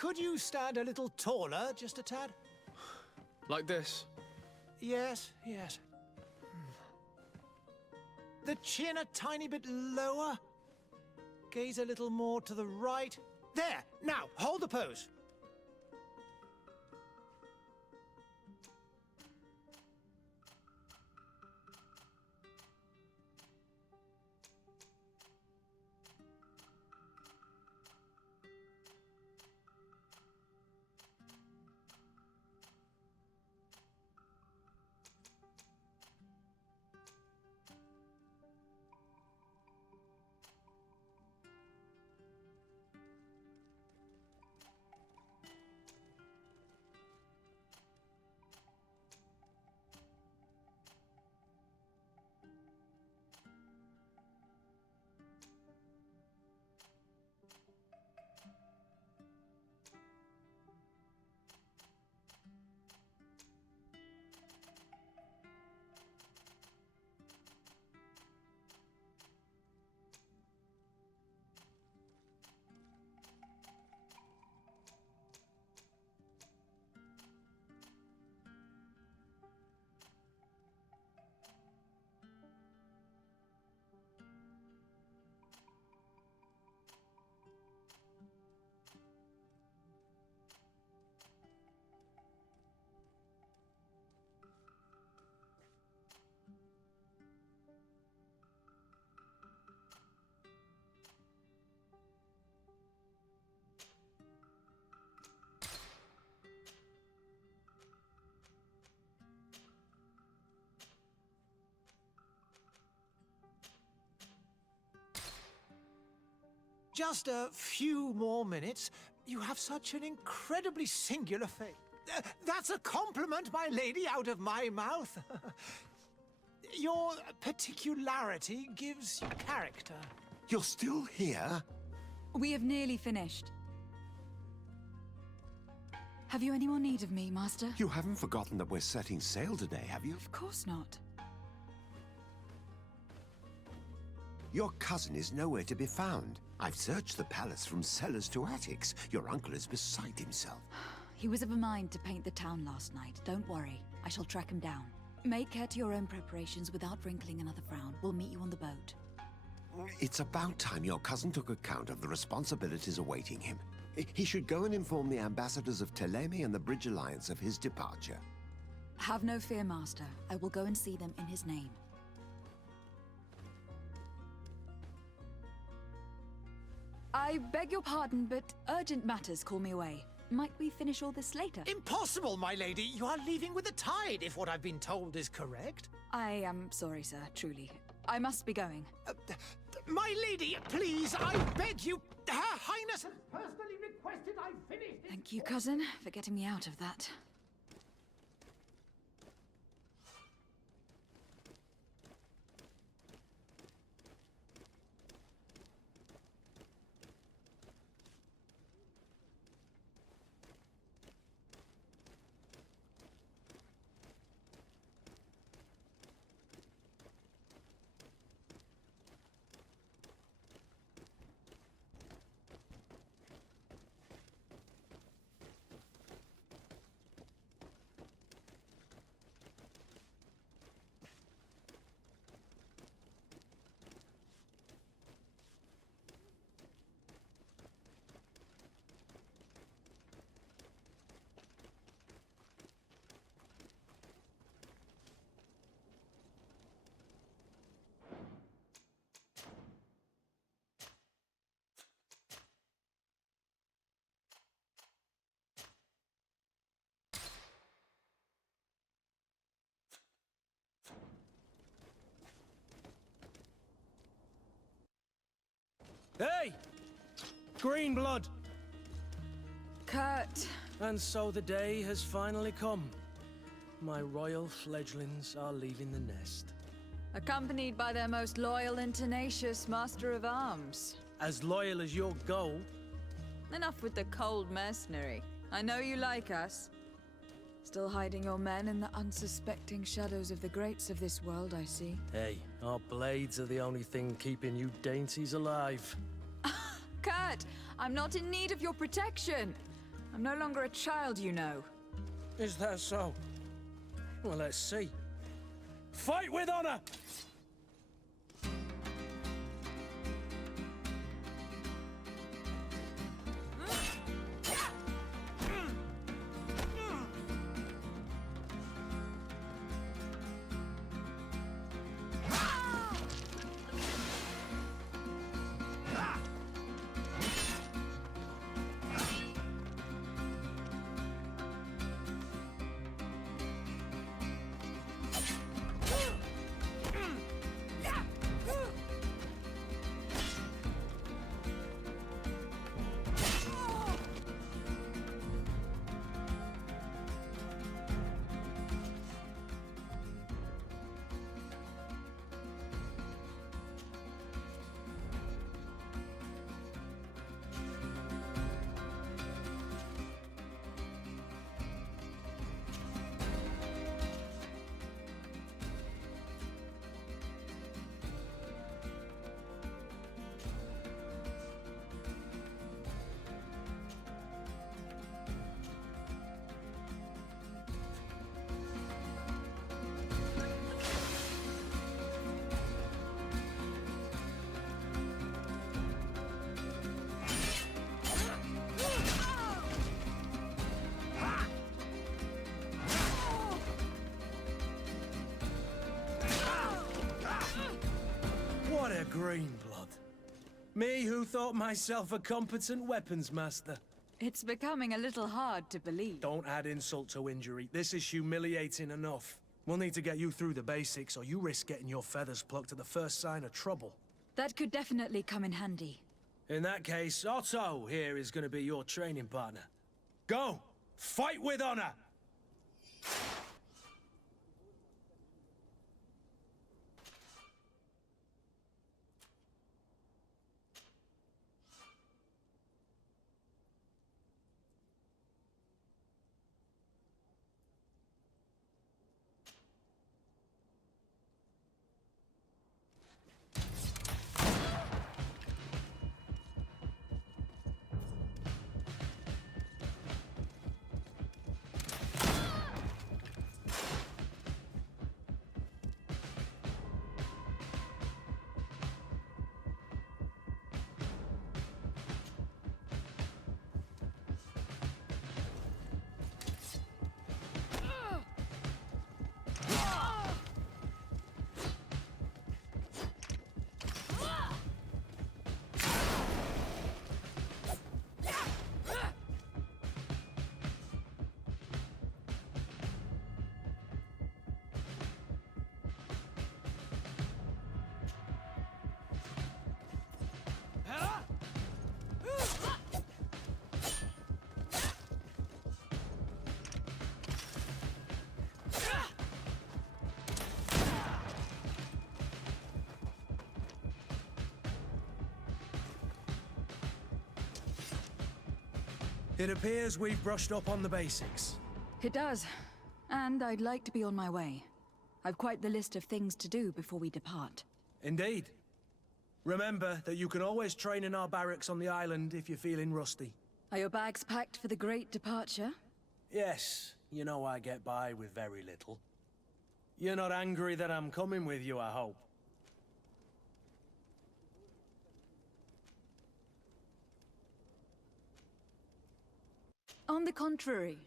Could you stand a little taller, just a tad? Like this? Yes, yes. The chin a tiny bit lower. Gaze a little more to the right. There! Now, hold the pose. Just a few more minutes. You have such an incredibly singular face. That's a compliment, my lady, out of my mouth. Your particularity gives you character. You're still here? We have nearly finished. Have you any more need of me, Master? You haven't forgotten that we're setting sail today, have you? Of course not. Your cousin is nowhere to be found. I've searched the palace from cellars to attics. Your uncle is beside himself. He was of a mind to paint the town last night. Don't worry. I shall track him down. Make care to your own preparations without wrinkling another frown. We'll meet you on the boat. It's about time your cousin took account of the responsibilities awaiting him. He should go and inform the ambassadors of Telemi and the Bridge Alliance of his departure. Have no fear, Master. I will go and see them in his name. I beg your pardon, but urgent matters call me away. Might we finish all this later? Impossible, my lady. You are leaving with the tide, if what I've been told is correct. I am sorry, sir, truly. I must be going. My lady, please, I beg you. Her Highness has personally requested I finish this. Thank you, cousin, for getting me out of that. Hey! Green blood! Kurt. And so the day has finally come. My royal fledglings are leaving the nest. Accompanied by their most loyal and tenacious Master of Arms. As loyal as your gold. Enough with the cold mercenary. I know you like us. Still hiding your men in the unsuspecting shadows of the greats of this world, I see. Hey, our blades are the only thing keeping you dainties alive. Kurt, I'm not in need of your protection. I'm no longer a child, you know. Is that so? Well, let's see. Fight with honor! What a green blood. Me who thought myself a competent weapons master. It's becoming a little hard to believe. Don't add insult to injury. This is humiliating enough. We'll need to get you through the basics, or you risk getting your feathers plucked at the first sign of trouble. That could definitely come in handy. In that case, Otto here is going to be your training partner. Go! Fight with honor! It appears we've brushed up on the basics. It does. And I'd like to be on my way. I've quite the list of things to do before we depart. Indeed. Remember that you can always train in our barracks on the island if you're feeling rusty. Are your bags packed for the great departure? Yes, you know I get by with very little. You're not angry that I'm coming with you, I hope. On the contrary,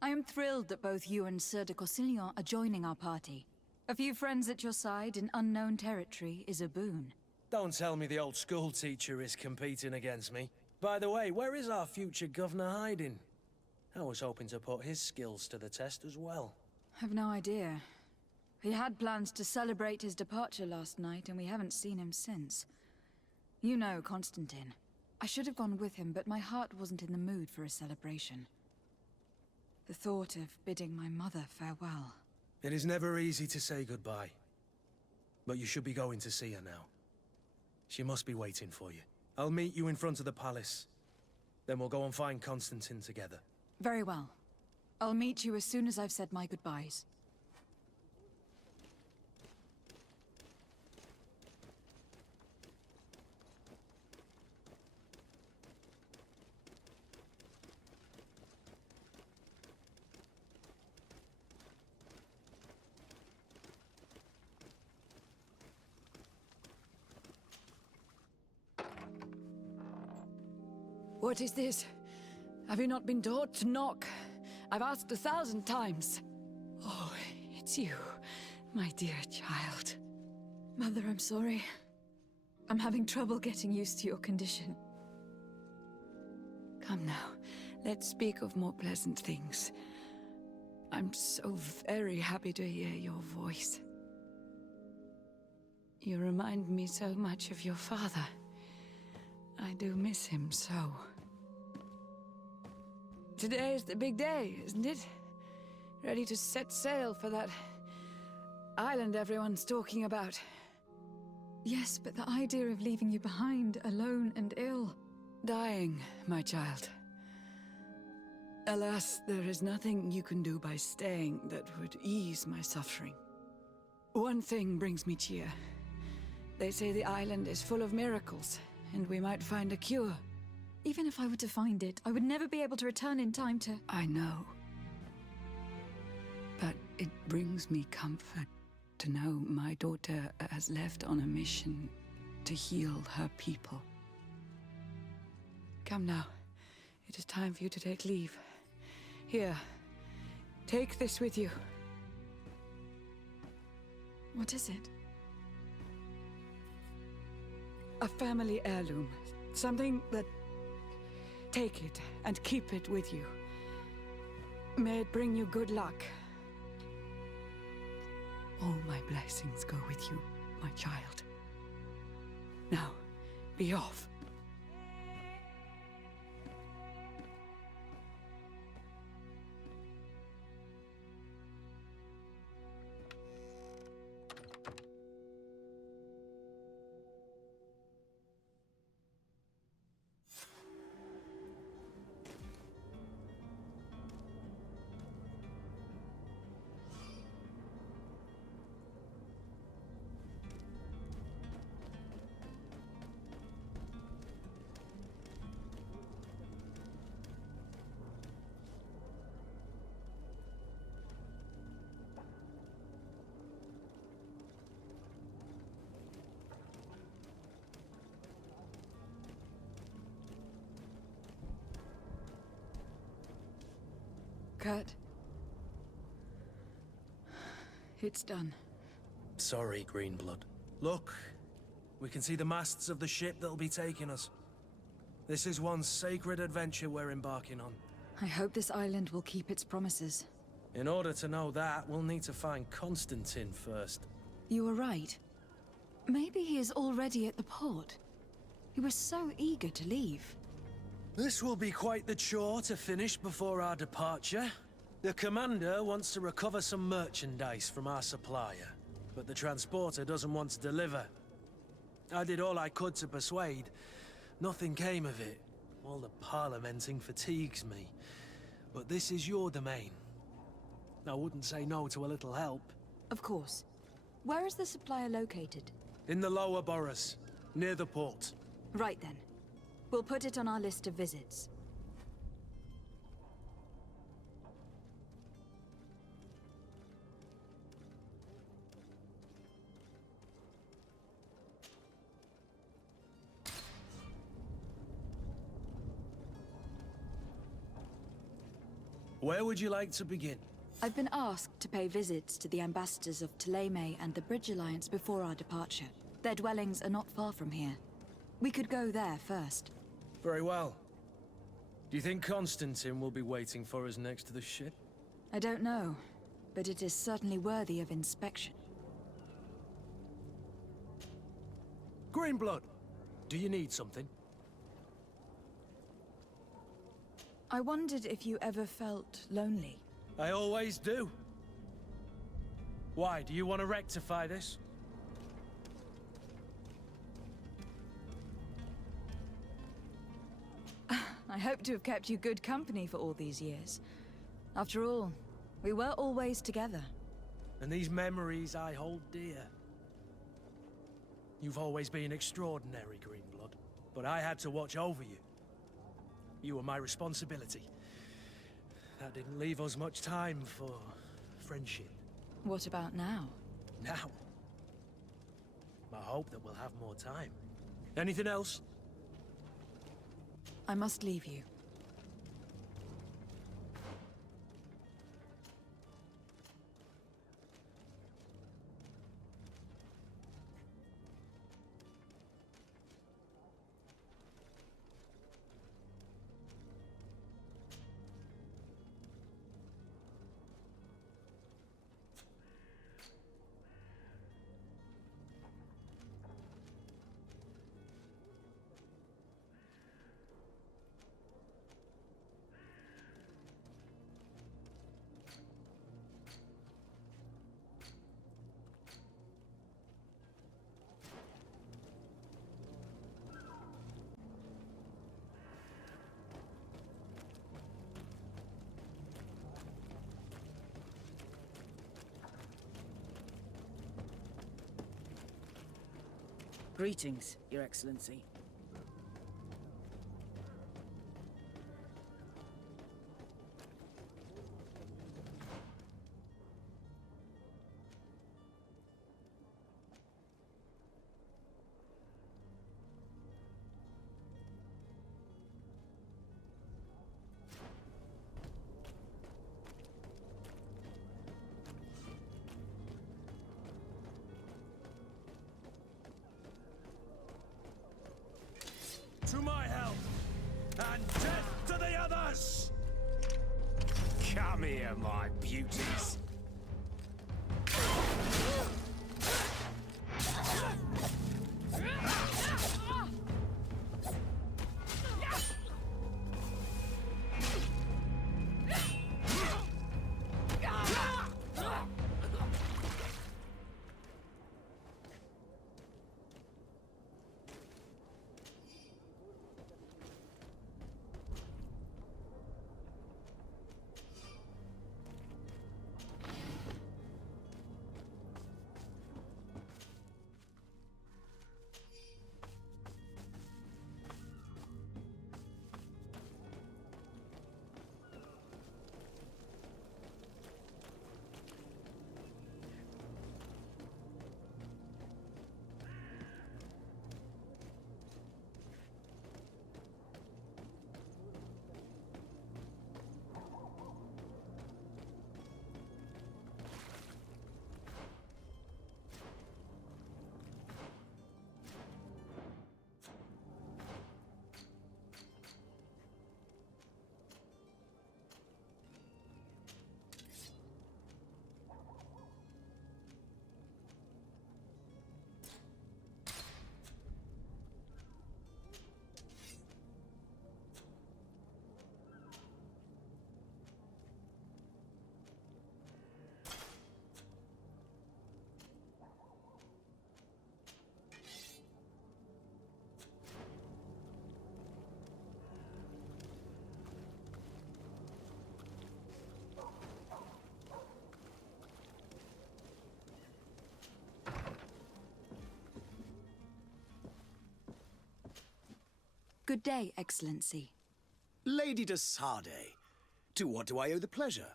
I am thrilled that both you and Sir de Corsillon are joining our party. A few friends at your side in unknown territory is a boon. Don't tell me the old school teacher is competing against me. By the way, where is our future governor hiding? I was hoping to put his skills to the test as well. I've no idea. He had plans to celebrate his departure last night, and we haven't seen him since. You know Constantine. I should have gone with him, but my heart wasn't in the mood for a celebration. The thought of bidding my mother farewell. It is never easy to say goodbye. But you should be going to see her now. She must be waiting for you. I'll meet you in front of the palace. Then we'll go and find Constantine together. Very well. I'll meet you as soon as I've said my goodbyes. What is this? Have you not been taught to knock? I've asked 1,000 times. Oh, it's you, my dear child. Mother, I'm sorry. I'm having trouble getting used to your condition. Come now, let's speak of more pleasant things. I'm so very happy to hear your voice. You remind me so much of your father. I do miss him so. Today is the big day, isn't it? Ready to set sail for that island everyone's talking about. Yes, but the idea of leaving you behind, alone and ill... Dying, my child. Alas, there is nothing you can do by staying that would ease my suffering. One thing brings me cheer. They say the island is full of miracles, and we might find a cure. Even if I were to find it, I would never be able to return in time to... I know. But it brings me comfort to know my daughter has left on a mission to heal her people. Come now. It is time for you to take leave. Here, take this with you. What is it? A family heirloom. Something that... Take it and keep it with you. May it bring you good luck. All my blessings go with you, my child. Now, be off. Kurt. It's done. Sorry, Greenblood. Look, we can see the masts of the ship that'll be taking us. This is one sacred adventure we're embarking on. I hope this island will keep its promises. In order to know that, we'll need to find Constantine first. You were right. Maybe he is already at the port. He was so eager to leave. This will be quite the chore to finish before our departure. The commander wants to recover some merchandise from our supplier, but the transporter doesn't want to deliver. I did all I could to persuade. Nothing came of it. All the parliamenting fatigues me. But this is your domain. I wouldn't say no to a little help. Of course. Where is the supplier located? In the lower boroughs, near the port. Right then. We'll put it on our list of visits. Where would you like to begin? I've been asked to pay visits to the ambassadors of Thélème and the Bridge Alliance before our departure. Their dwellings are not far from here. We could go there first. Very well. Do you think Constantine will be waiting for us next to the ship? I don't know, but it is certainly worthy of inspection. Greenblood, do you need something? I wondered if you ever felt lonely. I always do. Why, do you want to rectify this? I hope to have kept you good company for all these years. After all, we were always together. And these memories I hold dear. You've always been extraordinary, Greenblood, but I had to watch over you. You were my responsibility. That didn't leave us much time for friendship. What about now? Now? I hope that we'll have more time. Anything else? I must leave you. Greetings, Your Excellency. To my help! And death to the others! Come here, my beauties. Good day, Excellency. Lady de Sardet, to what do I owe the pleasure?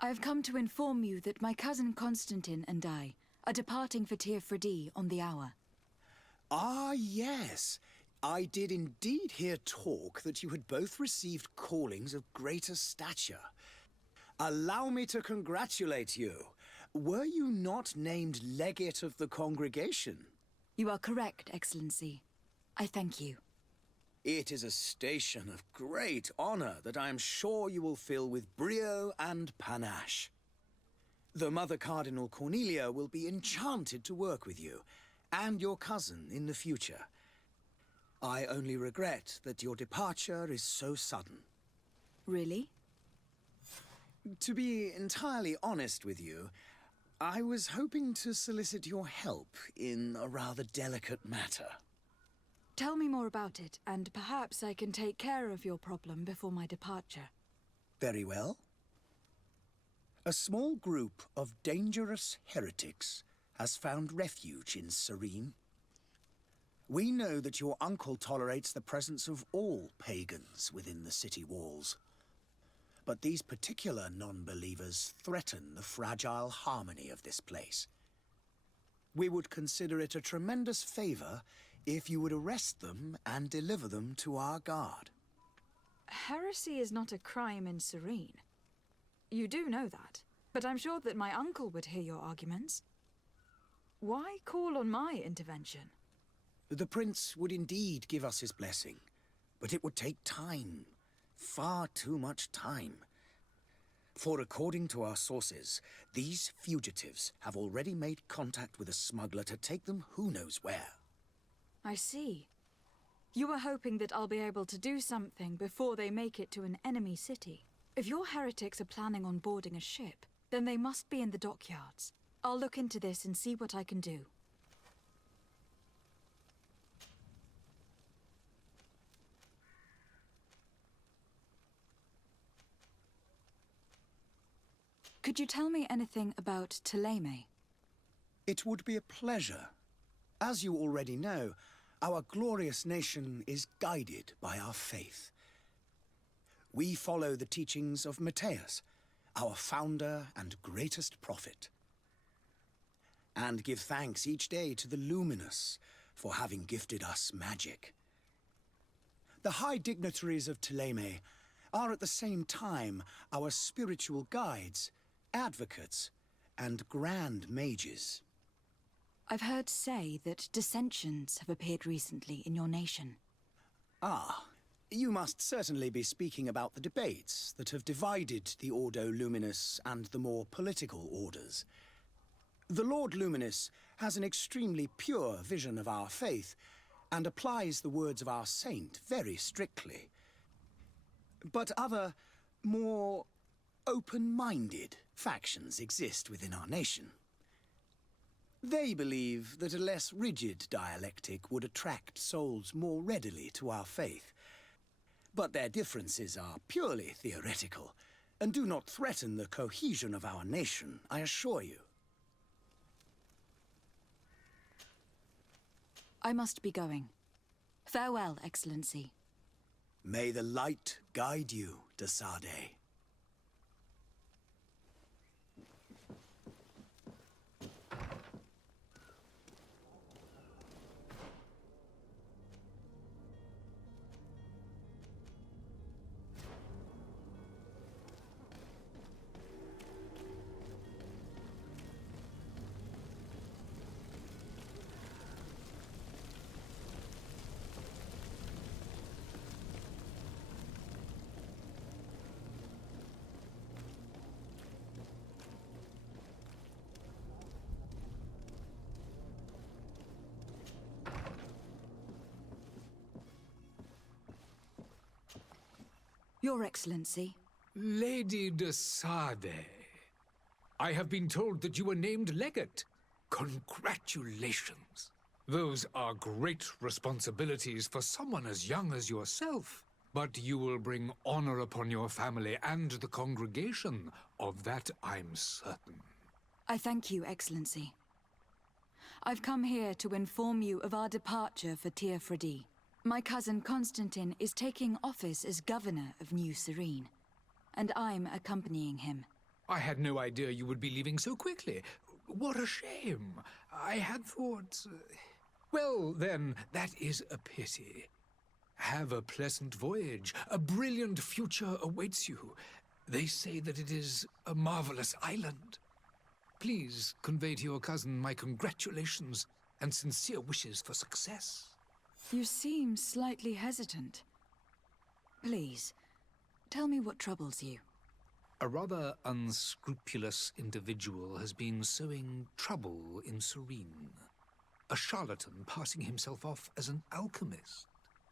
I have come to inform you that my cousin Constantine and I are departing for Tir Freddy on the hour. Ah, yes. I did indeed hear talk that you had both received callings of greater stature. Allow me to congratulate you. Were you not named legate of the congregation? You are correct, Excellency. I thank you. It is a station of great honor that I am sure you will fill with brio and panache. The Mother Cardinal Cornelia will be enchanted to work with you, and your cousin in the future. I only regret that your departure is so sudden. Really? To be entirely honest with you, I was hoping to solicit your help in a rather delicate matter. Tell me more about it, and perhaps I can take care of your problem before my departure. Very well. A small group of dangerous heretics has found refuge in Serene. We know that your uncle tolerates the presence of all pagans within the city walls. But these particular non-believers threaten the fragile harmony of this place. We would consider it a tremendous favor if you would arrest them and deliver them to our guard. Heresy is not a crime in Serene. You do know that, but I'm sure that my uncle would hear your arguments. Why call on my intervention? The prince would indeed give us his blessing, but it would take time. Far too much time. For according to our sources, these fugitives have already made contact with a smuggler to take them who knows where. I see. You were hoping that I'll be able to do something before they make it to an enemy city. If your heretics are planning on boarding a ship, then they must be in the dockyards. I'll look into this and see what I can do. Could you tell me anything about Thélème? It would be a pleasure. As you already know, our glorious nation is guided by our faith. We follow the teachings of Matthias, our founder and greatest prophet, and give thanks each day to the Luminous for having gifted us magic. The high dignitaries of Thélème are at the same time our spiritual guides, advocates, and grand mages. I've heard say that dissensions have appeared recently in your nation. Ah, you must certainly be speaking about the debates that have divided the Ordo Luminous and the more political orders. The Lord Luminous has an extremely pure vision of our faith and applies the words of our saint very strictly. But other, more open-minded factions exist within our nation. They believe that a less rigid dialectic would attract souls more readily to our faith. But their differences are purely theoretical and do not threaten the cohesion of our nation, I assure you. I must be going. Farewell, Excellency. May the light guide you, de Sade. Your Excellency. Lady de Sade, I have been told that you were named legate. Congratulations. Those are great responsibilities for someone as young as yourself. But you will bring honor upon your family and the congregation. Of that I'm certain. I thank you, Excellency. I've come here to inform you of our departure for Teofredi. My cousin Constantine is taking office as governor of New Serene, and I'm accompanying him. I had no idea you would be leaving so quickly. What a shame. I had thought... Well, then, that is a pity. Have a pleasant voyage. A brilliant future awaits you. They say that it is a marvelous island. Please convey to your cousin my congratulations and sincere wishes for success. You seem slightly hesitant. Please, tell me what troubles you. A rather unscrupulous individual has been sowing trouble in Serene. A charlatan passing himself off as an alchemist.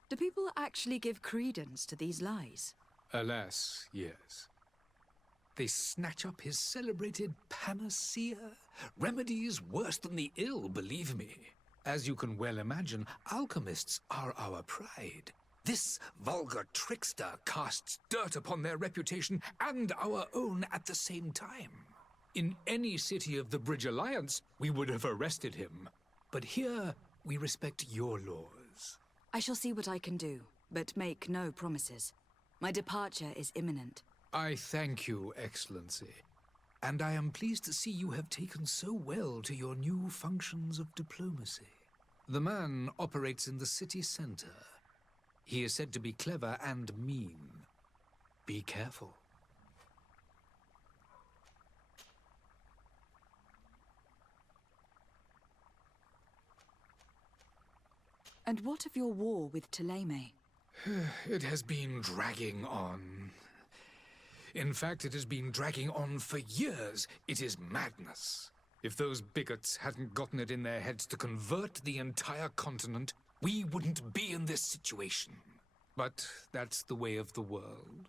Do people actually give credence to these lies? Alas, yes. They snatch up his celebrated panacea. Remedies worse than the ill, believe me. As you can well imagine, alchemists are our pride. This vulgar trickster casts dirt upon their reputation and our own at the same time. In any city of the Bridge Alliance, we would have arrested him. But here, we respect your laws. I shall see what I can do, but make no promises. My departure is imminent. I thank you, Excellency. And I am pleased to see you have taken so well to your new functions of diplomacy. The man operates in the city center. He is said to be clever and mean. Be careful. And what of your war with Thélème? It has been dragging on. In fact, it has been dragging on for years. It is madness. If those bigots hadn't gotten it in their heads to convert the entire continent, we wouldn't be in this situation. But that's the way of the world.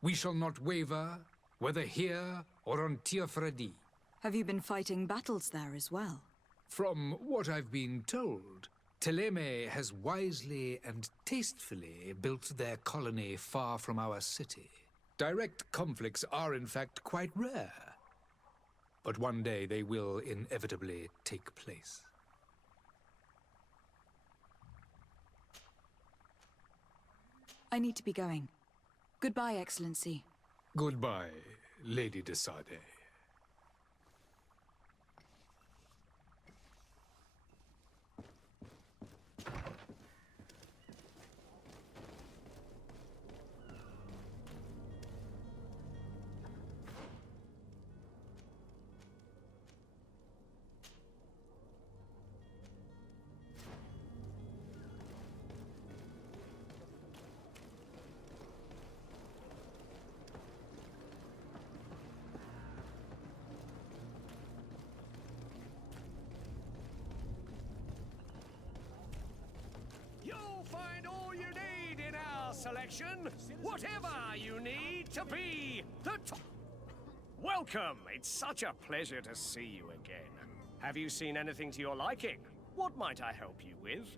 We shall not waver, whether here or on Tiafredi. Have you been fighting battles there as well? From what I've been told, Thélème has wisely and tastefully built their colony far from our city. Direct conflicts are, in fact, quite rare. But one day they will inevitably take place. I need to be going. Goodbye, Excellency. Goodbye, Lady de Sade. You'll find all you need in our selection. Whatever you need to be the top. Welcome. It's such a pleasure to see you again. Have you seen anything to your liking? What might I help you with?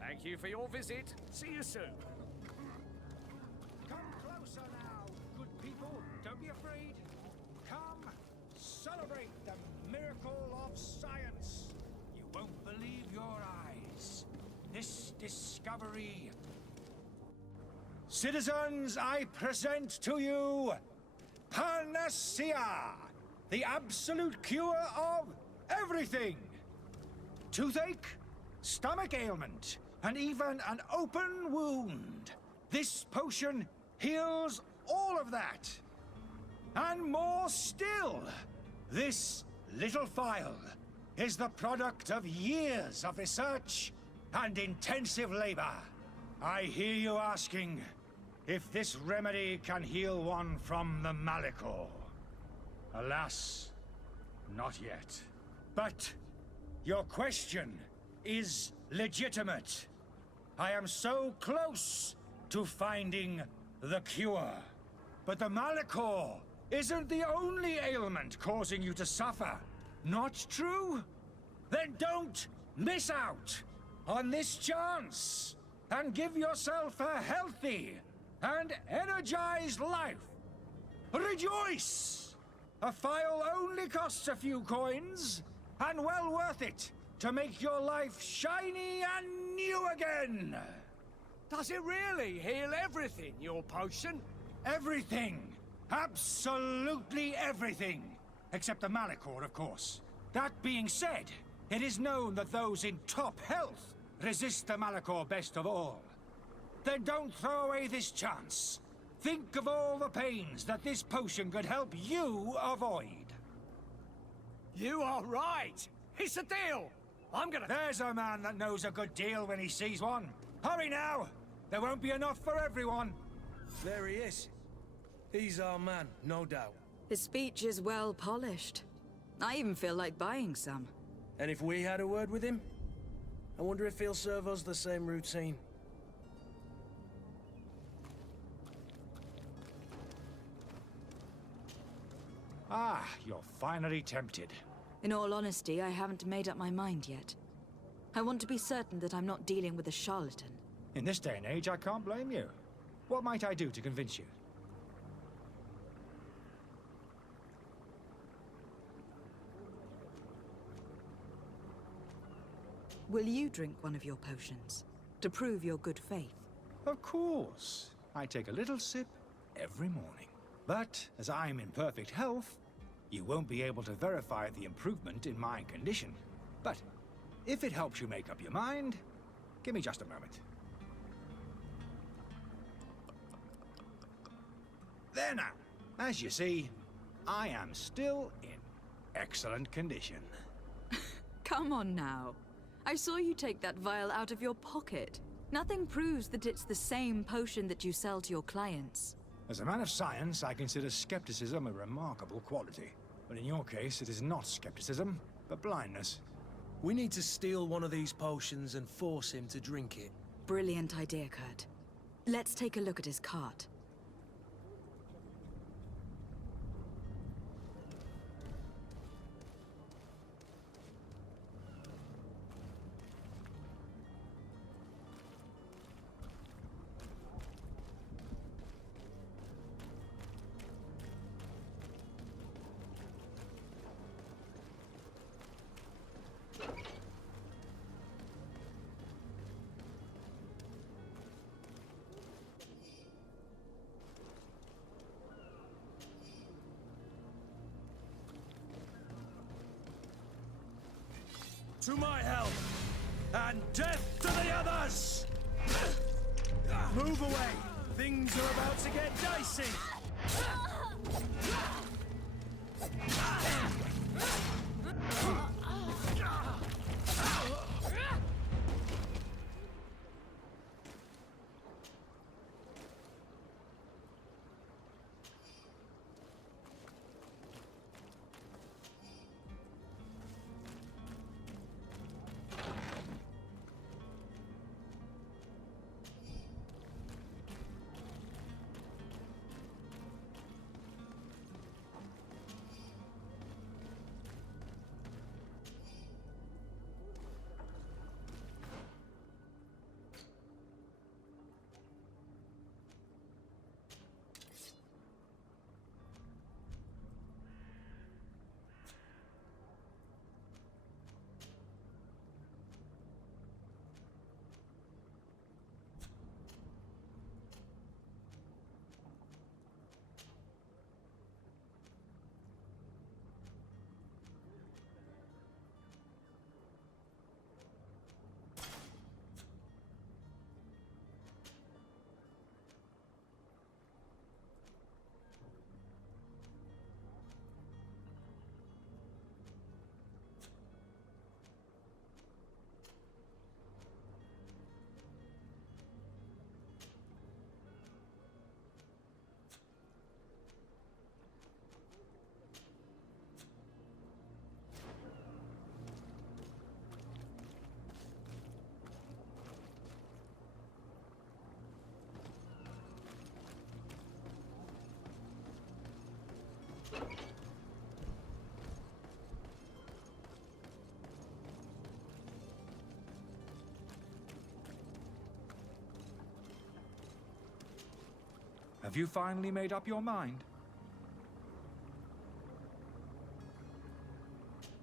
Thank you for your visit. See you soon. Come closer now, good people. Don't be afraid. Come, celebrate the miracle of science. You won't believe your eyes. This discovery. Citizens, I present to you Panacea, the absolute cure of everything. Toothache, stomach ailment, and even an open wound. This potion heals all of that. And more still. This little phial is the product of years of research and intensive labor. I hear you asking if this remedy can heal one from the Malicor. Alas, not yet. But your question is legitimate. I am so close to finding the cure. But the Malicor isn't the only ailment causing you to suffer. Not true? Then don't miss out on this chance and give yourself a healthy and energized life. Rejoice! A phial only costs a few coins, and well worth it to make your life shiny and new again. Does it really heal everything, your potion? Everything. Absolutely everything. Except the Malicor, of course. That being said, it is known that those in top health resist the Malicor best of all. Then don't throw away this chance. Think of all the pains that this potion could help you avoid. You are right. It's a deal. I'm gonna... There's a man that knows a good deal when he sees one. Hurry now! There won't be enough for everyone. There he is. He's our man, no doubt. His speech is well polished. I even feel like buying some. And if we had a word with him? I wonder if he'll serve us the same routine. Ah, you're finally tempted. In all honesty, I haven't made up my mind yet. I want to be certain that I'm not dealing with a charlatan. In this day and age, I can't blame you. What might I do to convince you? Will you drink one of your potions, to prove your good faith? Of course. I take a little sip every morning. But as I'm in perfect health, You won't be able to verify the improvement in my condition. But if it helps you make up your mind, give me just a moment. There now. As you see, I am still in excellent condition. Come on now. I saw you take that vial out of your pocket. Nothing proves that it's the same potion that you sell to your clients. As a man of science, I consider skepticism a remarkable quality. But in your case, it is not skepticism, but blindness. We need to steal one of these potions and force him to drink it. Brilliant idea, Kurt. Let's take a look at his cart. To my help! And death to the others! Move away! Things are about to get dicey! Have you finally made up your mind?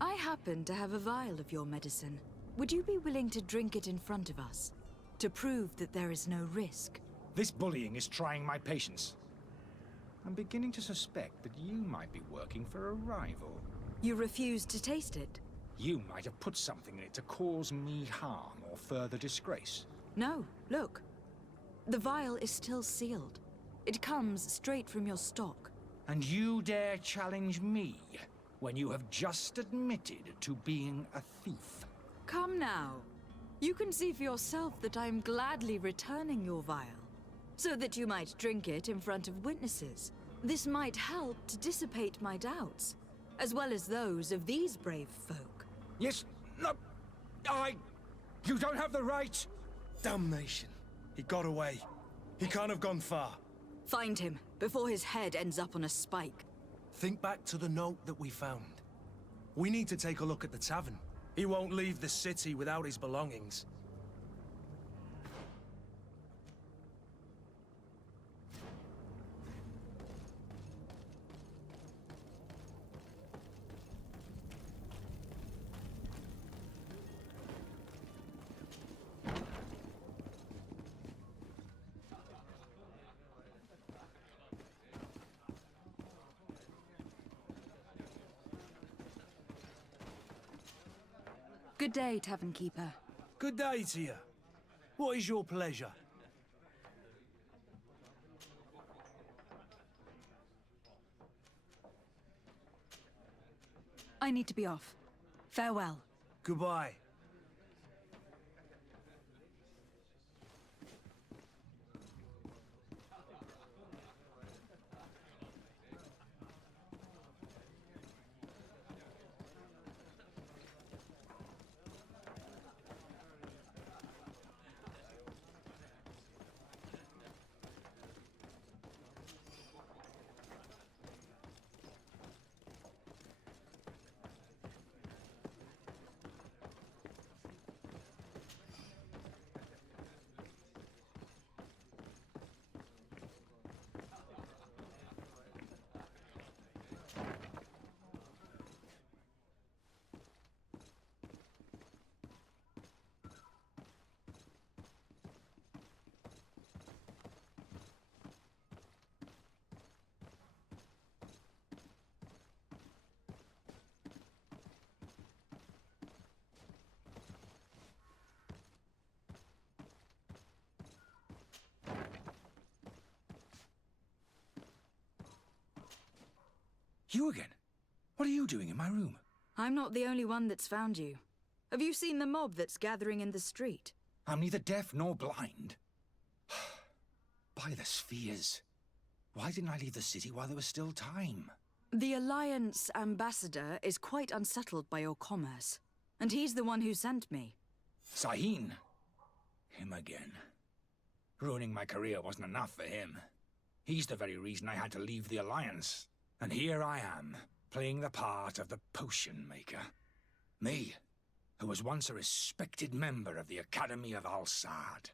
I happen to have a vial of your medicine. Would you be willing to drink it in front of us? To prove that there is no risk? This bullying is trying my patience. I'm beginning to suspect that you might be working for a rival. You refuse to taste it? You might have put something in it to cause me harm or further disgrace. No, look. The vial is still sealed. It comes straight from your stock. And you dare challenge me when you have just admitted to being a thief? Come now. You can see for yourself that I'm gladly returning your vial, so that you might drink it in front of witnesses. This might help to dissipate my doubts, as well as those of these brave folk. Yes, no, You don't have the right! Damnation. He got away. He can't have gone far. Find him, before his head ends up on a spike. Think back to the note that we found. We need to take a look at the tavern. He won't leave the city without his belongings. Good day, Tavern Keeper. Good day to you. What is your pleasure? I need to be off. Farewell. Goodbye. You again? What are you doing in my room? I'm not the only one that's found you. Have you seen the mob that's gathering in the street? I'm neither deaf nor blind. By the spheres. Why didn't I leave the city while there was still time? The Alliance ambassador is quite unsettled by your commerce. And he's the one who sent me. Sahin. Him again. Ruining my career wasn't enough for him. He's the very reason I had to leave the Alliance. And here I am, playing the part of the potion maker. Me, who was once a respected member of the Academy of Al-Sad.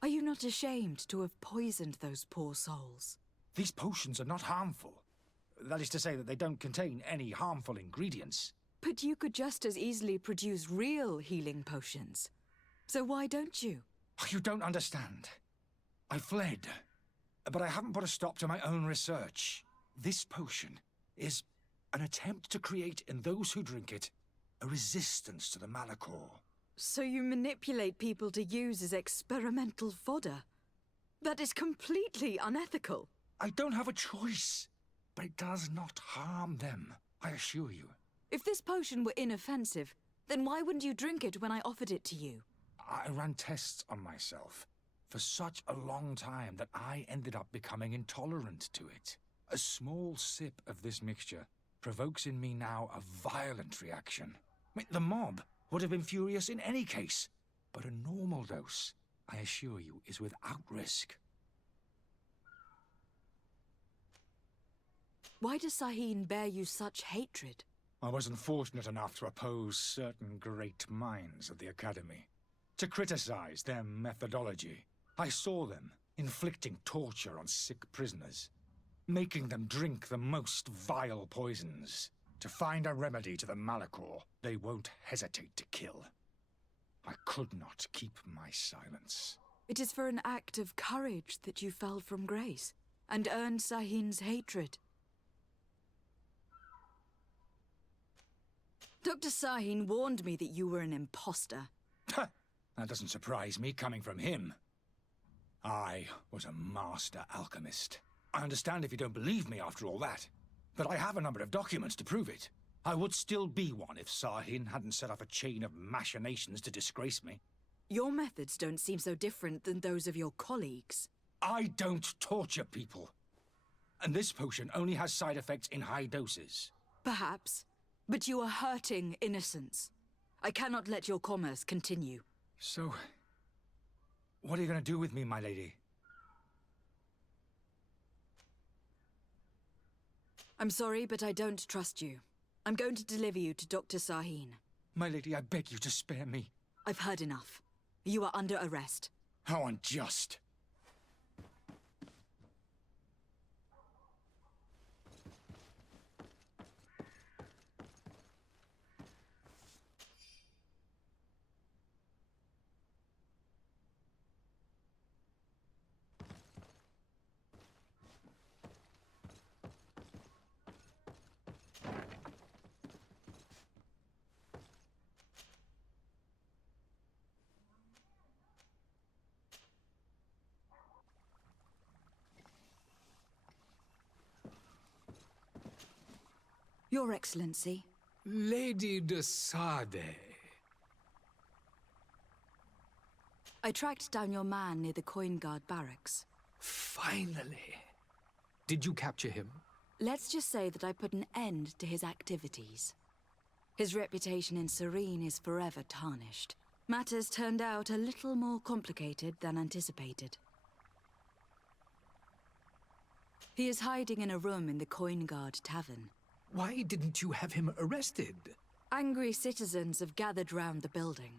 Are you not ashamed to have poisoned those poor souls? These potions are not harmful. That is to say that they don't contain any harmful ingredients. But you could just as easily produce real healing potions. So why don't you? You don't understand. I fled, but I haven't put a stop to my own research. This potion is an attempt to create in those who drink it a resistance to the Malachor. So you manipulate people to use as experimental fodder? That is completely unethical. I don't have a choice, but it does not harm them, I assure you. If this potion were inoffensive, then why wouldn't you drink it when I offered it to you? I ran tests on myself for such a long time that I ended up becoming intolerant to it. A small sip of this mixture provokes in me now a violent reaction. The mob would have been furious in any case, but a normal dose, I assure you, is without risk. Why does Sahin bear you such hatred? I wasn't fortunate enough to oppose certain great minds at the Academy. To criticize their methodology. I saw them inflicting torture on sick prisoners, making them drink the most vile poisons. To find a remedy to the Malachor, they won't hesitate to kill. I could not keep my silence. It is for an act of courage that you fell from grace, and earned Sahin's hatred. Dr. Sahin warned me that you were an imposter. That doesn't surprise me, coming from him. I was a master alchemist. I understand if you don't believe me after all that, but I have a number of documents to prove it. I would still be one if Sahin hadn't set off a chain of machinations to disgrace me. Your methods don't seem so different than those of your colleagues. I don't torture people. And this potion only has side effects in high doses. Perhaps, but you are hurting innocents. I cannot let your commerce continue. So, what are you going to do with me, my lady? I'm sorry, but I don't trust you. I'm going to deliver you to Dr. Sahin. My lady, I beg you to spare me. I've heard enough. You are under arrest. How unjust. Your Excellency. Lady de Sade. I tracked down your man near the Coin Guard barracks. Finally. Did you capture him? Let's just say that I put an end to his activities. His reputation in Serene is forever tarnished. Matters turned out a little more complicated than anticipated. He is hiding in a room in the Coin Guard Tavern. Why didn't you have him arrested? Angry citizens have gathered round the building.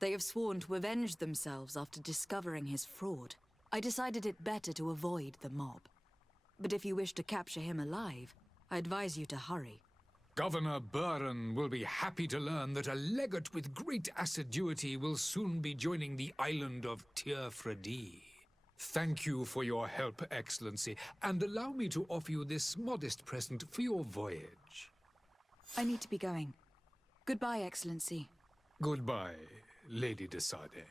They have sworn to avenge themselves after discovering his fraud. I decided it better to avoid the mob. But if you wish to capture him alive, I advise you to hurry. Governor Buren will be happy to learn that a legate with great assiduity will soon be joining the island of Tir-Fredi. Thank you for your help, Excellency, and allow me to offer you this modest present for your voyage. I need to be going. Goodbye, Excellency. Goodbye, Lady de Sade.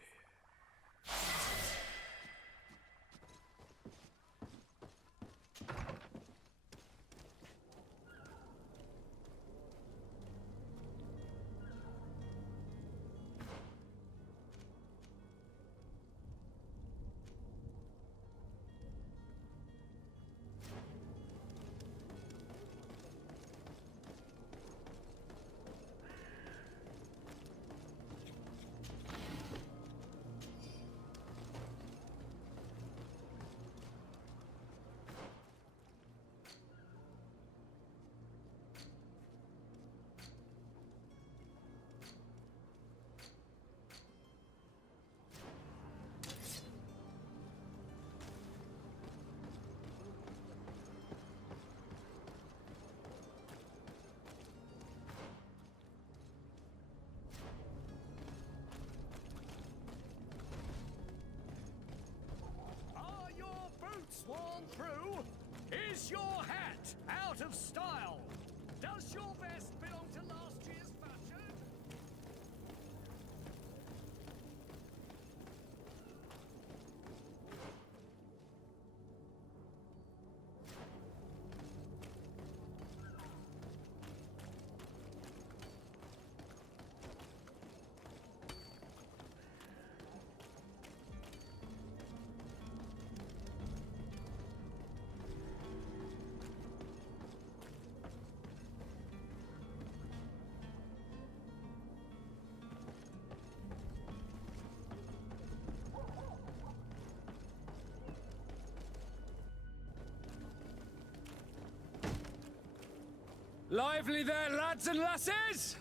Are your boots worn through? Is your hat out of style? Does your vest belong to last year's fashion? Lively there, lads and lasses!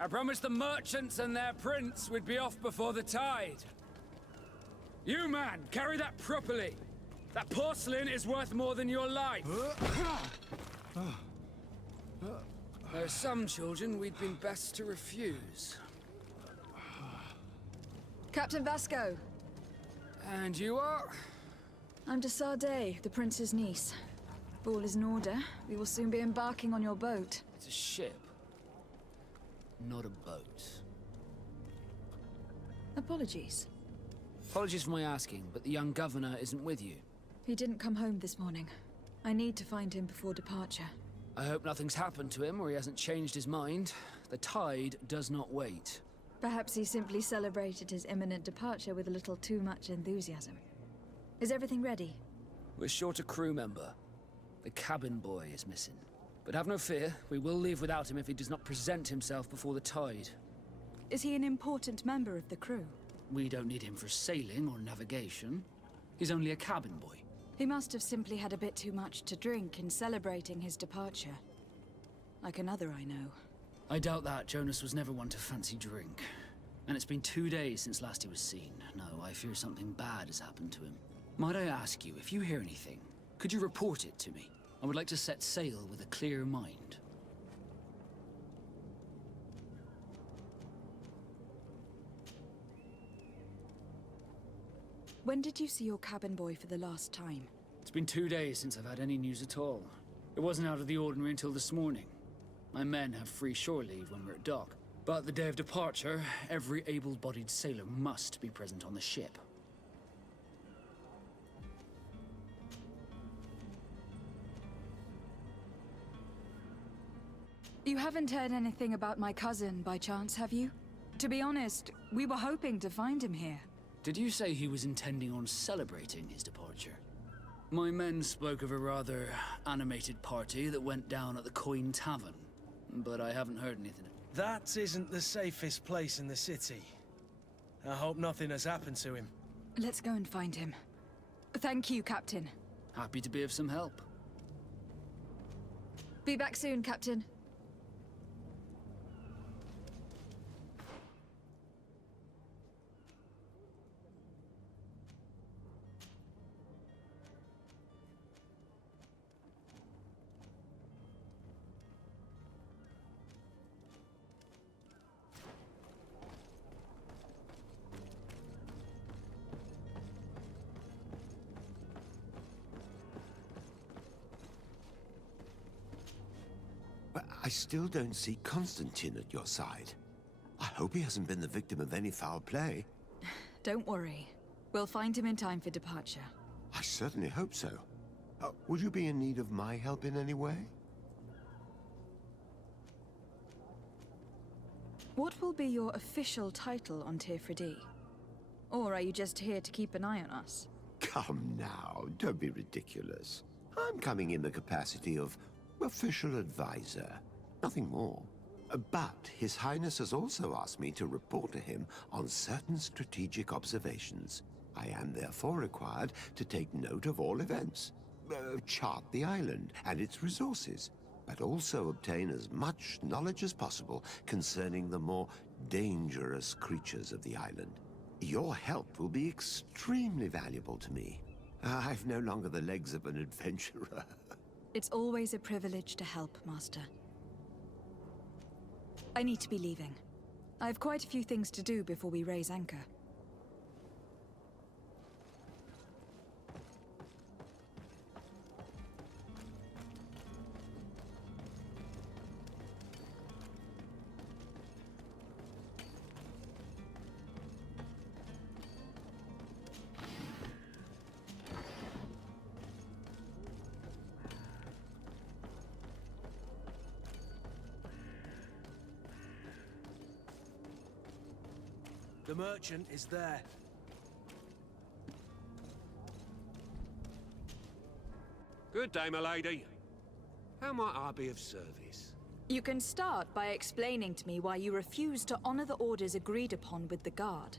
I promised the merchants and their prince we'd be off before the tide. You, man, carry that properly. That porcelain is worth more than your life. There are some children we'd been best to refuse. Captain Vasco. And you are? I'm de Sade, the prince's niece. All is in order. We will soon be embarking on your boat. It's a ship, not a boat. Apologies. Apologies for my asking, but the young governor isn't with you. He didn't come home this morning. I need to find him before departure. I hope nothing's happened to him or he hasn't changed his mind. The tide does not wait. Perhaps he simply celebrated his imminent departure with a little too much enthusiasm. Is everything ready? We're short a crew member. The cabin boy is missing. But have no fear, we will leave without him if he does not present himself before the tide. Is he an important member of the crew? We don't need him for sailing or navigation. He's only a cabin boy. He must have simply had a bit too much to drink in celebrating his departure. Like another I know. I doubt that. Jonas was never one to fancy drink. And it's been 2 days since last he was seen. No, I fear something bad has happened to him. Might I ask you, if you hear anything, could you report it to me? I would like to set sail with a clear mind. When did you see your cabin boy for the last time? It's been 2 days since I've had any news at all. It wasn't out of the ordinary until this morning. My men have free shore leave when we're at dock. But the day of departure, every able-bodied sailor must be present on the ship. You haven't heard anything about my cousin by chance, have you? To be honest, we were hoping to find him here. Did you say he was intending on celebrating his departure? My men spoke of a rather animated party that went down at the Coin Tavern, but I haven't heard anything. That isn't the safest place in the city. I hope nothing has happened to him. Let's go and find him. Thank you, Captain. Happy to be of some help. Be back soon, Captain. But I still don't see Constantine at your side. I hope he hasn't been the victim of any foul play. Don't worry. We'll find him in time for departure. I certainly hope so. Would you be in need of my help in any way? What will be your official title on Tifredi? Or are you just here to keep an eye on us? Come now, don't be ridiculous. I'm coming in the capacity of official advisor, nothing more. But His Highness has also asked me to report to him on certain strategic observations. I am therefore required to take note of all events, chart the island and its resources, but also obtain as much knowledge as possible concerning the more dangerous creatures of the island. Your help will be extremely valuable to me. I've no longer the legs of an adventurer. It's always a privilege to help, Master. I need to be leaving. I have quite a few things to do before we raise anchor. The merchant is there. Good day, my lady. How might I be of service? You can start by explaining to me why you refuse to honor the orders agreed upon with the guard.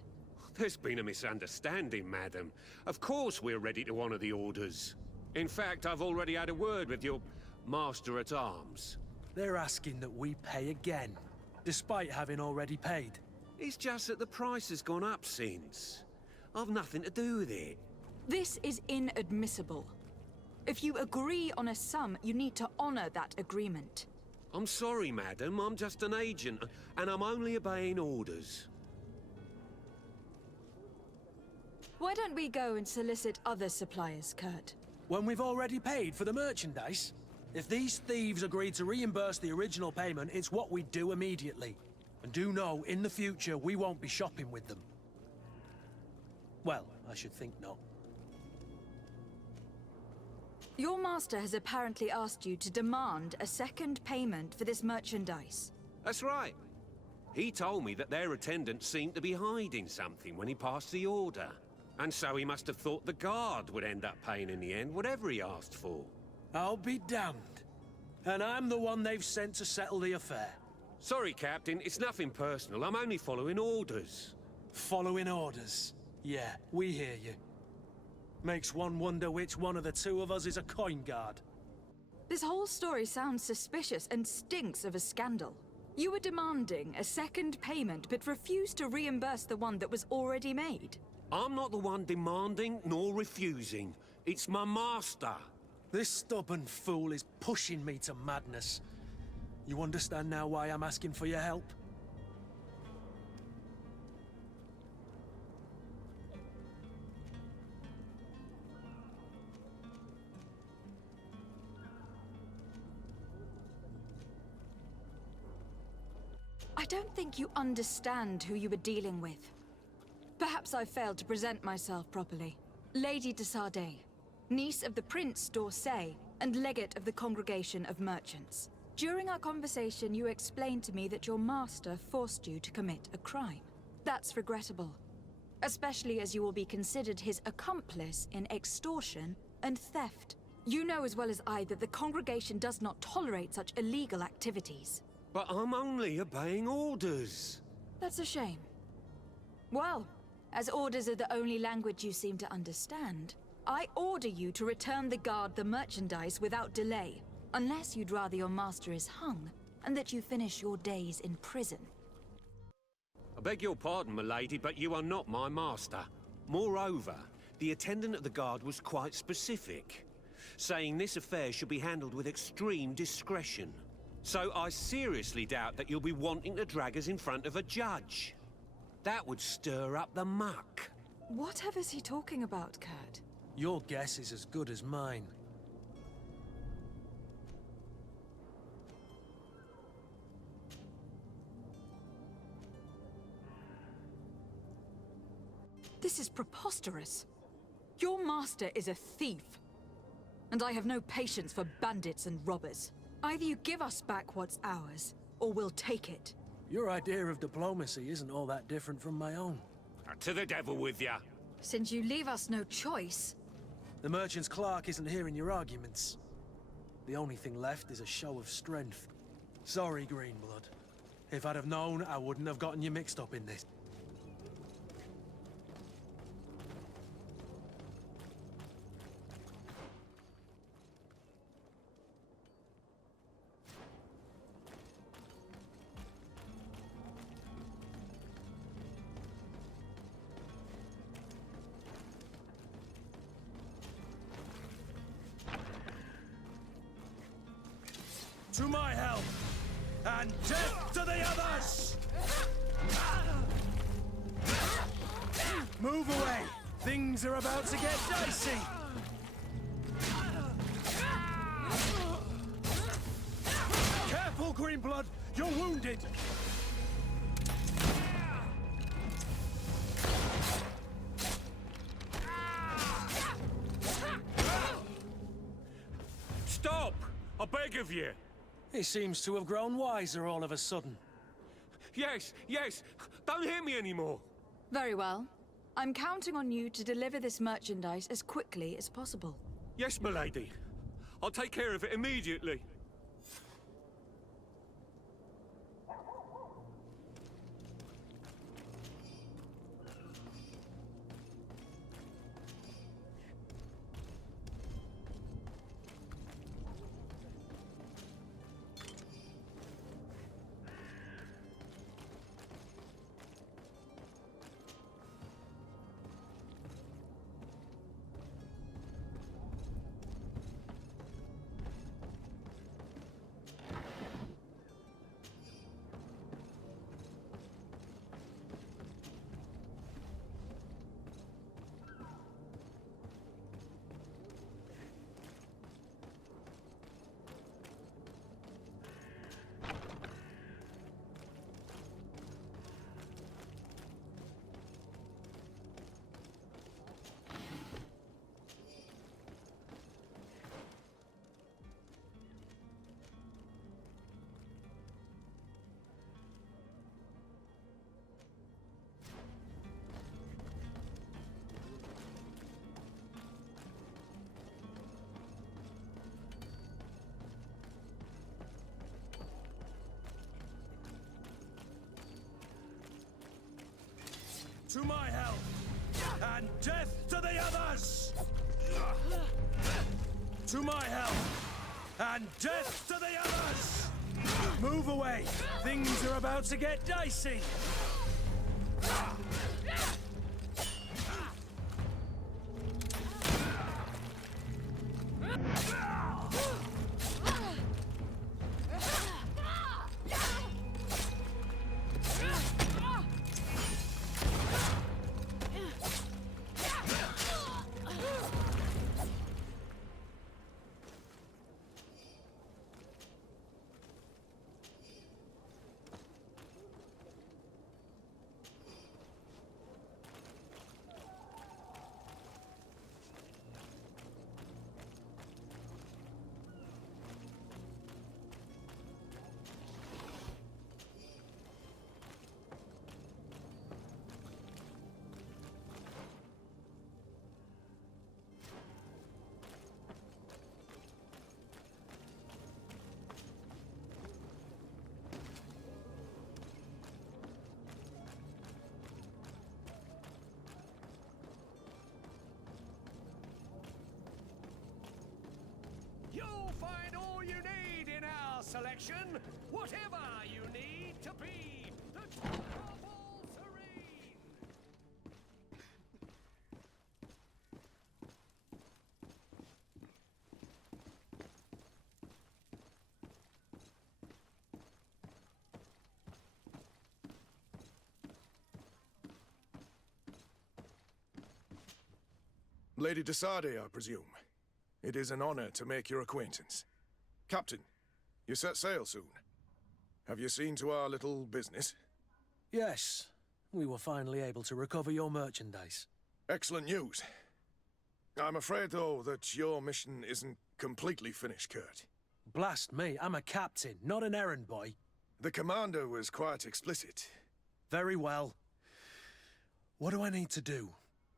There's been a misunderstanding, madam. Of course we're ready to honor the orders. In fact, I've already had a word with your master-at-arms. They're asking that we pay again, despite having already paid. It's just that the price has gone up since. I've nothing to do with it. This is inadmissible. If you agree on a sum, you need to honor that agreement. I'm sorry, madam. I'm just an agent, and I'm only obeying orders. Why don't we go and solicit other suppliers, Kurt? When we've already paid for the merchandise? If these thieves agree to reimburse the original payment, it's what we do immediately. And do know, in the future, we won't be shopping with them. Well, I should think not. Your master has apparently asked you to demand a second payment for this merchandise. That's right. He told me that their attendant seemed to be hiding something when he passed the order. And so he must have thought the guard would end up paying in the end, whatever he asked for. I'll be damned. And I'm the one they've sent to settle the affair. Sorry, Captain. It's nothing personal. I'm only following orders. Following orders? Yeah, we hear you. Makes one wonder which one of the two of us is a coin guard. This whole story sounds suspicious and stinks of a scandal. You were demanding a second payment, but refused to reimburse the one that was already made. I'm not the one demanding nor refusing. It's my master. This stubborn fool is pushing me to madness. You understand now why I'm asking for your help? I don't think you understand who you were dealing with. Perhaps I failed to present myself properly. Lady de Sardet, niece of the Prince d'Orsay and legate of the Congregation of Merchants. During our conversation, you explained to me that your master forced you to commit a crime. That's regrettable, especially as you will be considered his accomplice in extortion and theft. You know as well as I that the congregation does not tolerate such illegal activities. But I'm only obeying orders. That's a shame. Well, as orders are the only language you seem to understand, I order you to return the guard the merchandise without delay, unless you'd rather your master is hung, and that you finish your days in prison. I beg your pardon, milady, but you are not my master. Moreover, the attendant at the guard was quite specific, saying this affair should be handled with extreme discretion. So I seriously doubt that you'll be wanting to drag us in front of a judge. That would stir up the muck. Whatever is he talking about, Kurt? Your guess is as good as mine. This is preposterous. Your master is a thief. And I have no patience for bandits and robbers. Either you give us back what's ours, or we'll take it. Your idea of diplomacy isn't all that different from my own. To the devil with ya. Since you leave us no choice... The merchant's clerk isn't hearing your arguments. The only thing left is a show of strength. Sorry, Greenblood. If I'd have known, I wouldn't have gotten you mixed up in this. To my help! And death to the others! Move away! Things are about to get dicey! Careful, Greenblood! You're wounded! Stop! I beg of you! He seems to have grown wiser all of a sudden. Yes, yes! Don't hit me anymore! Very well. I'm counting on you to deliver this merchandise as quickly as possible. Yes, milady. I'll take care of it immediately. To my help! And death to the others! To my help! And death to the others! Move away! Things are about to get dicey! selection, whatever you need to be the top of all serene. Lady de Sardet, I presume. It is an honor to make your acquaintance. Captain, you set sail soon. Have you seen to our little business? Yes, we were finally able to recover your merchandise. Excellent news. I'm afraid, though, that your mission isn't completely finished, Kurt. Blast me, I'm a captain, not an errand boy. The commander was quite explicit. Very well. What do I need to do?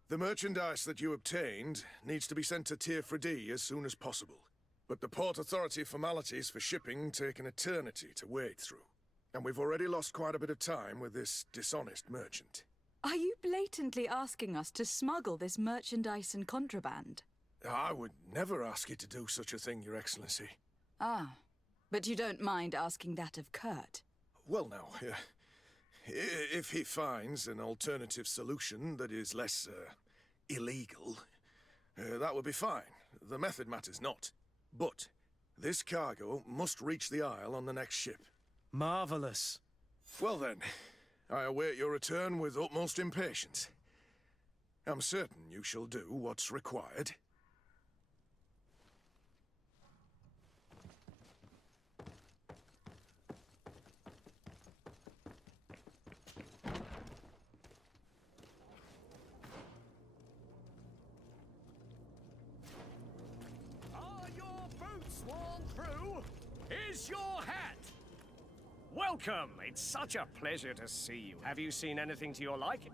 The merchandise that you obtained needs to be sent to Tier D as soon as possible. But the Port Authority formalities for shipping take an eternity to wade through. And we've already lost quite a bit of time with this dishonest merchant. Are you blatantly asking us to smuggle this merchandise and contraband? I would never ask you to do such a thing, Your Excellency. Ah, but you don't mind asking that of Kurt? Well, now, if he finds an alternative solution that is less, illegal, that would be fine. The method matters not. But this cargo must reach the Isle on the next ship. Marvelous. Well then, I await your return with utmost impatience. I'm certain you shall do what's required. Sworn through is your hat. Welcome. It's such a pleasure to see you. Have you seen anything to your liking?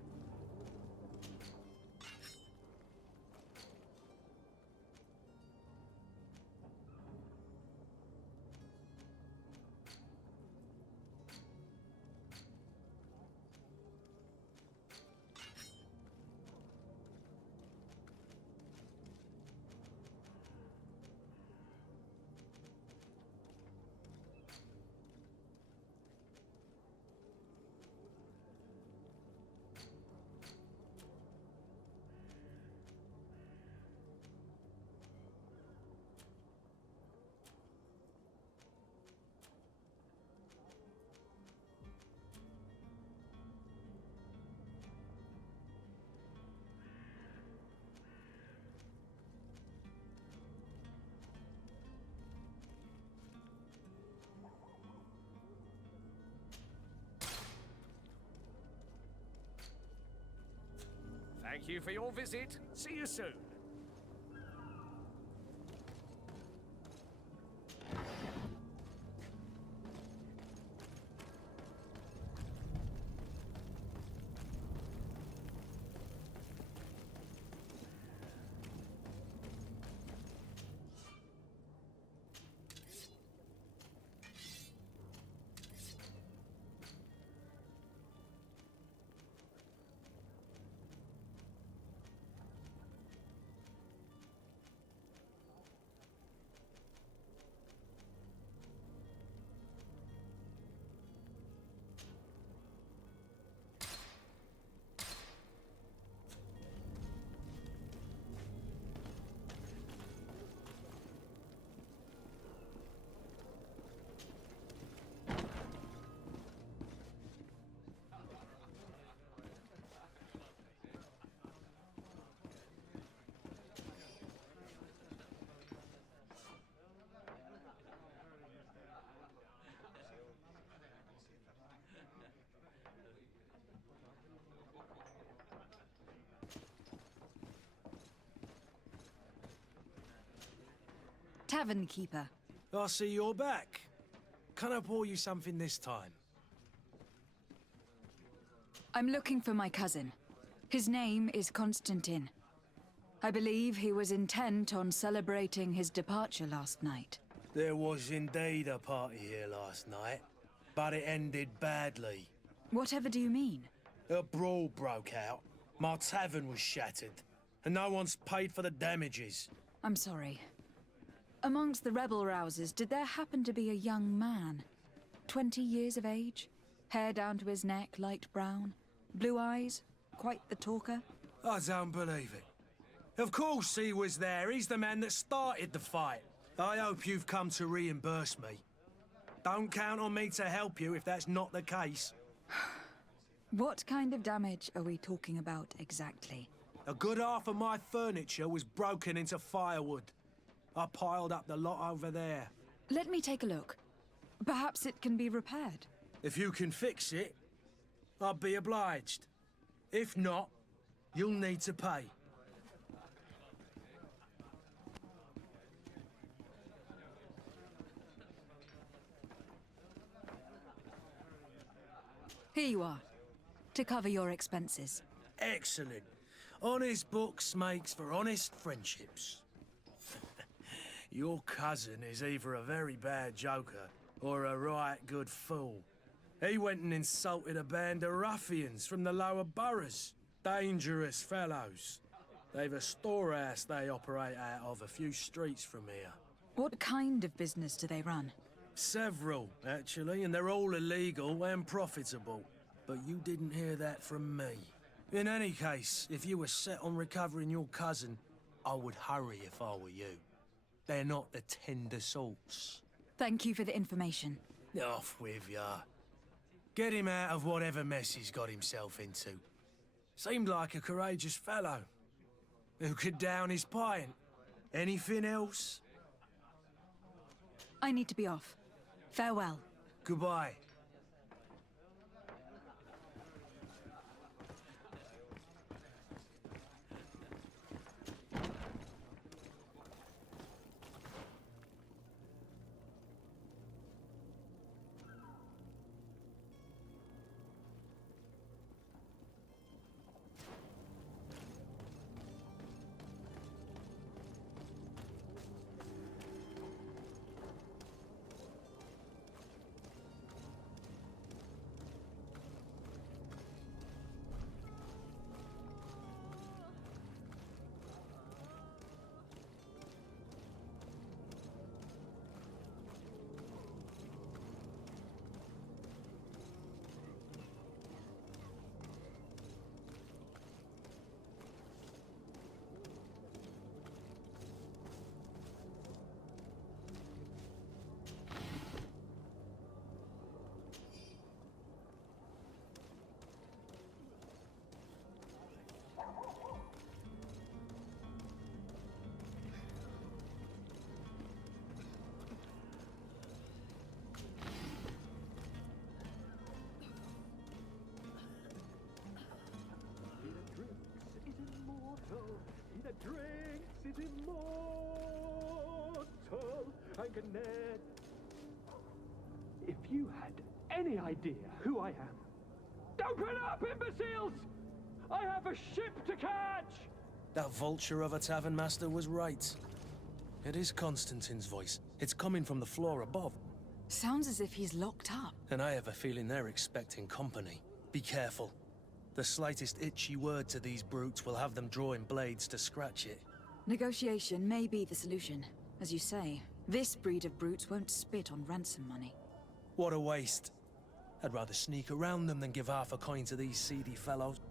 Thank you for your visit. See you soon. Tavern keeper. I see you're back. Can I pour you something this time? I'm looking for my cousin. His name is Constantine. I believe he was intent on celebrating his departure last night. There was indeed a party here last night, but it ended badly. Whatever do you mean? A brawl broke out. My tavern was shattered, and no one's paid for the damages. I'm sorry. Amongst the rebel rousers, did there happen to be a young man? 20 years of age? Hair down to his neck, light brown? Blue eyes? Quite the talker? I don't believe it. Of course he was there. He's the man that started the fight. I hope you've come to reimburse me. Don't count on me to help you if that's not the case. What kind of damage are we talking about exactly? A good half of my furniture was broken into firewood. I piled up the lot over there. Let me take a look. Perhaps it can be repaired. If you can fix it, I'd be obliged. If not, you'll need to pay. Here you are, to cover your expenses. Excellent. Honest books makes for honest friendships. Your cousin is either a very bad joker or a right good fool. He went and insulted a band of ruffians from the lower boroughs. Dangerous fellows. They've a storehouse they operate out of a few streets from here. What kind of business do they run? Several, actually, and they're all illegal and profitable. But you didn't hear that from me. In any case, if you were set on recovering your cousin, I would hurry if I were you. They're not the tender sorts. Thank you for the information. Off with ya. Get him out of whatever mess he's got himself into. Seemed like a courageous fellow. Who could down his pint. Anything else? I need to be off. Farewell. Goodbye. Drinks is immortal and connect. If you had any idea who I am, open up, imbeciles! I have a ship to catch! That vulture of a tavern master was right. It is Constantine's voice. It's coming from the floor above. Sounds as if he's locked up. And I have a feeling they're expecting company. Be careful. The slightest itchy word to these brutes will have them drawing blades to scratch it. Negotiation may be the solution. As you say, this breed of brutes won't spit on ransom money. What a waste. I'd rather sneak around them than give half a coin to these seedy fellows.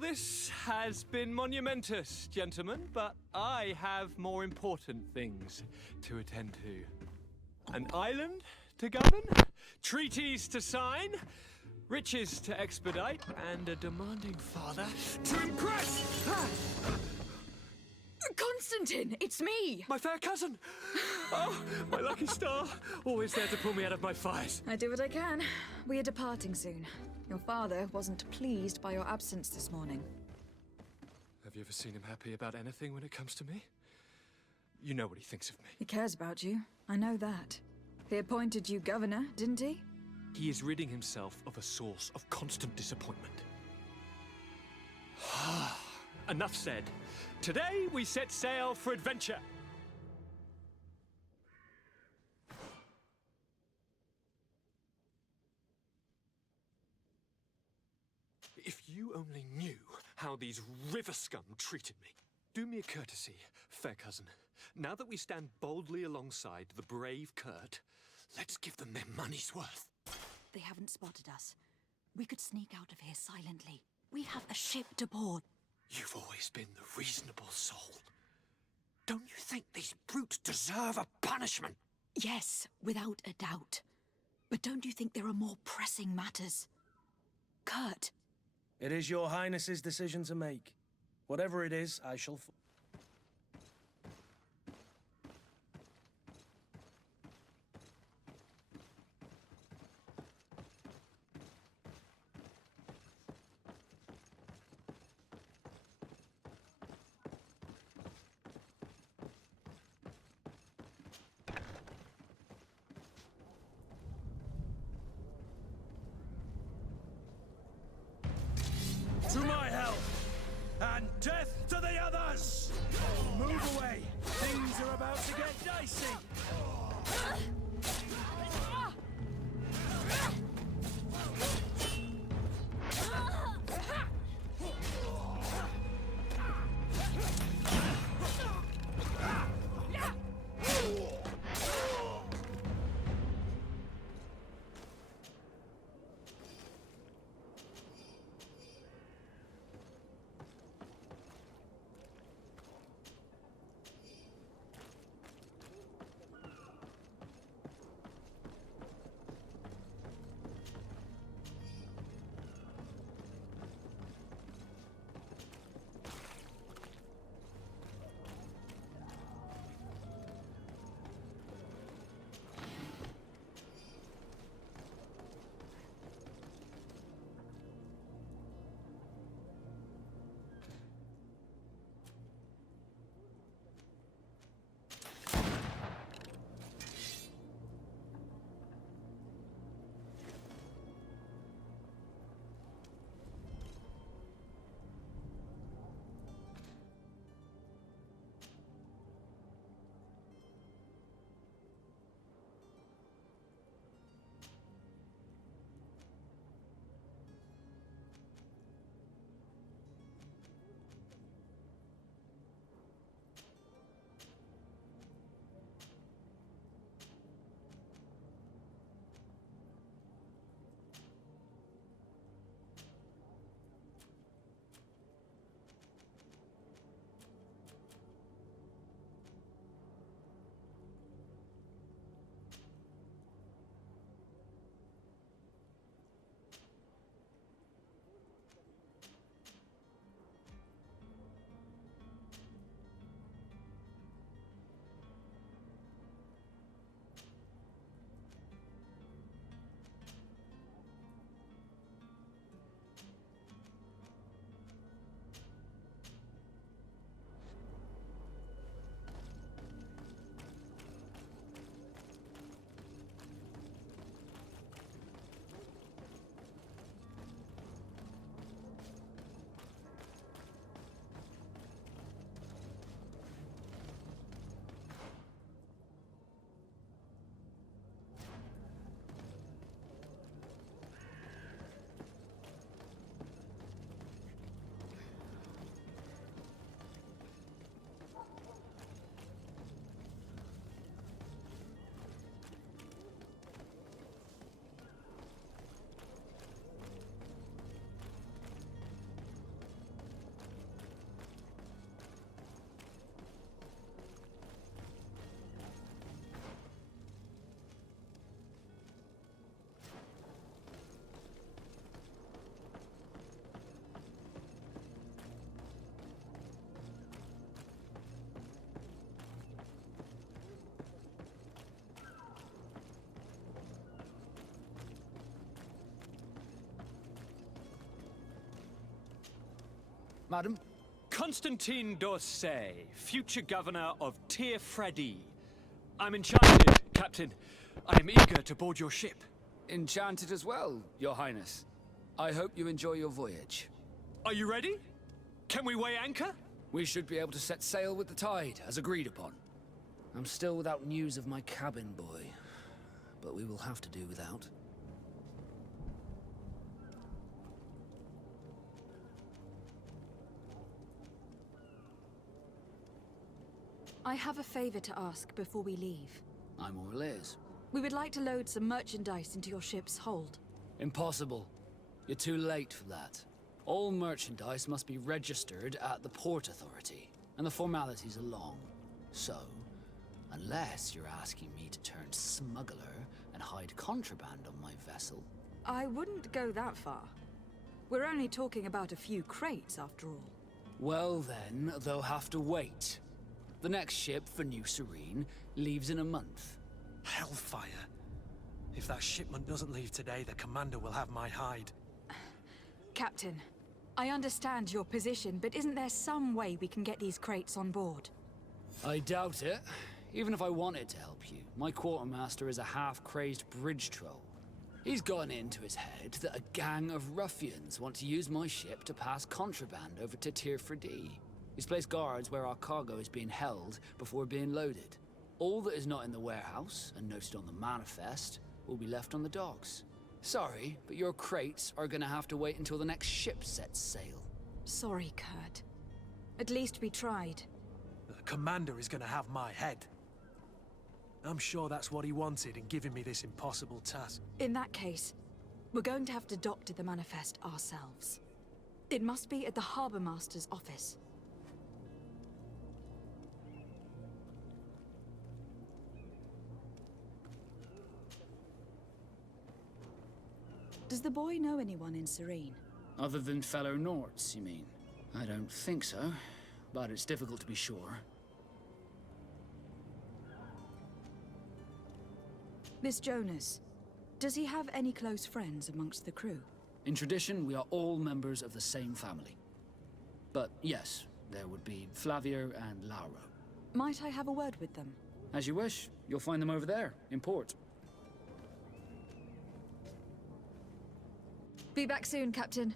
this has been monumentous, gentlemen, but I have more important things to attend to. An island to govern, treaties to sign, riches to expedite, and a demanding father to impress! Constantine, it's me! My fair cousin! Oh, my lucky star. Always there to pull me out of my fires. I do what I can. We are departing soon. Your father wasn't pleased by your absence this morning. Have you ever seen him happy about anything when it comes to me? You know what he thinks of me. He cares about you. I know that. He appointed you governor, didn't he? He is ridding himself of a source of constant disappointment. Enough said. Today we set sail for adventure. If you only knew how these river scum treated me. Do me a courtesy, fair cousin. Now that we stand boldly alongside the brave Kurt, let's give them their money's worth. They haven't spotted us. We could sneak out of here silently. We have a ship to board. You've always been the reasonable soul. Don't you think these brutes deserve a punishment? Yes, without a doubt. But don't you think there are more pressing matters? Kurt. It is your highness's decision to make. Whatever it is, I shall... To my help! And death to the others! Move away! Things are about to get dicey! Madam? Constantine d'Orsay, future governor of Tir-Fredi. I'm enchanted, Captain. I am eager to board your ship. Enchanted as well, Your Highness. I hope you enjoy your voyage. Are you ready? Can we weigh anchor? We should be able to set sail with the tide, as agreed upon. I'm still without news of my cabin boy, but we will have to do without. I have a favor to ask before we leave. I'm all ears. We would like to load some merchandise into your ship's hold. Impossible. You're too late for that. All merchandise must be registered at the Port Authority, and the formalities are long. So, unless you're asking me to turn smuggler and hide contraband on my vessel... I wouldn't go that far. We're only talking about a few crates, after all. Well then, they'll have to wait. The next ship for New Serene leaves in a month. Hellfire. If that shipment doesn't leave today, the commander will have my hide. Captain, I understand your position, but isn't there some way we can get these crates on board? I doubt it. Even if I wanted to help you, my quartermaster is a half-crazed bridge troll. He's gotten into his head that a gang of ruffians want to use my ship to pass contraband over to Tir-Fredi. He's placed guards where our cargo is being held before being loaded. All that is not in the warehouse, and noted on the manifest, will be left on the docks. Sorry, but your crates are gonna have to wait until the next ship sets sail. Sorry, Kurt. At least we tried. The commander is gonna have my head. I'm sure that's what he wanted in giving me this impossible task. In that case, we're going to have to doctor the manifest ourselves. It must be at the Harbour Master's office. Does the boy know anyone in Serene? Other than fellow Norts, you mean? I don't think so, but it's difficult to be sure. Miss Jonas, does he have any close friends amongst the crew? In tradition, we are all members of the same family. But yes, there would be Flavia and Lauro. Might I have a word with them? As you wish. You'll find them over there, in port. Be back soon, Captain.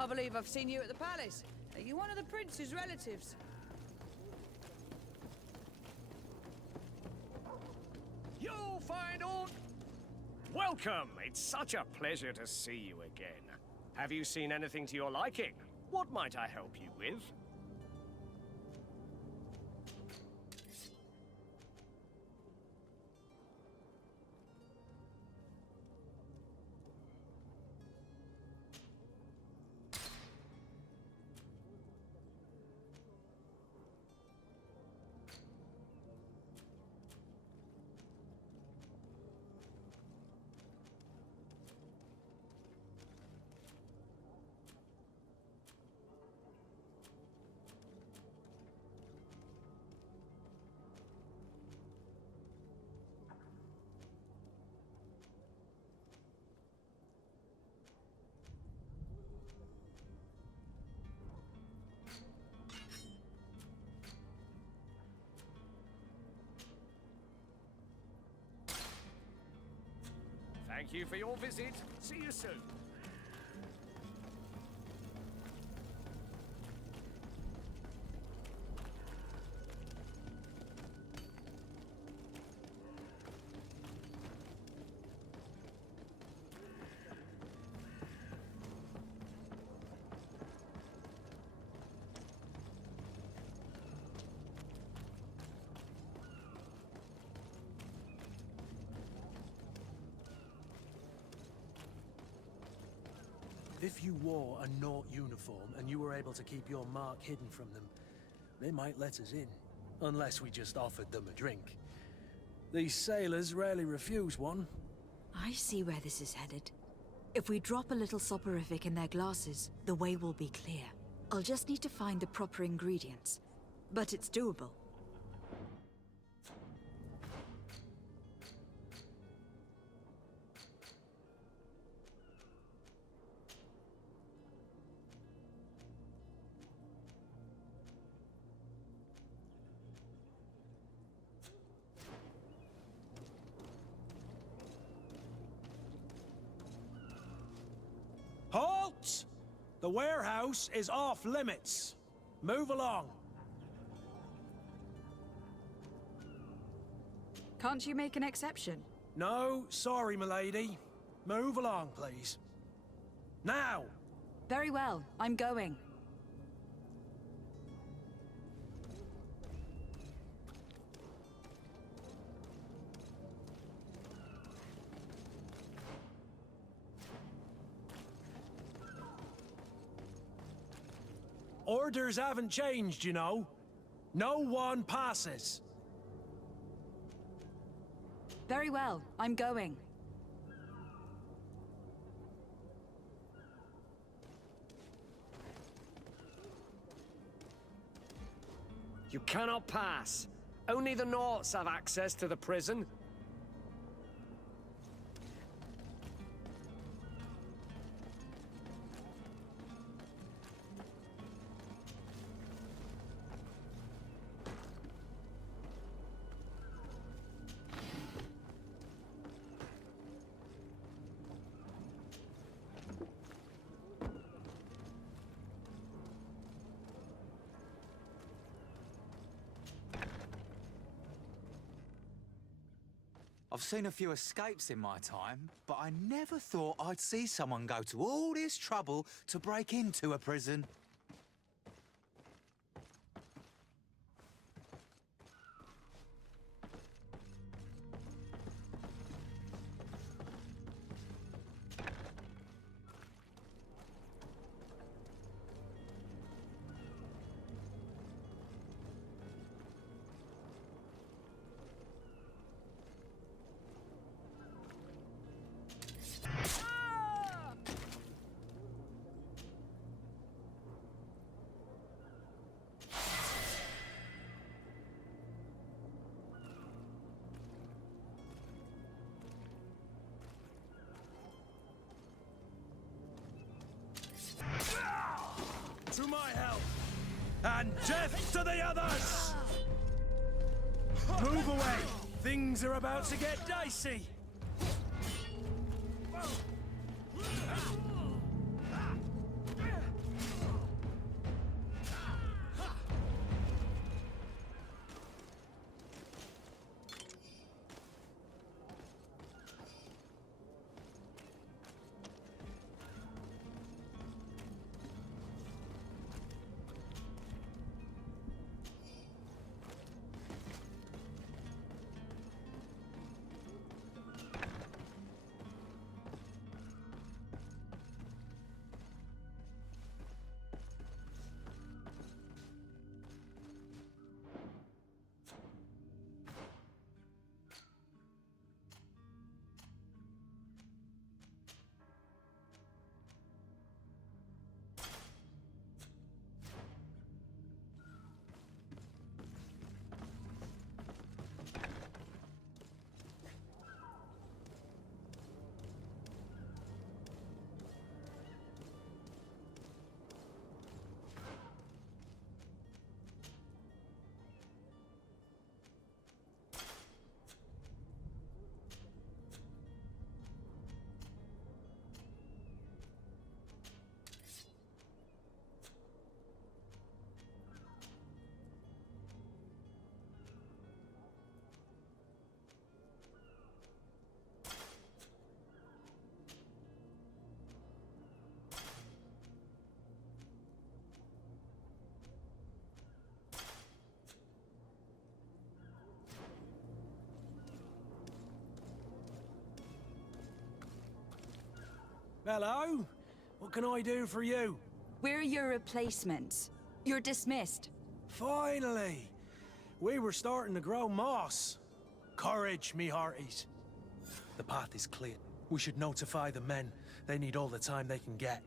I believe I've seen you at the palace. Are you one of the prince's relatives? You'll find all... Welcome! It's such a pleasure to see you again. Have you seen anything to your liking? What might I help you with? Thank you for your visit. See you soon. If you wore a Naught uniform and you were able to keep your mark hidden from them, they might let us in. Unless we just offered them a drink. These sailors rarely refuse one. I see where this is headed. If we drop a little soporific in their glasses, the way will be clear. I'll just need to find the proper ingredients. But it's doable. Halt! The warehouse is off limits. Move along. Can't you make an exception? No, sorry, milady. Move along, please. Now! Very well, I'm going. Orders haven't changed, you know. No one passes. Very well, I'm going. You cannot pass. Only the Naughts have access to the prison. I've seen a few escapes in my time, but I never thought I'd see someone go to all this trouble to break into a prison. To my help! And death to the others! Move away! Things are about to get dicey! Hello? What can I do for you? We're your replacements. You're dismissed. Finally! We were starting to grow moss. Courage, me hearties. The path is clear. We should notify the men. They need all the time they can get.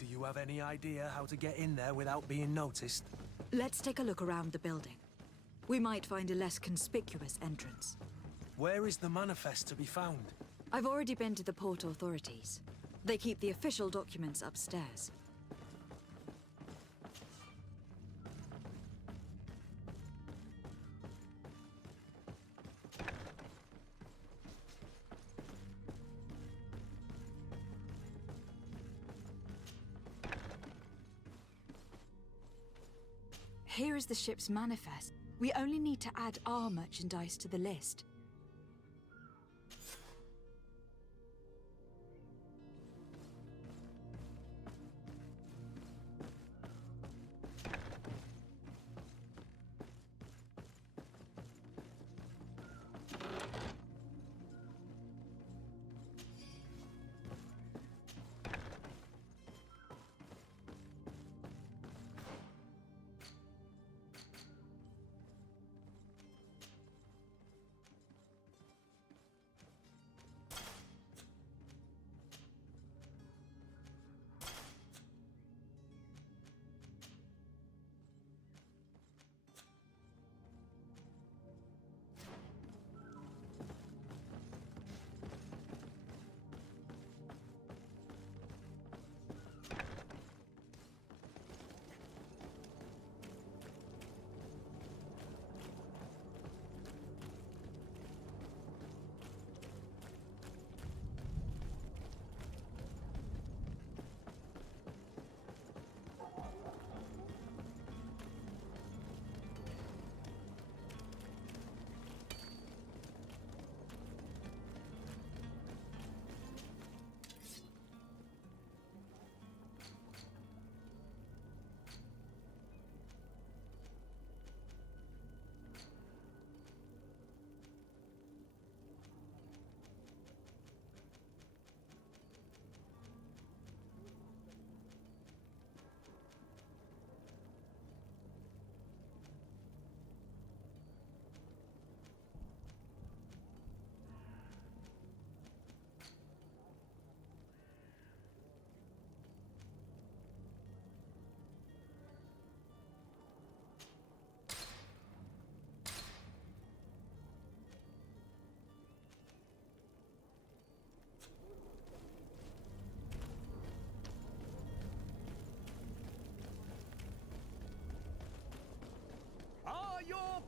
Do you have any idea how to get in there without being noticed? Let's take a look around the building. We might find a less conspicuous entrance. Where is the manifest to be found? I've already been to the port authorities. They keep the official documents upstairs. Here is the ship's manifest. We only need to add our merchandise to the list.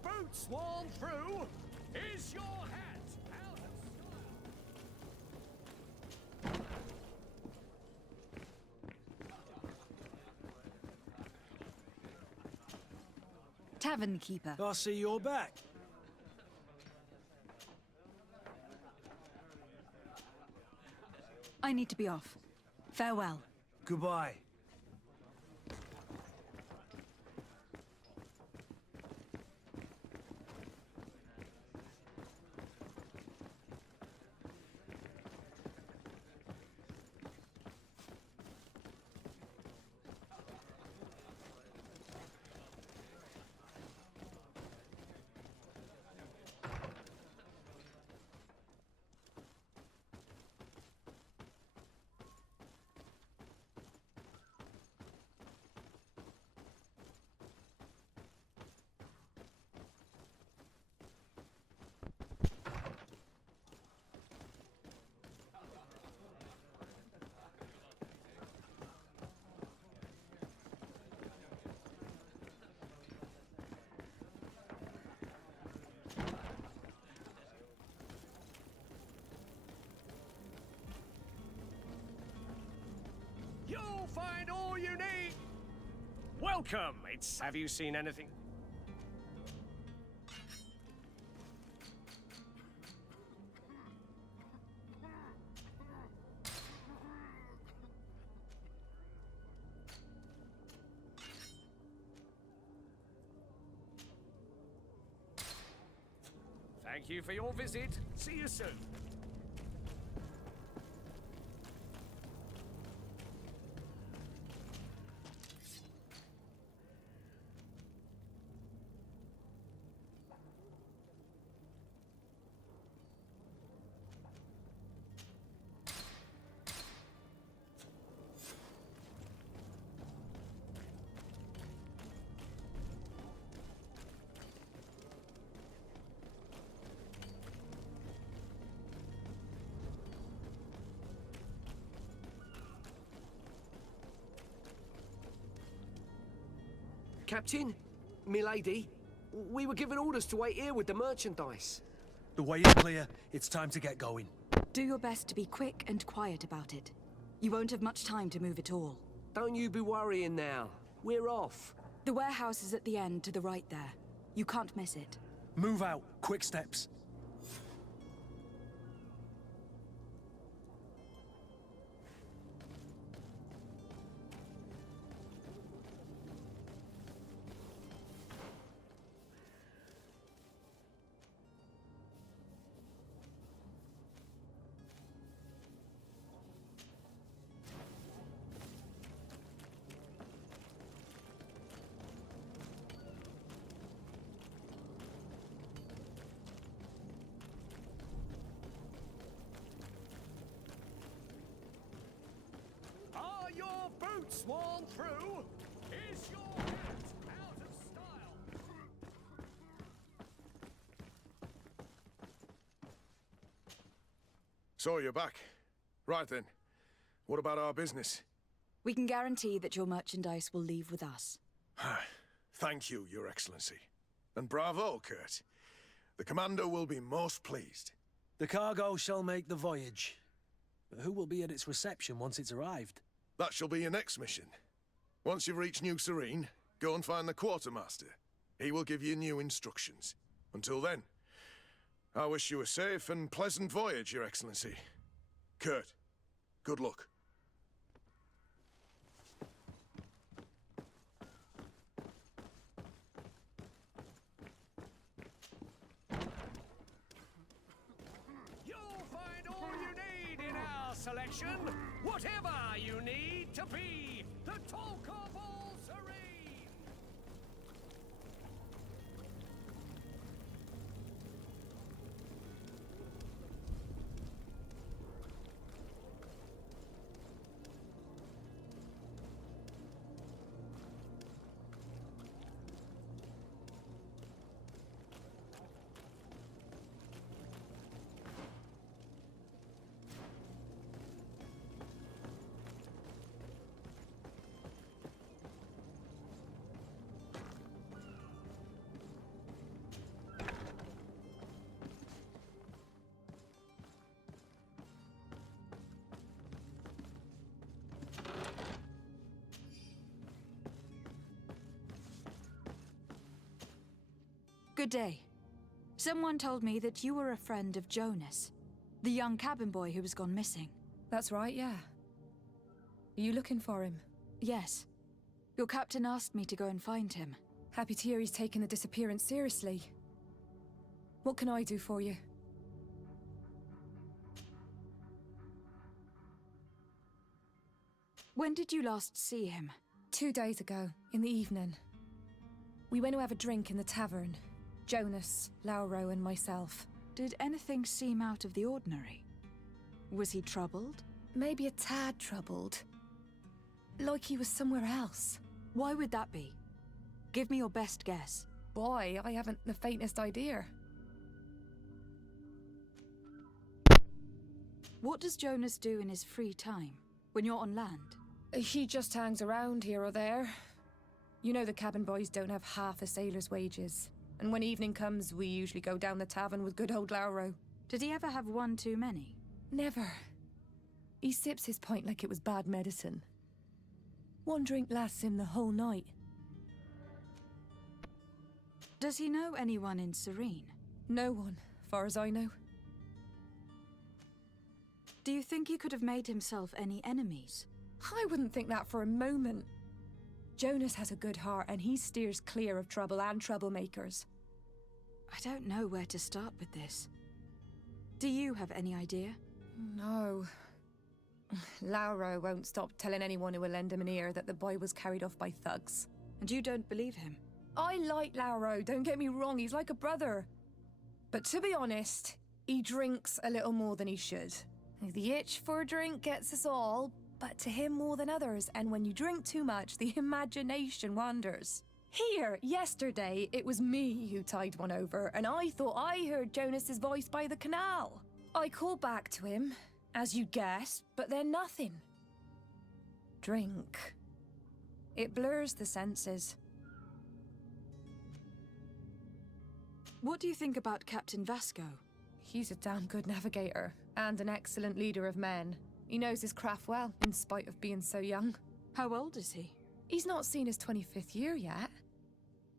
boots worn through? Is your hat out of style? Tavern keeper. I see you're back. I need to be off. Farewell. Goodbye. You'll find all you need. Welcome. Have you seen anything? Thank you for your visit. See you soon. Captain, milady, we were given orders to wait here with the merchandise. The way is clear. It's time to get going. Do your best to be quick and quiet about it. You won't have much time to move at all. Don't you be worrying now. We're off. The warehouse is at the end to the right there. You can't miss it. Move out. Quick steps. Are your boots worn through? Is your hat out of style? So you're back. Right then. What about our business? We can guarantee that your merchandise will leave with us. Thank you, Your Excellency. And bravo, Kurt. The Commander will be most pleased. The cargo shall make the voyage. But who will be at its reception once it's arrived? That shall be your next mission. Once you've reached New Serene, go and find the Quartermaster. He will give you new instructions. Until then, I wish you a safe and pleasant voyage, Your Excellency. Kurt, good luck. You'll find all you need in our selection. Whatever you need to be the talk of all Serene. Good day. Someone told me that you were a friend of Jonas, the young cabin boy who was gone missing. That's right, yeah. Are you looking for him? Yes. Your captain asked me to go and find him. Happy to hear he's taken the disappearance seriously. What can I do for you? When did you last see him? 2 days ago, in the evening. We went to have a drink in the tavern. Jonas, Lauro, and myself. Did anything seem out of the ordinary? Was he troubled? Maybe a tad troubled. Like he was somewhere else. Why would that be? Give me your best guess. Boy, I haven't the faintest idea. What does Jonas do in his free time, when you're on land? He just hangs around here or there. You know the cabin boys don't have half a sailor's wages. And when evening comes, we usually go down the tavern with good old Lauro. Did he ever have one too many? Never. He sips his pint like it was bad medicine. One drink lasts him the whole night. Does he know anyone in Serene? No one, far as I know. Do you think he could have made himself any enemies? I wouldn't think that for a moment. Jonas has a good heart and he steers clear of trouble and troublemakers. I don't know where to start with this. Do you have any idea? No. Lauro won't stop telling anyone who will lend him an ear that the boy was carried off by thugs. And you don't believe him? I like Lauro, don't get me wrong, he's like a brother. But to be honest, he drinks a little more than he should. The itch for a drink gets us all, but to him more than others, and when you drink too much, the imagination wanders. Here, yesterday, it was me who tied one over, and I thought I heard Jonas's voice by the canal. I called back to him, as you guessed, but then nothing. Drink. It blurs the senses. What do you think about Captain Vasco? He's a damn good navigator, and an excellent leader of men. He knows his craft well, in spite of being so young. How old is he? He's not seen his 25th year yet.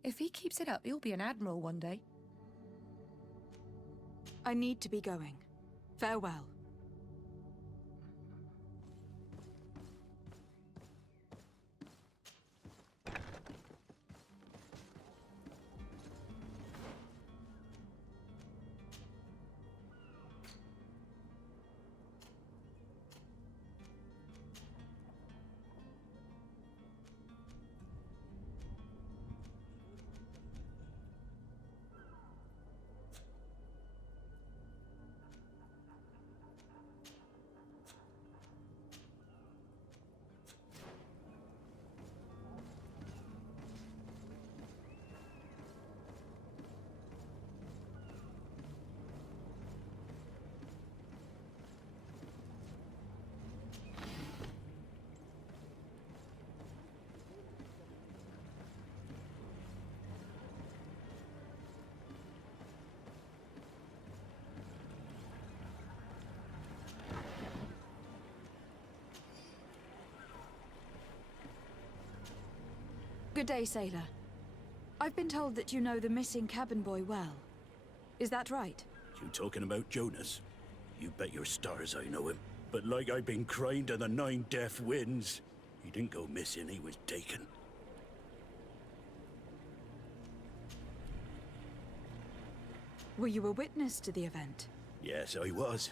If he keeps it up, he'll be an admiral one day. I need to be going. Farewell. Good day, sailor. I've been told that you know the missing cabin boy well. Is that right? You talking about Jonas? You bet your stars I know him. But like I've been crying to the 9 deaf winds, he didn't go missing, he was taken. Were you a witness to the event? Yes, I was.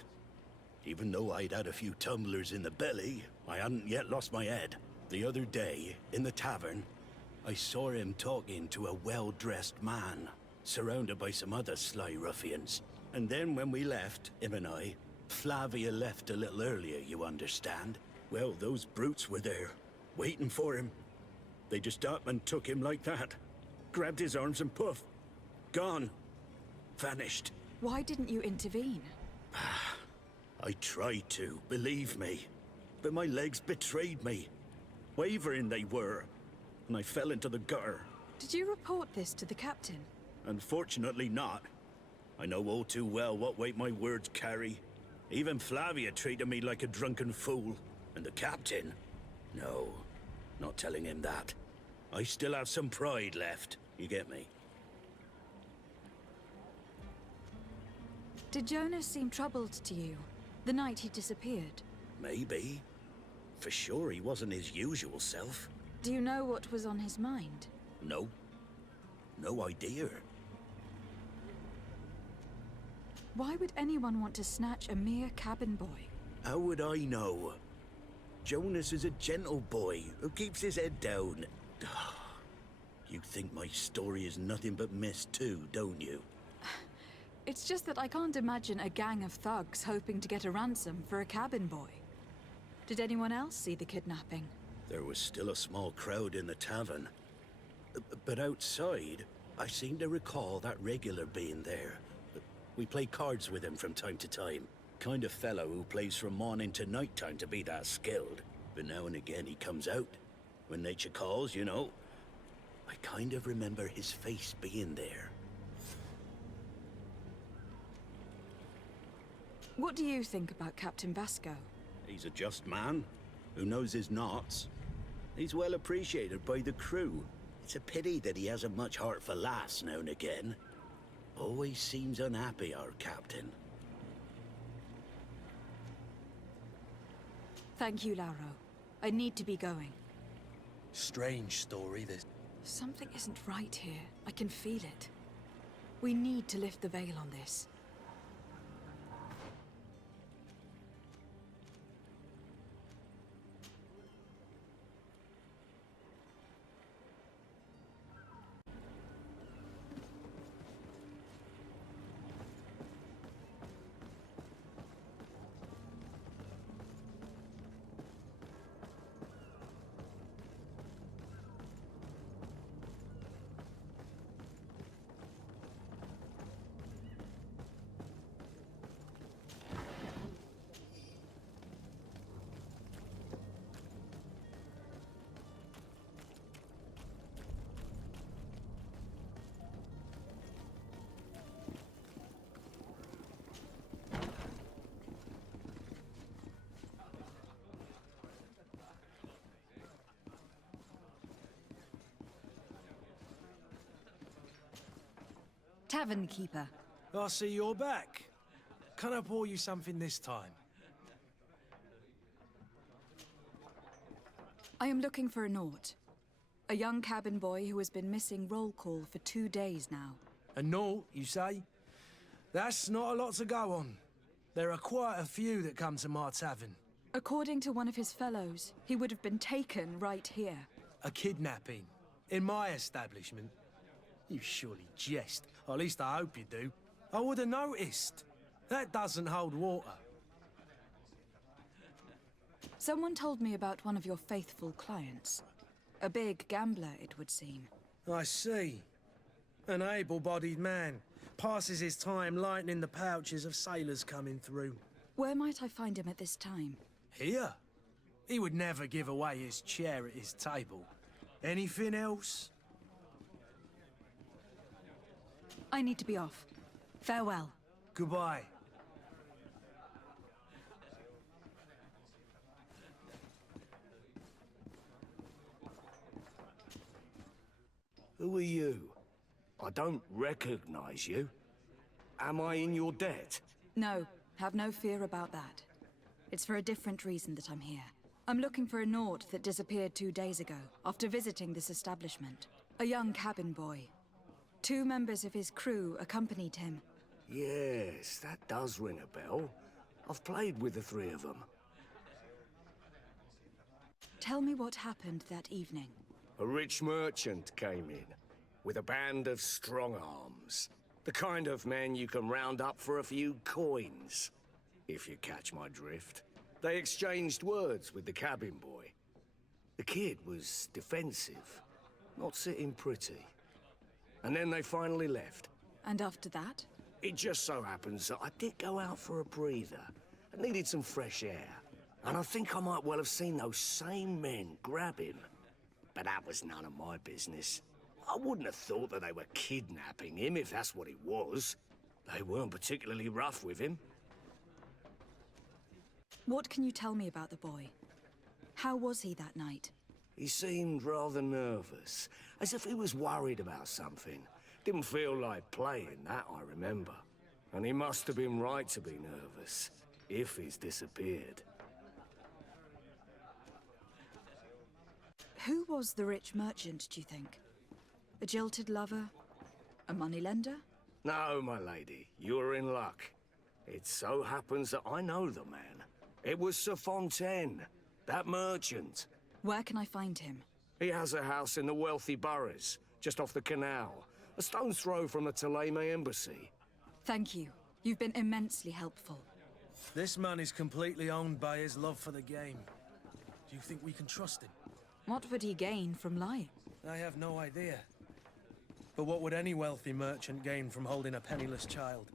Even though I'd had a few tumblers in the belly, I hadn't yet lost my head. The other day, in the tavern, I saw him talking to a well-dressed man, surrounded by some other sly ruffians. And then when we left, him and I, Flavia left a little earlier, you understand. Well, those brutes were there, waiting for him. They just up and took him like that. Grabbed his arms and poof. Gone. Vanished. Why didn't you intervene? I tried to, believe me. But my legs betrayed me. Wavering they were. And I fell into the gutter. Did you report this to the captain? Unfortunately not. I know all too well what weight my words carry. Even Flavia treated me like a drunken fool. And the captain? No, not telling him that. I still have some pride left, you get me? Did Jonas seem troubled to you the night he disappeared? Maybe. For sure he wasn't his usual self. Do you know what was on his mind? No. No idea. Why would anyone want to snatch a mere cabin boy? How would I know? Jonas is a gentle boy who keeps his head down. You think my story is nothing but mess too, don't you? It's just that I can't imagine a gang of thugs hoping to get a ransom for a cabin boy. Did anyone else see the kidnapping? There was still a small crowd in the tavern. But outside, I seem to recall that regular being there. We play cards with him from time to time. Kind of fellow who plays from morning to night time to be that skilled. But now and again he comes out. When nature calls, you know. I kind of remember his face being there. What do you think about Captain Vasco? He's a just man who knows his knots. He's well appreciated by the crew. It's a pity that he hasn't much heart for laughs now and again. Always seems unhappy, our captain. Thank you, Lauro. I need to be going. Strange story, this. Something isn't right here. I can feel it. We need to lift the veil on this. Tavern keeper. I see you're back. Can I pour you something this time? I am looking for a Naut. A young cabin boy who has been missing roll call for 2 days now. A Naut, you say? That's not a lot to go on. There are quite a few that come to my tavern. According to one of his fellows, he would have been taken right here. A kidnapping? In my establishment? You surely jest. Or at least I hope you do. I would have noticed. That doesn't hold water. Someone told me about one of your faithful clients. A big gambler, it would seem. I see. An able-bodied man. Passes his time lightening the pouches of sailors coming through. Where might I find him at this time? Here? He would never give away his chair at his table. Anything else? I need to be off. Farewell. Goodbye. Who are you? I don't recognize you. Am I in your debt? No, have no fear about that. It's for a different reason that I'm here. I'm looking for a Naut that disappeared 2 days ago, after visiting this establishment. A young cabin boy. 2 members of his crew accompanied him. Yes, that does ring a bell. I've played with the 3 of them. Tell me what happened that evening. A rich merchant came in, with a band of strong arms. The kind of men you can round up for a few coins, if you catch my drift. They exchanged words with the cabin boy. The kid was defensive, not sitting pretty. And then they finally left. And after that? It just so happens that I did go out for a breather. I needed some fresh air. And I think I might well have seen those same men grab him. But that was none of my business. I wouldn't have thought that they were kidnapping him if that's what it was. They weren't particularly rough with him. What can you tell me about the boy? How was he that night? He seemed rather nervous, as if he was worried about something. Didn't feel like playing, that I remember. And he must have been right to be nervous, if he's disappeared. Who was the rich merchant, do you think? A jilted lover? A moneylender? No, my lady, you're in luck. It so happens that I know the man. It was Sir Fontaine, that merchant. Where can I find him? He has a house in the wealthy boroughs, just off the canal, a stone's throw from the Thélème embassy. Thank you. You've been immensely helpful. This man is completely owned by his love for the game. Do you think we can trust him? What would he gain from lying? I have no idea. But what would any wealthy merchant gain from holding a penniless child?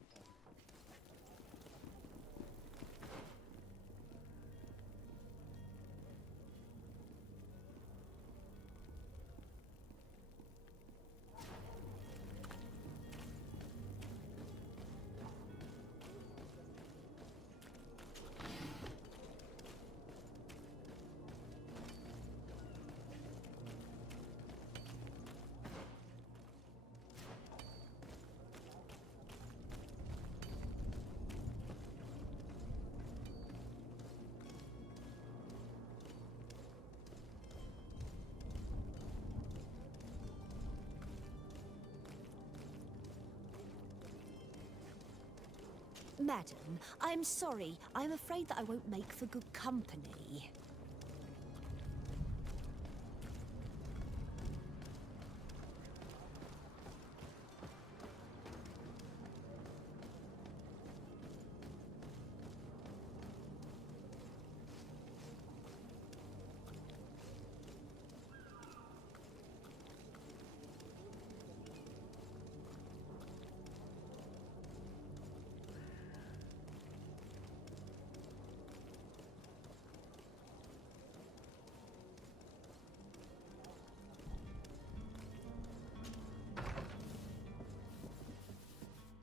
Madam, I'm sorry. I'm afraid that I won't make for good company.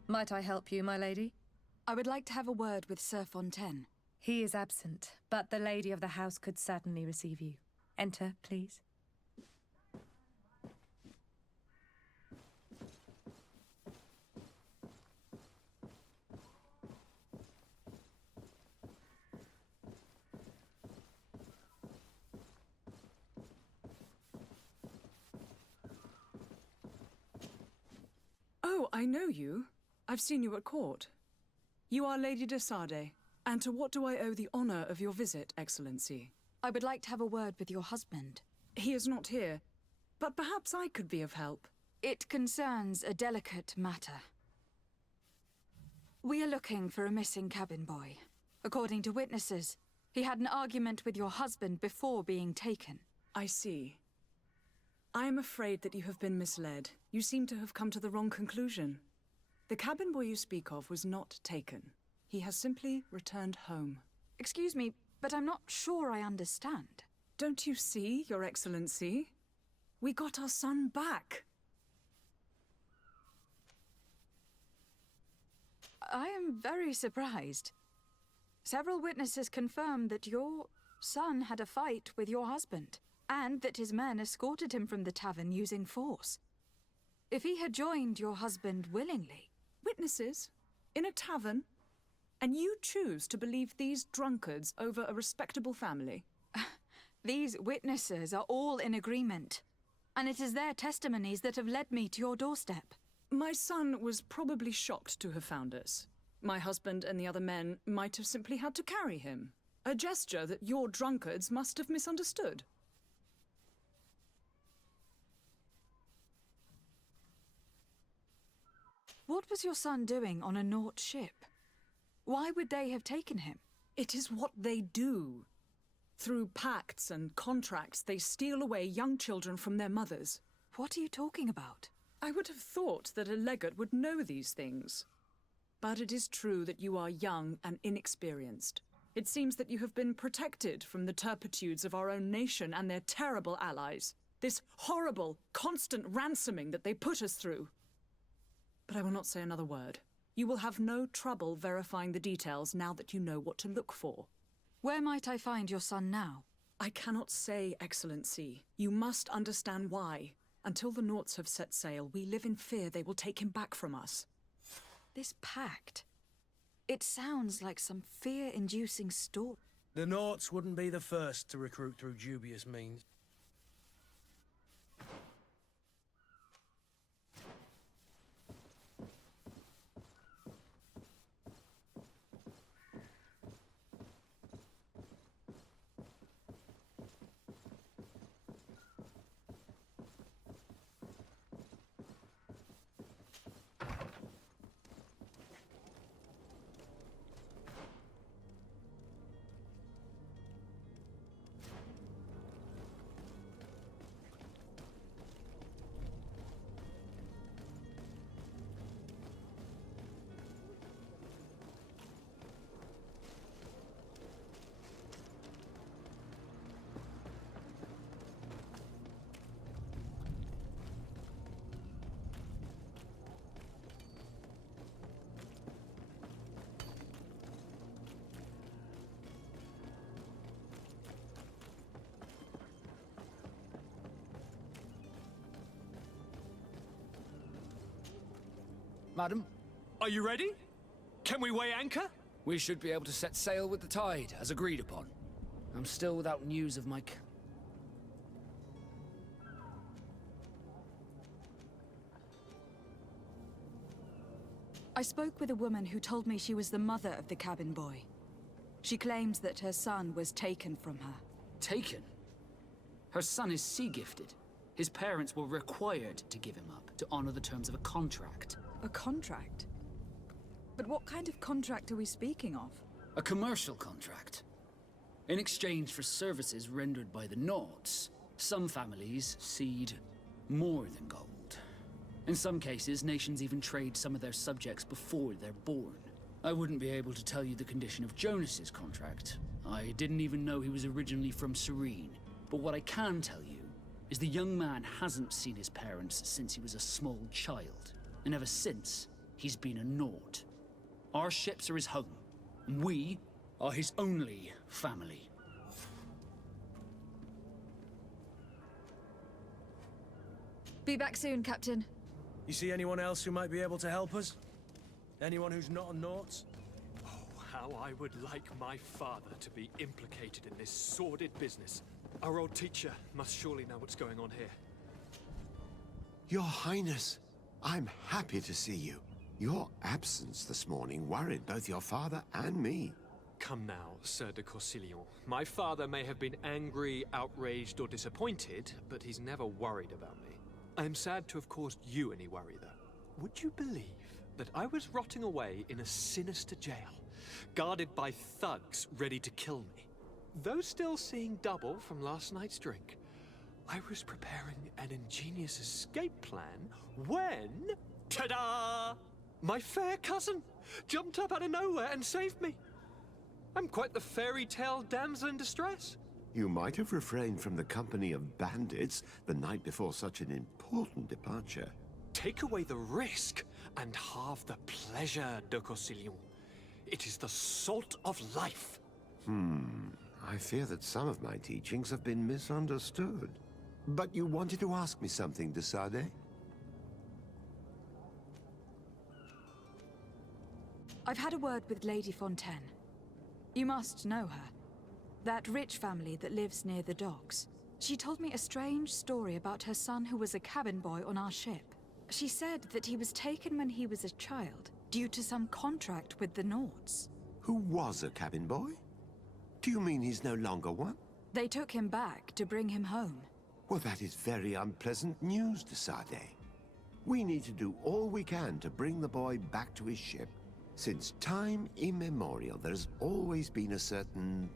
Might I help you, my lady? I would like to have a word with Sir Fontaine. He is absent, but the lady of the house could certainly receive you. Enter, please. Oh, I know you. I've seen you at court. You are Lady de Sardet. And to what do I owe the honor of your visit, Excellency? I would like to have a word with your husband. He is not here, but perhaps I could be of help. It concerns a delicate matter. We are looking for a missing cabin boy. According to witnesses, he had an argument with your husband before being taken. I see. I am afraid that you have been misled. You seem to have come to the wrong conclusion. The cabin boy you speak of was not taken. He has simply returned home. Excuse me, but I'm not sure I understand. Don't you see, Your Excellency? We got our son back. I am very surprised. Several witnesses confirmed that your son had a fight with your husband, and that his men escorted him from the tavern using force. If he had joined your husband willingly... Witnesses? In a tavern? And you choose to believe these drunkards over a respectable family? These witnesses are all in agreement, and it is their testimonies that have led me to your doorstep. My son was probably shocked to have found us. My husband and the other men might have simply had to carry him. A gesture that your drunkards must have misunderstood. What was your son doing on a Naut ship? Why would they have taken him? It is what they do. Through pacts and contracts, they steal away young children from their mothers. What are you talking about? I would have thought that a legate would know these things. But it is true that you are young and inexperienced. It seems that you have been protected from the turpitudes of our own nation and their terrible allies. This horrible, constant ransoming that they put us through. But I will not say another word. You will have no trouble verifying the details now that you know what to look for. Where might I find your son now? I cannot say, Excellency. You must understand why. Until the Nauts have set sail, we live in fear they will take him back from us. This pact. It sounds like some fear-inducing story. The Naughts wouldn't be the first to recruit through dubious means. Madam? Are you ready? Can we weigh anchor? We should be able to set sail with the tide, as agreed upon. I'm still without news of Mike. I spoke with a woman who told me she was the mother of the cabin boy. She claims that her son was taken from her. Taken? Her son is sea-gifted. His parents were required to give him up, to honor the terms of a contract. A contract? But what kind of contract are we speaking of? A commercial contract. In exchange for services rendered by the Naughts, some families cede more than gold. In some cases, nations even trade some of their subjects before they're born. I wouldn't be able to tell you the condition of Jonas's contract. I didn't even know he was originally from Serene. But what I can tell you is the young man hasn't seen his parents since he was a small child. And ever since, he's been a Naught. Our ships are his home, and we are his only family. Be back soon, Captain. You see anyone else who might be able to help us? Anyone who's not a Naught? Oh, how I would like my father to be implicated in this sordid business. Our old teacher must surely know what's going on here. Your Highness, I'm happy to see you. Your absence this morning worried both your father and me. Come now, Sir de Corsillon. My father may have been angry, outraged, or disappointed, but he's never worried about me. I am sad to have caused you any worry, though. Would you believe that I was rotting away in a sinister jail, guarded by thugs ready to kill me? Though still seeing double from last night's drink, I was preparing an ingenious escape plan when... ta-da! My fair cousin jumped up out of nowhere and saved me. I'm quite the fairy tale damsel in distress. You might have refrained from the company of bandits the night before such an important departure. Take away the risk and halve the pleasure, de Corsillon. It is the salt of life. I fear that some of my teachings have been misunderstood. But you wanted to ask me something, de Sade? I've had a word with Lady Fontaine. You must know her. That rich family that lives near the docks. She told me a strange story about her son who was a cabin boy on our ship. She said that he was taken when he was a child, due to some contract with the Naughts. Who was a cabin boy? Do you mean he's no longer one? They took him back to bring him home. Well, that is very unpleasant news, de Sade. We need to do all we can to bring the boy back to his ship. Since time immemorial, there has always been a certain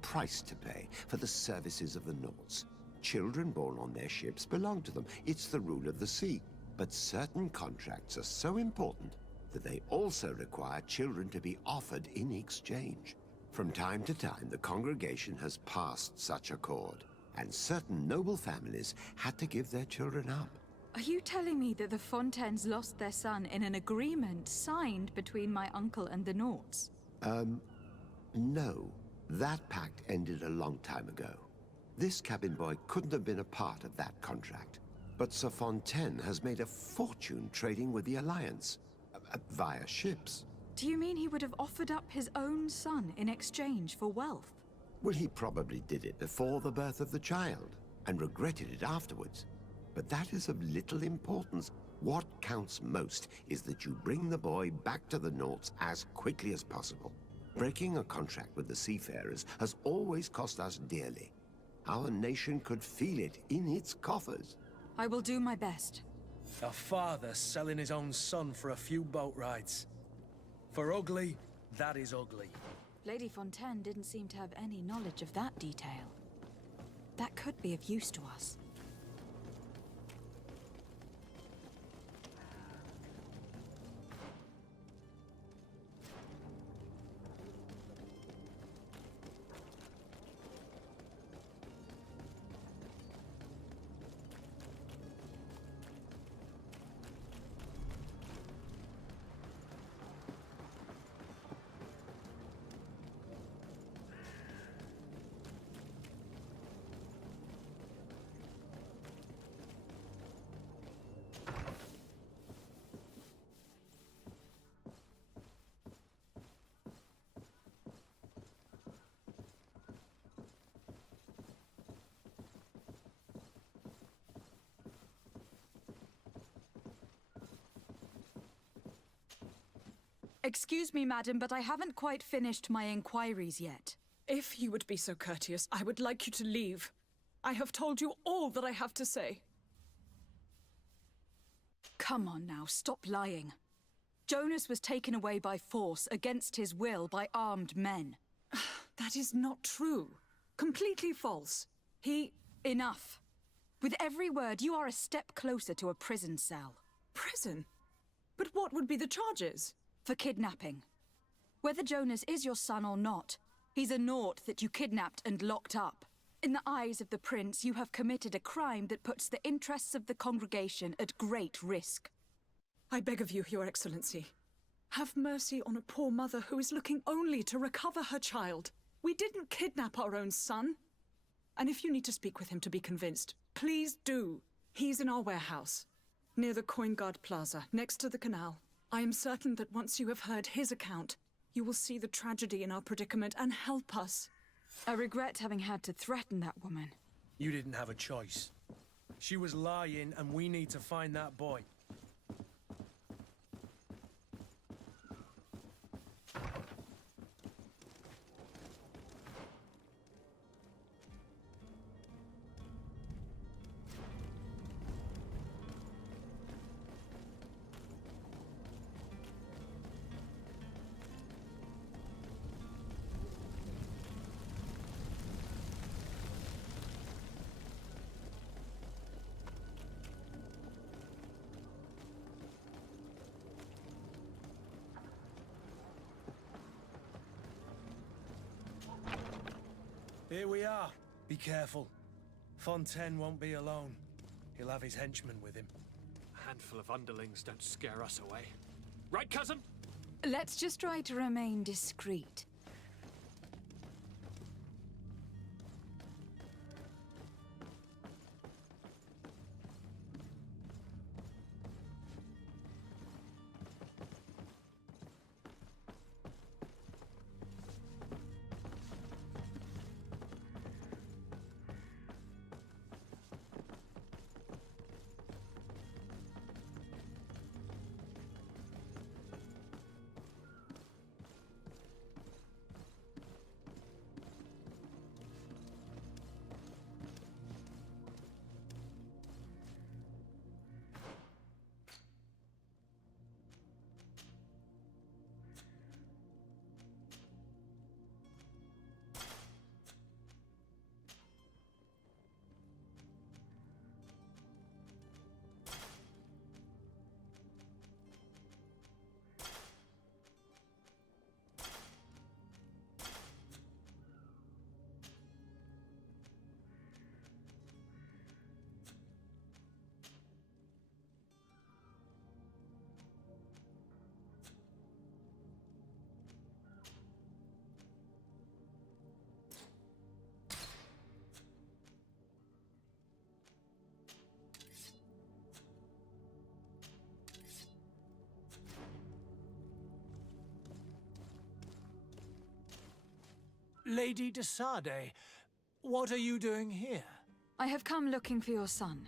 price to pay for the services of the Naughts. Children born on their ships belong to them. It's the rule of the sea. But certain contracts are so important that they also require children to be offered in exchange. From time to time, the congregation has passed such accord, and certain noble families had to give their children up. Are you telling me that the Fontaines lost their son in an agreement signed between my uncle and the Naughts? No. That pact ended a long time ago. This cabin boy couldn't have been a part of that contract. But Sir Fontaine has made a fortune trading with the Alliance. via ships. Do you mean he would have offered up his own son in exchange for wealth? Well, he probably did it before the birth of the child, and regretted it afterwards. But that is of little importance. What counts most is that you bring the boy back to the Nauts as quickly as possible. Breaking a contract with the seafarers has always cost us dearly. Our nation could feel it in its coffers. I will do my best. A father selling his own son for a few boat rides. For ugly, that is ugly. Lady Fontaine didn't seem to have any knowledge of that detail. That could be of use to us. Excuse me, madam, but I haven't quite finished my inquiries yet. If you would be so courteous, I would like you to leave. I have told you all that I have to say. Come on now, stop lying. Jonas was taken away by force, against his will, by armed men. That is not true. Completely false. Enough. With every word, you are a step closer to a prison cell. Prison? But what would be the charges? For kidnapping. Whether Jonas is your son or not, he's a Naut that you kidnapped and locked up. In the eyes of the prince, you have committed a crime that puts the interests of the congregation at great risk. I beg of you, Your Excellency. Have mercy on a poor mother who is looking only to recover her child. We didn't kidnap our own son. And if you need to speak with him to be convinced, please do. He's in our warehouse, near the Coin Guard Plaza, next to the canal. I am certain that once you have heard his account, you will see the tragedy in our predicament and help us. I regret having had to threaten that woman. You didn't have a choice. She was lying, and we need to find that boy. Here we are. Be careful. Fontaine won't be alone. He'll have his henchmen with him. A handful of underlings don't scare us away. Right, cousin? Let's just try to remain discreet. Lady de Sade, what are you doing here? I have come looking for your son.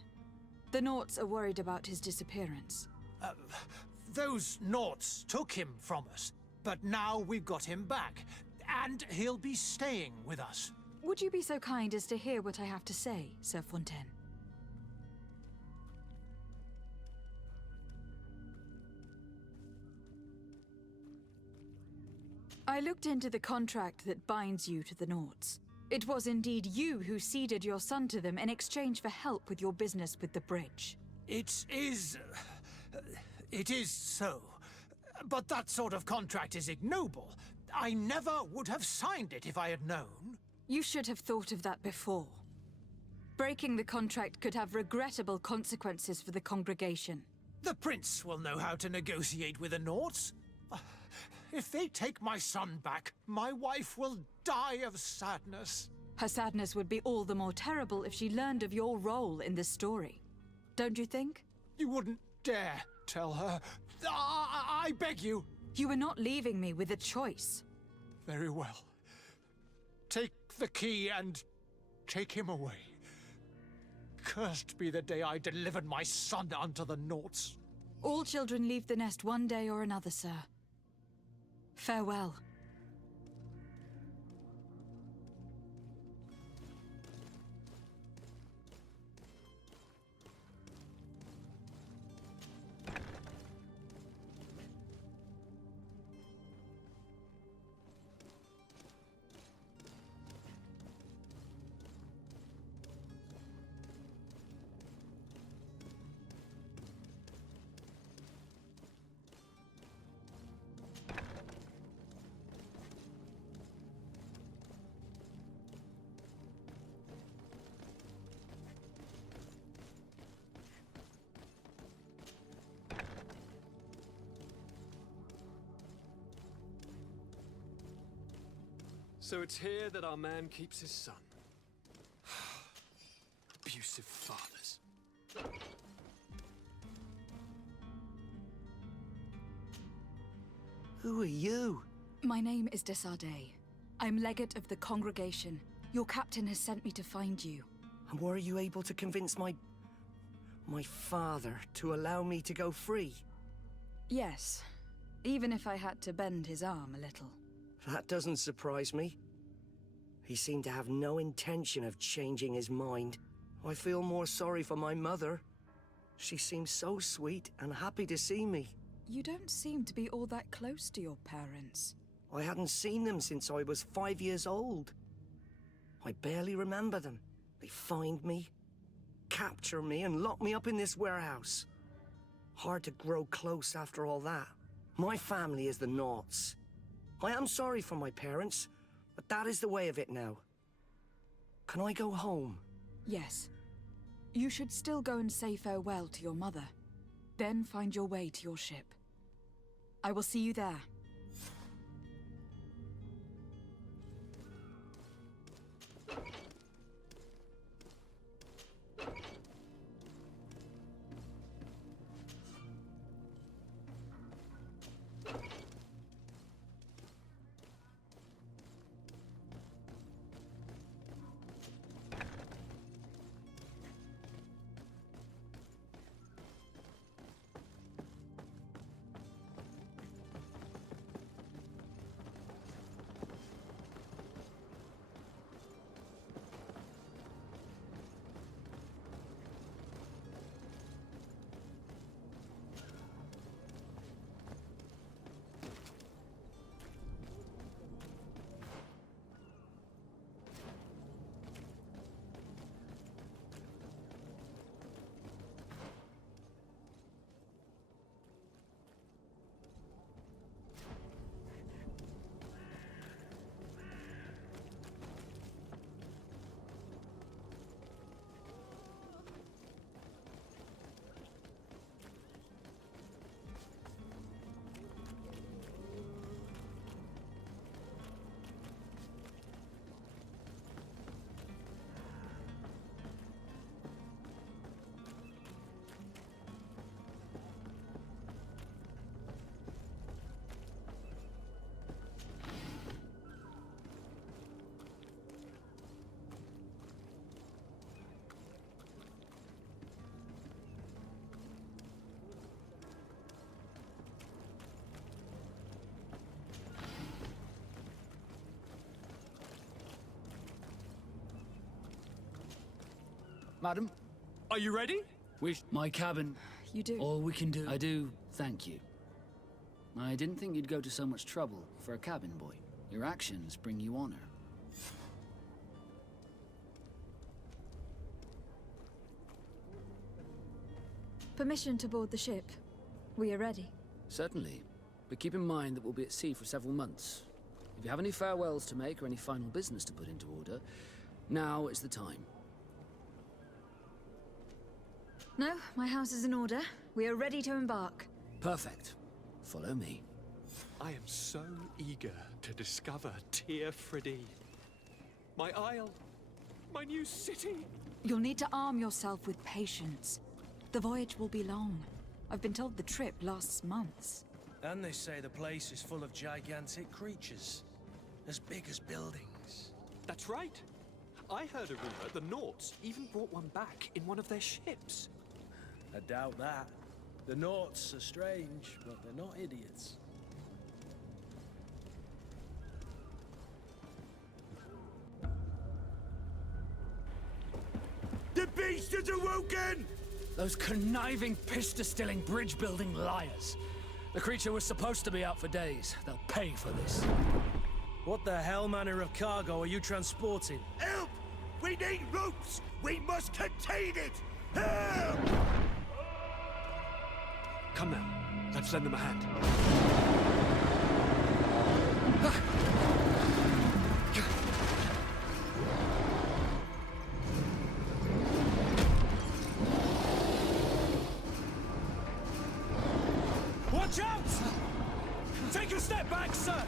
The Naughts are worried about his disappearance. Those Naughts took him from us, but now we've got him back, and he'll be staying with us. Would you be so kind as to hear what I have to say, Sir Fontaine? I looked into the contract that binds you to the Naughts. It was indeed you who ceded your son to them in exchange for help with your business with the bridge. It is so. But that sort of contract is ignoble. I never would have signed it if I had known. You should have thought of that before. Breaking the contract could have regrettable consequences for the congregation. The prince will know how to negotiate with the Naughts. If they take my son back, my wife will die of sadness. Her sadness would be all the more terrible if she learned of your role in this story. Don't you think? You wouldn't dare tell her. I beg you. You are not leaving me with a choice. Very well. Take the key and take him away. Cursed be the day I delivered my son unto the Naughts. All children leave the nest one day or another, sir. Farewell. So it's here that our man keeps his son. Abusive fathers. Who are you? My name is de Sade. I'm legate of the congregation. Your captain has sent me to find you. And were you able to convince my father to allow me to go free? Yes, even if I had to bend his arm a little. That doesn't surprise me. He seemed to have no intention of changing his mind. I feel more sorry for my mother. She seems so sweet and happy to see me. You don't seem to be all that close to your parents. I hadn't seen them since I was 5 years old. I barely remember them. They find me, capture me, and lock me up in this warehouse. Hard to grow close after all that. My family is the Naughts. I am sorry for my parents, but that is the way of it now. Can I go home? Yes. You should still go and say farewell to your mother. Then find your way to your ship. I will see you there. Madam? Are you ready? My cabin. You do? All we can do. I do, thank you. I didn't think you'd go to so much trouble for a cabin boy. Your actions bring you honor. Permission to board the ship. We are ready. Certainly. But keep in mind that we'll be at sea for several months. If you have any farewells to make or any final business to put into order, now is the time. No, my house is in order. We are ready to embark. Perfect. Follow me. I am so eager to discover Tir Friddy. My isle. My new city. You'll need to arm yourself with patience. The voyage will be long. I've been told the trip lasts months. And they say the place is full of gigantic creatures. As big as buildings. That's right. I heard a rumor the Nauts even brought one back in one of their ships. I doubt that. The Nauts are strange, but they're not idiots. The beast has awoken! Those conniving, piss-distilling, bridge-building liars. The creature was supposed to be out for days. They'll pay for this. What the hell manner of cargo are you transporting? Help! We need ropes! We must contain it! Help! Come now, let's lend them a hand. Watch out! Take a step back, sir!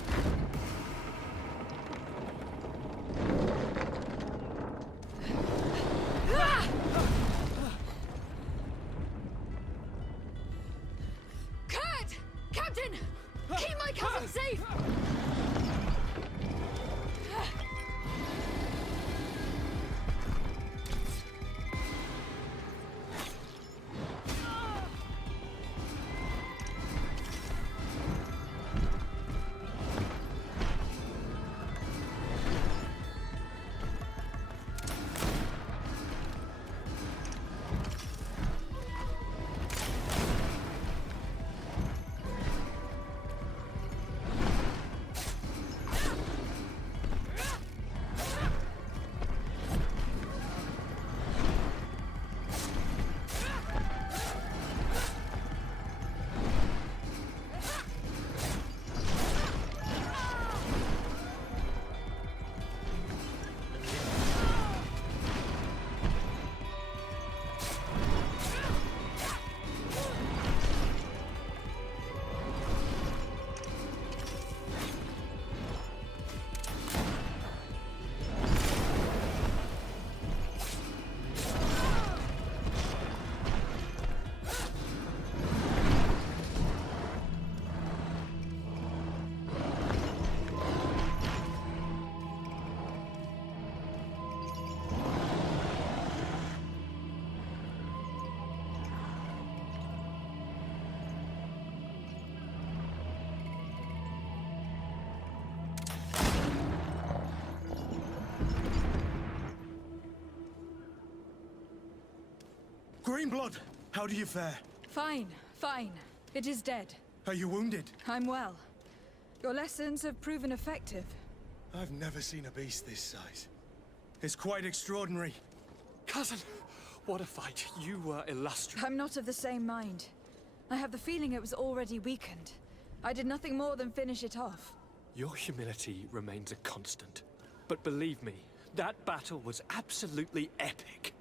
Kurt! Captain! Keep my cousin safe! Greenblood, how do you fare? Fine, fine. It is dead. Are you wounded? I'm well. Your lessons have proven effective. I've never seen a beast this size. It's quite extraordinary. Cousin, what a fight. You were illustrious. I'm not of the same mind. I have the feeling it was already weakened. I did nothing more than finish it off. Your humility remains a constant. But believe me, that battle was absolutely epic.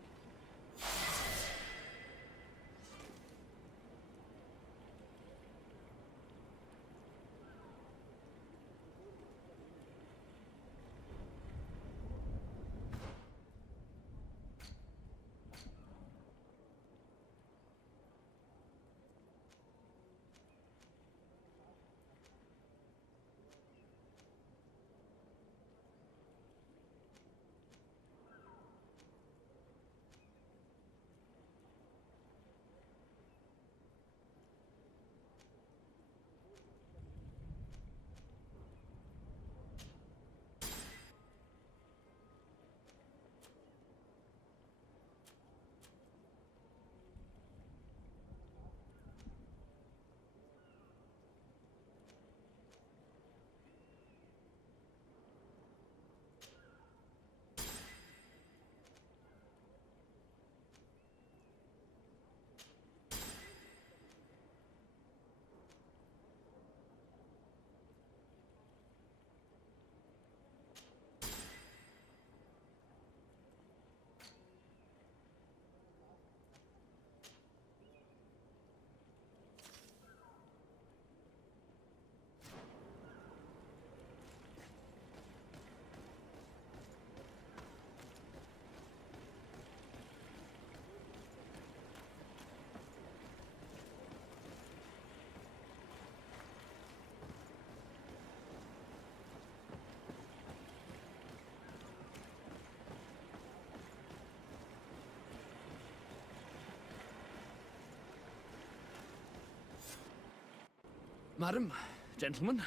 Madam, gentlemen.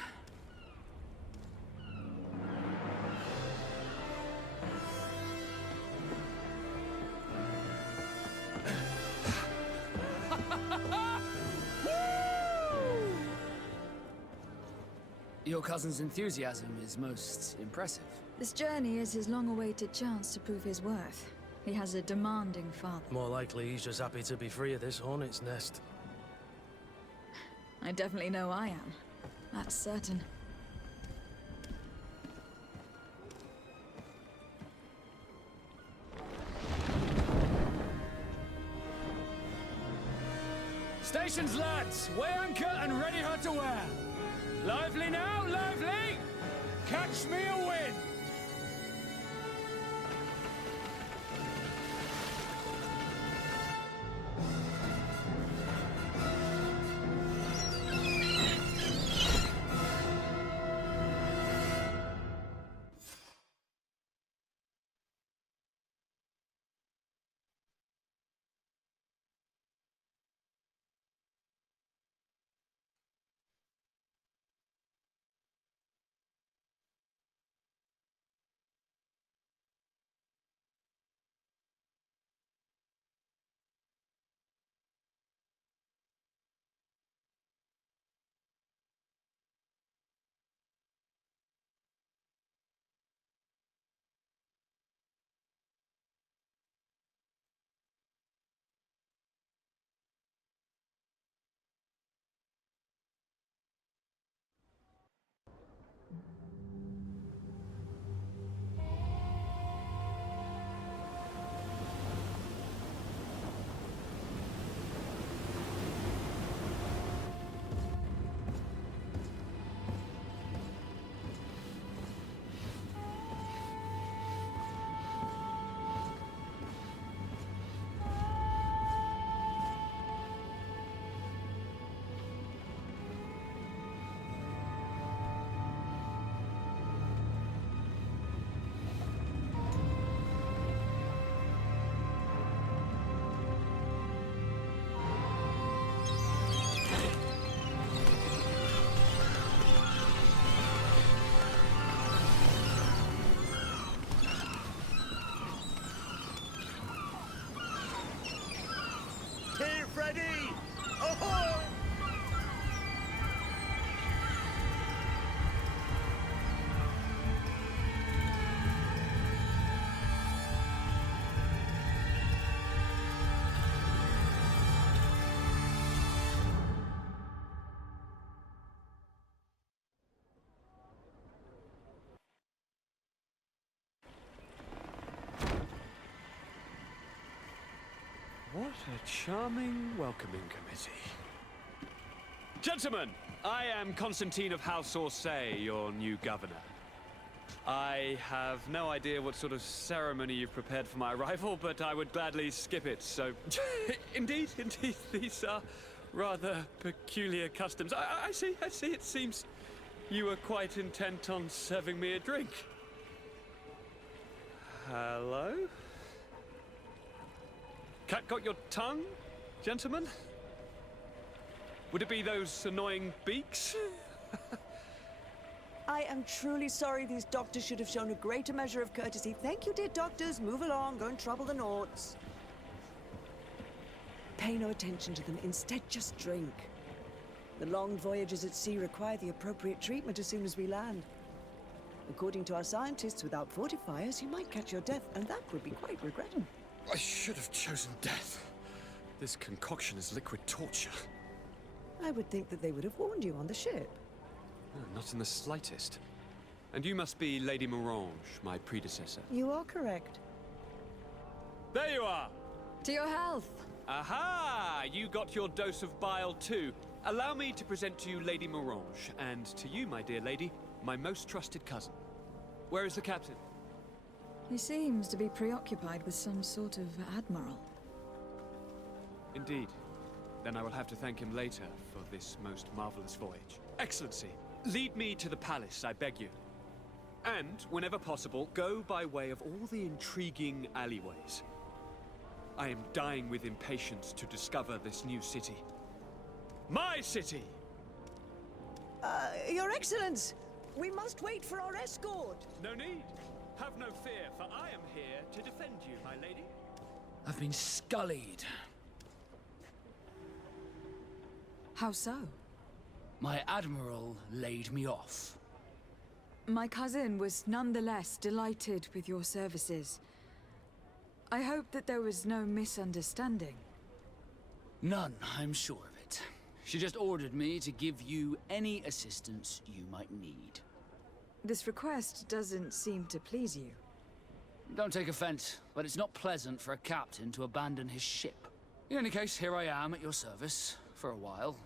Your cousin's enthusiasm is most impressive. This journey is his long-awaited chance to prove his worth. He has a demanding father. More likely he's just happy to be free of this hornet's nest. I definitely know I am. That's certain. Stations, lads! Weigh anchor and ready her to wear! Lively now, lively! Catch me a wind! Here, Freddy! Oh-ho! What a charming welcoming committee. Gentlemen, I am Constantine of House Orsay, your new governor. I have no idea what sort of ceremony you've prepared for my arrival, but I would gladly skip it, so... indeed, these are rather peculiar customs. I see, it seems you were quite intent on serving me a drink. Hello? Cat got your tongue, gentlemen? Would it be those annoying beaks? I am truly sorry. These doctors should have shown a greater measure of courtesy. Thank you, dear doctors. Move along. Go and trouble the Naughts. Pay no attention to them. Instead, just drink. The long voyages at sea require the appropriate treatment as soon as we land. According to our scientists, without fortifiers, you might catch your death, and that would be quite regrettable. I should have chosen death. This concoction is liquid torture. I would think that they would have warned you on the ship. No, not in the slightest. And you must be Lady Morange, my predecessor. You are correct. There you are! To your health! Aha! You got your dose of bile too. Allow me to present to you Lady Morange, and to you, my dear lady, my most trusted cousin. Where is the captain? He seems to be preoccupied with some sort of admiral. Indeed. Then I will have to thank him later for this most marvelous voyage. Excellency, lead me to the palace, I beg you. And, whenever possible, go by way of all the intriguing alleyways. I am dying with impatience to discover this new city. My city! Your Excellence, we must wait for our escort. No need. Have no fear, for I am here to defend you, my lady. I've been scullied. How so? My admiral laid me off. My cousin was nonetheless delighted with your services. I hope that there was no misunderstanding. None, I'm sure of it. She just ordered me to give you any assistance you might need. This request doesn't seem to please you. Don't take offense, but it's not pleasant for a captain to abandon his ship. In any case, here I am at your service, for a while.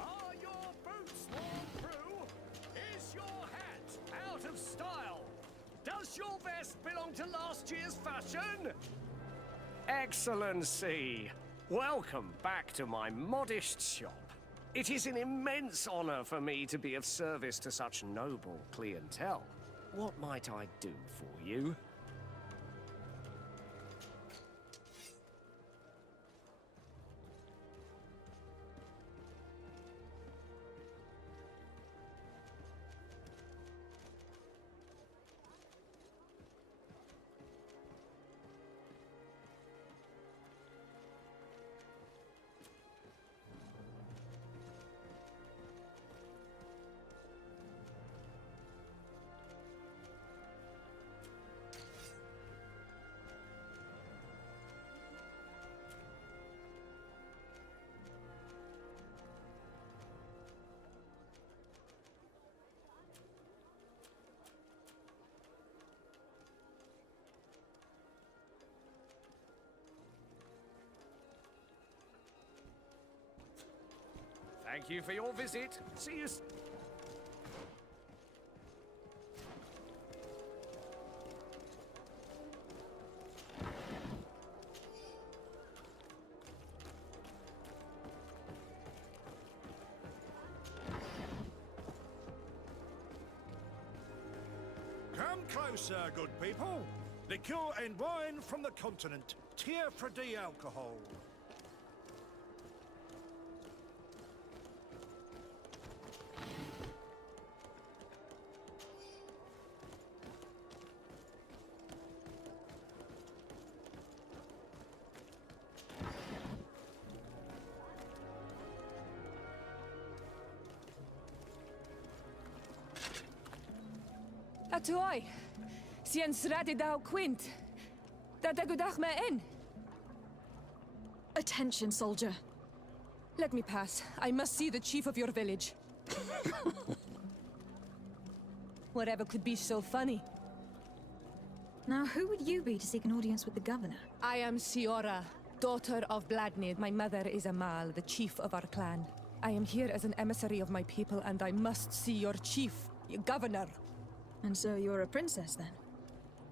Are your boots worn through? Is your hat out of style? Does your vest belong to last year's fashion? Excellency, welcome back to my modest shop. It is an immense honor for me to be of service to such noble clientele. What might I do for you? Thank you for your visit. See you. Come closer, good people. Liqueur and wine from the continent. Tier for the alcohol. Atuai, sien sradi dau quint. Dadagudach me in. Attention, soldier. Let me pass. I must see the chief of your village. Whatever could be so funny? Now, who would you be to seek an audience with the governor? I am Siora, daughter of Vladnid. My mother is Amal, the chief of our clan. I am here as an emissary of my people, and I must see your chief, your governor. And so you're a princess, then?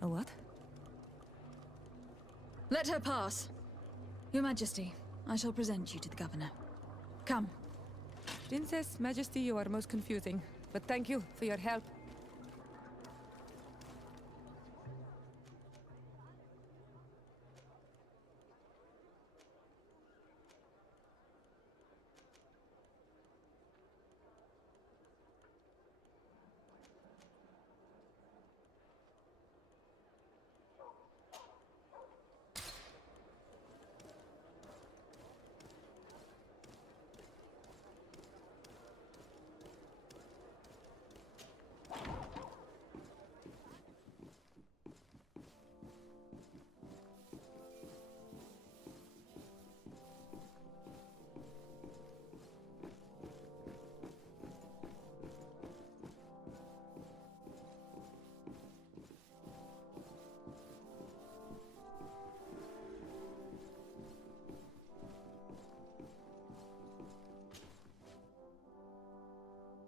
A what? Let her pass. Your Majesty, I shall present you to the governor. Come. Princess, Majesty, you are most confusing. But thank you for your help.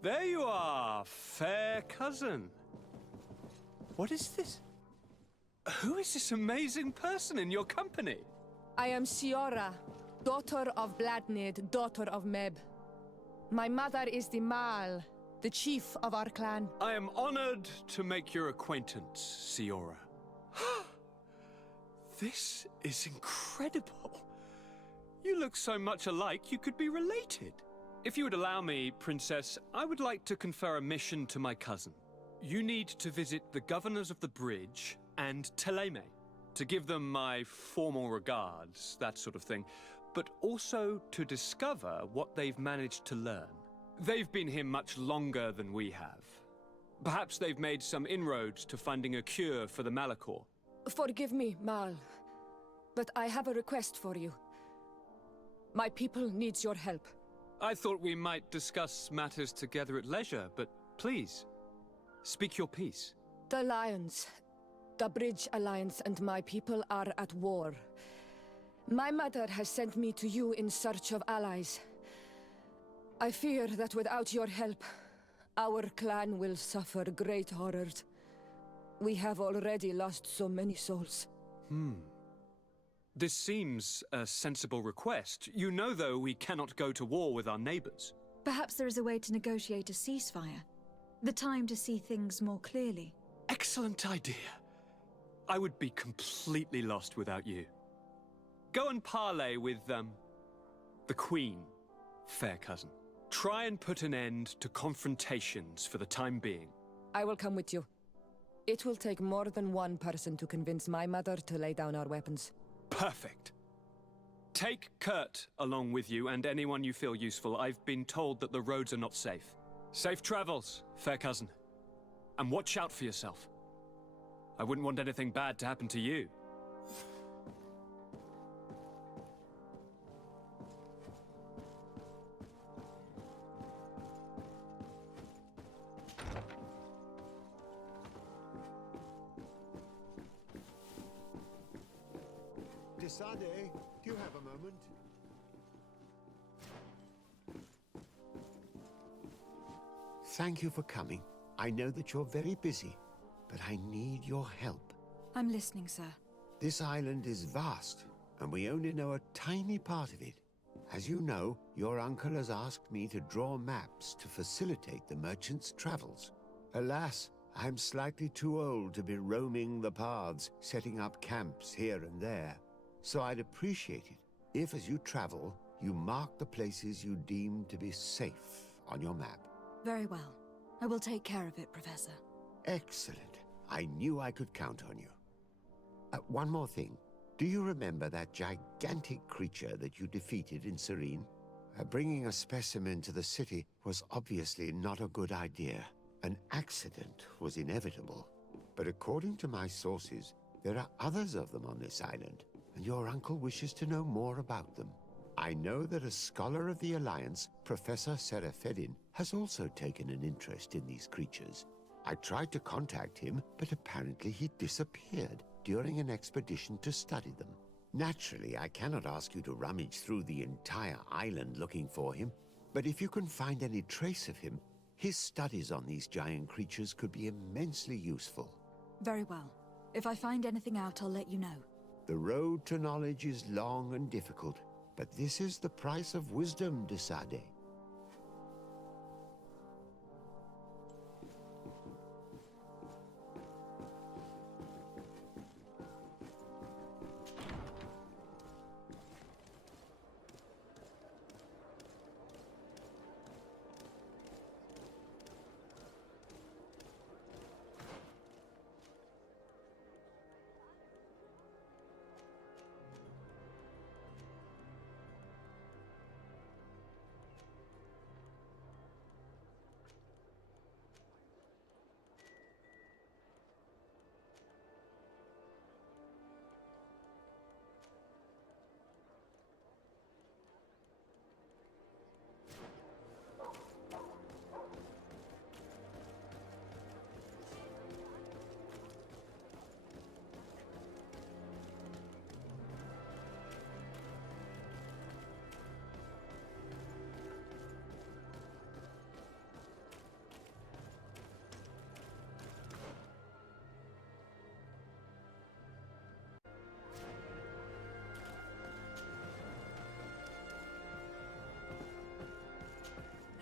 There you are, fair cousin. What is this? Who is this amazing person in your company? I am Siora, daughter of Vladnid, daughter of Meb. My mother is the Mal, the chief of our clan. I am honored to make your acquaintance, Siora. This is incredible. You look so much alike you could be related. If you would allow me, Princess, I would like to confer a mission to my cousin. You need to visit the governors of the bridge and Teleme to give them my formal regards, that sort of thing, but also to discover what they've managed to learn. They've been here much longer than we have. Perhaps they've made some inroads to finding a cure for the Malachor. Forgive me, Mal, but I have a request for you. My people needs your help. I thought we might discuss matters together at leisure, but please, speak your piece. The Alliance, the Bridge Alliance and my people are at war. My mother has sent me to you in search of allies. I fear that without your help, our clan will suffer great horrors. We have already lost so many souls. This seems a sensible request. You know, though, we cannot go to war with our neighbors. Perhaps there is a way to negotiate a ceasefire. The time to see things more clearly. Excellent idea. I would be completely lost without you. Go and parley with, the Queen, fair cousin. Try and put an end to confrontations for the time being. I will come with you. It will take more than one person to convince my mother to lay down our weapons. Perfect. Take Kurt along with you and anyone you feel useful. I've been told that the roads are not safe. Safe travels, fair cousin. And watch out for yourself. I wouldn't want anything bad to happen to you. Desade, do you have a moment? Thank you for coming. I know that you're very busy, but I need your help. I'm listening, sir. This island is vast, and we only know a tiny part of it. As you know, your uncle has asked me to draw maps to facilitate the merchants' travels. Alas, I'm slightly too old to be roaming the paths, setting up camps here and there. So I'd appreciate it if, as you travel, you mark the places you deem to be safe on your map. Very well. I will take care of it, Professor. Excellent. I knew I could count on you. One more thing. Do you remember that gigantic creature that you defeated in Serene? Bringing a specimen to the city was obviously not a good idea. An accident was inevitable. But according to my sources, there are others of them on this island, and your uncle wishes to know more about them. I know that a scholar of the Alliance, Professor Serafedin, has also taken an interest in these creatures. I tried to contact him, but apparently he disappeared during an expedition to study them. Naturally, I cannot ask you to rummage through the entire island looking for him, but if you can find any trace of him, his studies on these giant creatures could be immensely useful. Very well. If I find anything out, I'll let you know. The road to knowledge is long and difficult, but this is the price of wisdom, de Sade.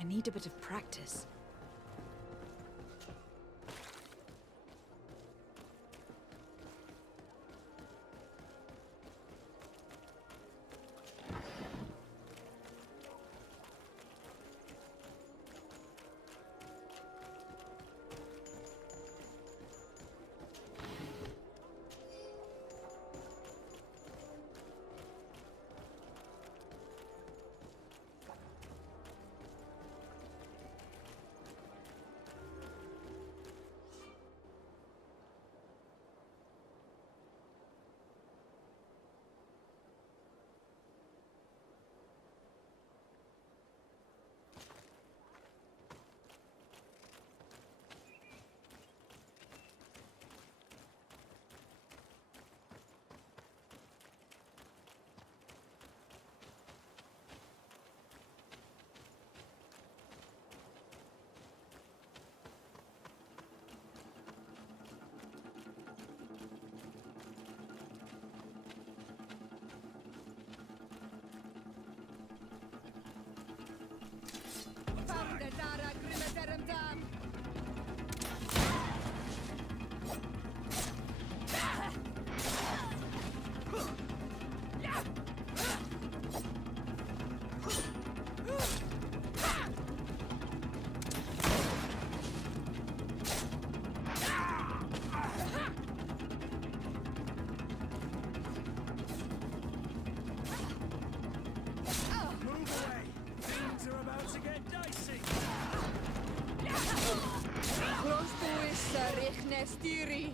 I need a bit of practice. Stiri.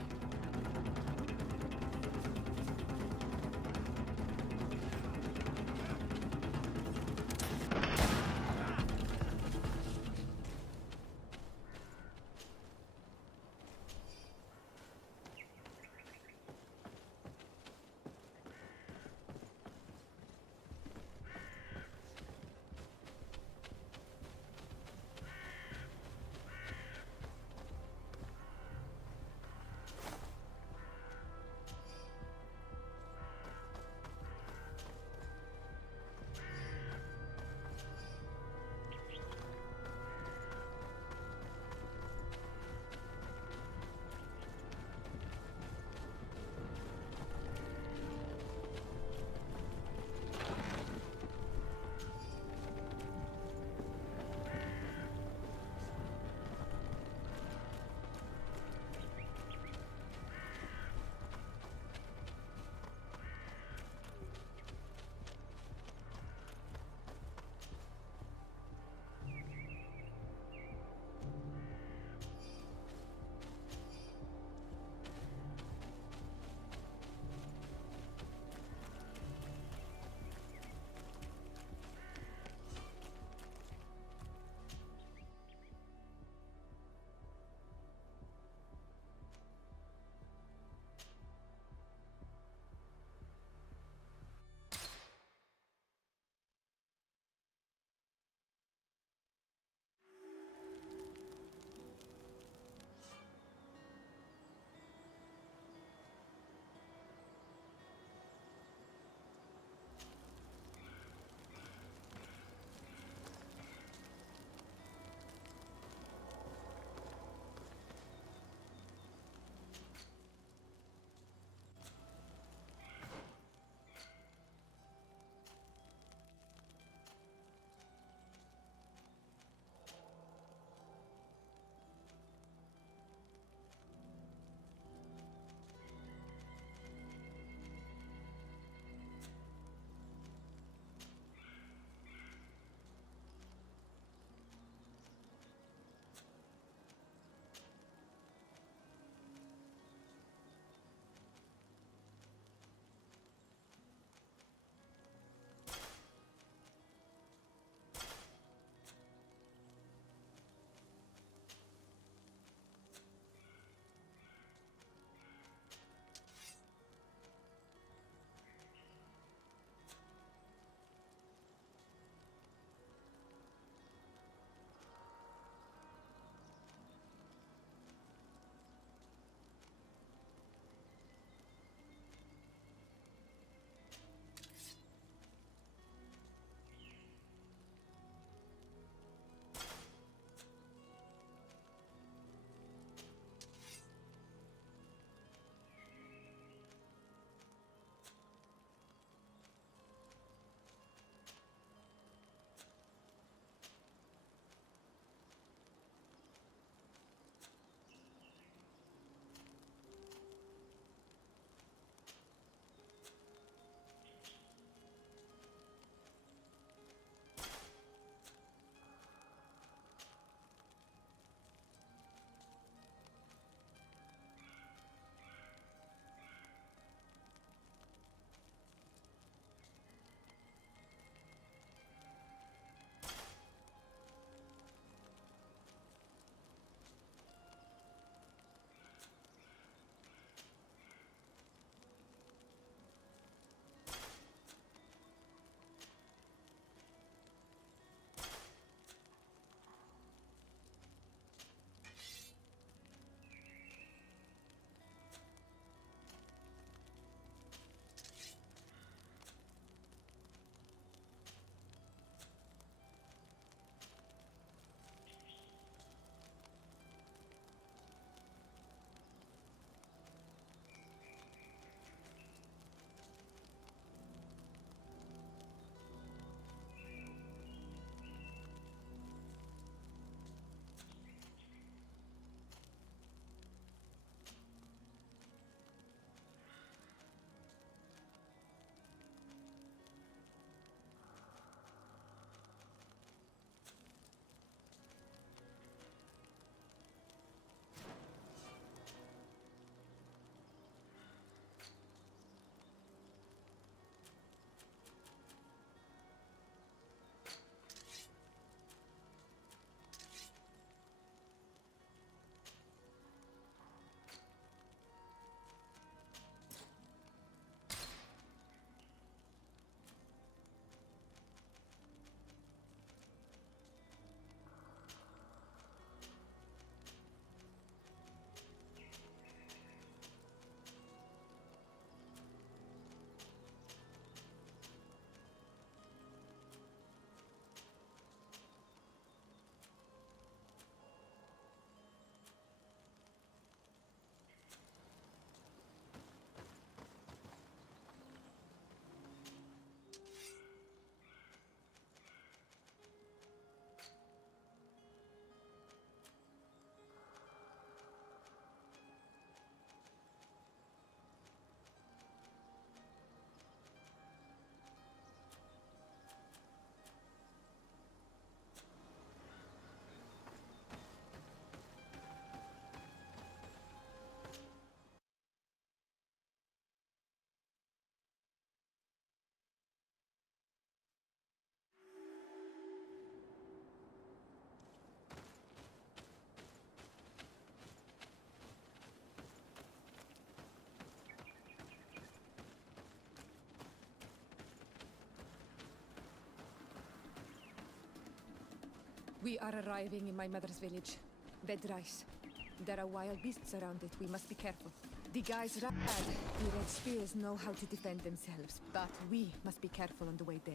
We are arriving in my mother's village. Vedrais. There are wild beasts around it. We must be careful. The guys rad. The red spears know how to defend themselves, but we must be careful on the way there.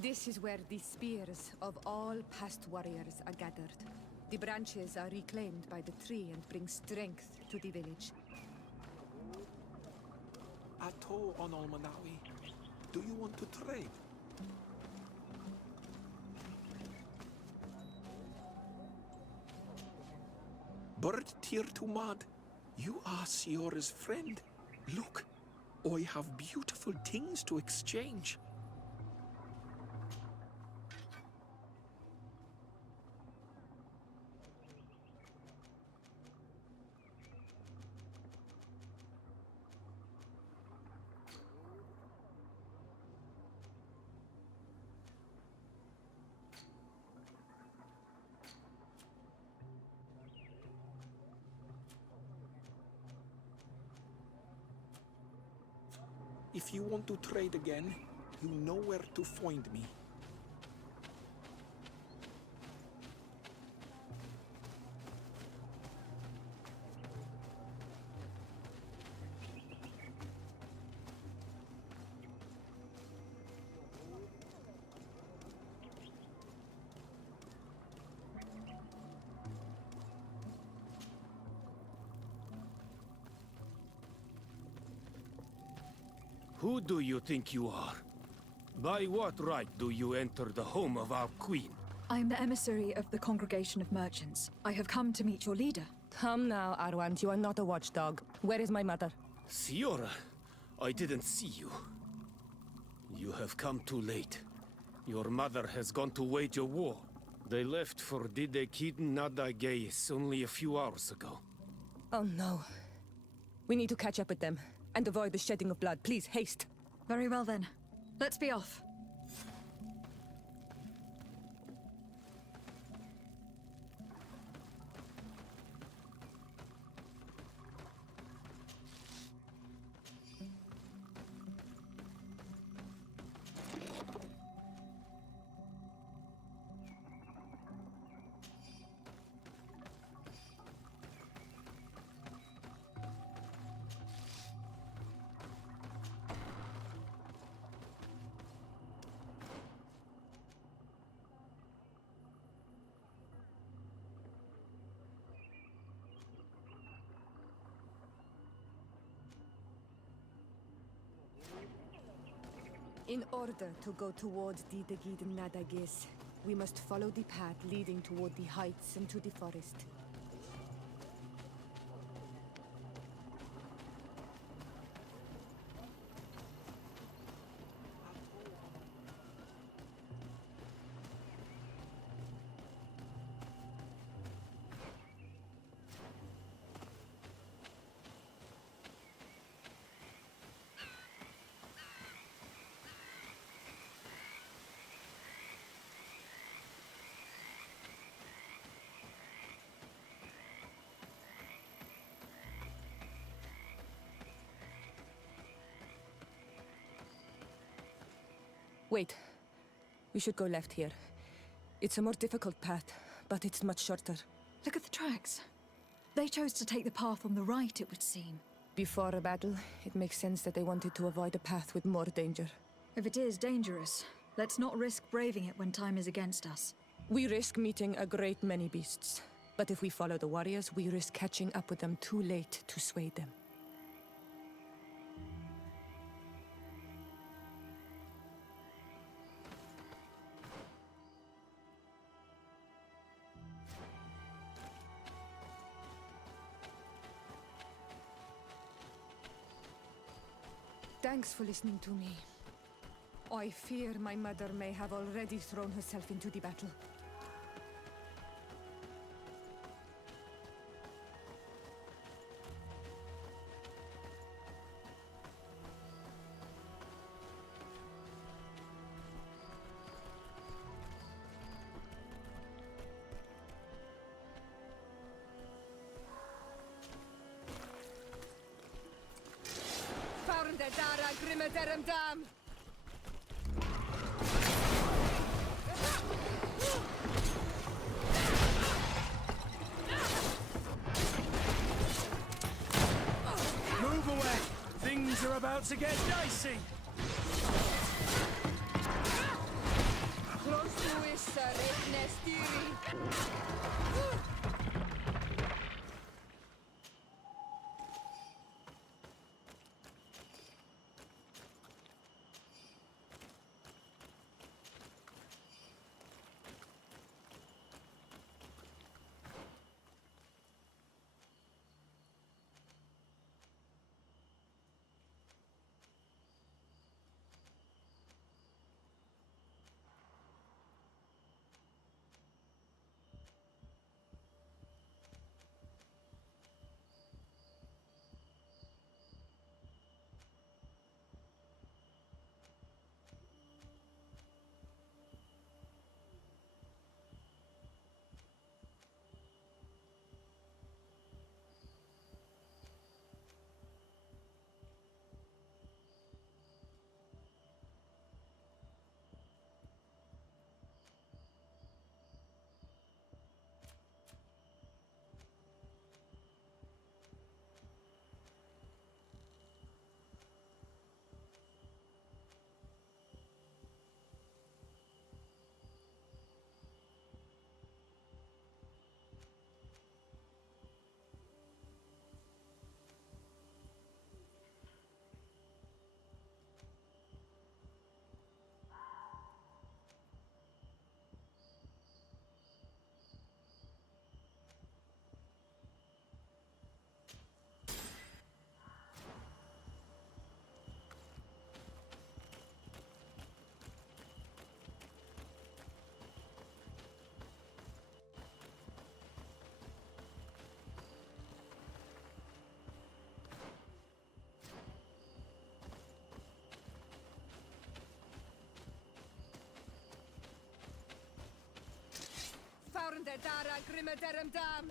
This is where the spears of all past warriors are gathered. The branches are reclaimed by the tree and bring strength to the village. Ato on Almanawi, do you want to trade? Bird Tir Tumad, you are Siora's friend. Look, I have beautiful things to exchange. If you want to trade again, you know where to find me. Who do you think you are? By what right do you enter the home of our queen? I am the emissary of the Congregation of Merchants. I have come to meet your leader. Come now, Arwant. You are not a watchdog. Where is my mother? Siora, I didn't see you. You have come too late. Your mother has gone to wage a war. They left for Didekid Nadageis only a few hours ago. Oh no. We need to catch up with them. And avoid the shedding of blood. Please, haste. Very well then. Let's be off. In order to go towards Didegid Nadagis, we must follow the path leading toward the heights and to the forest. Wait. We should go left here. It's a more difficult path, but it's much shorter. Look at the tracks. They chose to take the path on the right, it would seem. Before a battle, it makes sense that they wanted to avoid a path with more danger. If it is dangerous, let's not risk braving it when time is against us. We risk meeting a great many beasts. But if we follow the warriors, we risk catching up with them too late to sway them. Thanks for listening to me. I fear my mother may have already thrown herself into the battle. Dara Grimadarum Dam! Move away! Things are about to get dicey! Close to Issa, Nestiri! Dara Grimadarum Dam!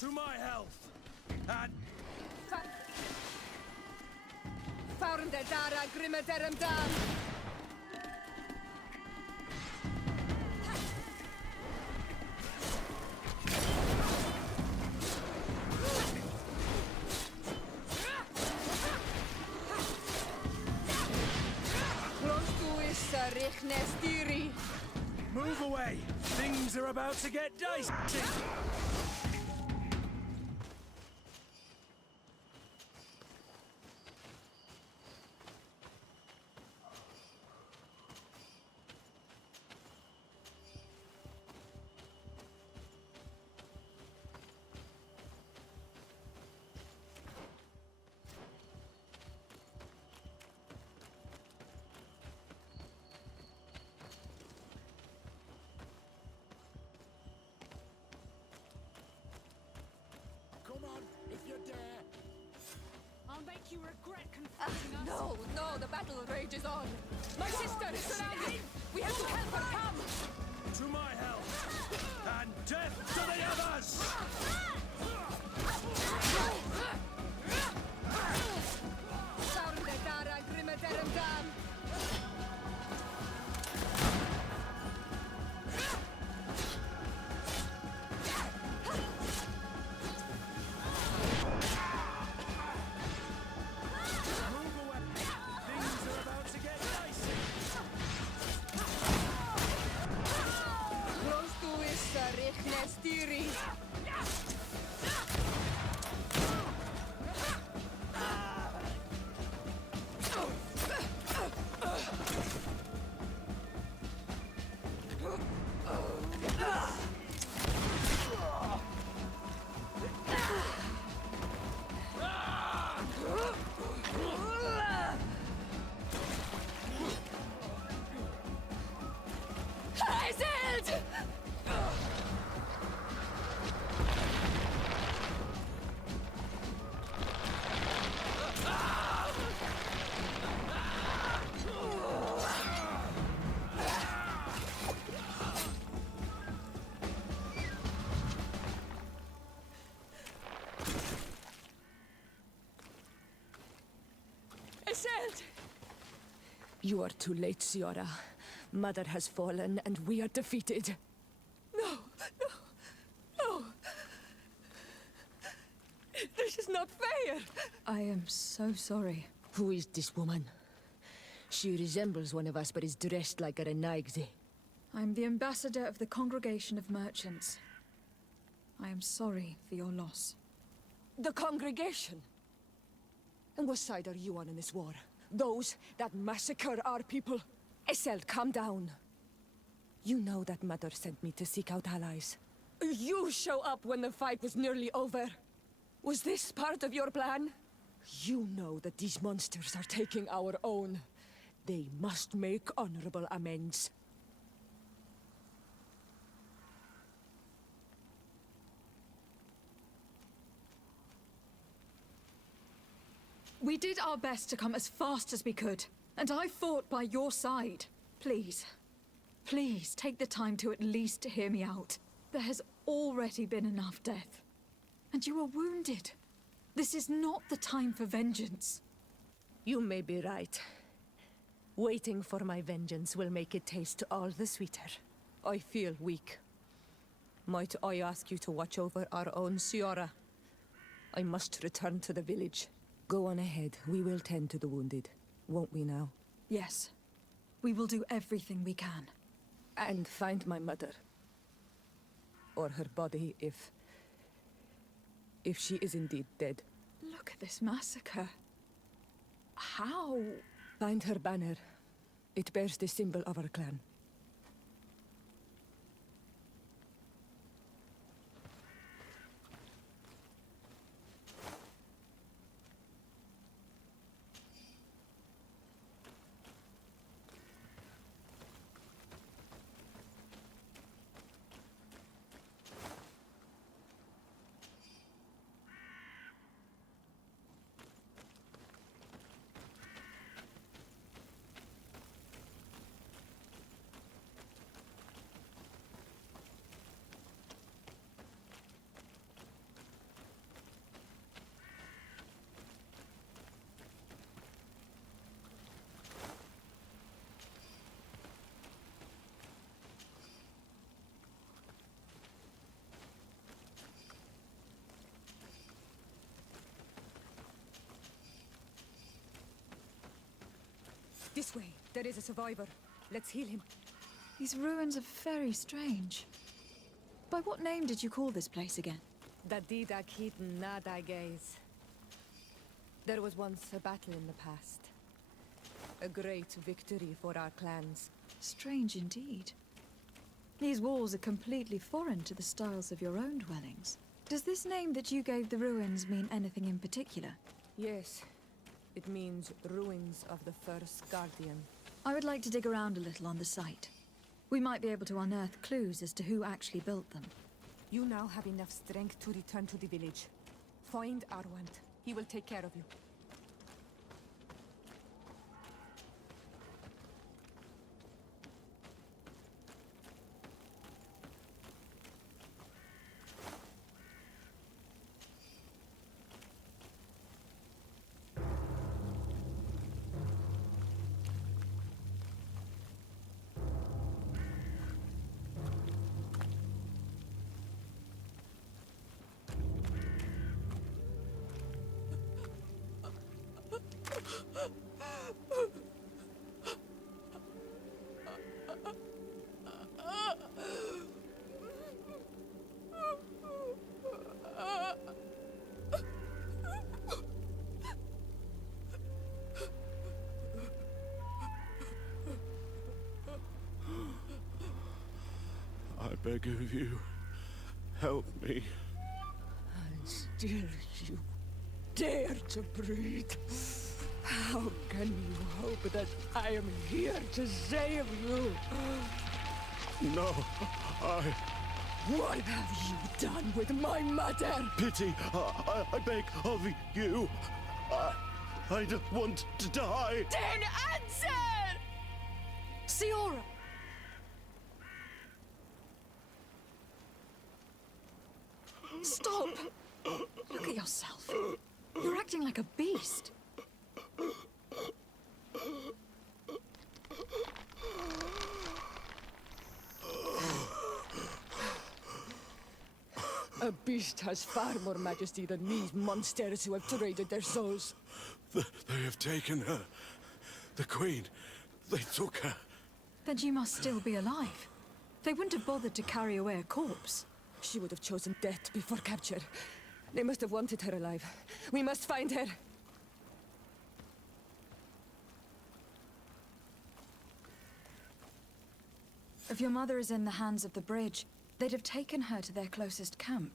To my health! And... Dara Grimadarum Dam! Close to Issa, Nestiri! Move away! Things are about to get dicey! You regret confronting us. No, the battle rages on. My sister is surrounded. We have to help her. Come. To my health, and death to the others! Dara Grimadarum Dam! You are too late, Ciara. Mother has fallen, and we are defeated. No. This is not fair. I am so sorry. Who is this woman? She resembles one of us, but is dressed like a Renaigze. I'm the ambassador of the Congregation of Merchants. I am sorry for your loss. The Congregation? And what side are you on in this war? Those that massacre our people? Esel, calm down. You know that Mother sent me to seek out allies. You show up when the fight was nearly over. Was this part of your plan? You know that these monsters are taking our own. They must make honorable amends. We did our best to come as fast as we could, and I fought by your side. Please, please take the time to at least hear me out. There has already been enough death. And you were wounded. This is not the time for vengeance. You may be right. Waiting for my vengeance will make it taste all the sweeter. I feel weak. Might I ask you to watch over our own Ciara? I must return to the village. Go on ahead. We will tend to the wounded, won't we now? Yes. We will do everything we can. And find my mother. Or her body, if she is indeed dead. Look at this massacre. How? Find her banner. It bears the symbol of our clan. This way. There is a survivor. Let's heal him. These ruins are very strange. By what name did you call this place again? Dadida Keaton Nadageis. There was once a battle in the past. A great victory for our clans. Strange indeed. These walls are completely foreign to the styles of your own dwellings. Does this name that you gave the ruins mean anything in particular? Yes. It means ruins of the first Guardian. I would like to dig around a little on the site. We might be able to unearth clues as to who actually built them. You now have enough strength to return to the village. Find Arwant. He will take care of you. beg of you, help me. And still you dare to breathe. How can you hope that I am here to save you? No, What have you done with my mother? Pity, I beg of you. I don't want to die. Then answer! Siora! Stop! Look at yourself. You're acting like a beast. A beast has far more majesty than these monsters who have traded their souls. They have taken her. The Queen. They took her. Then she must still be alive. They wouldn't have bothered to carry away a corpse. She would have chosen death before capture. They must have wanted her alive. We must find her. If your mother is in the hands of the bridge, they'd have taken her to their closest camp.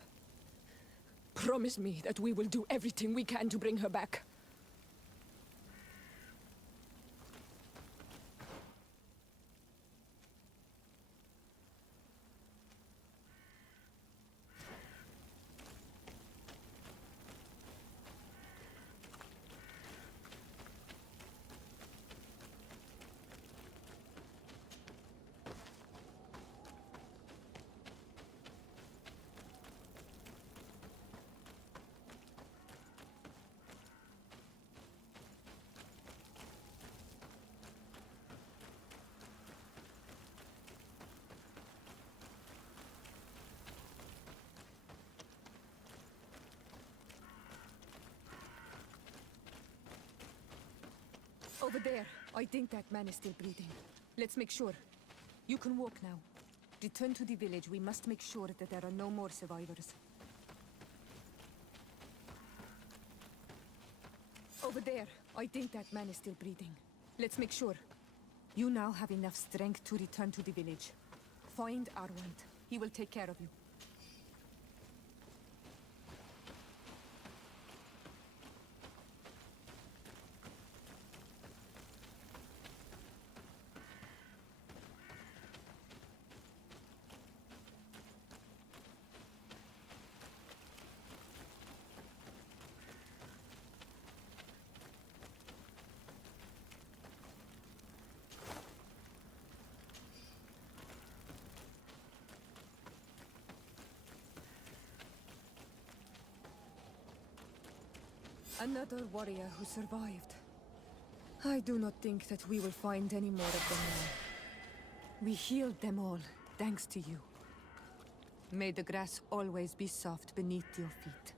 Promise me that we will do everything we can to bring her back. Over there. I think that man is still breathing. Let's make sure. You can walk now. Return to the village. We must make sure that there are no more survivors. Over there. I think that man is still breathing. Let's make sure. You now have enough strength to return to the village. Find Arwand. He will take care of you. Another warrior who survived. I do not think that we will find any more of them now. We healed them all, thanks to you. May the grass always be soft beneath your feet.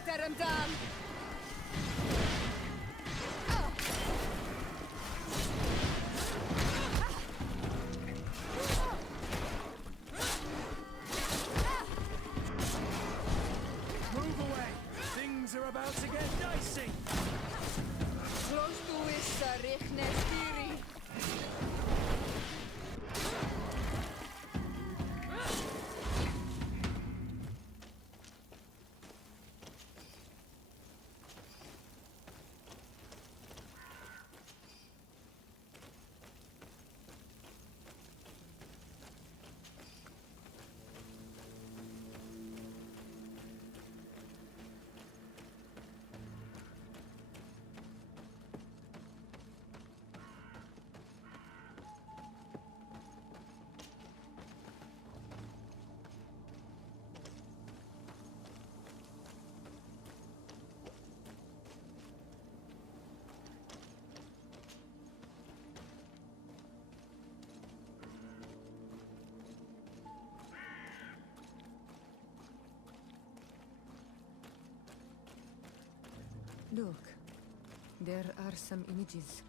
tear him down! Move away! Things are about to get dicey! Close to Issa, Richne Spiri! Look, there are some images.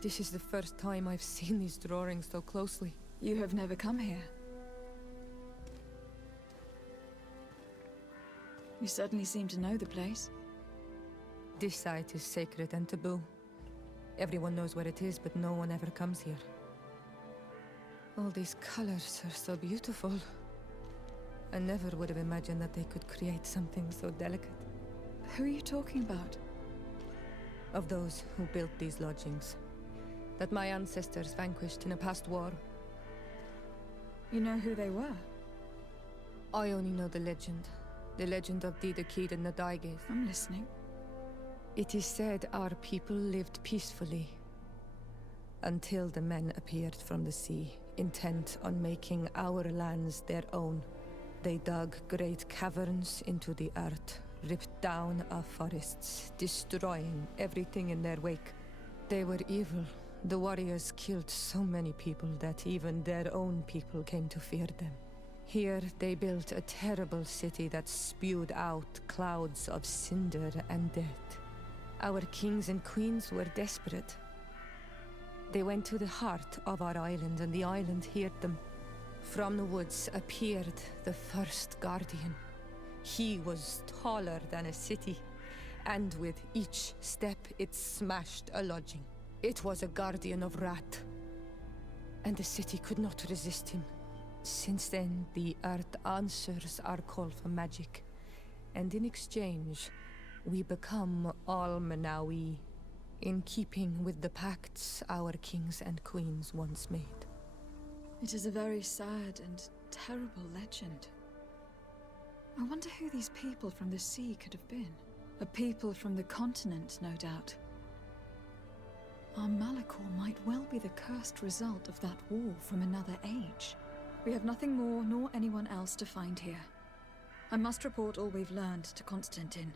This is the first time I've seen these drawings so closely. You have never come here. You certainly seem to know the place. This site is sacred and taboo. Everyone knows where it is, but no one ever comes here. All these colors are so beautiful. I never would have imagined that they could create something so delicate. Who are you talking about? Of those who built these lodgings. That my ancestors vanquished in a past war. You know who they were? I only know the legend. The legend of Didakid and the Daiges. I'm listening. It is said our people lived peacefully. Until the men appeared from the sea, intent on making our lands their own. They dug great caverns into the earth, ripped down our forests, destroying everything in their wake. They were evil. The warriors killed so many people that even their own people came to fear them. Here they built a terrible city that spewed out clouds of cinder and death. Our kings and queens were desperate. They went to the heart of our island, and the island heard them. From the woods appeared the first guardian. He was taller than a city, and with each step it smashed a lodging. It was a guardian of Rat, and the city could not resist him. Since then, the earth answers our call for magic, and in exchange, we become Almanawi, in keeping with the pacts our kings and queens once made. It is a very sad and terrible legend. I wonder who these people from the sea could have been. A people from the continent, no doubt. Our Malachor might well be the cursed result of that war from another age. We have nothing more nor anyone else to find here. I must report all we've learned to Constantine.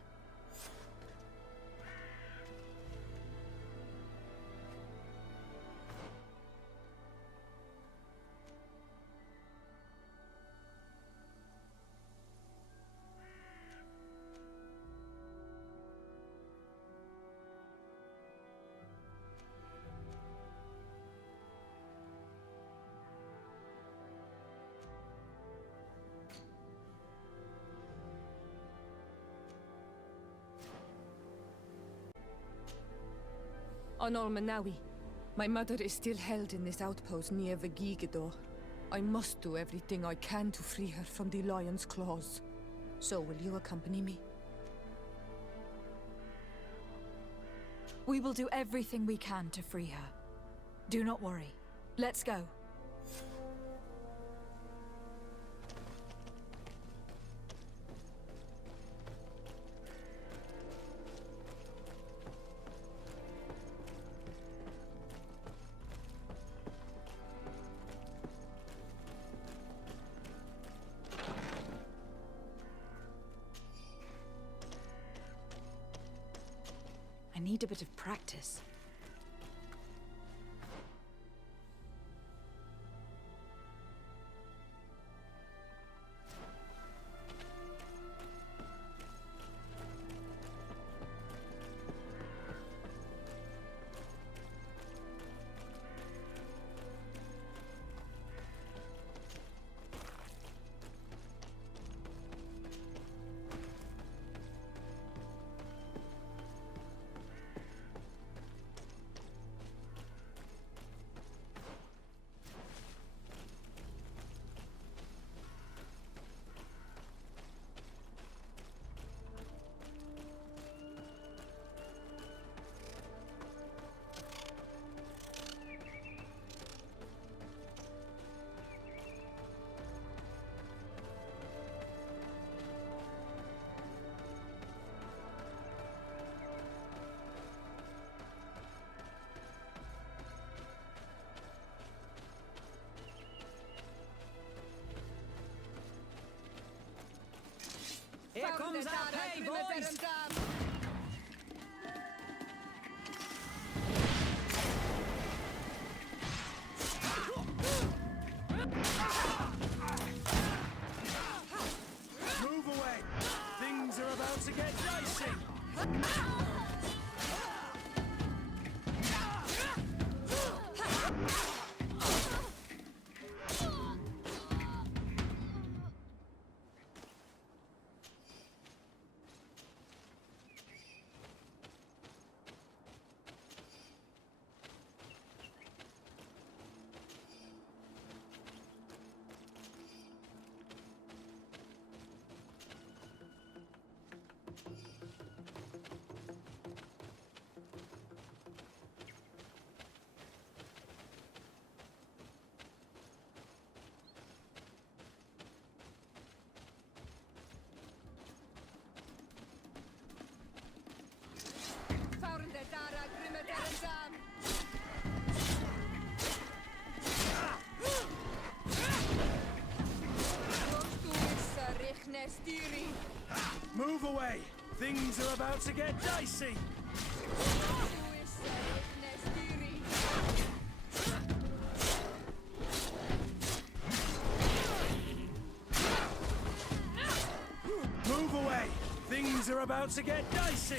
On Almanawi, my mother is still held in this outpost near Vagigidor. I must do everything I can to free her from the lion's claws. So will you accompany me? We will do everything we can to free her. Do not worry. Let's go. I need a bit of practice. face! Move away! Things are about to get dicey! Move away! Things are about to get dicey! Move away! Things are about to get dicey!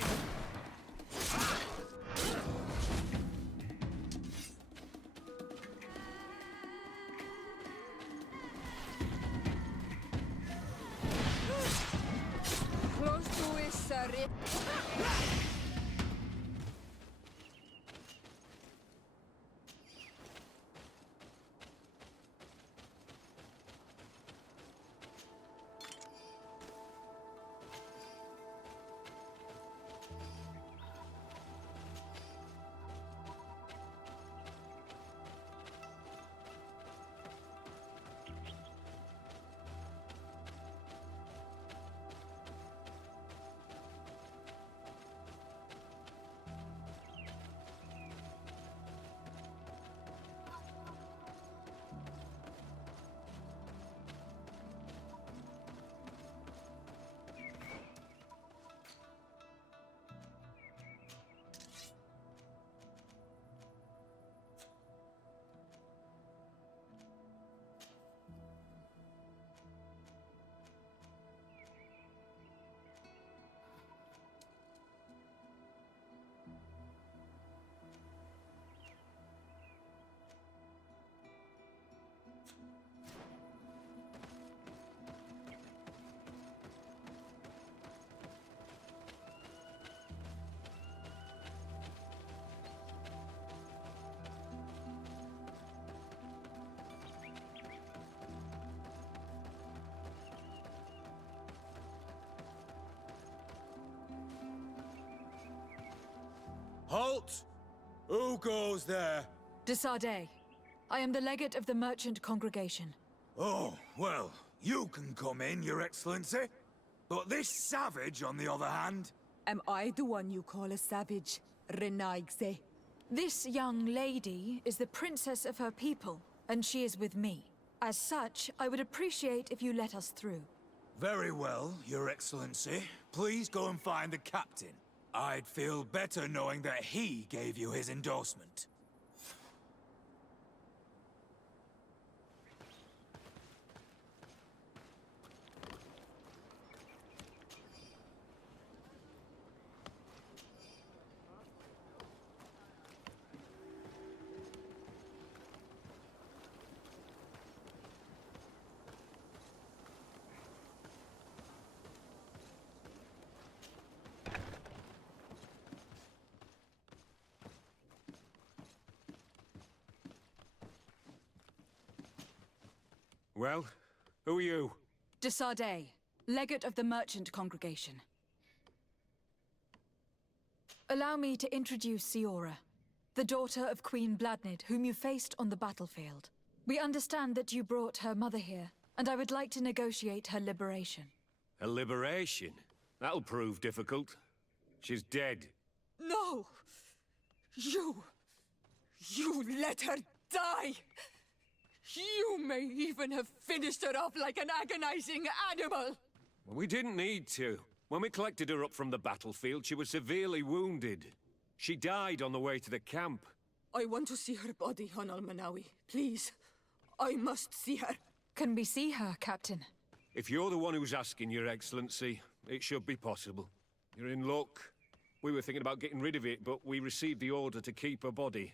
Halt! Who goes there? De Sardet. I am the legate of the merchant congregation. Oh, well, you can come in, Your Excellency. But this savage, on the other hand... Am I the one you call a savage, Renaigze? This young lady is the princess of her people, and she is with me. As such, I would appreciate if you let us through. Very well, Your Excellency. Please go and find the captain. I'd feel better knowing that he gave you his endorsement. Well, who are you? De Sardet, legate of the merchant congregation. Allow me to introduce Siora, the daughter of Queen Bladnid, whom you faced on the battlefield. We understand that you brought her mother here, and I would like to negotiate her liberation. A liberation? That'll prove difficult. She's dead. No! You let her die! You may even have finished her off like an agonizing animal! We didn't need to. When we collected her up from the battlefield, she was severely wounded. She died on the way to the camp. I want to see her body on Almanawi. Please. I must see her. Can we see her, Captain? If you're the one who's asking, Your Excellency, it should be possible. You're in luck. We were thinking about getting rid of it, but we received the order to keep her body.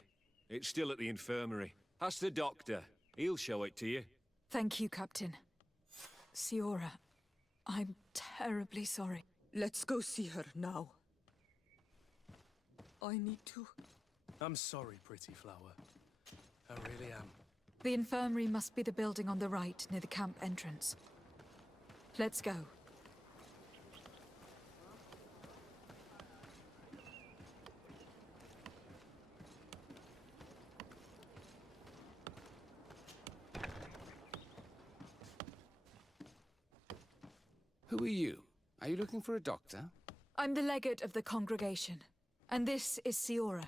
It's still at the infirmary. Ask the doctor. He'll show it to you. Thank you, Captain. Siora, I'm terribly sorry. Let's go see her now. I need to. I'm sorry, pretty flower. I really am. The infirmary must be the building on the right, near the camp entrance. Let's go. Who are you? Are you looking for a doctor? I'm the legate of the congregation, and this is Siora,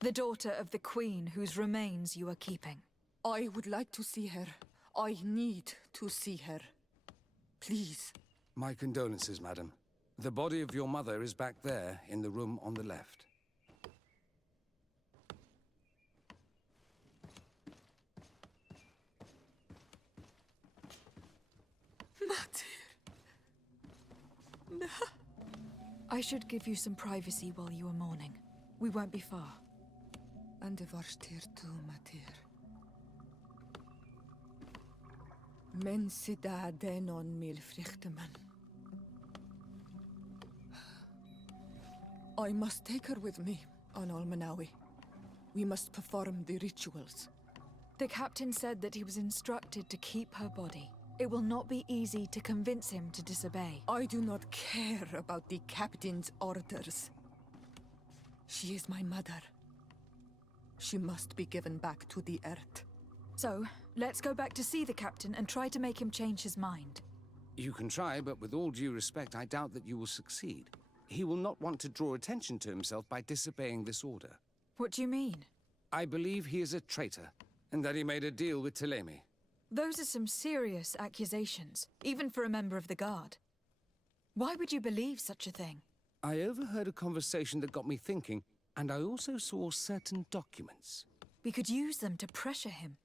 the daughter of the queen whose remains you are keeping. I would like to see her. I need to see her. Please. My condolences, madam. The body of your mother is back there, in the room on the left. No. I should give you some privacy while you are mourning. We won't be far. And de varstir tu, Matir. Men sida denon mil frichteman. I must take her with me on Almanawi. We must perform the rituals. The captain said that he was instructed to keep her body. It will not be easy to convince him to disobey. I do not care about the captain's orders. She is my mother. She must be given back to the earth. So, let's go back to see the captain and try to make him change his mind. You can try, but with all due respect, I doubt that you will succeed. He will not want to draw attention to himself by disobeying this order. What do you mean? I believe he is a traitor, and that he made a deal with Telemi. Those are some serious accusations, even for a member of the Guard. Why would you believe such a thing? I overheard a conversation that got me thinking, and I also saw certain documents. We could use them to pressure him.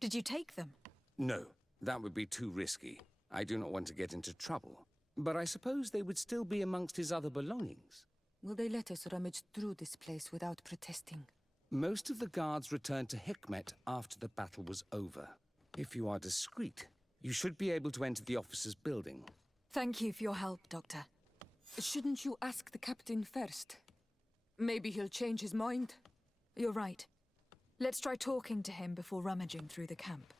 Did you take them? No, that would be too risky. I do not want to get into trouble. But I suppose they would still be amongst his other belongings. Will they let us rummage through this place without protesting? Most of the guards returned to Hikmet after the battle was over. If you are discreet, you should be able to enter the officer's building. Thank you for your help, Doctor. Shouldn't you ask the captain first? Maybe he'll change his mind. You're right. Let's try talking to him before rummaging through the camp.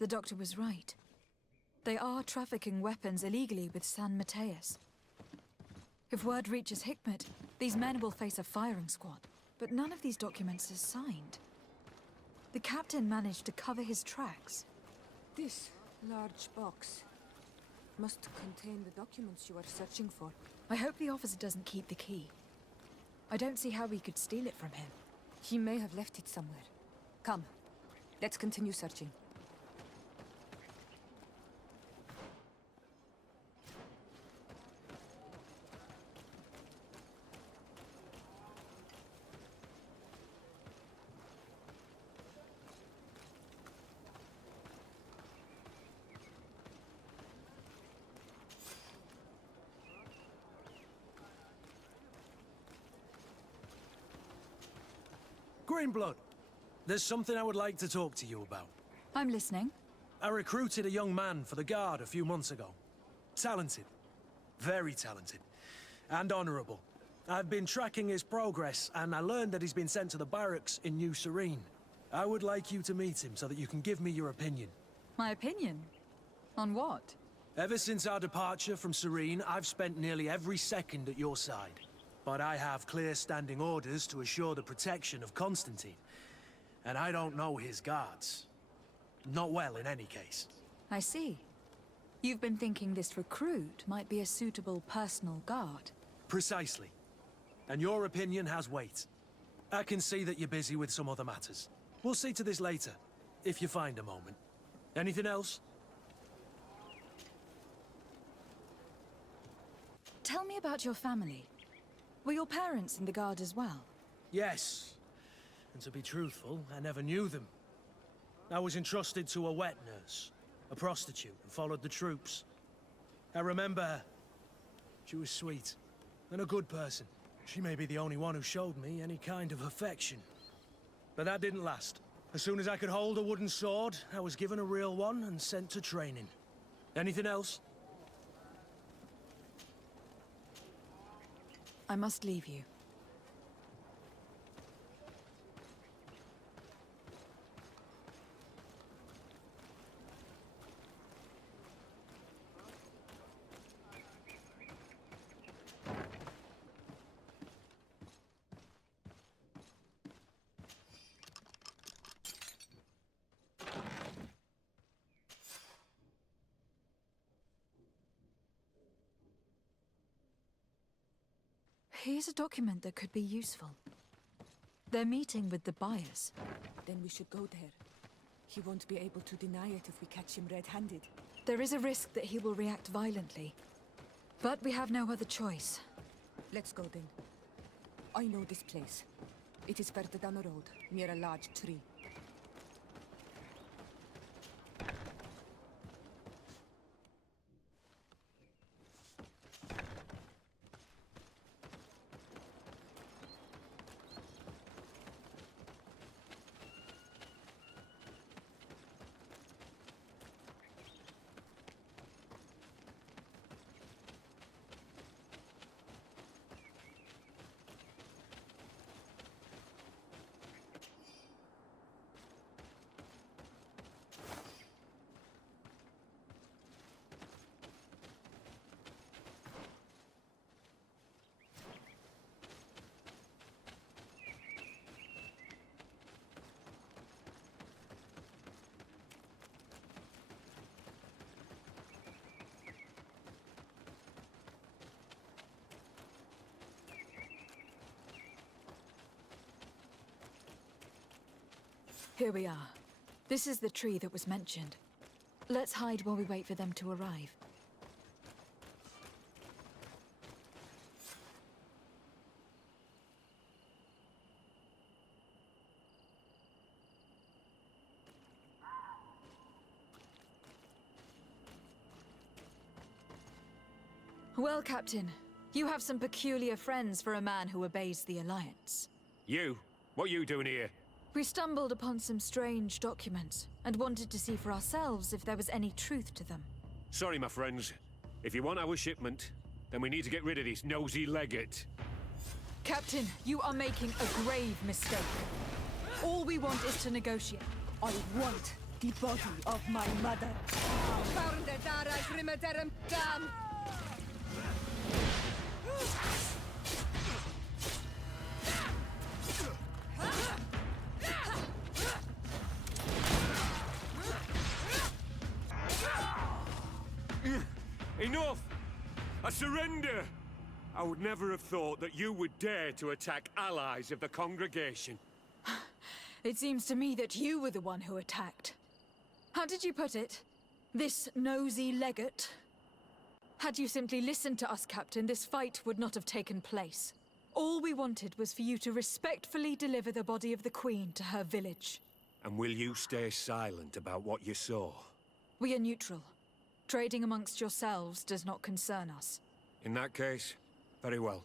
The doctor was right. They are trafficking weapons illegally with San Mateus. If word reaches Hikmet, these men will face a firing squad. But none of these documents is signed. The captain managed to cover his tracks. This large box must contain the documents you are searching for. I hope the officer doesn't keep the key. I don't see how we could steal it from him. He may have left it somewhere. Come, let's continue searching. Greenblood, there's something I would like to talk to you about. I'm listening. I recruited a young man for the Guard a few months ago. Talented. Very talented. And honorable. I've been tracking his progress, and I learned that he's been sent to the barracks in New Serene. I would like you to meet him so that you can give me your opinion. My opinion? On what? Ever since our departure from Serene, I've spent nearly every second at your side. But I have clear standing orders to assure the protection of Constantine. And I don't know his guards. Not well, in any case. I see. You've been thinking this recruit might be a suitable personal guard. Precisely. And your opinion has weight. I can see that you're busy with some other matters. We'll see to this later, if you find a moment. Anything else? Tell me about your family. Were your parents in the guard as well? Yes. And to be truthful, I never knew them. I was entrusted to a wet nurse, a prostitute who followed the troops. I remember her. She was sweet, and a good person. She may be the only one who showed me any kind of affection. But that didn't last. As soon as I could hold a wooden sword, I was given a real one and sent to training. Anything else? I must leave you. Here's a document that could be useful. They're meeting with the buyers. Then we should go there. He won't be able to deny it if we catch him red-handed. There is a risk that he will react violently. But we have no other choice. Let's go then. I know this place. It is further down the road, near a large tree. Here we are. This is the tree that was mentioned. Let's hide while we wait for them to arrive. Well, Captain, you have some peculiar friends for a man who obeys the Alliance. You? What are you doing here? We stumbled upon some strange documents, and wanted to see for ourselves if there was any truth to them. Sorry, my friends. If you want our shipment, then we need to get rid of this nosy legate. Captain, you are making a grave mistake. All we want is to negotiate. I want the body of my mother. Enough! I surrender! I would never have thought that you would dare to attack allies of the congregation. It seems to me that you were the one who attacked. How did you put it? This nosy legate? Had you simply listened to us, Captain, this fight would not have taken place. All we wanted was for you to respectfully deliver the body of the Queen to her village. And will you stay silent about what you saw? We are neutral. Trading amongst yourselves does not concern us. In that case, very well.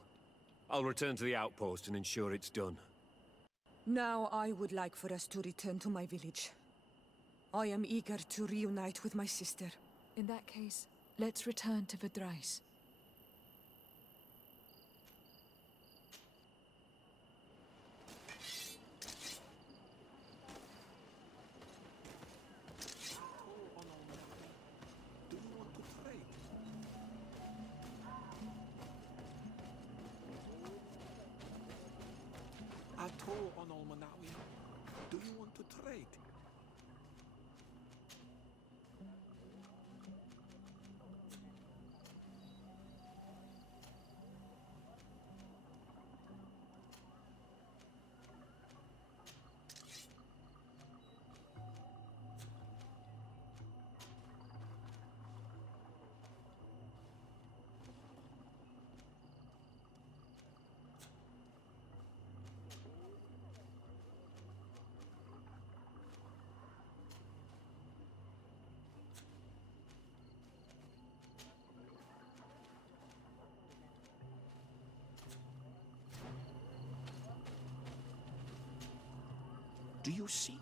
I'll return to the outpost and ensure it's done. Now I would like for us to return to my village. I am eager to reunite with my sister. In that case, let's return to Verdrais. Do you see?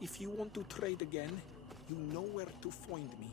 If you want to trade again, you know where to find me.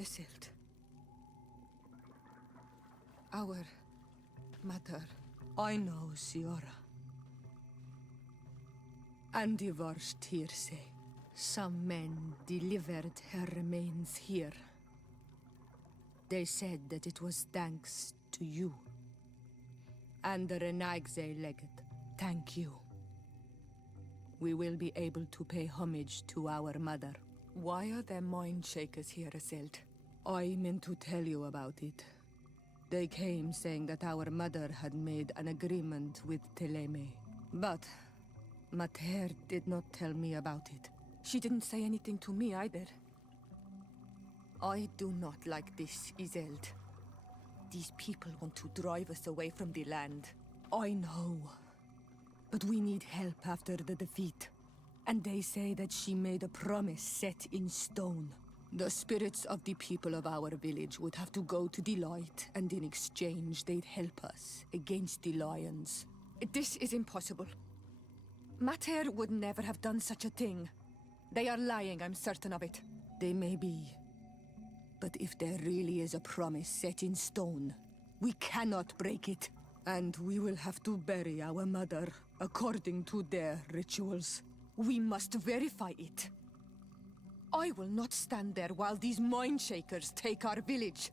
Isildt. Our mother. I know, Siora. And the worst here say, some men delivered her remains here. They said that it was thanks to you. And the Renagze Legate, thank you. We will be able to pay homage to our mother. Why are there mind shakers here, Isildt? I meant to tell you about it. They came saying that our mother had made an agreement with Teleme. But Mater did not tell me about it. She didn't say anything to me either. I do not like this, Isildt. These people want to drive us away from the land. I know. But we need help after the defeat. And they say that she made a promise set in stone. The spirits of the people of our village would have to go to the light, and in exchange they'd help us against the lions. This is impossible. Mater would never have done such a thing. They are lying, I'm certain of it. They may be. But if there really is a promise set in stone, we cannot break it. And we will have to bury our mother according to their rituals. We must verify it. I will not stand there while these mind shakers take our village.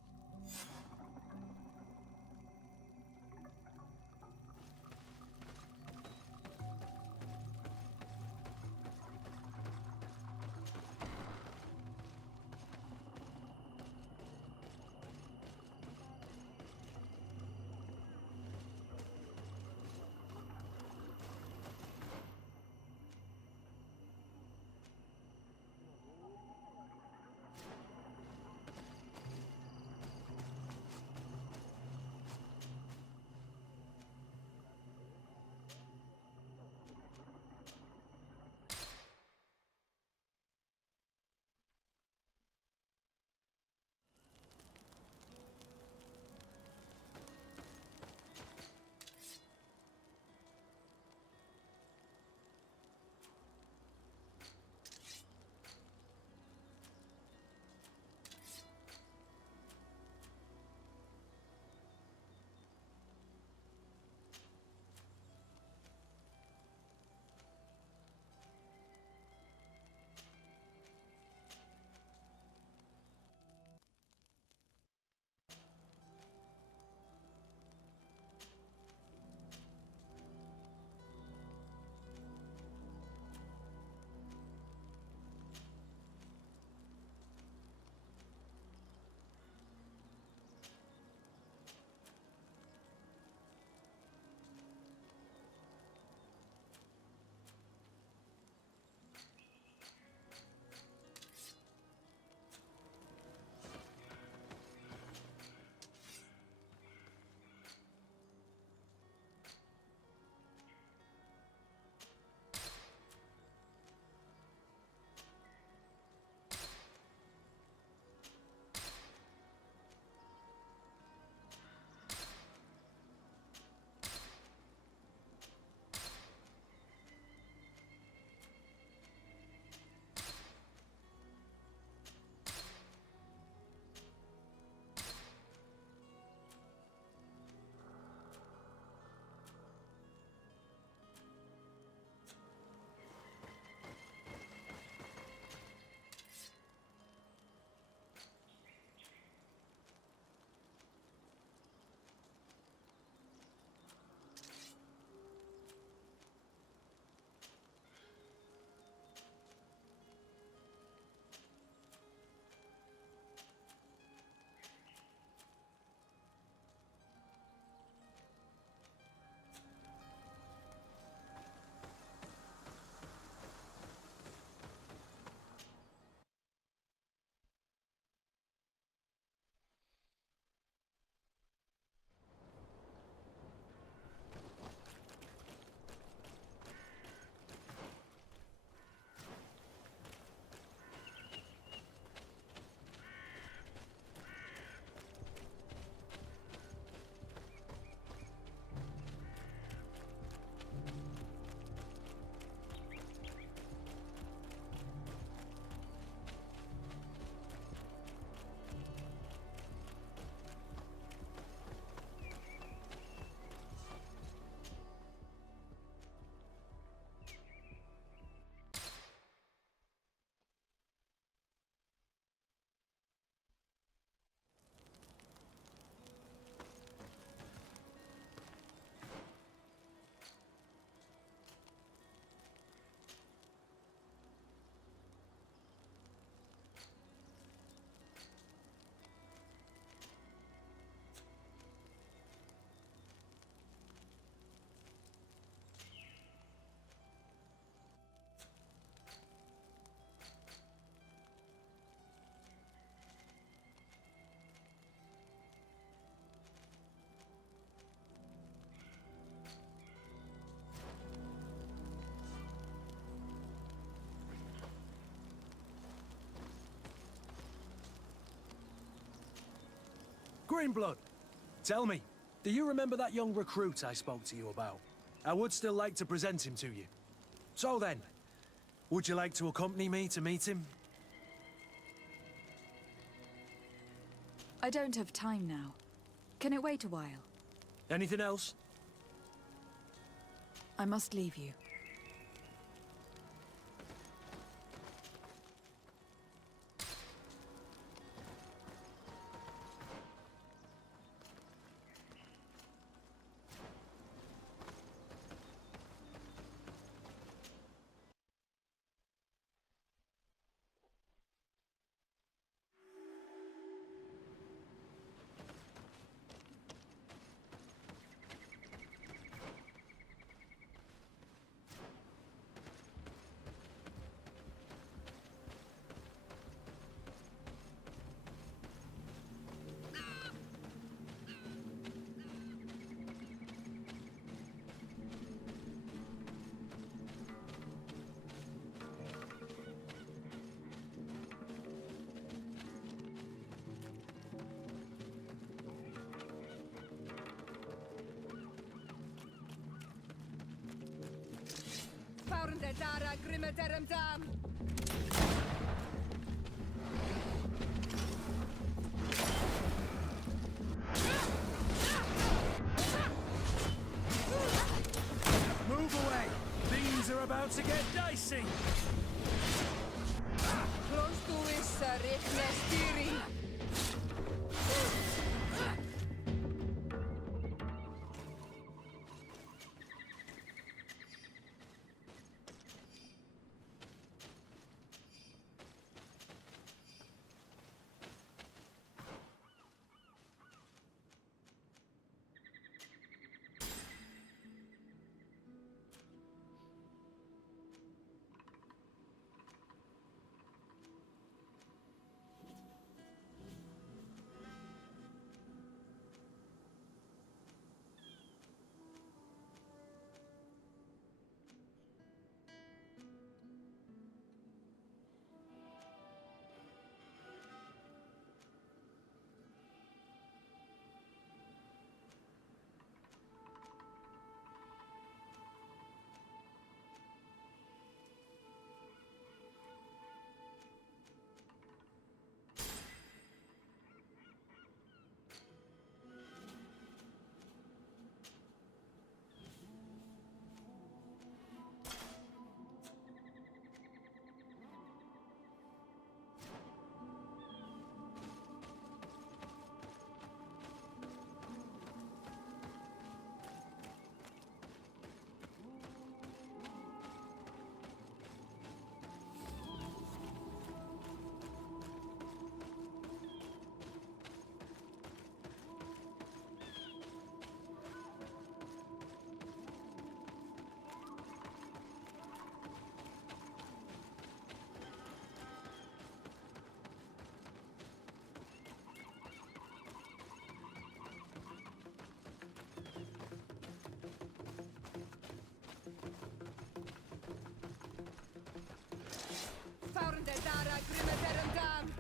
Greenblood, tell me, do you remember that young recruit I spoke to you about? I would still like to present him to you. So then, would you like to accompany me to meet him? I don't have time now. Can it wait a while? Anything else? I must leave you. Found the Dara Grimmaderum Dam. Move away! Things are about to get dicey! Close to is Rick Found the Dara Grimmaderum Dam.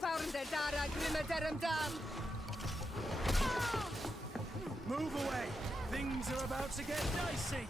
Found the Dara Grimmaderum Dam. Move away! Things are about to get dicey!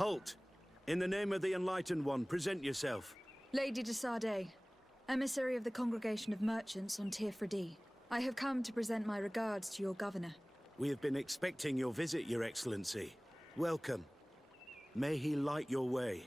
Halt! In the name of the Enlightened One, present yourself. Lady de Sardet, emissary of the Congregation of Merchants on Tir-Fredi. I have come to present my regards to your governor. We have been expecting your visit, Your Excellency. Welcome. May he light your way.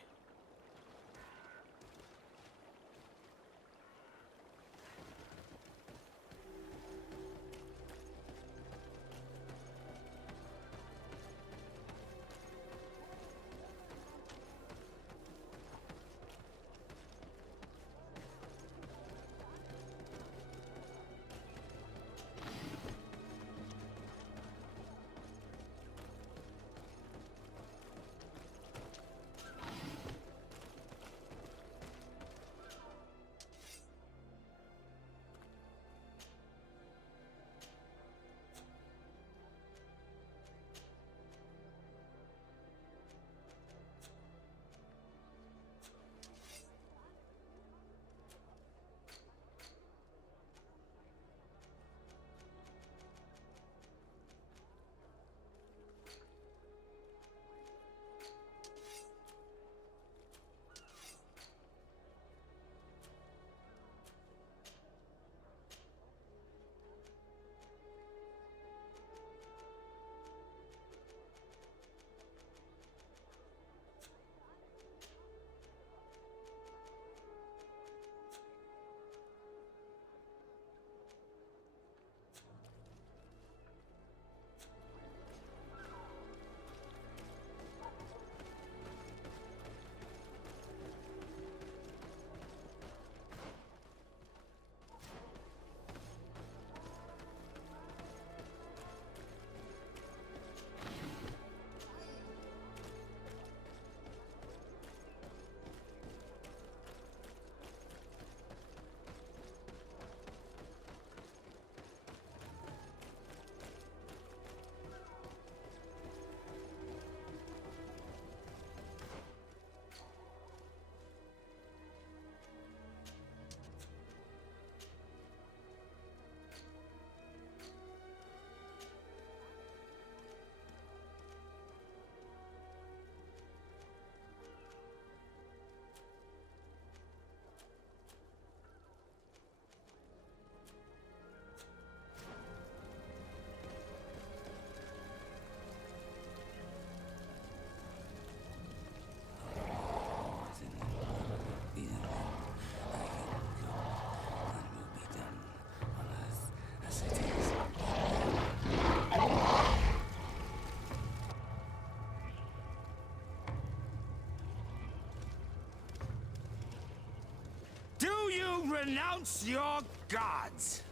you renounce your gods?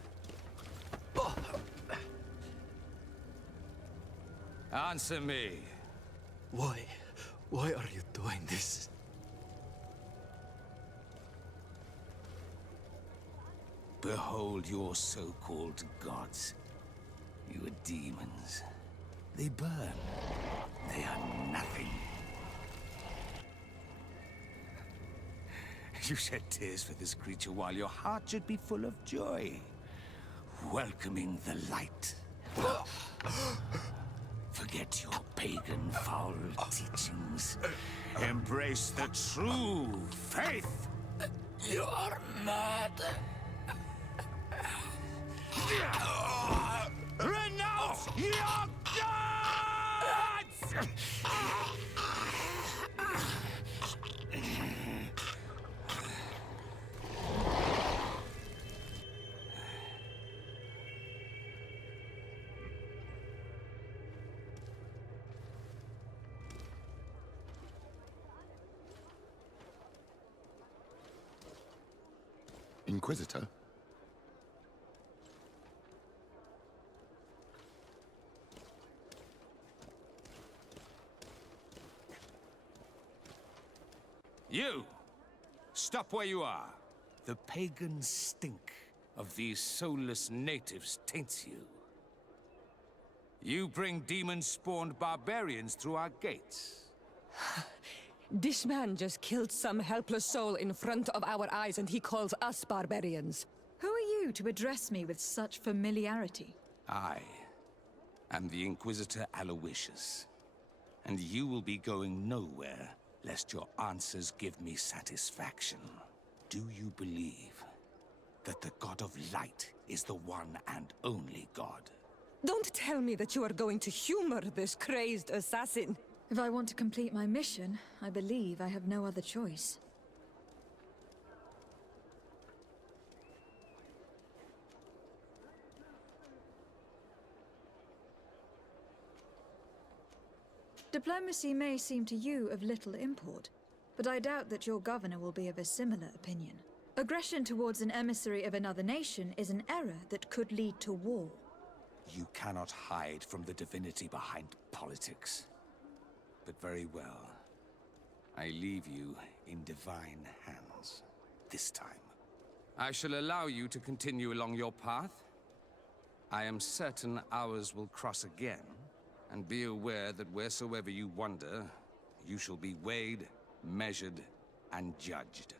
Answer me. Why? Why are you doing this? Behold your so-called gods. You are demons. They burn. They are nothing. You shed tears for this creature while your heart should be full of joy. Welcoming the light. Forget your pagan foul teachings. Embrace the true faith. You are mad. Renounce your gods! Inquisitor? You! Stop where you are. The pagan stink of these soulless natives taints you. You bring demon-spawned barbarians through our gates. This man just killed some helpless soul in front of our eyes, and he calls us barbarians. Who are you to address me with such familiarity? I am the Inquisitor Aloysius, and you will be going nowhere lest your answers give me satisfaction. Do you believe that the God of Light is the one and only God? Don't tell me that you are going to humor this crazed assassin. If I want to complete my mission, I believe I have no other choice. Diplomacy may seem to you of little import, but I doubt that your governor will be of a similar opinion. Aggression towards an emissary of another nation is an error that could lead to war. You cannot hide from the divinity behind politics. But very well. I leave you in divine hands. This time. I shall allow you to continue along your path. I am certain ours will cross again. And be aware that wheresoever you wander, you shall be weighed, measured, and judged.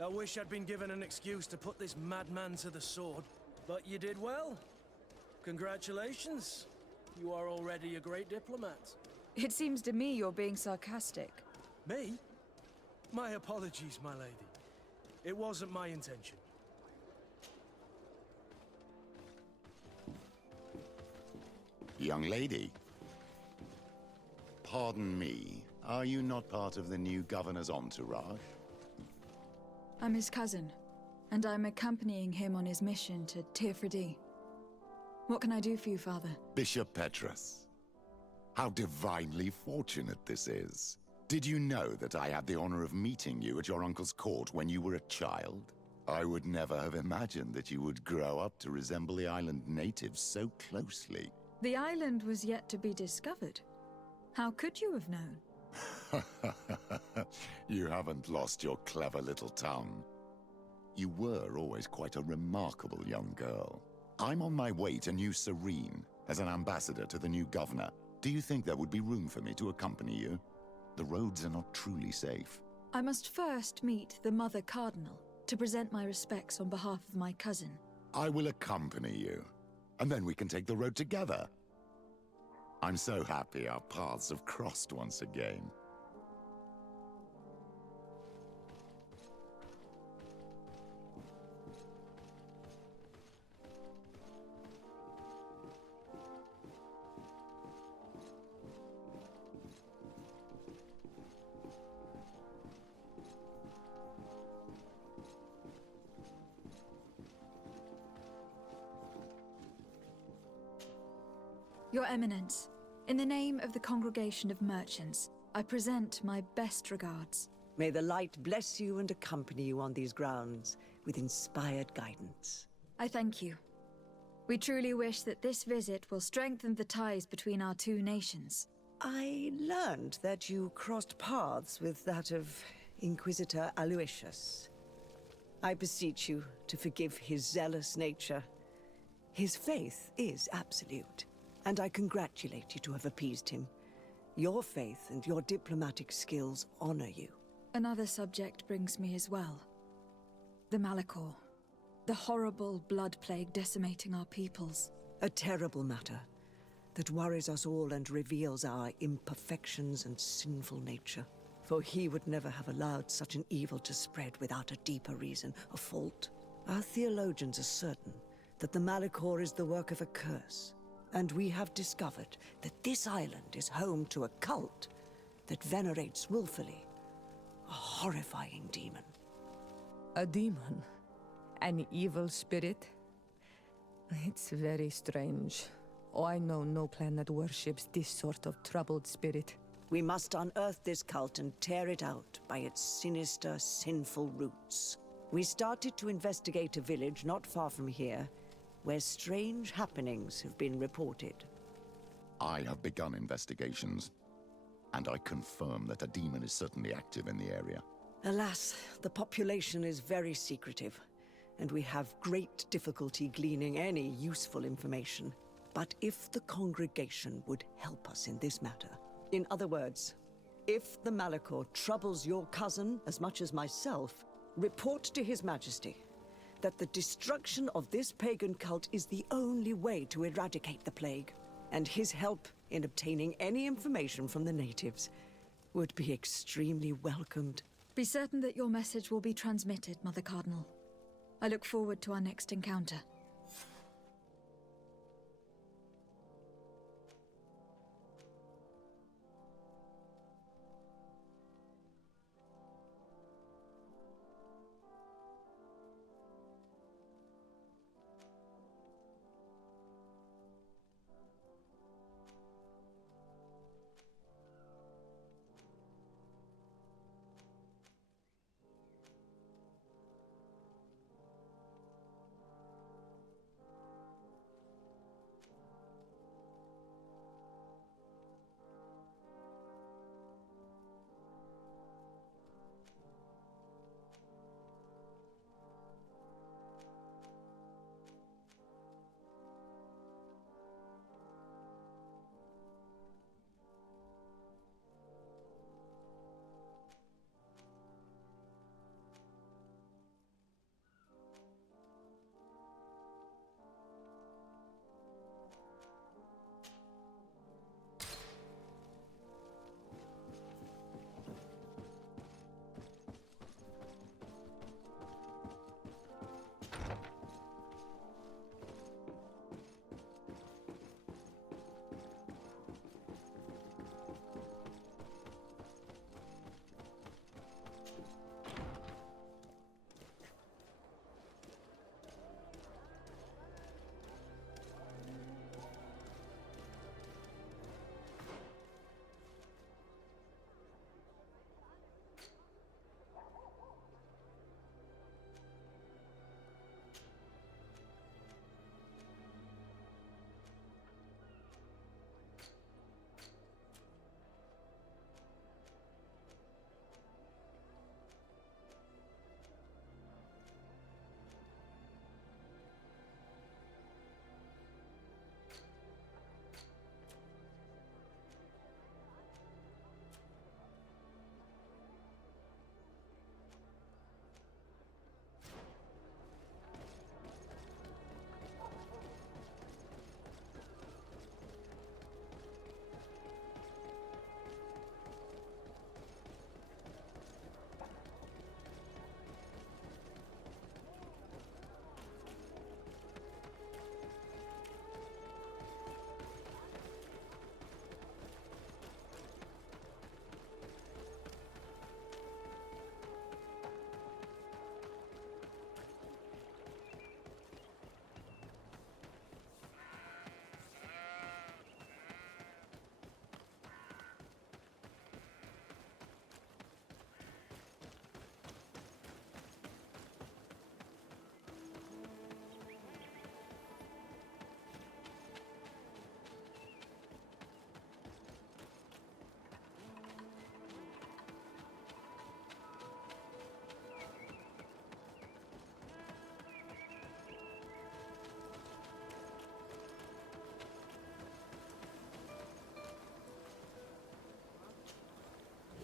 I wish I'd been given an excuse to put this madman to the sword, but you did well. Congratulations. You are already a great diplomat. It seems to me you're being sarcastic. Me? My apologies, my lady. It wasn't my intention. Young lady. Pardon me, are you not part of the new governor's entourage? I'm his cousin, and I'm accompanying him on his mission to Tirfredi. What can I do for you, Father? Bishop Petrus. How divinely fortunate this is. Did you know that I had the honor of meeting you at your uncle's court when you were a child? I would never have imagined that you would grow up to resemble the island natives so closely. The island was yet to be discovered. How could you have known? You haven't lost your clever little tongue. You were always quite a remarkable young girl. I'm on my way to New Serene as an ambassador to the new governor. Do you think there would be room for me to accompany you? The roads are not truly safe. I must first meet the Mother Cardinal to present my respects on behalf of my cousin. I will accompany you, and then we can take the road together. I'm so happy our paths have crossed once again. Your Eminence, in the name of the Congregation of Merchants, I present my best regards. May the light bless you and accompany you on these grounds with inspired guidance. I thank you. We truly wish that this visit will strengthen the ties between our two nations. I learned that you crossed paths with that of Inquisitor Aloysius. I beseech you to forgive his zealous nature. His faith is absolute, and I congratulate you to have appeased him. Your faith and your diplomatic skills honor you. Another subject brings me as well. The Malachor. The horrible blood plague decimating our peoples. A terrible matter that worries us all and reveals our imperfections and sinful nature. For he would never have allowed such an evil to spread without a deeper reason, a fault. Our theologians are certain that the Malachor is the work of a curse, and we have discovered that this island is home to a cult that venerates willfully a horrifying demon. A demon? An evil spirit? It's very strange. Oh, I know no planet worships this sort of troubled spirit. We must unearth this cult and tear it out by its sinister, sinful roots. We started to investigate a village not far from here, where strange happenings have been reported. I have begun investigations, and I confirm that a demon is certainly active in the area. Alas, the population is very secretive, and we have great difficulty gleaning any useful information. But if the congregation would help us in this matter, in other words, if the Malachor troubles your cousin as much as myself, report to His Majesty that the destruction of this pagan cult is the only way to eradicate the plague, and his help in obtaining any information from the natives would be extremely welcomed. Be certain that your message will be transmitted, Mother Cardinal. I look forward to our next encounter.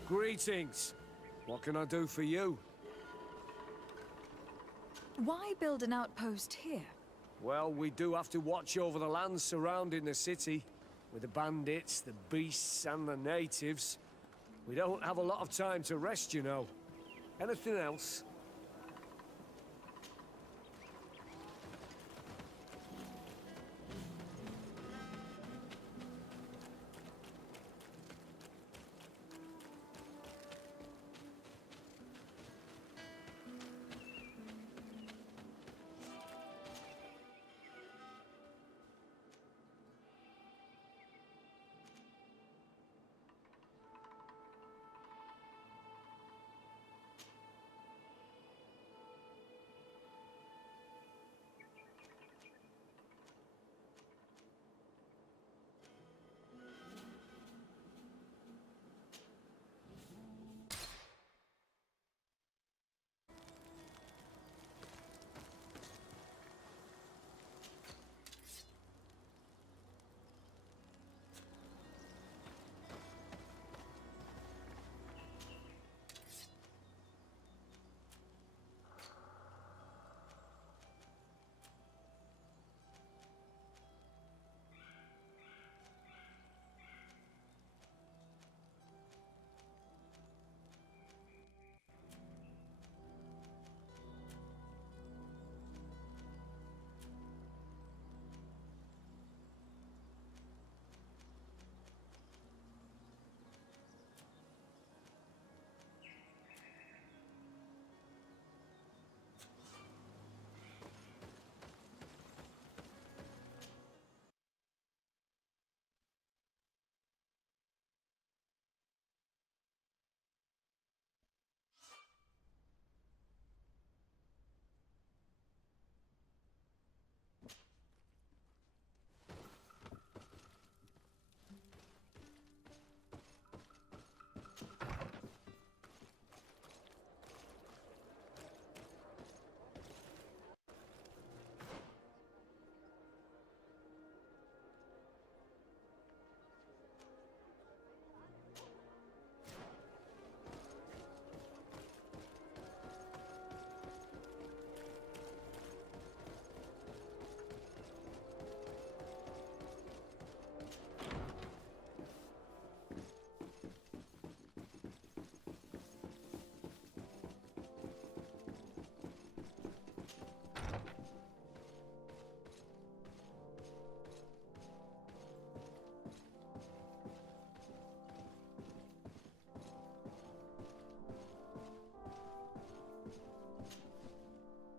Greetings. What can I do for you? Why build an outpost here? Well, we do have to watch over the lands surrounding the city. With the bandits, the beasts, and the natives. We don't have a lot of time to rest, you know. Anything else?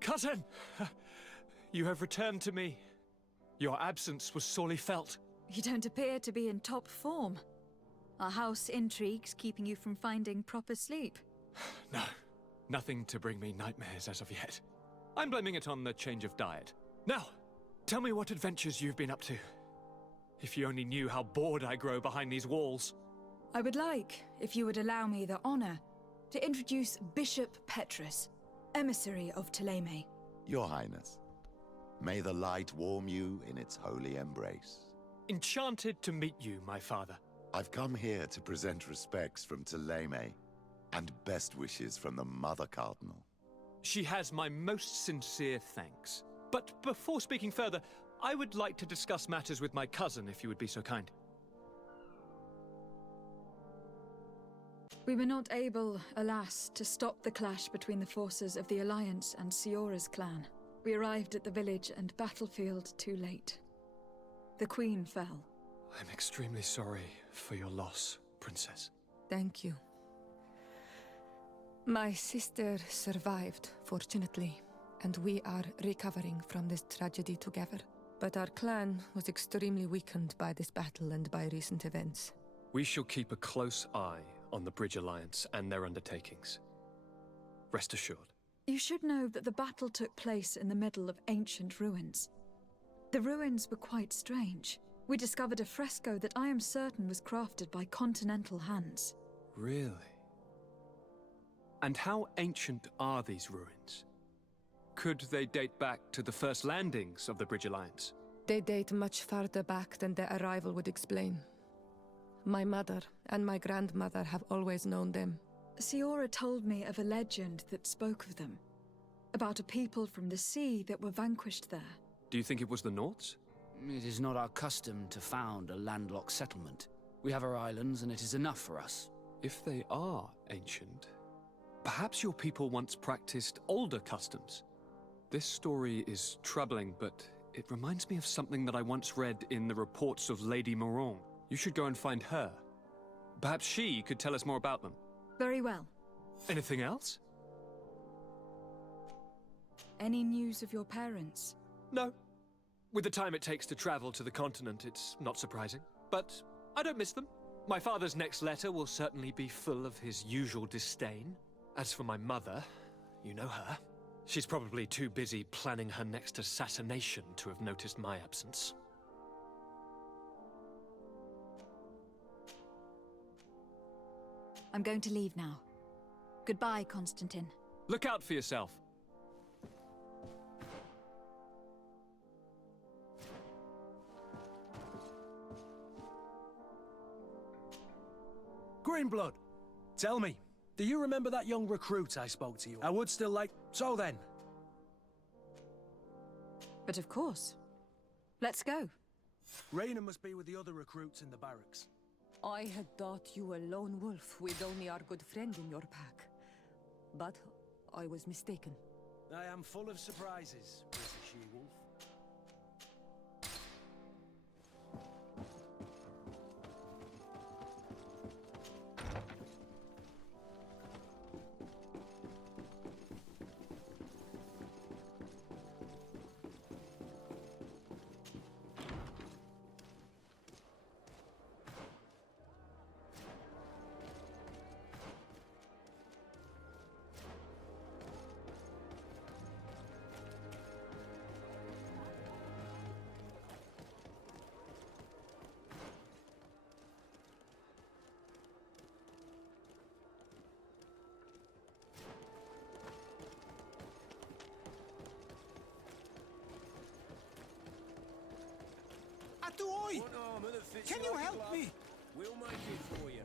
Cousin! You have returned to me. Your absence was sorely felt. You don't appear to be in top form. Are house intrigues keeping you from finding proper sleep? No, nothing to bring me nightmares as of yet. I'm blaming it on the change of diet. Now, tell me what adventures you've been up to. If you only knew how bored I grow behind these walls. I would like, if you would allow me the honor, to introduce Bishop Petrus, emissary of Ptolemy. Your Highness, may the light warm you in its holy embrace. Enchanted to meet you, my father. I've come here to present respects from Ptolemy, and best wishes from the Mother Cardinal. She has my most sincere thanks. But before speaking further, I would like to discuss matters with my cousin, if you would be so kind. We were not able, alas, to stop the clash between the forces of the Alliance and Siora's clan. We arrived at the village and battlefield too late. The Queen fell. I'm extremely sorry for your loss, Princess. Thank you. My sister survived, fortunately, and we are recovering from this tragedy together. But our clan was extremely weakened by this battle and by recent events. We shall keep a close eye on the Bridge Alliance and their undertakings. Rest assured. You should know that the battle took place in the middle of ancient ruins. The ruins were quite strange. We discovered a fresco that I am certain was crafted by continental hands. Really? And how ancient are these ruins? Could they date back to the first landings of the Bridge Alliance? They date much farther back than their arrival would explain. My mother and my grandmother have always known them. Siora told me of a legend that spoke of them. About a people from the sea that were vanquished there. Do you think it was the Nords? It is not our custom to found a landlocked settlement. We have our islands, and it is enough for us. If they are ancient, perhaps your people once practiced older customs. This story is troubling, but it reminds me of something that I once read in the reports of Lady Moron. You should go and find her. Perhaps she could tell us more about them. Very well. Anything else? Any news of your parents? No. With the time it takes to travel to the continent, it's not surprising. But I don't miss them. My father's next letter will certainly be full of his usual disdain. As for my mother, you know her. She's probably too busy planning her next assassination to have noticed my absence. I'm going to leave now. Goodbye, Constantine. Look out for yourself. Greenblood, tell me, do you remember that young recruit I spoke to you? I would still like... So then. But of course. Let's go. Raina must be with the other recruits in the barracks. I had thought you were a lone wolf with only our good friend in your pack. But I was mistaken. I am full of surprises, Mr. She-Wolf. Oi! Can you help me? We'll make it for you.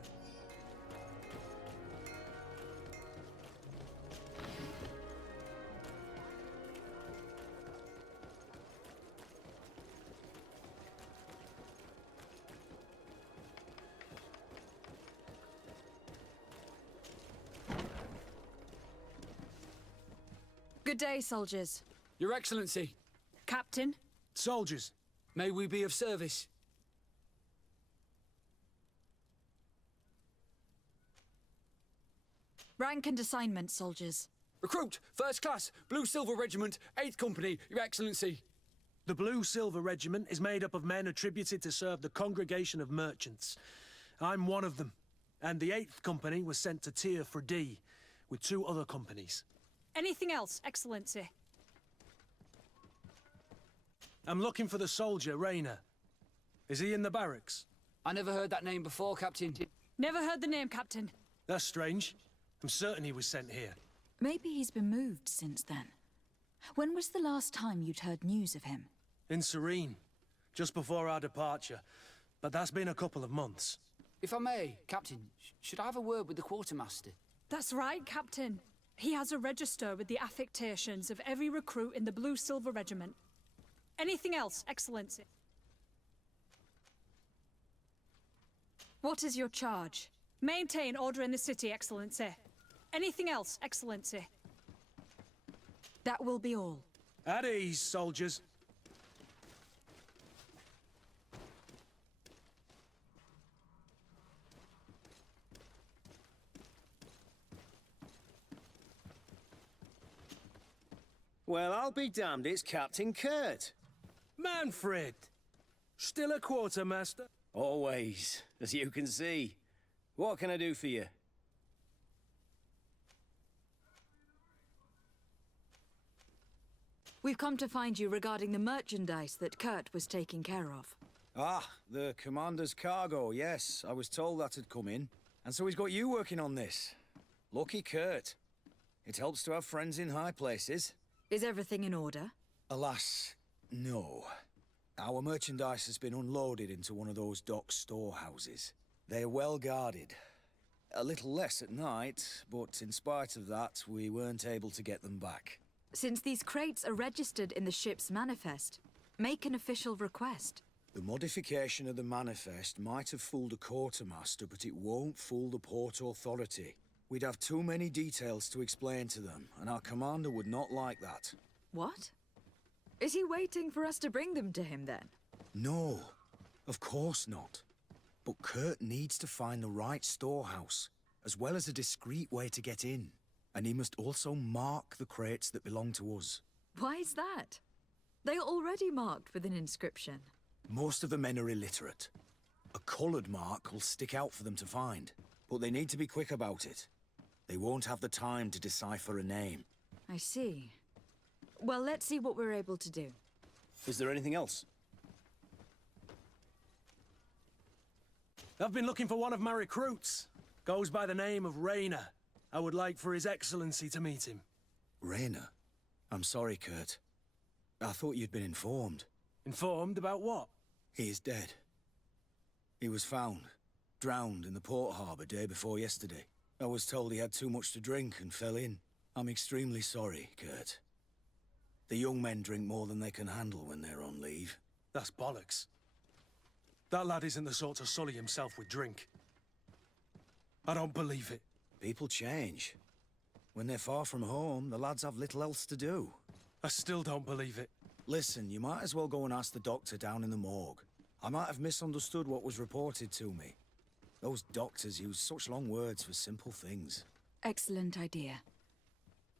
Good day, soldiers. Your Excellency. Captain. Soldiers. May we be of service? Rank and assignment, soldiers. Recruit, First Class, Blue Silver Regiment, 8th Company, Your Excellency. The Blue Silver Regiment is made up of men attributed to serve the Congregation of Merchants. I'm one of them, and the 8th Company was sent to Tyr for D, with 2 other companies. Anything else, Excellency? I'm looking for the soldier, Raina. Is he in the barracks? I never heard that name before, Captain. Never heard the name, Captain. That's strange. I'm certain he was sent here. Maybe he's been moved since then. When was the last time you'd heard news of him? In Serene, just before our departure. But that's been a couple of months. If I may, Captain, should I have a word with the quartermaster? That's right, Captain. He has a register with the affectations of every recruit in the Blue Silver Regiment. Anything else, Excellency? What is your charge? Maintain order in the city, Excellency. Anything else, Excellency? That will be all. At ease, soldiers. Well, I'll be damned, it's Captain Kurt. Manfred! Still a quartermaster? Always, as you can see. What can I do for you? We've come to find you regarding the merchandise that Kurt was taking care of. Ah, the commander's cargo, yes. I was told that had come in. And so he's got you working on this. Lucky Kurt. It helps to have friends in high places. Is everything in order? Alas, no. Our merchandise has been unloaded into one of those dock storehouses. They're well guarded. A little less at night, but in spite of that, we weren't able to get them back. Since these crates are registered in the ship's manifest, make an official request. The modification of the manifest might have fooled a quartermaster, but it won't fool the Port Authority. We'd have too many details to explain to them, and our commander would not like that. What? Is he waiting for us to bring them to him, then? No, of course not. But Kurt needs to find the right storehouse, as well as a discreet way to get in. And he must also mark the crates that belong to us. Why is that? They are already marked with an inscription. Most of the men are illiterate. A coloured mark will stick out for them to find, but they need to be quick about it. They won't have the time to decipher a name. I see. Well, let's see what we're able to do. Is there anything else? I've been looking for one of my recruits. Goes by the name of Rayner. I would like for His Excellency to meet him. Rayner? I'm sorry, Kurt. I thought you'd been informed. Informed about what? He is dead. He was found, drowned in the port harbour day before yesterday. I was told he had too much to drink and fell in. I'm extremely sorry, Kurt. The young men drink more than they can handle when they're on leave. That's bollocks. That lad isn't the sort to sully himself with drink. I don't believe it. People change. When they're far from home, the lads have little else to do. I still don't believe it. Listen, you might as well go and ask the doctor down in the morgue. I might have misunderstood what was reported to me. Those doctors use such long words for simple things. Excellent idea.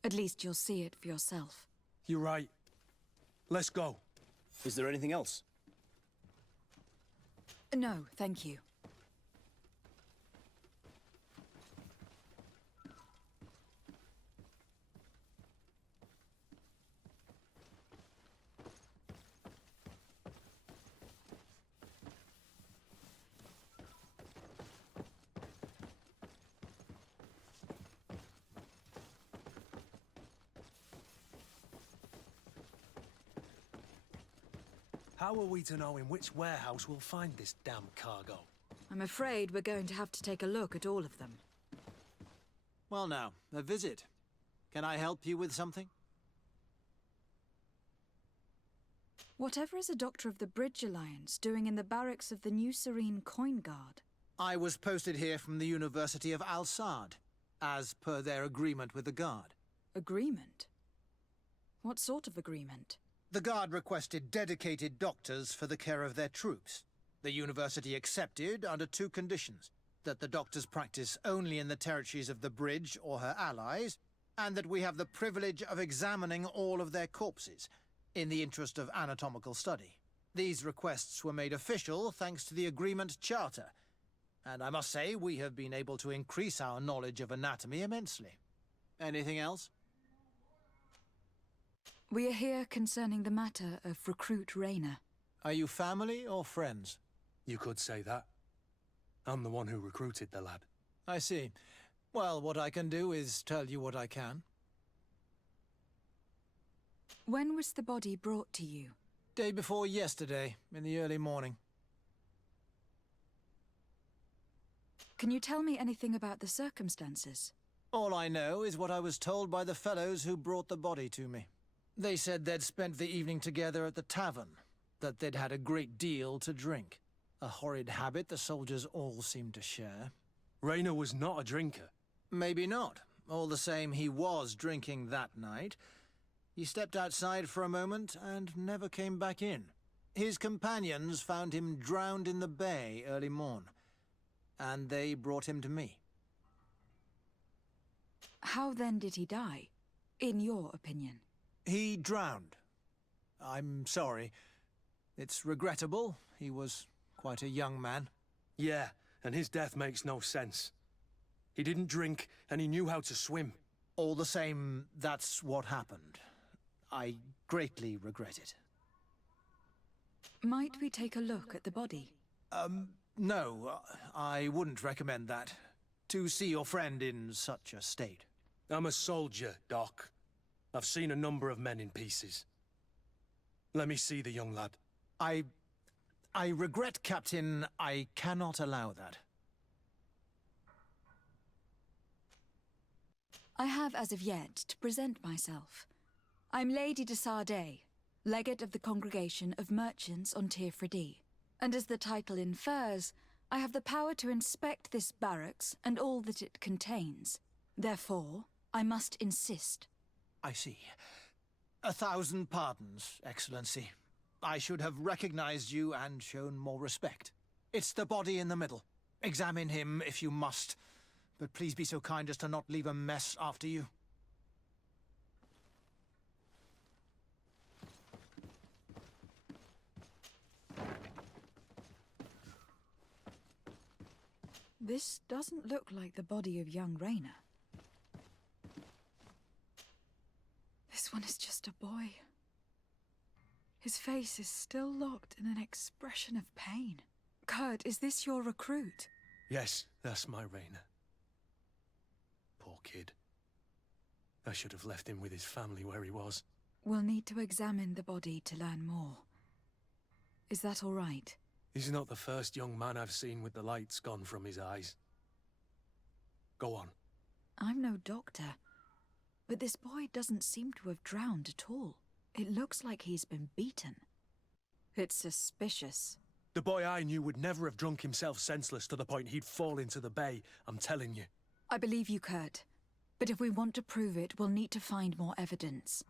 At least you'll see it for yourself. You're right. Let's go. Is there anything else? No, thank you. How are we to know in which warehouse we'll find this damn cargo? I'm afraid we're going to have to take a look at all of them. Well now, a visit. Can I help you with something? Whatever is a doctor of the Bridge Alliance doing in the barracks of the New Serene Coin Guard? I was posted here from the University of Al-Sad, as per their agreement with the Guard. Agreement? What sort of agreement? The Guard requested dedicated doctors for the care of their troops. The University accepted under two conditions: that the doctors practice only in the territories of the Bridge or her allies, and that we have the privilege of examining all of their corpses, in the interest of anatomical study. These requests were made official thanks to the Agreement Charter, and I must say we have been able to increase our knowledge of anatomy immensely. Anything else? We are here concerning the matter of Recruit Rayner. Are you family or friends? You could say that. I'm the one who recruited the lad. I see. Well, what I can do is tell you what I can. When was the body brought to you? Day before yesterday, in the early morning. Can you tell me anything about the circumstances? All I know is what I was told by the fellows who brought the body to me. They said they'd spent the evening together at the tavern, that they'd had a great deal to drink. A horrid habit the soldiers all seemed to share. Rayner was not a drinker. Maybe not. All the same, he was drinking that night. He stepped outside for a moment and never came back in. His companions found him drowned in the bay early morn, and they brought him to me. How then did he die, in your opinion? He drowned. I'm sorry. It's regrettable. He was quite a young man. Yeah, and his death makes no sense. He didn't drink, and he knew how to swim. All the same, that's what happened. I greatly regret it. Might we take a look at the body? No, I wouldn't recommend that. To see your friend in such a state. I'm a soldier, Doc. I've seen a number of men in pieces. Let me see the young lad. I regret, Captain. I cannot allow that. I have as of yet to present myself. I'm Lady de Sardet, legate of the Congregation of Merchants on Tirfredi. And as the title infers, I have the power to inspect this barracks and all that it contains. Therefore, I must insist. I see. 1,000 pardons, Excellency. I should have recognized you and shown more respect. It's the body in the middle. Examine him if you must, but please be so kind as to not leave a mess after you. This doesn't look like the body of young Raynor. This one is just a boy. His face is still locked in an expression of pain. Kurt, is this your recruit? Yes, that's my Raynor. Poor kid. I should have left him with his family where he was. We'll need to examine the body to learn more. Is that all right? He's not the first young man I've seen with the lights gone from his eyes. Go on. I'm no doctor, but this boy doesn't seem to have drowned at all. It looks like he's been beaten. It's suspicious. The boy I knew would never have drunk himself senseless to the point he'd fall into the bay, I'm telling you. I believe you, Kurt. But if we want to prove it, we'll need to find more evidence.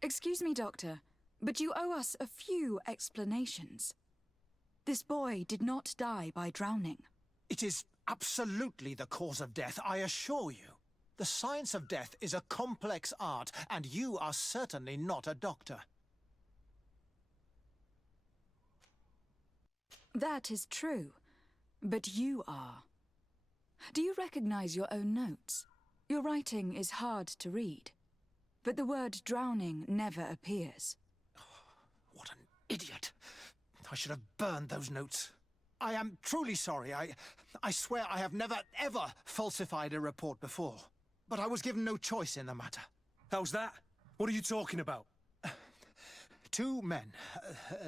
Excuse me, Doctor, but you owe us a few explanations. This boy did not die by drowning. It is absolutely the cause of death, I assure you. The science of death is a complex art, and you are certainly not a doctor. That is true, but you are. Do you recognize your own notes? Your writing is hard to read, but the word drowning never appears. What an idiot. I should have burned those notes. I am truly sorry. I swear I have never, ever falsified a report before. But I was given no choice in the matter. How's that? What are you talking about? 2 men,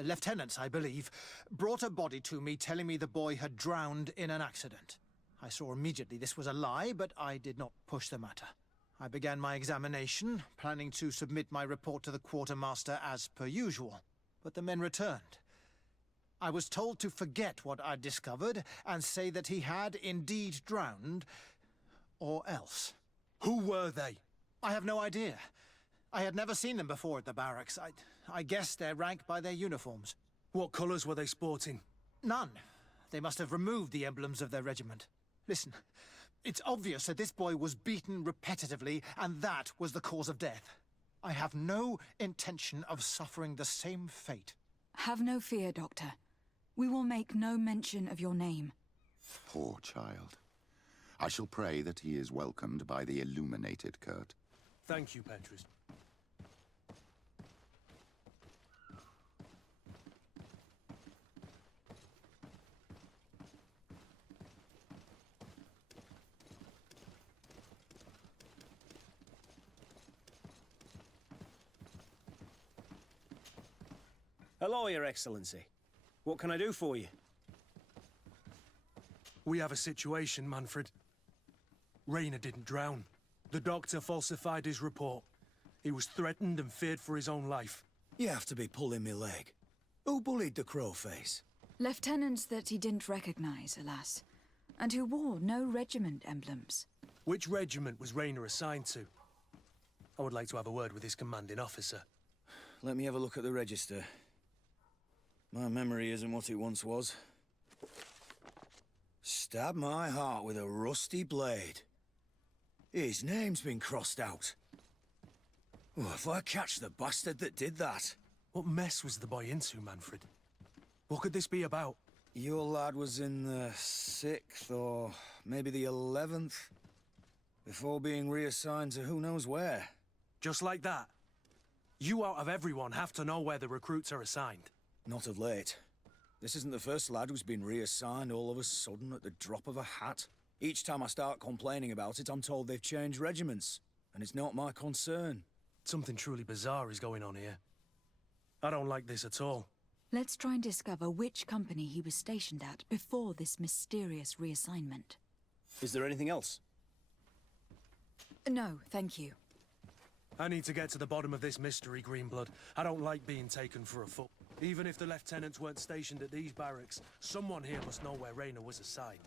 lieutenants, I believe, brought a body to me telling me the boy had drowned in an accident. I saw immediately this was a lie, but I did not push the matter. I began my examination, planning to submit my report to the quartermaster as per usual. But the men returned. I was told to forget what I'd discovered and say that he had indeed drowned, or else. Who were they? I have no idea. I had never seen them before at the barracks. I guessed their rank by their uniforms. What colours were they sporting? None. They must have removed the emblems of their regiment. Listen, it's obvious that this boy was beaten repetitively, and that was the cause of death. I have no intention of suffering the same fate. Have no fear, Doctor. We will make no mention of your name. Poor child. I shall pray that he is welcomed by the illuminated, Kurt. Thank you, Petrus. Hello, Your Excellency. What can I do for you? We have a situation, Manfred. Raynor didn't drown. The doctor falsified his report. He was threatened and feared for his own life. You have to be pulling me leg. Who bullied the crowface? Lieutenants that he didn't recognize, alas, and who wore no regiment emblems. Which regiment was Raynor assigned to? I would like to have a word with his commanding officer. Let me have a look at the register. My memory isn't what it once was. Stab my heart with a rusty blade. His name's been crossed out. Oh, if I catch the bastard that did that. What mess was the boy into, Manfred? What could this be about? Your lad was in the 6th or maybe the 11th, before being reassigned to who knows where. Just like that? You out of everyone have to know where the recruits are assigned. Not of late. This isn't the first lad who's been reassigned all of a sudden at the drop of a hat. Each time I start complaining about it, I'm told they've changed regiments, and it's not my concern. Something truly bizarre is going on here. I don't like this at all. Let's try and discover which company he was stationed at before this mysterious reassignment. Is there anything else? No, thank you. I need to get to the bottom of this mystery, Greenblood. I don't like being taken for a fool. Even if the lieutenants weren't stationed at these barracks, someone here must know where Raynor was assigned.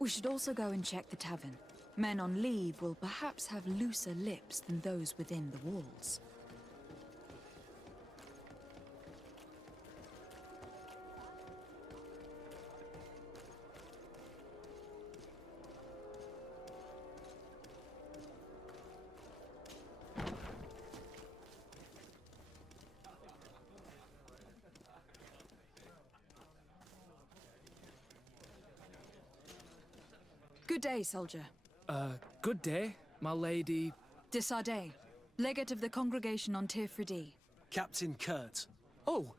We should also go and check the tavern. Men on leave will perhaps have looser lips than those within the walls. Good day, soldier. Good day, my lady. De Sardet, legate of the congregation on Tir Fridi. Captain Kurt. Oh,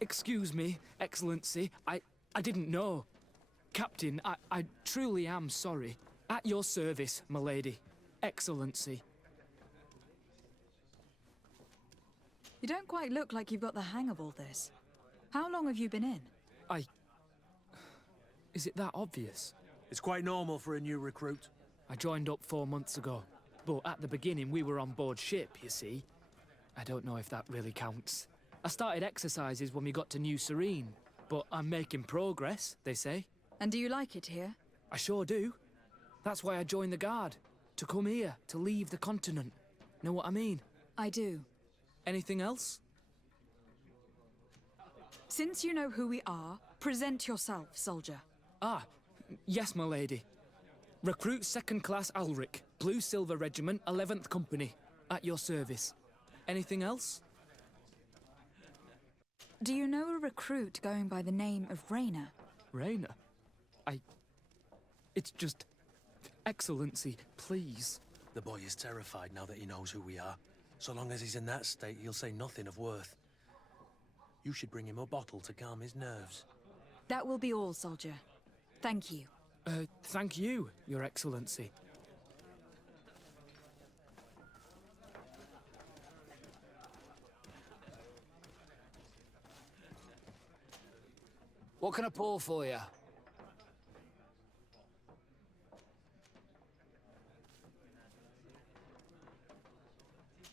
excuse me, Excellency. I didn't know. Captain, I truly am sorry. At your service, my lady. Excellency. You don't quite look like you've got the hang of all this. How long have you been in? Is it that obvious? It's quite normal for a new recruit. I joined up 4 months ago, but at the beginning we were on board ship, you see. I don't know if that really counts. I started exercises when we got to New Serene, but I'm making progress, they say. And do you like it here? I sure do. That's why I joined the Guard. To come here, to leave the continent. Know what I mean? I do. Anything else? Since you know who we are, present yourself, soldier. Ah, yes, my lady. Recruit 2nd Class Alric, Blue Silver Regiment, 11th Company. At your service. Anything else? Do you know a recruit going by the name of Raynor? Raynor? It's just... Excellency, please. The boy is terrified now that he knows who we are. So long as he's in that state, he'll say nothing of worth. You should bring him a bottle to calm his nerves. That will be all, soldier. Thank you. Thank you, Your Excellency. What can I pour for you?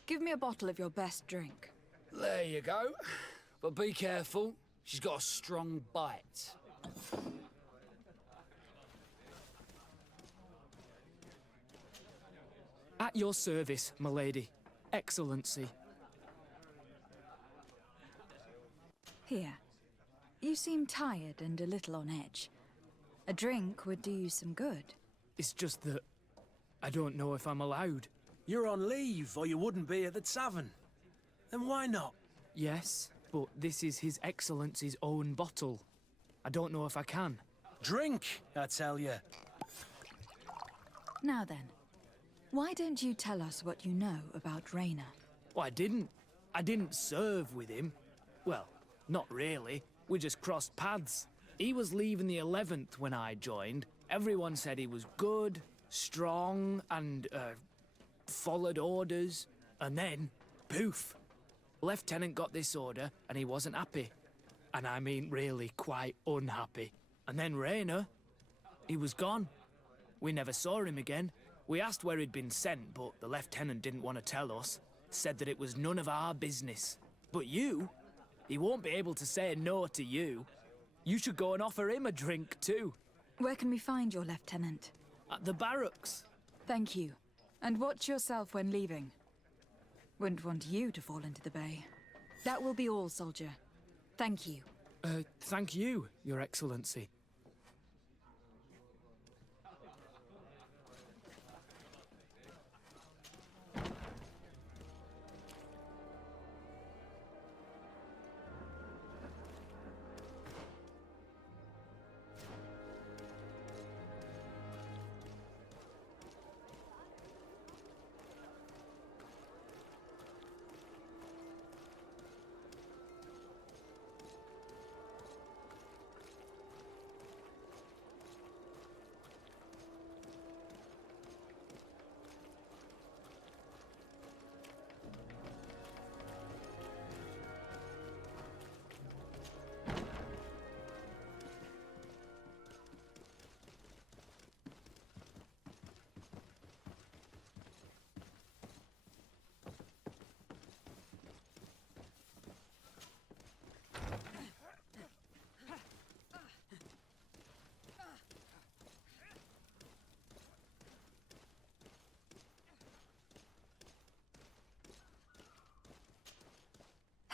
Give me a bottle of your best drink. There you go. But be careful. She's got a strong bite. At your service, my lady. Excellency. Here. You seem tired and a little on edge. A drink would do you some good. It's just that I don't know if I'm allowed. You're on leave, or you wouldn't be at the tavern. Then why not? Yes, but this is His Excellency's own bottle. I don't know if I can. Drink, I tell you. Now then, why don't you tell us what you know about Raynor? Well, I didn't serve with him. Well, not really. We just crossed paths. He was leaving the 11th when I joined. Everyone said he was good, strong, and, followed orders. And then, poof. Lieutenant got this order, and he wasn't happy. And I mean really quite unhappy. And then Raynor, he was gone. We never saw him again. We asked where he'd been sent, but the lieutenant didn't want to tell us. Said that it was none of our business. But you, he won't be able to say no to you. You should go and offer him a drink too. Where can we find your lieutenant? At the barracks. Thank you. And watch yourself when leaving. Wouldn't want you to fall into the bay. That will be all, soldier. Thank you. Thank you, Your Excellency.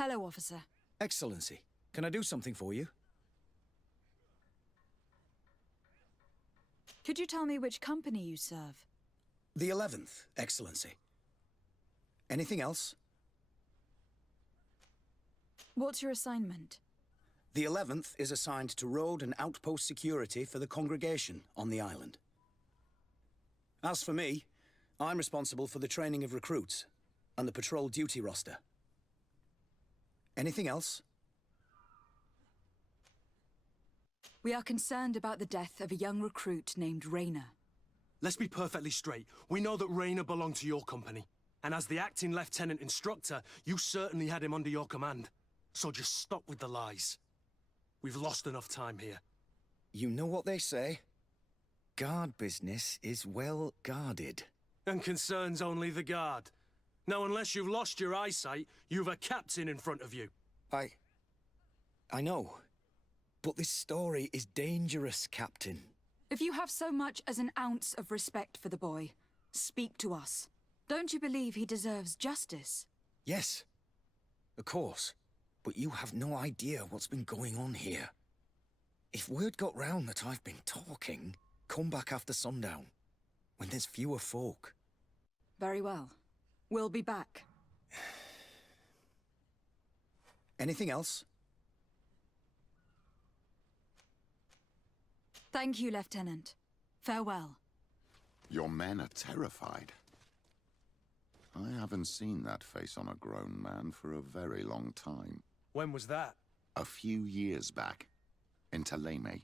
Hello, officer. Excellency, can I do something for you? Could you tell me which company you serve? The 11th, Excellency. Anything else? What's your assignment? The 11th is assigned to road and outpost security for the congregation on the island. As for me, I'm responsible for the training of recruits and the patrol duty roster. Anything else? We are concerned about the death of a young recruit named Rayner. Let's be perfectly straight. We know that Rayner belonged to your company. And as the acting lieutenant instructor, you certainly had him under your command. So just stop with the lies. We've lost enough time here. You know what they say? Guard business is well guarded. And concerns only the guard. Now, unless you've lost your eyesight, you've a captain in front of you. I know. But this story is dangerous, Captain. If you have so much as an ounce of respect for the boy, speak to us. Don't you believe he deserves justice? Yes, of course. But you have no idea what's been going on here. If word got round that I've been talking, come back after sundown, when there's fewer folk. Very well. We'll be back. Anything else? Thank you, Lieutenant. Farewell. Your men are terrified. I haven't seen that face on a grown man for a very long time. When was that? A few years back, in Taleme,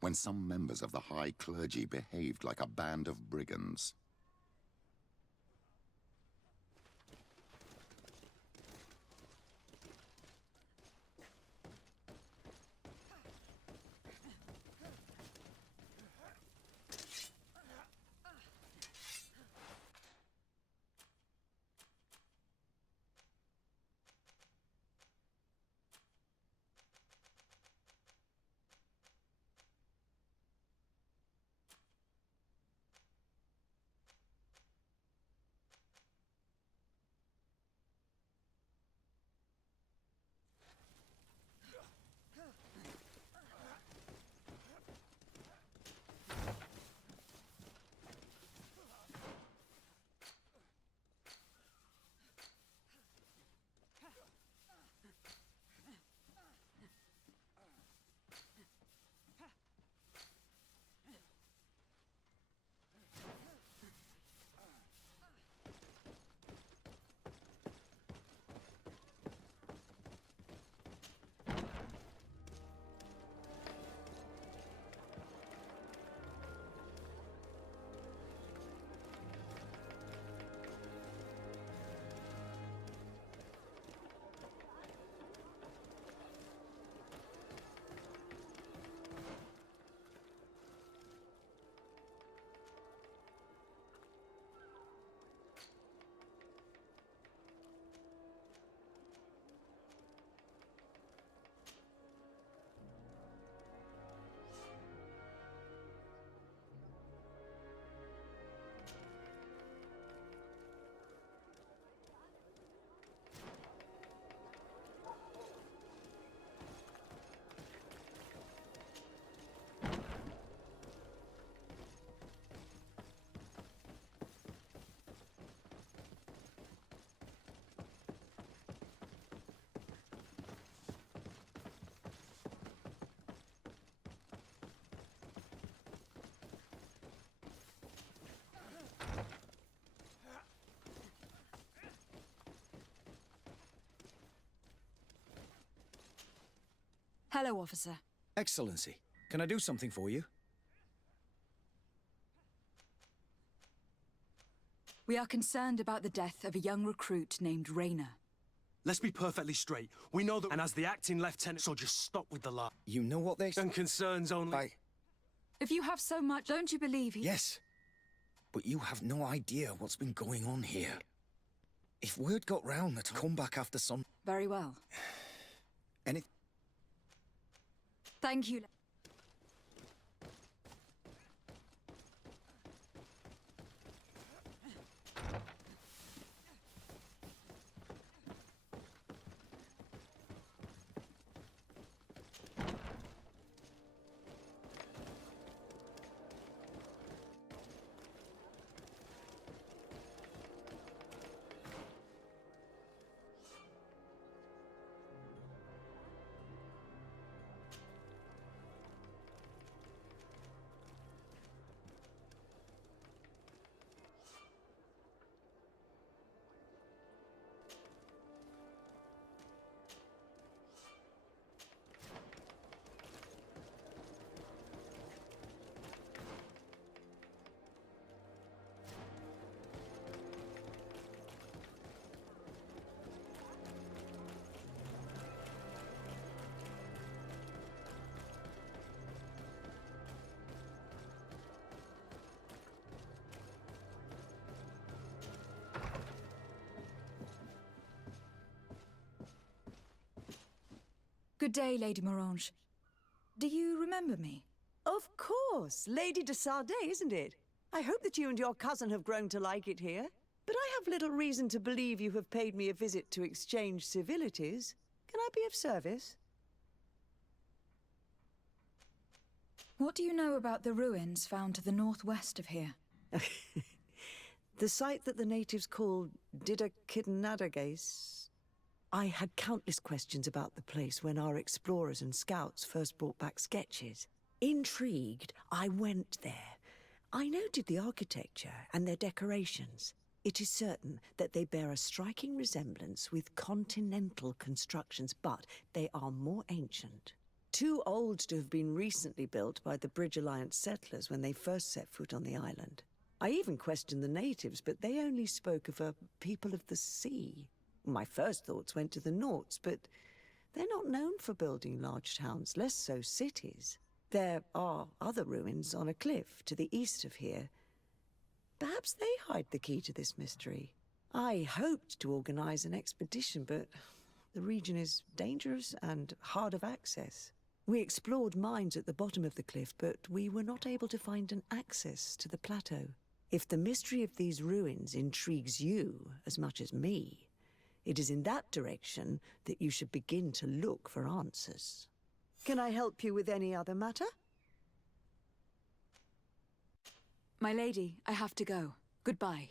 when some members of the high clergy behaved like a band of brigands. Hello, officer. Excellency, can I do something for you? We are concerned about the death of a young recruit named Rayner. Let's be perfectly straight. We know that, and as the acting lieutenant, so just stop with the lie. You know what they say? And concerns only... If you have so much, don't you believe he... Yes, but you have no idea what's been going on here. If word got round that I'd come back after sun... Very well. Thank you. Good day, Lady Morange. Do you remember me? Of course! Lady de Sardet, isn't it? I hope that you and your cousin have grown to like it here. But I have little reason to believe you have paid me a visit to exchange civilities. Can I be of service? What do you know about the ruins found to the northwest of here? The site that the natives call Didakidnadagais. I had countless questions about the place when our explorers and scouts first brought back sketches. Intrigued, I went there. I noted the architecture and their decorations. It is certain that they bear a striking resemblance with continental constructions, but they are more ancient. Too old to have been recently built by the Bridge Alliance settlers when they first set foot on the island. I even questioned the natives, but they only spoke of a people of the sea. My first thoughts went to the Nauts, but they're not known for building large towns, less so cities. There are other ruins on a cliff to the east of here. Perhaps they hide the key to this mystery. I hoped to organize an expedition, but the region is dangerous and hard of access. We explored mines at the bottom of the cliff, but we were not able to find an access to the plateau. If the mystery of these ruins intrigues you as much as me, it is in that direction that you should begin to look for answers. Can I help you with any other matter? My lady, I have to go. Goodbye.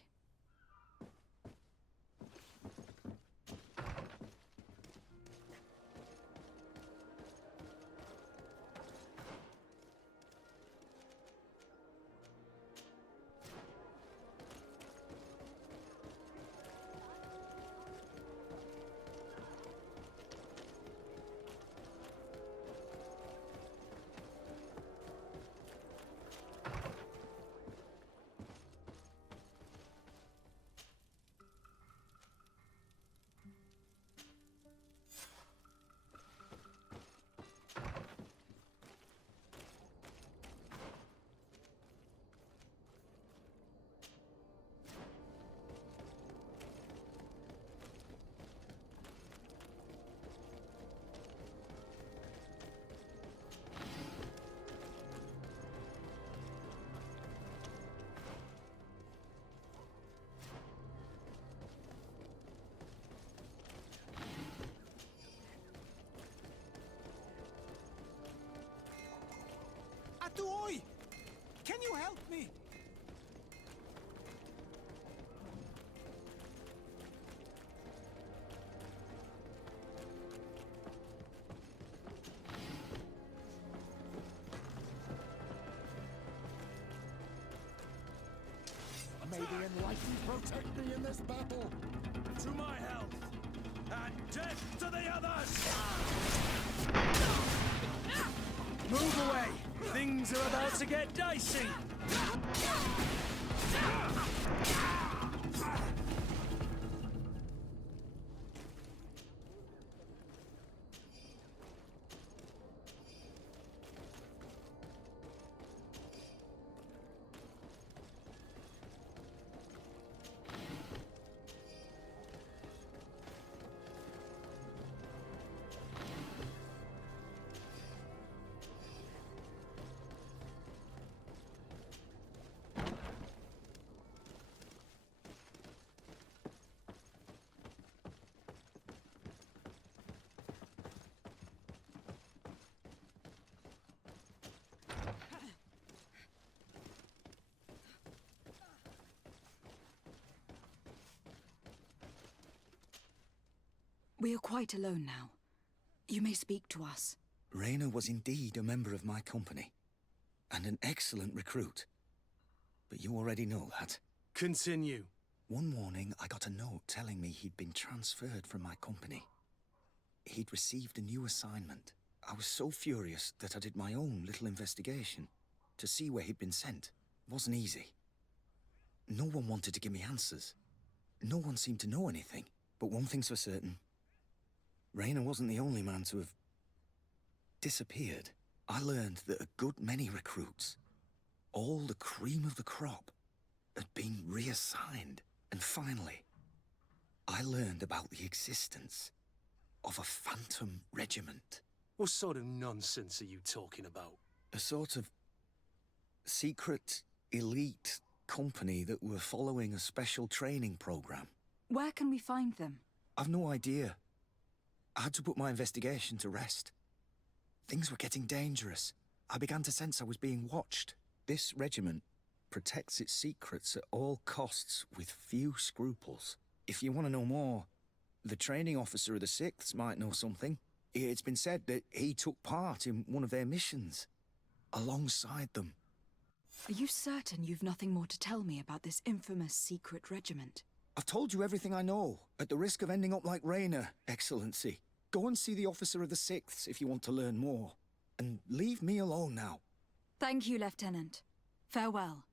Atuoi! Can you help me? May the Enlightened protect me in this battle. To my health, and death to the others! Move away! Things are about to get dicey! We are quite alone now. You may speak to us. Raina was indeed a member of my company, and an excellent recruit. But you already know that. Continue. One morning, I got a note telling me he'd been transferred from my company. He'd received a new assignment. I was so furious that I did my own little investigation to see where he'd been sent. It wasn't easy. No one wanted to give me answers. No one seemed to know anything. But one thing's for certain. Raina wasn't the only man to have disappeared. I learned that a good many recruits, all the cream of the crop, had been reassigned. And finally, I learned about the existence of a phantom regiment. What sort of nonsense are you talking about? A sort of secret, elite company that were following a special training program. Where can we find them? I've no idea. I had to put my investigation to rest. Things were getting dangerous. I began to sense I was being watched. This regiment protects its secrets at all costs with few scruples. If you want to know more, the training officer of the 6th might know something. It's been said that he took part in one of their missions, alongside them. Are you certain you've nothing more to tell me about this infamous secret regiment? I've told you everything I know, at the risk of ending up like Raynor, Excellency. Go and see the officer of the 6th if you want to learn more. And leave me alone now. Thank you, Lieutenant. Farewell.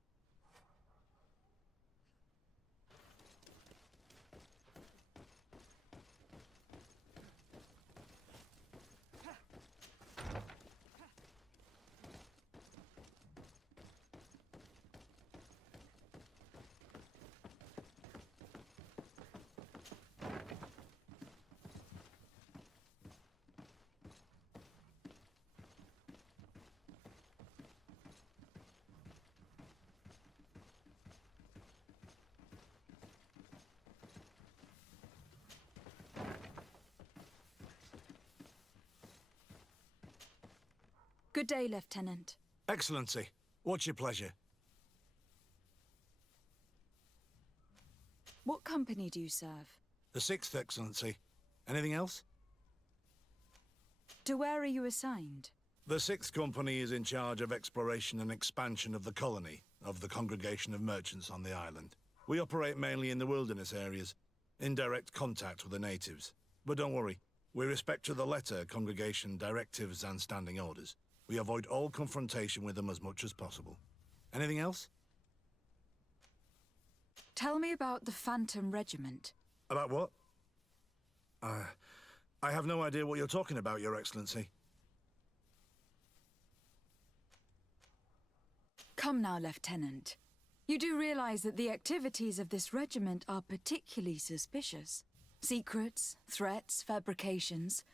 Good day, Lieutenant. Excellency, what's your pleasure? What company do you serve? The 6th, Excellency. Anything else? To where are you assigned? The 6th Company is in charge of exploration and expansion of the colony of the Congregation of Merchants on the island. We operate mainly in the wilderness areas, in direct contact with the natives. But don't worry, we respect to the letter Congregation directives and standing orders. We avoid all confrontation with them as much as possible. Anything else? Tell me about the Phantom Regiment. About what? I have no idea what you're talking about, Your Excellency. Come now, Lieutenant. You do realize that the activities of this regiment are particularly suspicious. Secrets, threats, fabrications,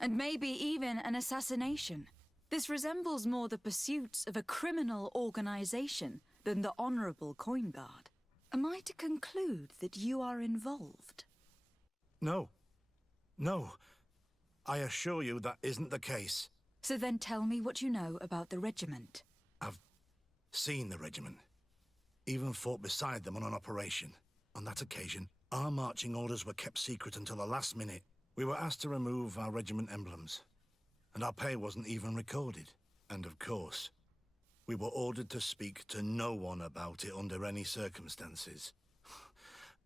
and maybe even an assassination. This resembles more the pursuits of a criminal organization than the honorable coin guard. Am I to conclude that you are involved? No. No. I assure you that isn't the case. So then tell me what you know about the regiment. I've seen the regiment. Even fought beside them on an operation. On that occasion, our marching orders were kept secret until the last minute. We were asked to remove our regiment emblems. And our pay wasn't even recorded. And of course, we were ordered to speak to no one about it under any circumstances.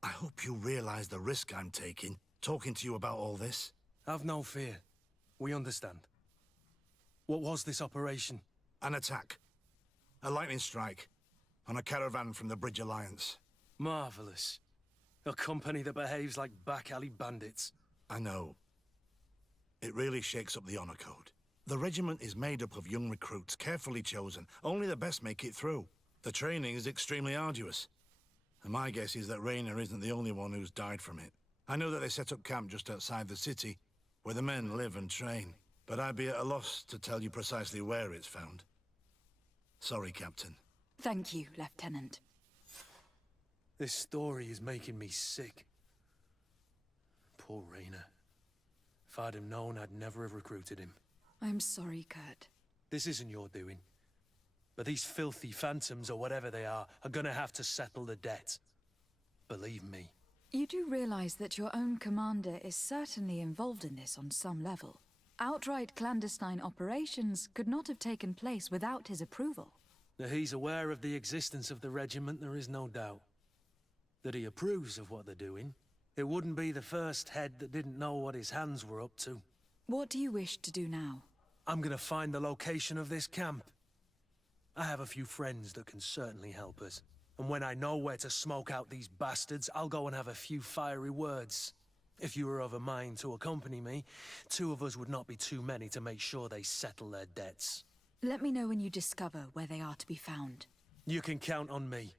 I hope you realize the risk I'm taking, talking to you about all this. Have no fear. We understand. What was this operation? An attack. A lightning strike. On a caravan from the Bridge Alliance. Marvelous. A company that behaves like back-alley bandits. I know. It really shakes up the honor code. The regiment is made up of young recruits, carefully chosen. Only the best make it through. The training is extremely arduous. And my guess is that Raynor isn't the only one who's died from it. I know that they set up camp just outside the city, where the men live and train. But I'd be at a loss to tell you precisely where it's found. Sorry, Captain. Thank you, Lieutenant. This story is making me sick. Poor Raynor. If I'd have known, I'd never have recruited him. I'm sorry, Kurt. This isn't your doing. But these filthy phantoms, or whatever they are gonna have to settle the debt. Believe me. You do realize that your own commander is certainly involved in this on some level. Outright clandestine operations could not have taken place without his approval. That he's aware of the existence of the regiment, there is no doubt. That he approves of what they're doing. It wouldn't be the first head that didn't know what his hands were up to. What do you wish to do now? I'm gonna find the location of this camp. I have a few friends that can certainly help us. And when I know where to smoke out these bastards, I'll go and have a few fiery words. If you were of a mind to accompany me, 2 of us would not be too many to make sure they settle their debts. Let me know when you discover where they are to be found. You can count on me.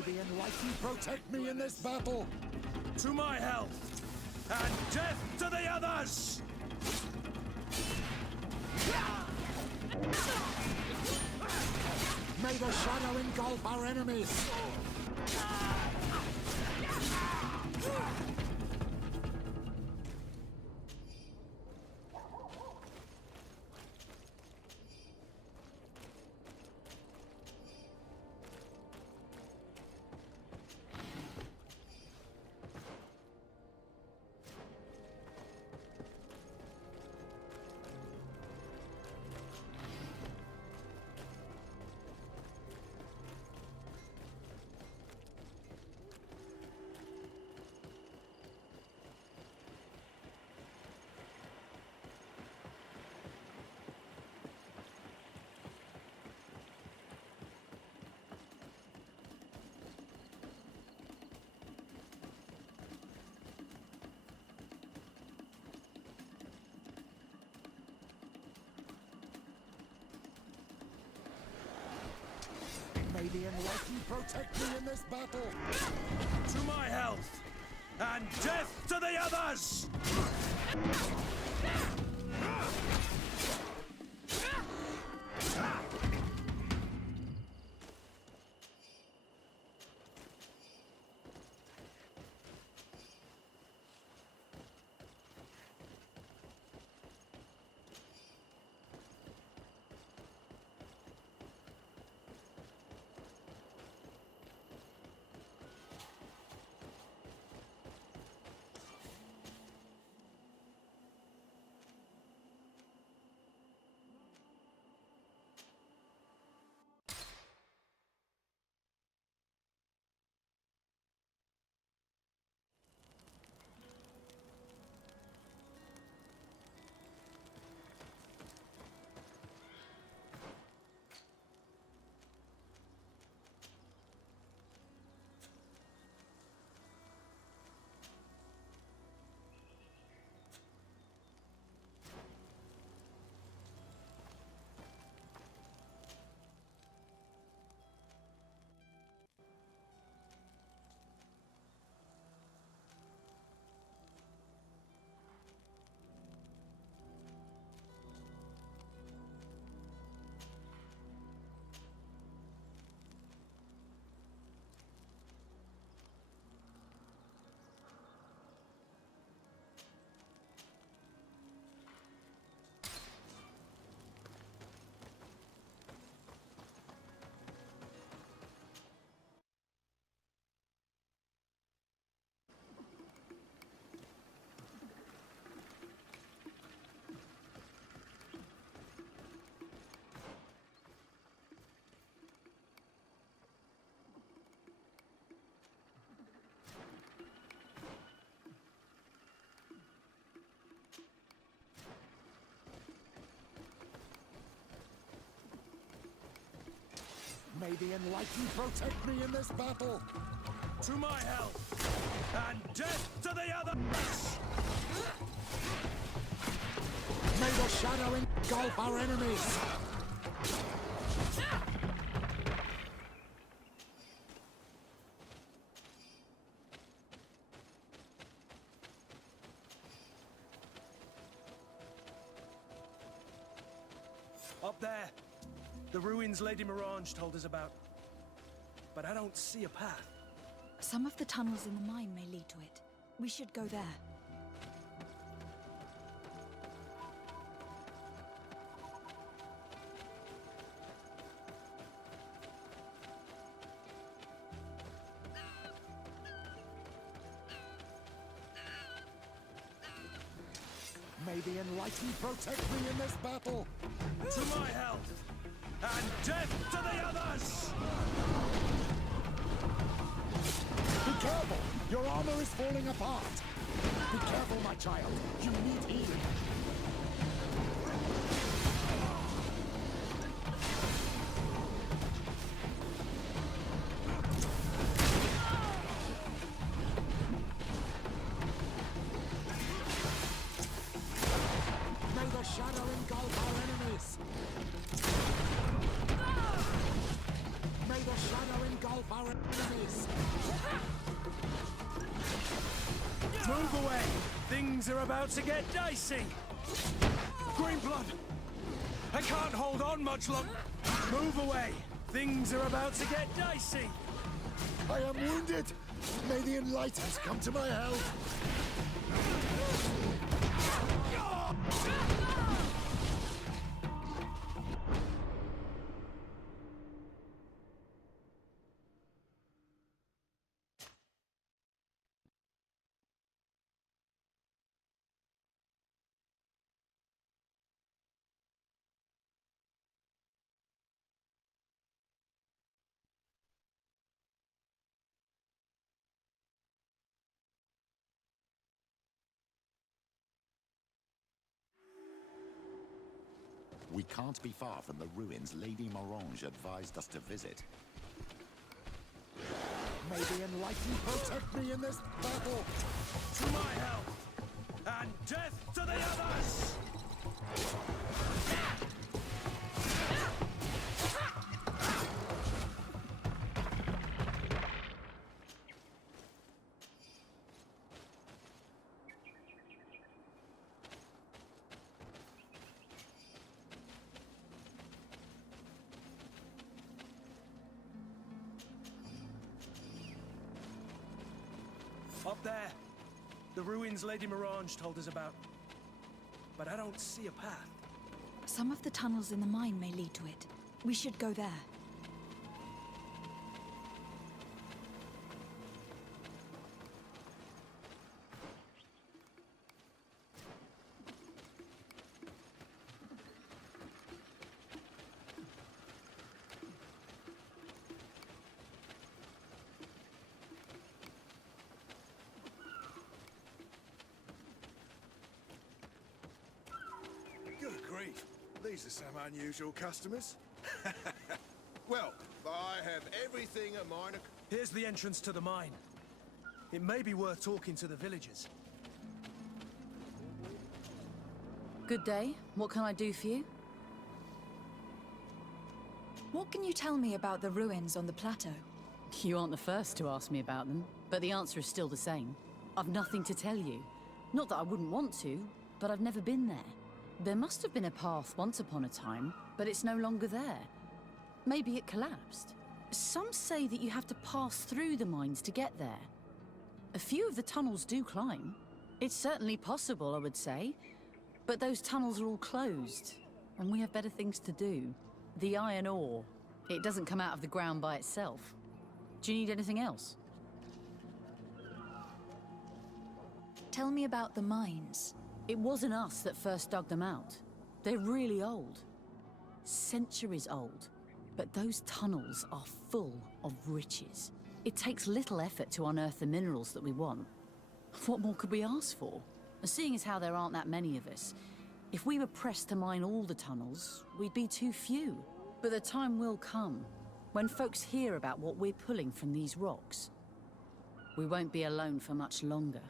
May the Enlightened protect me in this battle! To my health! And death to the others! May the shadow engulf our enemies! May the Enlightened protect me in this battle! To my health! And death to the others! May the Enlightened protect me in this battle! To my health! And death to the others! May the shadow engulf our enemies! Up there. The ruins Lady Mirange told us about. But I don't see a path. Some of the tunnels in the mine may lead to it. We should go there. May the Enlightened protect me in this battle! To my health! And death to the others! Be careful! Your armor is falling apart! Be careful, my child! You need healing! May the shadow engulf our enemies! May the shadow engulf our enemies. Move away! Things are about to get dicey! Greenblood! I can't hold on much longer! Move away! Things are about to get dicey! I am wounded! May the Enlightened come to my help! We can't be far from the ruins Lady Morange advised us to visit. May the Enlightened protect me in this battle! To my help! And death to the others! Up there. The ruins Lady Morange told us about. But I don't see a path. Some of the tunnels in the mine may lead to it. We should go there. Good grief. These are some unusual customers. Well, I have everything at mine. Here's the entrance to the mine. It may be worth talking to the villagers. Good day. What can I do for you? What can you tell me about the ruins on the plateau? You aren't the first to ask me about them, but the answer is still the same. I've nothing to tell you. Not that I wouldn't want to, but I've never been there. There must have been a path once upon a time, but it's no longer there. Maybe it collapsed. Some say that you have to pass through the mines to get there. A few of the tunnels do climb. It's certainly possible, I would say. But those tunnels are all closed, and we have better things to do. The iron ore, it doesn't come out of the ground by itself. Do you need anything else? Tell me about the mines. It wasn't us that first dug them out. They're really old. Centuries old. But those tunnels are full of riches. It takes little effort to unearth the minerals that we want. What more could we ask for? Seeing as how there aren't that many of us, if we were pressed to mine all the tunnels, we'd be too few. But the time will come, when folks hear about what we're pulling from these rocks. We won't be alone for much longer.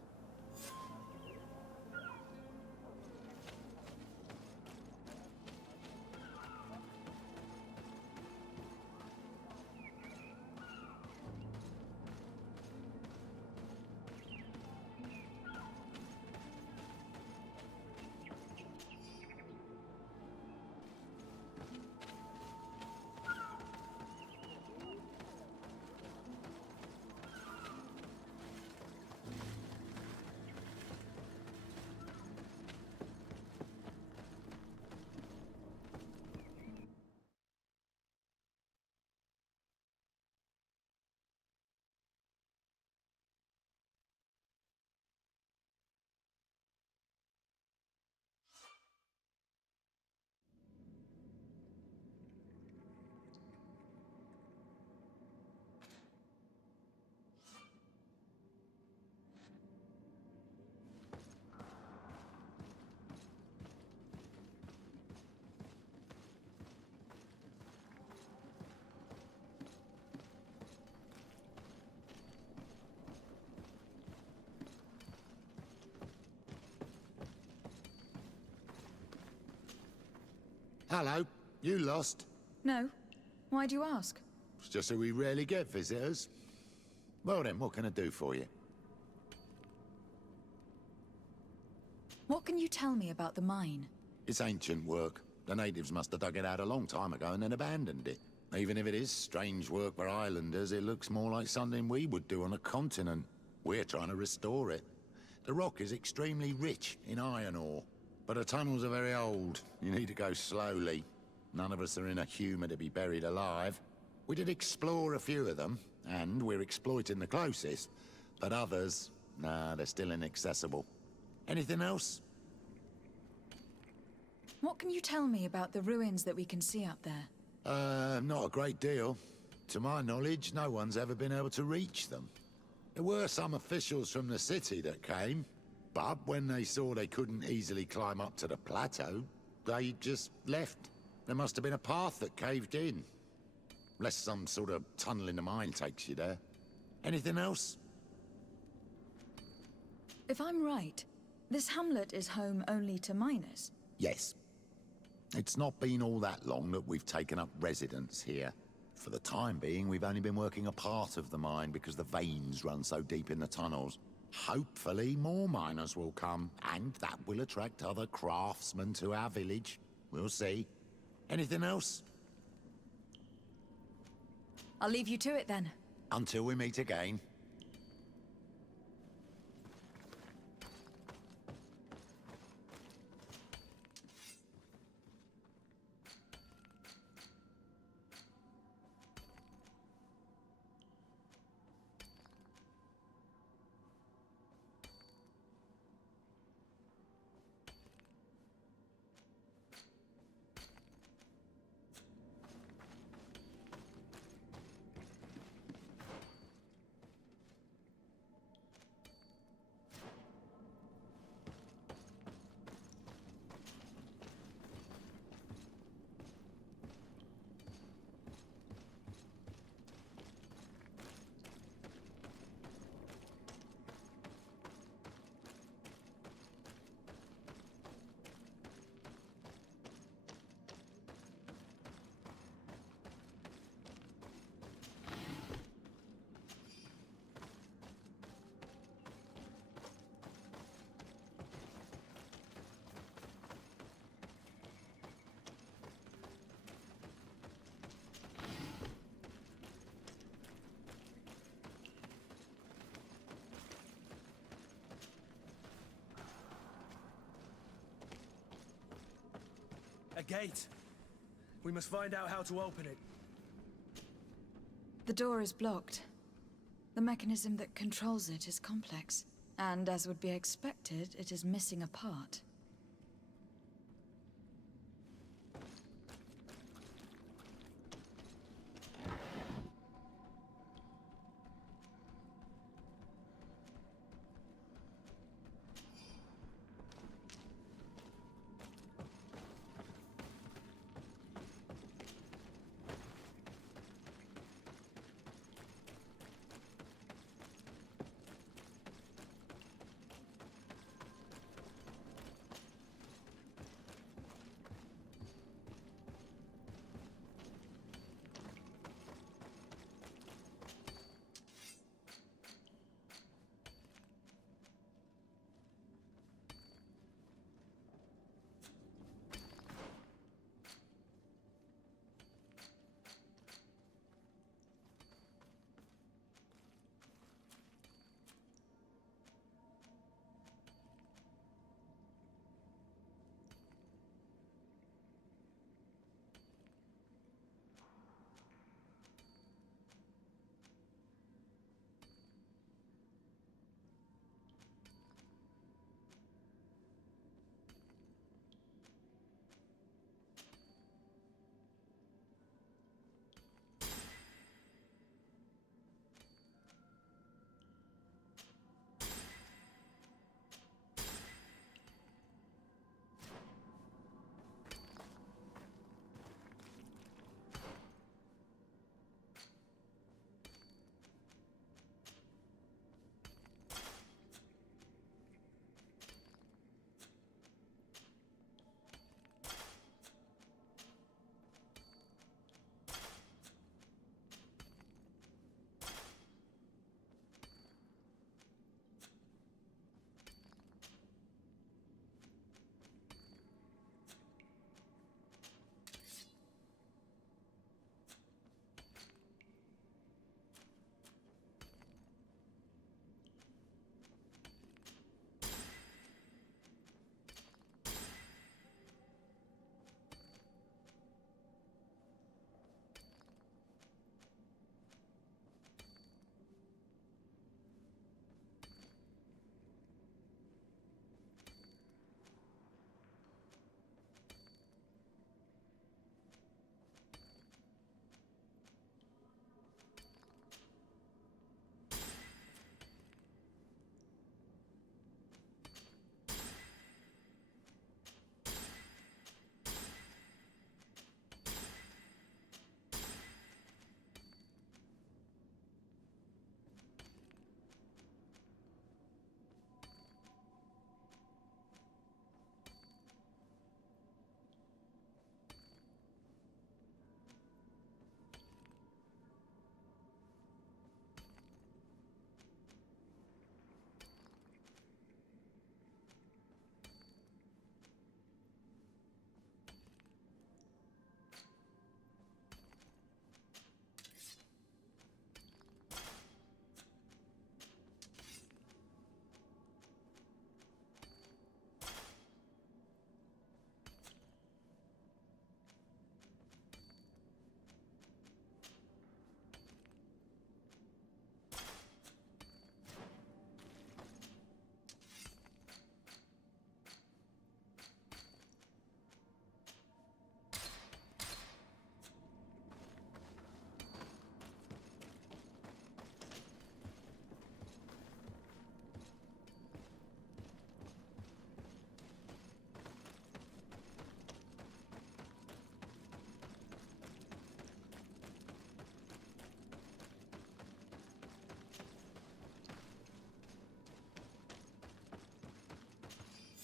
Hello, you lost? No. Why do you ask? It's just that we rarely get visitors. Well then, what can I do for you? What can you tell me about the mine? It's ancient work. The natives must have dug it out a long time ago and then abandoned it. Even if it is strange work for islanders, it looks more like something we would do on a continent. We're trying to restore it. The rock is extremely rich in iron ore, but the tunnels are very old. You need to go slowly. None of us are in a humour to be buried alive. We did explore a few of them, and we're exploiting the closest. But others, nah, they're still inaccessible. Anything else? What can you tell me about the ruins that we can see up there? Not a great deal. To my knowledge, no one's ever been able to reach them. There were some officials from the city that came, but when they saw they couldn't easily climb up to the plateau, they just left. There must have been a path that caved in. Unless some sort of tunnel in the mine takes you there. Anything else? If I'm right, this hamlet is home only to miners. Yes. It's not been all that long that we've taken up residence here. For the time being, we've only been working a part of the mine because the veins run so deep in the tunnels. Hopefully, more miners will come, and that will attract other craftsmen to our village. We'll see. Anything else? I'll leave you to it then. Until we meet again. A gate. We must find out how to open it. The door is blocked. The mechanism that controls it is complex. And as would be expected, it is missing a part.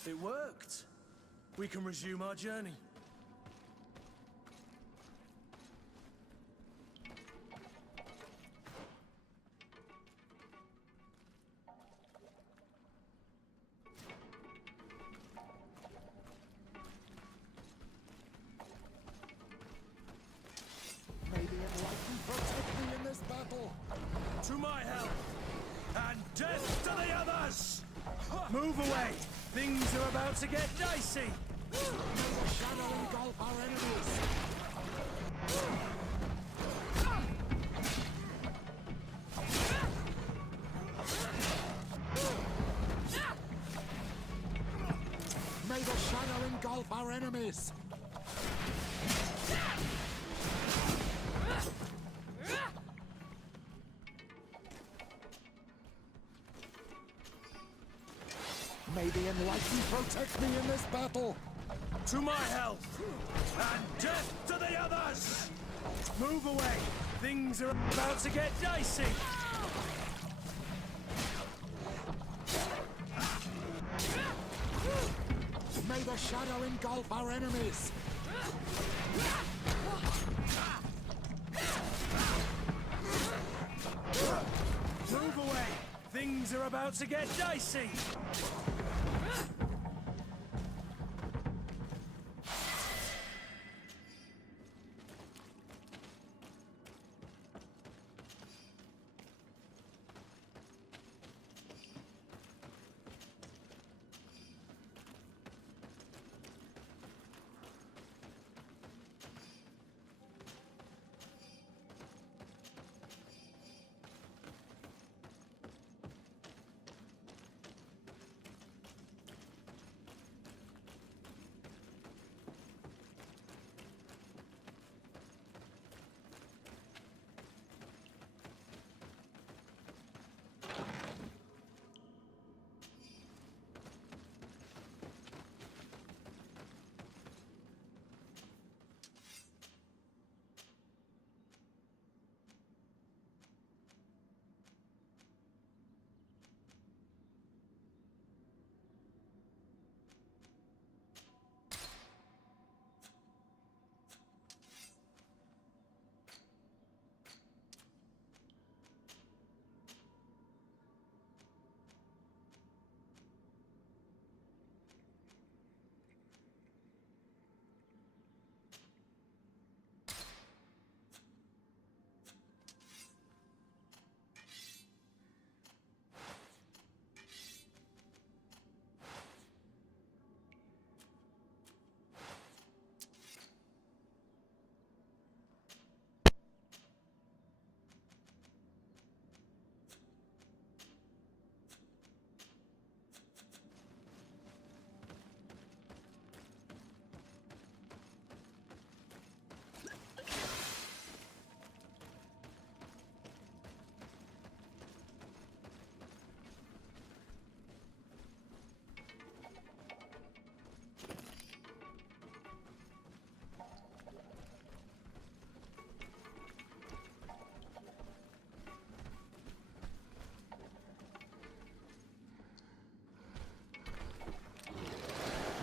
It worked. We can resume our journey. May the Enlightened protect me in this battle. To my help! And death to the others! Move away! Things are about to get dicey! May the shadow engulf our enemies. May the shadow engulf our enemies. May the Enlightened protect me in this battle. To my help! And death to the others! Move away! Things are about to get dicey! May the shadow engulf our enemies. Move away! Things are about to get dicey!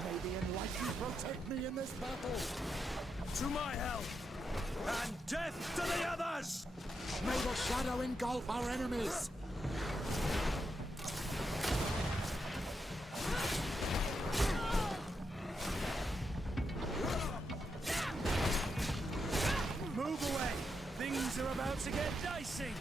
May the Enlightened protect me in this battle. To my help! And death to the others! May the shadow engulf our enemies. Move away! Things are about to get dicey!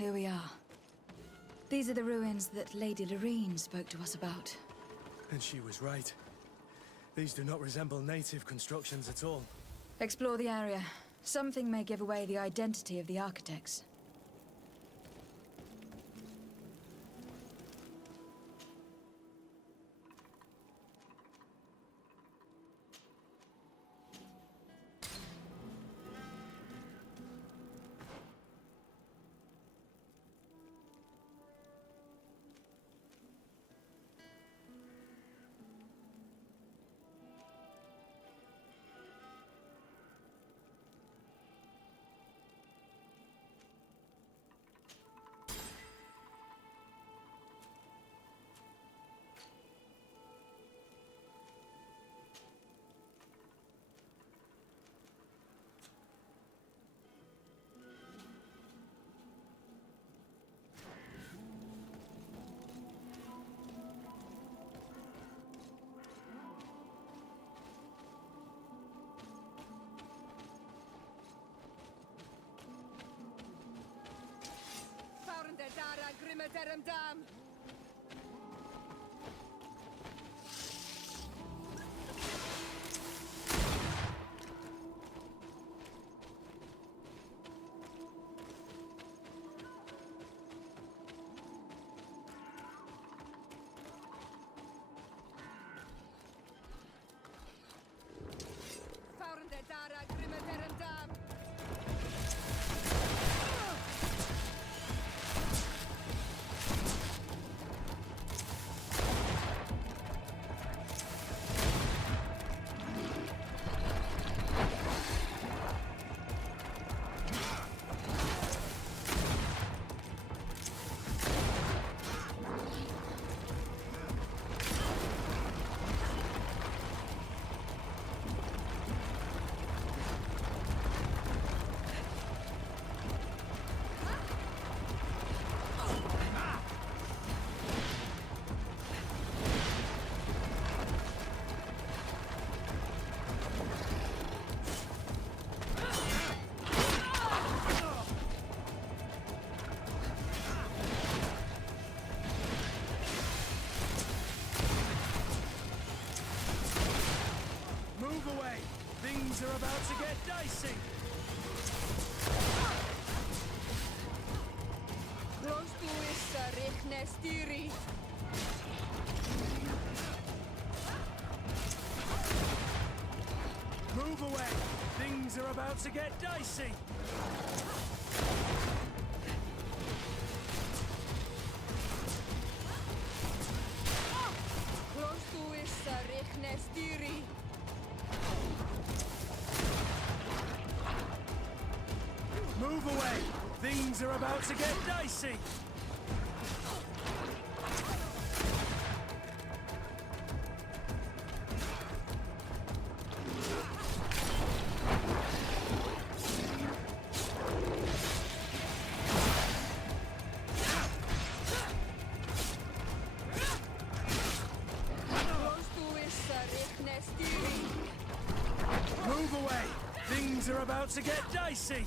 here we are. These are the ruins that Lady Lorene spoke to us about. And she was right. These do not resemble native constructions at all. Explore the area. Something may give away the identity of the architects. Things are about to get dicey. Move away. Things are about to get dicey. Move away! Things are about to get dicey! Move away! Things are about to get dicey!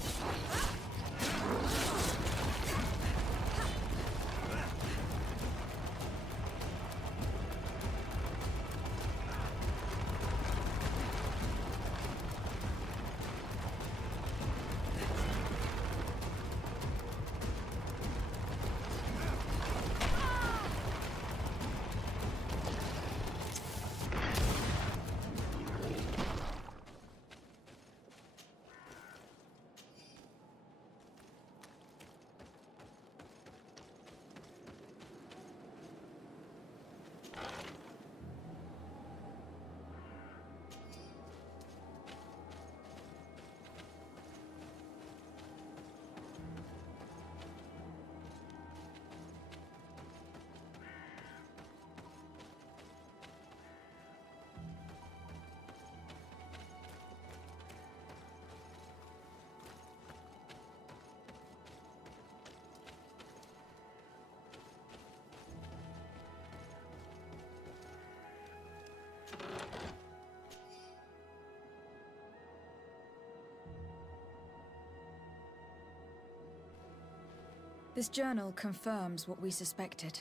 This journal confirms what we suspected.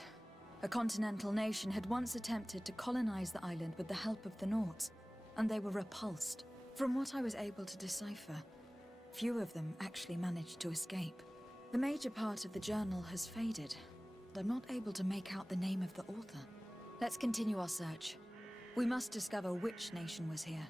A continental nation had once attempted to colonize the island with the help of the Nords, and they were repulsed. From what I was able to decipher, few of them actually managed to escape. The major part of the journal has faded. I'm not able to make out the name of the author. Let's continue our search. We must discover which nation was here.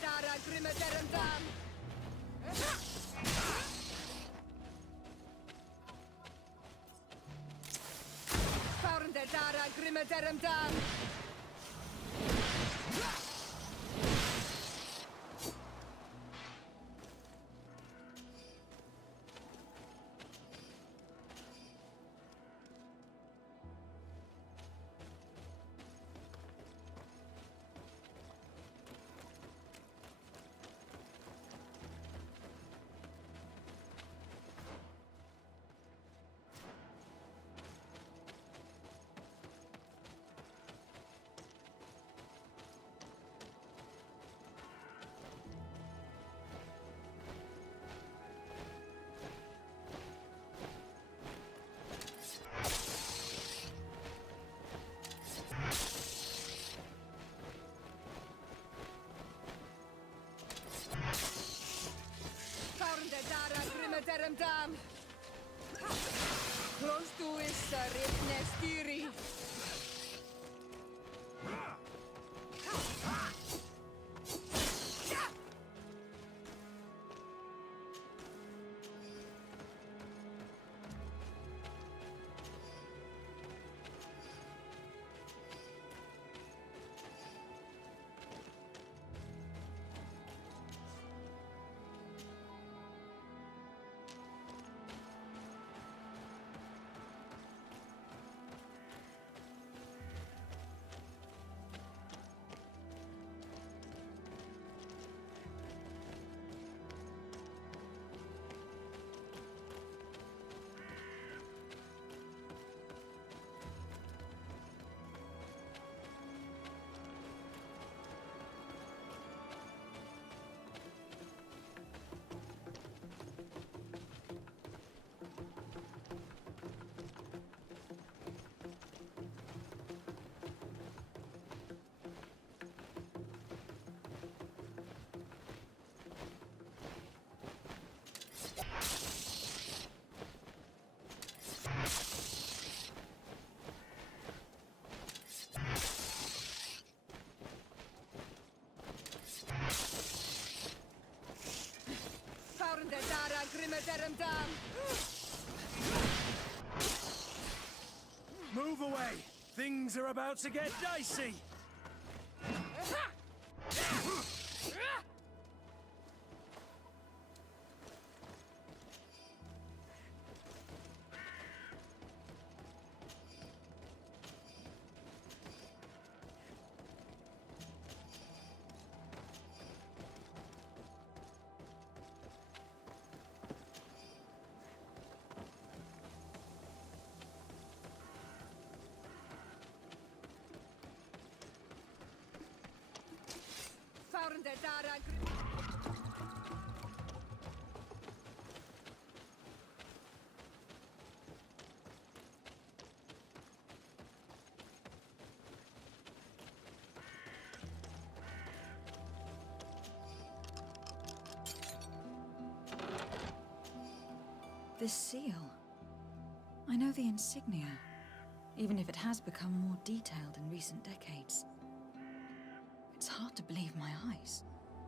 Dara Grimmederem Dam! Dara Grimmederem Dam! Dara Grimmederem Dam! Close to is Ripnestiri! Dara Grimmederem Dam! Move away! Things are about to get dicey! Dara This seal. I know the insignia, even if it has become more detailed in recent decades. It's hard to believe my eyes.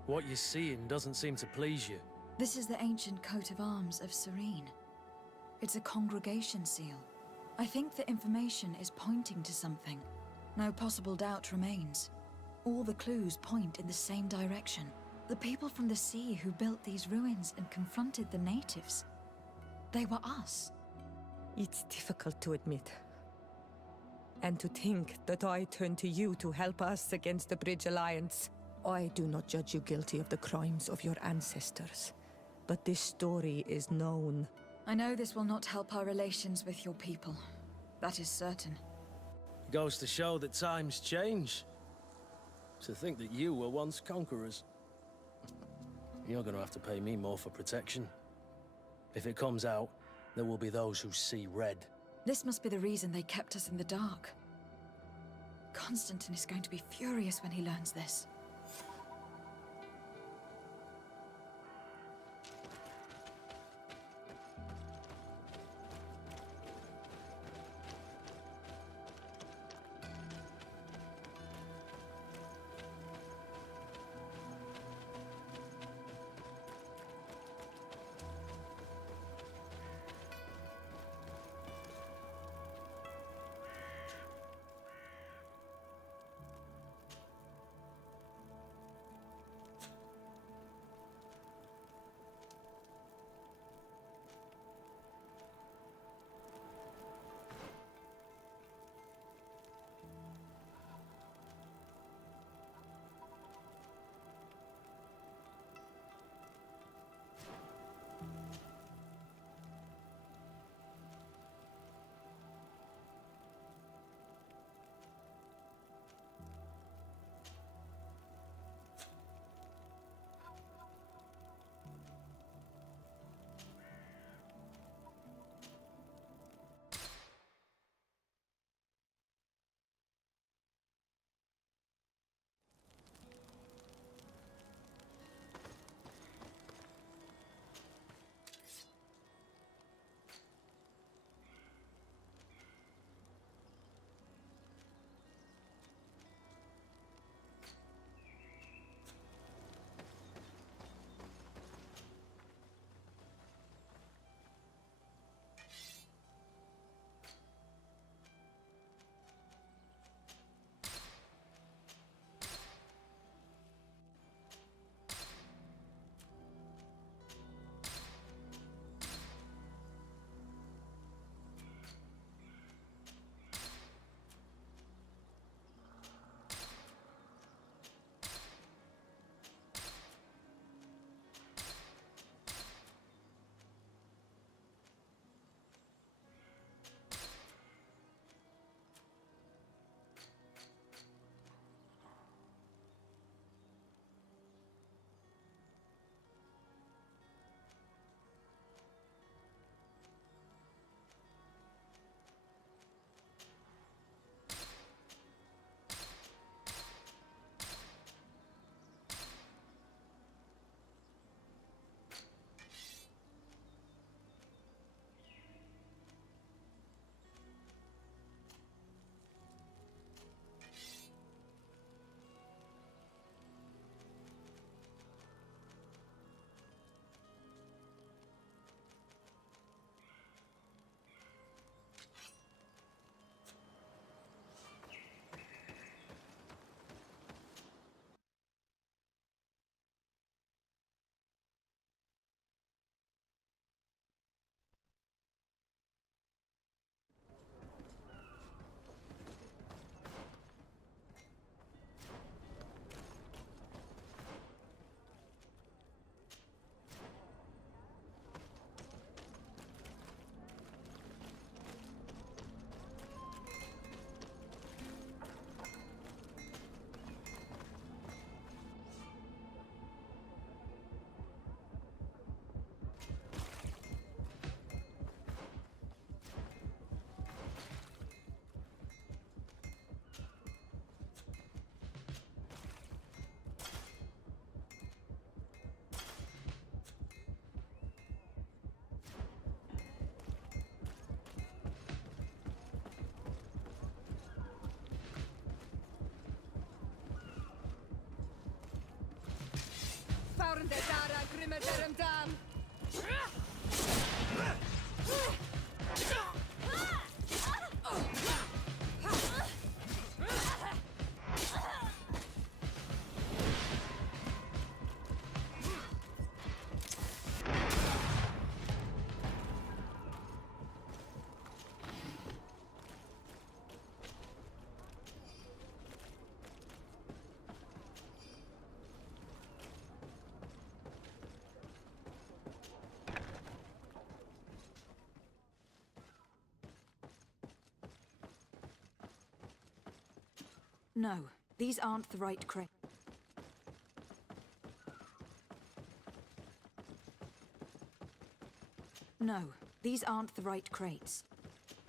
What you're seeing doesn't seem to please you. This is the ancient coat of arms of Serene. It's a congregation seal. I think the information is pointing to something. No possible doubt remains. All the clues point in the same direction. The people from the sea who built these ruins and confronted the natives. They were us. It's difficult to admit. And to think that I turned to you to help us against the Bridge Alliance. I do not judge you guilty of the crimes of your ancestors. But this story is known. I know this will not help our relations with your people. That is certain. Goes to show that times change. To think that you were once conquerors. You're gonna have to pay me more for protection. If it comes out, there will be those who see red. This must be the reason they kept us in the dark. Constantine is going to be furious when he learns this. Detara Grimeterum Dam! No, these aren't the right crates. No, these aren't the right crates.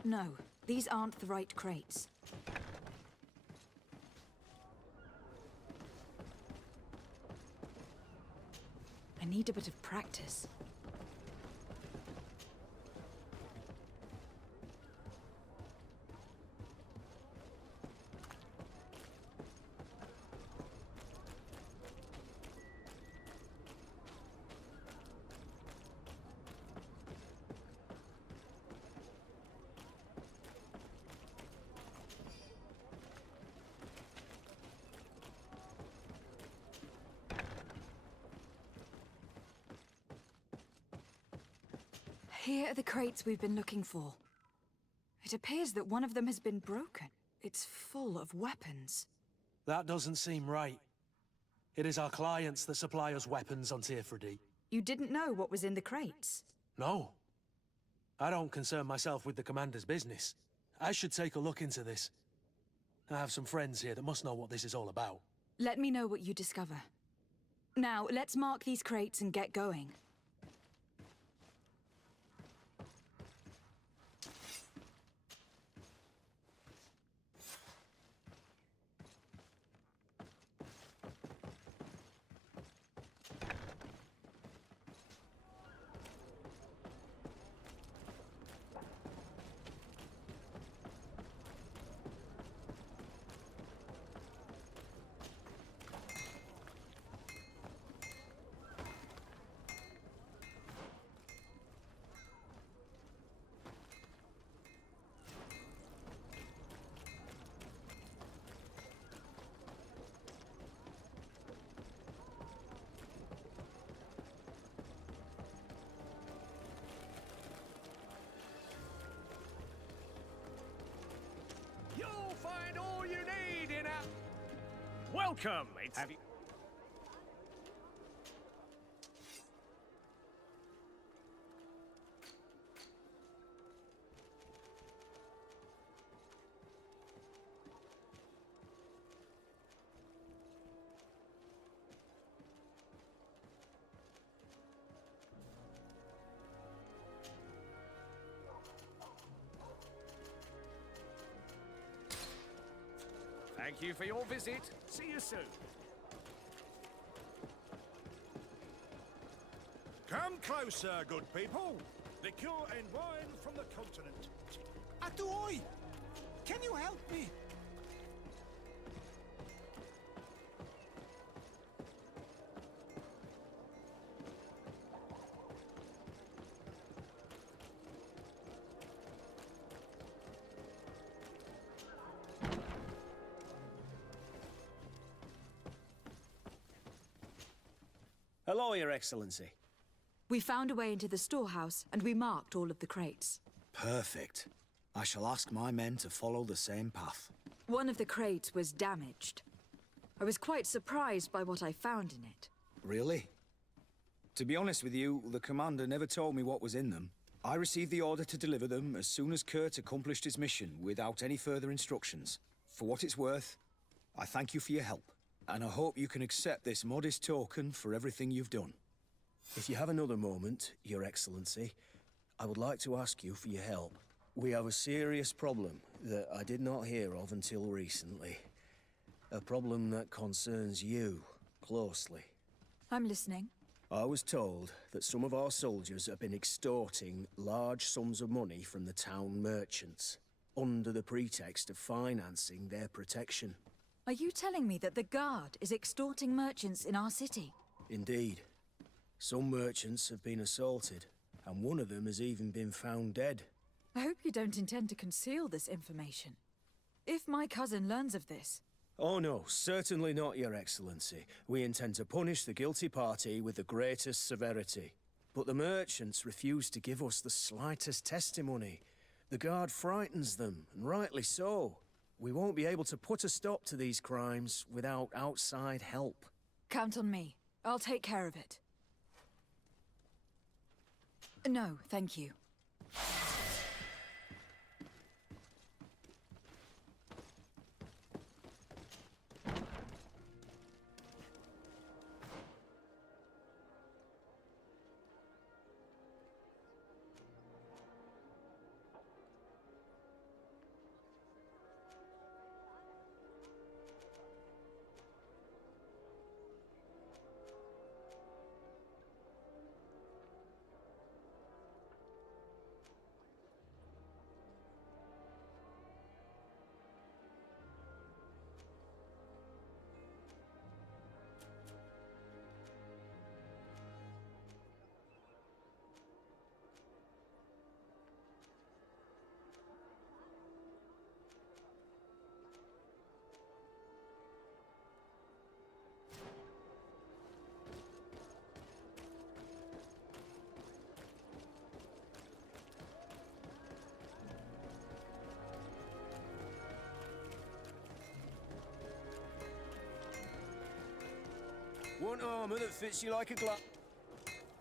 No, these aren't the right crates. I need a bit of practice. Here are the crates we've been looking for. It appears that one of them has been broken. It's full of weapons. That doesn't seem right. It is our clients that supply us weapons on Tearfredy. You didn't know what was in the crates? No. I don't concern myself with the commander's business. I should take a look into this. I have some friends here that must know what this is all about. Let me know what you discover. Now, let's mark these crates and get going. You'll find all you need in a... Welcome! Have you... Thank you for your visit. See you soon. Come closer, good people. Liqueur and wine from the continent. Atuoi! Can you help me? Hello, Your Excellency. We found a way into the storehouse, and we marked all of the crates. Perfect. I shall ask my men to follow the same path. One of the crates was damaged. I was quite surprised by what I found in it. Really? To be honest with you, the commander never told me what was in them. I received the order to deliver them as soon as Kurt accomplished his mission, without any further instructions. For what it's worth, I thank you for your help, and I hope you can accept this modest token for everything you've done. If you have another moment, Your Excellency, I would like to ask you for your help. We have a serious problem that I did not hear of until recently. A problem that concerns you closely. I'm listening. I was told that some of our soldiers have been extorting large sums of money from the town merchants, under the pretext of financing their protection. Are you telling me that the Guard is extorting merchants in our city? Indeed. Some merchants have been assaulted, and one of them has even been found dead. I hope you don't intend to conceal this information. If my cousin learns of this... Oh no, certainly not, Your Excellency. We intend to punish the guilty party with the greatest severity. But the merchants refuse to give us the slightest testimony. The guard frightens them, and rightly so. We won't be able to put a stop to these crimes without outside help. Count on me. I'll take care of it. No, thank you. Want armor that fits you like a glove?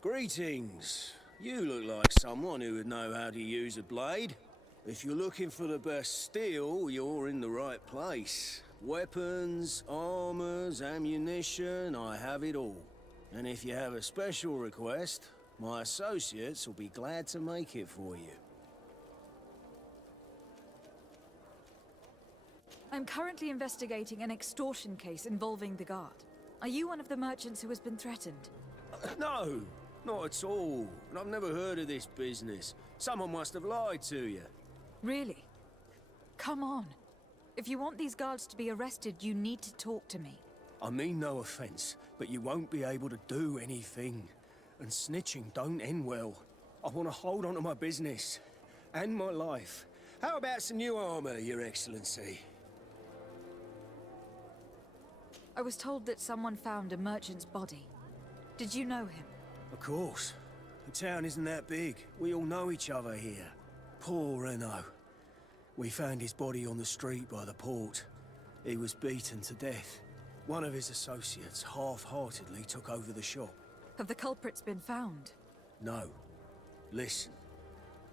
Greetings. You look like someone who would know how to use a blade. If you're looking for the best steel, you're in the right place. Weapons, armors, ammunition, I have it all. And if you have a special request, my associates will be glad to make it for you. I'm currently investigating an extortion case involving the guard. Are you one of the merchants who has been threatened? No, not at all. And I've never heard of this business. Someone must have lied to you. Really? Come on. If you want these guards to be arrested, you need to talk to me. I mean no offense, but you won't be able to do anything. And snitching don't end well. I want to hold on to my business. And my life. How about some new armor, Your Excellency? I was told that someone found a merchant's body. Did you know him? Of course. The town isn't that big. We all know each other here. Poor Renault. We found his body on the street by the port. He was beaten to death. One of his associates half-heartedly took over the shop. Have the culprits been found? No. Listen.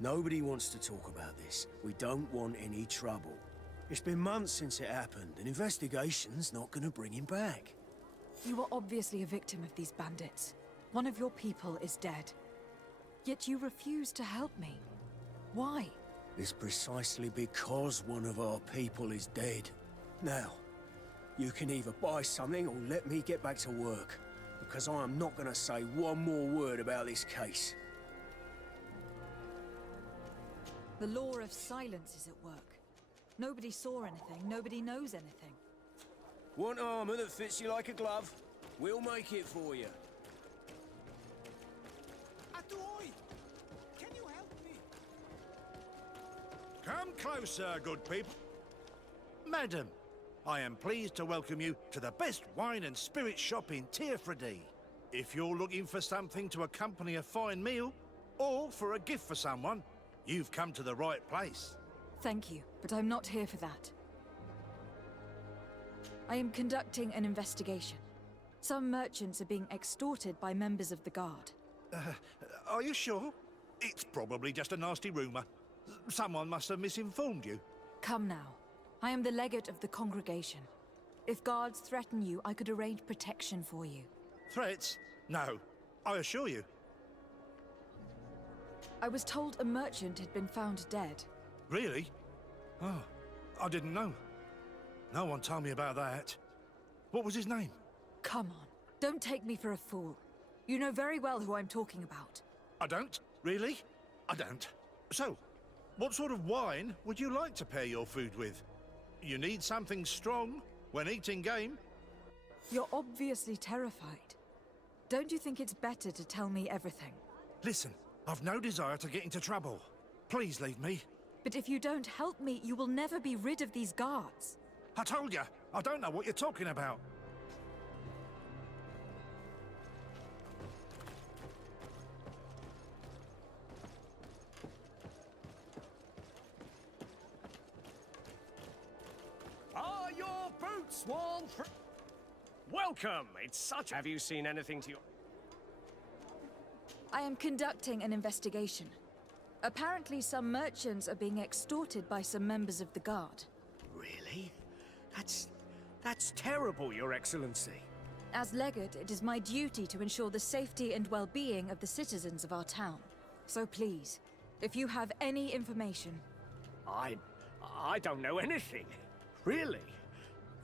Nobody wants to talk about this. We don't want any trouble. It's been months since it happened. An investigation's not gonna bring him back. You are obviously a victim of these bandits. One of your people is dead. Yet you refuse to help me. Why? It's precisely because one of our people is dead. Now, you can either buy something or let me get back to work. Because I am not gonna say one more word about this case. The law of silence is at work. Nobody saw anything, nobody knows anything. Want armor that fits you like a glove? We'll make it for you. Atoy! Can you help me? Come closer, good people. Madam, I am pleased to welcome you to the best wine and spirit shop in Tearfredy. If you're looking for something to accompany a fine meal, or for a gift for someone, you've come to the right place. Thank you, but I'm not here for that. I am conducting an investigation. Some merchants are being extorted by members of the guard. Are you sure? It's probably just a nasty rumor. Someone must have misinformed you. Come now. I am the legate of the congregation. If guards threaten you, I could arrange protection for you. Threats? No, I assure you. I was told a merchant had been found dead. Really? Oh, I didn't know. No one told me about that. What was his name? Come on, don't take me for a fool. You know very well who I'm talking about. I don't? Really? I don't. So, what sort of wine would you like to pair your food with? You need something strong when eating game? You're obviously terrified. Don't you think it's better to tell me everything? Listen, I've no desire to get into trouble. Please leave me. But if you don't help me, you will never be rid of these guards. I told you, I don't know what you're talking about. Are your boots worn through? Welcome! It's such... Have you seen anything to your... I am conducting an investigation. Apparently some merchants are being extorted by some members of the Guard. Really? That's terrible, Your Excellency. As Legate, it is my duty to ensure the safety and well-being of the citizens of our town. So please, if you have any information... I don't know anything. Really?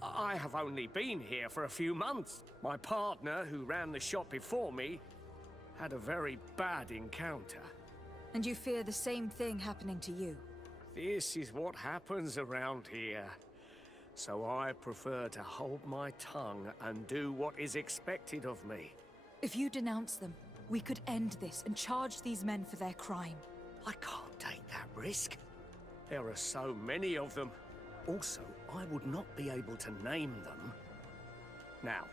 I have only been here for a few months. My partner, who ran the shop before me, had a very bad encounter. And you fear the same thing happening to you? This is what happens around here. So I prefer to hold my tongue and do what is expected of me. If you denounce them, we could end this and charge these men for their crime. I can't take that risk. There are so many of them. Also, I would not be able to name them. Now,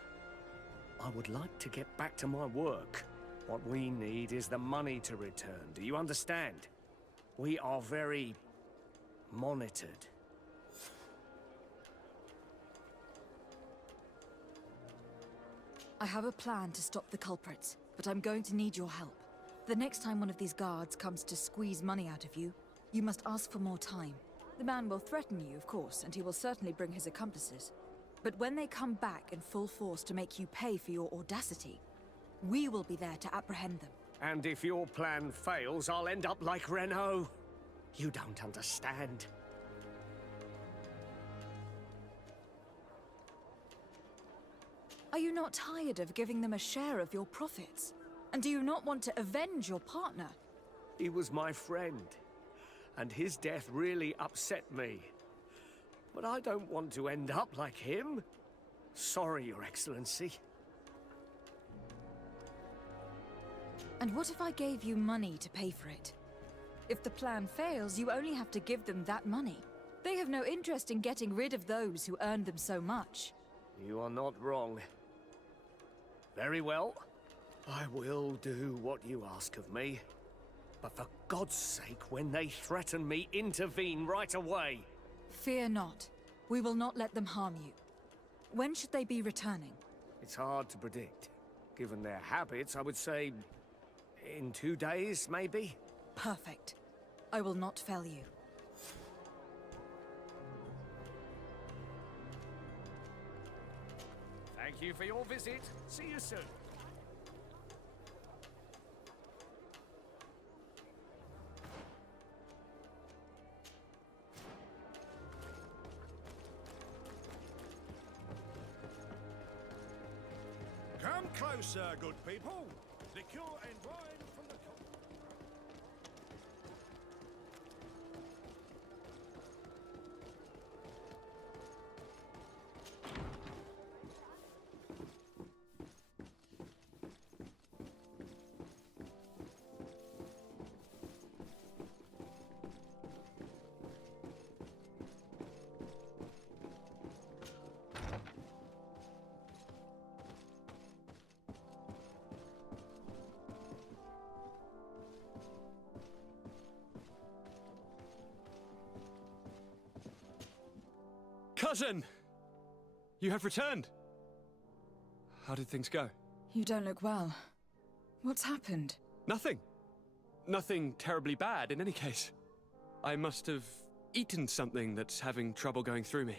I would like to get back to my work. What we need is the money to return. Do you understand? We are very monitored. I have a plan to stop the culprits, but I'm going to need your help. The next time one of these guards comes to squeeze money out of you, you must ask for more time. The man will threaten you, of course, and he will certainly bring his accomplices. But when they come back in full force to make you pay for your audacity, we will be there to apprehend them. And if your plan fails, I'll end up like Renault. You don't understand. Are you not tired of giving them a share of your profits? And do you not want to avenge your partner? He was my friend, and his death really upset me. But I don't want to end up like him. Sorry, Your Excellency. And what if I gave you money to pay for it? If the plan fails, you only have to give them that money. They have no interest in getting rid of those who earned them so much. You are not wrong. Very well. I will do what you ask of me. But for God's sake, when they threaten me, intervene right away. Fear not. We will not let them harm you. When should they be returning? It's hard to predict. Given their habits, I would say... in 2 days, maybe? Perfect. I will not fail you. Thank you for your visit. See you soon. Come closer, good people. Liqueur and wine from the... Cousin! You have returned. How did things go? You don't look well. What's happened? Nothing. Nothing terribly bad in any case. I must have eaten something that's having trouble going through me.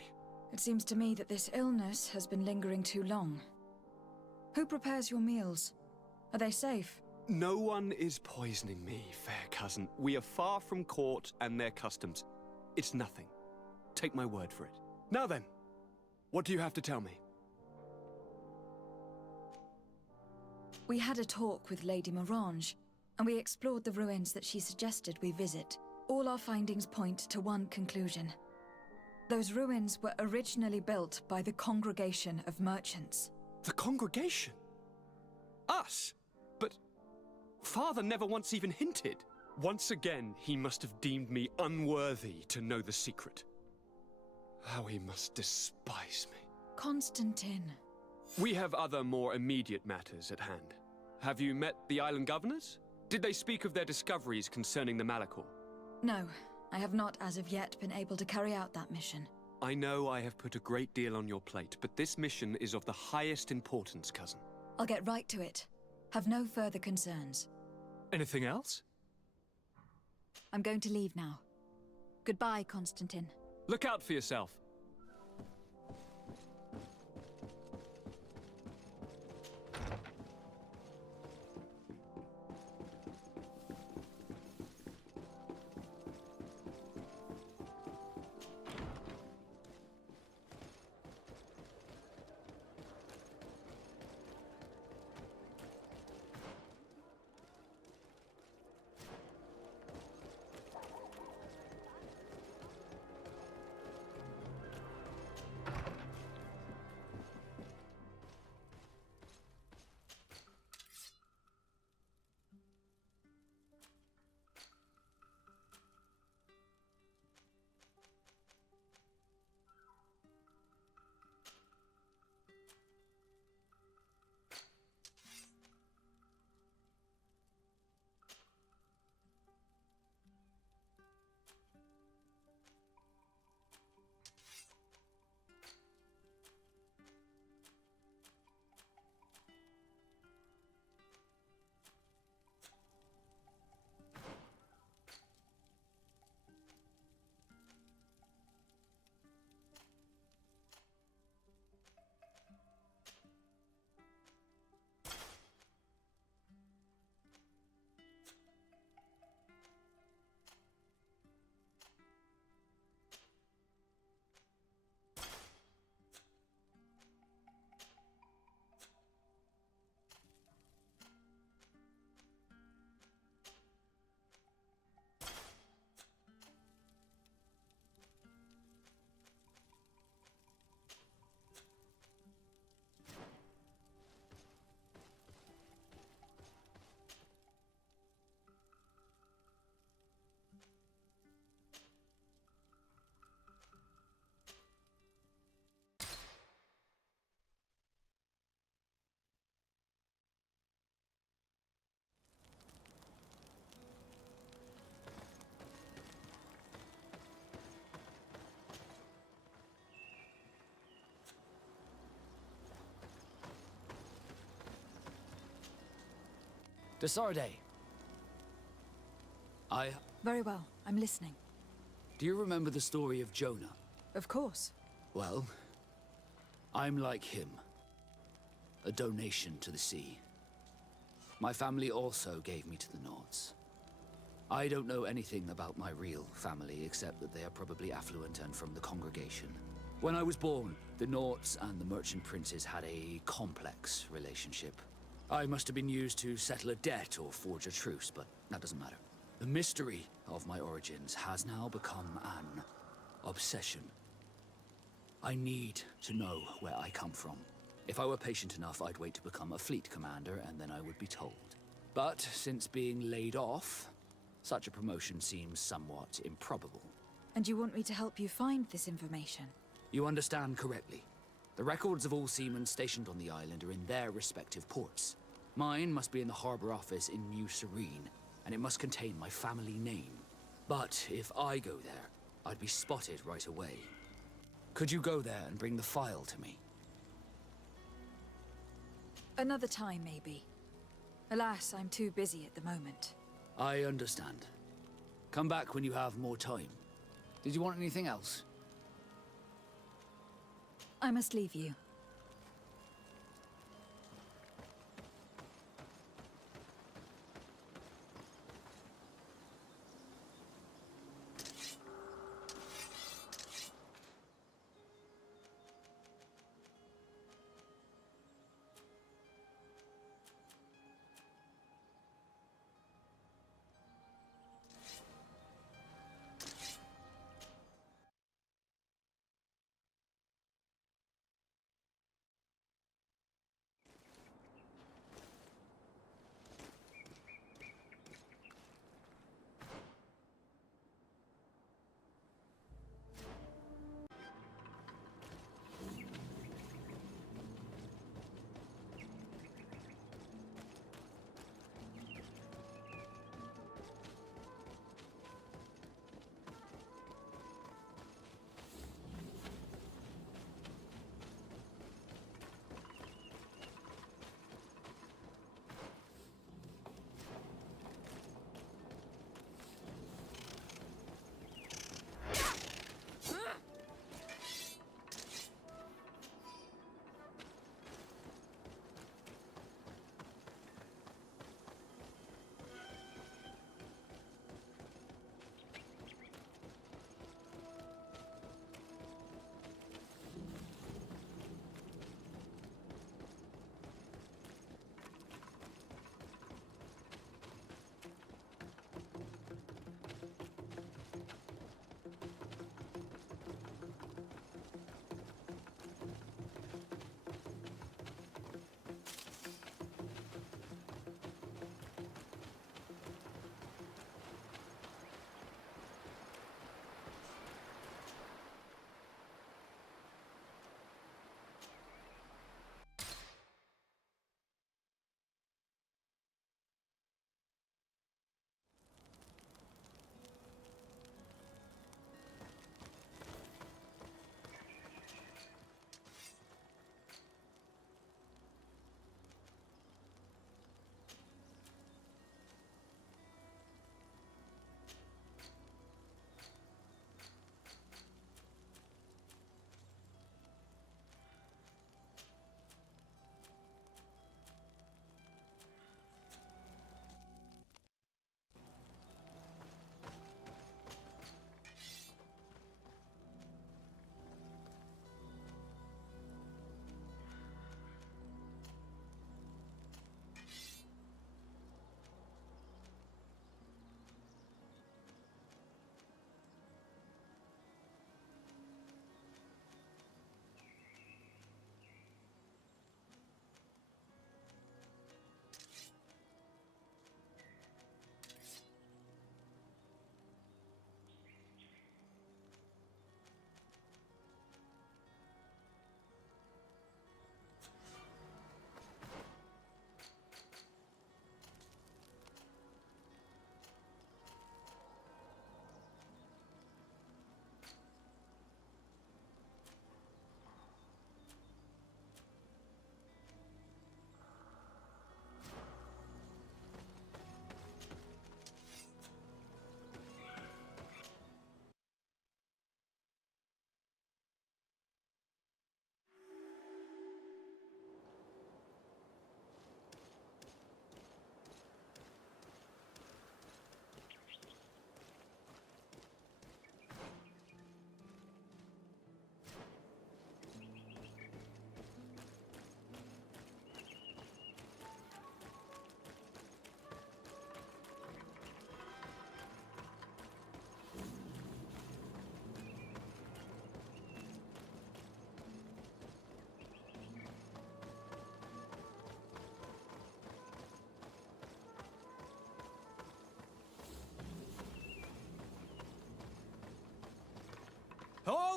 It seems to me that this illness has been lingering too long. Who prepares your meals? Are they safe? No one is poisoning me, fair cousin. We are far from court and their customs. It's nothing. Take my word for it. Now then, what do you have to tell me? We had a talk with Lady Morange, and we explored the ruins that she suggested we visit. All our findings point to one conclusion. Those ruins were originally built by the Congregation of Merchants. The Congregation? Us? But Father never once even hinted. Once again, he must have deemed me unworthy to know the secret. How he must despise me. Constantine. We have other more immediate matters at hand. Have you met the island governors? Did they speak of their discoveries concerning the Malachor? No, I have not as of yet been able to carry out that mission. I know I have put a great deal on your plate, but this mission is of the highest importance, cousin. I'll get right to it. Have no further concerns. Anything else? I'm going to leave now. Goodbye, Constantine. Look out for yourself. Desarde. Very well, I'm listening. Do you remember the story of Jonah? Of course. Well, I'm like him. A donation to the sea. My family also gave me to the Nords. I don't know anything about my real family, except that they are probably affluent and from the congregation. When I was born, the Nords and the merchant princes had a complex relationship. I must have been used to settle a debt or forge a truce, but that doesn't matter. The mystery of my origins has now become an obsession. I need to know where I come from. If I were patient enough, I'd wait to become a fleet commander, and then I would be told. But since being laid off, such a promotion seems somewhat improbable. And you want me to help you find this information? You understand correctly. The records of all seamen stationed on the island are in their respective ports. Mine must be in the harbor office in New Serene, and it must contain my family name. But if I go there, I'd be spotted right away. Could you go there and bring the file to me? Another time, maybe. Alas, I'm too busy at the moment. I understand. Come back when you have more time. Did you want anything else? I must leave you.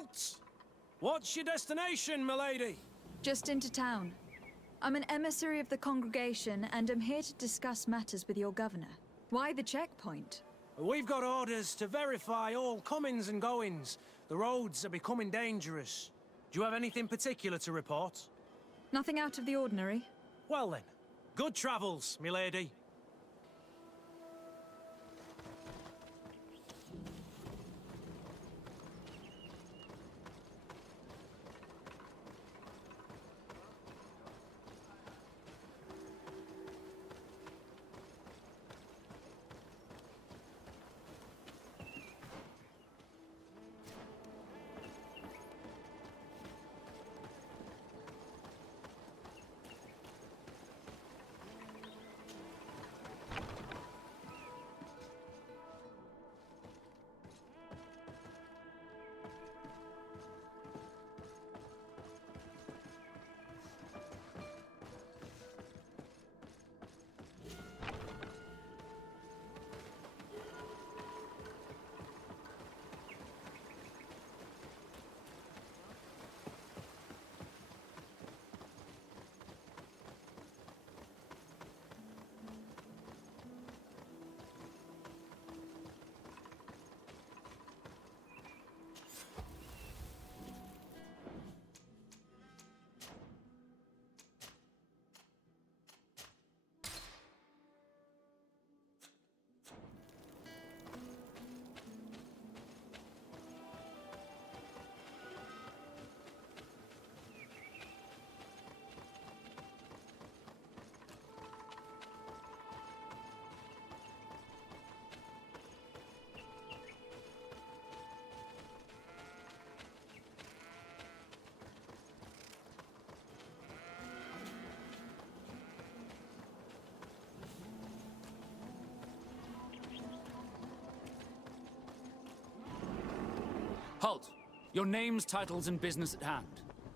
Halt! What's your destination, milady? Just into town. I'm an emissary of the congregation, and I'm here to discuss matters with your governor. Why the checkpoint? We've got orders to verify all comings and goings. The roads are becoming dangerous. Do you have anything particular to report? Nothing out of the ordinary. Well then, good travels, milady. Halt! Your names, titles, and business at hand.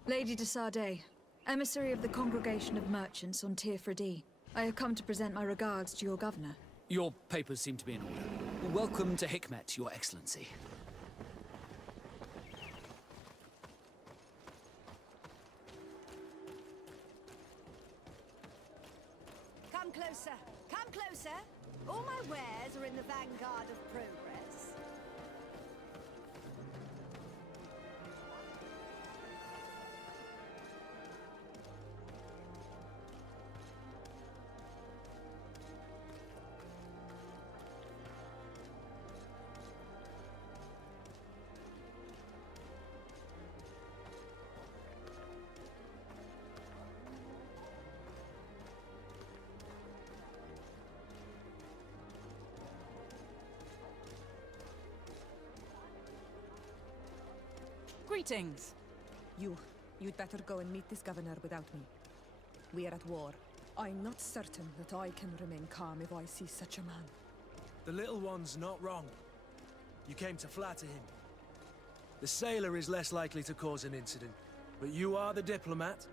Lady de Sardet, emissary of the congregation of merchants on Tirfredi. I have come to present my regards to your governor. Your papers seem to be in order. Welcome to Hikmet, Your Excellency. Come closer. Come closer. All my wares are in the vanguard of progress. Greetings. You'd better go and meet this governor without me. We are at war. I'm not certain that I can remain calm if I see such a man. The little one's not wrong. You came to flatter him. The sailor is less likely to cause an incident, but you are the diplomat.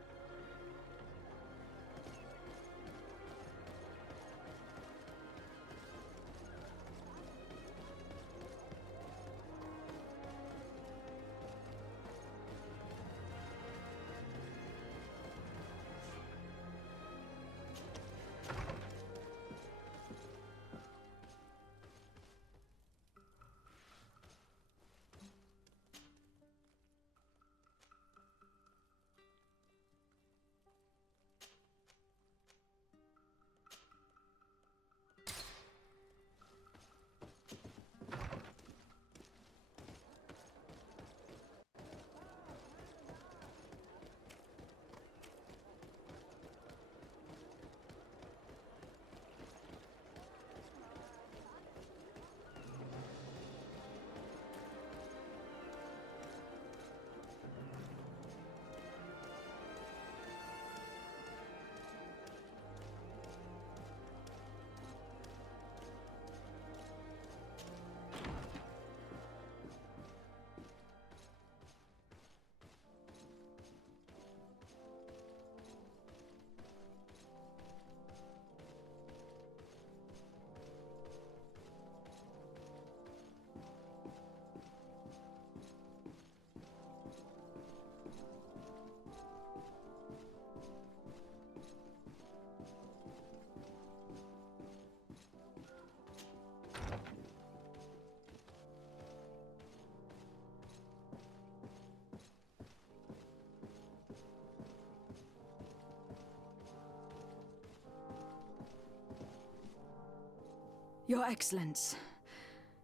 Your Excellence,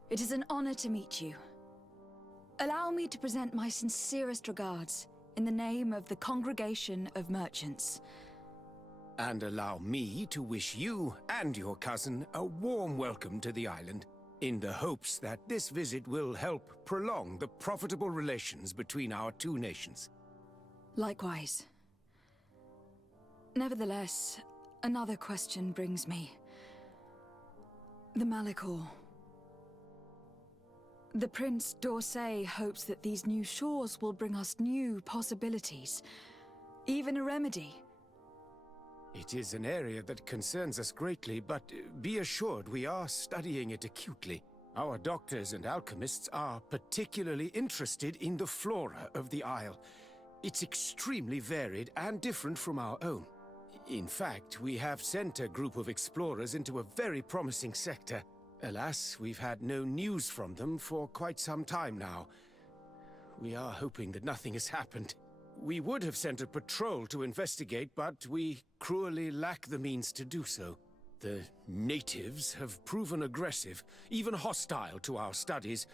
it is an honor to meet you. Allow me to present my sincerest regards in the name of the Congregation of Merchants. And allow me to wish you and your cousin a warm welcome to the island, in the hopes that this visit will help prolong the profitable relations between our two nations. Likewise. Nevertheless, another question brings me. The Malachor. The Prince d'Orsay hopes that these new shores will bring us new possibilities, even a remedy. It is an area that concerns us greatly, but be assured we are studying it acutely. Our doctors and alchemists are particularly interested in the flora of the Isle. It's extremely varied and different from our own. In fact, we have sent a group of explorers into a very promising sector. Alas, we've had no news from them for quite some time now. We are hoping that nothing has happened. We would have sent a patrol to investigate, but we cruelly lack the means to do so. The natives have proven aggressive, even hostile to our studies,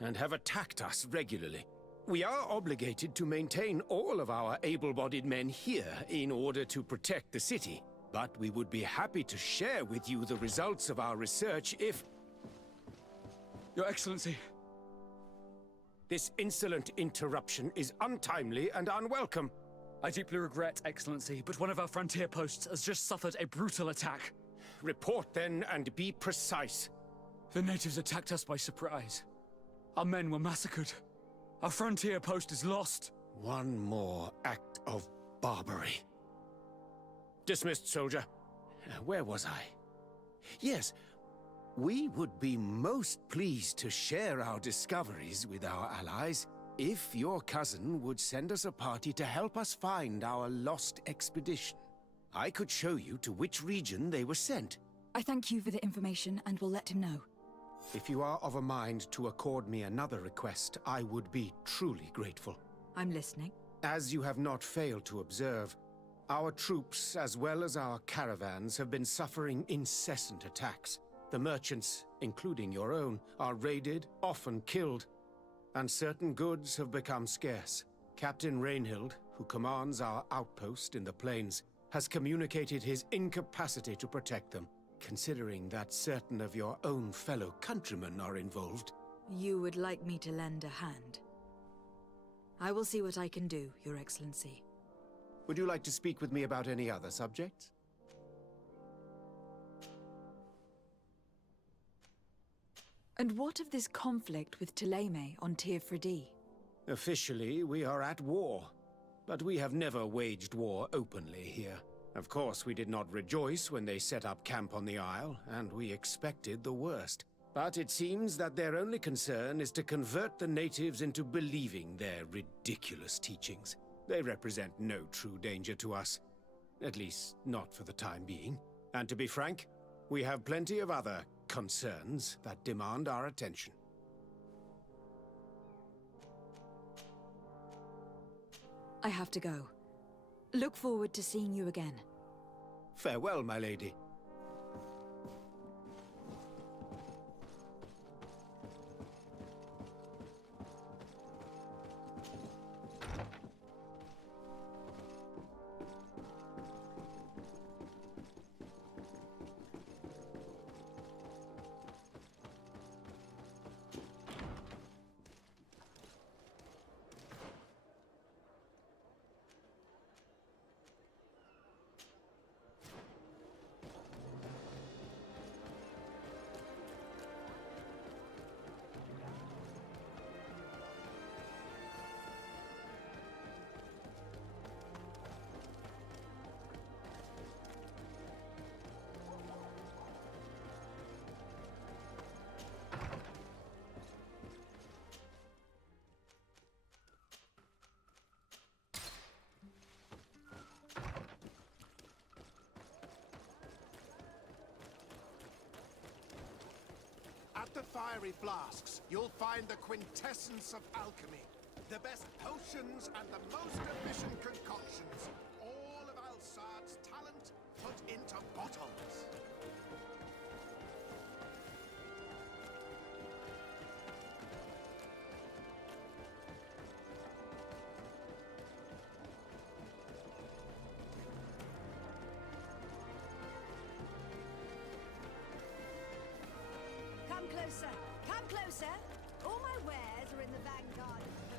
and have attacked us regularly. We are obligated to maintain all of our able-bodied men here in order to protect the city. But we would be happy to share with you the results of our research if... Your Excellency. This insolent interruption is untimely and unwelcome. I deeply regret, Excellency, but one of our frontier posts has just suffered a brutal attack. Report then, and be precise. The natives attacked us by surprise. Our men were massacred. Our frontier post is lost. One more act of barbarity. Dismissed, soldier. Where was I? Yes, we would be most pleased to share our discoveries with our allies if your cousin would send us a party to help us find our lost expedition. I could show you to which region they were sent. I thank you for the information and will let him know. If you are of a mind to accord me another request, I would be truly grateful. I'm listening. As you have not failed to observe, our troops, as well as our caravans, have been suffering incessant attacks. The merchants, including your own, are raided, often killed, and certain goods have become scarce. Captain Rainhild, who commands our outpost in the plains, has communicated his incapacity to protect them. Considering that certain of your own fellow countrymen are involved. You would like me to lend a hand? I will see what I can do, Your Excellency. Would you like to speak with me about any other subjects? And what of this conflict with Thélème on Tir Freddy? Officially, we are at war. But we have never waged war openly here. Of course, we did not rejoice when they set up camp on the Isle, and we expected the worst. But it seems that their only concern is to convert the natives into believing their ridiculous teachings. They represent no true danger to us. At least, not for the time being. And to be frank, we have plenty of other concerns that demand our attention. I have to go. Look forward to seeing you again. Farewell, my lady. At the fiery flasks, you'll find the quintessence of alchemy. The best potions and the most efficient concoctions. All of Alsad's talent put into bottles. Come closer. All my wares are in the vanguard of the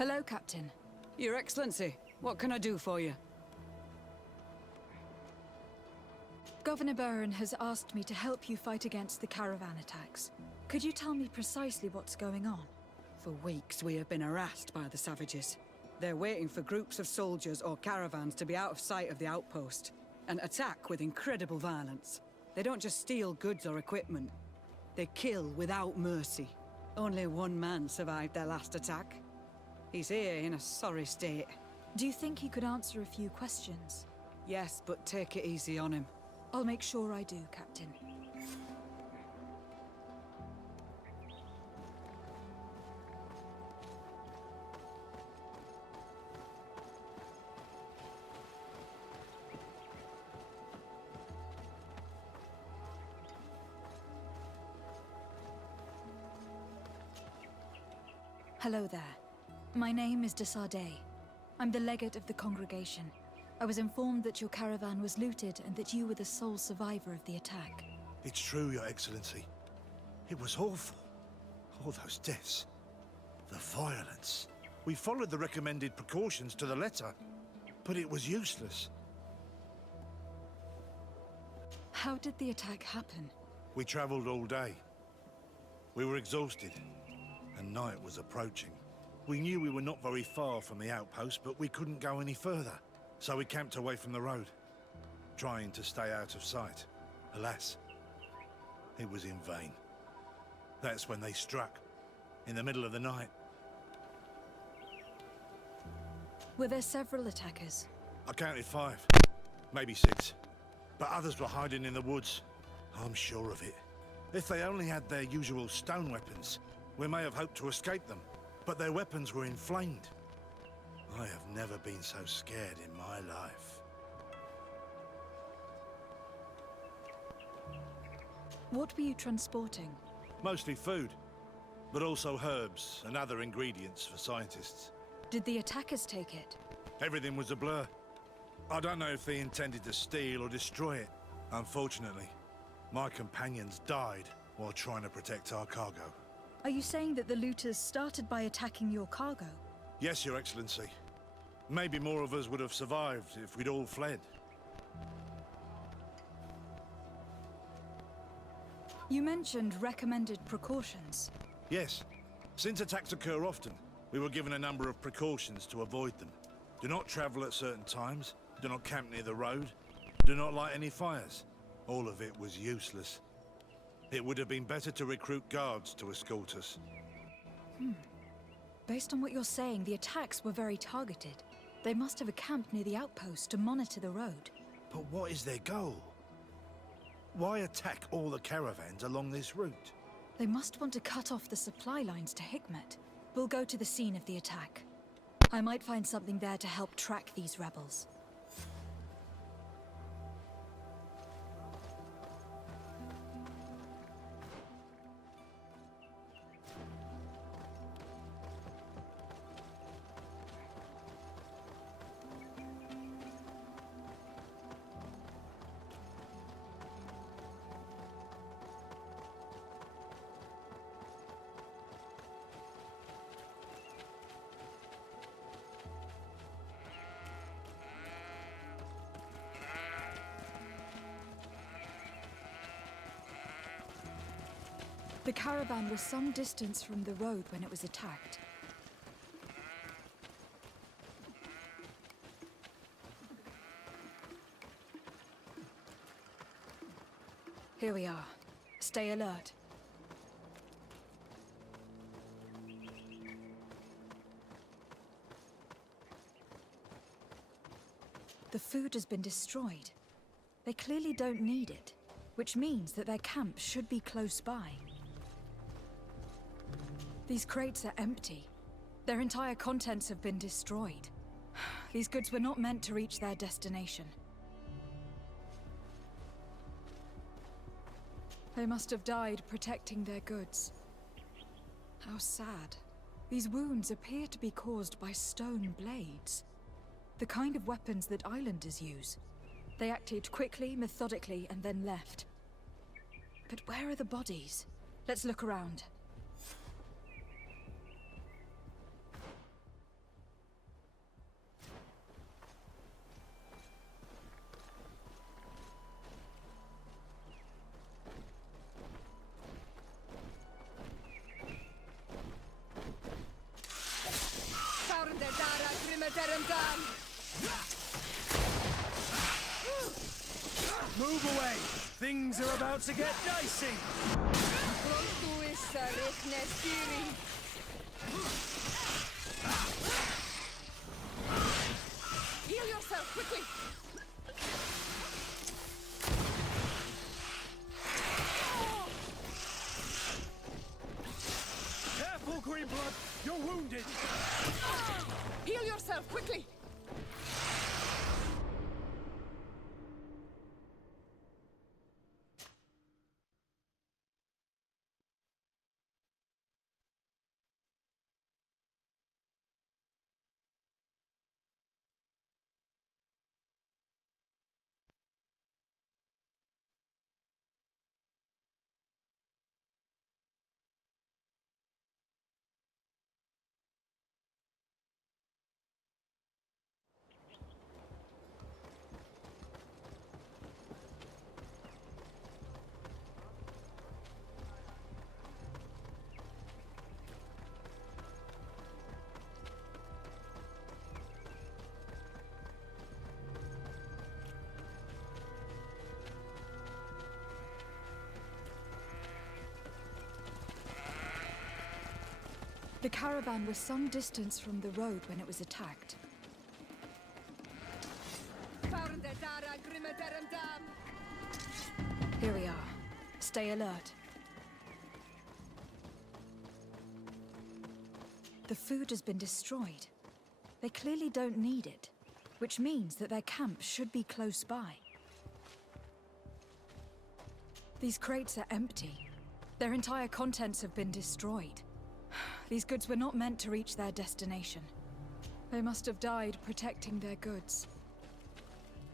Hello, Captain. Your Excellency, what can I do for you? Governor Burren has asked me to help you fight against the caravan attacks. Could you tell me precisely what's going on? For weeks we have been harassed by the savages. They're waiting for groups of soldiers or caravans to be out of sight of the outpost and attack with incredible violence. They don't just steal goods or equipment. They kill without mercy. Only one man survived their last attack. He's here in a sorry state. Do you think he could answer a few questions? Yes, but take it easy on him. I'll make sure I do, Captain. Hello there. My name is de Sardet. I'm the legate of the congregation. I was informed that your caravan was looted and that you were the sole survivor of the attack. It's true, Your Excellency. It was awful. All those deaths. The violence. We followed the recommended precautions to the letter, but it was useless. How did the attack happen? We traveled all day. We were exhausted, and night was approaching. We knew we were not very far from the outpost, but we couldn't go any further. So we camped away from the road, trying to stay out of sight. Alas, it was in vain. That's when they struck, in the middle of the night. Were there several attackers? I counted 5, maybe 6. But others were hiding in the woods. I'm sure of it. If they only had their usual stone weapons, we may have hoped to escape them. But their weapons were inflamed. I have never been so scared in my life. What were you transporting? Mostly food, but also herbs and other ingredients for scientists. Did the attackers take it? Everything was a blur. I don't know if they intended to steal or destroy it. Unfortunately, my companions died while trying to protect our cargo. Are you saying that the looters started by attacking your cargo? Yes, Your Excellency. Maybe more of us would have survived if we'd all fled. You mentioned recommended precautions. Yes. Since attacks occur often, we were given a number of precautions to avoid them. Do not travel at certain times, do not camp near the road, do not light any fires. All of it was useless. It would have been better to recruit guards to escort us. Based on what you're saying, the attacks were very targeted. They must have a camp near the outpost to monitor the road. But what is their goal? Why attack all the caravans along this route? They must want to cut off the supply lines to Hikmet. We'll go to the scene of the attack. I might find something there to help track these rebels. The caravan was some distance from the road when it was attacked. Here we are. Stay alert. The food has been destroyed. They clearly don't need it, which means that their camp should be close by. These crates are empty. Their entire contents have been destroyed. These goods were not meant to reach their destination. They must have died protecting their goods. How sad. These wounds appear to be caused by stone blades. The kind of weapons that islanders use. They acted quickly, methodically, and then left. But where are the bodies? Let's look around. Move away! Things are about to get dicey! Heal yourself, quickly! Careful, Greenblood! You're wounded! Heal yourself, quickly! The caravan was some distance from the road when it was attacked. Here we are. Stay alert. The food has been destroyed. They clearly don't need it, which means that their camp should be close by. These crates are empty. Their entire contents have been destroyed. These goods were not meant to reach their destination. They must have died protecting their goods.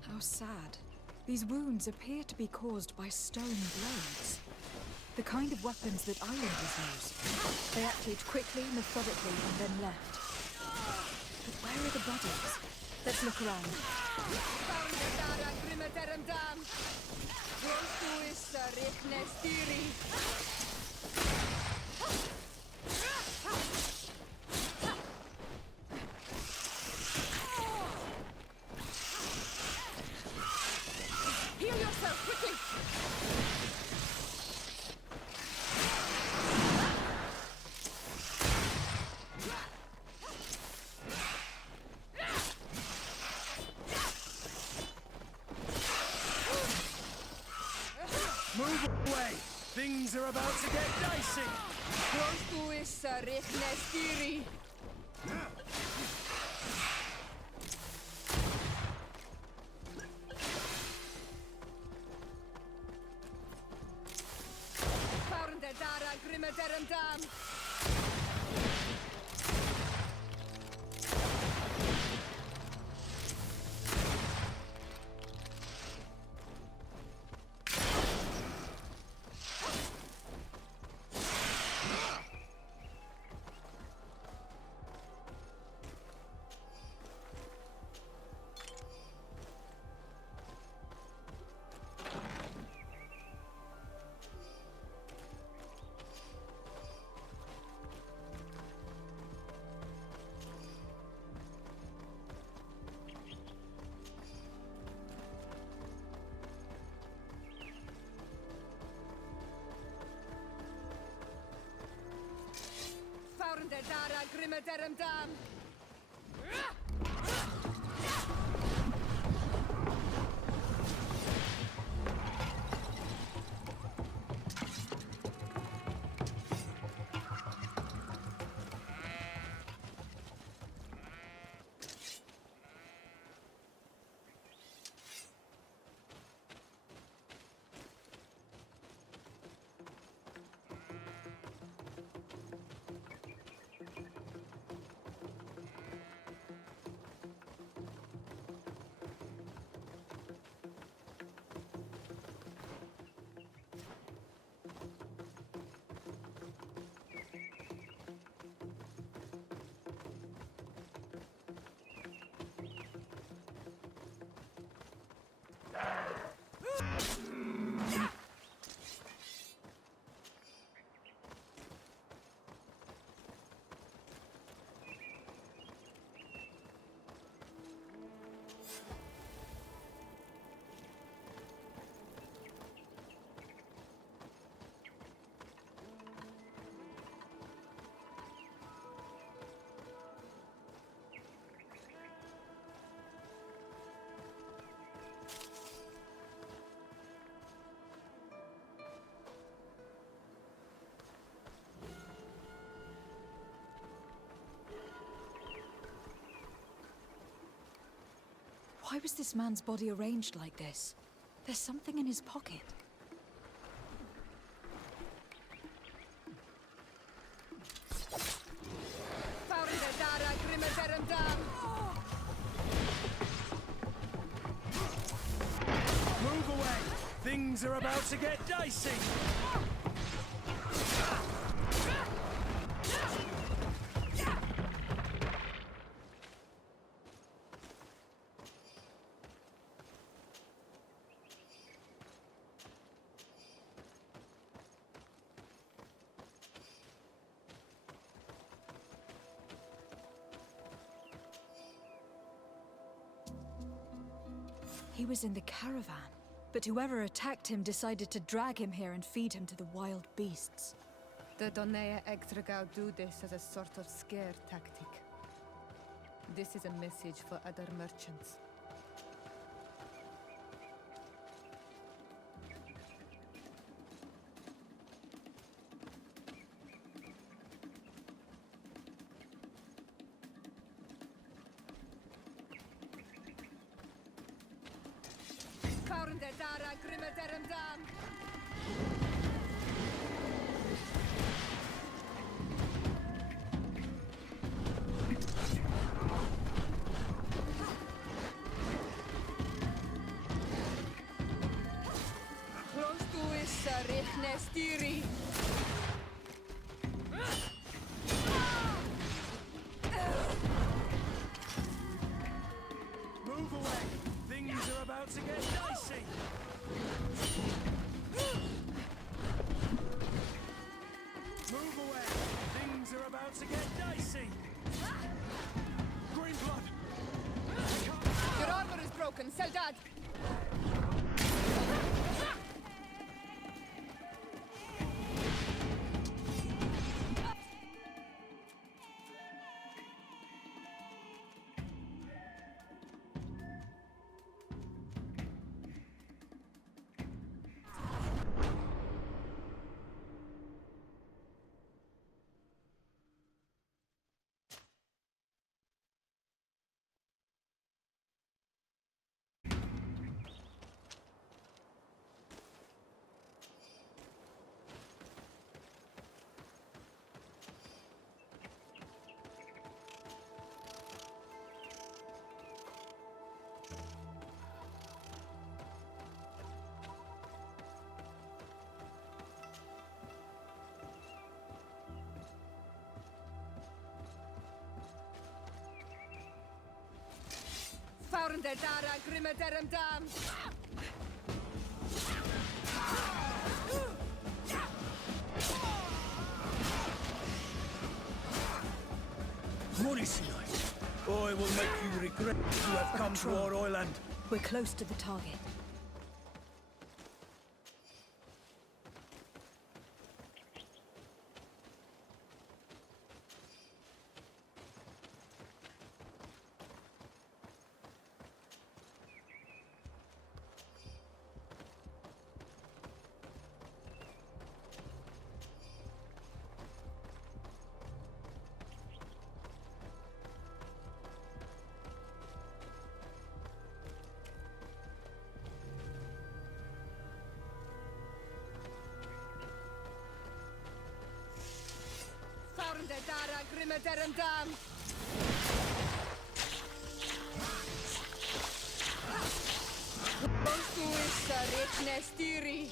How sad. These wounds appear to be caused by stone blades. The kind of weapons that islanders use. They acted quickly, methodically, and then left. But where are the bodies? Let's look around. Heal yourself, quickly! Move away! Things are about to get dicey! dara grimmederem dam! Why was this man's body arranged like this? There's something in his pocket. Move away! Things are about to get dicey! He was in the caravan, but whoever attacked him decided to drag him here and feed him to the wild beasts. The Donea Extragao do this as a sort of scare tactic. This is a message for other merchants. Stiri. Move away! Things are about to get dicey! Move away! Things are about to get dicey! Green blood! Your armor is broken, Seldad! Fauren der Dara grimmederem dam! Money, I will make you regret you have come to our island. We're close to the target. Perimeterendam! Postuissa riknestiri!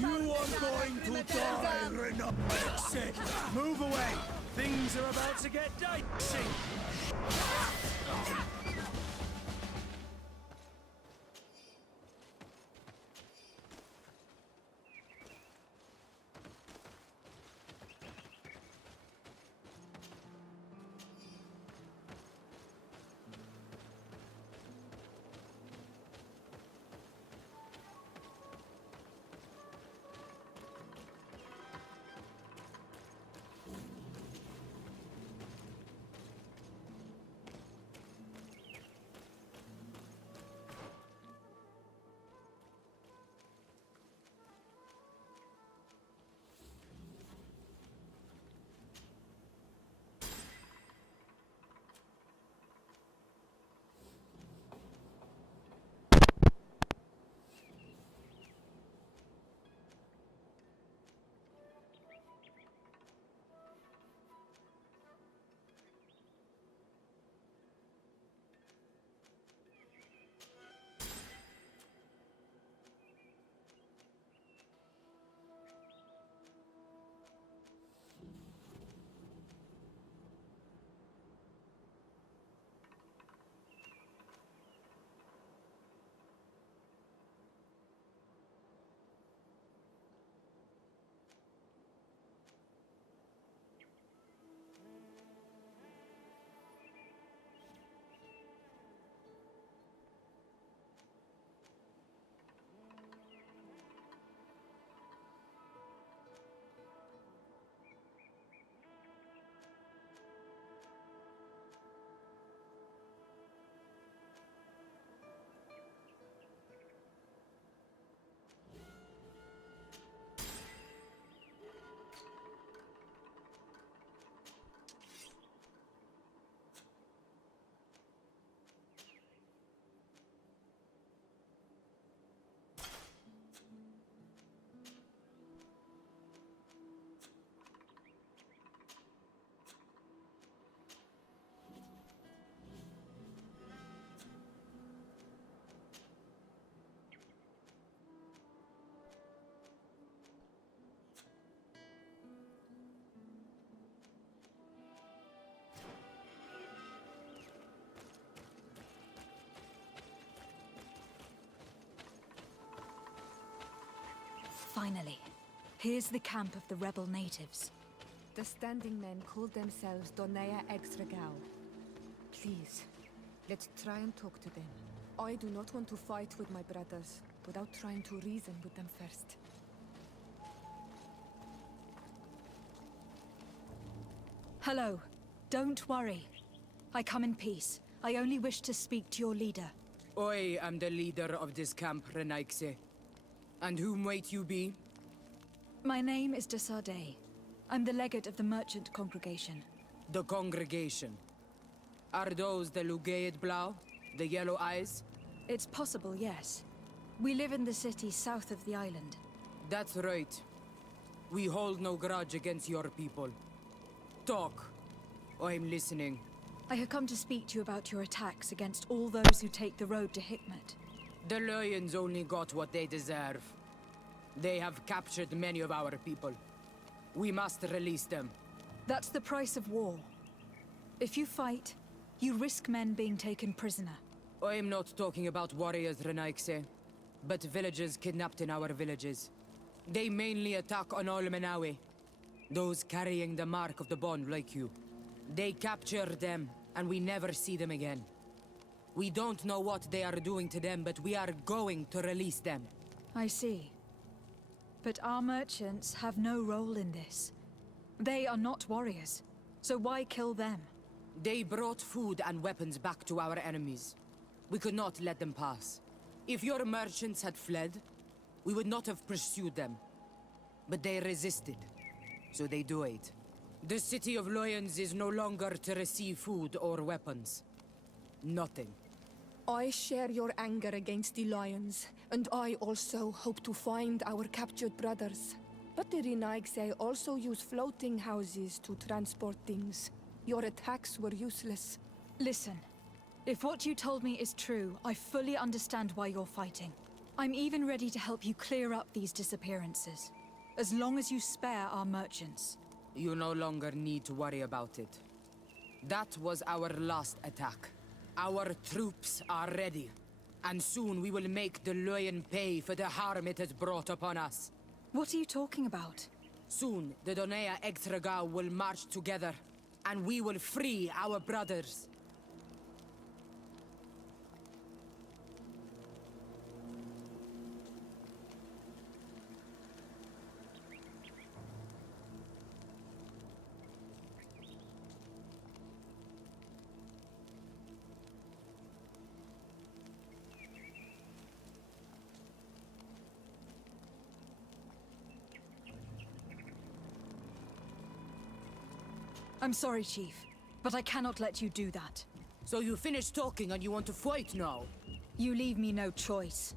You are going to die, Renaxe! Move away! Things are about to get dicey! Finally, here's the camp of the rebel natives. The standing men call themselves Donea Exregao. Please, let's try and talk to them. I do not want to fight with my brothers without trying to reason with them first. Hello. Don't worry. I come in peace. I only wish to speak to your leader. I am the leader of this camp, Renaxe. And whom might you be? My name is Desardet. I'm the legate of the merchant congregation. The congregation. Are those the Lugaid Blau? The yellow eyes? It's possible, yes. We live in the city south of the island. That's right. We hold no grudge against your people. Talk. I'm listening. I have come to speak to you about your attacks against all those who take the road to Hikmet. The Lions only got what they deserve. They have captured many of our people. We must release them. That's the price of war. If you fight, you risk men being taken prisoner. I'm not talking about warriors, Renaxe, but villagers kidnapped in our villages. They mainly attack on Olmenawe, those carrying the mark of the bond like you. They capture them, and we never see them again. We don't know what they are doing to them, but we are going to release them. I see. But our merchants have no role in this. They are not warriors, so why kill them? They brought food and weapons back to our enemies. We could not let them pass. If your merchants had fled, we would not have pursued them. But they resisted, so they died. The city of Loyans is no longer to receive food or weapons. Nothing. I share your anger against the Lions, and I also hope to find our captured brothers. But the Renaigse also use floating houses to transport things. Your attacks were useless. Listen, if what you told me is true, I fully understand why you're fighting. I'm even ready to help you clear up these disappearances, as long as you spare our merchants. You no longer need to worry about it. That was our last attack. Our troops are ready, and soon we will make the Loyan pay for the harm it has brought upon us. What are you talking about? Soon, the Donea Extragao will march together, and we will free our brothers. I'm sorry, Chief, but I cannot let you do that. So you finished talking and you want to fight now? You leave me no choice.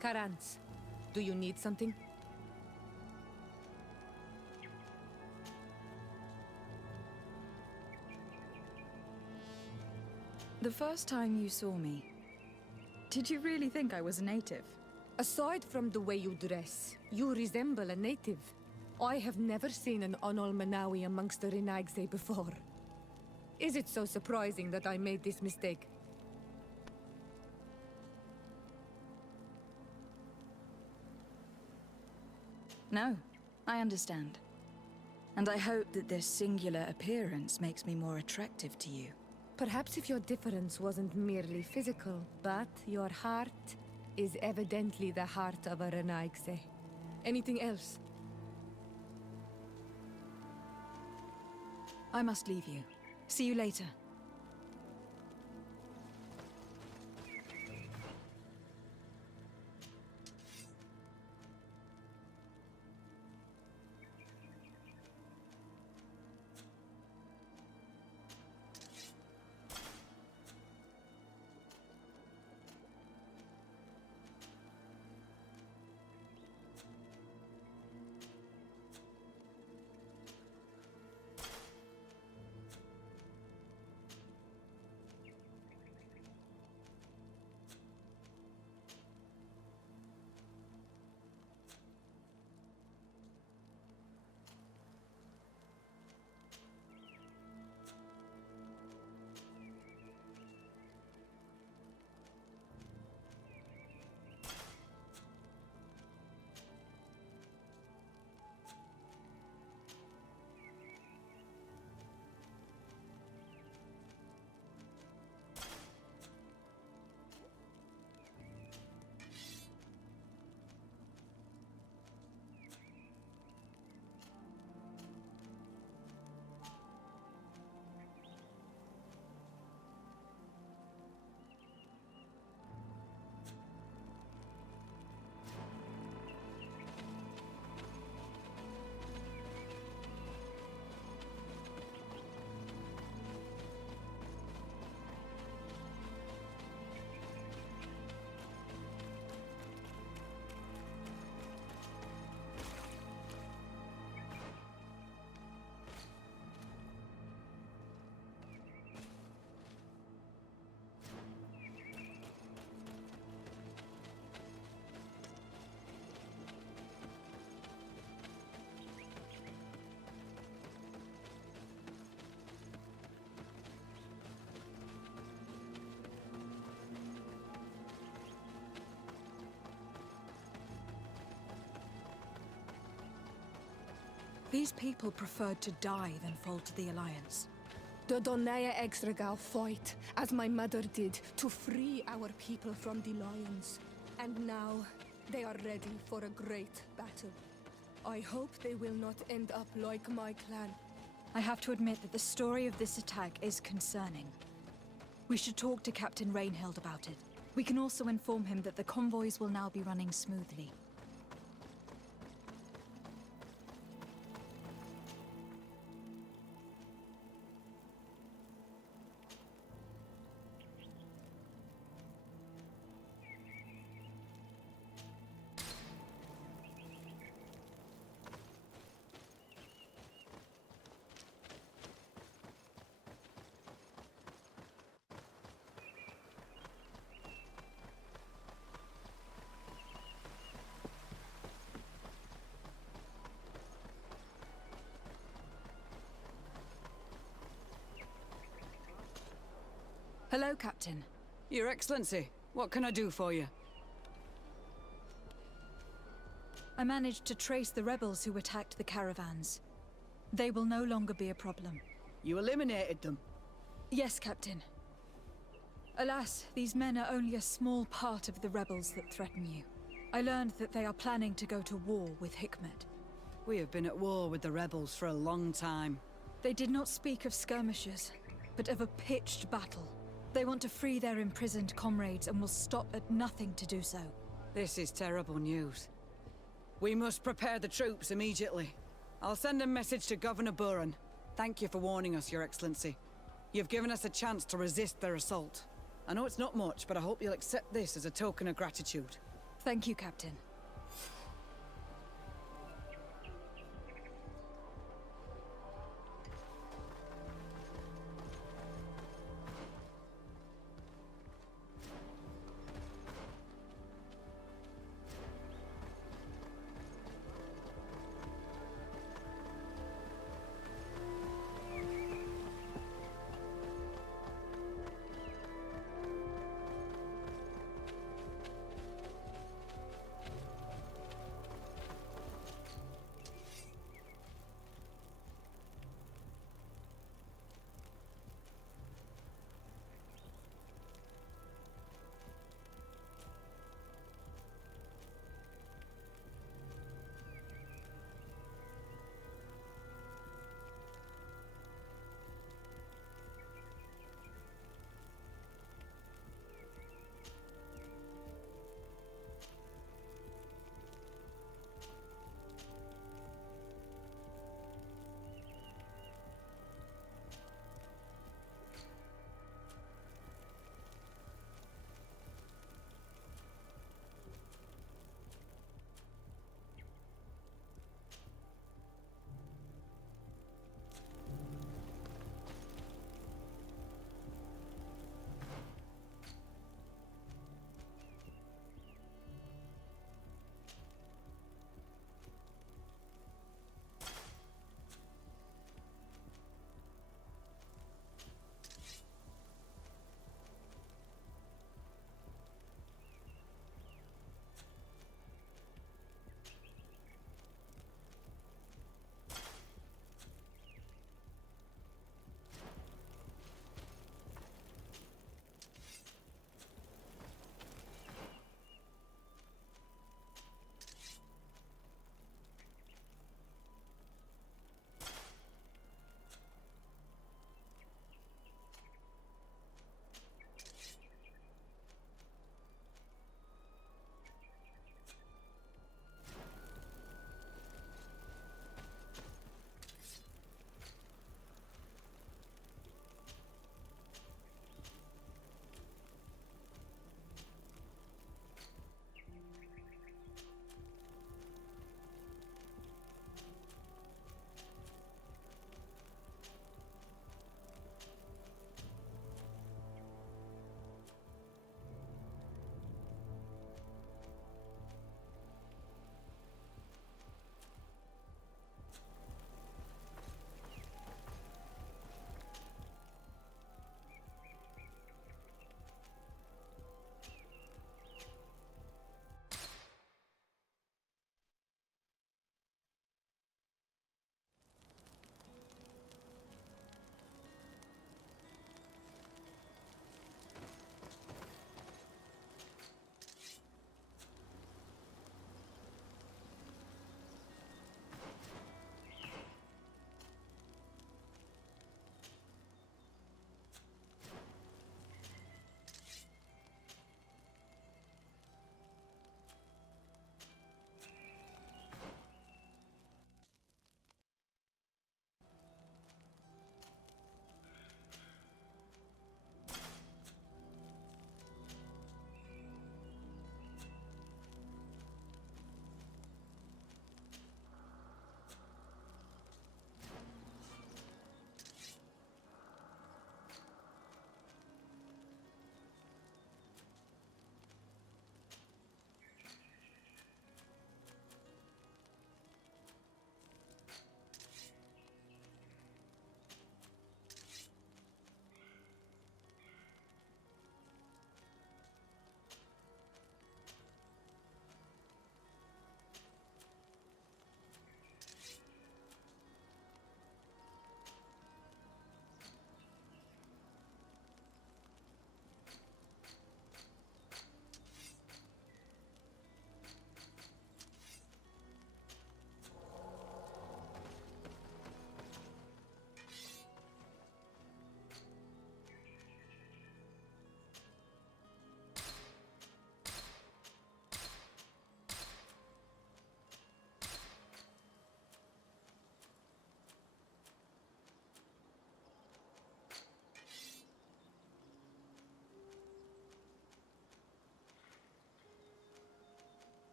Karans, do you need something? The first time you saw me, did you really think I was a native? Aside from the way you dress, you resemble a native. I have never seen an Onol Manawi amongst the Renaigse before. Is it so surprising that I made this mistake? No, I understand. And I hope that this singular appearance makes me more attractive to you. Perhaps if your difference wasn't merely physical, but your heart is evidently the heart of a Renaigse. Anything else? I must leave you. See you later. These people preferred to die than fall to the Alliance. The Donaya Exregal fought, as my mother did, to free our people from the Lions. And now, they are ready for a great battle. I hope they will not end up like my clan. I have to admit that the story of this attack is concerning. We should talk to Captain Rainhild about it. We can also inform him that the convoys will now be running smoothly. Hello, Captain. Your Excellency, what can I do for you? I managed to trace the rebels who attacked the caravans. They will no longer be a problem. You eliminated them? Yes, Captain. Alas, these men are only a small part of the rebels that threaten you. I learned that they are planning to go to war with Hikmet. We have been at war with the rebels for a long time. They did not speak of skirmishes, but of a pitched battle. They want to free their imprisoned comrades and will stop at nothing to do so. This is terrible news. We must prepare the troops immediately. I'll send a message to Governor Buran. Thank you for warning us, Your Excellency. You've given us a chance to resist their assault. I know it's not much, but I hope you'll accept this as a token of gratitude. Thank you, Captain.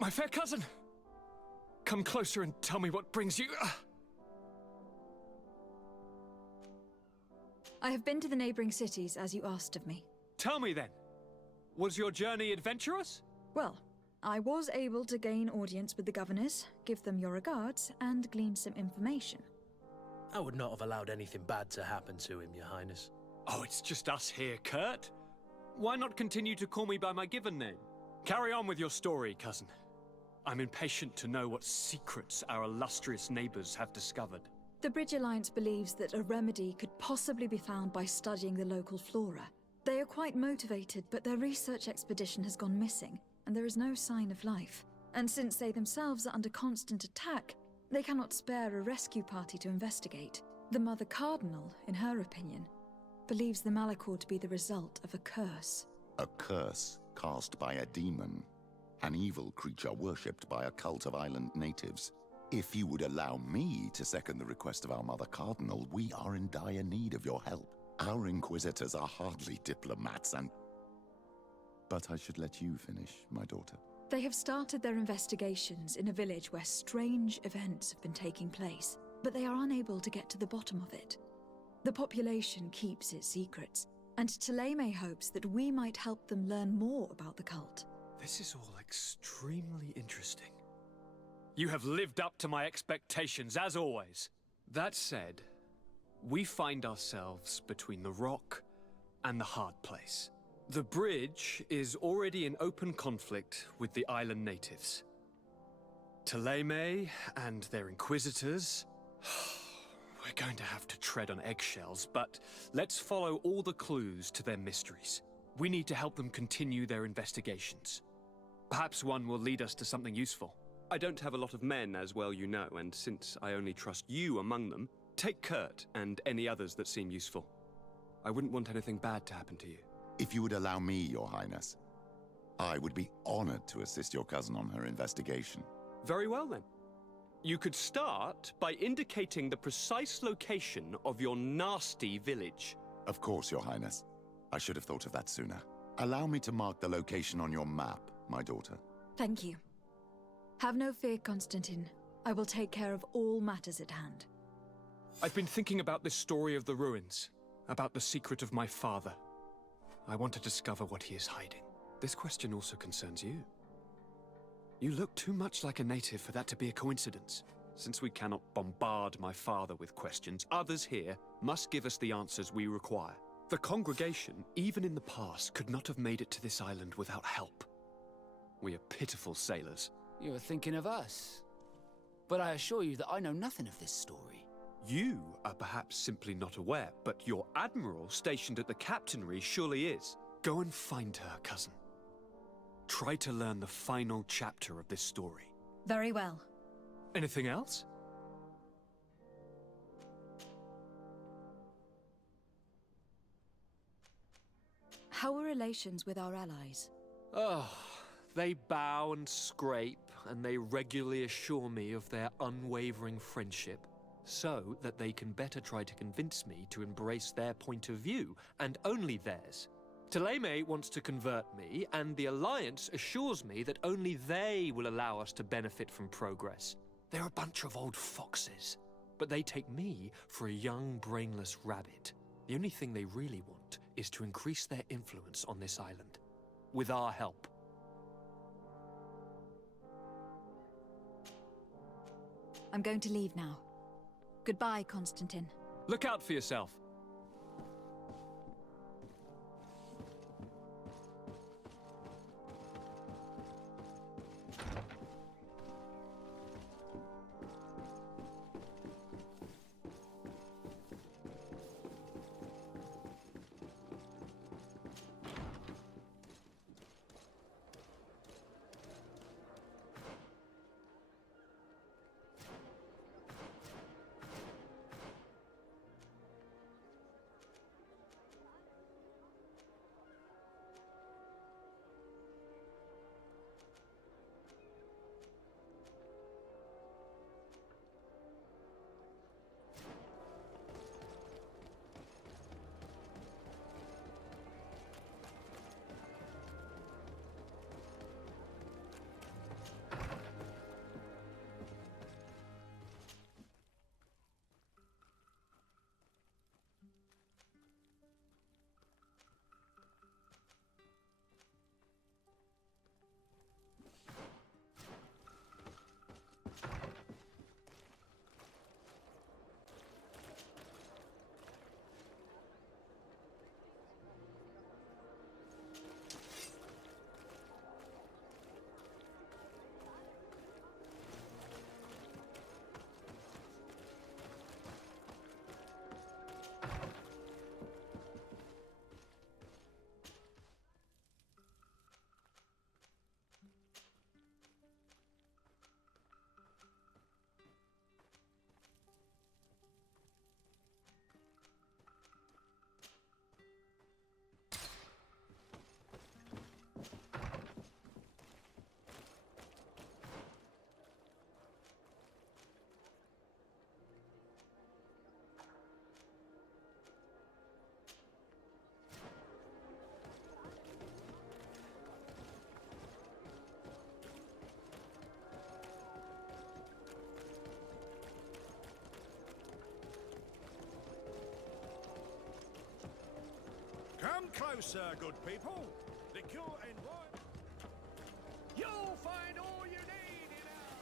My fair cousin! Come closer and tell me what brings you... I have been to the neighboring cities, as you asked of me. Tell me then, was your journey adventurous? Well, I was able to gain audience with the governors, give them your regards, and glean some information. I would not have allowed anything bad to happen to him, Your Highness. Oh, it's just us here, Kurt. Why not continue to call me by my given name? Carry on with your story, cousin. I'm impatient to know what secrets our illustrious neighbors have discovered. The Bridge Alliance believes that a remedy could possibly be found by studying the local flora. They are quite motivated, but their research expedition has gone missing, and there is no sign of life. And since they themselves are under constant attack, they cannot spare a rescue party to investigate. The Mother Cardinal, in her opinion, believes the Malachor to be the result of a curse. A curse cast by a demon. An evil creature worshipped by a cult of island natives. If you would allow me to second the request of our Mother Cardinal, we are in dire need of your help. Our Inquisitors are hardly diplomats and... But I should let you finish, my daughter. They have started their investigations in a village where strange events have been taking place, but they are unable to get to the bottom of it. The population keeps its secrets, and Taleme hopes that we might help them learn more about the cult. This is all extremely interesting. You have lived up to my expectations, as always. That said, we find ourselves between the rock and the hard place. The bridge is already in open conflict with the island natives. Taleme and their inquisitors... We're going to have to tread on eggshells, but let's follow all the clues to their mysteries. We need to help them continue their investigations. Perhaps one will lead us to something useful. I don't have a lot of men, as well you know, and since I only trust you among them, take Kurt and any others that seem useful. I wouldn't want anything bad to happen to you. If you would allow me, Your Highness, I would be honored to assist your cousin on her investigation. Very well, then. You could start by indicating the precise location of your nasty village. Of course, Your Highness. I should have thought of that sooner. Allow me to mark the location on your map, my daughter. Thank you. Have no fear, Constantine. I will take care of all matters at hand. I've been thinking about this story of the ruins, about the secret of my father. I want to discover what he is hiding. This question also concerns you. You look too much like a native for that to be a coincidence. Since we cannot bombard my father with questions, others here must give us the answers we require. The congregation, even in the past, could not have made it to this island without help. We are pitiful sailors. You were thinking of us. But I assure you that I know nothing of this story. You are perhaps simply not aware, but your admiral stationed at the captainry surely is. Go and find her, cousin. Try to learn the final chapter of this story. Very well. Anything else? How are relations with our allies? Oh, they bow and scrape, and they regularly assure me of their unwavering friendship, so that they can better try to convince me to embrace their point of view, and only theirs. Taleme wants to convert me, and the Alliance assures me that only they will allow us to benefit from progress. They're a bunch of old foxes, but they take me for a young, brainless rabbit. The only thing they really want is to increase their influence on this island, with our help. I'm going to leave now. Goodbye, Constantine. Look out for yourself. closer, good people. Liqueur and wine. You'll find all you need in our...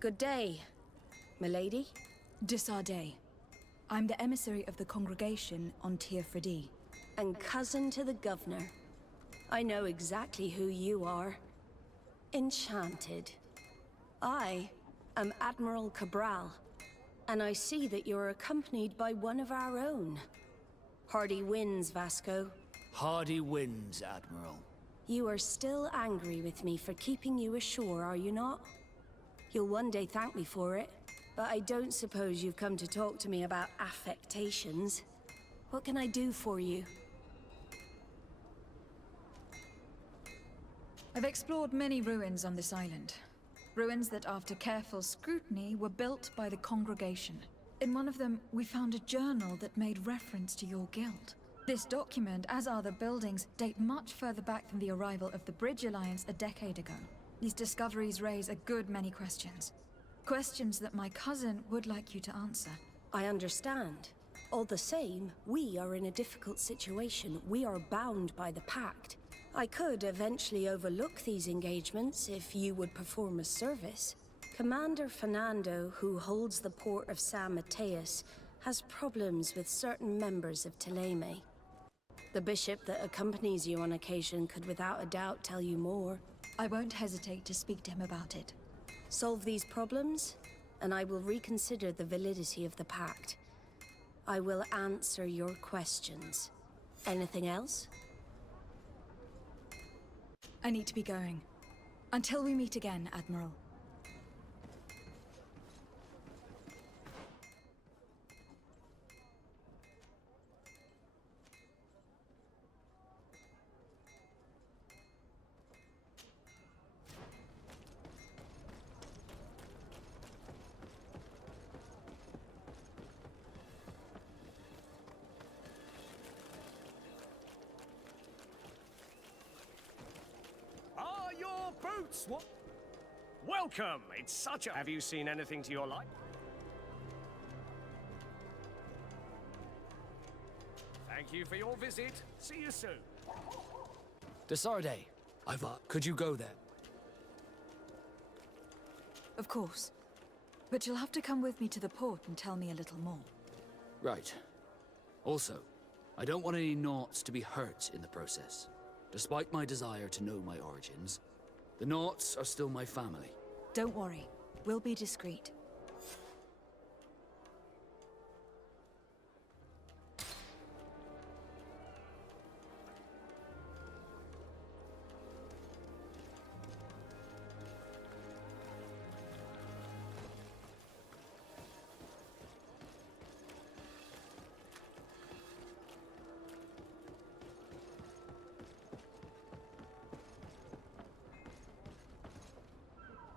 Good day, milady. Disarday. I'm the emissary of the congregation on Teofredi. And cousin to the governor. I know exactly who you are. Enchanted. I am Admiral Cabral, and I see that you're accompanied by one of our own. Hardy wins, Vasco. Hardy wins, Admiral. You are still angry with me for keeping you ashore, are you not? You'll one day thank me for it, but I don't suppose you've come to talk to me about affectations. What can I do for you? I've explored many ruins on this island. Ruins that, after careful scrutiny, were built by the congregation. In one of them, we found a journal that made reference to your guild. This document, as are the buildings, date much further back than the arrival of the Bridge Alliance a decade ago. These discoveries raise a good many questions. Questions that my cousin would like you to answer. I understand. All the same, we are in a difficult situation. We are bound by the Pact. I could eventually overlook these engagements if you would perform a service. Commander Fernando, who holds the port of San Mateus, has problems with certain members of Teleme. The bishop that accompanies you on occasion could without a doubt tell you more. I won't hesitate to speak to him about it. Solve these problems, and I will reconsider the validity of the Pact. I will answer your questions. Anything else? I need to be going. Until we meet again, Admiral. Are your boots what? Welcome! It's such a... Have you seen anything to your liking? Thank you for your visit. See you soon. Disarday, could you go there? Of course. But you'll have to come with me to the port and tell me a little more. Right. Also, I don't want any Naughts to be hurt in the process. Despite my desire to know my origins, the Naughts are still my family. Don't worry. We'll be discreet.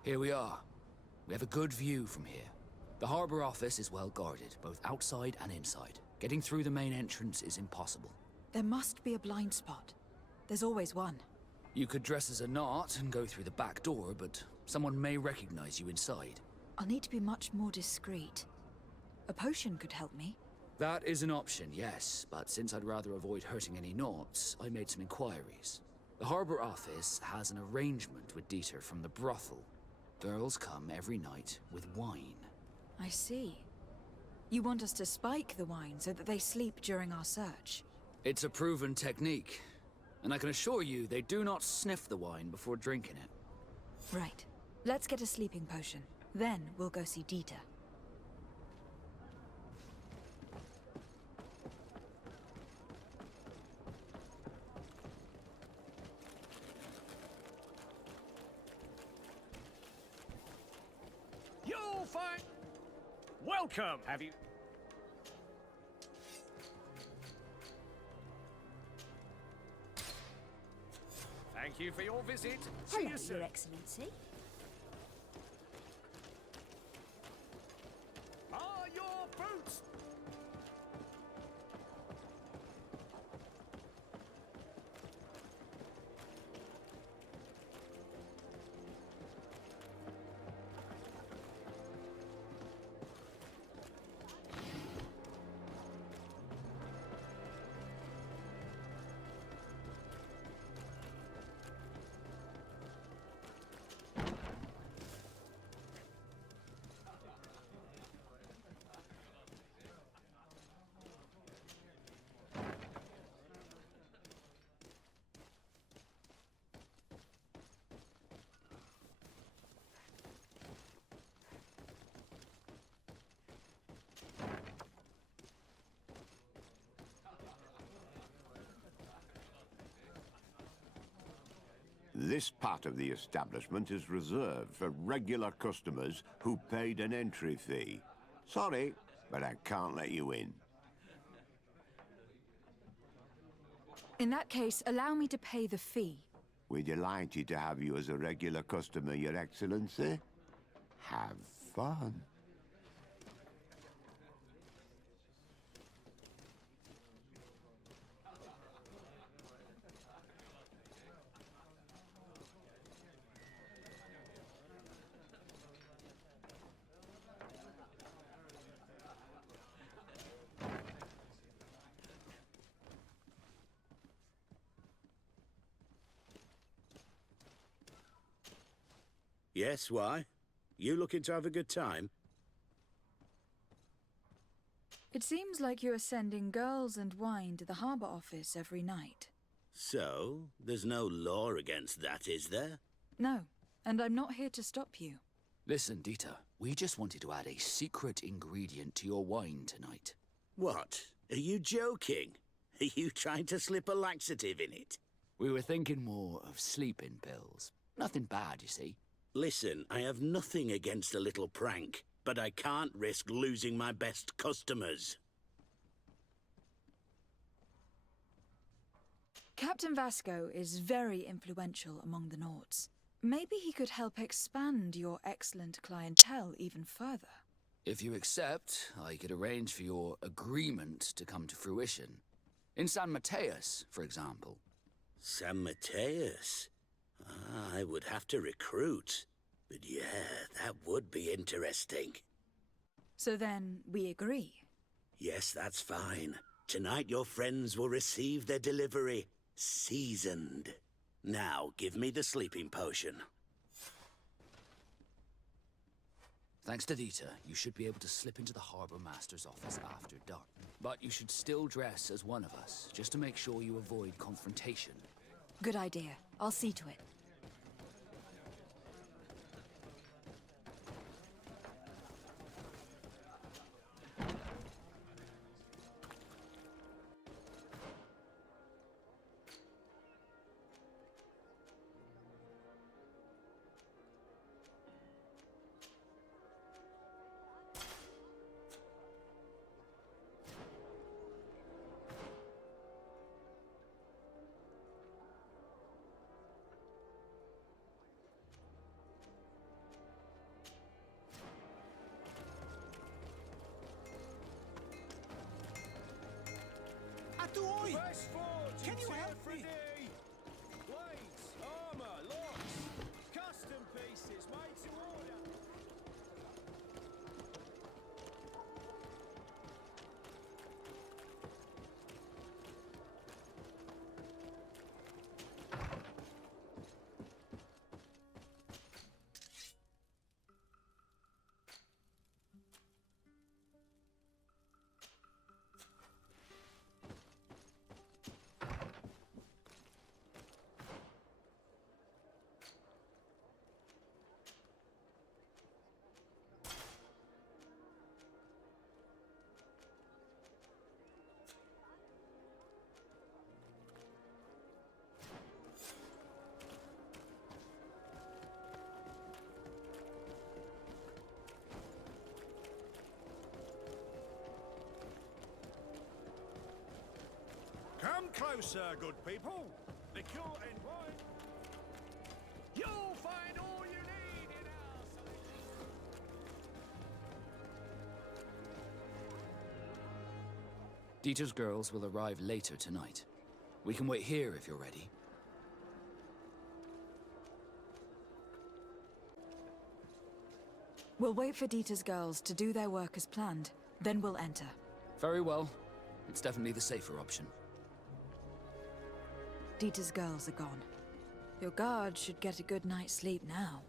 Here we are. We have a good view from here. The harbor office is well guarded, both outside and inside. Getting through the main entrance is impossible. There must be a blind spot. There's always one. You could dress as a Naut and go through the back door, but someone may recognize you inside. I'll need to be much more discreet. A potion could help me. That is an option, yes, but since I'd rather avoid hurting any Naughts, I made some inquiries. The harbor office has an arrangement with Dieter from the brothel. Girls come every night with wine. I see. You want us to spike the wine so that they sleep during our search? It's a proven technique, and I can assure you they do not sniff the wine before drinking it. Right. Let's get a sleeping potion. Then we'll go see Dieter. You'll find... Welcome! Have you... Thank you for your visit. See Hello, you soon. Your Excellency. Are your boots... This part of the establishment is reserved for regular customers who paid an entry fee. Sorry, but I can't let you in. In that case, allow me to pay the fee. We're delighted to have you as a regular customer, Your Excellency. Have fun. Yes, why? You looking to have a good time? It seems like you are sending girls and wine to the harbour office every night. So, there's no law against that, is there? No, and I'm not here to stop you. Listen, Dieter, we just wanted to add a secret ingredient to your wine tonight. What? Are you joking? Are you trying to slip a laxative in it? We were thinking more of sleeping pills. Nothing bad, you see. Listen, I have nothing against a little prank, but I can't risk losing my best customers. Captain Vasco is very influential among the Nords. Maybe he could help expand your excellent clientele even further. If you accept, I could arrange for your agreement to come to fruition. In San Mateus, for example. San Mateus? I would have to recruit. But yeah, that would be interesting. So then, we agree? Yes, that's fine. Tonight your friends will receive their delivery. Seasoned. Now, give me the sleeping potion. Thanks to Dieter, you should be able to slip into the Harbour Master's office after dark. But you should still dress as one of us, just to make sure you avoid confrontation. Good idea. I'll see to it. Can you help me? Blades, armor, locks, custom pieces made to order. Come closer, good people. Liquor and wine. You'll find all you need in our selection. Dieter's girls will arrive later tonight. We can wait here if you're ready. We'll wait for Dieter's girls to do their work as planned. Then we'll enter. Very well. It's definitely the safer option. Dieter's girls are gone. Your guard should get a good night's sleep now.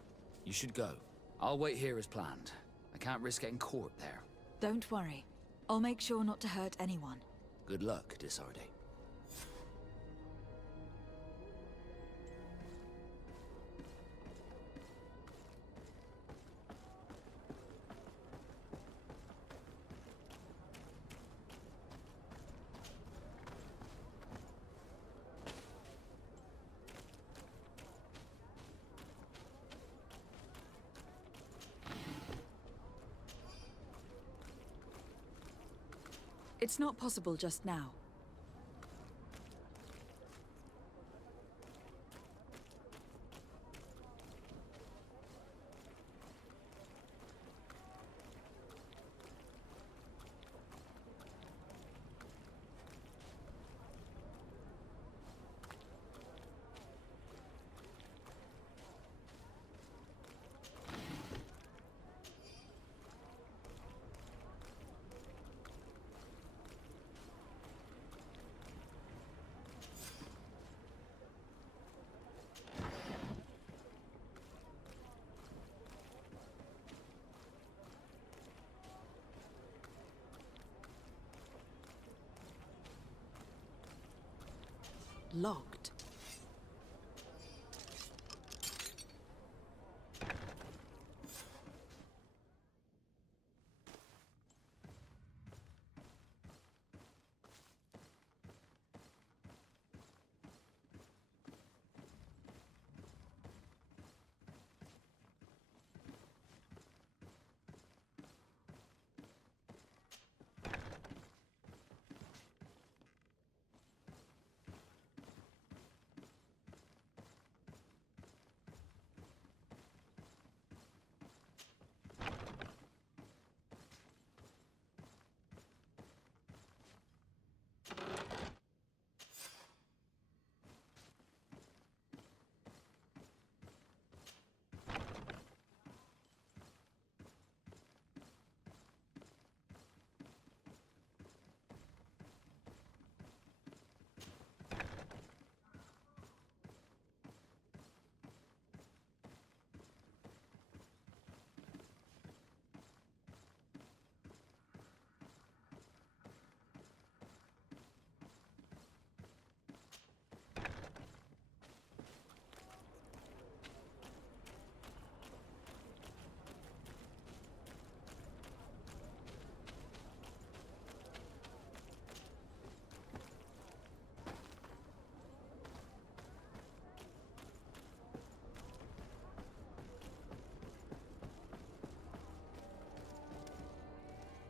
You should go. I'll wait here as planned. I can't risk getting caught there. Don't worry. I'll make sure not to hurt anyone. Good luck, Disarde. It's not possible just now. Locked.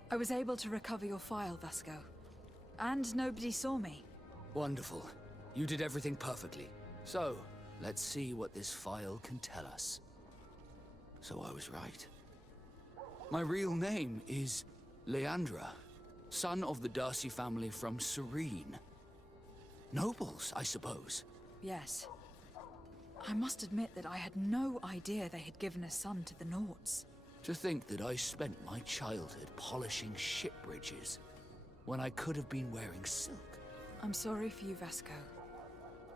I was able to recover your file, Vasco. And nobody saw me. Wonderful. You did everything perfectly. So, let's see what this file can tell us. So I was right. My real name is Leandra, son of the Darcy family from Serene. Nobles, I suppose. Yes. I must admit that I had no idea they had given a son to the Nauts. To think that I spent my childhood polishing ship bridges, when I could have been wearing silk. I'm sorry for you, Vasco.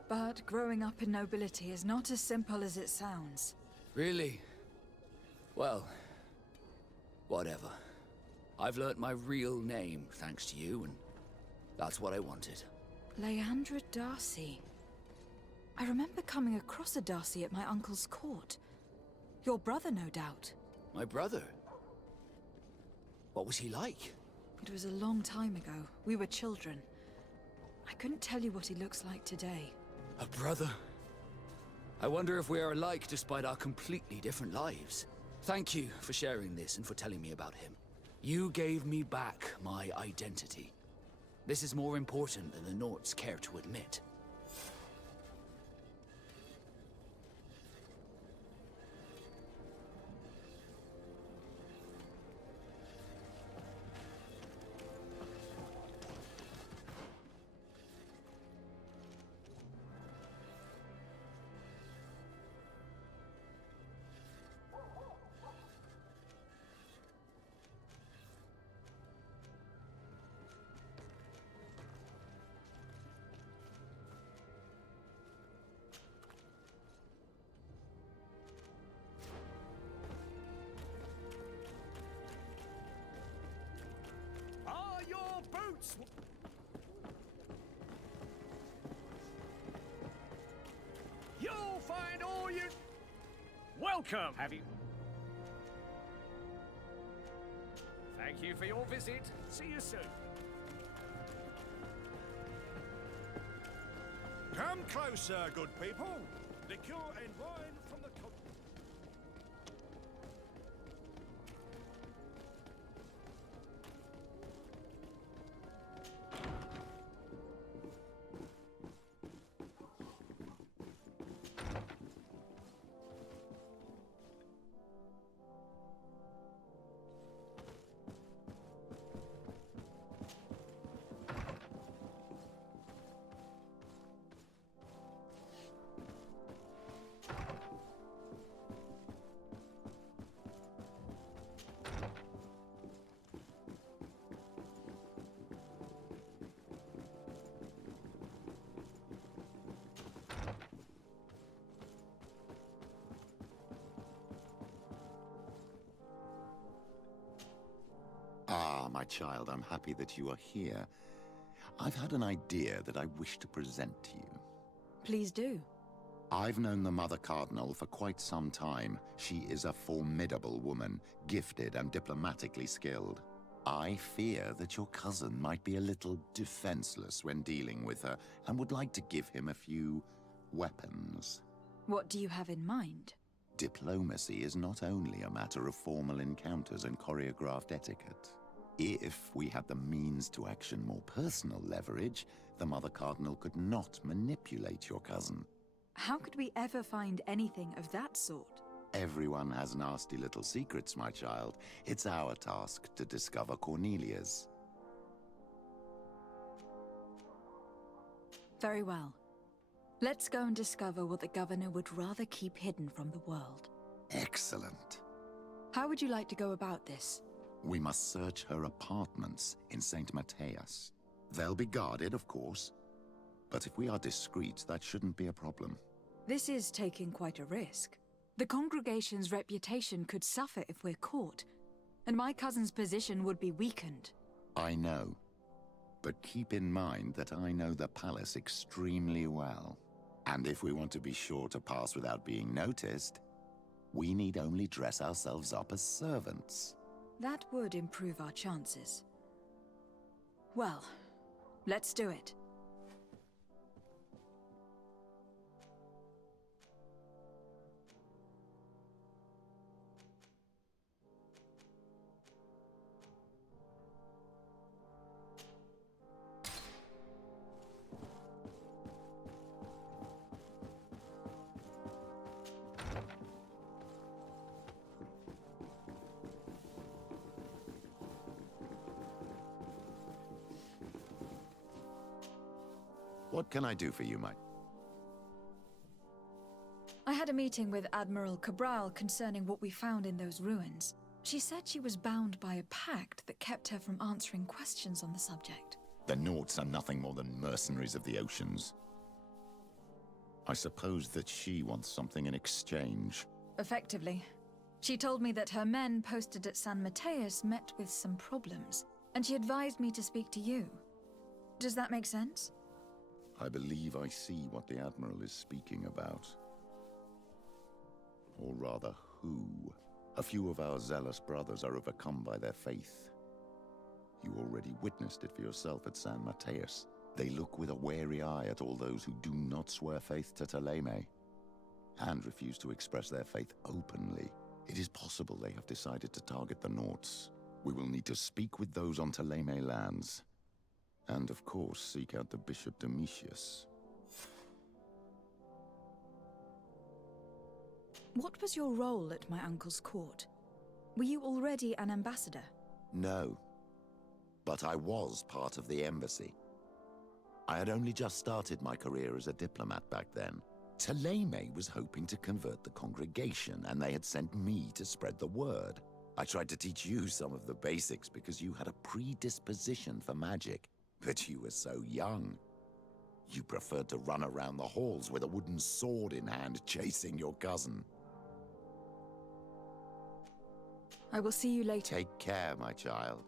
But growing up in nobility is not as simple as it sounds. Really? Well, whatever. I've learnt my real name thanks to you, and that's what I wanted. Leandra Darcy. I remember coming across a Darcy at my uncle's court. Your brother, no doubt. My brother? What was he like? It was a long time ago. We were children. I couldn't tell you what he looks like today. A brother? I wonder if we are alike despite our completely different lives. Thank you for sharing this and for telling me about him. You gave me back my identity. This is more important than the Nauts care to admit. Are your boots? You'll find all you... Welcome! Have you... Thank you for your visit. See you soon. Come closer, good people. Liqueur and wine from the... my child, I'm happy that you are here. I've had an idea that I wish to present to you. Please do. I've known the Mother Cardinal for quite some time. She is a formidable woman, gifted and diplomatically skilled. I fear that your cousin might be a little defenseless when dealing with her, and would like to give him a few weapons. What do you have in mind? Diplomacy is not only a matter of formal encounters and choreographed etiquette. If we had the means to action more personal leverage, the Mother Cardinal could not manipulate your cousin. How could we ever find anything of that sort? Everyone has nasty little secrets, my child. It's our task to discover Cornelia's. Very well. Let's go and discover what the governor would rather keep hidden from the world. Excellent. How would you like to go about this? We must search her apartments in St. Matthias. They'll be guarded, of course. But if we are discreet, that shouldn't be a problem. This is taking quite a risk. The congregation's reputation could suffer if we're caught, and my cousin's position would be weakened. I know. But keep in mind that I know the palace extremely well. And if we want to be sure to pass without being noticed, we need only dress ourselves up as servants. That would improve our chances. Well, let's do it. What can I do for you, Mike? I had a meeting with Admiral Cabral concerning what we found in those ruins. She said she was bound by a pact that kept her from answering questions on the subject. The Nauts are nothing more than mercenaries of the oceans. I suppose that she wants something in exchange. Effectively. She told me that her men posted at San Mateus met with some problems, and she advised me to speak to you. Does that make sense? I believe I see what the Admiral is speaking about. Or rather, who. A few of our zealous brothers are overcome by their faith. You already witnessed it for yourself at San Mateus. They look with a wary eye at all those who do not swear faith to Thélème, and refuse to express their faith openly. It is possible they have decided to target the Nauts. We will need to speak with those on Thélème lands. And of course, seek out the Bishop Domitius. What was your role at my uncle's court? Were you already an ambassador? No. But I was part of the embassy. I had only just started my career as a diplomat back then. Thélème was hoping to convert the congregation, and they had sent me to spread the word. I tried to teach you some of the basics because you had a predisposition for magic. But you were so young. You preferred to run around the halls with a wooden sword in hand, chasing your cousin. I will see you later. Take care, my child.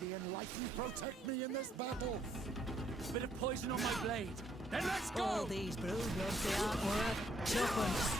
May the Enlightened protect me in this battle! Bit of poison on my blade. Then let's go! All these blue bloods, they aren't worth tuppence.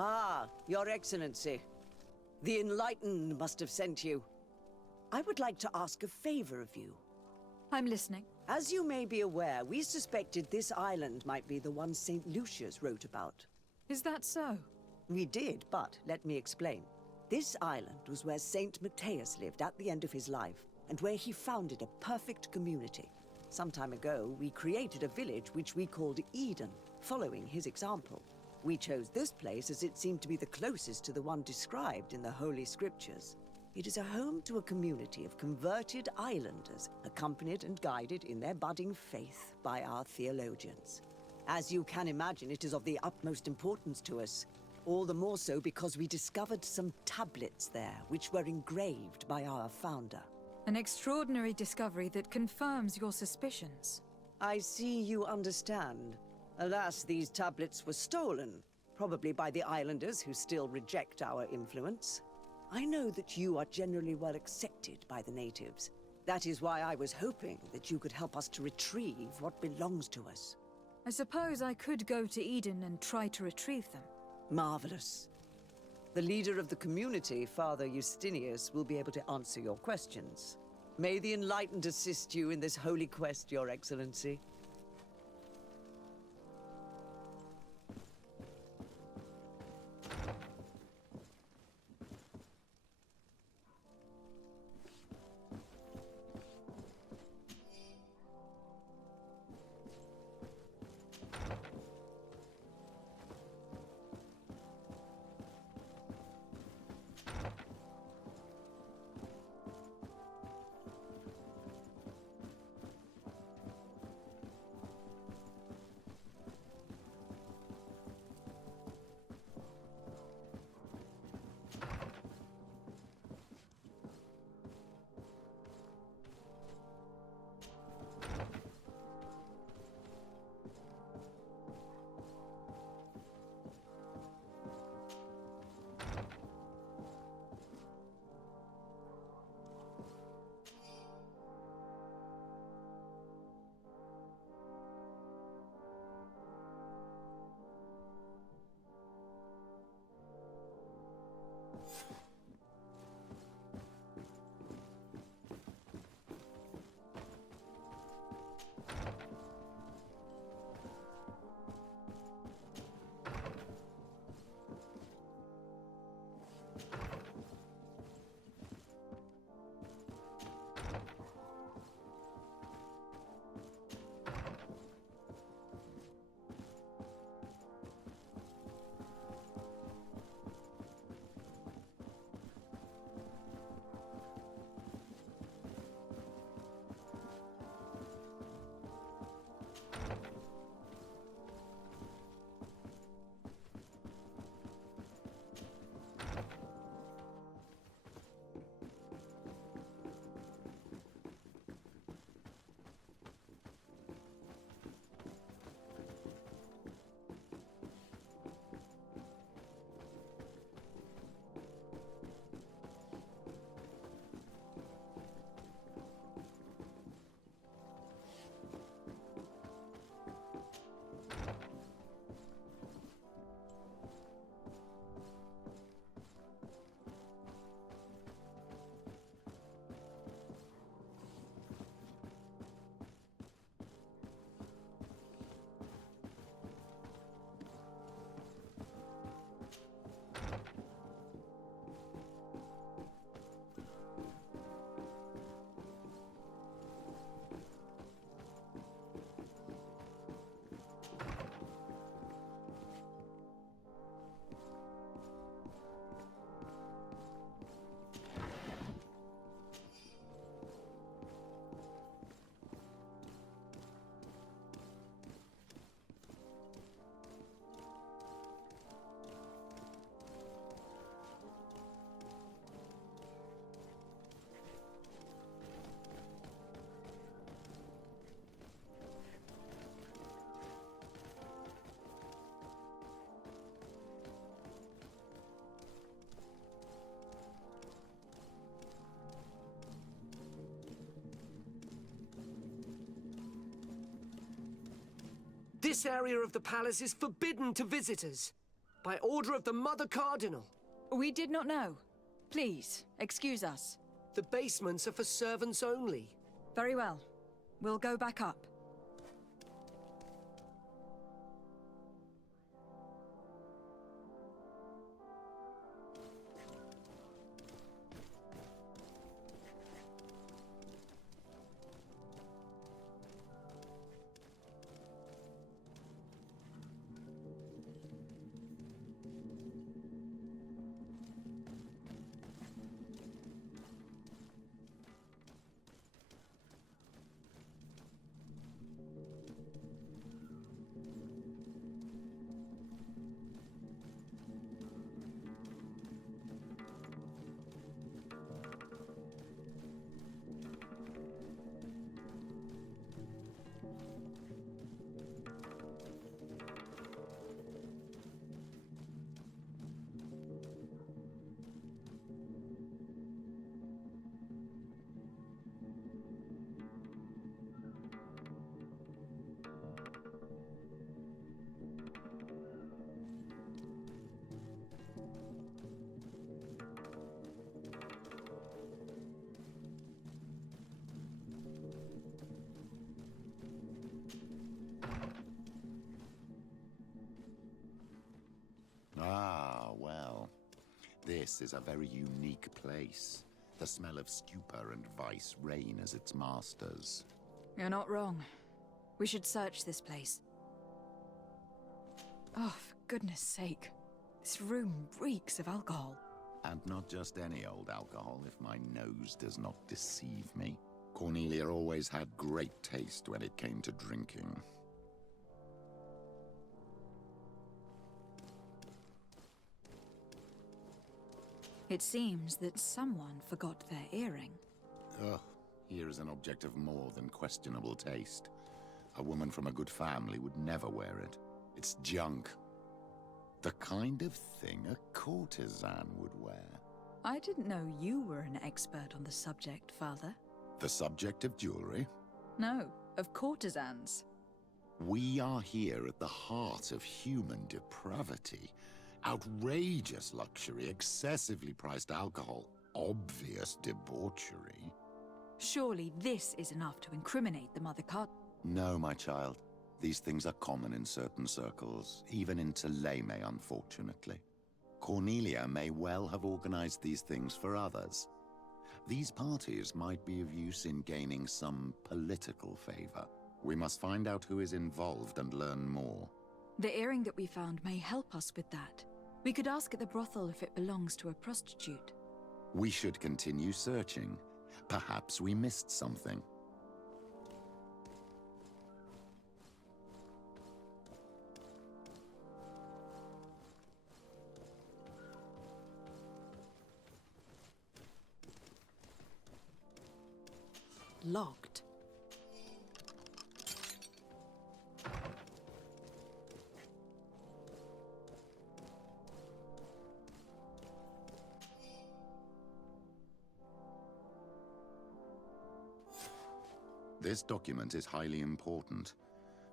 Ah, Your Excellency. The Enlightened must have sent you. I would like to ask a favor of you. I'm listening. As you may be aware, we suspected this island might be the one St. Lucius wrote about. Is that so? We did, but let me explain. This island was where St. Matthias lived at the end of his life, and where he founded a perfect community. Some time ago, we created a village which we called Eden, following his example. We chose this place as it seemed to be the closest to the one described in the Holy Scriptures. It is a home to a community of converted islanders, accompanied and guided in their budding faith by our theologians. As you can imagine, it is of the utmost importance to us. All the more so because we discovered some tablets there, which were engraved by our founder. An extraordinary discovery that confirms your suspicions. I see you understand. Alas, these tablets were stolen, probably by the islanders who still reject our influence. I know that you are generally well accepted by the natives. That is why I was hoping that you could help us to retrieve what belongs to us. I suppose I could go to Eden and try to retrieve them. Marvelous. The leader of the community, Father Justinius, will be able to answer your questions. May the Enlightened assist you in this holy quest, Your Excellency. This area of the palace is forbidden to visitors. By order of the Mother Cardinal. We did not know. Please, excuse us. The basements are for servants only. Very well. We'll go back up. Ah, well. This is a very unique place. The smell of stupor and vice reign as its masters. You're not wrong. We should search this place. Oh, for goodness sake. This room reeks of alcohol. And not just any old alcohol, if my nose does not deceive me. Cornelia always had great taste when it came to drinking. It seems that someone forgot their earring. Ugh, here is an object of more than questionable taste. A woman from a good family would never wear it. It's junk. The kind of thing a courtesan would wear. I didn't know you were an expert on the subject, Father. The subject of jewelry? No, of courtesans. We are here at the heart of human depravity. Outrageous luxury, excessively priced alcohol, obvious debauchery. Surely this is enough to incriminate the Mother Cardinal. No, my child. These things are common in certain circles, even in Thélème, unfortunately. Cornelia may well have organized these things for others. These parties might be of use in gaining some political favor. We must find out who is involved and learn more. The earring that we found may help us with that. We could ask at the brothel if it belongs to a prostitute. We should continue searching. Perhaps we missed something. Locked. This document is highly important.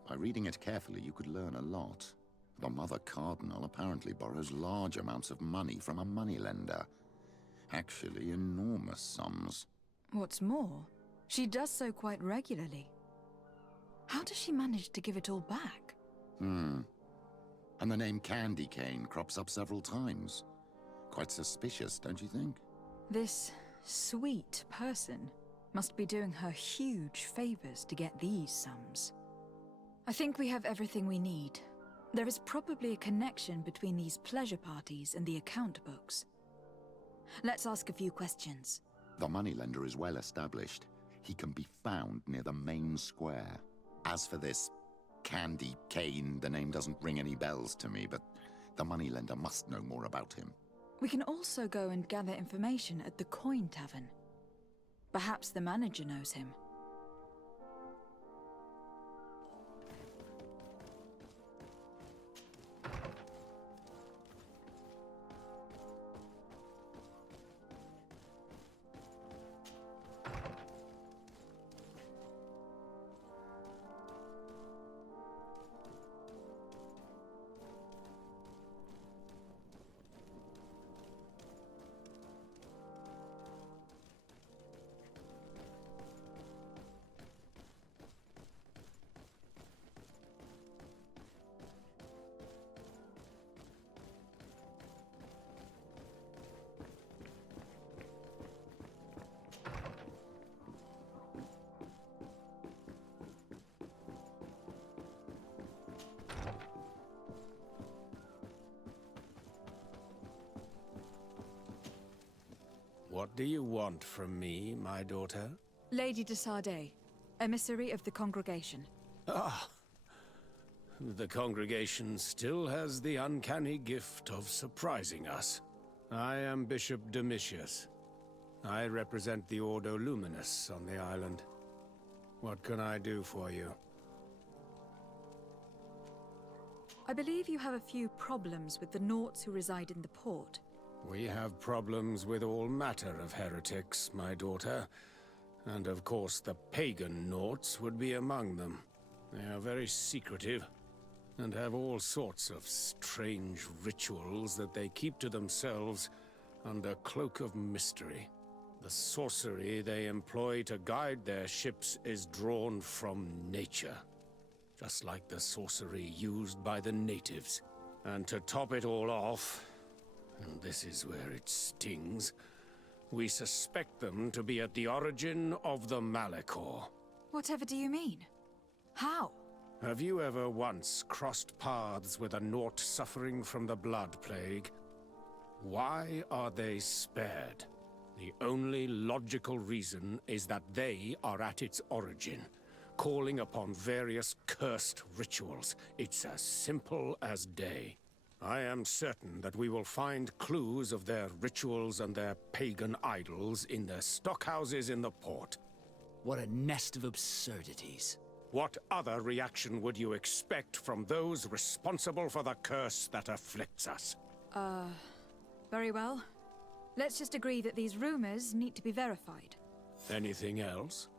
By reading it carefully, you could learn a lot. The Mother Cardinal apparently borrows large amounts of money from a moneylender. Actually, enormous sums. What's more, she does so quite regularly. How does she manage to give it all back? And the name Candy Cane crops up several times. Quite suspicious, don't you think? This sweet person must be doing her huge favors to get these sums. I think we have everything we need. There is probably a connection between these pleasure parties and the account books. Let's ask a few questions. The moneylender is well established. He can be found near the main square. As for this Candy Cane, the name doesn't ring any bells to me, but the moneylender must know more about him. We can also go and gather information at the Coin Tavern. Perhaps the manager knows him. do you want from me, my daughter? Lady de Sardet, emissary of the congregation. Ah! The congregation still has the uncanny gift of surprising us. I am Bishop Domitius. I represent the Ordo Luminous on the island. What can I do for you? I believe you have a few problems with the Nauts who reside in the port. We have problems with all matter of heretics, my daughter. And of course the pagan Nauts would be among them. They are very secretive, and have all sorts of strange rituals that they keep to themselves under cloak of mystery. The sorcery they employ to guide their ships is drawn from nature, just like the sorcery used by the natives. And to top it all off, and this is where it stings, we suspect them to be at the origin of the Malachor. Whatever do you mean? How? Have you ever once crossed paths with a Naut suffering from the Blood Plague? Why are they spared? The only logical reason is that they are at its origin, calling upon various cursed rituals. It's as simple as day. I am certain that we will find clues of their rituals and their pagan idols in their stockhouses in the port. What a nest of absurdities. What other reaction would you expect from those responsible for the curse that afflicts us? Very well. Let's just agree that these rumors need to be verified. Anything else?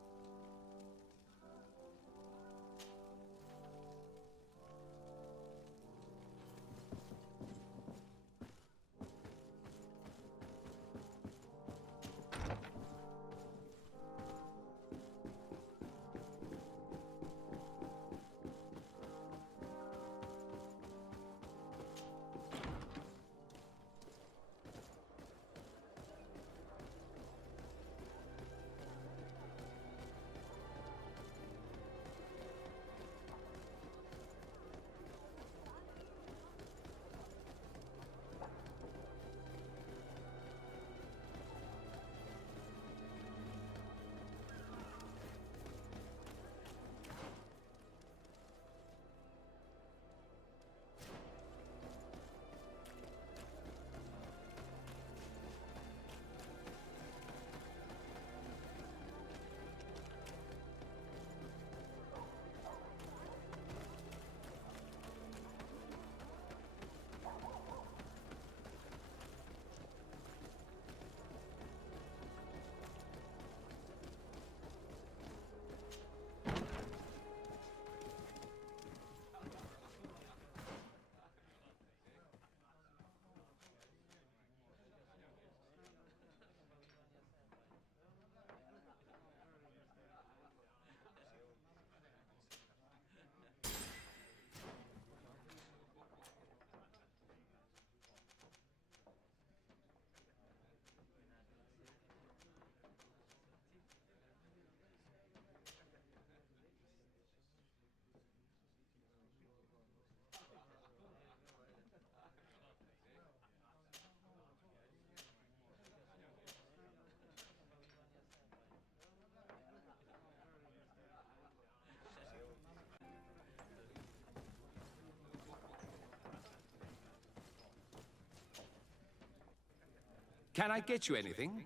Can I get you anything?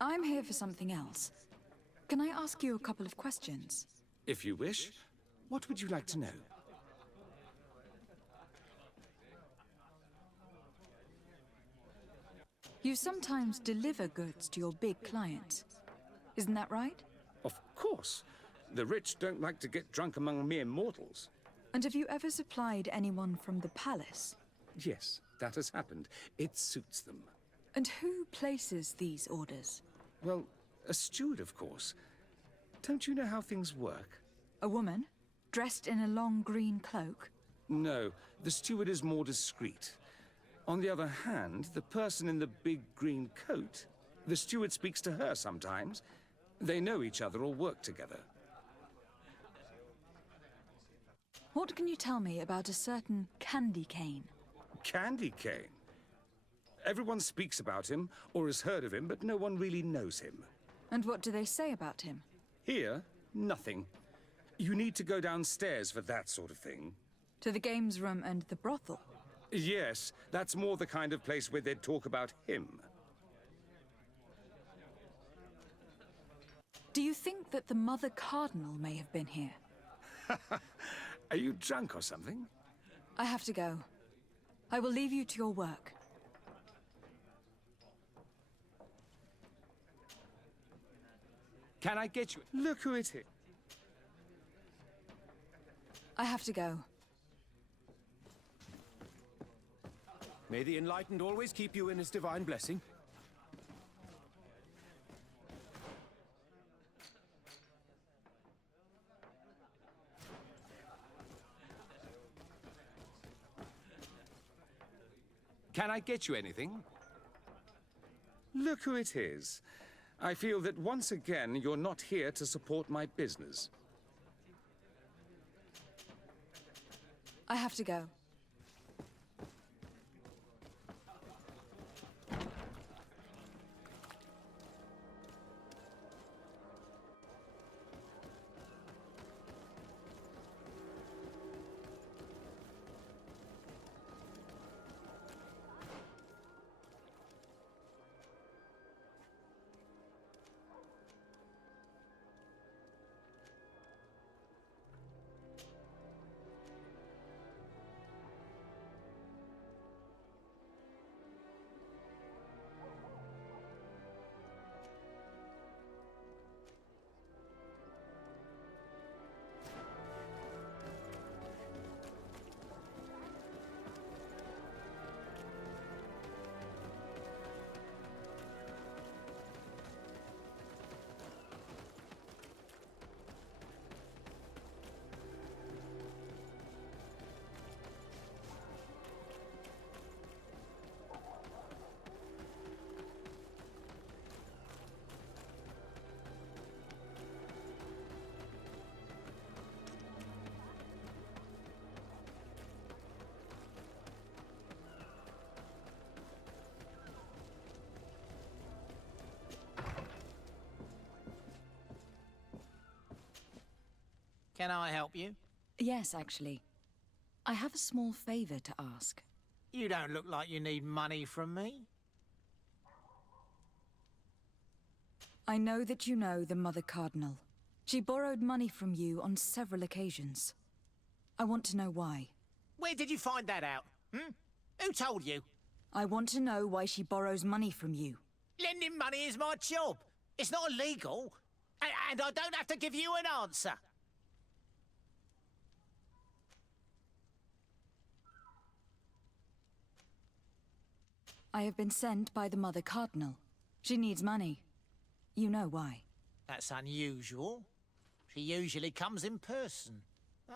I'm here for something else. Can I ask you a couple of questions? If you wish. What would you like to know? You sometimes deliver goods to your big clients. Isn't that right? Of course. The rich don't like to get drunk among mere mortals. And have you ever supplied anyone from the palace? Yes, that has happened. It suits them. And who places these orders? Well, a steward, of course. Don't you know how things work? A woman? Dressed in a long green cloak? No, the steward is more discreet. On the other hand, the person in the big green coat, the steward speaks to her sometimes. They know each other or work together. What can you tell me about a certain candy cane? Candy cane? Everyone speaks about him, or has heard of him, but no one really knows him. And what do they say about him? Here, nothing. You need to go downstairs for that sort of thing. To the games room and the brothel? Yes, that's more the kind of place where they'd talk about him. Do you think that the Mother Cardinal may have been here? Are you drunk or something? I have to go. I will leave you to your work. Can I get you? Look who it is. I have to go. May the Enlightened always keep you in his divine blessing. Can I get you anything? Look who it is. I feel that once again you're not here to support my business. I have to go. Can I help you? Yes, actually. I have a small favor to ask. You don't look like you need money from me. I know that you know the Mother Cardinal. She borrowed money from you on several occasions. I want to know why. Where did you find that out? Hmm? Who told you? I want to know why she borrows money from you. Lending money is my job. It's not illegal. And I don't have to give you an answer. I have been sent by the Mother Cardinal. She needs money. You know why. That's unusual. She usually comes in person.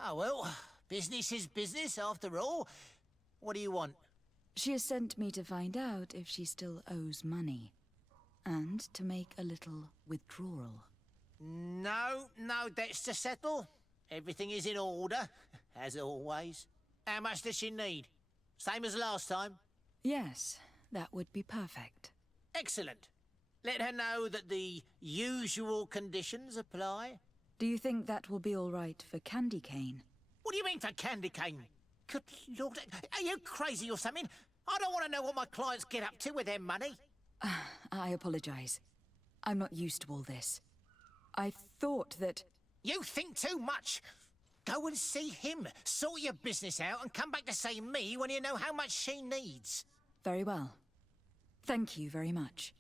Oh, well, business is business after all. What do you want? She has sent me to find out if she still owes money. And to make a little withdrawal. No debts to settle. Everything is in order, as always. How much does she need? Same as last time? Yes, that would be perfect. Excellent. Let her know that the usual conditions apply. Do you think that will be all right for Candy Cane? What do you mean for Candy Cane? Good Lord, are you crazy or something? I don't want to know what my clients get up to with their money. I apologize. I'm not used to all this. I thought that... You think too much. Go and see him, sort your business out, and come back to see me when you know how much she needs. Very well. Thank you very much.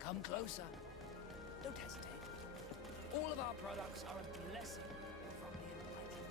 Come closer. Don't hesitate. All of our products are a blessing from the Enlightened.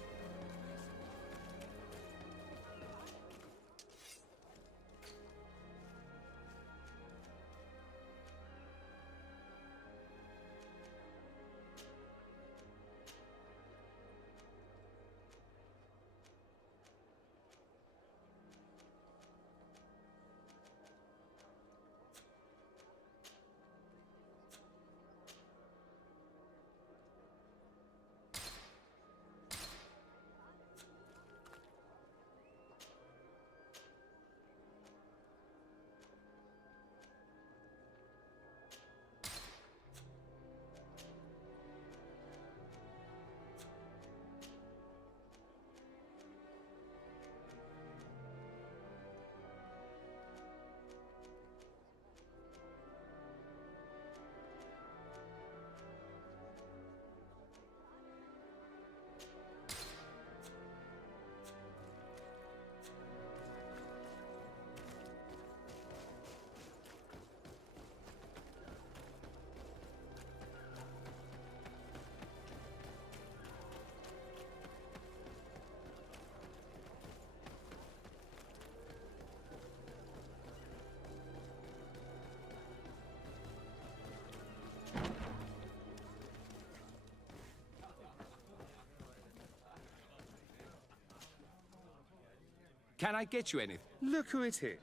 Can I get you anything? Look who it is.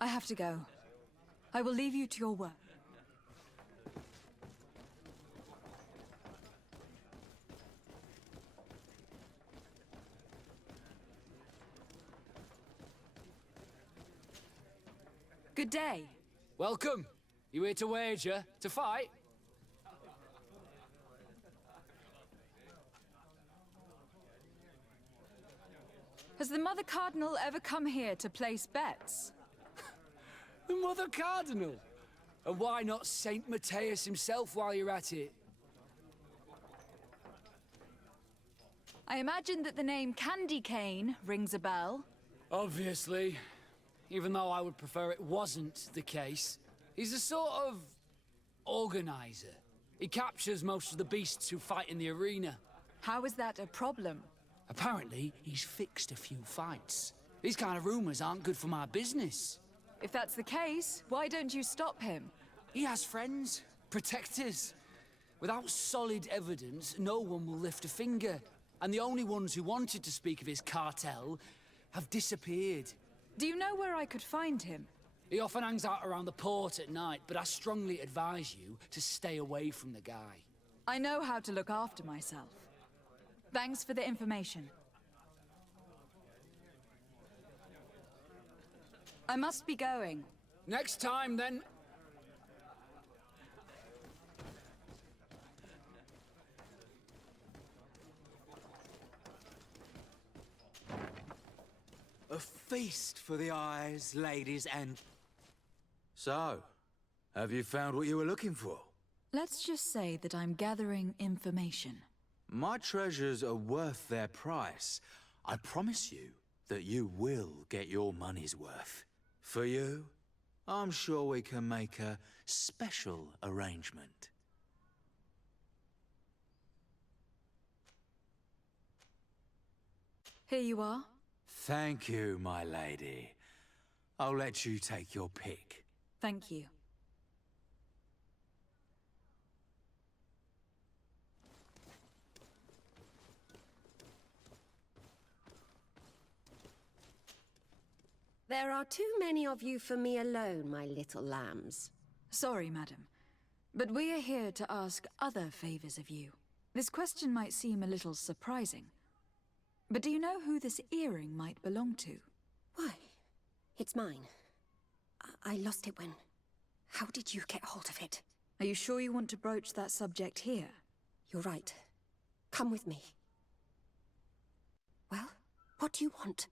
I have to go. I will leave you to your work. Good day. Welcome. You here to wager? To fight? Has the Mother Cardinal ever come here to place bets? The Mother Cardinal? And why not Saint Matthias himself while you're at it? I imagine that the name Candy Cane rings a bell. Obviously. Even though I would prefer it wasn't the case. He's a sort of organizer. He captures most of the beasts who fight in the arena. How is that a problem? Apparently, he's fixed a few fights. These kind of rumors aren't good for my business. If that's the case, why don't you stop him? He has friends, protectors. Without solid evidence, no one will lift a finger. And the only ones who wanted to speak of his cartel have disappeared. Do you know where I could find him? He often hangs out around the port at night, but I strongly advise you to stay away from the guy. I know how to look after myself. Thanks for the information. I must be going. Next time, then. A feast for the eyes, ladies, and... So, have you found what you were looking for? Let's just say that I'm gathering information. My treasures are worth their price. I promise you that you will get your money's worth. For you, I'm sure we can make a special arrangement. Here you are. Thank you, my lady. I'll let you take your pick. Thank you. There are too many of you for me alone, my little lambs. Sorry, madam. But we are here to ask other favors of you. This question might seem a little surprising. But do you know who this earring might belong to? Why? It's mine. I lost it when... How did you get hold of it? Are you sure you want to broach that subject here? You're right. Come with me. Well, what do you want?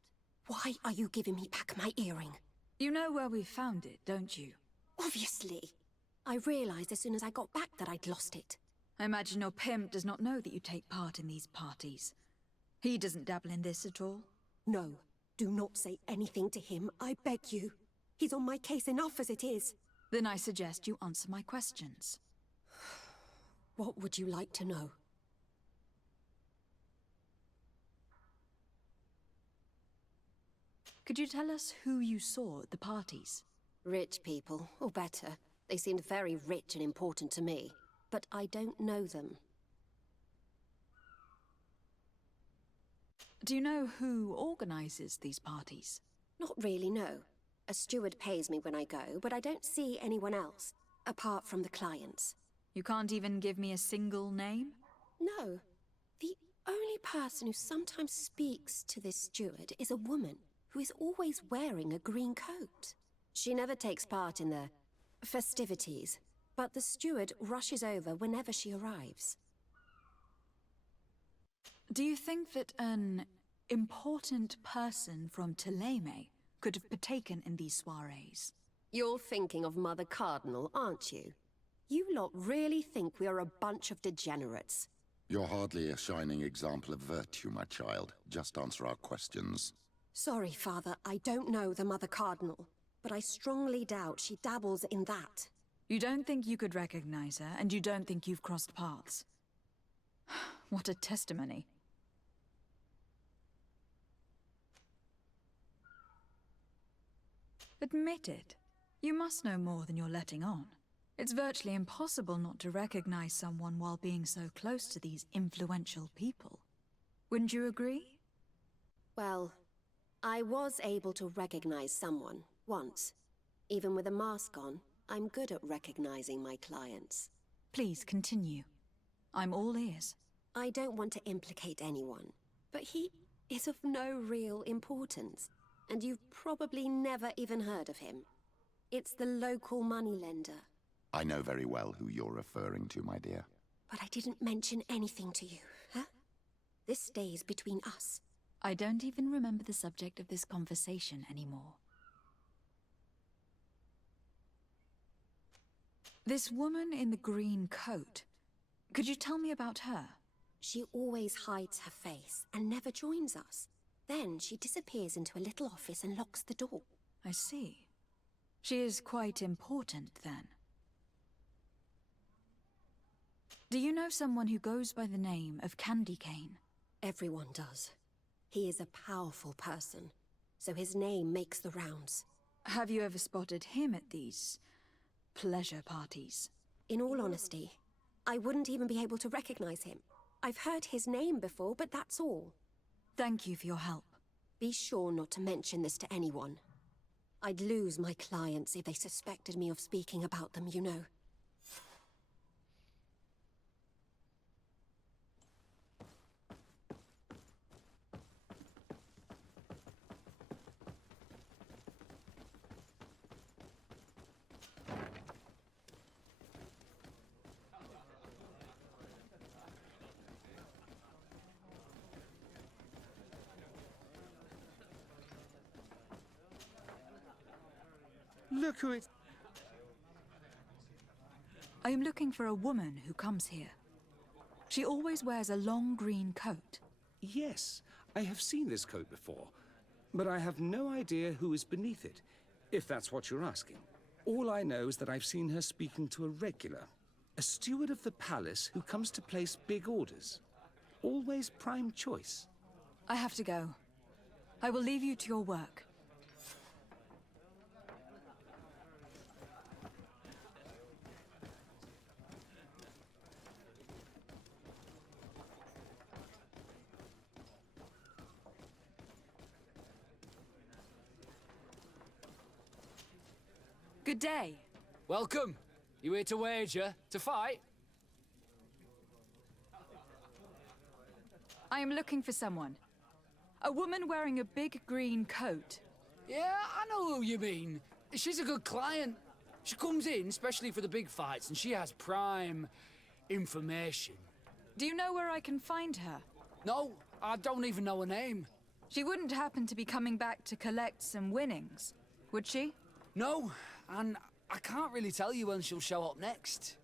Why are you giving me back my earring? You know where we found it, don't you? Obviously. I realized as soon as I got back that I'd lost it. I imagine your pimp does not know that you take part in these parties. He doesn't dabble in this at all? No. Do not say anything to him, I beg you. He's on my case enough as it is. Then I suggest you answer my questions. What would you like to know? Could you tell us who you saw at the parties? Rich people, or better. They seemed very rich and important to me. But I don't know them. Do you know who organizes these parties? Not really, no. A steward pays me when I go, but I don't see anyone else, apart from the clients. You can't even give me a single name? No. The only person who sometimes speaks to this steward is a woman who is always wearing a green coat. She never takes part in the festivities, but the steward rushes over whenever she arrives. Do you think that an important person from Thélème could have partaken in these soirees? You're thinking of Mother Cardinal, aren't you? You lot really think we are a bunch of degenerates. You're hardly a shining example of virtue, my child. Just answer our questions. Sorry, Father, I don't know the Mother Cardinal, but I strongly doubt she dabbles in that. You don't think you could recognize her, and you don't think you've crossed paths. What a testimony. Admit it. You must know more than you're letting on. It's virtually impossible not to recognize someone while being so close to these influential people. Wouldn't you agree? Well, I was able to recognize someone, once. Even with a mask on, I'm good at recognizing my clients. Please continue. I'm all ears. I don't want to implicate anyone, but he is of no real importance, and you've probably never even heard of him. It's the local moneylender. I know very well who you're referring to, my dear. But I didn't mention anything to you, huh? This stays between us. I don't even remember the subject of this conversation anymore. This woman in the green coat, could you tell me about her? She always hides her face and never joins us. Then she disappears into a little office and locks the door. I see. She is quite important, then. Do you know someone who goes by the name of Candy Cane? Everyone does. He is a powerful person, so his name makes the rounds. Have you ever spotted him at these pleasure parties? In all honesty, I wouldn't even be able to recognize him. I've heard his name before, but that's all. Thank you for your help. Be sure not to mention this to anyone. I'd lose my clients if they suspected me of speaking about them, you know. Look who it's... I am looking for a woman who comes here. She always wears a long green coat. Yes, I have seen this coat before, but I have no idea who is beneath it, if that's what you're asking. All I know is that I've seen her speaking to a regular, a steward of the palace who comes to place big orders. Always prime choice. I have to go. I will leave you to your work. Good day. Welcome. You here to wager? To fight? I am looking for someone. A woman wearing a big green coat. Yeah, I know who you mean. She's a good client. She comes in especially for the big fights, and she has prime information. Do you know where I can find her? No, I don't even know her name. She wouldn't happen to be coming back to collect some winnings, would she? No, and I can't really tell you when she'll show up next.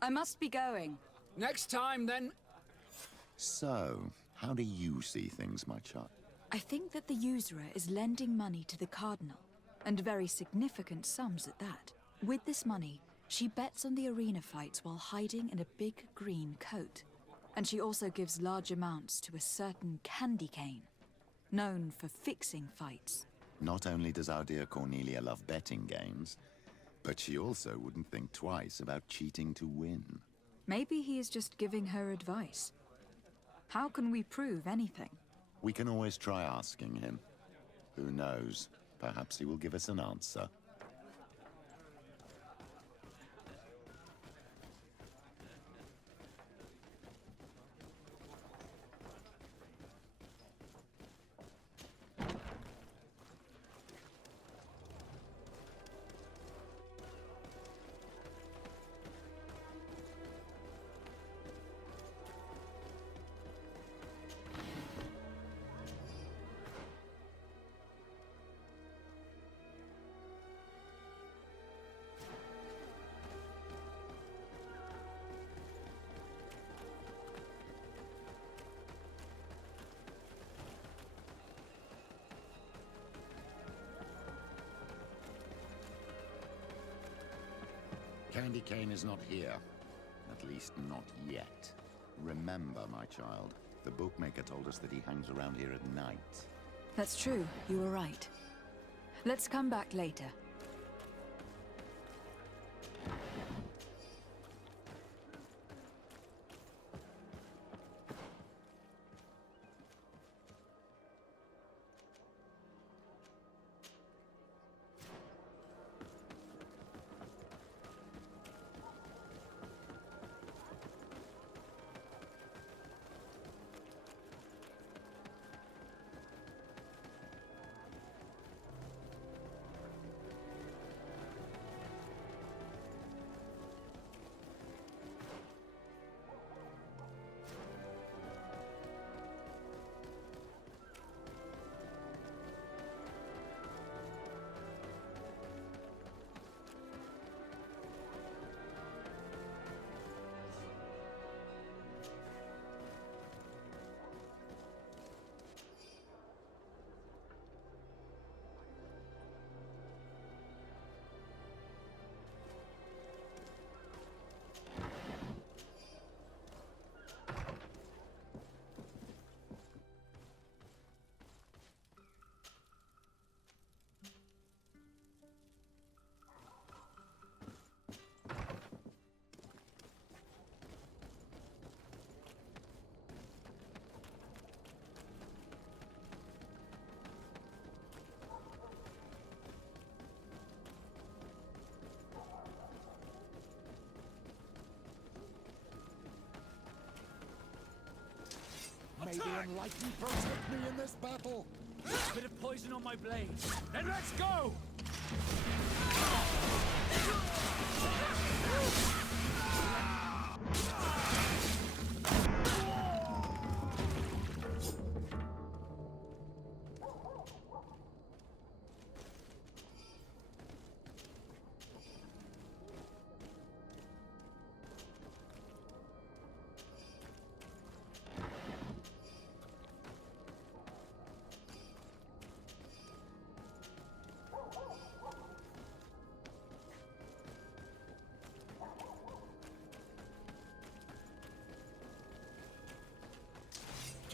I must be going. Next time, then. So, how do you see things, my child? I think that the usurer is lending money to the Cardinal, and very significant sums at that. With this money, she bets on the arena fights while hiding in a big green coat. And she also gives large amounts to a certain Candy Cane, known for fixing fights. Not only does our dear Cornelia love betting games, but she also wouldn't think twice about cheating to win. Maybe he is just giving her advice. How can we prove anything? We can always try asking him. Who knows? Perhaps he will give us an answer. Candy Cane is not here. At least not yet. Remember, my child, the bookmaker told us that he hangs around here at night. That's true, you were right. Let's come back later. lightning protect me in this battle. Bit of poison on my blade. Then let's go!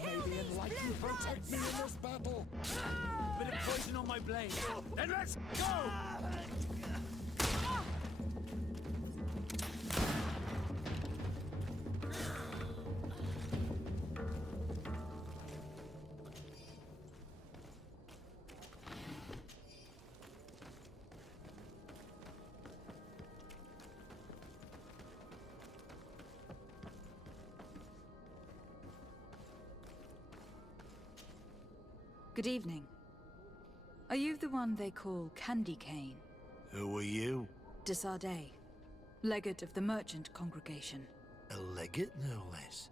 May the enlightened protect me in this battle. Bit of poison on my blade. Then let's go! Good evening. Are you the one they call Candy Cane? Who are you? Desardet, legate of the merchant congregation. A legate, no less.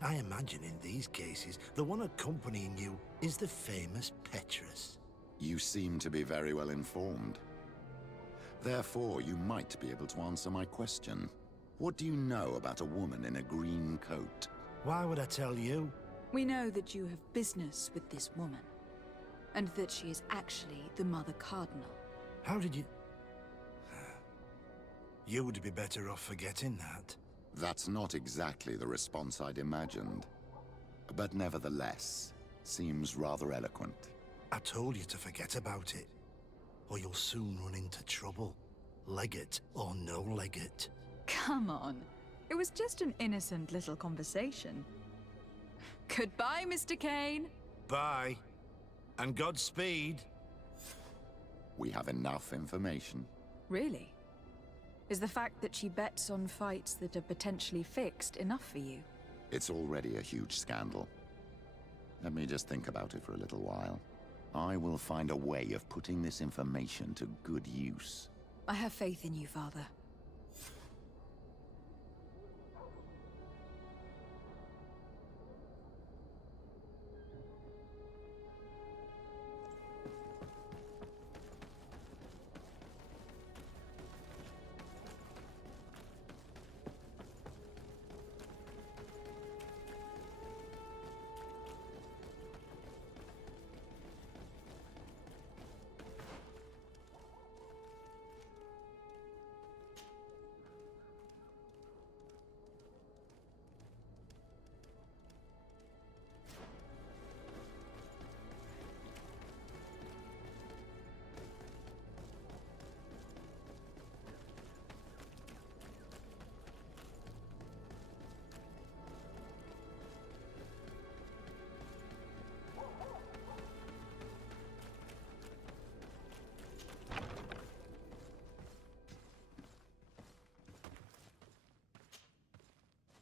I imagine in these cases, the one accompanying you is the famous Petrus. You seem to be very well informed. Therefore, you might be able to answer my question. What do you know about a woman in a green coat? Why would I tell you? We know that you have business with this woman, and that she is actually the Mother Cardinal. How did you... You would be better off forgetting that. That's not exactly the response I'd imagined. But nevertheless, seems rather eloquent. I told you to forget about it, or you'll soon run into trouble. Legate or no legate. Come on. It was just an innocent little conversation. Goodbye, Mr. Kane. Bye. And Godspeed. We have enough information. Really? Is the fact that she bets on fights that are potentially fixed enough for you? It's already a huge scandal. Let me just think about it for a little while. I will find a way of putting this information to good use. I have faith in you, Father.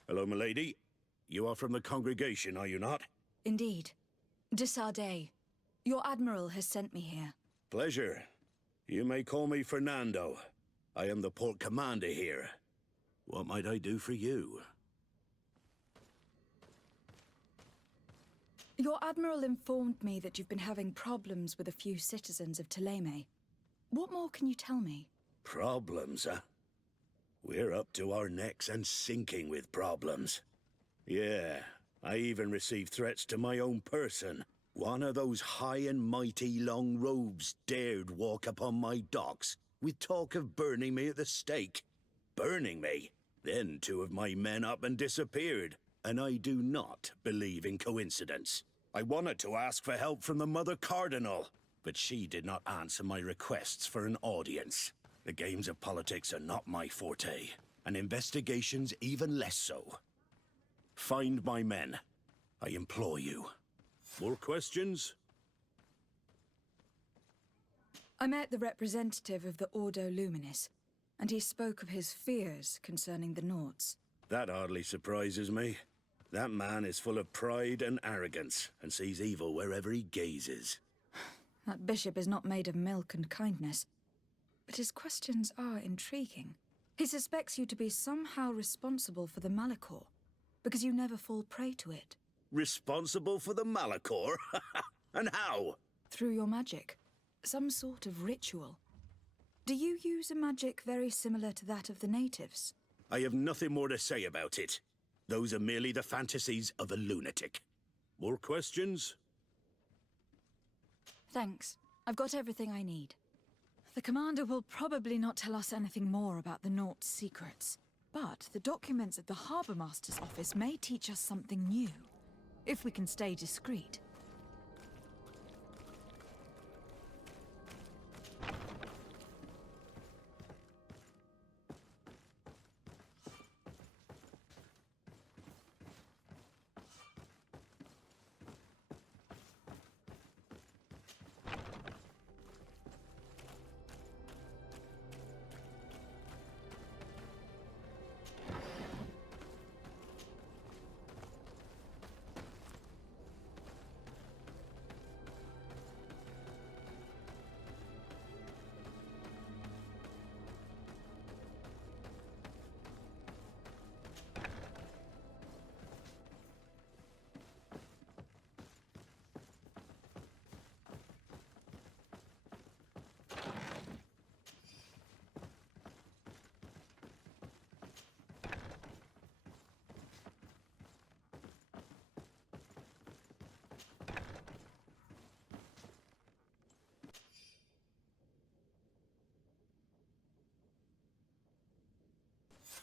Hello, milady. You are from the congregation, are you not? Indeed. Desardet, your admiral has sent me here. Pleasure. You may call me Fernando. I am the port commander here. What might I do for you? Your admiral informed me that you've been having problems with a few citizens of Thélème. What more can you tell me? Problems, huh? We're up to our necks and sinking with problems. Yeah, I even received threats to my own person. One of those high and mighty long robes dared walk upon my docks with talk of burning me at the stake. Burning me? Then two of my men up and disappeared, and I do not believe in coincidence. I wanted to ask for help from the Mother Cardinal, but she did not answer my requests for an audience. The games of politics are not my forte, and investigations even less so. Find my men. I implore you. More questions? I met the representative of the Ordo Luminis, and he spoke of his fears concerning the Nauts. That hardly surprises me. That man is full of pride and arrogance, and sees evil wherever he gazes. That bishop is not made of milk and kindness. But his questions are intriguing. He suspects you to be somehow responsible for the Malachor, because you never fall prey to it. Responsible for the Malachor? And how? Through your magic. Some sort of ritual. Do you use a magic very similar to that of the natives? I have nothing more to say about it. Those are merely the fantasies of a lunatic. More questions? Thanks. I've got everything I need. The commander will probably not tell us anything more about the Naught's secrets. But the documents at the Harbour Master's office may teach us something new, if we can stay discreet.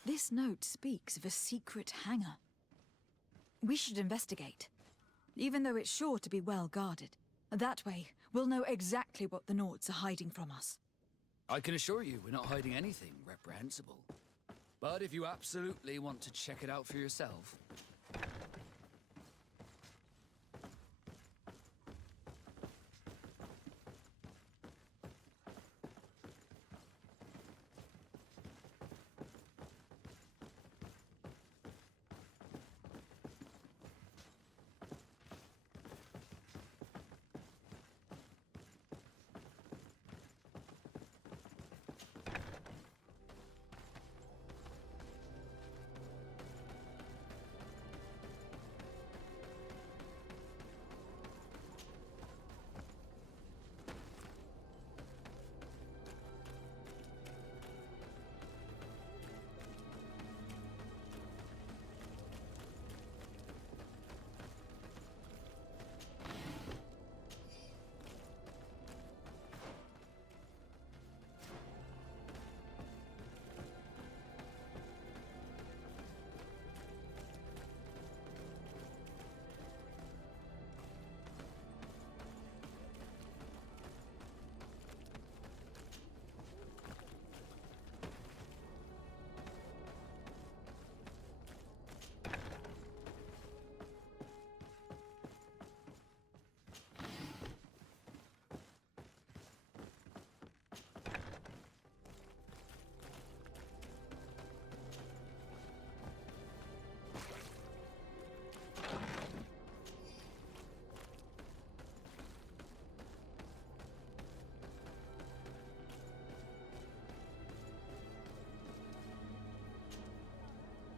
This note speaks of a secret hangar. We should investigate, even though it's sure to be well guarded. That way, we'll know exactly what the Naughts are hiding from us. I can assure you we're not hiding anything reprehensible. But if you absolutely want to check it out for yourself...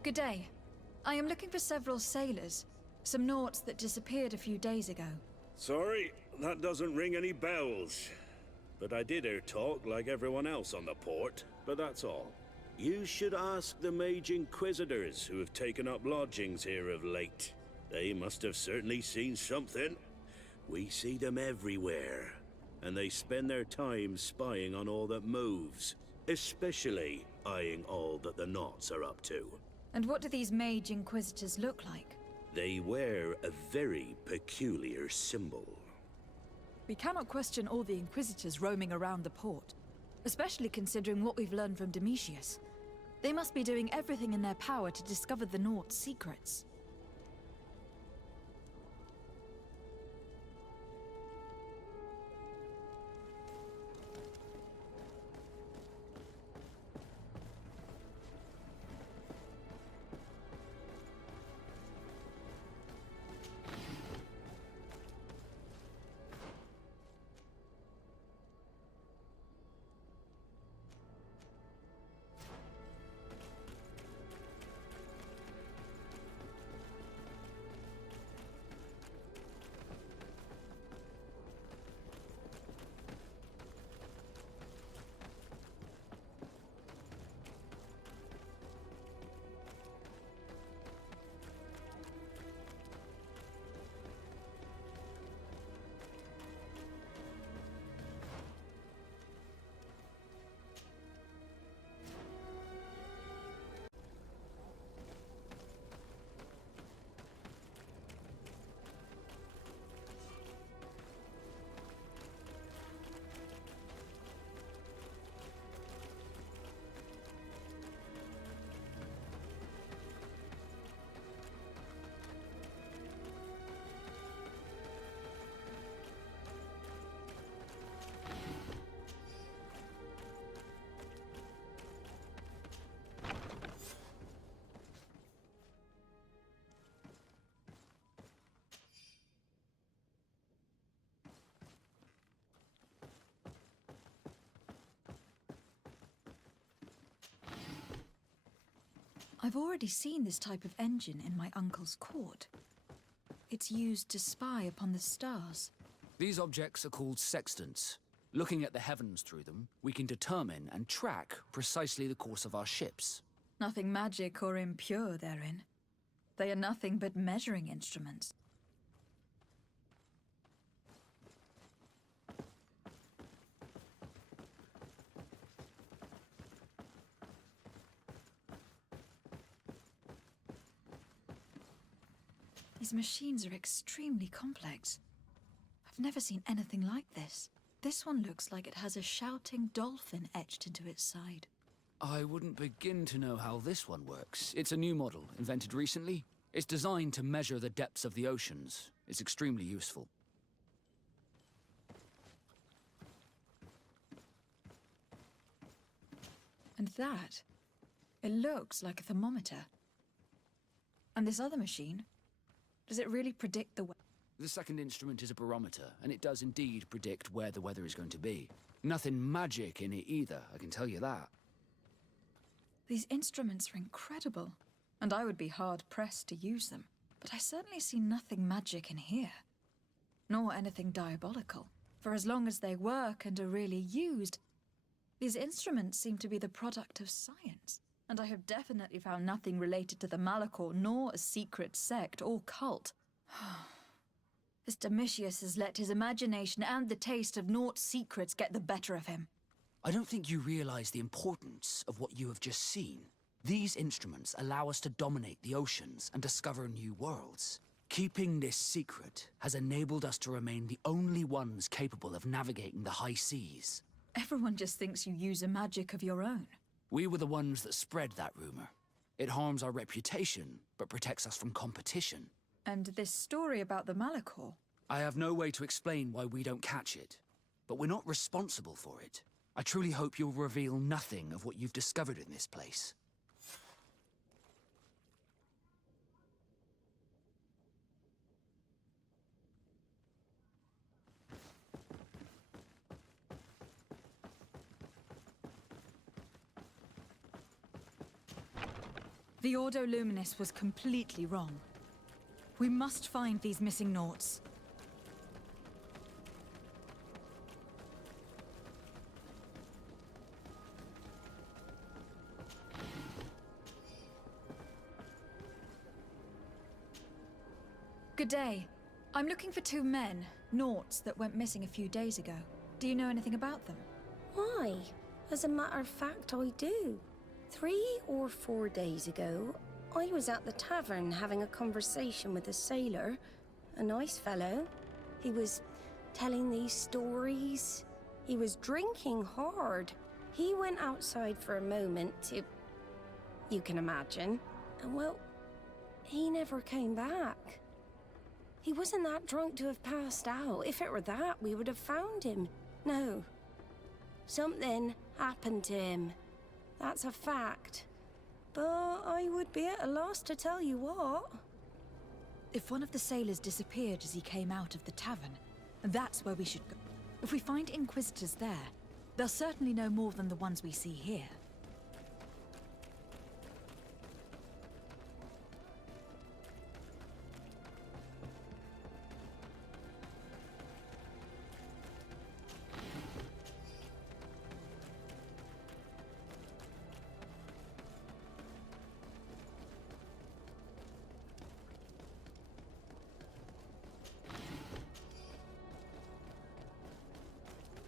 Good day. I am looking for several sailors. Some Naughts that disappeared a few days ago. Sorry, that doesn't ring any bells. But I did hear talk like everyone else on the port, but that's all. You should ask the Mage Inquisitors who have taken up lodgings here of late. They must have certainly seen something. We see them everywhere, and they spend their time spying on all that moves, especially eyeing all that the Naughts are up to. And what do these Mage Inquisitors look like? They wear a very peculiar symbol. We cannot question all the Inquisitors roaming around the port, especially considering what we've learned from Domitius. They must be doing everything in their power to discover the Naught's secrets. I've already seen this type of engine in my uncle's court. It's used to spy upon the stars. These objects are called sextants. Looking at the heavens through them, we can determine and track precisely the course of our ships. Nothing magic or impure therein. They are nothing but measuring instruments. These machines are extremely complex. I've never seen anything like this. This one looks like it has a shouting dolphin etched into its side. I wouldn't begin to know how this one works. It's a new model, invented recently. It's designed to measure the depths of the oceans. It's extremely useful. And that, it looks like a thermometer. And this other machine, does it really predict the weather? The second instrument is a barometer, and it does indeed predict where the weather is going to be. Nothing magic in it either, I can tell you that. These instruments are incredible, and I would be hard-pressed to use them. But I certainly see nothing magic in here. Nor anything diabolical. For as long as they work and are really used, these instruments seem to be the product of science. And I have definitely found nothing related to the Malachor, nor a secret sect or cult. This Domitius has let his imagination and the taste of Naught's secrets get the better of him. I don't think you realize the importance of what you have just seen. These instruments allow us to dominate the oceans and discover new worlds. Keeping this secret has enabled us to remain the only ones capable of navigating the high seas. Everyone just thinks you use a magic of your own. We were the ones that spread that rumor. It harms our reputation, but protects us from competition. And this story about the Malachor? I have no way to explain why we don't catch it, but we're not responsible for it. I truly hope you'll reveal nothing of what you've discovered in this place. The Ordo Luminis was completely wrong. We must find these missing Naughts. Good day. I'm looking for two men, Naughts, that went missing a few days ago. Do you know anything about them? Why? As a matter of fact, I do. 3 or 4 days ago, I was at the tavern having a conversation with a sailor. A nice fellow. He was telling these stories. He was drinking hard. He went outside for a moment to... you can imagine. And well, he never came back. He wasn't that drunk to have passed out. If it were that, we would have found him. No. Something happened to him. That's a fact. But I would be at a loss to tell you what. If one of the sailors disappeared as he came out of the tavern, that's where we should go. If we find Inquisitors there, they'll certainly know more than the ones we see here.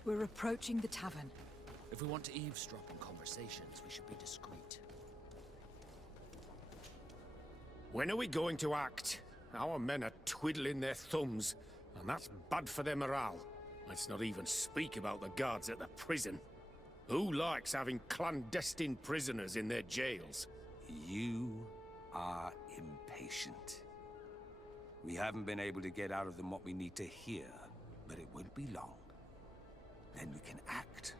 We're approaching the tavern. If we want to eavesdrop on conversations, we should be discreet. When are we going to act? Our men are twiddling their thumbs, and that's bad for their morale. Let's not even speak about the guards at the prison. Who likes having clandestine prisoners in their jails? You are impatient. We haven't been able to get out of them what we need to hear, but it won't be long. Then we can act,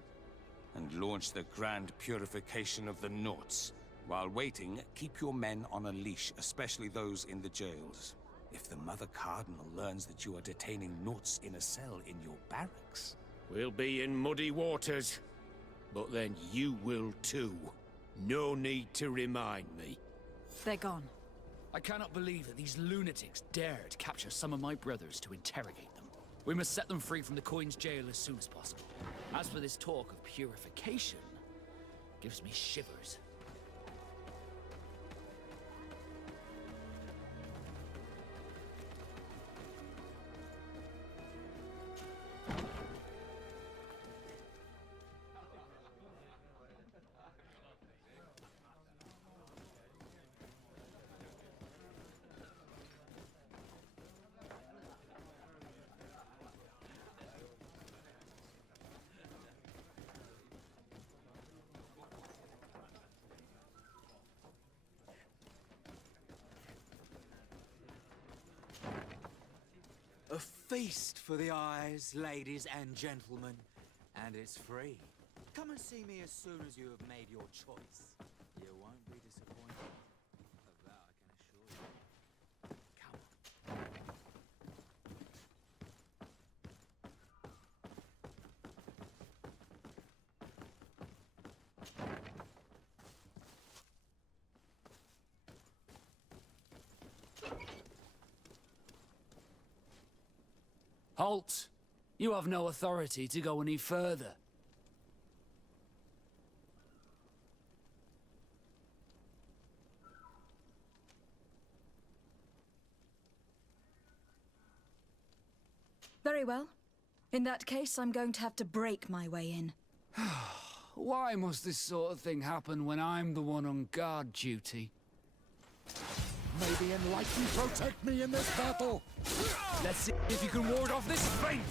and launch the grand purification of the Naughts. While waiting, keep your men on a leash, especially those in the jails. If the Mother Cardinal learns that you are detaining Naughts in a cell in your barracks... We'll be in muddy waters, but then you will too. No need to remind me. They're gone. I cannot believe that these lunatics dared capture some of my brothers to interrogate them. We must set them free from the Coin's jail as soon as possible. As for this talk of purification, gives me shivers. A feast for the eyes, ladies and gentlemen, and it's free. Come and see me as soon as you have made your choice. You won't be disappointed. Of that I can assure you. Come Halt! You have no authority to go any further. Very well. In that case, I'm going to have to break my way in. Why must this sort of thing happen when I'm the one on guard duty? May the Enlightened protect me in this battle! Let's see if you can ward off this feint!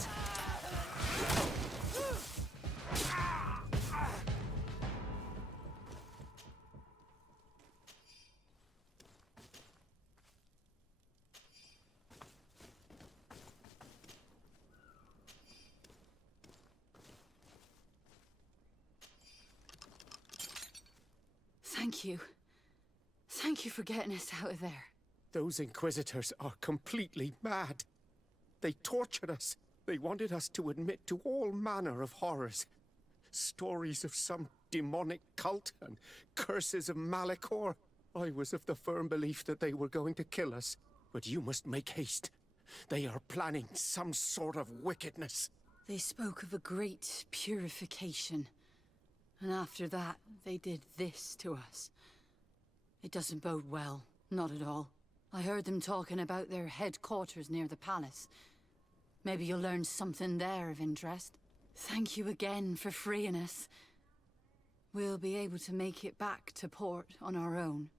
Thank you. Thank you for getting us out of there. Those Inquisitors are completely mad. They tortured us. They wanted us to admit to all manner of horrors. Stories of some demonic cult and curses of Malachor. I was of the firm belief that they were going to kill us. But you must make haste. They are planning some sort of wickedness. They spoke of a great purification. And after that, they did this to us. It doesn't bode well. Not at all. I heard them talking about their headquarters near the palace. Maybe you'll learn something there of interest. Thank you again for freeing us. We'll be able to make it back to port on our own.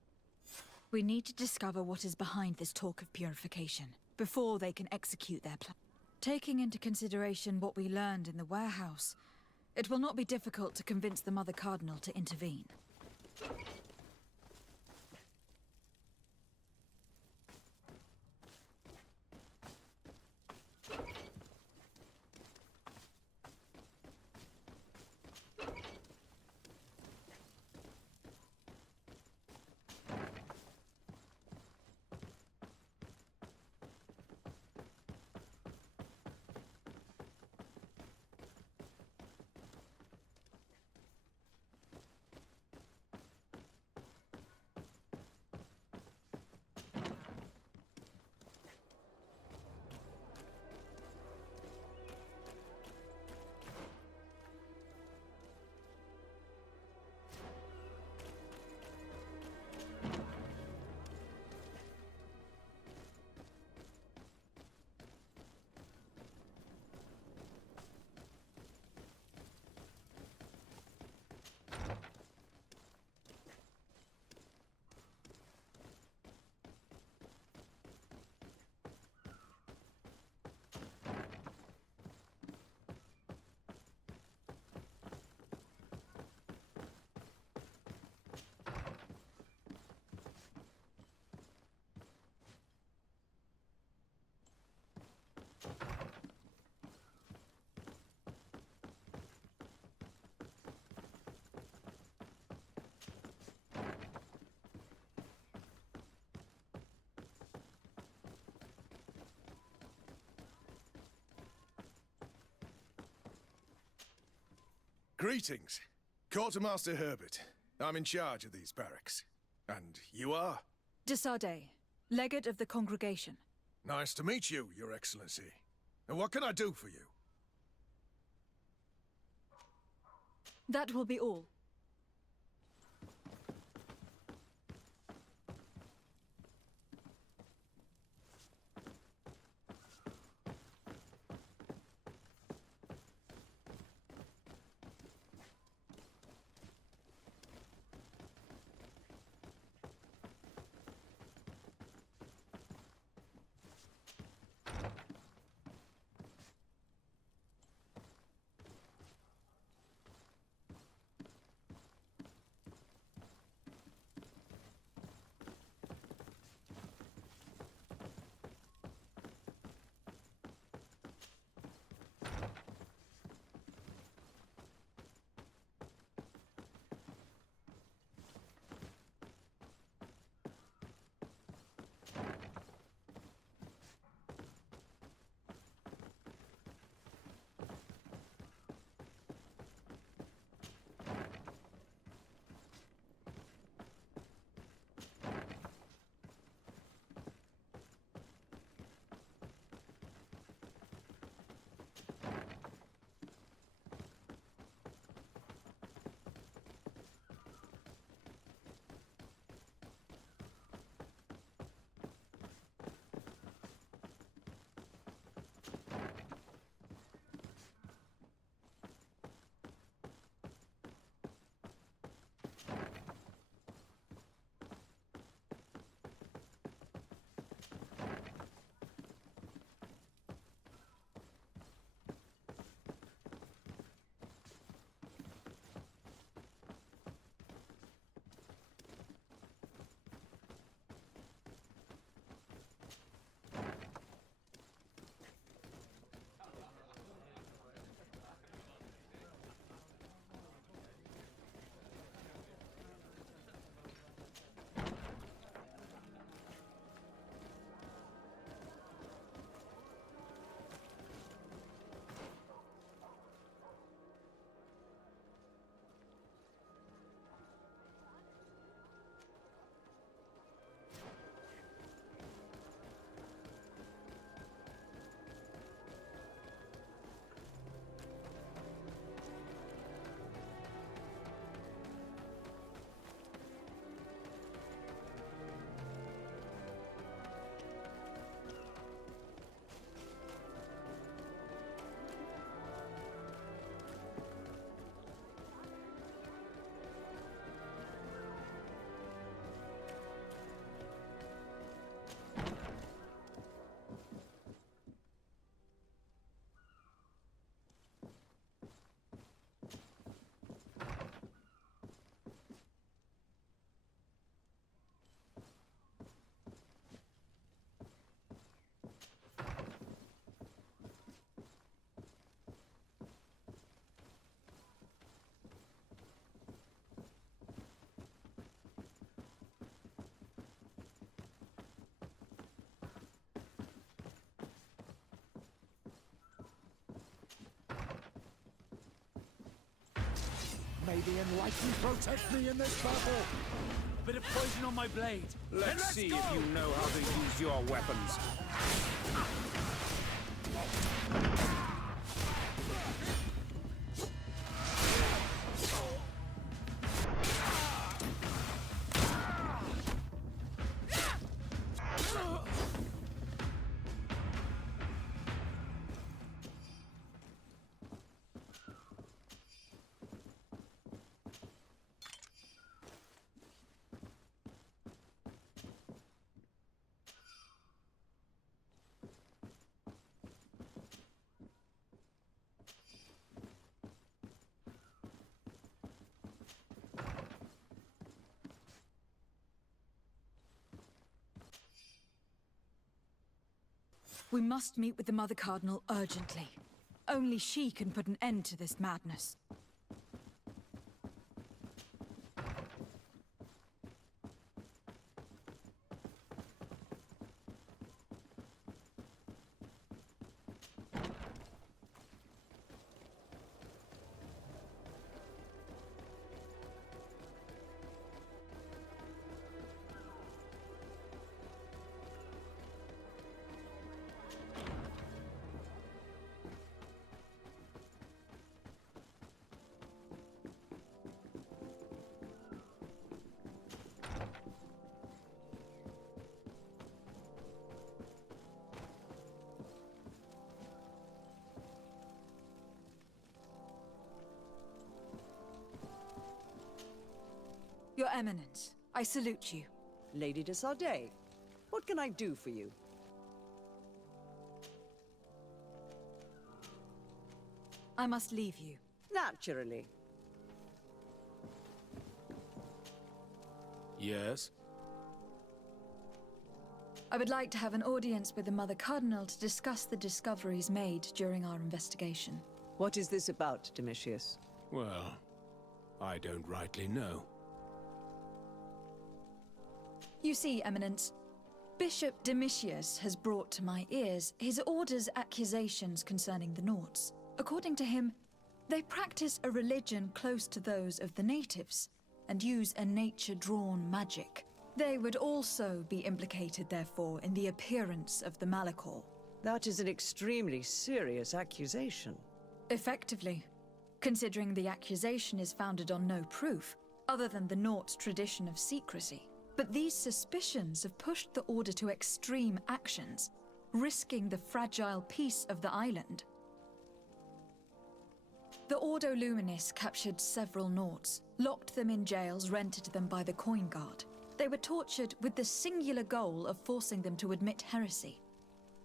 We need to discover what is behind this talk of purification, before they can execute their plan. Taking into consideration what we learned in the warehouse, it will not be difficult to convince the Mother Cardinal to intervene. Greetings. Quartermaster Herbert. I'm in charge of these barracks. And you are? Desade, legate of the congregation. Nice to meet you, Your Excellency. And what can I do for you? That will be all. May the Enlightened protect me in this battle! A bit of poison on my blade. Let's see if you know how to use your weapons. We must meet with the Mother Cardinal urgently. Only she can put an end to this madness. Your Eminence, I salute you. Lady de Sardet, what can I do for you? I must leave you. Naturally. Yes? I would like to have an audience with the Mother Cardinal to discuss the discoveries made during our investigation. What is this about, Domitius? Well, I don't rightly know. You see, Eminence, Bishop Domitius has brought to my ears his order's accusations concerning the Nauts. According to him, they practice a religion close to those of the natives, and use a nature-drawn magic. They would also be implicated, therefore, in the appearance of the Malachor. That is an extremely serious accusation. Effectively, considering the accusation is founded on no proof, other than the Nauts' tradition of secrecy. But these suspicions have pushed the Order to extreme actions, risking the fragile peace of the island. The Ordo Luminis captured several Nauts, locked them in jails rented to them by the Coin Guard. They were tortured with the singular goal of forcing them to admit heresy.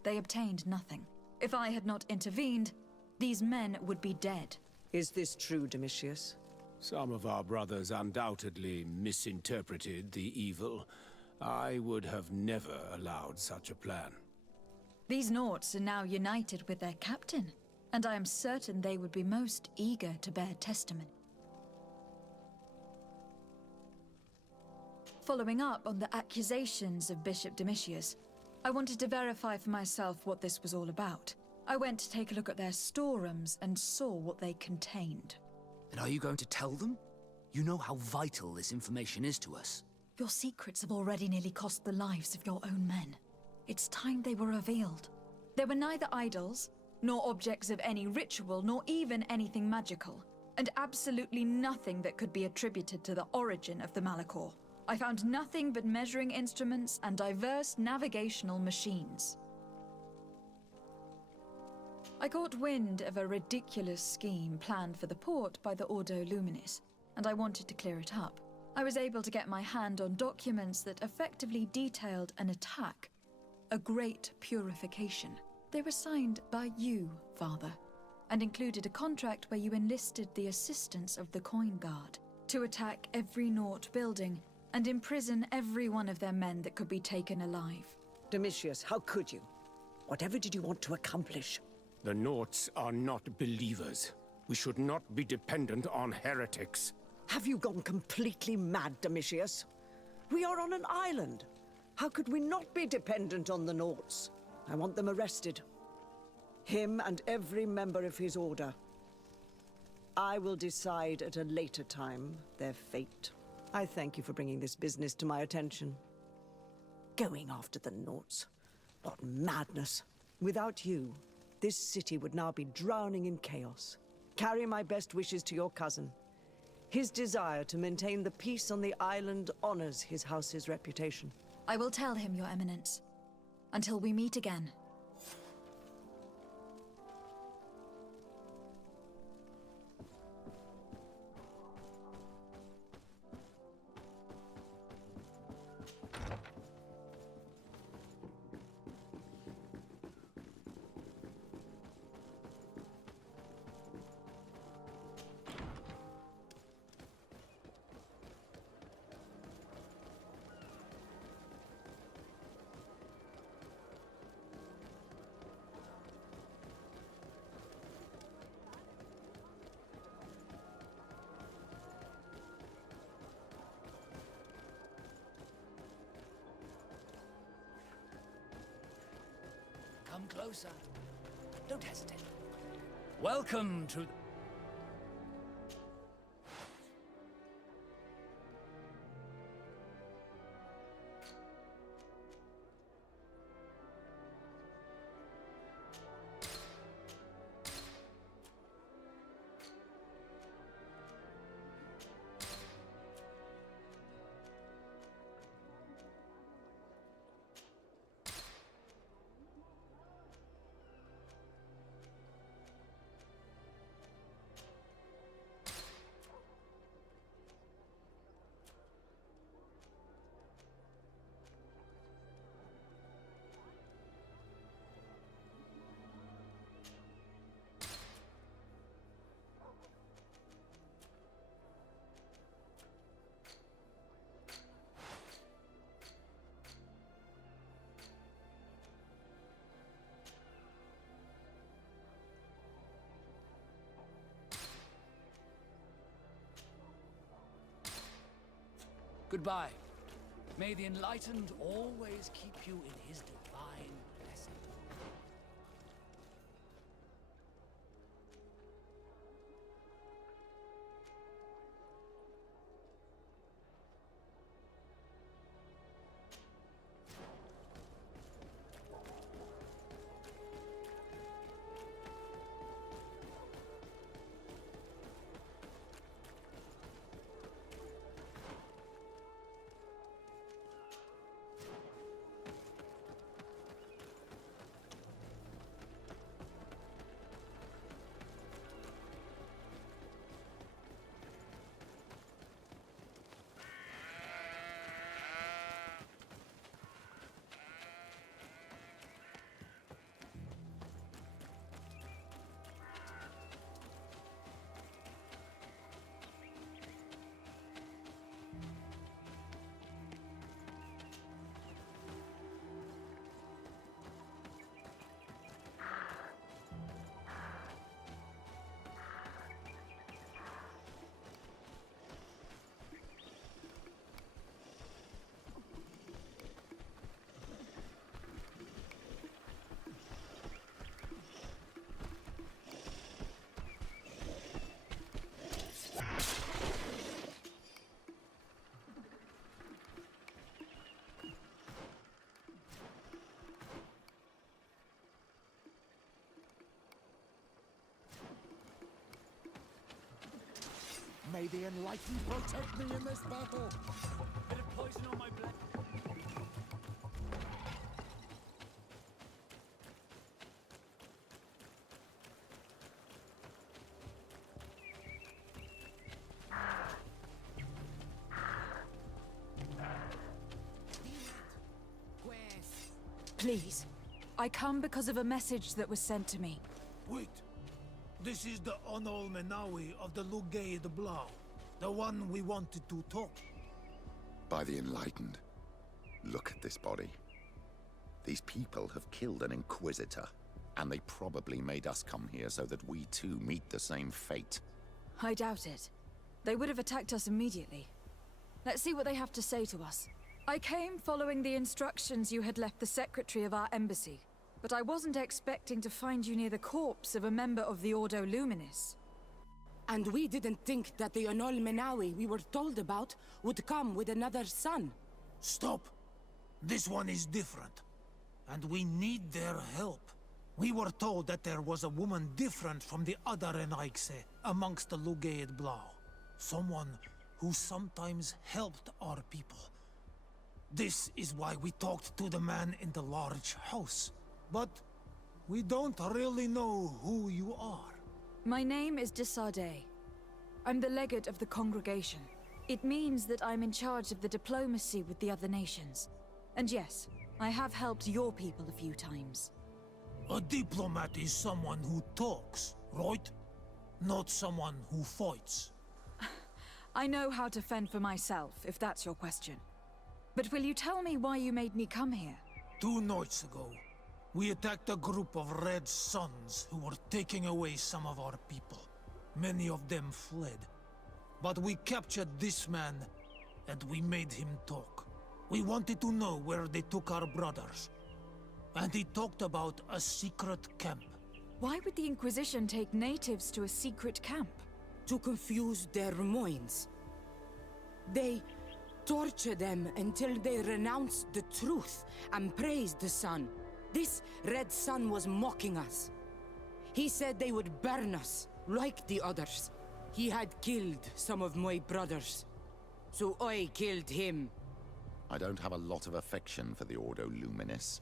They obtained nothing. If I had not intervened, these men would be dead. Is this true, Domitius? Some of our brothers undoubtedly misinterpreted the evil. I would have never allowed such a plan. These Nauts are now united with their captain, and I am certain they would be most eager to bear testament. Following up on the accusations of Bishop Domitius, I wanted to verify for myself what this was all about. I went to take a look at their storerooms and saw what they contained. And are you going to tell them? You know how vital this information is to us. Your secrets have already nearly cost the lives of your own men. It's time they were revealed. There were neither idols, nor objects of any ritual, nor even anything magical, and absolutely nothing that could be attributed to the origin of the Malachor. I found nothing but measuring instruments and diverse navigational machines. I caught wind of a ridiculous scheme planned for the port by the Ordo Luminis, and I wanted to clear it up. I was able to get my hand on documents that effectively detailed an attack, a great purification. They were signed by you, Father, and included a contract where you enlisted the assistance of the Coin Guard to attack every Naut building and imprison every one of their men that could be taken alive. Domitius, how could you? Whatever did you want to accomplish? The Nauts are not believers. We should not be dependent on heretics. Have you gone completely mad, Domitius? We are on an island. How could we not be dependent on the Nauts? I want them arrested. Him and every member of his order. I will decide at a later time their fate. I thank you for bringing this business to my attention. Going after the Nauts. What madness. Without you, this city would now be drowning in chaos. Carry my best wishes to your cousin. His desire to maintain the peace on the island honors his house's reputation. I will tell him, Your Eminence. Until we meet again. Come closer. Don't hesitate. Welcome to... Goodbye. May the Enlightened always keep you in his divine blessing. May the Enlightened protect me in this battle! Bit of poison on my blood. Please. I come because of a message that was sent to me. Wait. This is the Onol Menawi of the Lugaid Blau. The one we wanted to talk. By the Enlightened. Look at this body. These people have killed an Inquisitor, and they probably made us come here so that we too meet the same fate. I doubt it. They would have attacked us immediately. Let's see what they have to say to us. I came following the instructions you had left the secretary of our embassy, but I wasn't expecting to find you near the corpse of a member of the Ordo Luminis. And we didn't think that the Onol Menawi we were told about would come with another son. Stop! This one is different. And we need their help. We were told that there was a woman different from the other Renaigse amongst the Lugaid Blau. Someone who sometimes helped our people. This is why we talked to the man in the large house. But we don't really know who you are. My name is Desade. I'm the legate of the congregation. It means that I'm in charge of the diplomacy with the other nations. And yes, I have helped your people a few times. A diplomat is someone who talks, right? Not someone who fights. I know how to fend for myself, if that's your question. But will you tell me why you made me come here? 2 nights ago, we attacked a group of Red Suns who were taking away some of our people. Many of them fled. But we captured this man, and we made him talk. We wanted to know where they took our brothers. And he talked about a secret camp. Why would the Inquisition take natives to a secret camp? To confuse their minds. They torture them until they renounce the truth and praise the sun. This Red Sun was mocking us. He said they would burn us, like the others. He had killed some of my brothers, so I killed him. I don't have a lot of affection for the Ordo Luminis,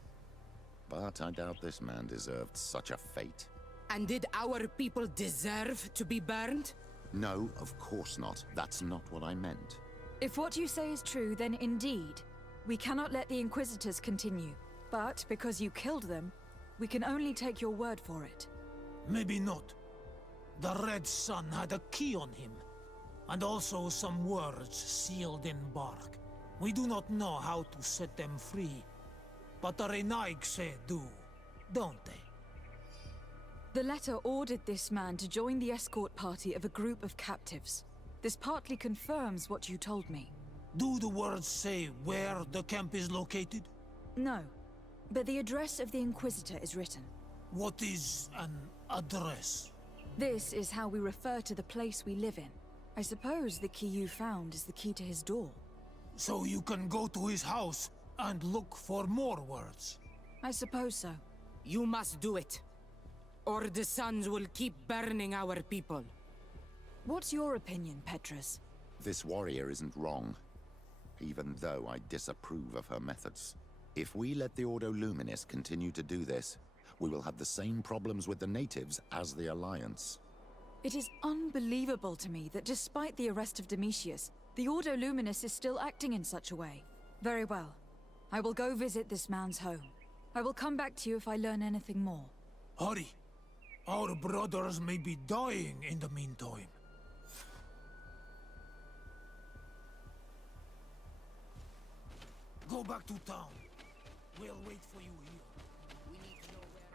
but I doubt this man deserved such a fate. And did our people deserve to be burned? No, of course not. That's not what I meant. If what you say is true, then indeed, we cannot let the Inquisitors continue. But because you killed them, we can only take your word for it. Maybe not. The Red Sun had a key on him, and also some words sealed in bark. We do not know how to set them free, but the Renaigse do, don't they? The letter ordered this man to join the escort party of a group of captives. This partly confirms what you told me. Do the words say where the camp is located? No, but the address of the Inquisitor is written. What is an address? This is how we refer to the place we live in. I suppose the key you found is the key to his door. So you can go to his house and look for more words? I suppose so. You must do it, or the suns will keep burning our people. What's your opinion, Petrus? This warrior isn't wrong, even though I disapprove of her methods. If we let the Ordo Luminis continue to do this, we will have the same problems with the natives as the Alliance. It is unbelievable to me that despite the arrest of Domitius, the Ordo Luminis is still acting in such a way. Very well. I will go visit this man's home. I will come back to you if I learn anything more. Hurry. Our brothers may be dying in the meantime. Go back to town. We'll wait for you here. We need to know where...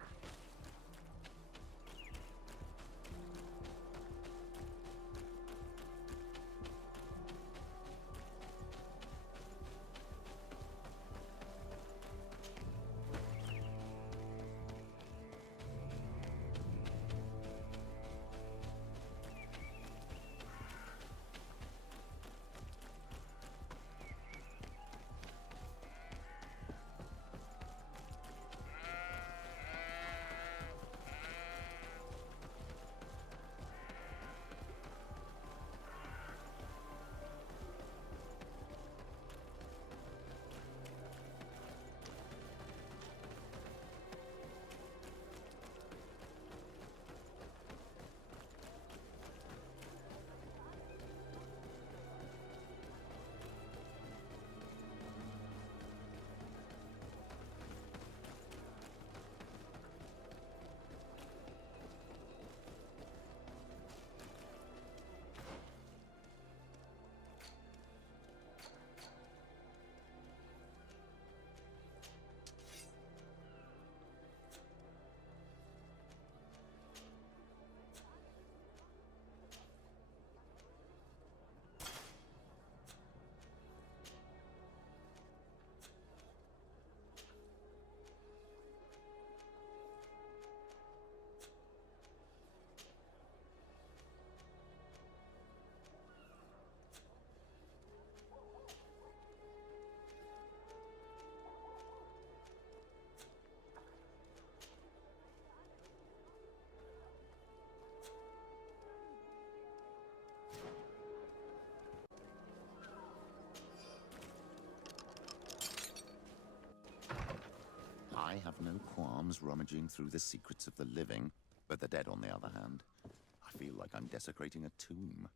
I have no qualms rummaging through the secrets of the living, but the dead, on the other hand, I feel like I'm desecrating a tomb.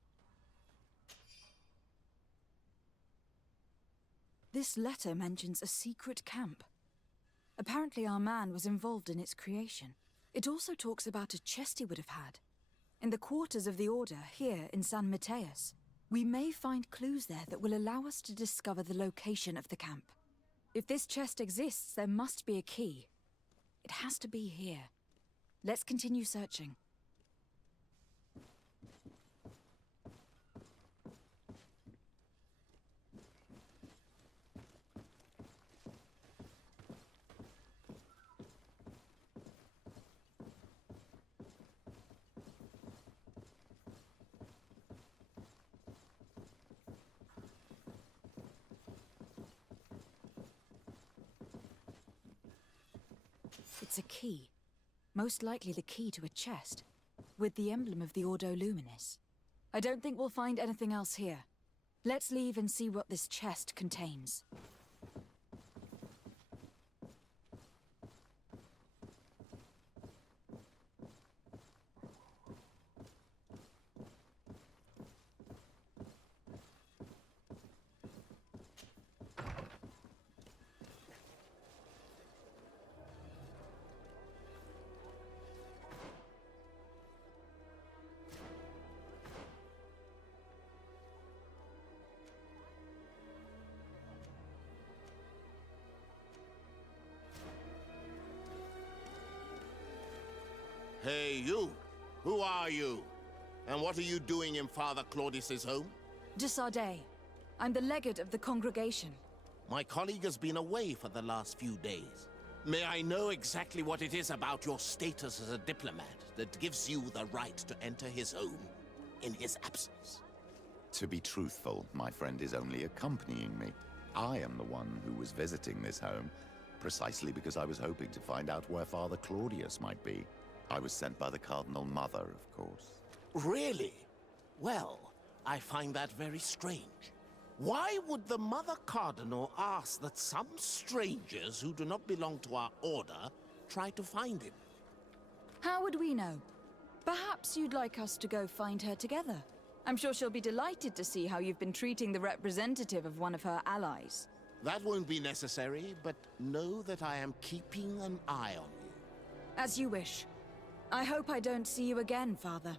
This letter mentions a secret camp. Apparently our man was involved in its creation. It also talks about a chest he would have had. In the quarters of the Order, here in San Mateus. We may find clues there that will allow us to discover the location of the camp. If this chest exists, there must be a key. It has to be here. Let's continue searching. It's a key. Most likely the key to a chest, with the emblem of the Ordo Luminis. I don't think we'll find anything else here. Let's leave and see what this chest contains. Hey, you! Who are you? And what are you doing in Father Claudius's home? De Sardet. I'm the legate of the congregation. My colleague has been away for the last few days. May I know exactly what it is about your status as a diplomat that gives you the right to enter his home in his absence? To be truthful, my friend is only accompanying me. I am the one who was visiting this home, precisely because I was hoping to find out where Father Claudius might be. I was sent by the Cardinal Mother, of course. Really? Well, I find that very strange. Why would the Mother Cardinal ask that some strangers who do not belong to our order try to find him? How would we know? Perhaps you'd like us to go find her together. I'm sure she'll be delighted to see how you've been treating the representative of one of her allies. That won't be necessary, but know that I am keeping an eye on you. As you wish. I hope I don't see you again, Father.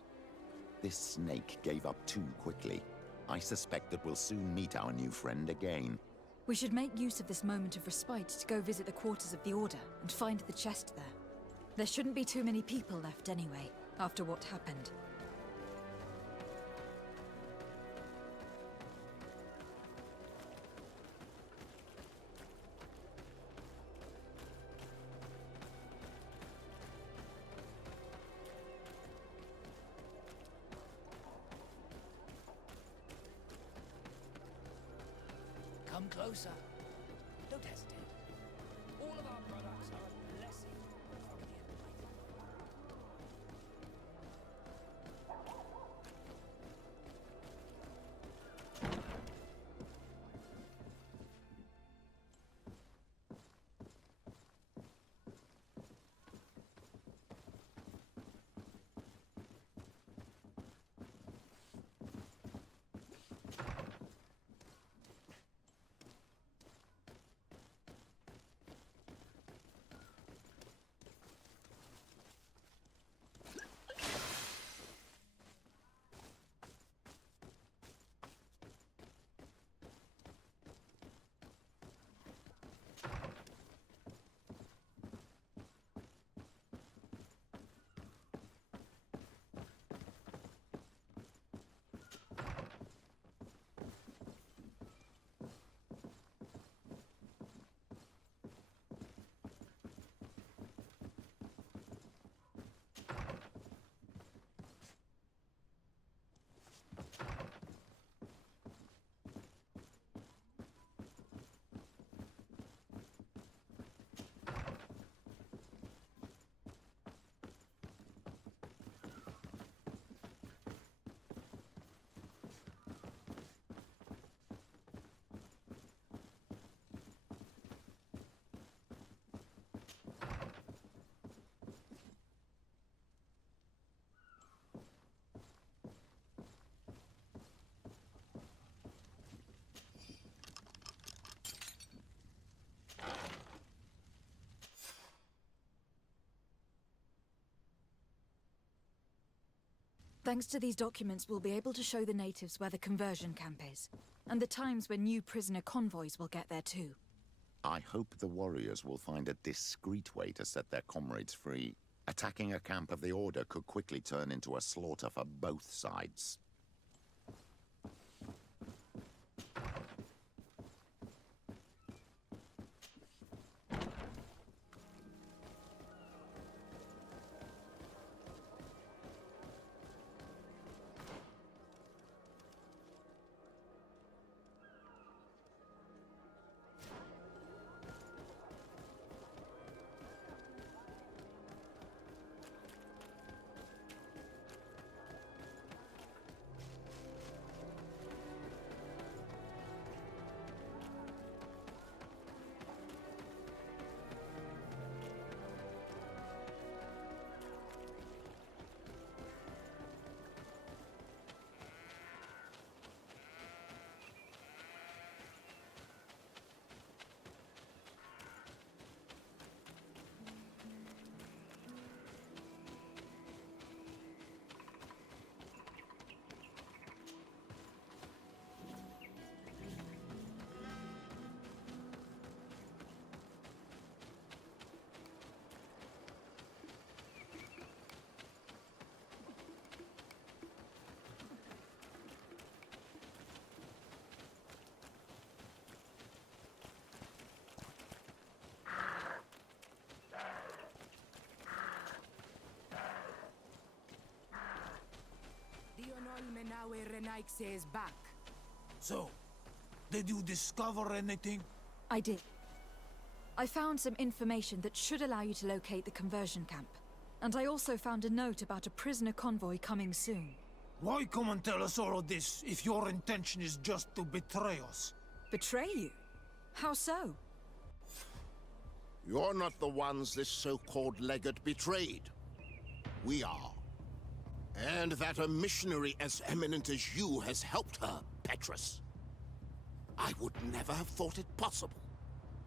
This snake gave up too quickly. I suspect that we'll soon meet our new friend again. We should make use of this moment of respite to go visit the quarters of the Order and find the chest there. There shouldn't be too many people left anyway, after what happened. Come closer. Don't hesitate. All of our products are a blessing from the Almighty. Thanks to these documents, we'll be able to show the natives where the conversion camp is, and the times when new prisoner convoys will get there too. I hope the warriors will find a discreet way to set their comrades free. Attacking a camp of the Order could quickly turn into a slaughter for both sides. Olmenawe Renaikse is back. So, did you discover anything? I did. I found some information that should allow you to locate the conversion camp. And I also found a note about a prisoner convoy coming soon. Why come and tell us all of this if your intention is just to betray us? Betray you? How so? You're not the ones this so-called legate betrayed. We are. And that a missionary as eminent as you has helped her, Petrus. I would never have thought it possible.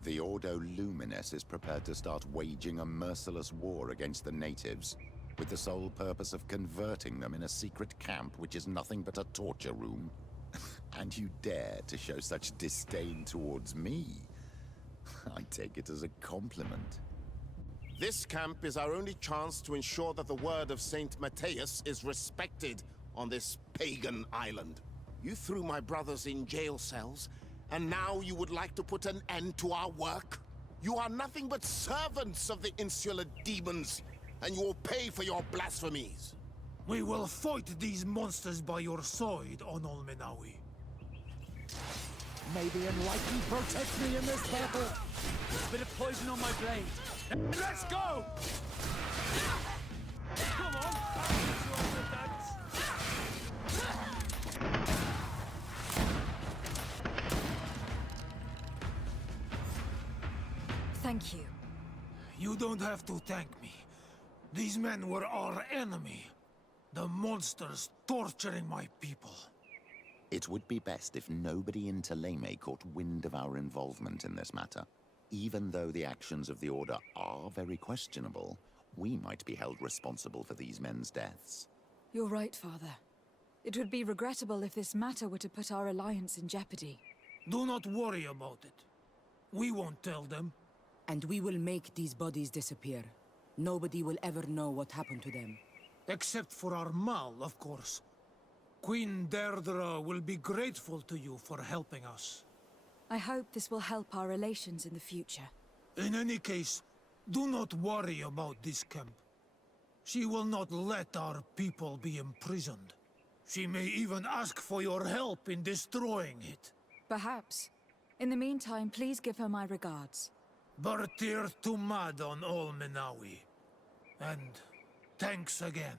The Ordo Luminis is prepared to start waging a merciless war against the natives, with the sole purpose of converting them in a secret camp which is nothing but a torture room. And you dare to show such disdain towards me? I take it as a compliment. This camp is our only chance to ensure that the word of Saint Matthias is respected on this pagan island. You threw my brothers in jail cells, and now you would like to put an end to our work? You are nothing but servants of the insular demons, and you will pay for your blasphemies. We will fight these monsters by your side, on Olmenawi. May the Enlightened protect me in this battle! Bit of poison on my blade. Let's go! Come on! Thank you. You don't have to thank me. These men were our enemy. The monsters torturing my people. It would be best if nobody in Teleme caught wind of our involvement in this matter. Even though the actions of the Order are very questionable, we might be held responsible for these men's deaths. You're right, Father. It would be regrettable if this matter were to put our alliance in jeopardy. Do not worry about it. We won't tell them. And we will make these bodies disappear. Nobody will ever know what happened to them. Except for our Mal, of course. Queen Deirdre will be grateful to you for helping us. I hope this will help our relations in the future. In any case, do not worry about this camp. She will not let our people be imprisoned. She may even ask for your help in destroying it. Perhaps. In the meantime, please give her my regards. Bartir Tumad on Olmenawi. And thanks again.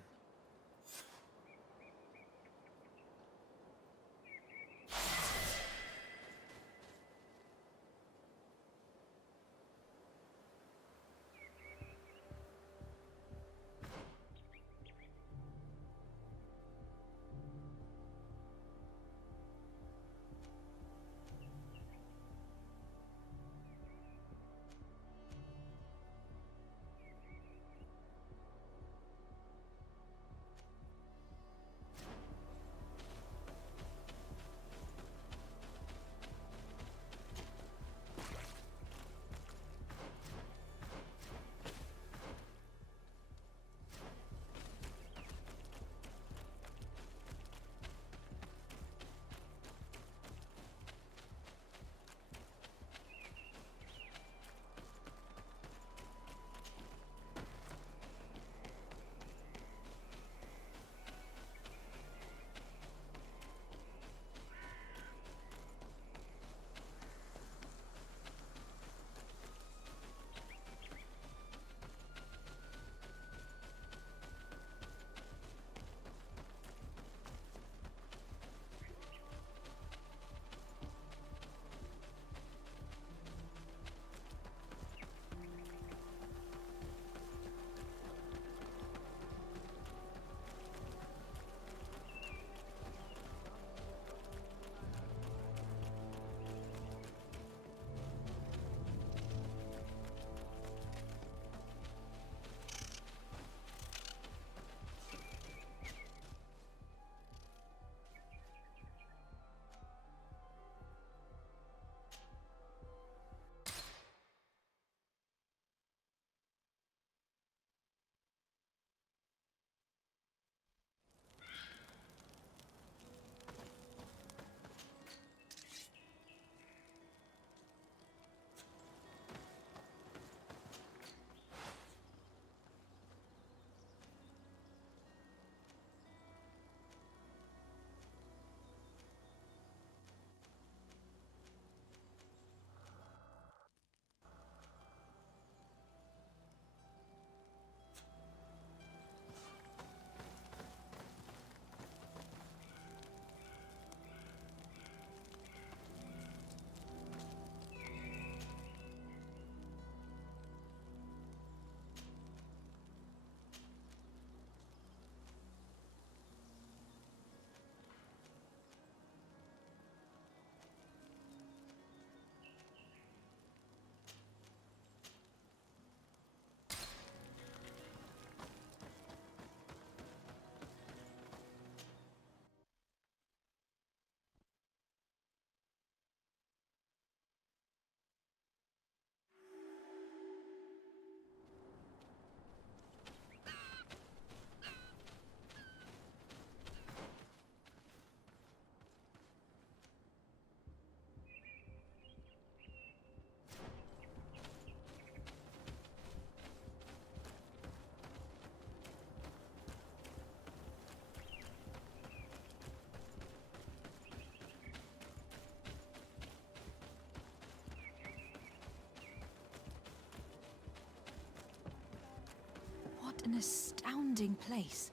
an astounding place.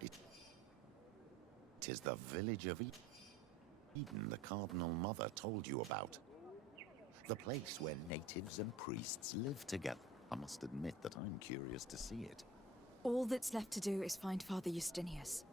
It is the village of Eden the Cardinal Mother told you about. The place where natives and priests live together. I must admit that I'm curious to see it. All that's left to do is find Father Justinius.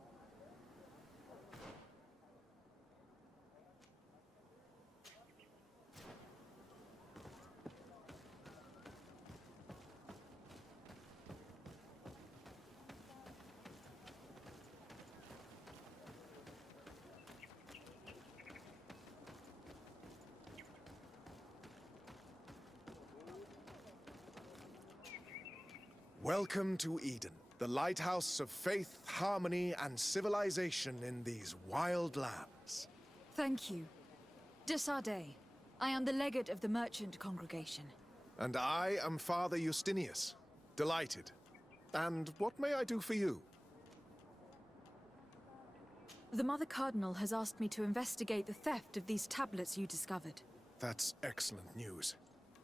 Welcome to Eden, the lighthouse of faith, harmony, and civilization in these wild lands. Thank you. De Sardet. I am the legate of the merchant congregation. And I am Father Justinius. Delighted. And what may I do for you? The Mother Cardinal has asked me to investigate the theft of these tablets you discovered. That's excellent news.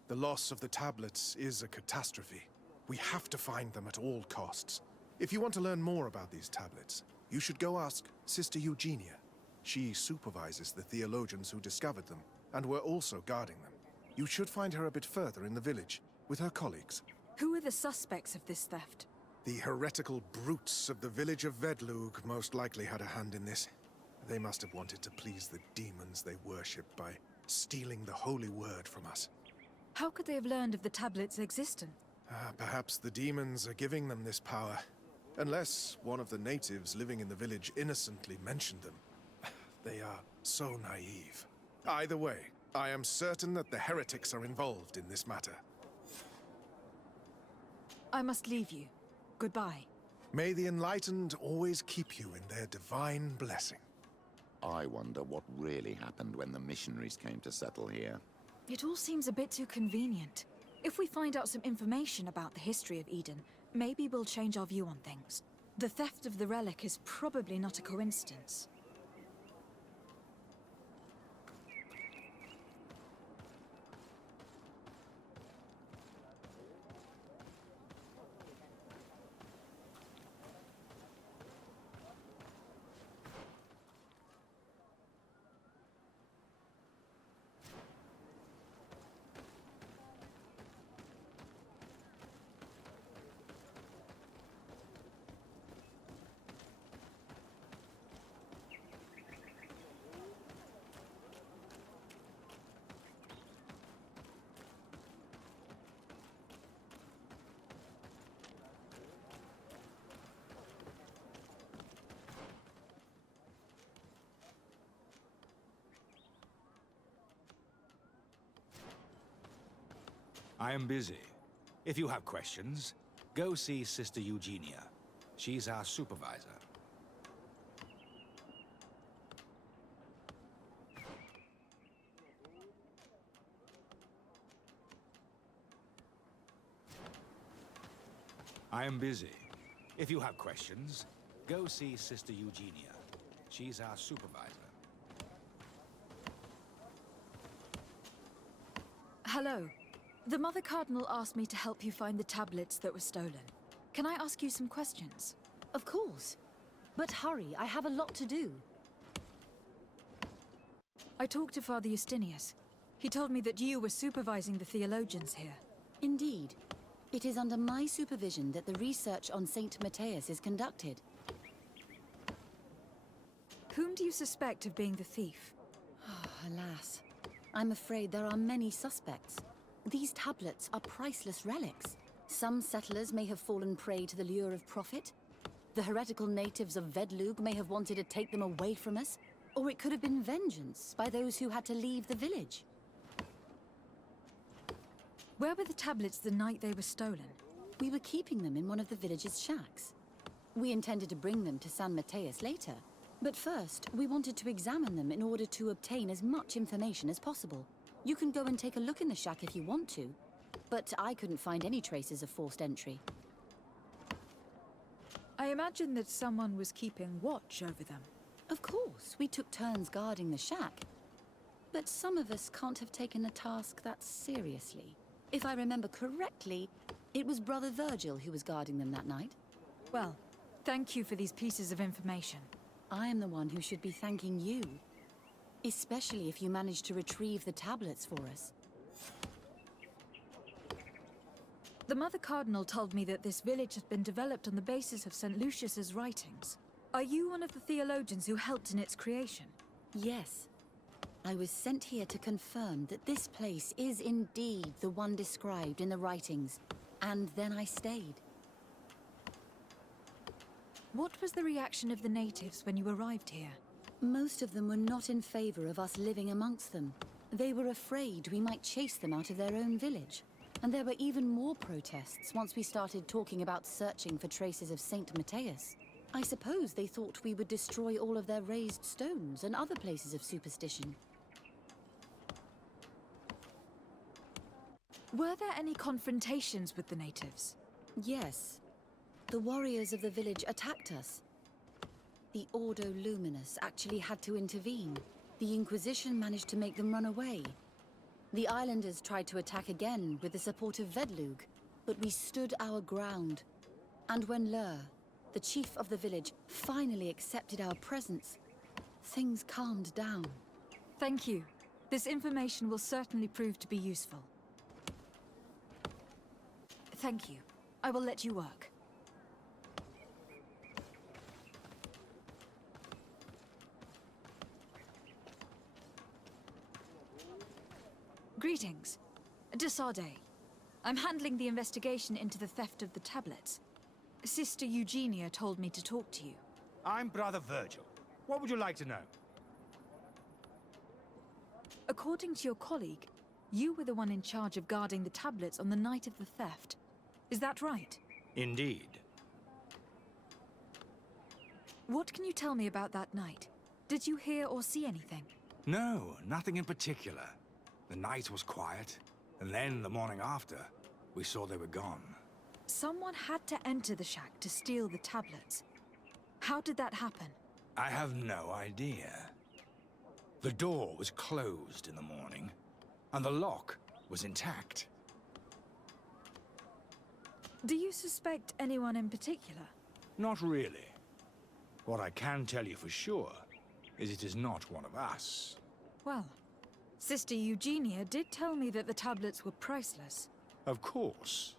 The loss of the tablets is a catastrophe. We have to find them at all costs. If you want to learn more about these tablets, you should go ask Sister Eugenia. She supervises the theologians who discovered them, and were also guarding them. You should find her a bit further in the village, with her colleagues. Who are the suspects of this theft? The heretical brutes of the village of Vedlug most likely had a hand in this. They must have wanted to please the demons they worship by stealing the holy word from us. How could they have learned of the tablets' existence? Perhaps the demons are giving them this power. Unless one of the natives living in the village innocently mentioned them. They are so naive. Either way, I am certain that the heretics are involved in this matter. I must leave you. Goodbye. May the enlightened always keep you in their divine blessing. I wonder what really happened when the missionaries came to settle here. It all seems a bit too convenient. If we find out some information about the history of Eden, maybe we'll change our view on things. The theft of the relic is probably not a coincidence. I am busy. If you have questions, go see Sister Eugenia. She's our supervisor. I am busy. If you have questions, go see Sister Eugenia. She's our supervisor. Hello. The Mother Cardinal asked me to help you find the tablets that were stolen. Can I ask you some questions? Of course. But hurry, I have a lot to do. I talked to Father Justinius. He told me that you were supervising the theologians here. Indeed. It is under my supervision that the research on Saint Matthias is conducted. Whom do you suspect of being the thief? Alas. I'm afraid there are many suspects. These tablets are priceless relics. Some settlers may have fallen prey to the lure of profit. The heretical natives of Vedlug may have wanted to take them away from us. Or it could have been vengeance by those who had to leave the village. Where were the tablets the night they were stolen? We were keeping them in one of the village's shacks. We intended to bring them to San Matthias later. But first, we wanted to examine them in order to obtain as much information as possible. You can go and take a look in the shack if you want to, but I couldn't find any traces of forced entry. I imagine that someone was keeping watch over them. Of course, we took turns guarding the shack. But some of us can't have taken a task that seriously. If I remember correctly, It was Brother Virgil who was guarding them that night. Well, thank you for these pieces of information. I am the one who should be thanking you. Especially if you managed to retrieve the tablets for us. The Mother Cardinal told me that this village has been developed on the basis of St. Lucius's writings. Are you one of the theologians who helped in its creation? Yes. I was sent here to confirm that this place is indeed the one described in the writings, and then I stayed. What was the reaction of the natives when you arrived here? Most of them were not in favor of us living amongst them. They were afraid we might chase them out of their own village. And there were even more protests once we started talking about searching for traces of Saint Matthias. I suppose they thought we would destroy all of their raised stones and other places of superstition. Were there any confrontations with the natives? Yes. The warriors of the village attacked us. The Ordo Luminous actually had to intervene. The Inquisition managed to make them run away. The islanders tried to attack again with the support of Vedlug, but we stood our ground. And when Lur, the chief of the village, finally accepted our presence, things calmed down. Thank you. This information will certainly prove to be useful. Thank you. I will let you work. Greetings. Desarde. I'm handling the investigation into the theft of the tablets. Sister Eugenia told me to talk to you. I'm Brother Virgil. What would you like to know? According to your colleague, you were the one in charge of guarding the tablets on the night of the theft. Is that right? Indeed. What can you tell me about that night? Did you hear or see anything? No, nothing in particular. The night was quiet, and then the morning after, we saw they were gone. Someone had to enter the shack to steal the tablets. How did that happen? I have no idea. The door was closed in the morning, and the lock was intact. Do you suspect anyone in particular? Not really. What I can tell you for sure is it is not one of us. Well, Sister Eugenia did tell me that the tablets were priceless. Of course.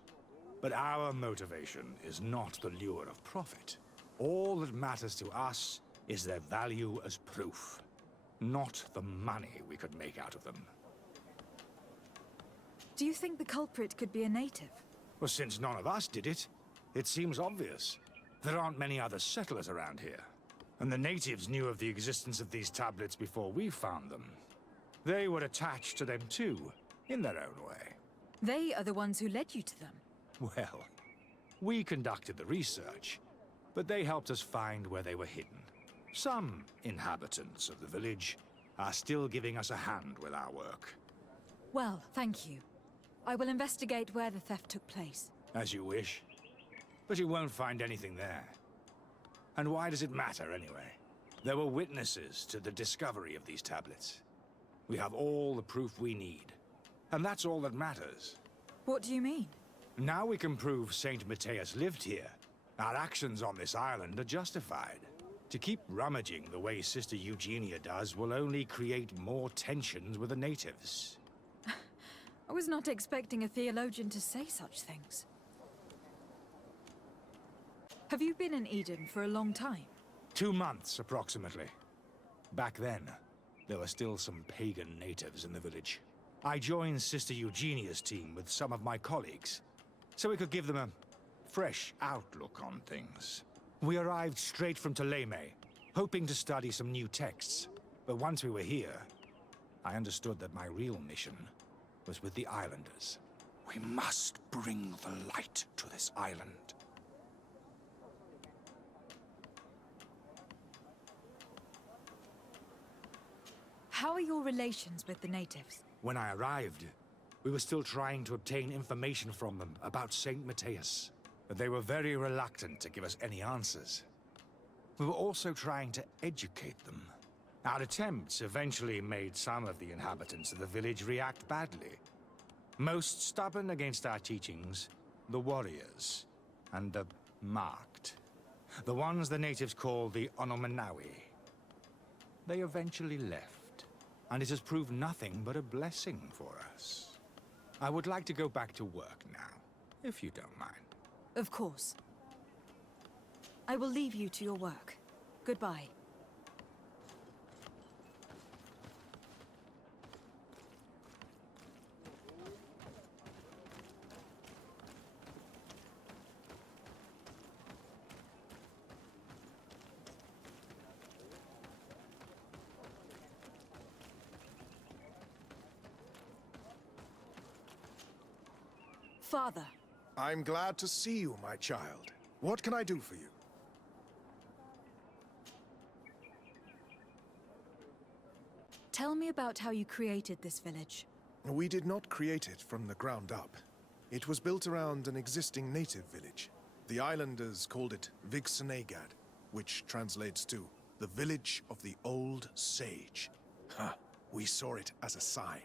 But our motivation is not the lure of profit. All that matters to us is their value as proof, not the money we could make out of them. Do you think the culprit could be a native? Well, since none of us did it, it seems obvious. There aren't many other settlers around here. And the natives knew of the existence of these tablets before we found them. They were attached to them too, in their own way. They are the ones who led you to them. Well, we conducted the research, but they helped us find where they were hidden. Some inhabitants of the village are still giving us a hand with our work. Well, thank you. I will investigate where the theft took place. As you wish. But you won't find anything there. And why does it matter, anyway? There were witnesses to the discovery of these tablets. We have all the proof we need. And that's all that matters. What do you mean? Now we can prove Saint Matthias lived here. Our actions on this island are justified. To keep rummaging the way Sister Eugenia does will only create more tensions with the natives. I was not expecting a theologian to say such things. Have you been in Eden for a long time? 2 months, approximately. Back then, there were still some pagan natives in the village. I joined Sister Eugenia's team with some of my colleagues, so we could give them a fresh outlook on things. We arrived straight from Ptolemy, hoping to study some new texts. But once we were here, I understood that my real mission was with the islanders. We must bring the light to this island. How are your relations with the natives? When I arrived, we were still trying to obtain information from them about Saint Matthias, but they were very reluctant to give us any answers. We were also trying to educate them. Our attempts eventually made some of the inhabitants of the village react badly. Most stubborn against our teachings, the warriors, and the marked. The ones the natives call the Onomenawi. They eventually left, and it has proved nothing but a blessing for us. I would like to go back to work now, if you don't mind. Of course. I will leave you to your work. Goodbye. Father. I'm glad to see you, my child. What can I do for you? Tell me about how you created this village. We did not create it from the ground up. It was built around an existing native village. The islanders called it Vixenagad, which translates to the Village of the Old Sage. We saw it as a sign.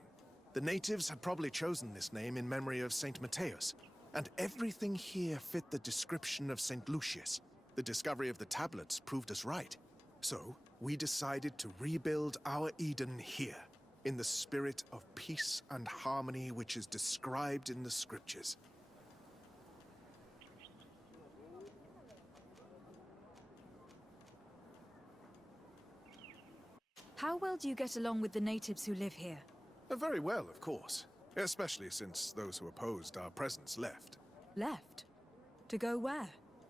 The natives had probably chosen this name in memory of Saint Mateus, and everything here fit the description of Saint Lucius. The discovery of the tablets proved us right. So, we decided to rebuild our Eden here, in the spirit of peace and harmony which is described in the scriptures. How well do you get along with the natives who live here? Very well, of course. Especially since those who opposed our presence left. Left? To go where?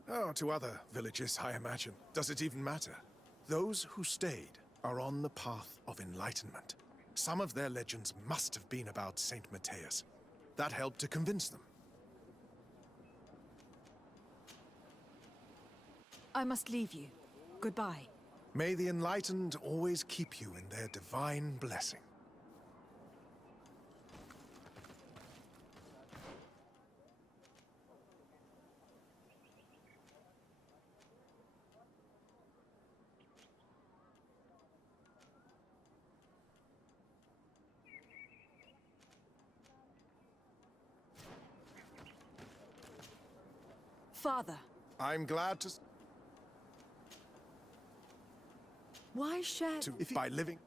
Oh, to other villages, I imagine. Does it even matter? Those who stayed are on the path of enlightenment. Some of their legends must have been about Saint Mateus. That helped to convince them. I must leave you. Goodbye. May the enlightened always keep you in their divine blessing. Father. I'm glad to... Why share... If by living...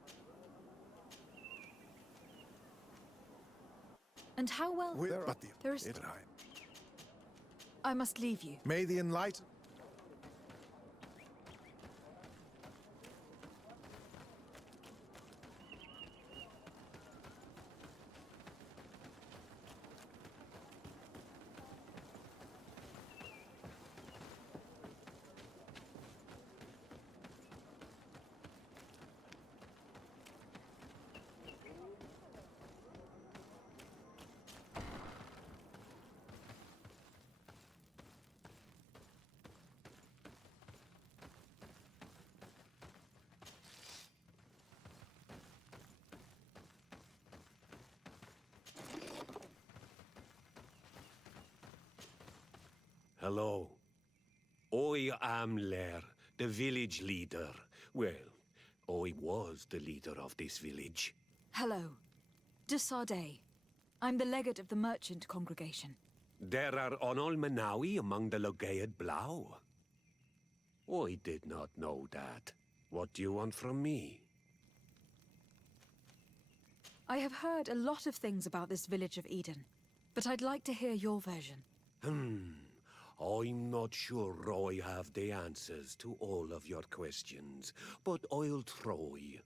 And how well... But there is... I must leave you. May the enlightened... Hello. I am Lair, the village leader. Well, I was the leader of this village. Hello. De Sardet. I'm the legate of the merchant congregation. There are Onolmenawi among the Logead Blau. I did not know that. What do you want from me? I have heard a lot of things about this village of Eden, but I'd like to hear your version. I'm not sure I have the answers to all of your questions, but I'll try.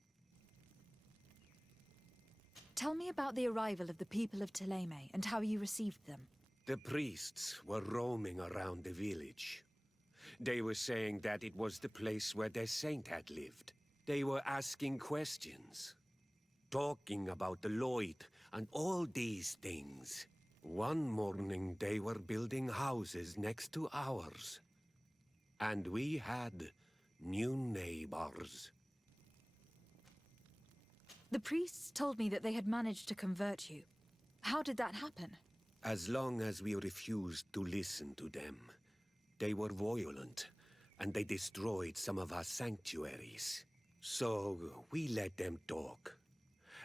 Tell me about the arrival of the people of Thélème and how you received them. The priests were roaming around the village. They were saying that it was the place where their saint had lived. They were asking questions, talking about the Lloyd and all these things. One morning they were building houses next to ours. And we had new neighbors. The priests told me that they had managed to convert you. How did that happen? As long as we refused to listen to them, they were violent, and they destroyed some of our sanctuaries. So we let them talk.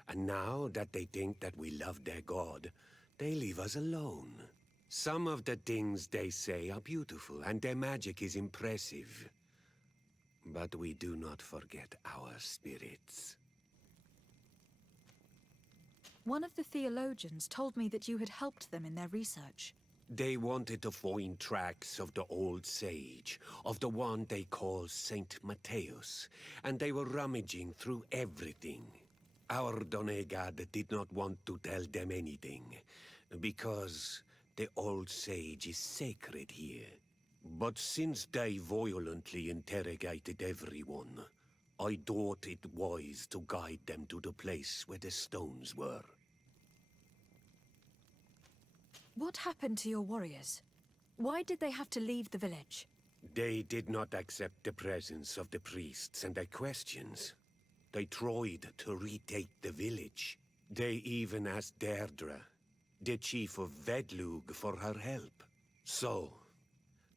And now that they think that we love their god, they leave us alone. Some of the things they say are beautiful, and their magic is impressive. But we do not forget our spirits. One of the theologians told me that you had helped them in their research. They wanted to find tracks of the old sage, of the one they call Saint Matthäus, and they were rummaging through everything. Our Donegad did not want to tell them anything, because the old sage is sacred here. But since they violently interrogated everyone, I thought it wise to guide them to the place where the stones were. What happened to your warriors? Why did they have to leave the village? They did not accept the presence of the priests and their questions. They tried to retake the village. They even asked Deirdre, the chief of Vedlug, for her help. So,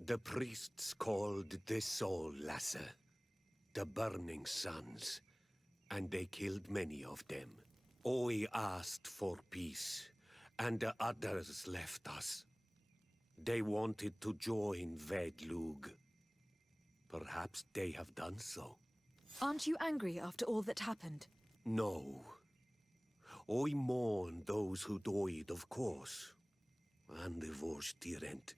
the priests called the Soul Lasser, the Burning Suns, and they killed many of them. I asked for peace, and the others left us. They wanted to join Vedlug. Perhaps they have done so. Aren't you angry after all that happened? No. I mourn those who died, of course, and the Vorstyrent.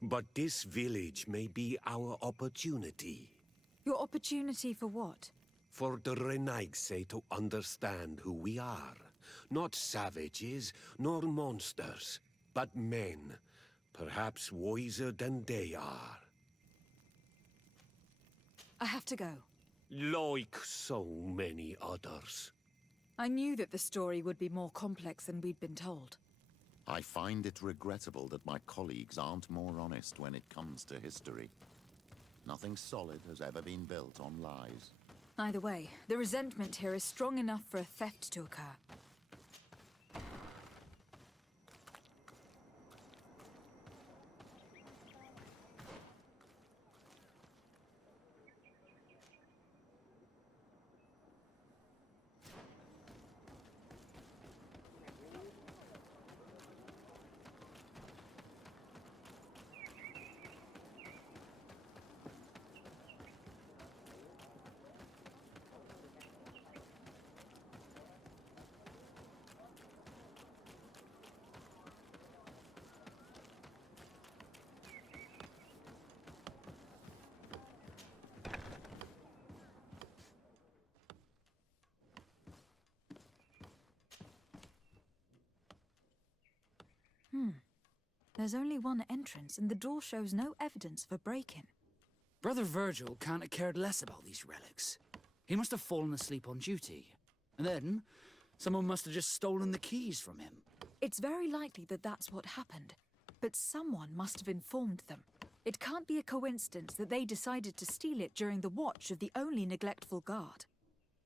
But this village may be our opportunity. Your opportunity for what? For the Renaigse to understand who we are. Not savages, nor monsters, but men, perhaps wiser than they are. I have to go. Like so many others. I knew that the story would be more complex than we'd been told. I find it regrettable that my colleagues aren't more honest when it comes to history. Nothing solid has ever been built on lies. Either way, the resentment here is strong enough for a theft to occur. There's only one entrance, and the door shows no evidence of a break-in. Brother Virgil can't have cared less about these relics. He must have fallen asleep on duty. And then, someone must have just stolen the keys from him. It's very likely that that's what happened. But someone must have informed them. It can't be a coincidence that they decided to steal it during the watch of the only neglectful guard.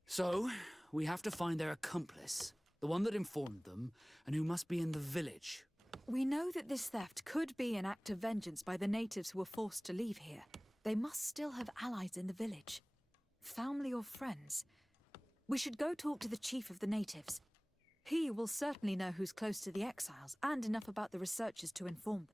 So, we have to find their accomplice, the one that informed them, and who must be in the village. We know that this theft could be an act of vengeance by the natives who were forced to leave here. They must still have allies in the village. Family or friends. We should go talk to the chief of the natives. He will certainly know who's close to the exiles, and enough about the researchers to inform them.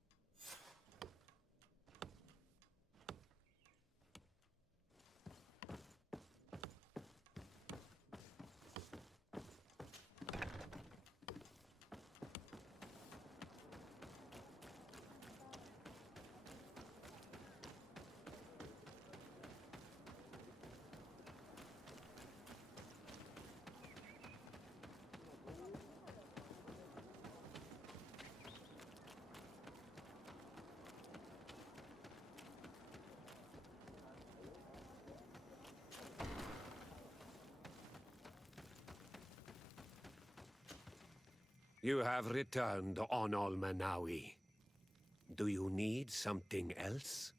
You have returned on Almanawi. Do you need something else?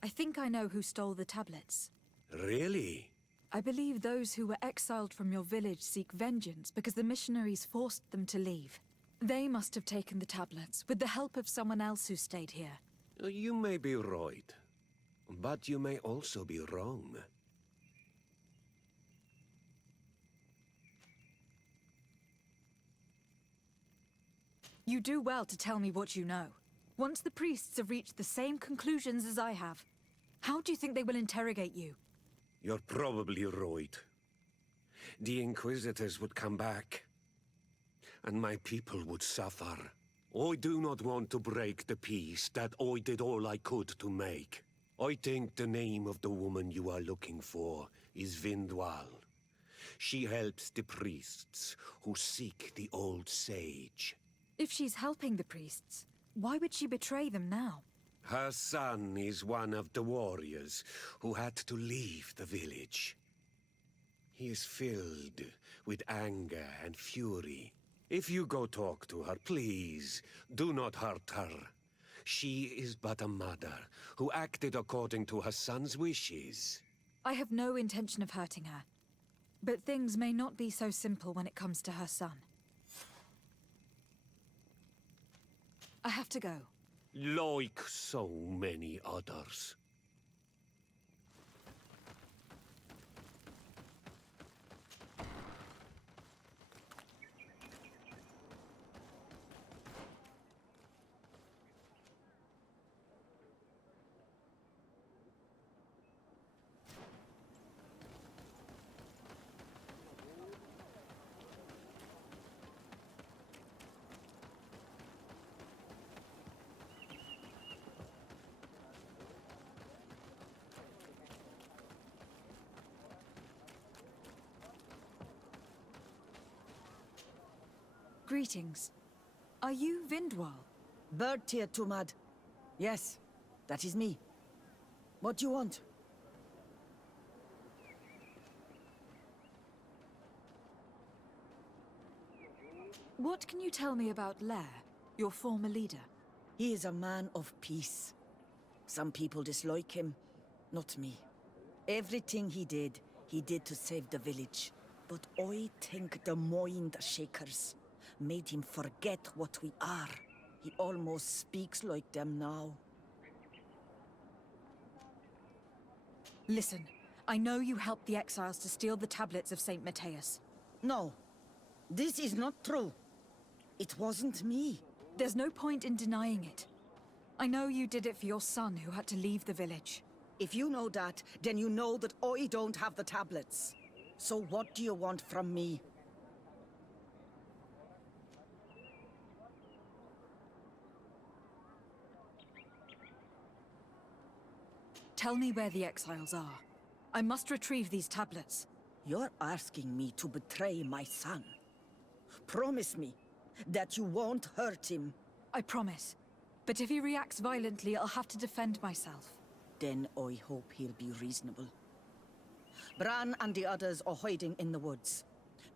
I think I know who stole the tablets. Really? I believe those who were exiled from your village seek vengeance because the missionaries forced them to leave. They must have taken the tablets, with the help of someone else who stayed here. You may be right, but you may also be wrong. You do well to tell me what you know. Once the priests have reached the same conclusions as I have, how do you think they will interrogate you? You're probably right. The Inquisitors would come back, and my people would suffer. I do not want to break the peace that I did all I could to make. I think the name of the woman you are looking for is Vindwal. She helps the priests who seek the old sage. If she's helping the priests, why would she betray them now? Her son is one of the warriors who had to leave the village. He is filled with anger and fury. If you go talk to her, please, do not hurt her. She is but a mother who acted according to her son's wishes. I have no intention of hurting her. But things may not be so simple when it comes to her son. I have to go. Like so many others. Greetings. Are you Vindwal? Bertir Tumad. Yes, that is me. What do you want? What can you tell me about Lair, your former leader? He is a man of peace. Some people dislike him, not me. Everything he did to save the village. But I think the Mind Shakers made him forget what we are. He almost speaks like them now. Listen, I know you helped the exiles to steal the tablets of Saint Matthias. No, this is not true. It wasn't me. There's no point in denying it. I know you did it for your son who had to leave the village. If you know that, then you know that I don't have the tablets. So what do you want from me? Tell me where the exiles are. I must retrieve these tablets. You're asking me to betray my son. Promise me that you won't hurt him. I promise. But if he reacts violently, I'll have to defend myself. Then I hope he'll be reasonable. Bran and the others are hiding in the woods,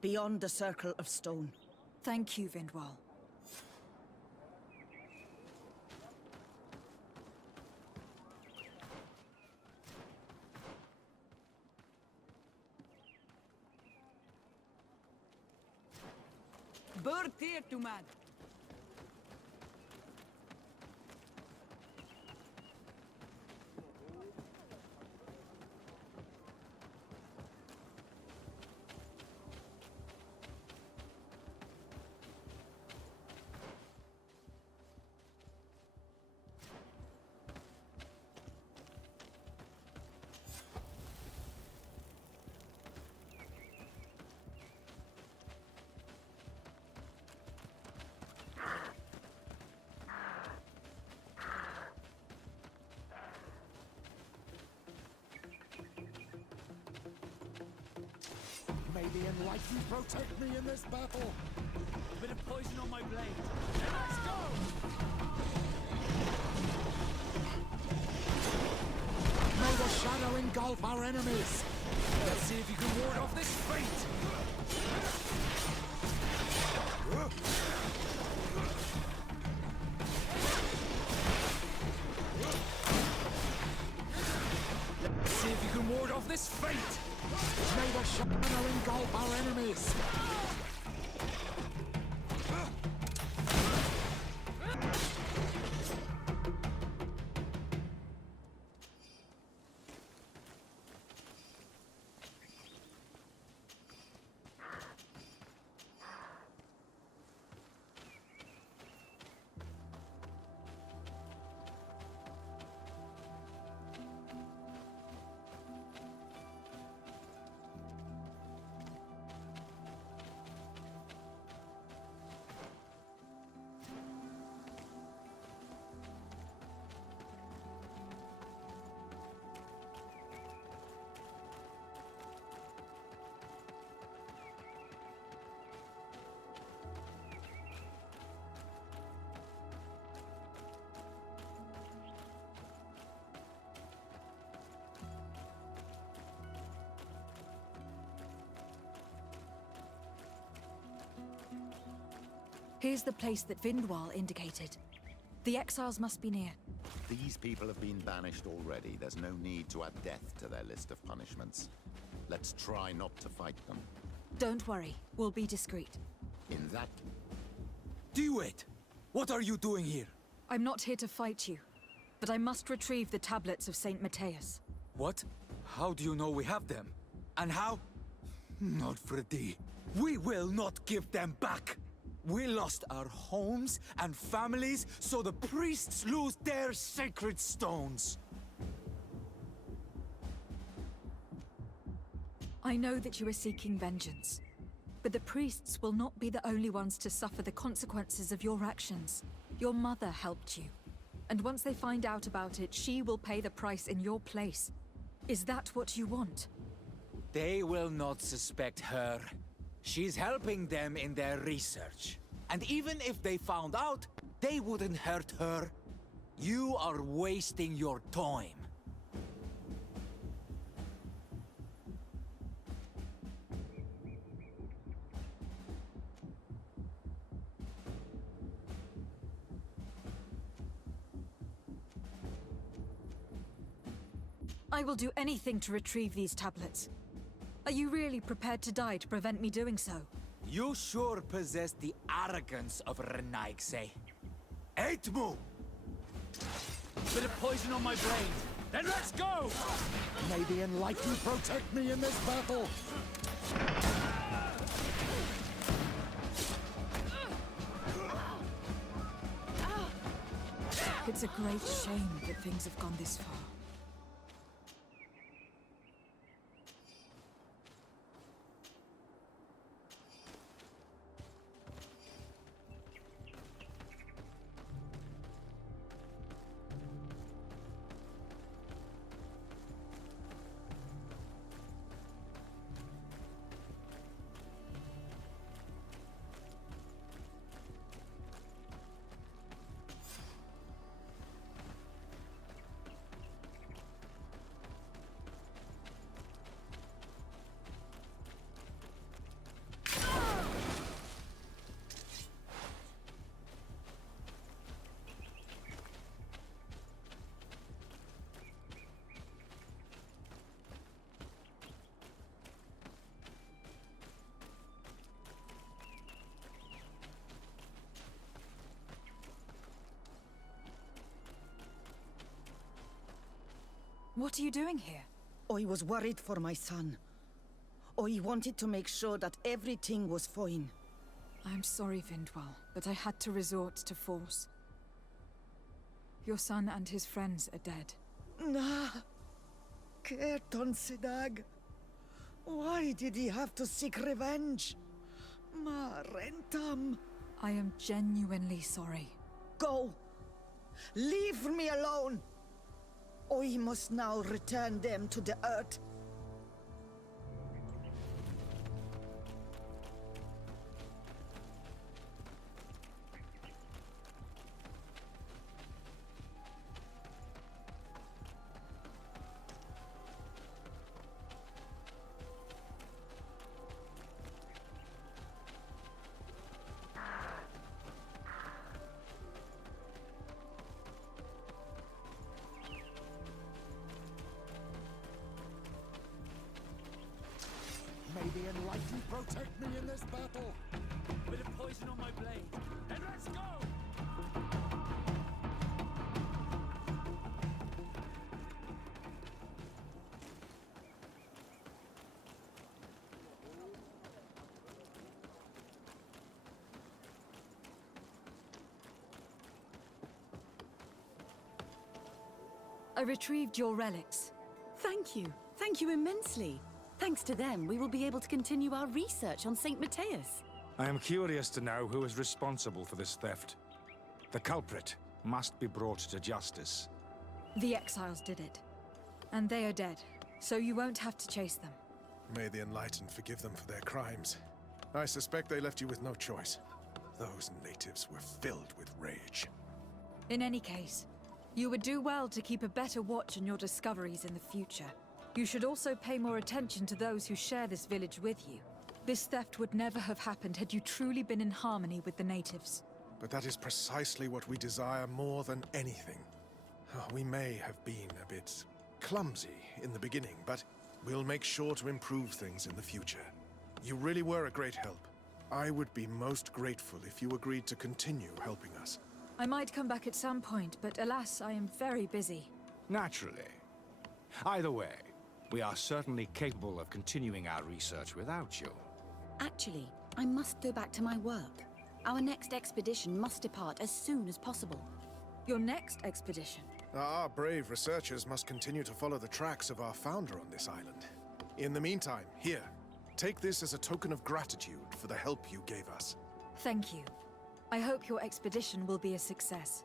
beyond the Circle of Stone. Thank you, Vindwal. Bertir Tumad. May the Enlightened protect me in this battle! A bit of poison on my blade. Let's go! May the shadow engulf our enemies! Let's see if you can ward off this fate! Let's see if you can ward off this fate! May the shadow engulf our enemies! Here's the place that Vindwal indicated. The exiles must be near. These people have been banished already. There's no need to add death to their list of punishments. Let's try not to fight them. Don't worry, we'll be discreet. In that... Do it! What are you doing here? I'm not here to fight you, but I must retrieve the tablets of Saint Matthias. What? How do you know we have them? And how? Not Freddy. We will not give them back! We lost our homes and families, so the priests lose their sacred stones. I know that you are seeking vengeance, but the priests will not be the only ones to suffer the consequences of your actions. Your mother helped you, and once they find out about it, she will pay the price in your place. Is that what you want? They will not suspect her. She's helping them in their research. And even if they found out, they wouldn't hurt her. You are wasting your time. I will do anything to retrieve these tablets. Are you really prepared to die to prevent me doing so? You sure possess the arrogance of Renaigse. Eitmu! Bit of poison on my brain. Then let's go! May the Enlightened protect me in this battle! It's a great shame that things have gone this far. What are you doing here? I was worried for my son. I wanted to make sure that everything was fine. I'm sorry, Vindwal, but I had to resort to force. Your son and his friends are dead. Nah. Kerton Sidag. Why did he have to seek revenge? Ma rentam. I am genuinely sorry. Go! Leave me alone! I must now return them to the earth. May the Enlightened protect me in this battle! Bit of poison on my blade. Then let's go! I retrieved your relics. Thank you. Thank you immensely. Thanks to them, we will be able to continue our research on Saint Matthias. I am curious to know who is responsible for this theft. The culprit must be brought to justice. The exiles did it. And they are dead, so you won't have to chase them. May the Enlightened forgive them for their crimes. I suspect they left you with no choice. Those natives were filled with rage. In any case, you would do well to keep a better watch on your discoveries in the future. You should also pay more attention to those who share this village with you. This theft would never have happened had you truly been in harmony with the natives. But that is precisely what we desire more than anything. We may have been a bit clumsy in the beginning, but we'll make sure to improve things in the future. You really were a great help. I would be most grateful if you agreed to continue helping us. I might come back at some point, but alas, I am very busy. Naturally. Either way, we are certainly capable of continuing our research without you. Actually, I must go back to my work. Our next expedition must depart as soon as possible. Your next expedition? Our brave researchers must continue to follow the tracks of our founder on this island. In the meantime, here, take this as a token of gratitude for the help you gave us. Thank you. I hope your expedition will be a success.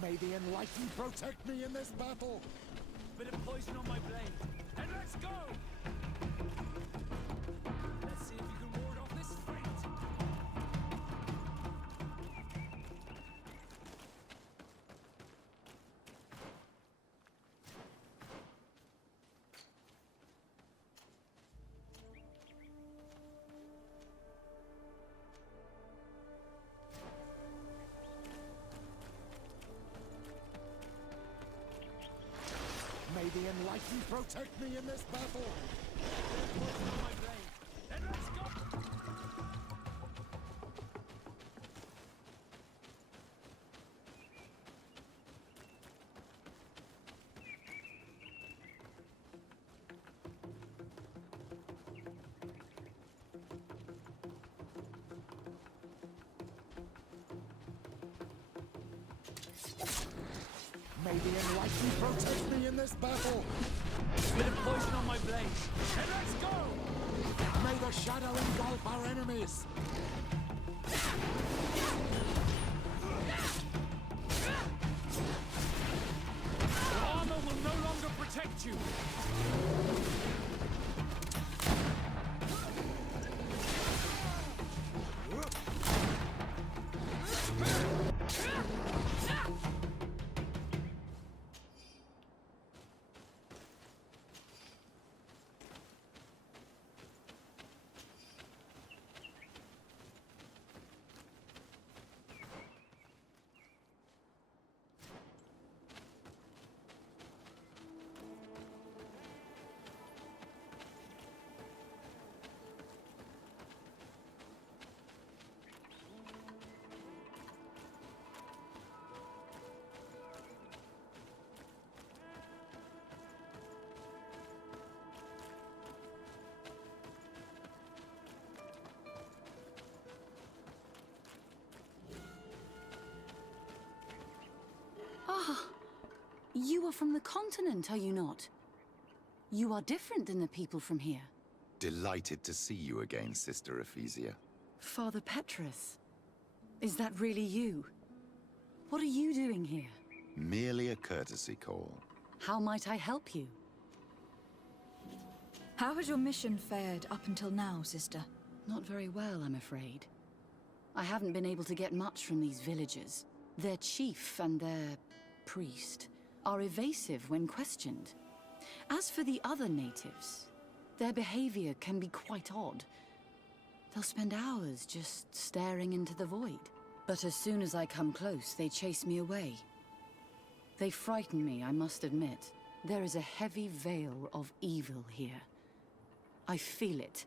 May the Enlightened protect me in this battle! Bit of poison on my blade. And let's go! Let's see if you can ward off this fate. May the Enlightened protect me in this battle! Poison on my blade. And let's go! May the Enlightened protect me in this battle! Bit of poison on my blade. And let's go! May the shadow engulf our enemies! Your armor will no longer protect you. Ah, you are from the continent, are you not? You are different than the people from here. Delighted to see you again, Sister Ephesia. Father Petrus. Is that really you? What are you doing here? Merely a courtesy call. How might I help you? How has your mission fared up until now, sister? Not very well, I'm afraid. I haven't been able to get much from these villagers. Their chief and their priest are evasive when questioned. As for the other natives, their behavior can be quite odd. They'll spend hours just staring into the void. But as soon as I come close, they chase me away. They frighten me, I must admit. There is a heavy veil of evil here. I feel it,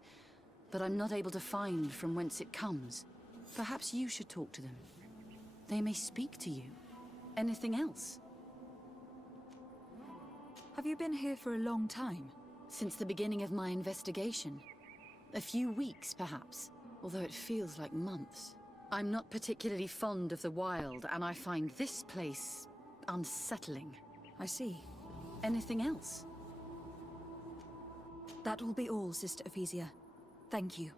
but I'm not able to find from whence it comes. Perhaps you should talk to them. They may speak to you. Anything else? Have you been here for a long time? Since the beginning of my investigation. A few weeks, perhaps, although it feels like months. I'm not particularly fond of the wild, and I find this place unsettling. I see. Anything else? That will be all, Sister Ephesia. Thank you.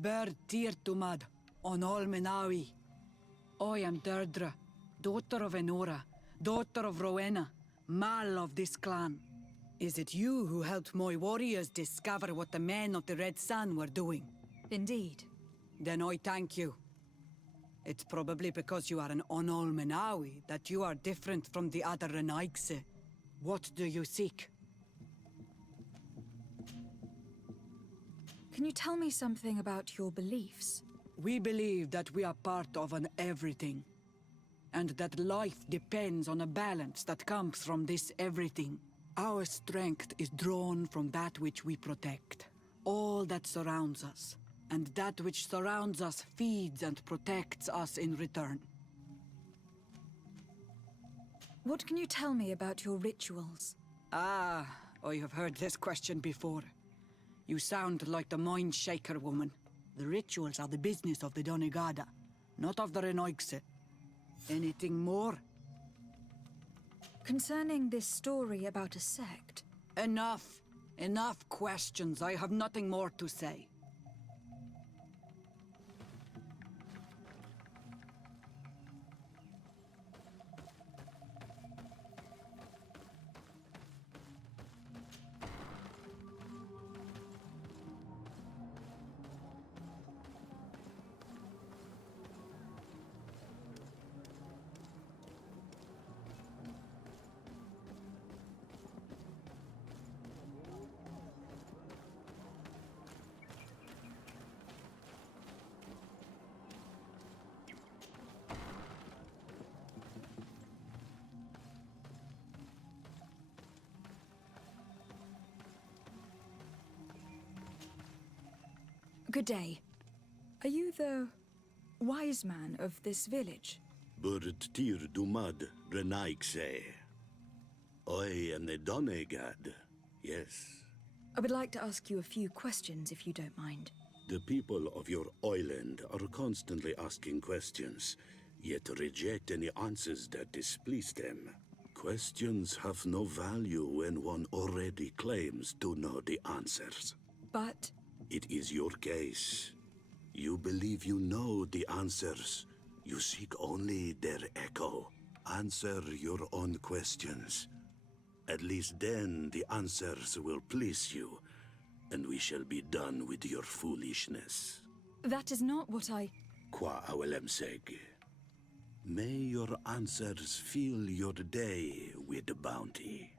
Ber Tirtumad, on all Menawi. I am Deirdre, daughter of Enora, daughter of Rowena, Mal of this clan. Is it you who helped my warriors discover what the men of the Red Sun were doing? Indeed. Then I thank you. It's probably because you are an Onol Menawi that you are different from the other Renaigse. What do you seek? Can you tell me something about your beliefs? We believe that we are part of an everything, and that life depends on a balance that comes from this everything. Our strength is drawn from that which we protect, all that surrounds us, and that which surrounds us feeds and protects us in return. What can you tell me about your rituals? Ah, I have heard this question before. You sound like the Mind Shaker woman. The rituals are the business of the Donegada, not of the Renoigse. Anything more? Concerning this story about a sect... Enough! Enough questions. I have nothing more to say. Good day. Are you the wise man of this village? Burt tir dumad renaikse. I am the Donegad, yes. I would like to ask you a few questions, if you don't mind. The people of your island are constantly asking questions, yet reject any answers that displease them. Questions have no value when one already claims to know the answers. But... It is your case. You believe you know the answers. You seek only their echo. Answer your own questions. At least then the answers will please you, and we shall be done with your foolishness. that is not what I... Qua awelemseg. May your answers fill your day with bounty.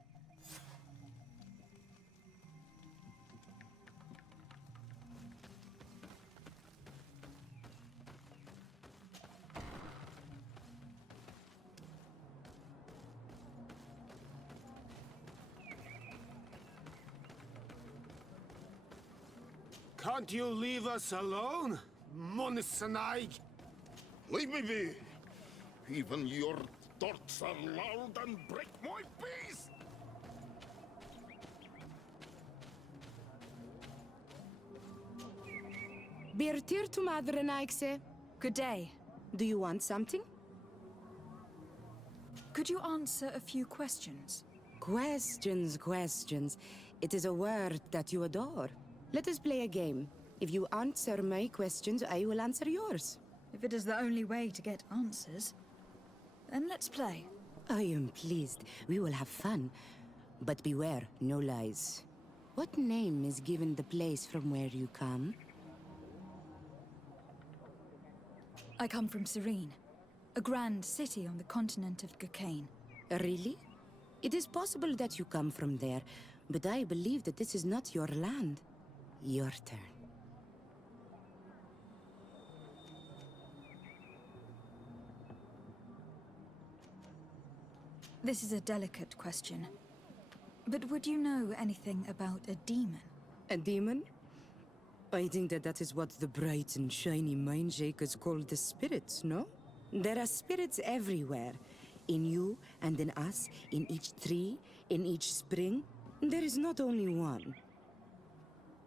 Can't you leave us alone, Monisanaig? Leave me be! Even your thoughts are loud and break my peace! Birtir to Madre Naikse. Good day. Do you want something? Could you answer a few questions? Questions. It is a word that you adore. Let us play a game. If you answer my questions, I will answer yours. If it is the only way to get answers, then let's play. I am pleased. We will have fun. But beware, no lies. What name is given the place from where you come? I come from Serene, a grand city on the continent of Cocaine. Really? It is possible that you come from there, but I believe that this is not your land. Your turn. This is a delicate question. But would you know anything about a demon? A demon? I think that is what the bright and shiny mind shakers call the spirits, no? There are spirits everywhere. In you and in us, in each tree, in each spring. There is not only one.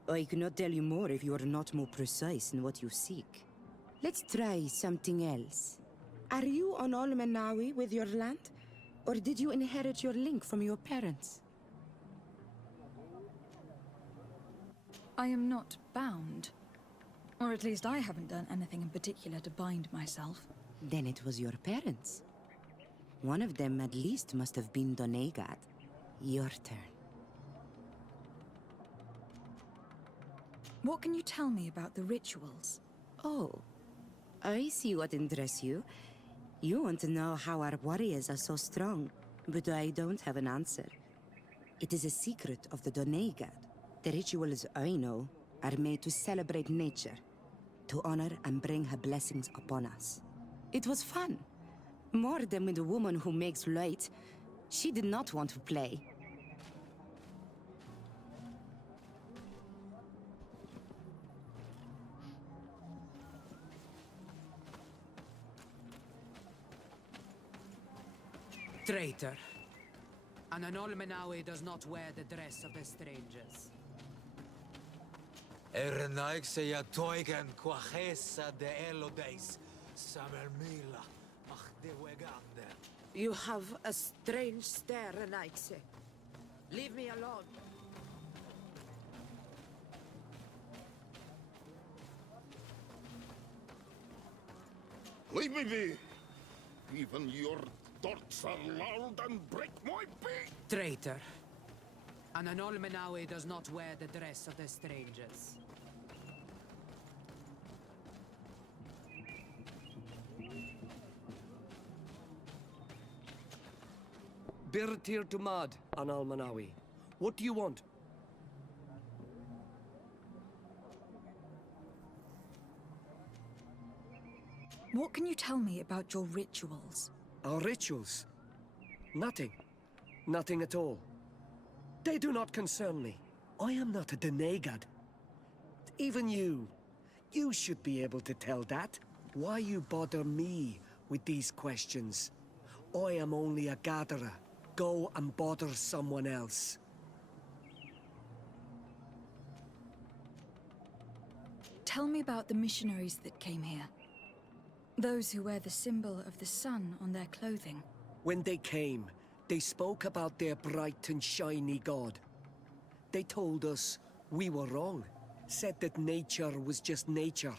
I cannot tell you more if you are not more precise in what you seek. Let's try something else. Are you on Olmenawi with your land? Or did you inherit your link from your parents? I am not bound. Or at least I haven't done anything in particular to bind myself. Then it was your parents. One of them at least must have been Donegad. Your turn. What can you tell me about the rituals? Oh, I see what interests you. You want to know how our warriors are so strong, but I don't have an answer. It is a secret of the Donegad. The rituals I know are made to celebrate nature, to honor and bring her blessings upon us. It was fun. More than with a woman who makes light. She did not want to play. Traitor. An Olmenawi does not wear the dress of the strangers. Ernaikseya toigen quachesa de elodeis, samermila, machdewegande. You have a strange stare, Naikse. Leave me alone. Leave me be! Even your thoughts are loud and break my peace! Traitor. An Olmenawi does not wear the dress of the strangers. Birtir Tumad, an Almanawi. What do you want? What can you tell me about your rituals? Our rituals? Nothing. Nothing at all. They do not concern me. I am not a Donegad. Even you, You should be able to tell that. Why you bother me with these questions? I am only a gatherer. Go and bother someone else. Tell me about the missionaries that came here. Those who wear the symbol of the sun on their clothing. When they came, they spoke about their bright and shiny god. They told us we were wrong. Said that nature was just nature,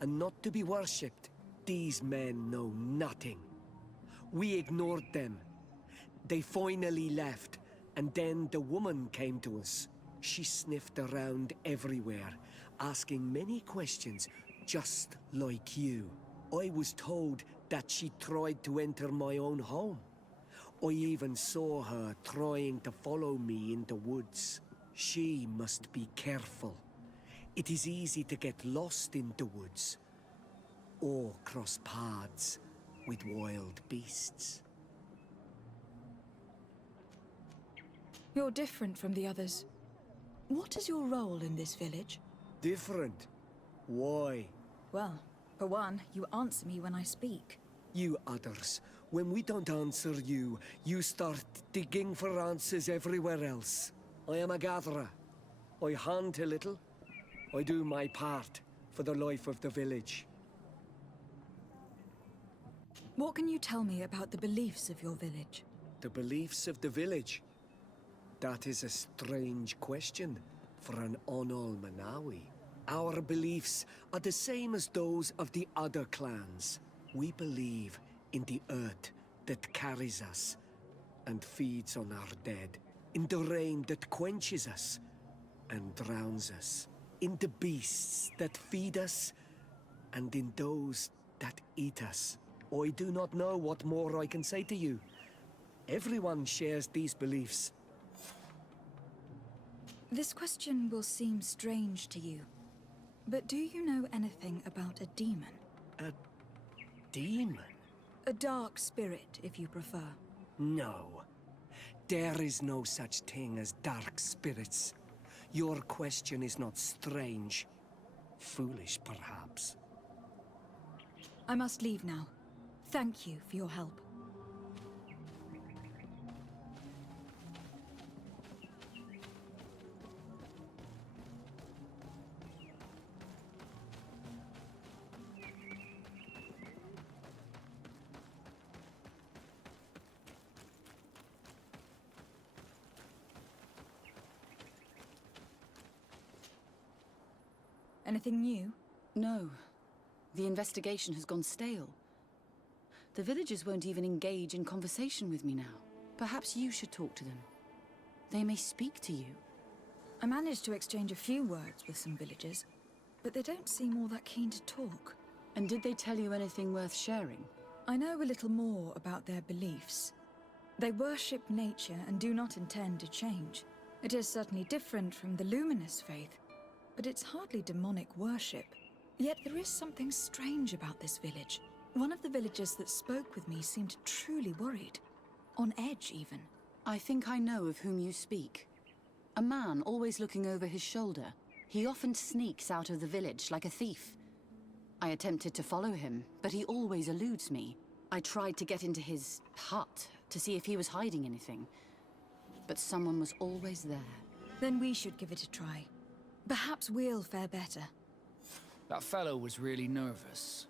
and not to be worshipped. These men know nothing. We ignored them. They finally left, and then the woman came to us. She sniffed around everywhere, asking many questions, just like you. I was told that she tried to enter my own home. I even saw her trying to follow me in the woods. She must be careful. It is easy to get lost in the woods, or cross paths with wild beasts. You're different from the others. What is your role in this village? Different? Why? Well, for one, you answer me when I speak. You others, when we don't answer you, you start digging for answers everywhere else. I am a gatherer. I hunt a little. I do my part for the life of the village. What can you tell me about the beliefs of your village? The beliefs of the village? That is a strange question for an Onol Manawi. Our beliefs are the same as those of the other clans. We believe in the earth that carries us and feeds on our dead, in the rain that quenches us and drowns us, in the beasts that feed us and in those that eat us. I do not know what more I can say to you. Everyone shares these beliefs. This question will seem strange to you, but do you know anything about a demon? A demon? A dark spirit, if you prefer. No. There is no such thing as dark spirits. Your question is not strange. Foolish, perhaps. I must leave now. Thank you for your help. Anything new? No. The investigation has gone stale. The villagers won't even engage in conversation with me now. Perhaps you should talk to them. They may speak to you. I managed to exchange a few words with some villagers, but they don't seem all that keen to talk. And did they tell you anything worth sharing? I know a little more about their beliefs. They worship nature and do not intend to change. It is certainly different from the luminous faith, but it's hardly demonic worship. Yet there is something strange about this village. One of the villagers that spoke with me seemed truly worried. On edge, even. I think I know of whom you speak. A man always looking over his shoulder. He often sneaks out of the village like a thief. I attempted to follow him, but he always eludes me. I tried to get into his hut to see if he was hiding anything, but someone was always there. Then we should give it a try. Perhaps we'll fare better. That fellow was really nervous.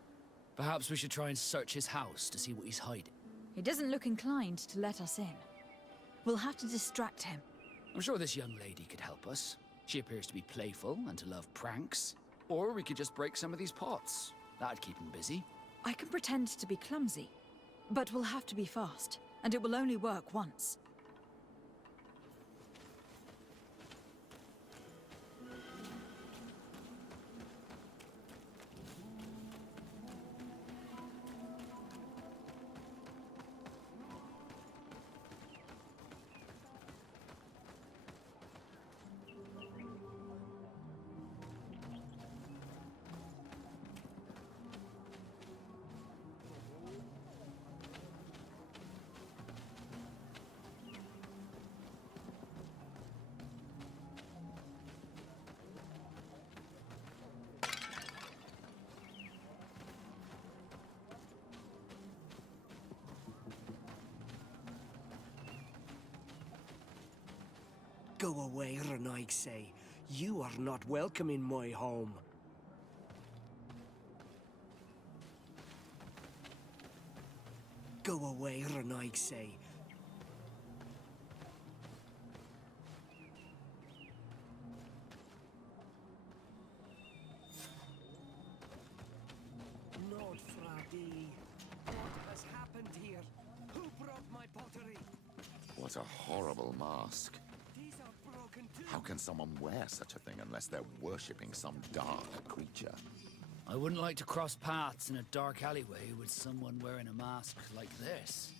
Perhaps we should try and search his house to see what he's hiding. He doesn't look inclined to let us in. We'll have to distract him. I'm sure this young lady could help us. She appears to be playful and to love pranks. Or we could just break some of these pots. That'd keep him busy. I can pretend to be clumsy, but we'll have to be fast, and it will only work once. Go away, Renaigse. You are not welcome in my home. Go away, Renaigse. Lord Fradi, what has happened here? Who brought my pottery? What a horrible mask. These are broken too. How can someone wear such a thing unless they're worshipping some dark creature? I wouldn't like to cross paths in a dark alleyway with someone wearing a mask like this.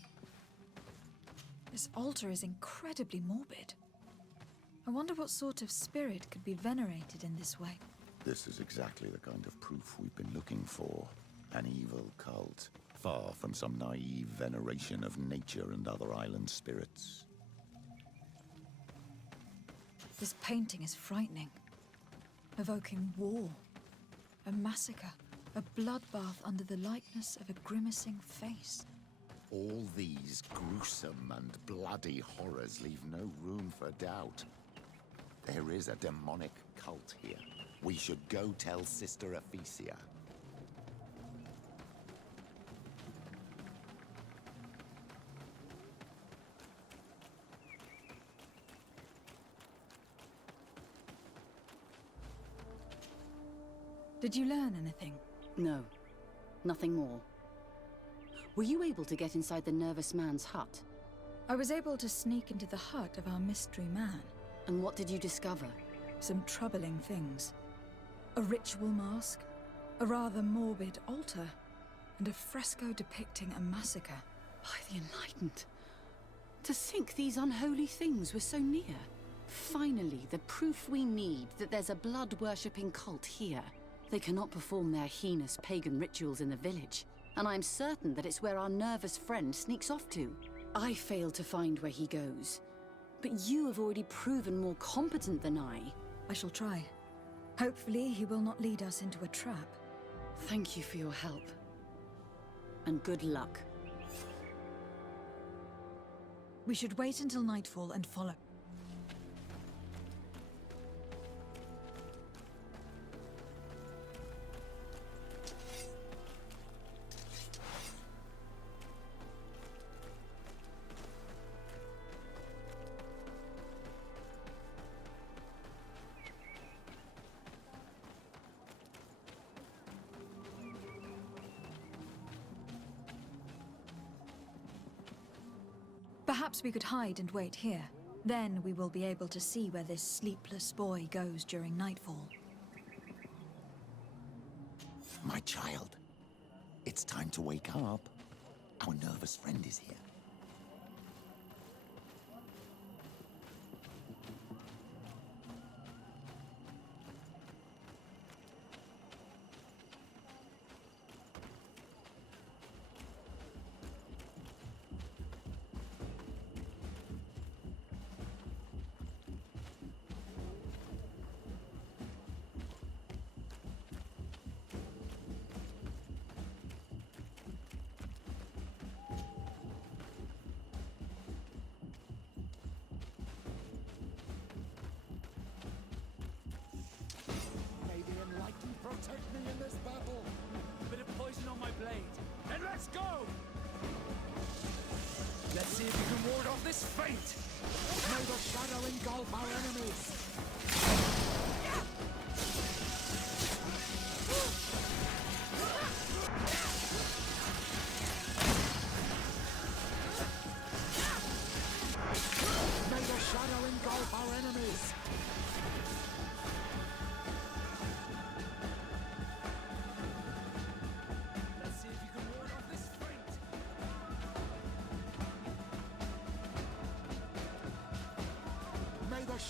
This altar is incredibly morbid. I wonder what sort of spirit could be venerated in this way. This is exactly the kind of proof we've been looking for. An evil cult, far from some naive veneration of nature and other island spirits. This painting is frightening, evoking war, a massacre, a bloodbath under the likeness of a grimacing face. All these gruesome and bloody horrors leave no room for doubt. There is a demonic cult here. We should go tell Sister Ephesia. Did you learn anything? No. Nothing more. Were you able to get inside the nervous man's hut? I was able to sneak into the hut of our mystery man. And what did you discover? Some troubling things. A ritual mask, a rather morbid altar, and a fresco depicting a massacre. By the Enlightened! To think these unholy things were so near. Finally, the proof we need that there's a blood-worshipping cult here. They cannot perform their heinous pagan rituals in the village, and I'm certain that it's where our nervous friend sneaks off to. I failed to find where he goes, but you have already proven more competent than I. I shall try. Hopefully he will not lead us into a trap. Thank you for your help. And good luck. We should wait until nightfall and follow. Perhaps we could hide and wait here. Then we will be able to see where this sleepless boy goes during nightfall. My child, it's time to wake up. Our nervous friend is here. Protect me in this battle! A bit of poison on my blade. Then let's go! Let's see if we can ward off this fate! May the shadow engulf our enemies! May the shadow engulf our enemies!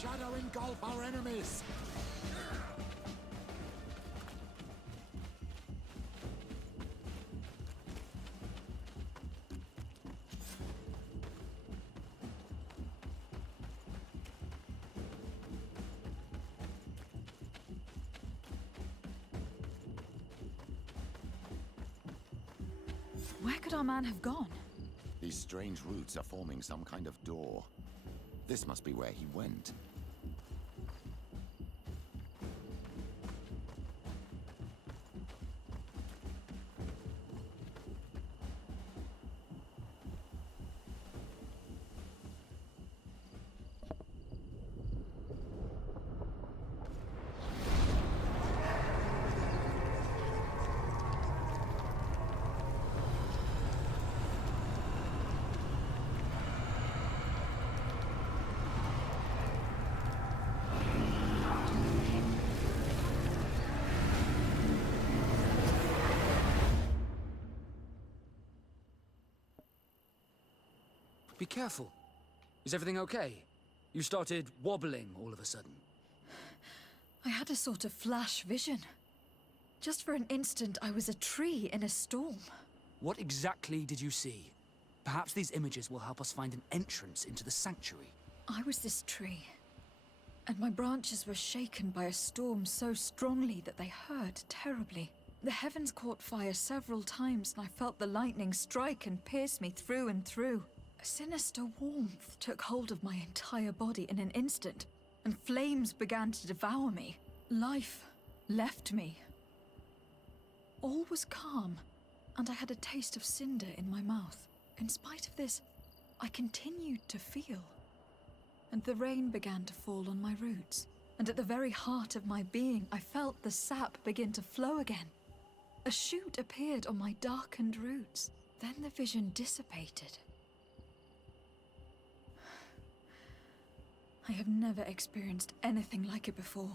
Shadow engulf our enemies! Where could our man have gone? These strange roots are forming some kind of door. This must be where he went. Be careful. Is everything okay? You started wobbling all of a sudden. I had a sort of flash vision. Just for an instant, I was a tree in a storm. What exactly did you see? Perhaps these images will help us find an entrance into the sanctuary. I was this tree, and my branches were shaken by a storm so strongly that they hurt terribly. The heavens caught fire several times, and I felt the lightning strike and pierce me through and through. A sinister warmth took hold of my entire body in an instant, and flames began to devour me. Life left me. All was calm, and I had a taste of cinder in my mouth. In spite of this, I continued to feel. And the rain began to fall on my roots. And at the very heart of my being, I felt the sap begin to flow again. A shoot appeared on my darkened roots. Then the vision dissipated. I have never experienced anything like it before.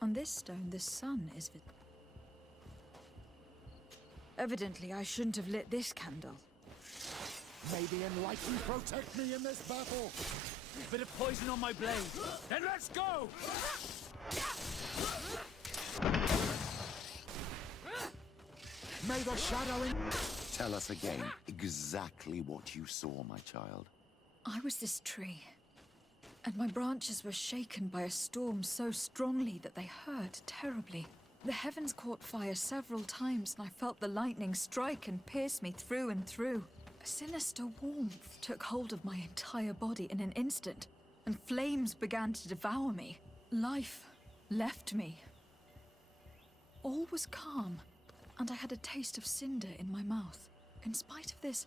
On this stone, the sun is visible. Evidently, I shouldn't have lit this candle. May the Enlightened protect me in this battle! Bit of poison on my blade. Then let's go! May the shadow Tell us again exactly what you saw, my child. I was this tree, and my branches were shaken by a storm so strongly that they hurt terribly. The heavens caught fire several times, and I felt the lightning strike and pierce me through and through. A sinister warmth took hold of my entire body in an instant, and flames began to devour me. Life left me. All was calm, and I had a taste of cinder in my mouth. In spite of this,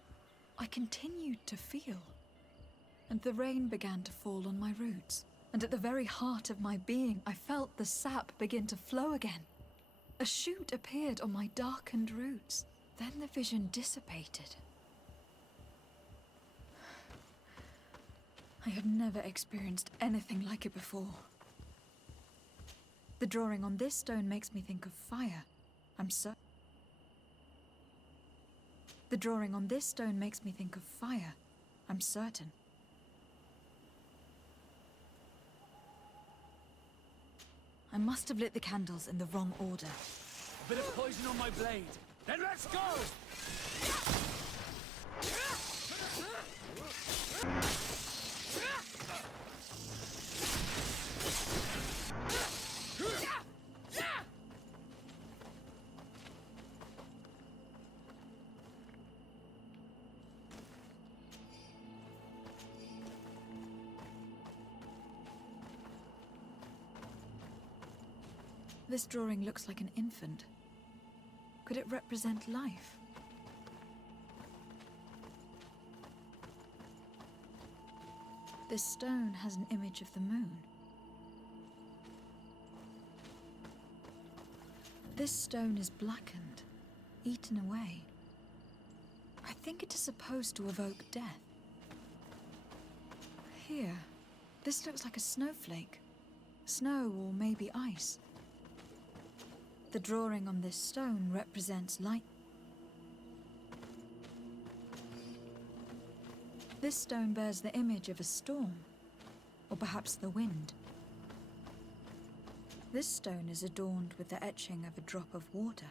I continued to feel. And the rain began to fall on my roots. And at the very heart of my being, I felt the sap begin to flow again. A shoot appeared on my darkened roots. Then the vision dissipated. I have never experienced anything like it before. The drawing on this stone makes me think of fire. The drawing on this stone makes me think of fire. I'm certain. I must have lit the candles in the wrong order. Bit of poison on my blade. Then let's go! This drawing looks like an infant. Could it represent life? This stone has an image of the moon. This stone is blackened, eaten away. I think it is supposed to evoke death. Here, this looks like a snowflake. Snow or maybe ice. The drawing on this stone represents light. This stone bears the image of a storm, or perhaps the wind. This stone is adorned with the etching of a drop of water.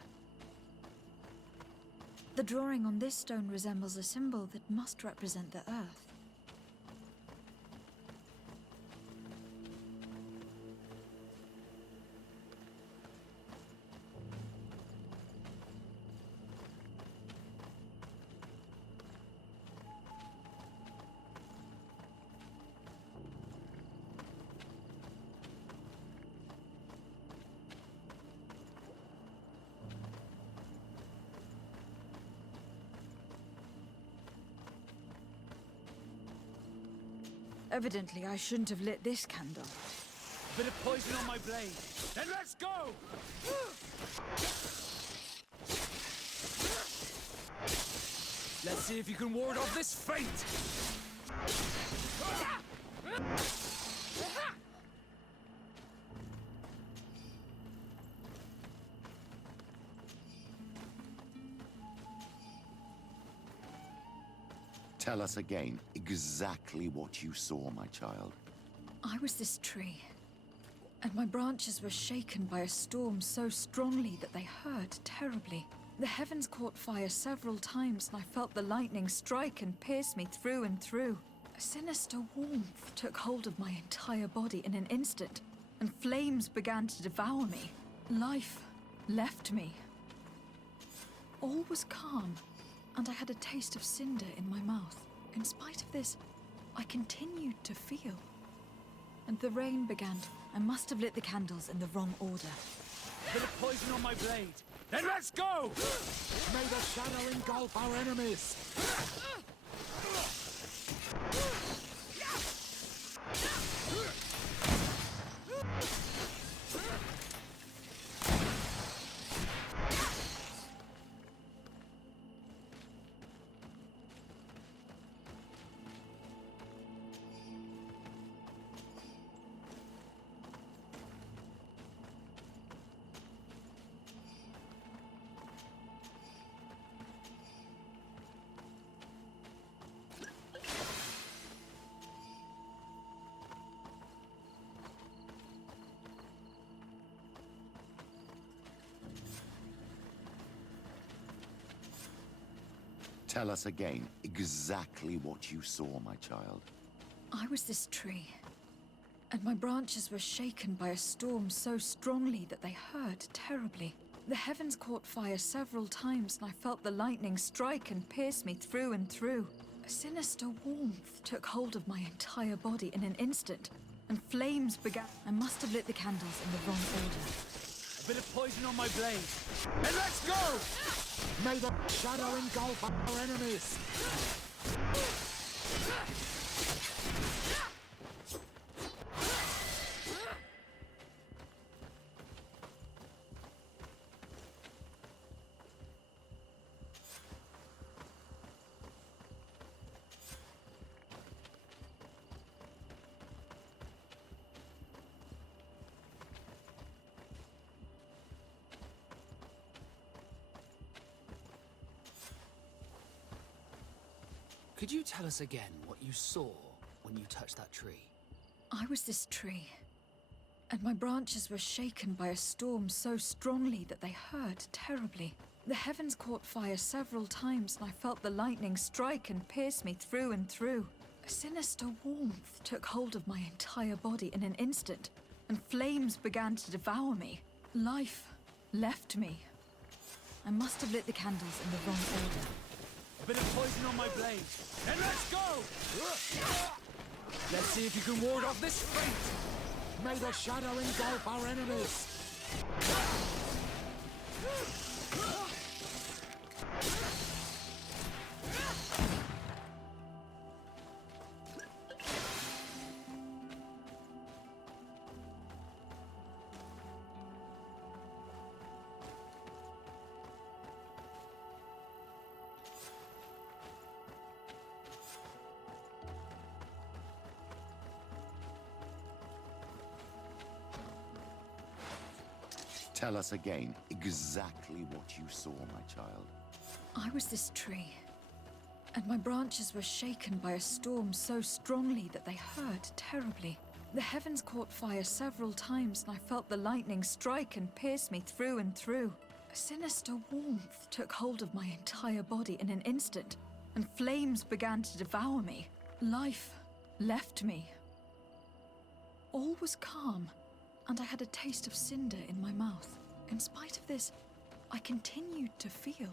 The drawing on this stone resembles a symbol that must represent the earth. Evidently, I shouldn't have lit this candle. Bit of poison on my blade. Then let's go! Let's see if you can ward off this fate! Tell us again exactly what you saw, my child. I was this tree, and my branches were shaken by a storm so strongly that they hurt terribly. The heavens caught fire several times, and I felt the lightning strike and pierce me through and through. A sinister warmth took hold of my entire body in an instant, and flames began to devour me. Life left me. All was calm, and I had a taste of cinder in my mouth. In spite of this, I continued to feel. And the rain began to... I must have lit the candles in the wrong order. A bit of poison on my blade. Then let's go! May the shadow engulf our enemies! Tell us again exactly what you saw, my child. I was this tree, and my branches were shaken by a storm so strongly that they hurt terribly. The heavens caught fire several times, and I felt the lightning strike and pierce me through and through. A sinister warmth took hold of my entire body in an instant, and flames began... I must have lit the candles in the wrong order. A bit of poison on my blade. And let's go! May the shadow engulf our enemies! Could you tell us again what you saw when you touched that tree? I was this tree, and my branches were shaken by a storm so strongly that they hurt terribly. The heavens caught fire several times, and I felt the lightning strike and pierce me through and through. A sinister warmth took hold of my entire body in an instant, and flames began to devour me. Life left me. I must have lit the candles in the wrong order. A bit of poison on my blade. Then let's go! Let's see if you can ward off this fate! May the shadow engulf our enemies! Tell us again exactly what you saw, my child. I was this tree, and my branches were shaken by a storm so strongly that they hurt terribly. The heavens caught fire several times, and I felt the lightning strike and pierce me through and through. A sinister warmth took hold of my entire body in an instant, and flames began to devour me. Life left me. All was calm, and I had a taste of cinder in my mouth. In spite of this, I continued to feel.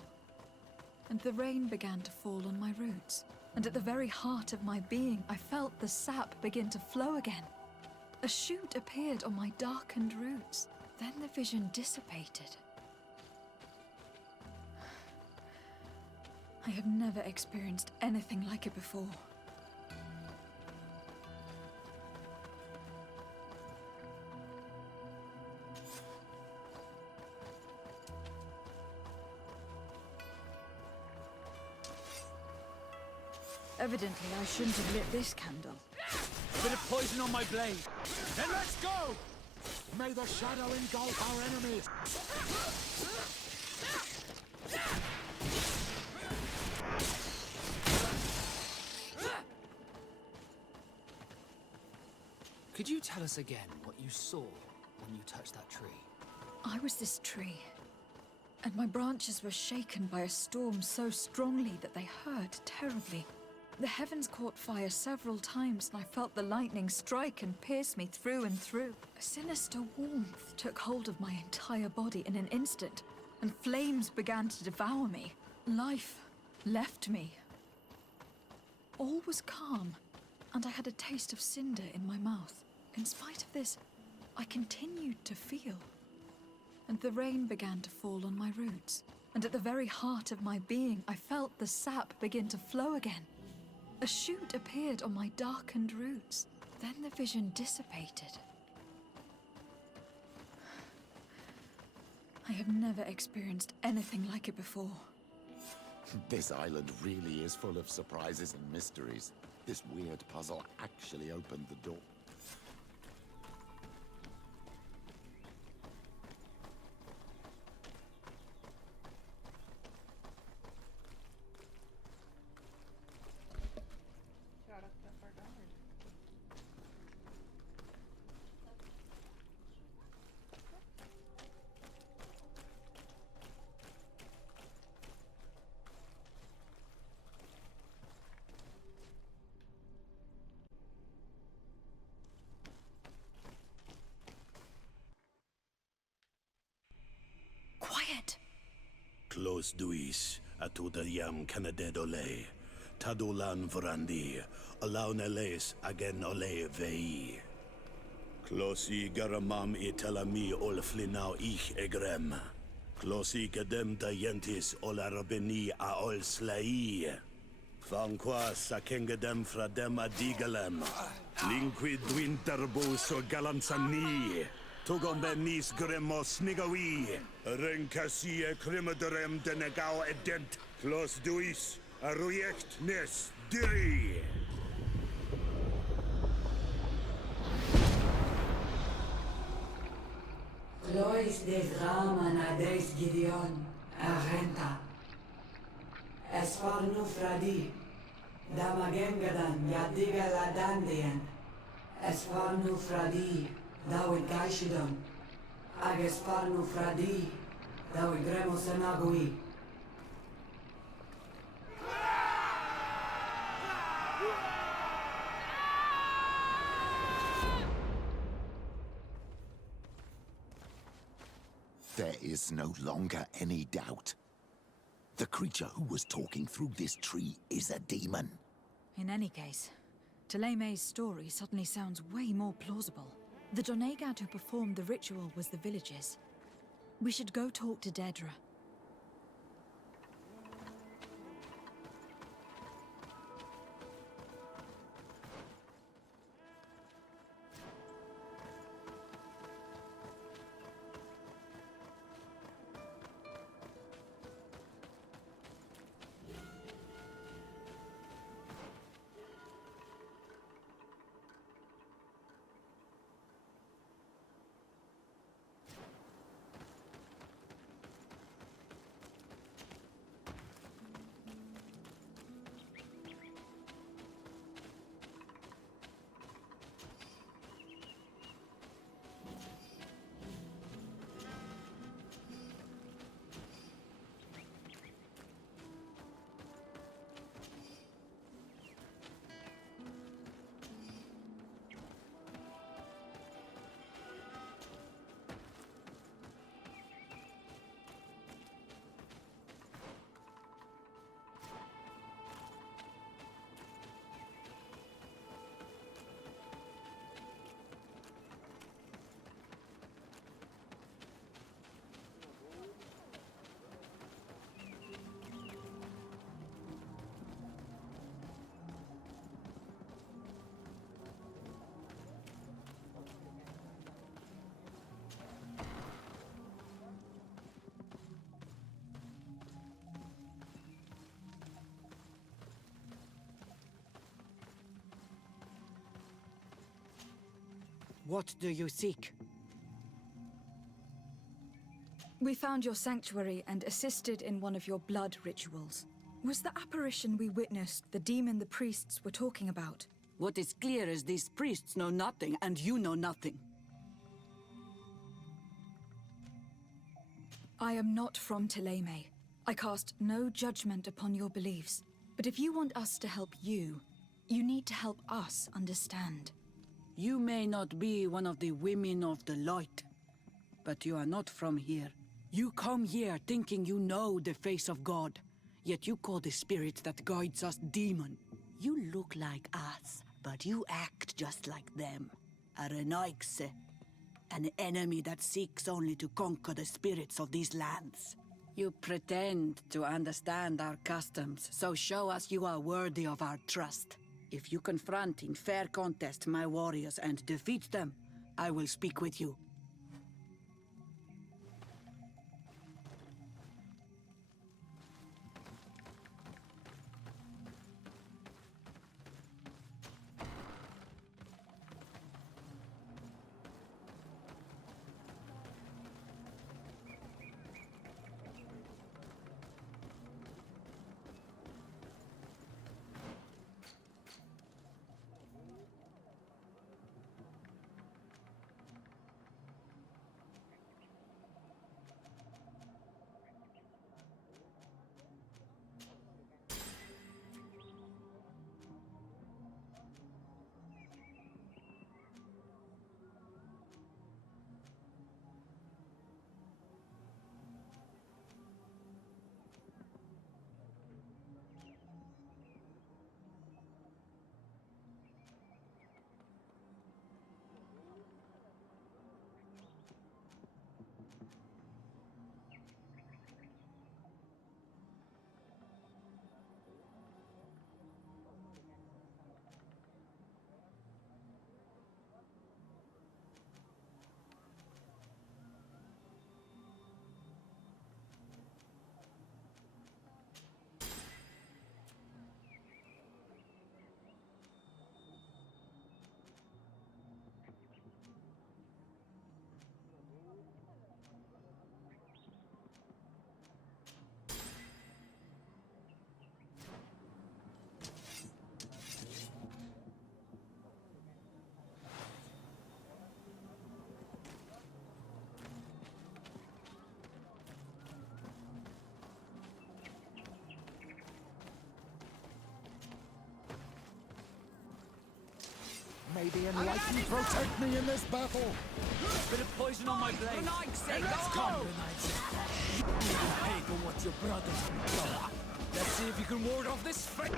And the rain began to fall on my roots. And at the very heart of my being, I felt the sap begin to flow again. A shoot appeared on my darkened roots. Then the vision dissipated. I have never experienced anything like it before. Evidently, I shouldn't have lit this candle. Bit of poison on my blade. Then let's go! May the shadow engulf our enemies! Could you tell us again what you saw when you touched that tree? I was this tree, and my branches were shaken by a storm so strongly that they hurt terribly. The heavens caught fire several times, and I felt the lightning strike and pierce me through and through. A sinister warmth took hold of my entire body in an instant, and flames began to devour me. Life left me. All was calm, and I had a taste of cinder in my mouth. In spite of this, I continued to feel. And the rain began to fall on my roots. And at the very heart of my being, I felt the sap begin to flow again. A shoot appeared on my darkened roots. Then the vision dissipated. I have never experienced anything like it before. This island really is full of surprises and mysteries. This weird puzzle actually opened the door. Quiet! Close duis, atuda yam canadedole, tadulan vrandi, alauneles agen ole vei. Closi garamam itelami olflinau ich egrem. Closi gedem dayentis olarabeni a ol slai. Fanqua sakengedem fradem adigalem. Linquid winterbus o galanzani. Tugombenis gremos nigawi. Renkasie crimaderem denegau edent. Clos duis, arruiect nes diri. Lois des Raman ades Gideon, Argenta. Esfarnu fradi, Damagengadan, Yadiga ladandian. Esfarnu fradi, Dawid Gaishidon. Agesfarnu fradi, Dawid Gremos Anagui. There is no longer any doubt. The creature who was talking through this tree is a demon. In any case, Teleme's story suddenly sounds way more plausible. The Doneigad who performed the ritual was the villagers. We should go talk to Dedra. What do you seek? We found your sanctuary and assisted in one of your blood rituals. Was the apparition we witnessed the demon the priests were talking about? What is clear is these priests know nothing, and you know nothing. I am not from Thélème. I cast no judgment upon your beliefs. But if you want us to help you, you need to help us understand. You may not be one of the women of the light, but you are not from here. You come here thinking you know the face of God, yet you call the spirit that guides us demon. You look like us, but you act just like them. A Renaixe, an enemy that seeks only to conquer the spirits of these lands. You pretend to understand our customs, so show us you are worthy of our trust. If you confront in fair contest my warriors and defeat them, I will speak with you. May the enlightened protect me in this battle! Bit of poison on my blade. Let's come, Renaixe. You can pay for what your brothers have done. Let's see if you can ward off this fate.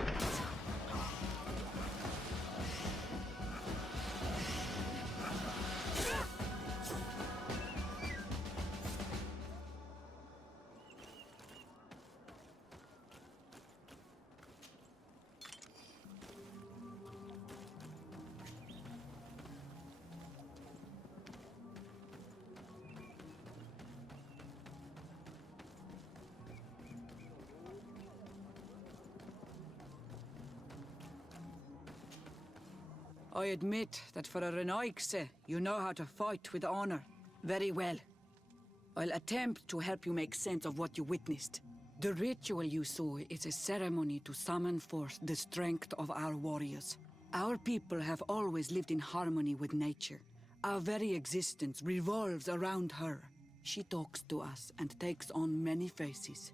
I admit that for a Renaixe, you know how to fight with honor. Very well. I'll attempt to help you make sense of what you witnessed. The ritual you saw is a ceremony to summon forth the strength of our warriors. Our people have always lived in harmony with nature. Our very existence revolves around her. She talks to us and takes on many faces.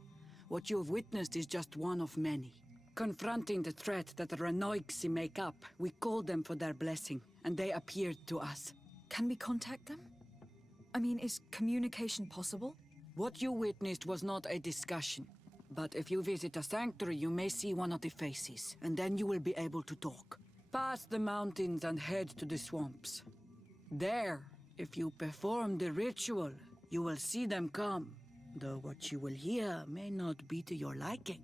What you have witnessed is just one of many. Confronting the threat that the Renaixe make up, we called them for their blessing, and they appeared to us. Can we contact them? I mean, is communication possible? What you witnessed was not a discussion. But if you visit a sanctuary, you may see one of the faces, and then you will be able to talk. Pass the mountains and head to the swamps. There, if you perform the ritual, you will see them come, though what you will hear may not be to your liking.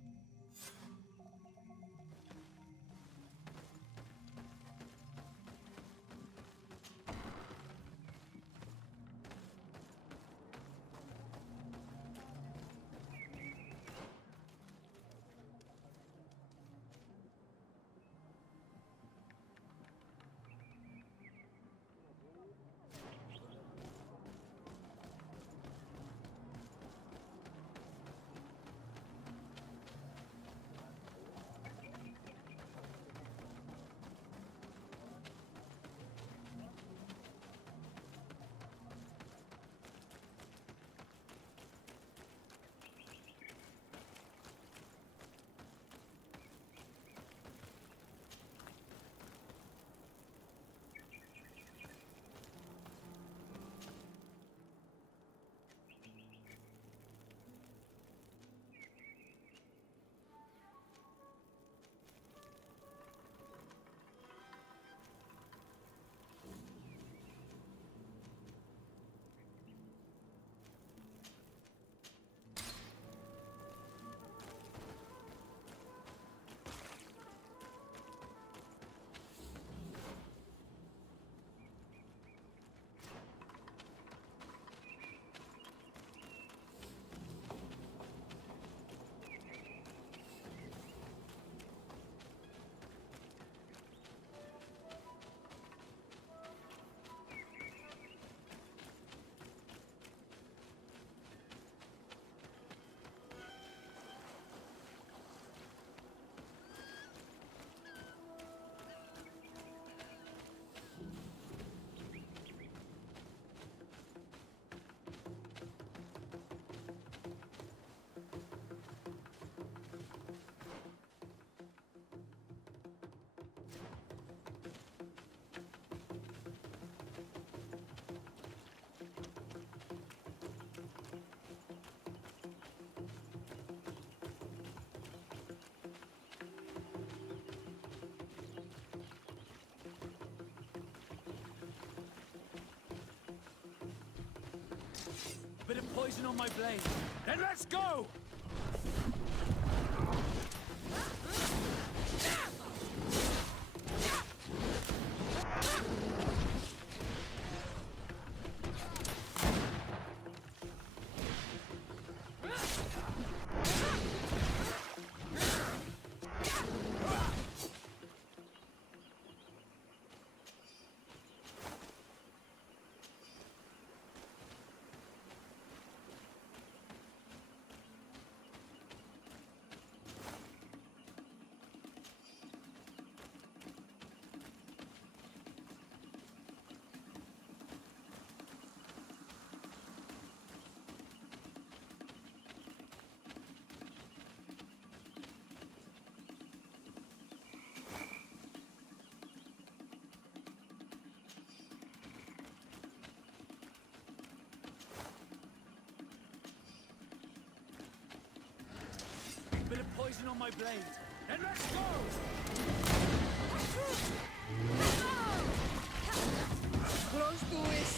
Bit of poison on my blade. Then let's go! Bit of poison on my blade. Then let's go! Close to his...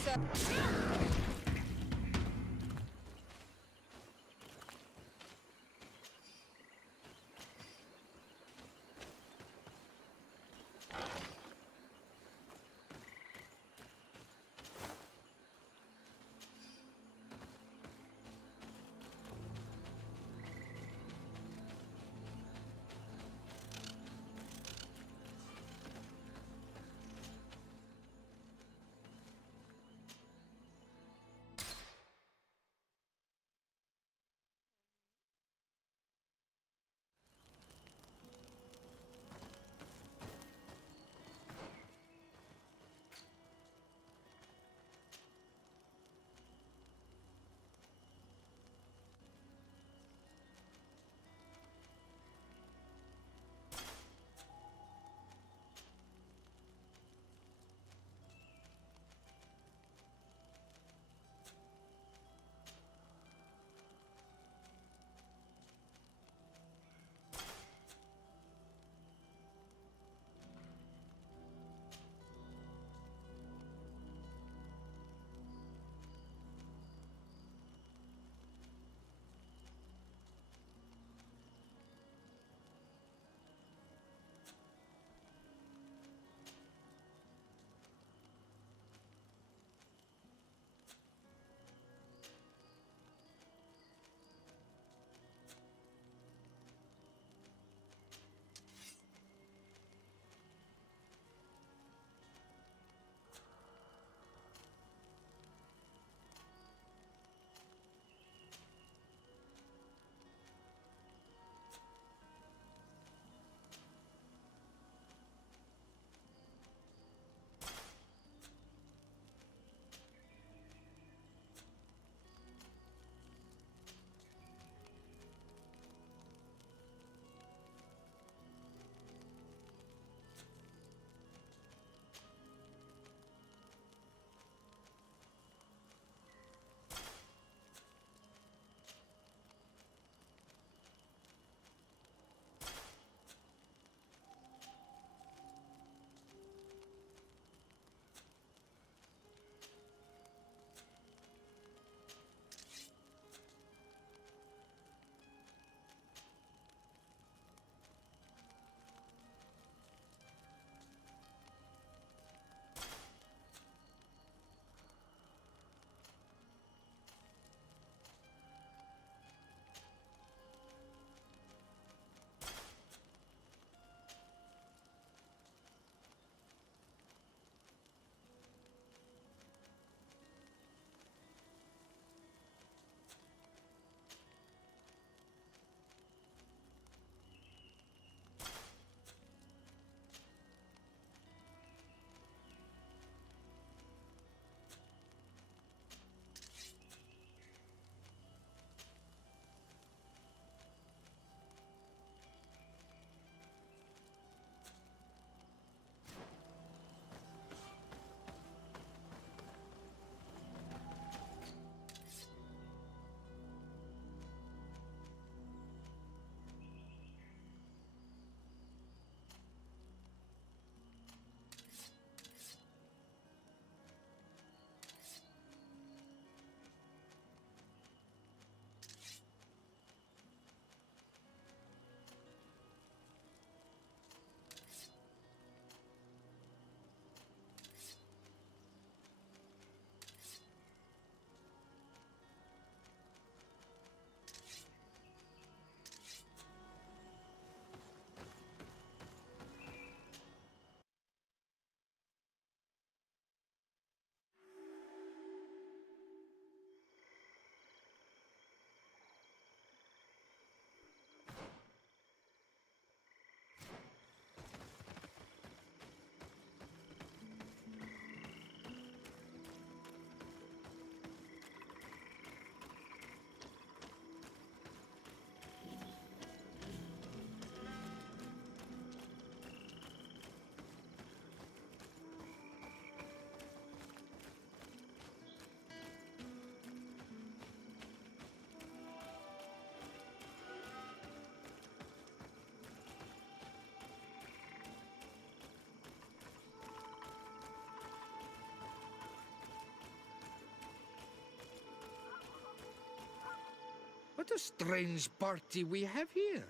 What a strange party we have here.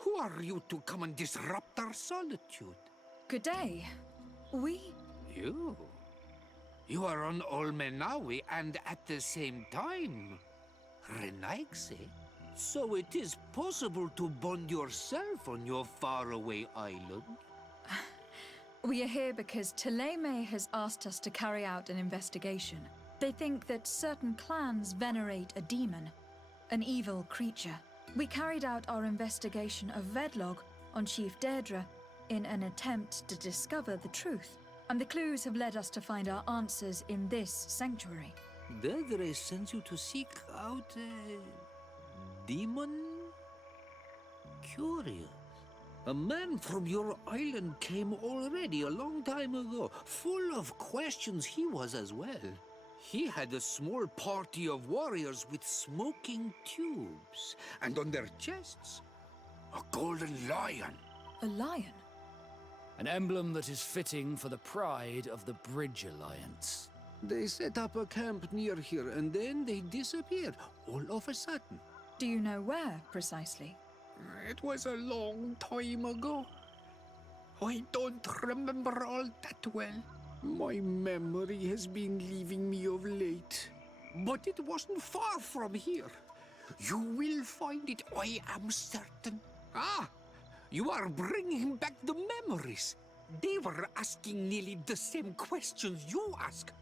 Who are you to come and disrupt our solitude? Good day. We... You? You are on Olmenawi and at the same time, Renaigse. So it is possible to bond yourself on your faraway island? We are here because Teleme has asked us to carry out an investigation. They think that certain clans venerate a demon, an evil creature. We carried out our investigation of Vedlog on Chief Deirdre in an attempt to discover the truth, and the clues have led us to find our answers in this sanctuary. Deirdre sends you to seek out a demon? Curious. A man from your island came already a long time ago. Full of questions he was as well. He had a small party of warriors with smoking tubes, and on their chests, a golden lion. A lion? An emblem that is fitting for the pride of the Bridge Alliance. They set up a camp near here, and then they disappeared, all of a sudden. Do you know where, precisely? It was a long time ago. I don't remember all that well. My memory has been leaving me of late. But it wasn't far from here. You will find it, I am certain. Ah, you are bringing back the memories. They were asking nearly the same questions you ask.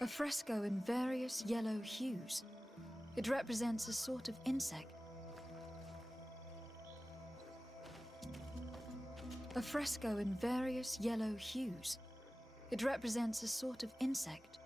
A fresco in various yellow hues. It represents a sort of insect. A fresco in various yellow hues. It represents a sort of insect.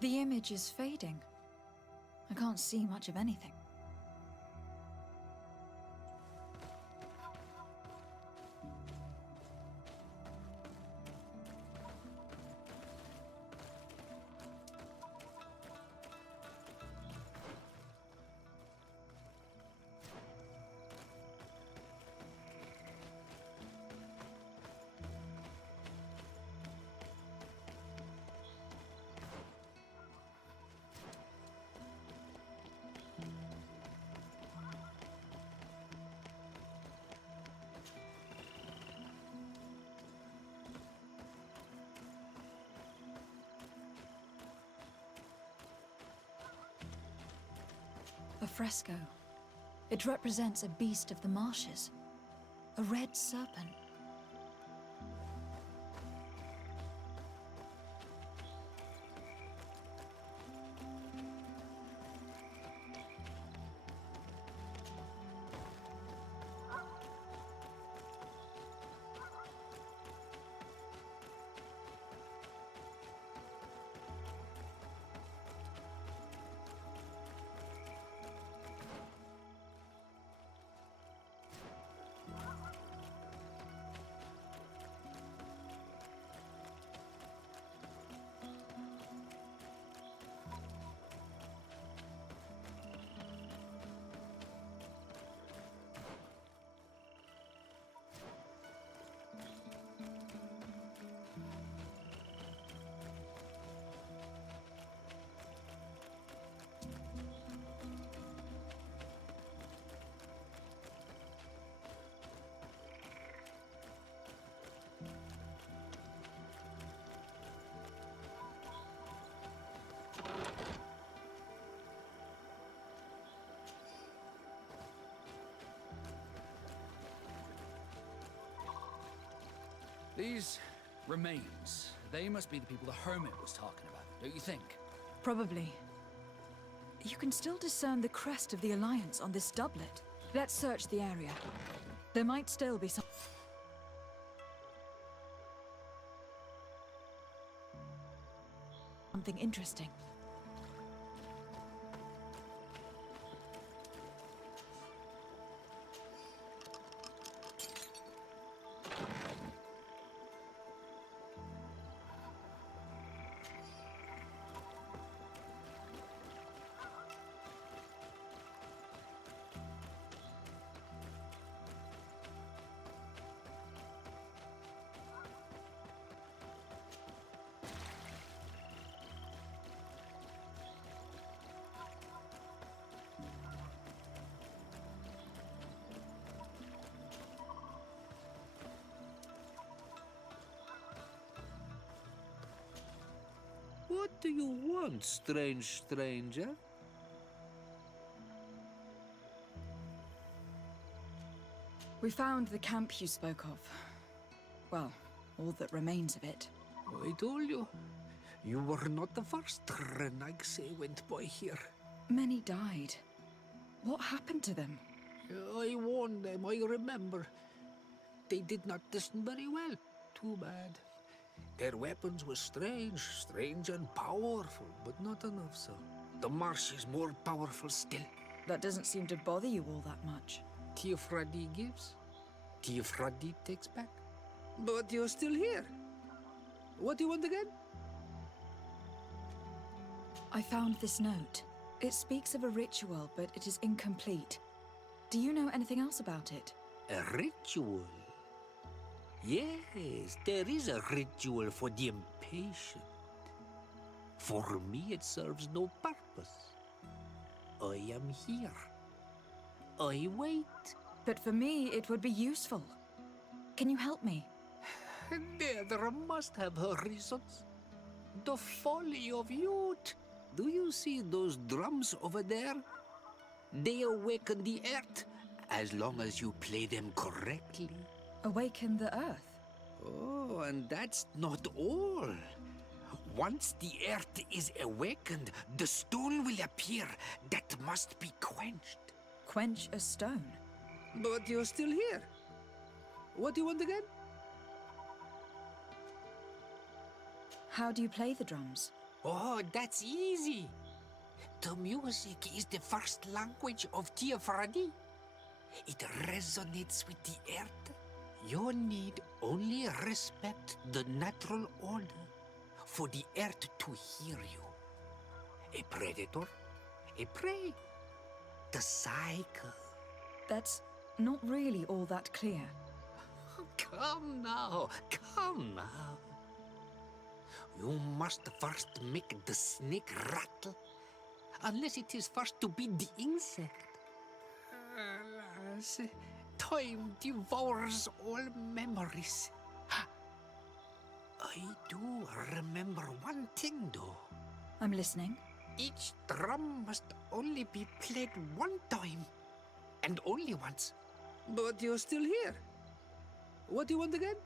The image is fading. I can't see much of anything. A fresco. It represents a beast of the marshes. A red serpent. These remains, they must be the people the hermit was talking about, don't you think? Probably. You can still discern the crest of the Alliance on this doublet. Let's search the area. There might still be some... something interesting. What do you want, strange stranger? We found the camp you spoke of. Well, all that remains of it. I told you. You were not the first Renaigse went by here. Many died. What happened to them? I warned them, I remember. They did not listen very well. Too bad. Their weapons were strange and powerful, but not enough so. The marsh is more powerful still. That doesn't seem to bother you all that much. Teofradi gives, Teofradi takes back. But you're still here. What do you want again? I found this note. It speaks of a ritual, but it is incomplete. Do you know anything else about it? A ritual? Yes, there is a ritual for the impatient. For me, it serves no purpose. I am here. I wait. But for me, it would be useful. Can you help me? There must have her reasons. The folly of youth. Do you see those drums over there? They awaken the earth, as long as you play them correctly. Awaken the earth? Oh, and that's not all. Once the earth is awakened, the stone will appear that must be quenched. Quench a stone? But you're still here. What do you want again? How do you play the drums? Oh, that's easy. The music is the first language of Teofradi. It resonates with the earth. You need only respect the natural order for the earth to hear you. A predator, a prey. The cycle. That's not really all that clear. Come now, come now. You must first make the snake rattle, unless it is first to beat the insect. Alas, time devours all memories. I do remember one thing, though. I'm listening. Each drum must only be played one time. and only once. But you're still here. What do you want again?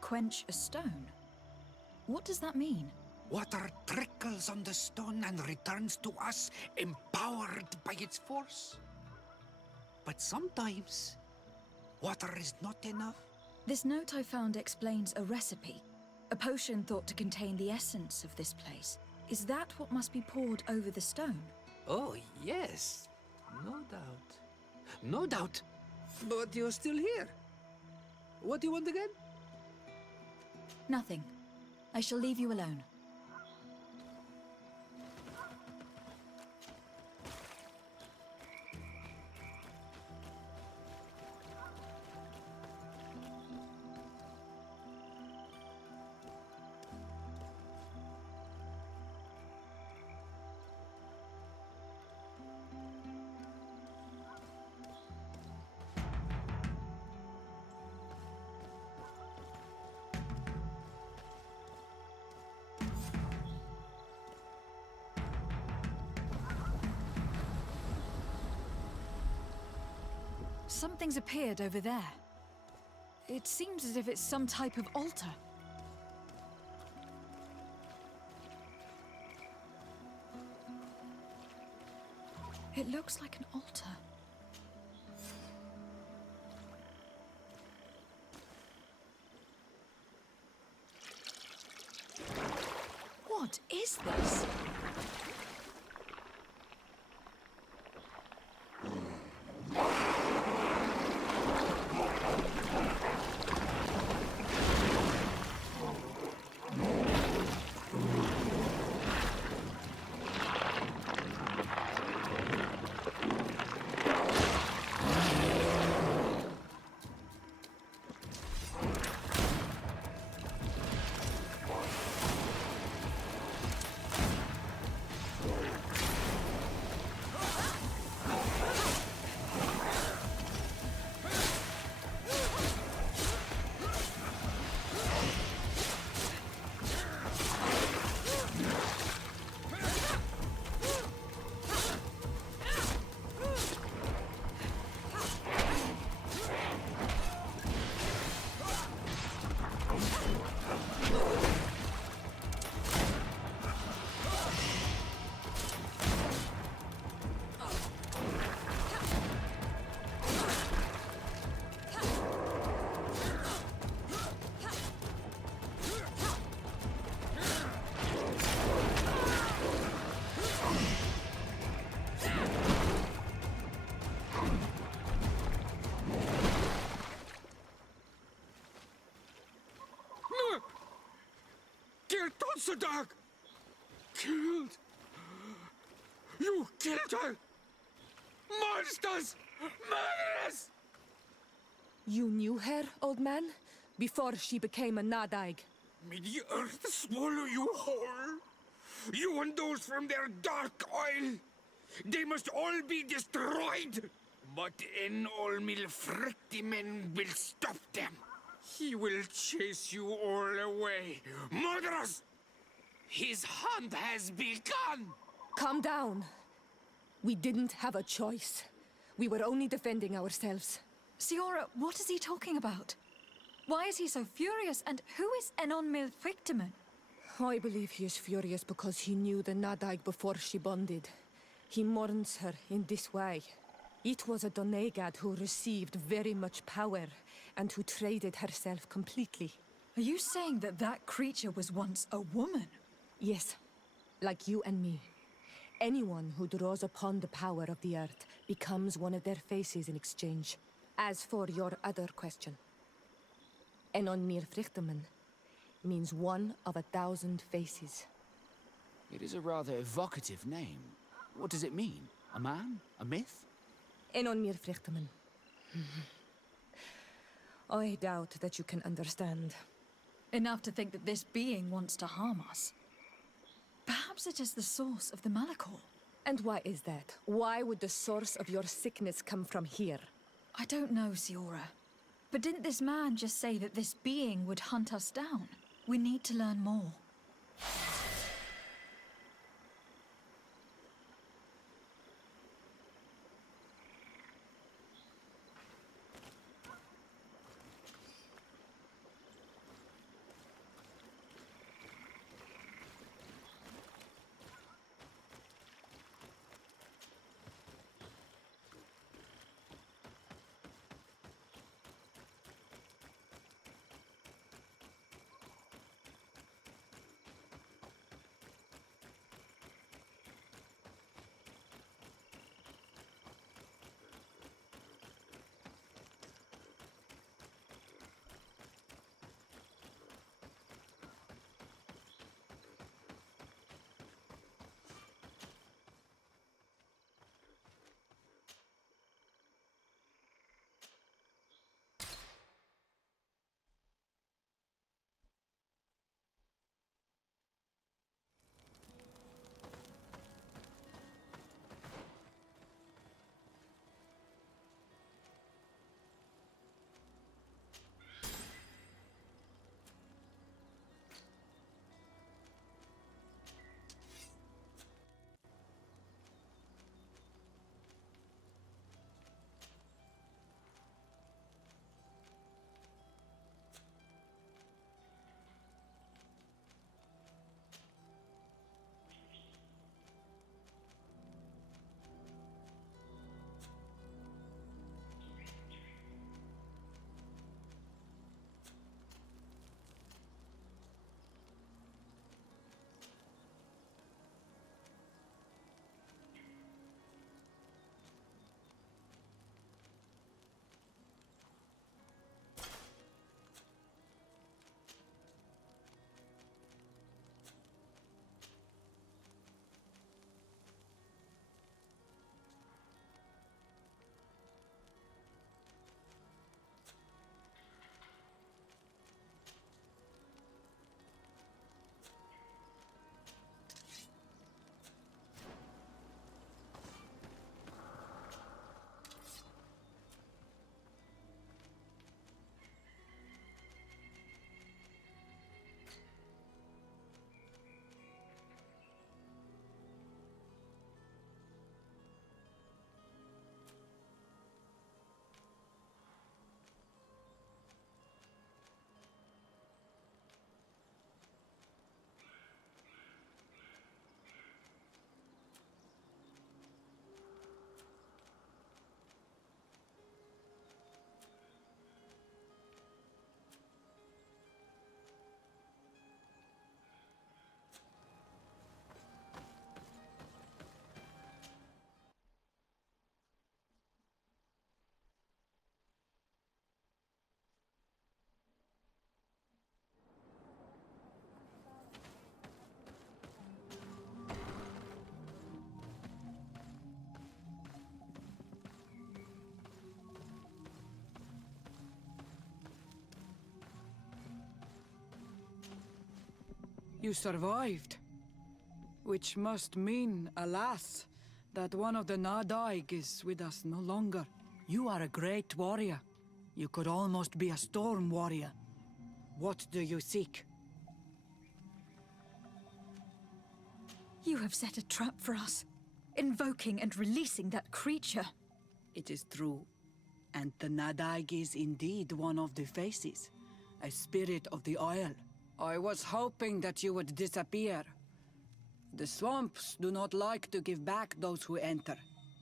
Quench a stone? What does that mean? Water trickles on the stone and returns to us, empowered by its force. But sometimes, water is not enough. This note I found explains a recipe. A potion thought to contain the essence of this place. Is that what must be poured over the stone? Oh, yes. No doubt. No doubt. But you're still here. What do you want again? Nothing. I shall leave you alone. Something's appeared over there. It seems as if it's some type of altar. It looks like an altar. What is this? Dog! Killed! You killed her! Monsters! Murderers! You knew her, old man? Before she became a Nadaig? May the earth swallow you whole! You and those from their dark oil! They must all be destroyed! But Enolmil Frictimen will stop them! He will chase you all away! Murderers! His hunt has begun! Calm down. We didn't have a choice. We were only defending ourselves. Siora, what is he talking about? Why is he so furious, and who is Enon Milfrictimen? I believe he is furious because he knew the Nadaig before she bonded. He mourns her in this way. It was a Donegad who received very much power, and who traded herself completely. Are you saying that that creature was once a woman? Yes, like you and me. Anyone who draws upon the power of the earth becomes one of their faces in exchange. As for your other question, Enon Mir Frichteman means one of 1,000 faces. It is a rather evocative name. What does it mean? A man? A myth? Enon Mir Frichteman. I doubt that you can understand. Enough to think that this being wants to harm us. Perhaps it is the source of the Malachor. And why is that? Why would the source of your sickness come from here? I don't know, Siora. But didn't this man just say that this being would hunt us down? We need to learn more. You survived. Which must mean, alas, that one of the Nadaig is with us no longer. You are a great warrior. You could almost be a storm warrior. What do you seek? You have set a trap for us, invoking and releasing that creature. It is true. And the Nadaig is indeed one of the faces, a spirit of the Isle. I was hoping that you would disappear. The swamps do not like to give back those who enter.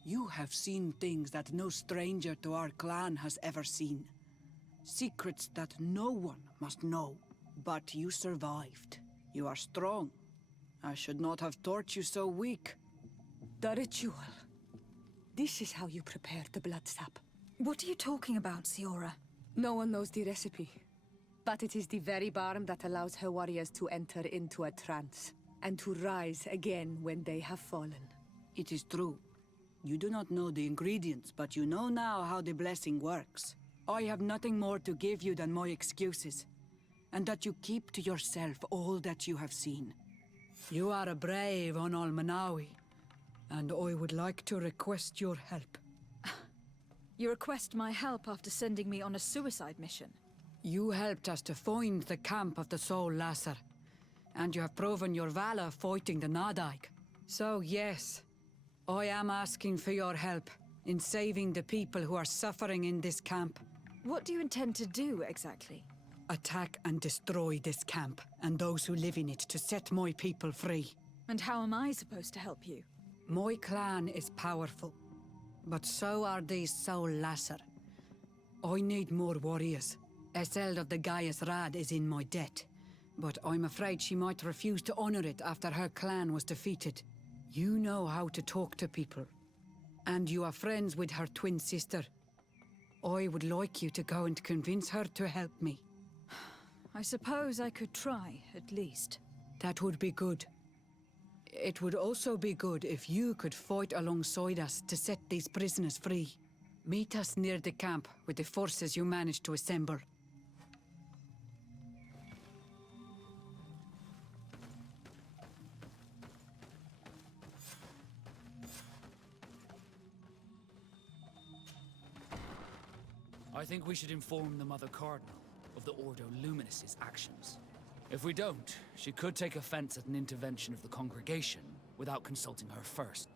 You have seen things that no stranger to our clan has ever seen. Secrets that no one must know. But you survived. You are strong. I should not have thought you so weak. The ritual. This is how you prepare the blood sap. What are you talking about, Siora? No one knows the recipe. But it is the very barm that allows her warriors to enter into a trance, and to rise again when they have fallen. It is true. You do not know the ingredients, but you know now how the blessing works. I have nothing more to give you than my excuses, and that you keep to yourself all that you have seen. You are a brave on Almanawi, and I would like to request your help. You request my help after sending me on a suicide mission? You helped us to find the camp of the Soul Lasser, and you have proven your valor fighting the Nadaig. So yes, I am asking for your help in saving the people who are suffering in this camp. What do you intend to do, exactly? Attack and destroy this camp, and those who live in it, to set my people free. And how am I supposed to help you? My clan is powerful, but so are these Soul Lasser. I need more warriors. Eseld of the Gaius Rad is in my debt, but I'm afraid she might refuse to honor it after her clan was defeated. You know how to talk to people, and you are friends with her twin sister. I would like you to go and convince her to help me. I suppose I could try, at least. That would be good. It would also be good if you could fight alongside us to set these prisoners free. Meet us near the camp with the forces you managed to assemble. I think we should inform the Mother Cardinal of the Ordo Luminis's actions. If we don't, she could take offense at an intervention of the congregation without consulting her first.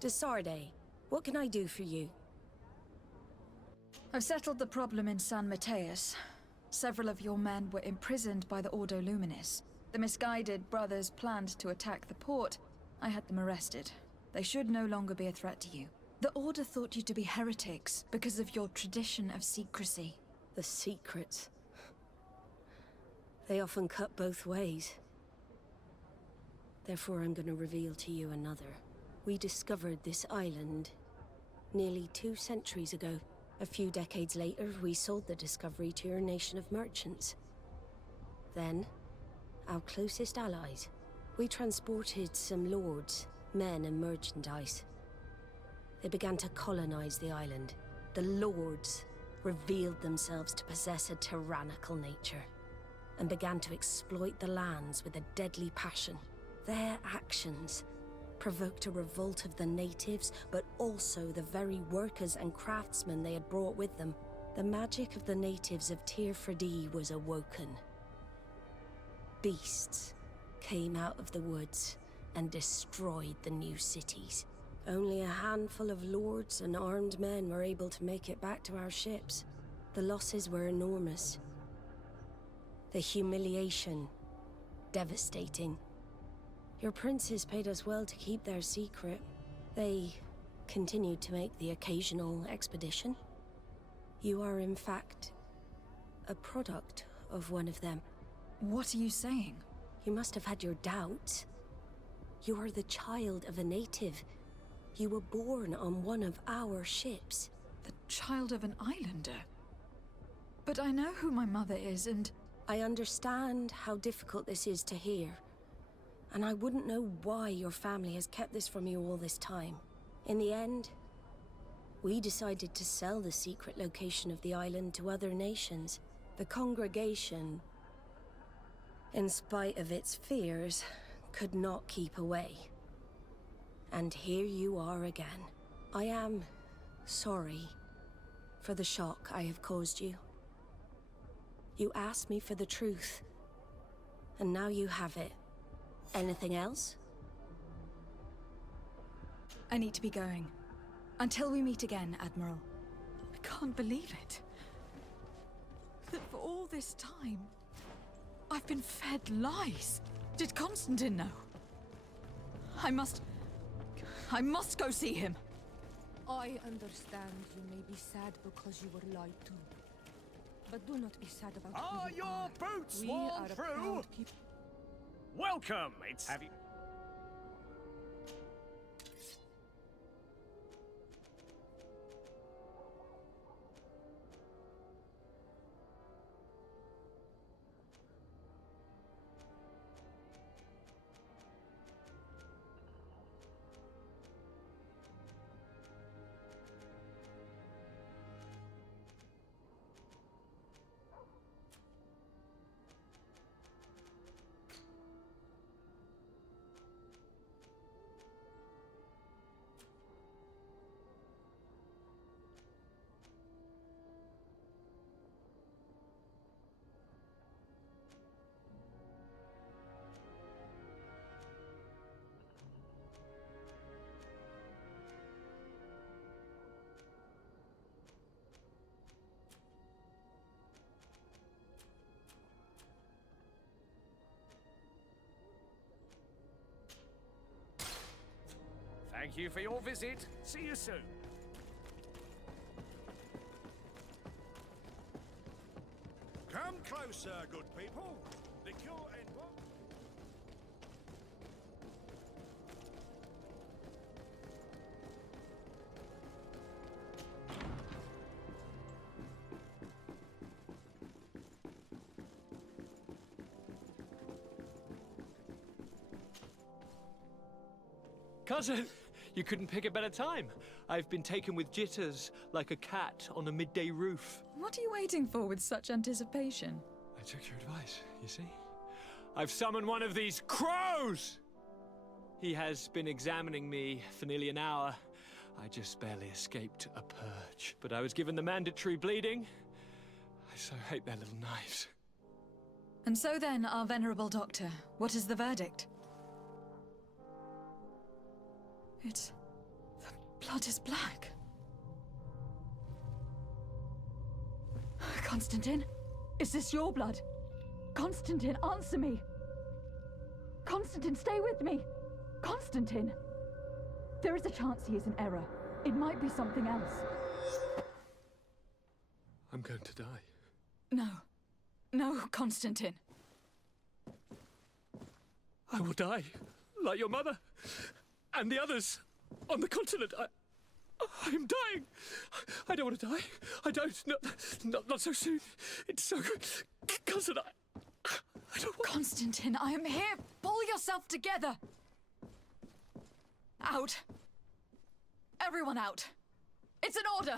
Desarde, what can I do for you? I've settled the problem in San Mateus. Several of your men were imprisoned by the Ordo Luminis. The misguided brothers planned to attack the port. I had them arrested. They should no longer be a threat to you. The Order thought you to be heretics because of your tradition of secrecy. The secrets. They often cut both ways. Therefore, I'm going to reveal to you another. We discovered this island nearly 2 centuries ago. A few decades later, we sold the discovery to your nation of merchants. Then, our closest allies. We transported some lords, men and merchandise. They began to colonize the island. The lords revealed themselves to possess a tyrannical nature and began to exploit the lands with a deadly passion. Their actions provoked a revolt of the natives, but also the very workers and craftsmen they had brought with them. The magic of the natives of Tir Fradee was awoken. Beasts came out of the woods and destroyed the new cities. Only a handful of lords and armed men were able to make it back to our ships. The losses were enormous. The humiliation, devastating. Your princes paid us well to keep their secret. They continued to make the occasional expedition. You are, in fact, a product of one of them. What are you saying? You must have had your doubts. You are the child of a native. You were born on one of our ships. The child of an islander? But I know who my mother is, and... I understand how difficult this is to hear. And I wouldn't know why your family has kept this from you all this time. In the end, we decided to sell the secret location of the island to other nations. The congregation, in spite of its fears, could not keep away. And here you are again. I am sorry for the shock I have caused you. You asked me for the truth, and now you have it. Anything else? I need to be going. Until we meet again, Admiral. I can't believe it. That for all this time, I've been fed lies. Did Constantine know? I must go see him. I understand you may be sad because you were lied to. But do not be sad about Are who you your are. boots We worn are a through? proud people. Welcome! Have you... Thank you for your visit. See you soon. Come closer, good people. Liquor and what? Cousin, you couldn't pick a better time. I've been taken with jitters, like a cat on a midday roof. What are you waiting for with such anticipation? I took your advice, you see? I've summoned one of these crows! He has been examining me for nearly an hour. I just barely escaped a purge. But I was given the mandatory bleeding. I so hate their little knives. And so then, our venerable doctor, what is the verdict? Blood is black. Constantine? Is this your blood? Constantine, answer me! Constantine, stay with me! Constantine! There is a chance he is in error. It might be something else. I'm going to die. No. No, Constantine. I will die, like your mother, and the others on the continent. I'm dying. I don't want to die. I don't. Not so soon. It's so good. Cousin, I don't want... Constantine, I am here. Pull yourself together. Out. Everyone out. It's an order.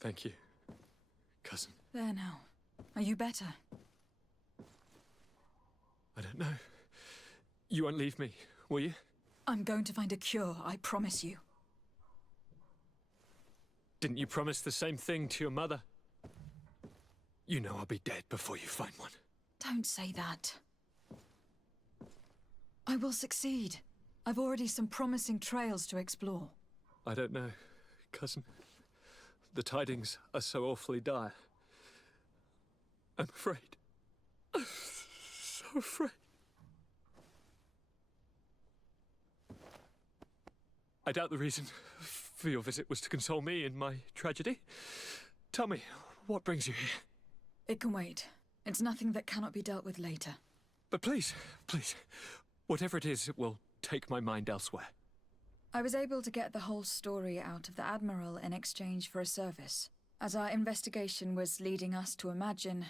Thank you, cousin. There now. Are you better? I don't know. You won't leave me, will you? I'm going to find a cure, I promise you. Didn't you promise the same thing to your mother? You know I'll be dead before you find one. Don't say that. I will succeed. I've already some promising trails to explore. I don't know, cousin. The tidings are so awfully dire. I'm afraid. I'm so afraid. I doubt the reason for your visit was to console me in my tragedy. Tell me, what brings you here? It can wait. It's nothing that cannot be dealt with later. But please, whatever it is, it will take my mind elsewhere. I was able to get the whole story out of the Admiral in exchange for a service. As our investigation was leading us to imagine,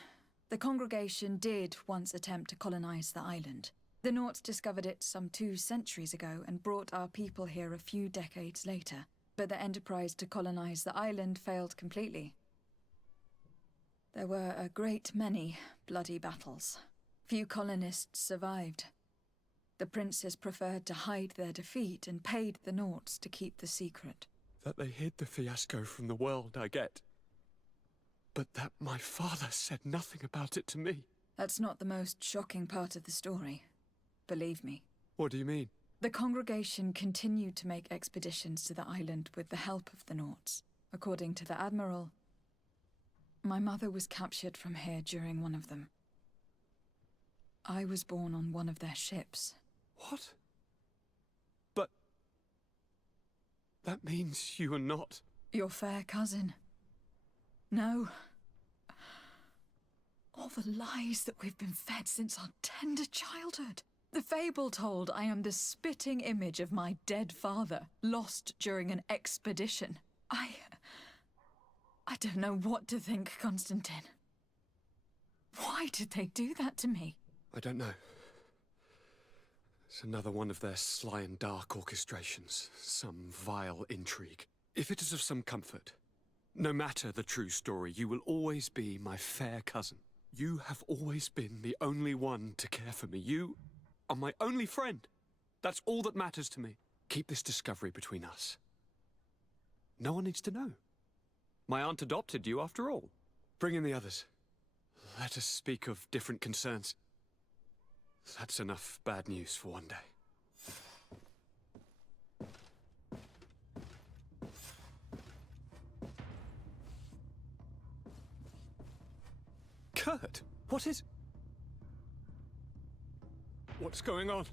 the congregation did once attempt to colonize the island. The Nauts discovered it some 2 centuries ago and brought our people here a few decades later. But the enterprise to colonize the island failed completely. There were a great many bloody battles. Few colonists survived. The princes preferred to hide their defeat and paid the Nauts to keep the secret. That they hid the fiasco from the world, I get. But that my father said nothing about it to me. That's not the most shocking part of the story. Believe me. What do you mean? The congregation continued to make expeditions to the island with the help of the Nauts. According to the Admiral, my mother was captured from here during one of them. I was born on one of their ships. What? But... that means you are not... your fair cousin. No. All the lies that we've been fed since our tender childhood. The fable told I am the spitting image of my dead father, lost during an expedition. I don't know what to think, Constantine. Why did they do that to me? I don't know. It's another one of their sly and dark orchestrations. Some vile intrigue. If it is of some comfort, no matter the true story, you will always be my fair cousin. You have always been the only one to care for me. You are my only friend. That's all that matters to me. Keep this discovery between us. No one needs to know. My aunt adopted you after all. Bring in the others. Let us speak of different concerns. That's enough bad news for one day. Kurt, what is... what's going on?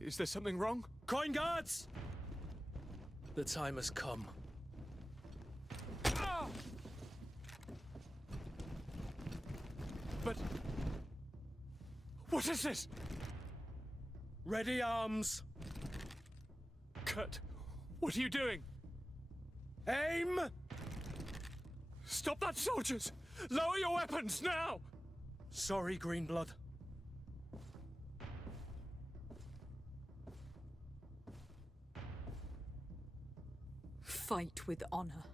Is there something wrong? Coin guards! The time has come. Ah! But... what is this? Ready arms. Kurt, what are you doing? Aim! Stop that, soldiers! Lower your weapons, now! Sorry, Greenblood. Fight with honor.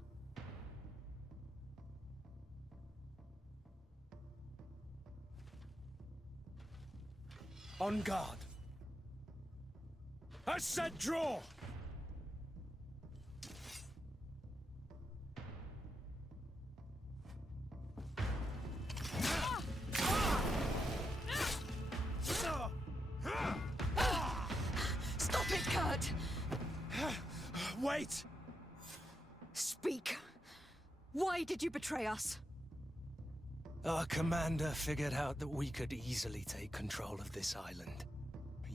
On guard. I said draw! Stop it, Kurt! Wait! Speak! Why did you betray us? Our commander figured out that we could easily take control of this island.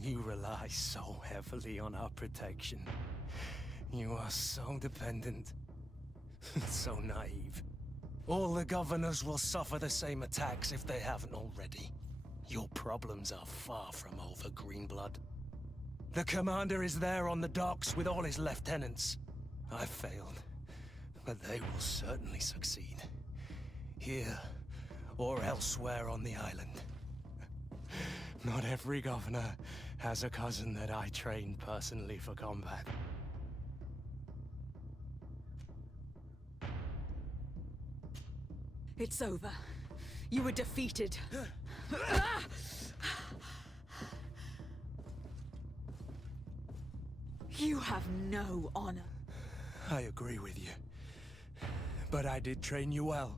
You rely so heavily on our protection. You are so dependent. So naive. All the governors will suffer the same attacks if they haven't already. Your problems are far from over, Greenblood. The commander is there on the docks with all his lieutenants. I failed, but they will certainly succeed. Here, or elsewhere on the island. Not every governor has a cousin that I trained personally for combat. It's over. You were defeated. You have no honor. I agree with you. But I did train you well.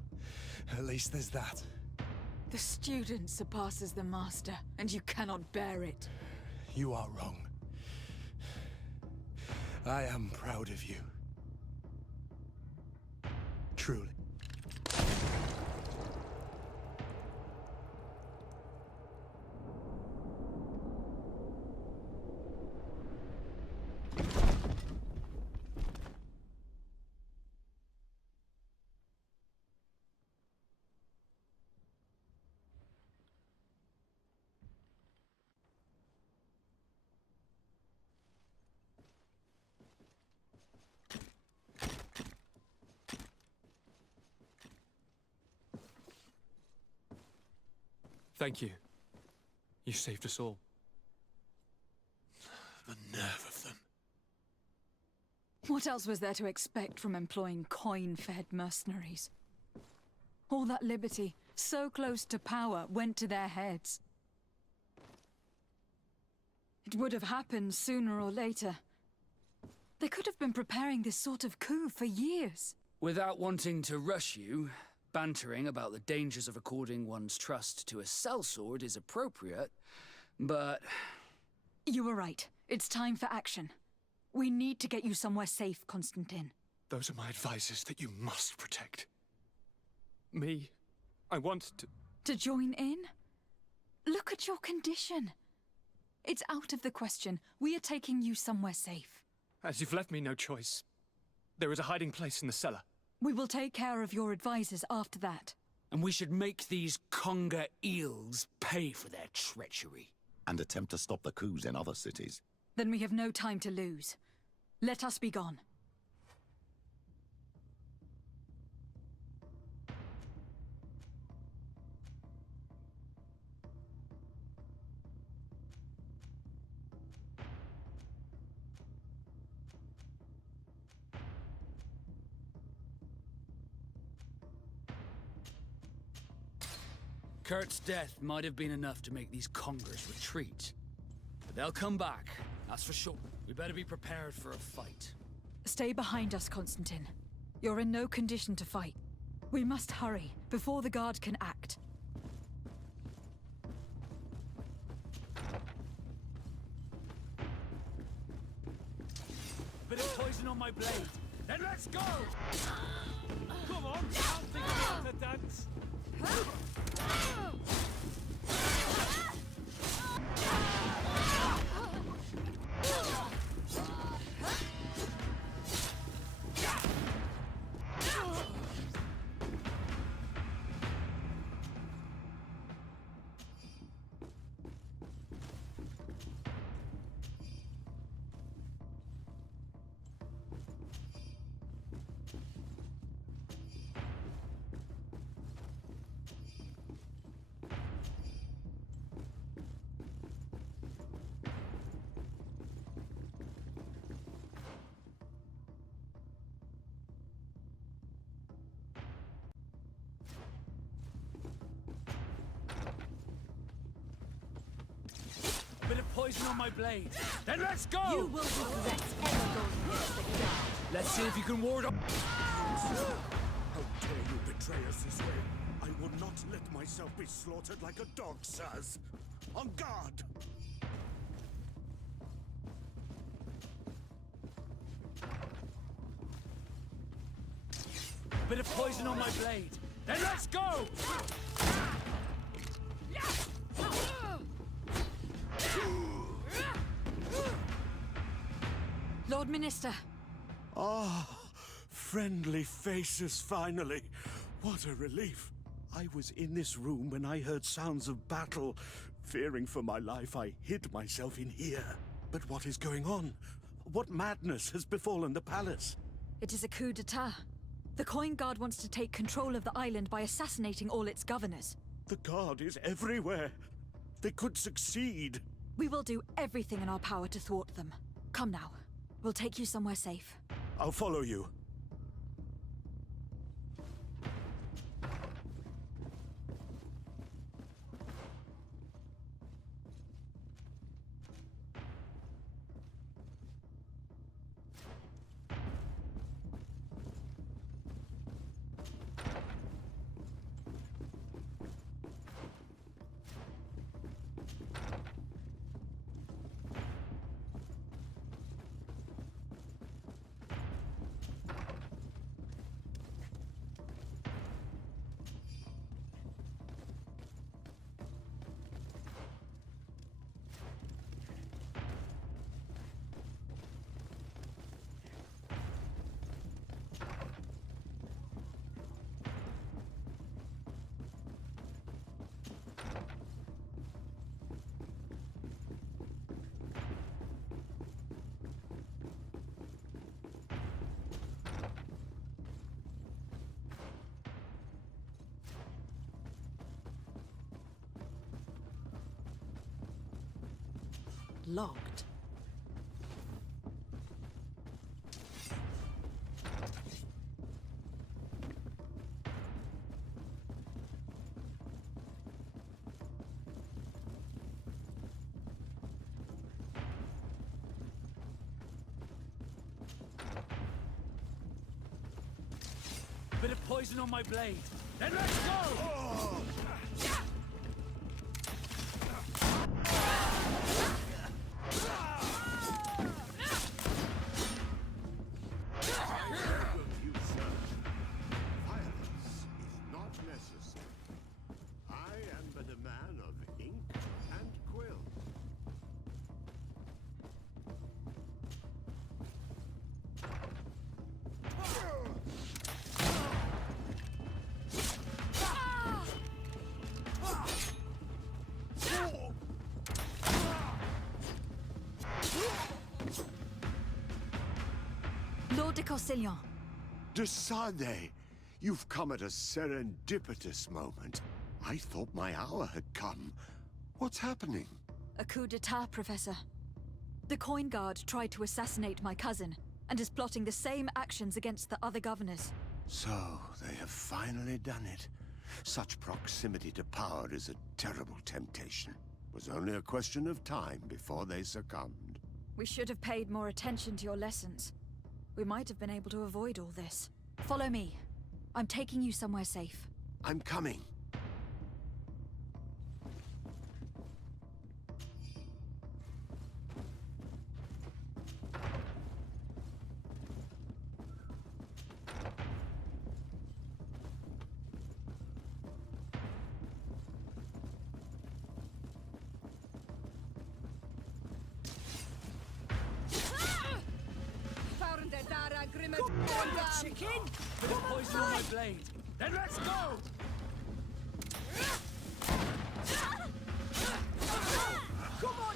At least there's that. The student surpasses the master, and you cannot bear it. You are wrong. I am proud of you. Truly. Thank you. You saved us all. The nerve of them. What else was there to expect from employing coin-fed mercenaries? All that liberty, so close to power, went to their heads. It would have happened sooner or later. They could have been preparing this sort of coup for years. Without wanting to rush you, bantering about the dangers of according one's trust to a sellsword is appropriate, but... You were right. It's time for action. We need to get you somewhere safe, Constantine. Those are my advisors that you must protect. Me, I want to... To join in? Look at your condition. It's out of the question. We are taking you somewhere safe. As you've left me no choice, there is a hiding place in the cellar. We will take care of your advisors after that. And we should make these conger eels pay for their treachery. And attempt to stop the coups in other cities. Then we have no time to lose. Let us be gone. Kurt's death might have been enough to make these congers retreat. But they'll come back, that's for sure. We better be prepared for a fight. Stay behind us, Constantine. You're in no condition to fight. We must hurry, before the guard can act. Bit of poison on my blade. Then let's go! Come on, I'll think about the dance. Bit of poison on my blade. Then let's go! You will regret ever going against the guard. Let's see if you can ward off. How dare you betray us this way? I will not let myself be slaughtered like a dog, sirs. On guard! Bit of poison on my blade. Then let's go! Lord Minister. Ah, friendly faces finally. What a relief. I was in this room when I heard sounds of battle. Fearing for my life, I hid myself in here. But what is going on? What madness has befallen the palace? It is a coup d'etat. The Coin Guard wants to take control of the island by assassinating all its governors. The Guard is everywhere. They could succeed. We will do everything in our power to thwart them. Come now. We'll take you somewhere safe. I'll follow you. Locked. Bit of poison on my blade. Then let's go! Lord de Corsillon. De Sade, you've come at a serendipitous moment. I thought my hour had come. What's happening? A coup d'etat, Professor. The Coin Guard tried to assassinate my cousin, and is plotting the same actions against the other governors. So, they have finally done it. Such proximity to power is a terrible temptation. It was only a question of time before they succumbed. We should have paid more attention to your lessons. We might have been able to avoid all this. Follow me. I'm taking you somewhere safe. I'm coming. Chicken! Bit of poison on my blade. Then let's go! Come on!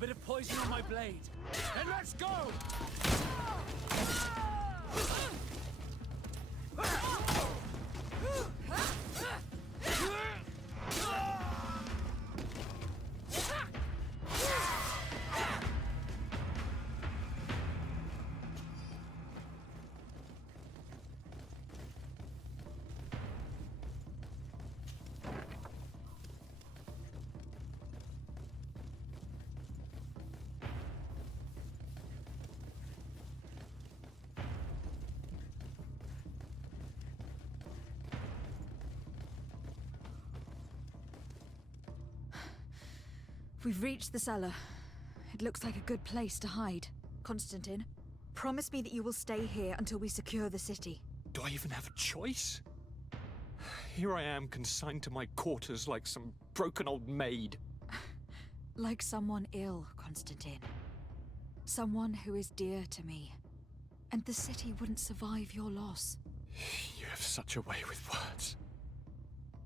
Bit of poison on my blade. Then let's go! We've reached the cellar. It looks like a good place to hide. Constantine, promise me that you will stay here until we secure the city. Do I even have a choice? Here I am, consigned to my quarters like some broken old maid. Like someone ill, Constantine. Someone who is dear to me. And the city wouldn't survive your loss. You have such a way with words.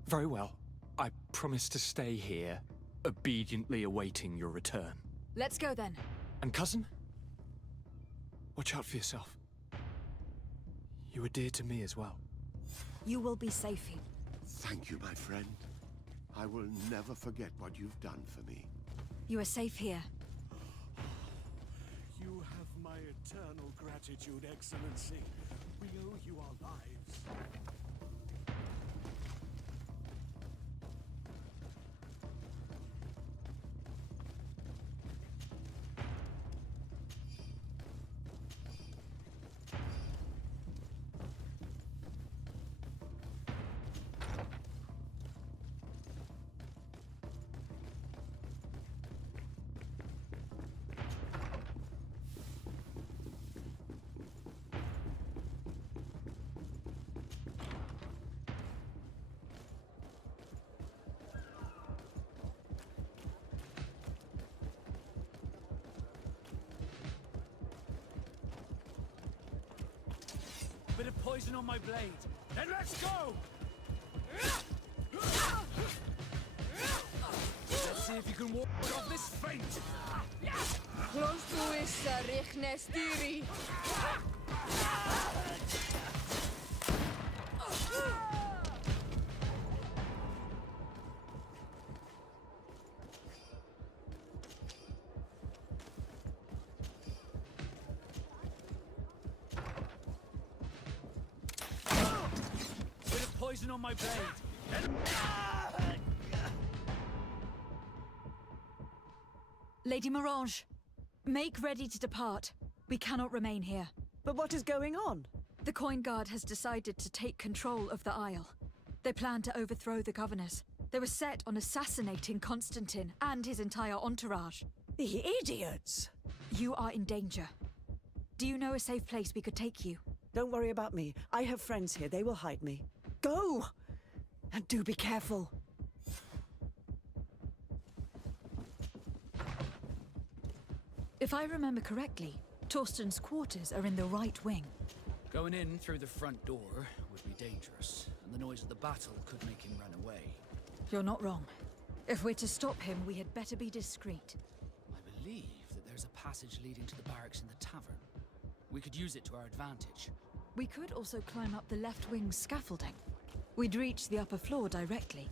Very well. I promise to stay here, obediently awaiting your return. Let's go then. And cousin? Watch out for yourself. You were dear to me as well. You will be safe here. Thank you, my friend. I will never forget what you've done for me. You are safe here. You have my eternal gratitude, Excellency. We owe you our lives. Bit of poison on my blade. Then let's go! Let's see if you can walk off this feint. Close to is Richnestiri. Bit of poison on my blade. Lady Morange, make ready to depart. We cannot remain here. But what is going on? The Coin Guard has decided to take control of the Isle. They plan to overthrow the governors. They were set on assassinating Constantine and his entire entourage. The idiots! You are in danger. Do you know a safe place we could take you? Don't worry about me. I have friends here. They will hide me. Go! And do be careful. If I remember correctly, Torsten's quarters are in the right wing. Going in through the front door would be dangerous, and the noise of the battle could make him run away. You're not wrong. If we're to stop him, we had better be discreet. I believe that there's a passage leading to the barracks in the tavern. We could use it to our advantage. We could also climb up the left wing scaffolding. We'd reach the upper floor directly.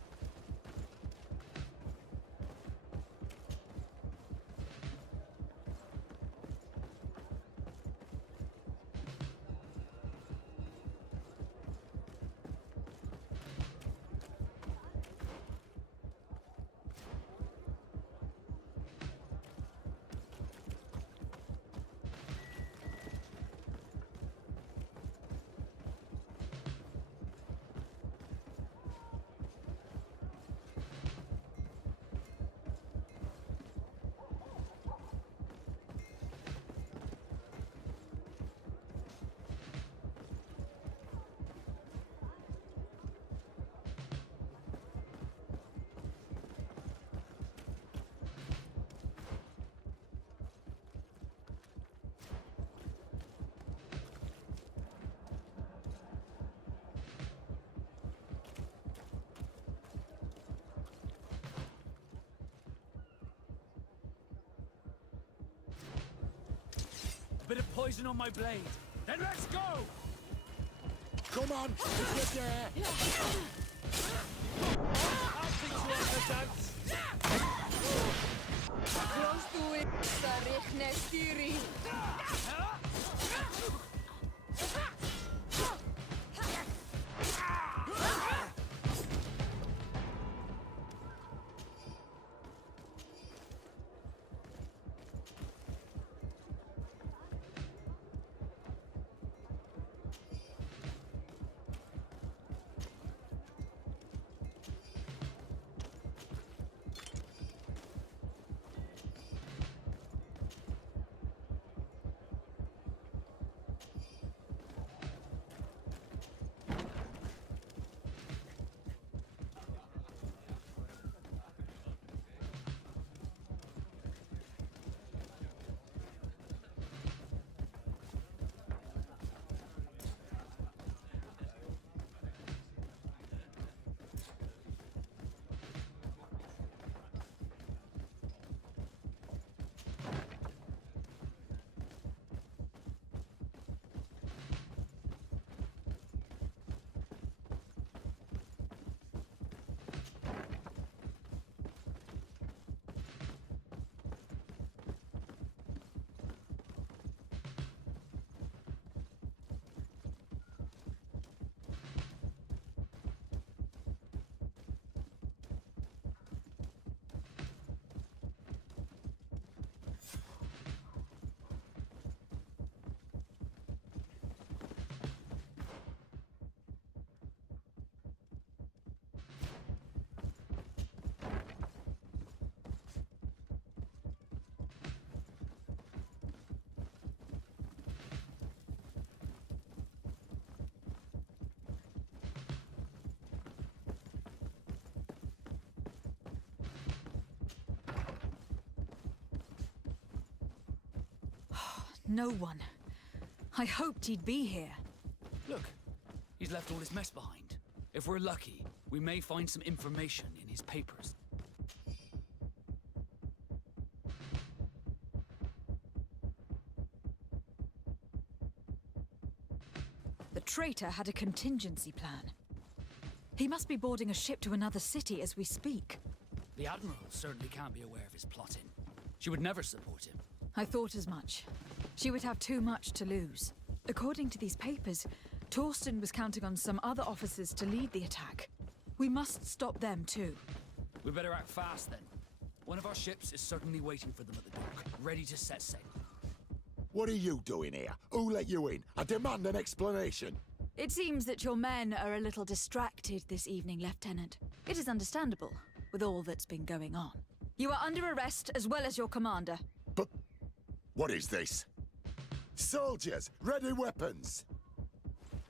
A bit of poison on my blade. Then let's go! Come on, if you're there! I'll teach you how to dance! Close to it, Sarich Nestiri. No one. I hoped he'd be here. Look, he's left all his mess behind. If we're lucky, we may find some information in his papers. The traitor had a contingency plan. He must be boarding a ship to another city as we speak. The Admiral certainly can't be aware of his plotting. She would never support him. I thought as much. She would have too much to lose. According to these papers, Torsten was counting on some other officers to lead the attack. We must stop them too. We better act fast then. One of our ships is certainly waiting for them at the dock, ready to set sail. What are you doing here? Who let you in? I demand an explanation. It seems that your men are a little distracted this evening, Lieutenant. It is understandable, with all that's been going on. You are under arrest, as well as your commander. But what is this? Soldiers, ready weapons!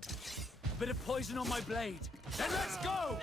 A bit of poison on my blade. Then let's go!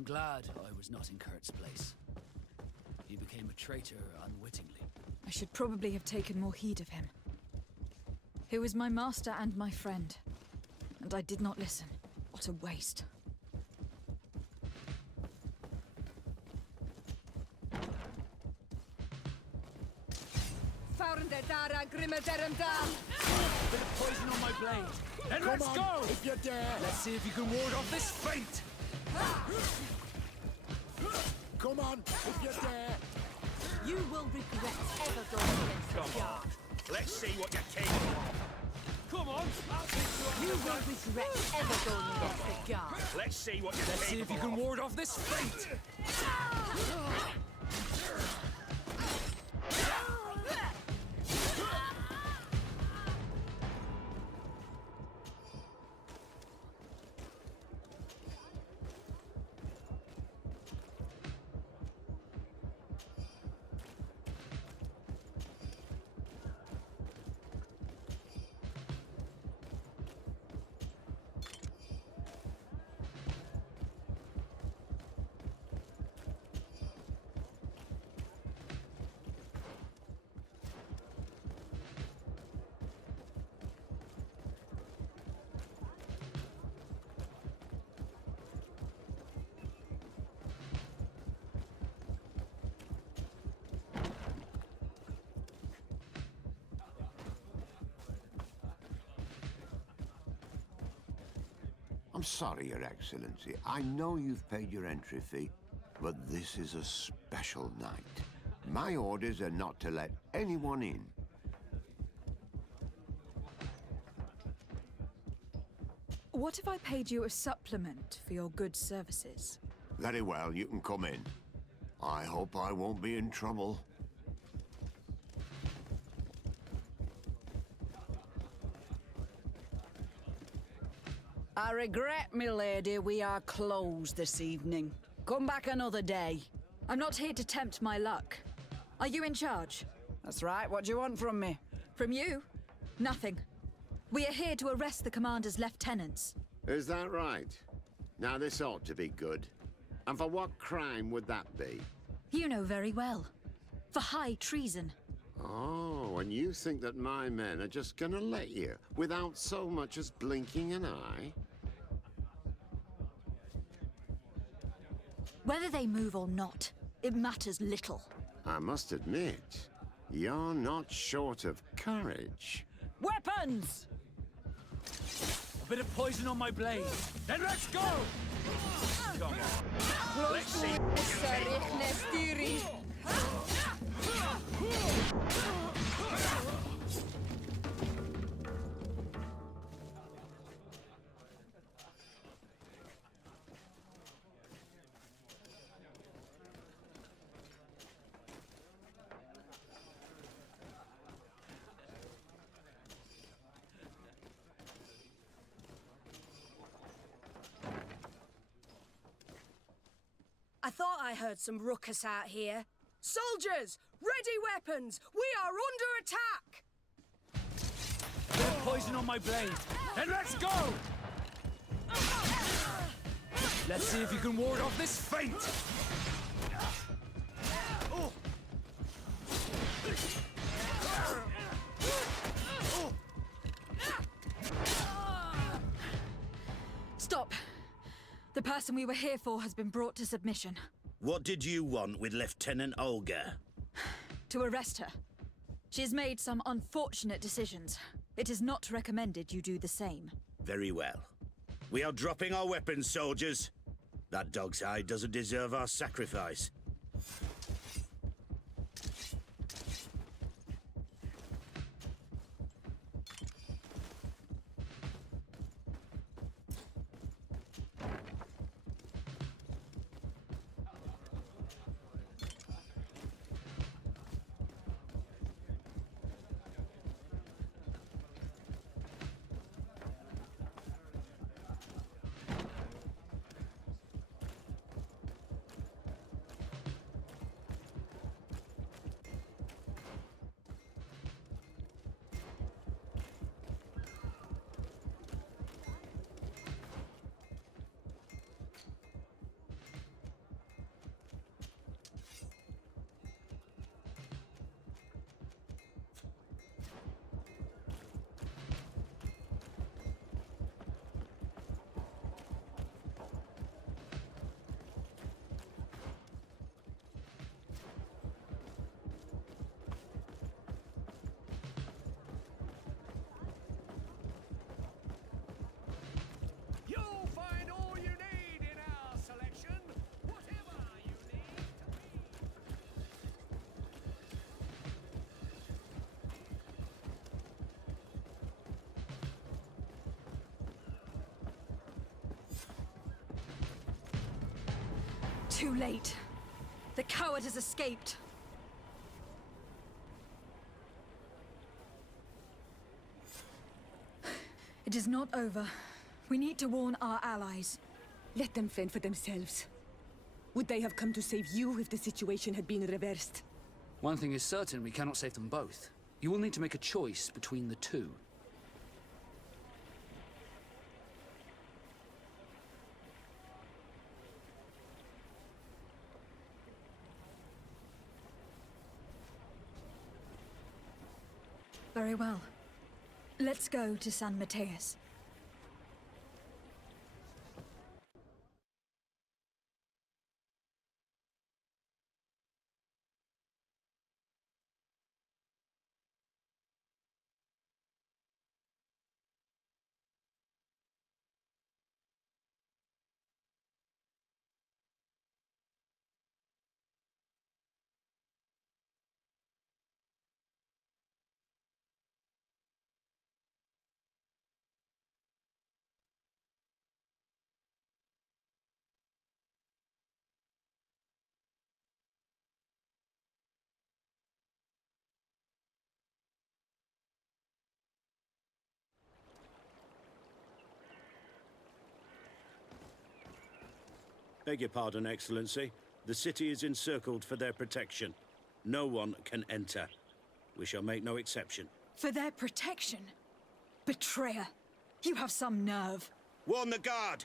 I'm glad I was not in Kurt's place. He became a traitor unwittingly. I should probably have taken more heed of him. He was my master and my friend, and I did not listen. What a waste. Bit of poison on my blade. Then let's go! If you dare! Let's see if you can ward off this feint! Come on, if you dare! You will regret ever going against Come on, let's see what you're capable of. Come on! You won't regret ever going against the guard. Let's see what you're Let's see if you can capable of. ward off this fate! I'm sorry, Your Excellency. I know you've paid your entry fee, but this is a special night. My orders are not to let anyone in. What if I paid you a supplement for your good services? Very well, you can come in. I hope I won't be in trouble. I regret, milady, we are closed this evening. Come back another day. I'm not here to tempt my luck. Are you in charge? That's right. What do you want from me? From you? Nothing. We are here to arrest the commander's lieutenants. Is that right? Now this ought to be good. And for what crime would that be? You know very well. For high treason. Oh, and you think that my men are just gonna let you, without so much as blinking an eye? Whether they move or not, it matters little. I must admit, you're not short of courage. Weapons! A bit of poison on my blade. Then let's go! Come on. Let's see what you're capable of. I thought I heard some ruckus out here. Soldiers, ready weapons! We are under attack! Bit of poison on my blade. Then let's go! Let's see if you can ward off this feint! Stop! The person we were here for has been brought to submission. What did you want with Lieutenant Olga? To arrest her. She has made some unfortunate decisions. It is not recommended you do the same. Very well. We are dropping our weapons, soldiers. That dog's hide doesn't deserve our sacrifice. Too late. The coward has escaped. It is not over. We need to warn our allies. Let them fend for themselves. Would they have come to save you if the situation had been reversed? One thing is certain, we cannot save them both. You will need to make a choice between the two. Very well. Let's go to San Mateus. Beg your pardon, Excellency. The city is encircled for their protection. No one can enter. We shall make no exception. For their protection? Betrayer! You have some nerve. Warn the guard!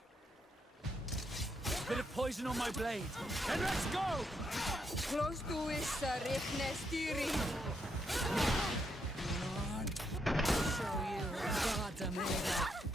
Bit of poison on my blade. And let's go! Close to issa rihne stiri. Show you what God made of.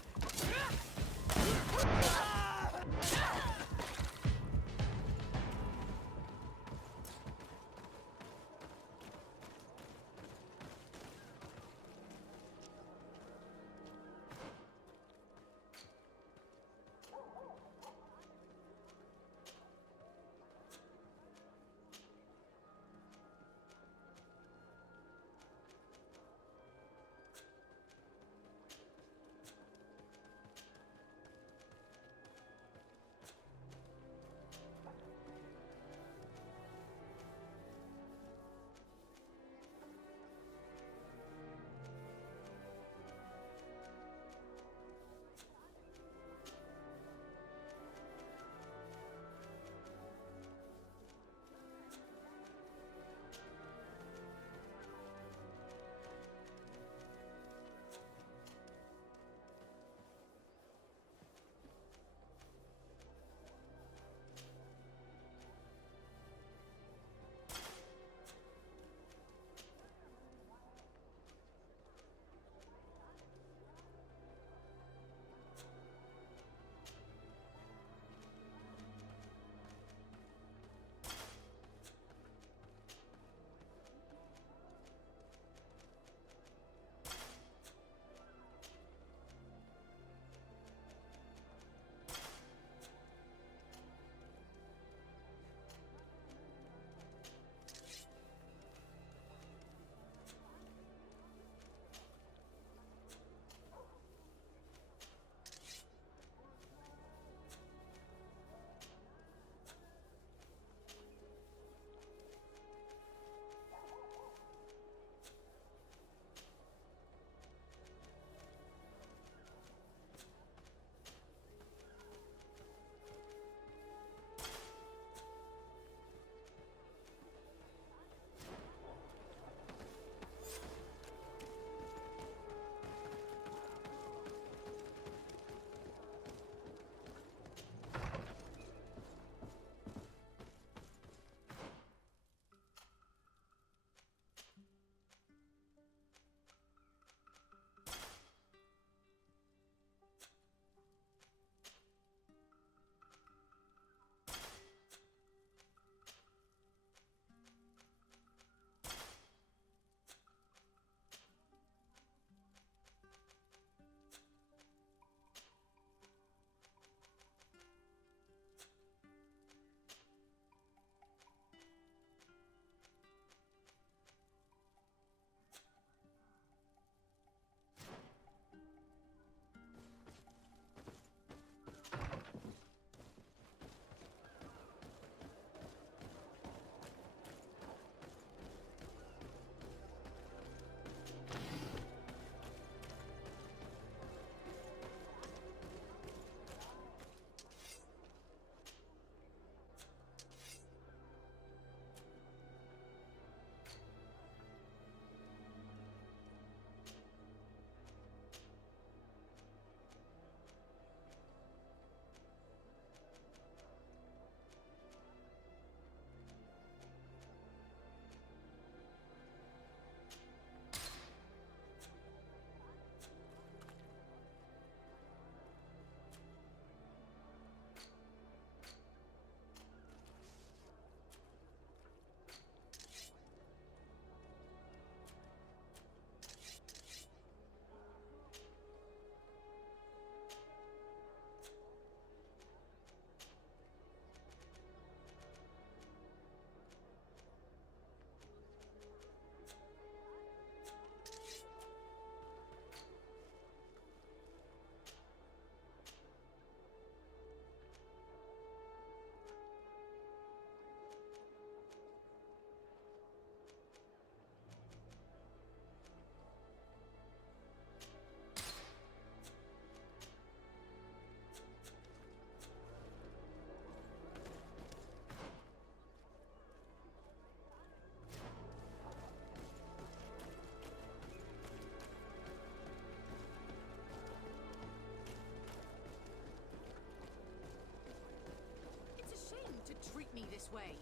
this way.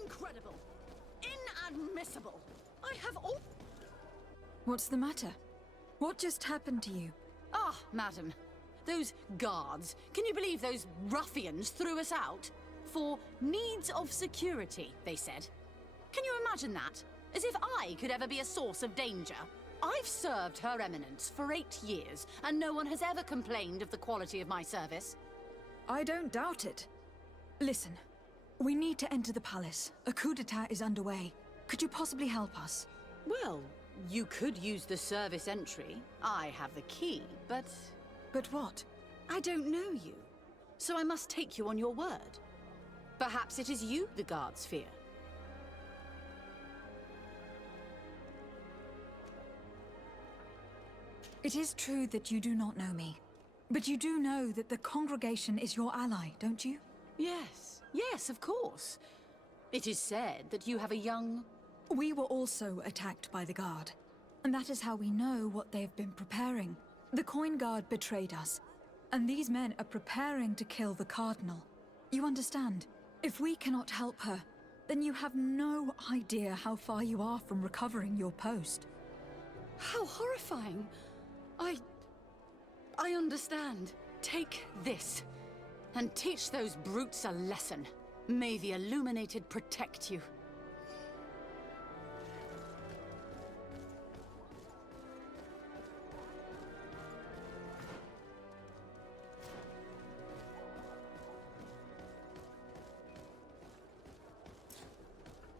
Incredible. Inadmissible. I have all... What's the matter? What just happened to you? Ah, madam. Those guards. Can you believe those ruffians threw us out? For needs of security, they said. Can you imagine that? As if I could ever be a source of danger. I've served Her Eminence for 8 years, and no one has ever complained of the quality of my service. I don't doubt it. Listen, we need to enter the palace. A coup d'etat is underway. Could you possibly help us? Well, you could use the service entry. I have the key, but... But what? I don't know you, so I must take you on your word. Perhaps it is you the guards fear. It is true that you do not know me. But you do know that the congregation is your ally, don't you? Yes, yes, of course. It is said that you have a young... We were also attacked by the Guard. And that is how we know what they have been preparing. The Coin Guard betrayed us. And these men are preparing to kill the Cardinal. You understand? If we cannot help her, then you have no idea how far you are from recovering your post. How horrifying! I understand. Take this, and teach those brutes a lesson. May the Illuminated protect you.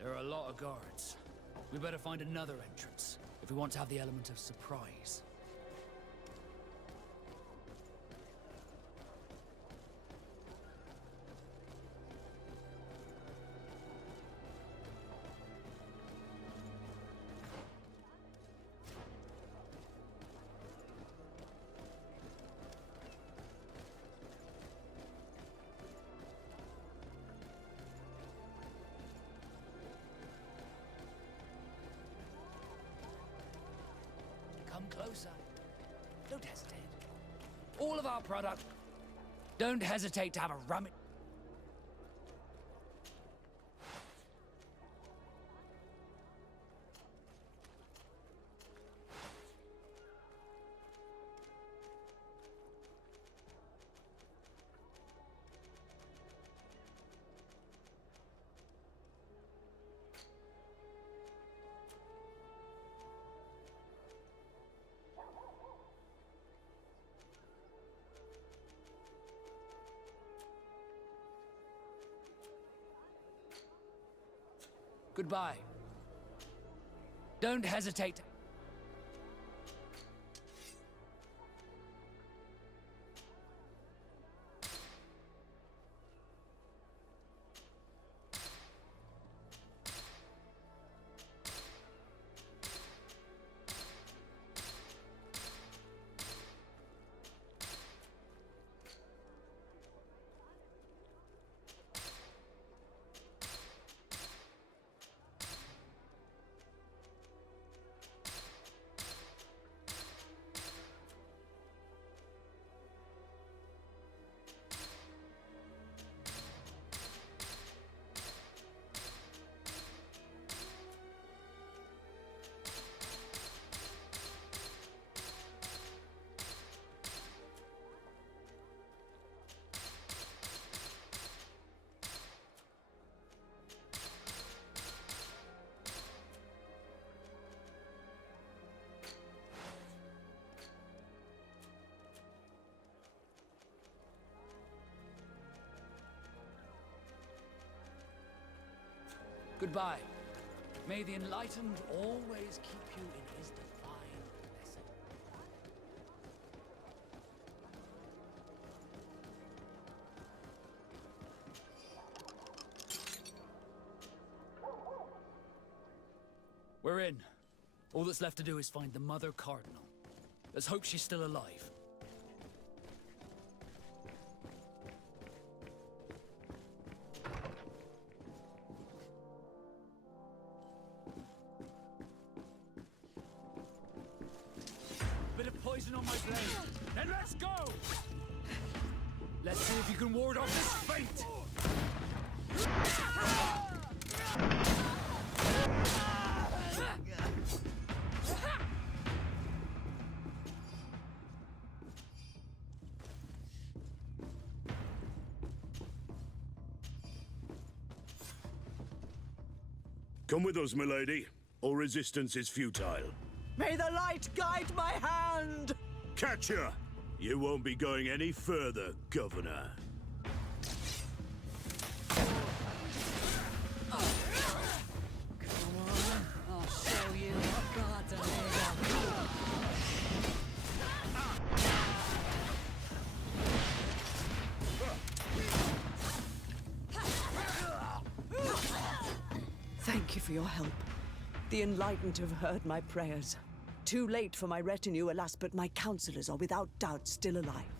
There are a lot of guards. We better find another entrance, if we want to have the element of surprise. Come closer. Don't hesitate. All of our product. Don't hesitate to have a rummage. Goodbye. Don't hesitate. Goodbye. May the Enlightened always keep you in his divine blessing. We're in. All that's left to do is find the Mother Cardinal. Let's hope she's still alive. Bit of poison on my blade. Then let's go! Let's see if you can ward off this fate! Come with us, milady. All resistance is futile. May the light guide my hand! Catch her! You won't be going any further, Governor. Come on, I'll show you what God's are made of. Thank you for your help. The Enlightened have heard my prayers. Too late for my retinue, alas, but my counselors are without doubt still alive.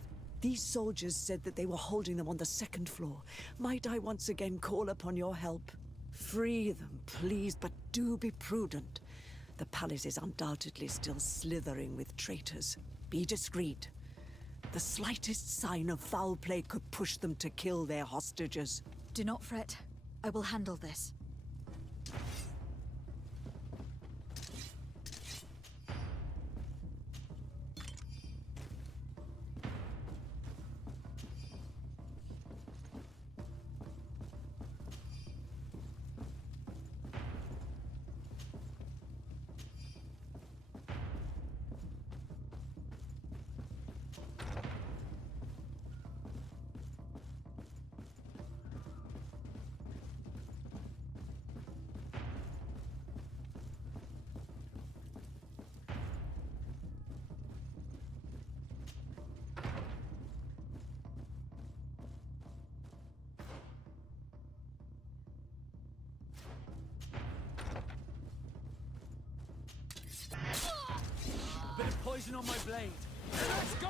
These soldiers said that they were holding them on the second floor. Might I once again call upon your help? Free them, please, but do be prudent. The palace is undoubtedly still slithering with traitors. Be discreet. The slightest sign of foul play could push them to kill their hostages. Do not fret. I will handle this. Bit of poison on my blade. Let's go!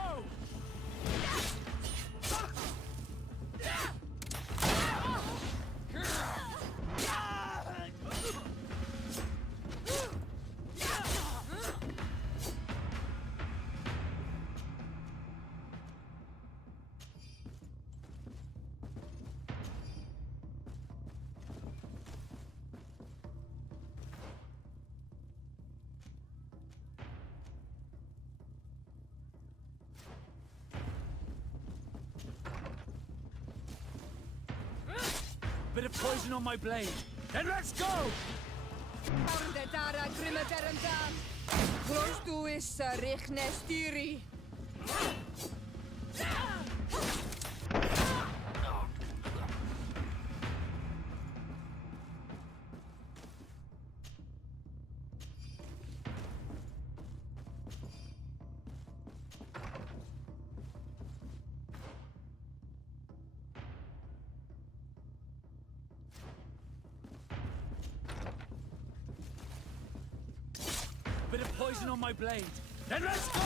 Bit of poison on my blade. Then let's go! Close to is Richnestiri. Bit of poison on my blade. Then let's go!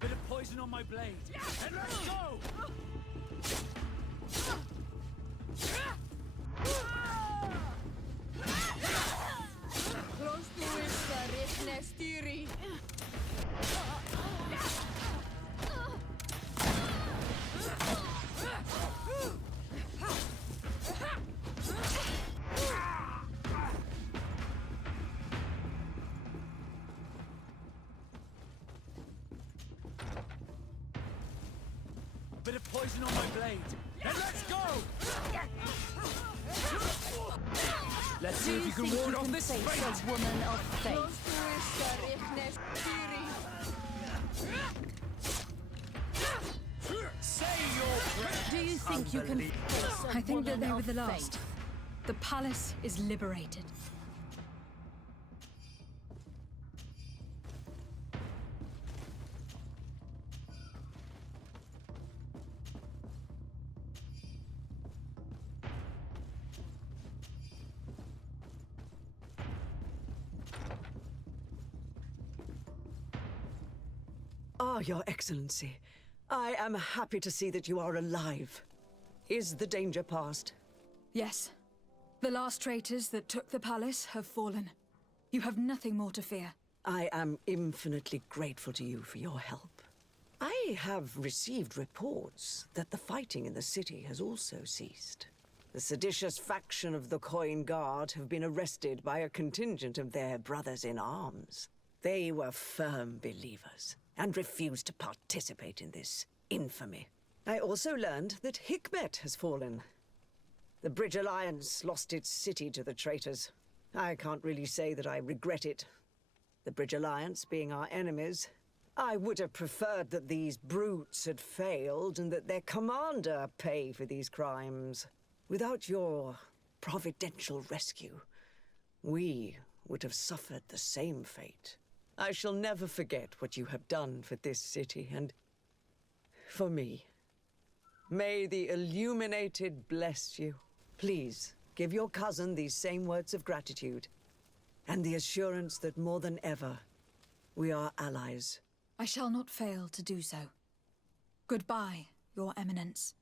Bit of poison on my blade. Then let's go! Close to is Richnestiri. Bit of poison on my blade. Then let's go! Let's see if you can ward off this fate. A woman of faith. Do you think you can face I think that they were the last. The palace is liberated. Ah, Your Excellency. I am happy to see that you are alive. Is the danger past? Yes. The last traitors that took the palace have fallen. You have nothing more to fear. I am infinitely grateful to you for your help. I have received reports that the fighting in the city has also ceased. The seditious faction of the Coin Guard have been arrested by a contingent of their brothers in arms. They were firm believers and refused to participate in this infamy. I also learned that Hikmet has fallen. The Bridge Alliance lost its city to the traitors. I can't really say that I regret it. The Bridge Alliance being our enemies, I would have preferred that these brutes had failed and that their commander pay for these crimes. Without your providential rescue, we would have suffered the same fate. I shall never forget what you have done for this city and for me. May the Illuminated bless you. Please, give your cousin these same words of gratitude and the assurance that more than ever, we are allies. I shall not fail to do so. Goodbye, Your Eminence.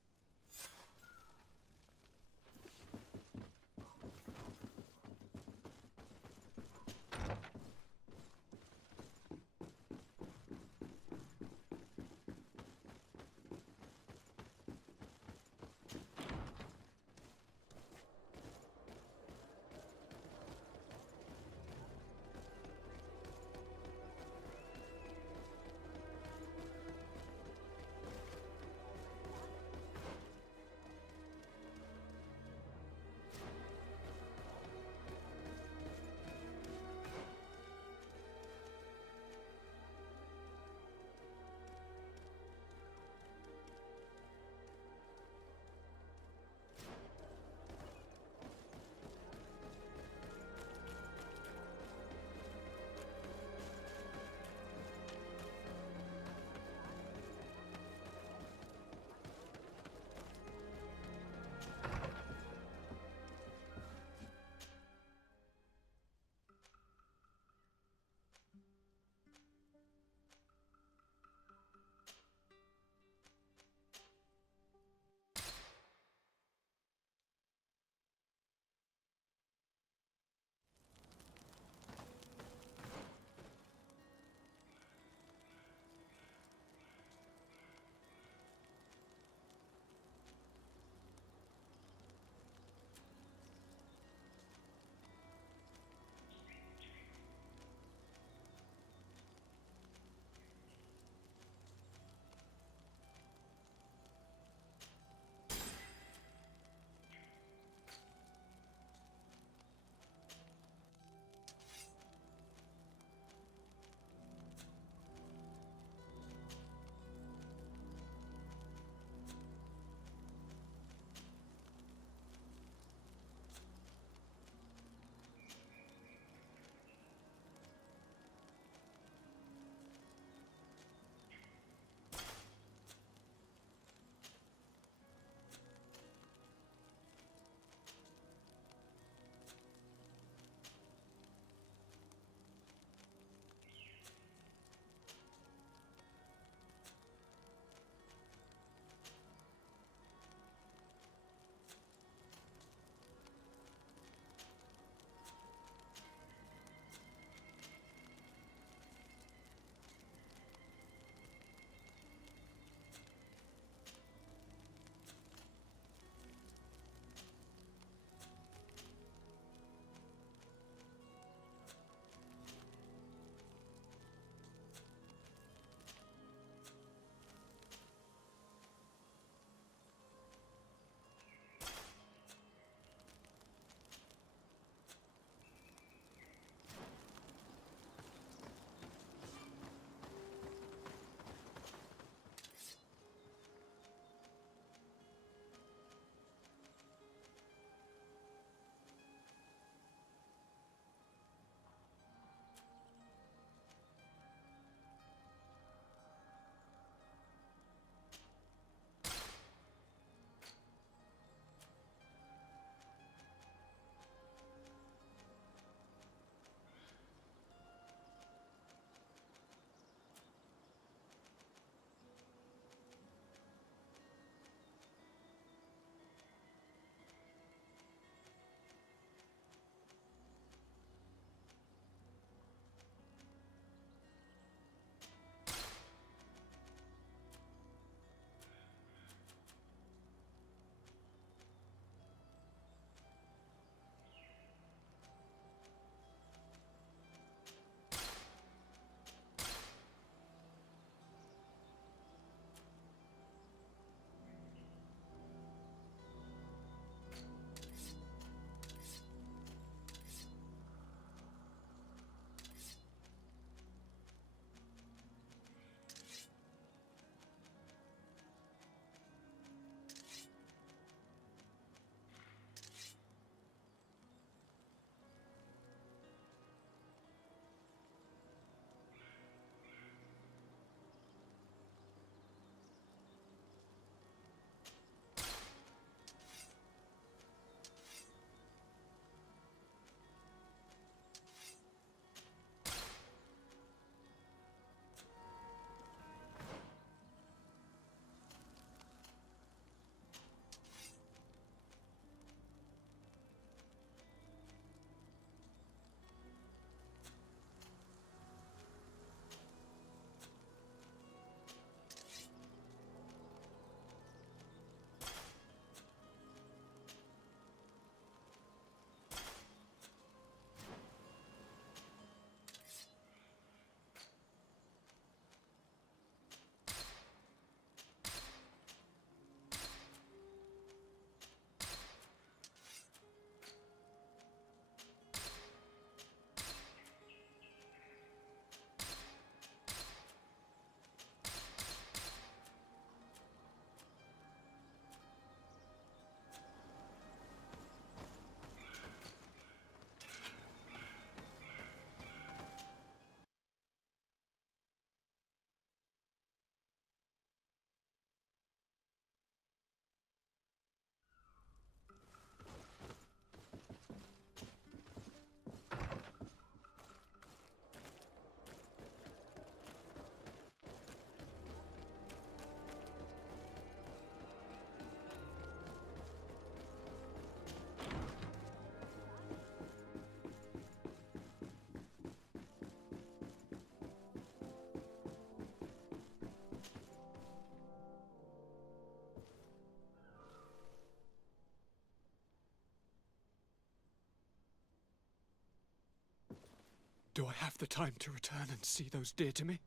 Do I have the time to return and see those dear to me?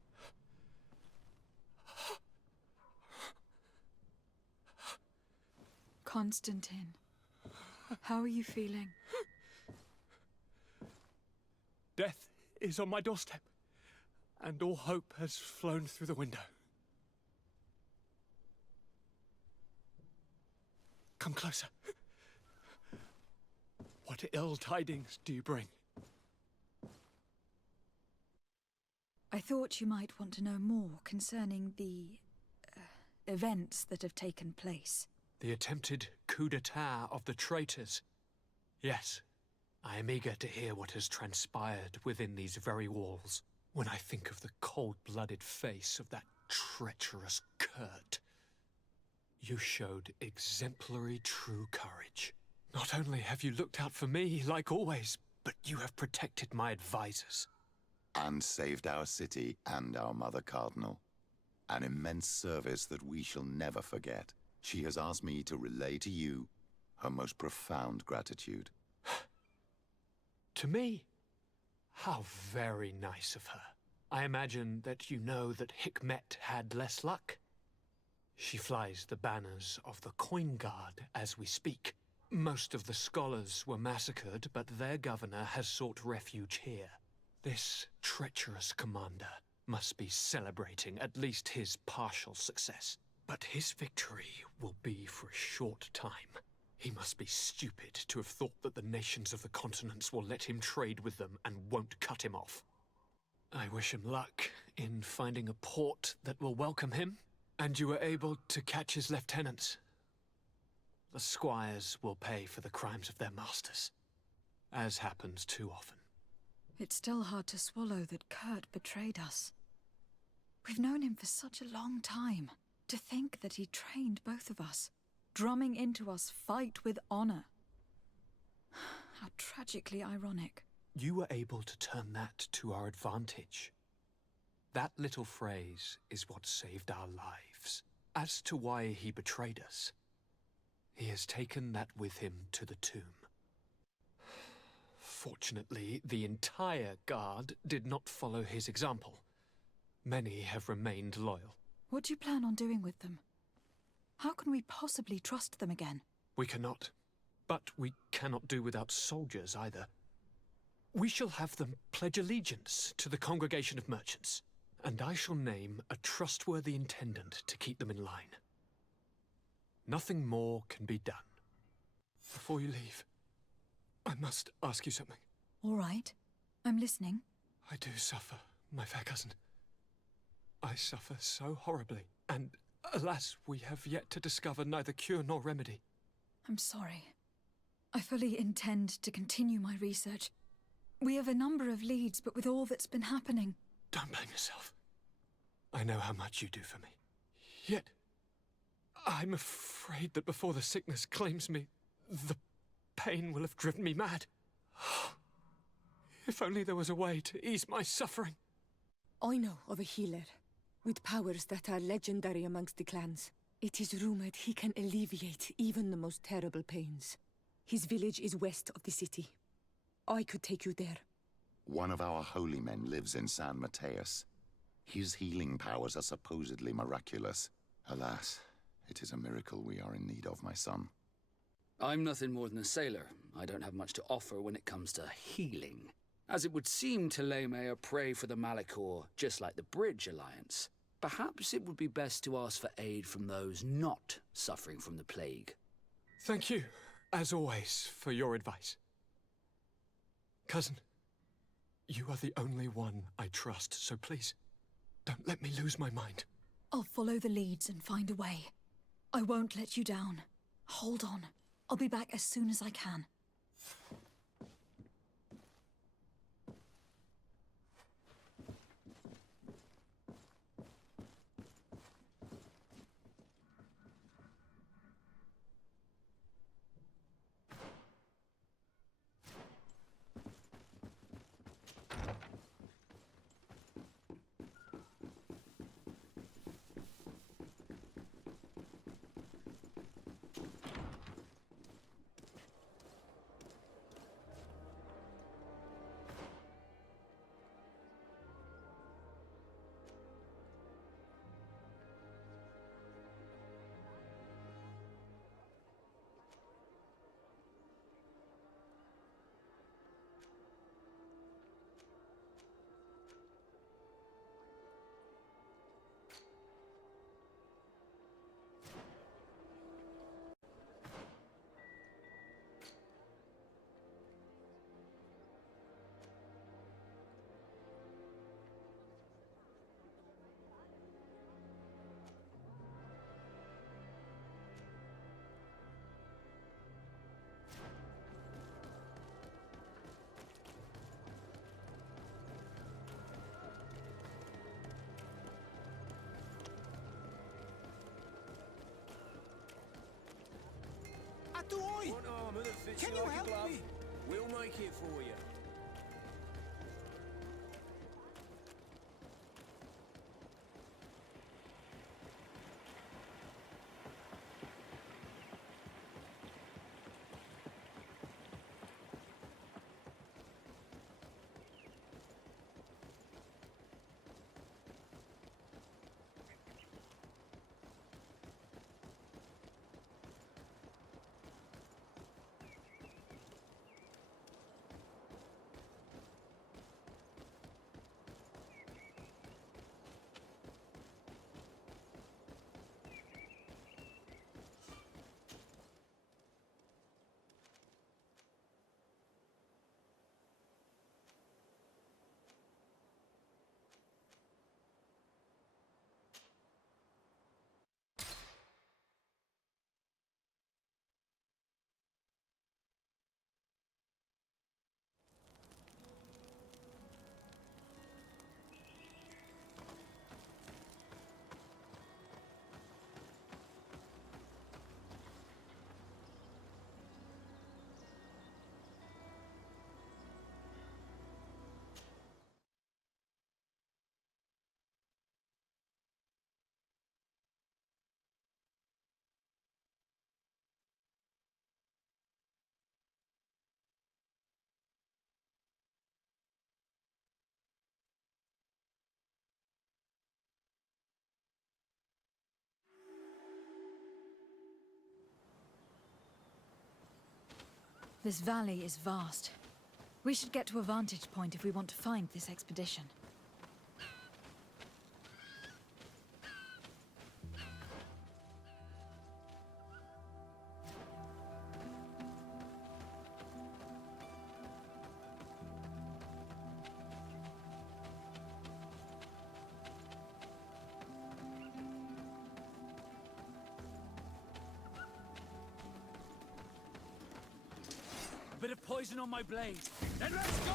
Constantine, how are you feeling? Death is on my doorstep, and all hope has flown through the window. Come closer. What ill tidings do you bring? I thought you might want to know more concerning the events that have taken place. The attempted coup d'etat of the traitors. Yes, I am eager to hear what has transpired within these very walls. When I think of the cold-blooded face of that treacherous Kurt, you showed exemplary true courage. Not only have you looked out for me, like always, but you have protected my advisors. And saved our city and our Mother Cardinal. An immense service that we shall never forget. She has asked me to relay to you her most profound gratitude. To me? How very nice of her. I imagine that you know that Hikmet had less luck. She flies the banners of the Coin Guard as we speak. Most of the scholars were massacred, but their governor has sought refuge here. This treacherous commander must be celebrating at least his partial success. But his victory will be for a short time. He must be stupid to have thought that the nations of the continents will let him trade with them and won't cut him off. I wish him luck in finding a port that will welcome him, and you were able to catch his lieutenants. The squires will pay for the crimes of their masters, as happens too often. It's still hard to swallow that Kurt betrayed us. We've known him for such a long time. To think that he trained both of us, drumming into us fight with honor. How tragically ironic. You were able to turn that to our advantage. That little phrase is what saved our lives. As to why he betrayed us, he has taken that with him to the tomb. Fortunately, the entire guard did not follow his example. Many have remained loyal. What do you plan on doing with them? How can we possibly trust them again? We cannot. But we cannot do without soldiers either. We shall have them pledge allegiance to the Congregation of Merchants, and I shall name a trustworthy intendant to keep them in line. Nothing more can be done. Before you leave, I must ask you something. All right. I'm listening. I do suffer, my fair cousin. I suffer so horribly, and alas, we have yet to discover neither cure nor remedy. I'm sorry. I fully intend to continue my research. We have a number of leads, but with all that's been happening... Don't blame yourself. I know how much you do for me. Yet, I'm afraid that before the sickness claims me, the pain will have driven me mad. If only there was a way to ease my suffering. I know of a healer with powers that are legendary amongst the clans. It is rumored he can alleviate even the most terrible pains. His village is west of the city. I could take you there. One of our holy men lives in San Mateus. His healing powers are supposedly miraculous. Alas, it is a miracle we are in need of, my son. I'm nothing more than a sailor. I don't have much to offer when it comes to healing. As it would seem Teleme are prey for the Malachor, just like the Bridge Alliance. Perhaps it would be best to ask for aid from those not suffering from the plague. Thank you, as always, for your advice. Cousin, you are the only one I trust, so please, don't let me lose my mind. I'll follow the leads and find a way. I won't let you down. Hold on. I'll be back as soon as I can. What do I? One armour that fits Can you you like help a glove. me? We'll make it for you. This valley is vast. We should get to a vantage point if we want to find this expedition. A bit of poison on my blade. Then let's go!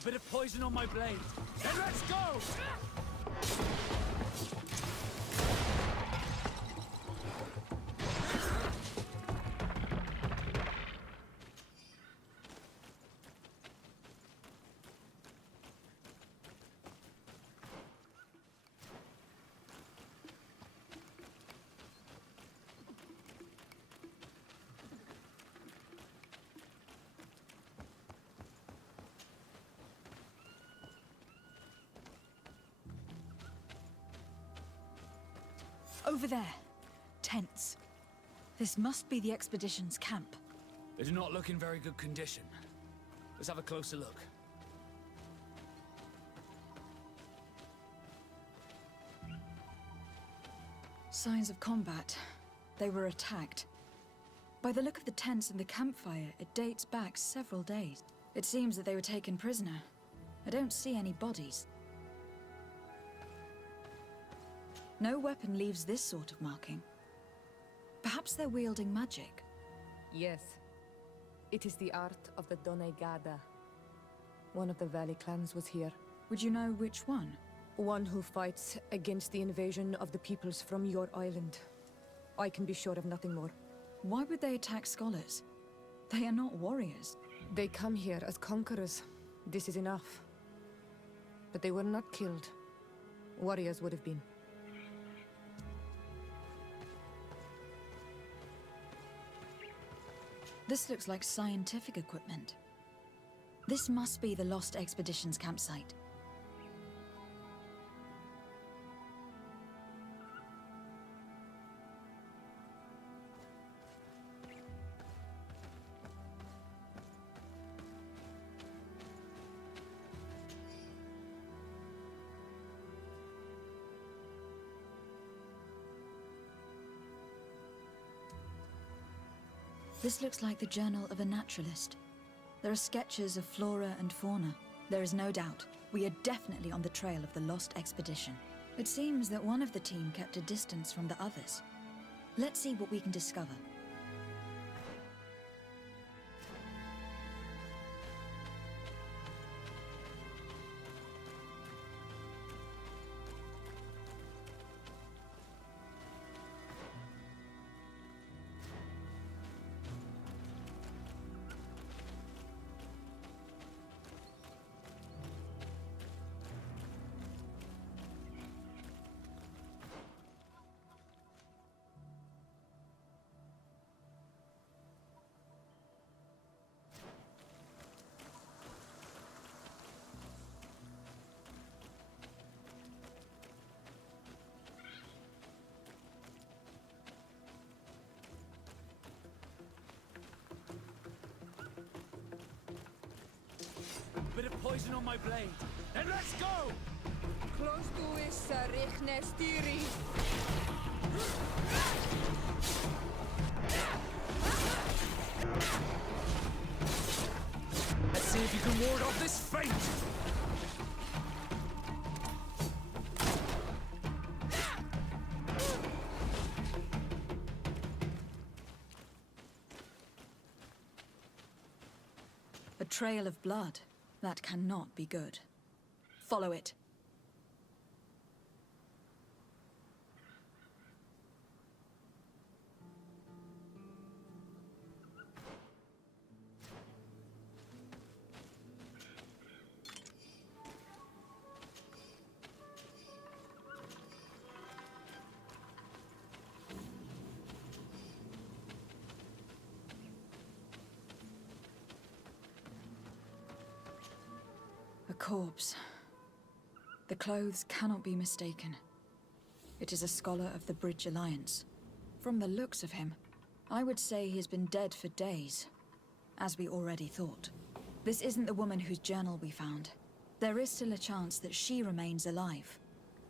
A bit of poison on my blade. Then let's go! Over there. Tents. This must be the expedition's camp. They do not look in very good condition. Let's have a closer look. Signs of combat. They were attacked. By the look of the tents and the campfire, it dates back several days. It seems that they were taken prisoner. I don't see any bodies. No weapon leaves this sort of marking. Perhaps they're wielding magic. Yes. It is the art of the Donegada. One of the Valley clans was here. Would you know which one? One who fights against the invasion of the peoples from your island. I can be sure of nothing more. Why would they attack scholars? They are not warriors. They come here as conquerors. This is enough. But they were not killed. Warriors would have been. This looks like scientific equipment. This must be the Lost Expedition's campsite. This looks like the journal of a naturalist. There are sketches of flora and fauna. There is no doubt, we are definitely on the trail of the Lost Expedition. It seems that one of the team kept a distance from the others. Let's see what we can discover. Bit of poison on my blade. Then let's go! Close to is Richnestiri. Let's see if you can ward off this fate! A trail of blood. That cannot be good. Follow it. A corpse. The clothes cannot be mistaken. It is a scholar of the Bridge Alliance. From the looks of him, I would say he has been dead for days, as we already thought. This isn't the woman whose journal we found. There is still a chance that she remains alive.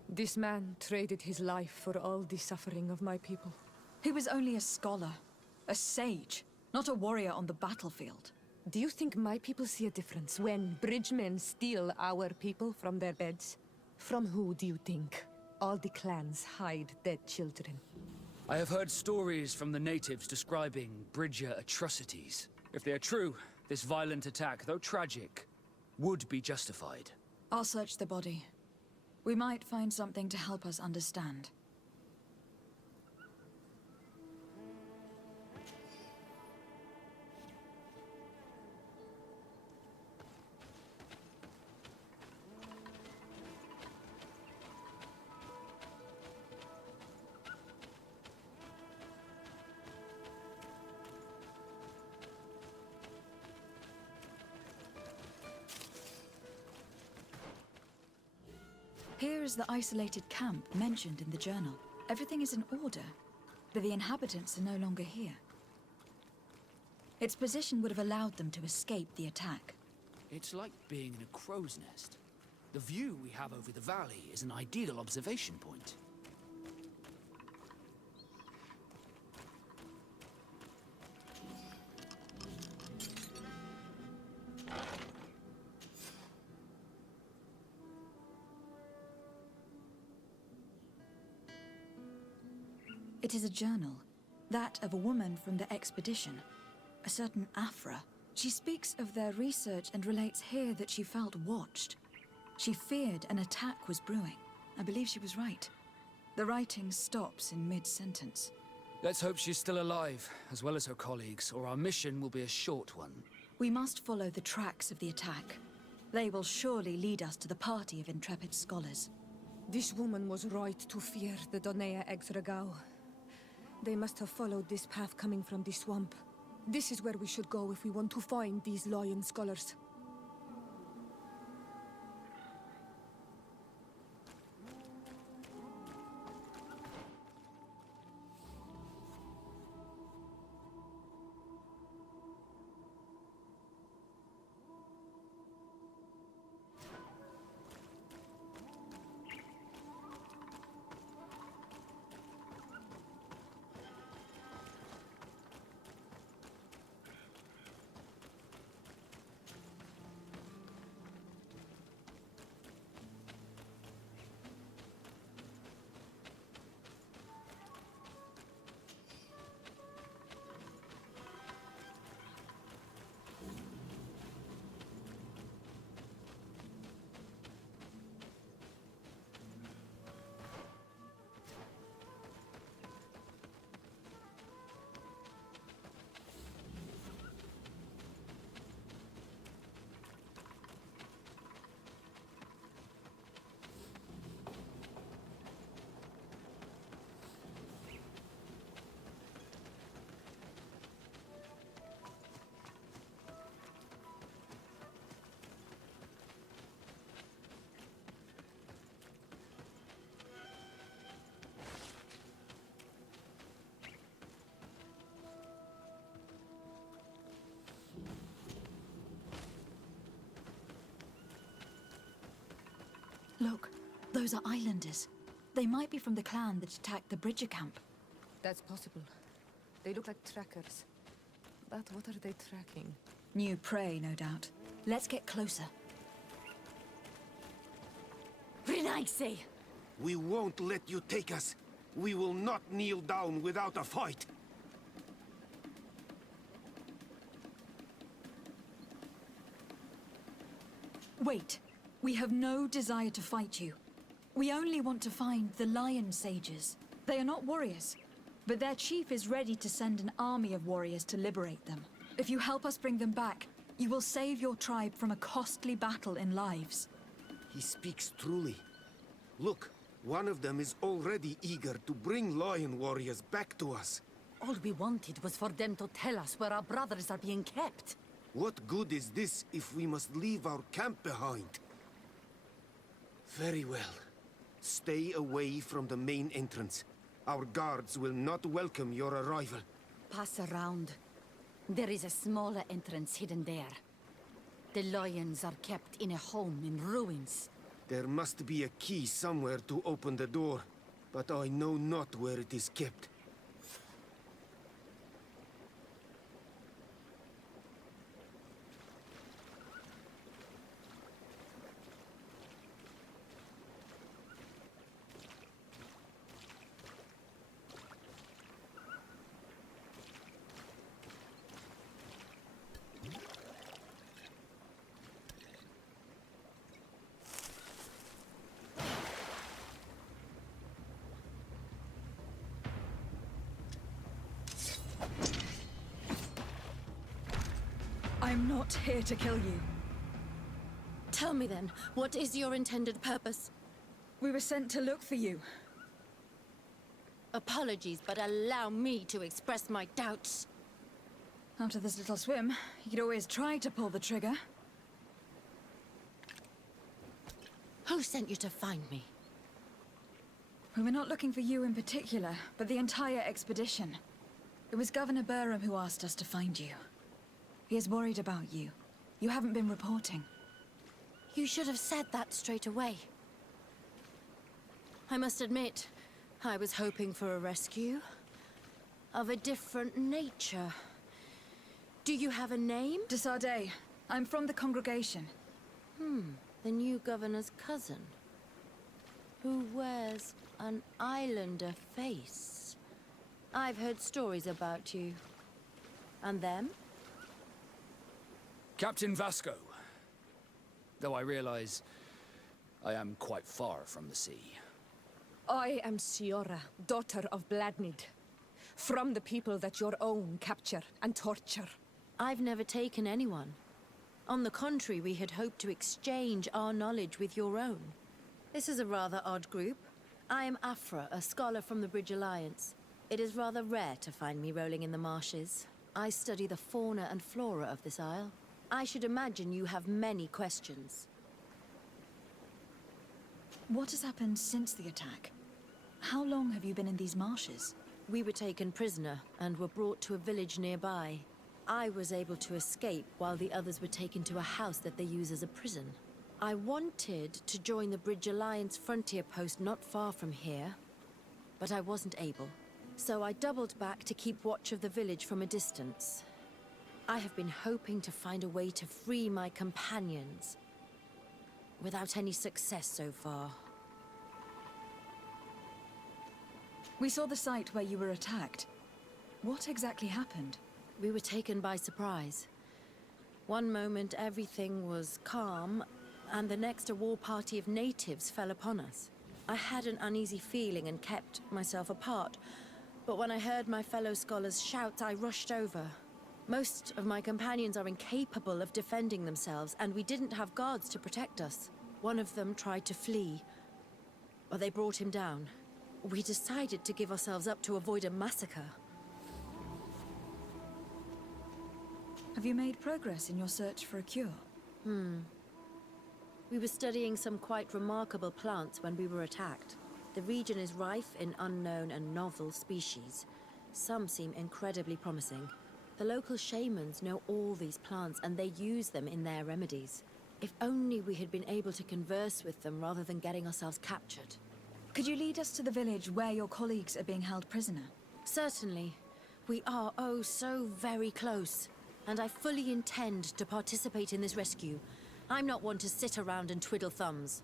This man traded his life for all the suffering of my people. He was only a scholar, a sage, not a warrior on the battlefield. Do you think my people see a difference when bridgemen steal our people from their beds? From who do you think? All the clans hide dead children. I have heard stories from the natives describing Bridger atrocities. If they are true, this violent attack, though tragic, would be justified. I'll search the body. We might find something to help us understand. Here is the isolated camp mentioned in the journal. Everything is in order, but the inhabitants are no longer here. Its position would have allowed them to escape the attack. It's like being in a crow's nest. The view we have over the valley is an ideal observation point. It is a journal, that of a woman from the expedition, a certain Afra. She speaks of their research and relates here that she felt watched. She feared an attack was brewing. I believe she was right. The writing stops in mid-sentence. Let's hope she's still alive, as well as her colleagues, or our mission will be a short one. We must follow the tracks of the attack. They will surely lead us to the party of intrepid scholars. This woman was right to fear the Donea Exregao. They must have followed this path coming from the swamp. This is where we should go if we want to find these lion scholars. Look, those are islanders. They might be from the clan that attacked the Bridger camp. That's possible. They look like trackers. But what are they tracking? New prey, no doubt. Let's get closer. Renaise! We won't let you take us. We will not kneel down without a fight. Wait. We have no desire to fight you. We only want to find the Lion Sages. They are not warriors, but their chief is ready to send an army of warriors to liberate them. If you help us bring them back, you will save your tribe from a costly battle in lives. He speaks truly. Look, one of them is already eager to bring lion warriors back to us. All we wanted was for them to tell us where our brothers are being kept. What good is this if we must leave our camp behind? Very well. Stay away from the main entrance. Our guards will not welcome your arrival. Pass around. There is a smaller entrance hidden there. The lions are kept in a home in ruins. There must be a key somewhere to open the door, but I know not where it is kept. I'm not here to kill you. Tell me then, what is your intended purpose? We were sent to look for you. Apologies, but allow me to express my doubts. After this little swim, you could always try to pull the trigger. Who sent you to find me? We were not looking for you in particular, but the entire expedition. It was Governor Burham who asked us to find you. He is worried about you. You haven't been reporting. You should have said that straight away. I must admit, I was hoping for a rescue. Of a different nature. Do you have a name? De Sardet. I'm from the congregation. The new governor's cousin. Who wears an islander face. I've heard stories about you. And them? Captain Vasco. Though I realize I am quite far from the sea. I am Siora, daughter of Bladnid. From the people that your own capture and torture. I've never taken anyone. On the contrary, we had hoped to exchange our knowledge with your own. This is a rather odd group. I am Afra, a scholar from the Bridge Alliance. It is rather rare to find me rolling in the marshes. I study the fauna and flora of this isle. I should imagine you have many questions. What has happened since the attack? How long have you been in these marshes? We were taken prisoner and were brought to a village nearby. I was able to escape while the others were taken to a house that they use as a prison. I wanted to join the Bridge Alliance frontier post not far from here, but I wasn't able. So I doubled back to keep watch of the village from a distance. I have been hoping to find a way to free my companions, without any success so far. We saw the site where you were attacked. What exactly happened? We were taken by surprise. One moment everything was calm, and the next a war party of natives fell upon us. I had an uneasy feeling and kept myself apart, but when I heard my fellow scholars shout, I rushed over. Most of my companions are incapable of defending themselves, and we didn't have guards to protect us. One of them tried to flee, but they brought him down. We decided to give ourselves up to avoid a massacre. Have you made progress in your search for a cure? We were studying some quite remarkable plants when we were attacked. The region is rife in unknown and novel species. Some seem incredibly promising. The local shamans know all these plants and they use them in their remedies. If only we had been able to converse with them rather than getting ourselves captured. Could you lead us to the village where your colleagues are being held prisoner? Certainly. We are, oh, so very close. And I fully intend to participate in this rescue. I'm not one to sit around and twiddle thumbs.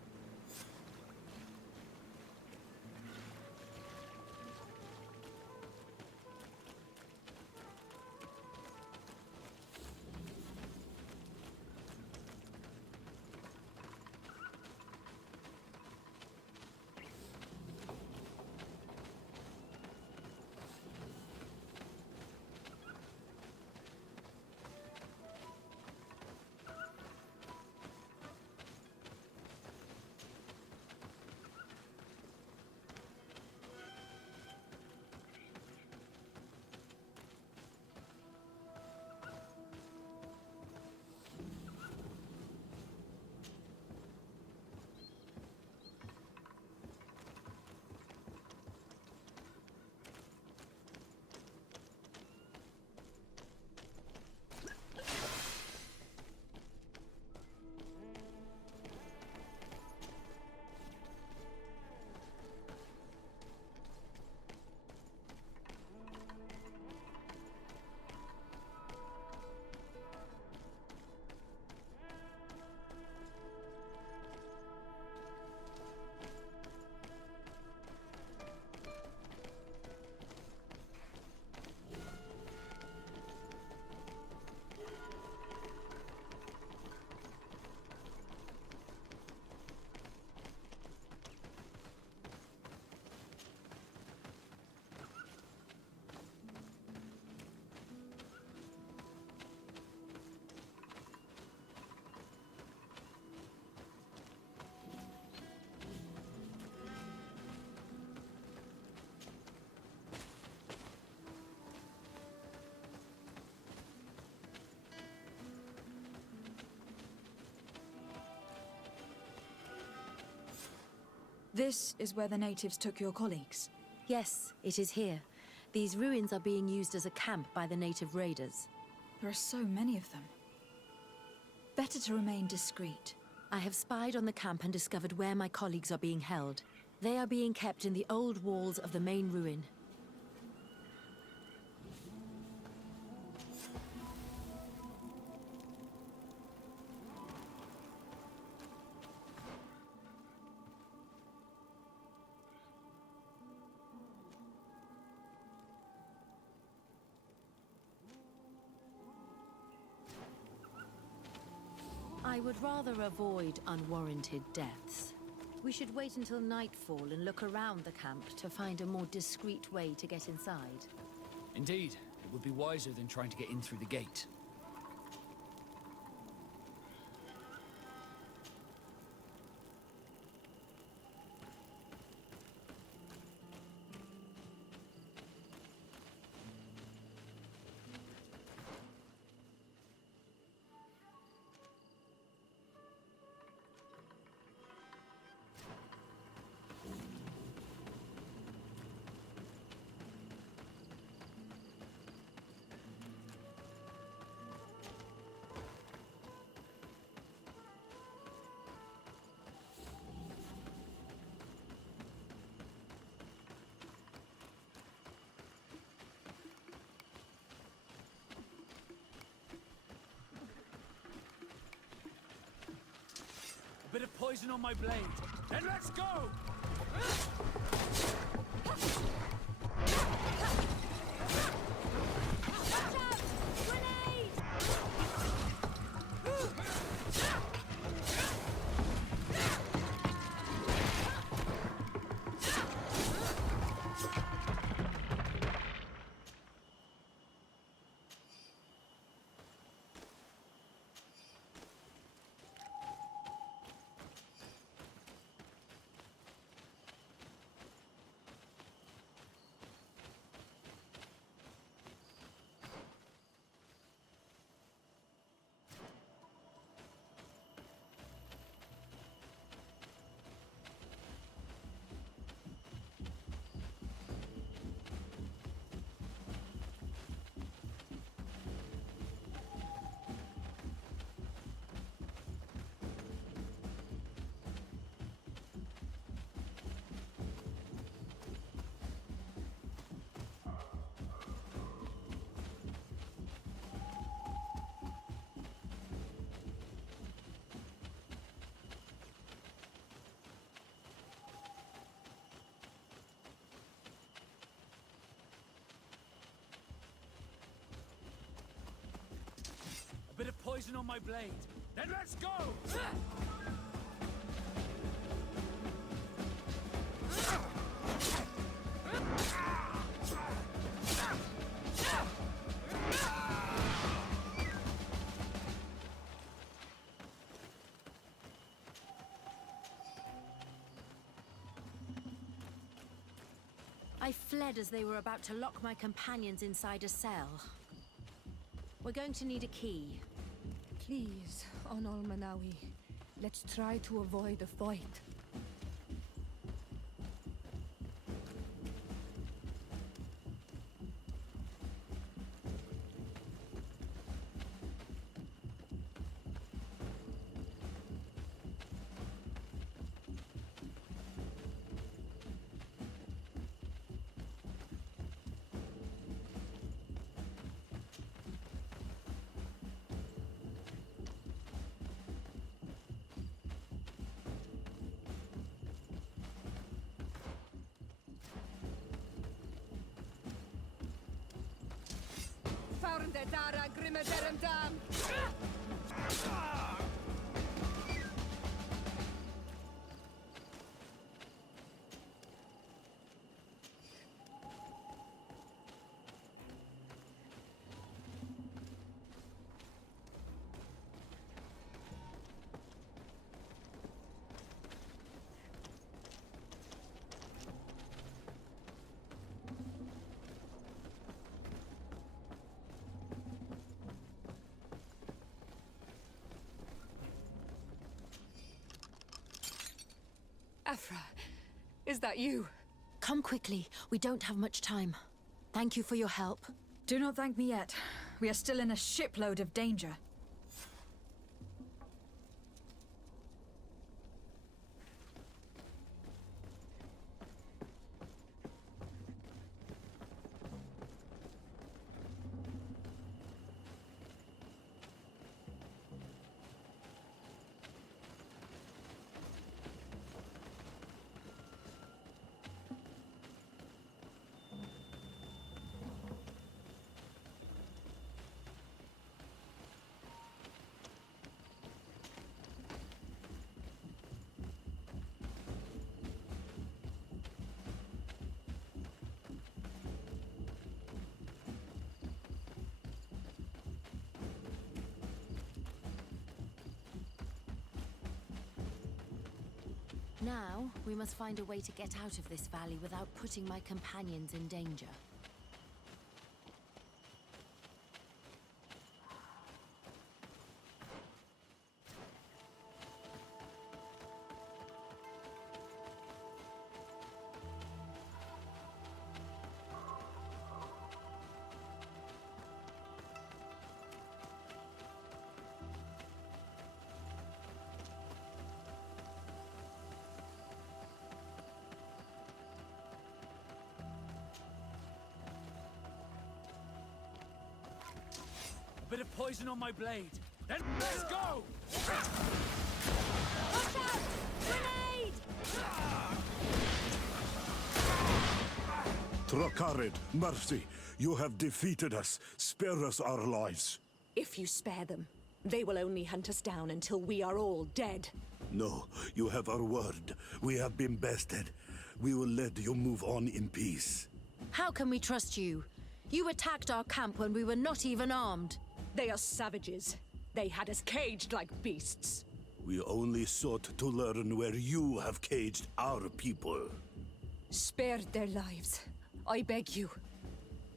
This is where the natives took your colleagues? Yes, it is here. These ruins are being used as a camp by the native raiders. There are so many of them. Better to remain discreet. I have spied on the camp and discovered where my colleagues are being held. They are being kept in the old walls of the main ruin. I would rather avoid unwarranted deaths. We should wait until nightfall and look around the camp to find a more discreet way to get inside. Indeed, it would be wiser than trying to get in through the gate. bit of poison on my blade. Then let's go! A bit of poison on my blade. Then let's go! I fled as they were about to lock my companions inside a cell. We're going to need a key. Please, Onol Manawi, let's try to avoid a fight. Found the Dara Grimmaderim Dam! Afra, is that you? Come quickly. We don't have much time. Thank you for your help. Do not thank me yet. We are still in a shipload of danger. Now, we must find a way to get out of this valley without putting my companions in danger. A bit of poison on my blade. Then let's go! Watch out! Grenade! Trakarid, mercy, you have defeated us. Spare us our lives. If you spare them, they will only hunt us down until we are all dead. No, you have our word. We have been bested. We will let you move on in peace. How can we trust you? You attacked our camp when we were not even armed. They are savages. They had us caged like beasts. We only sought to learn where you have caged our people. Spare their lives. I beg you.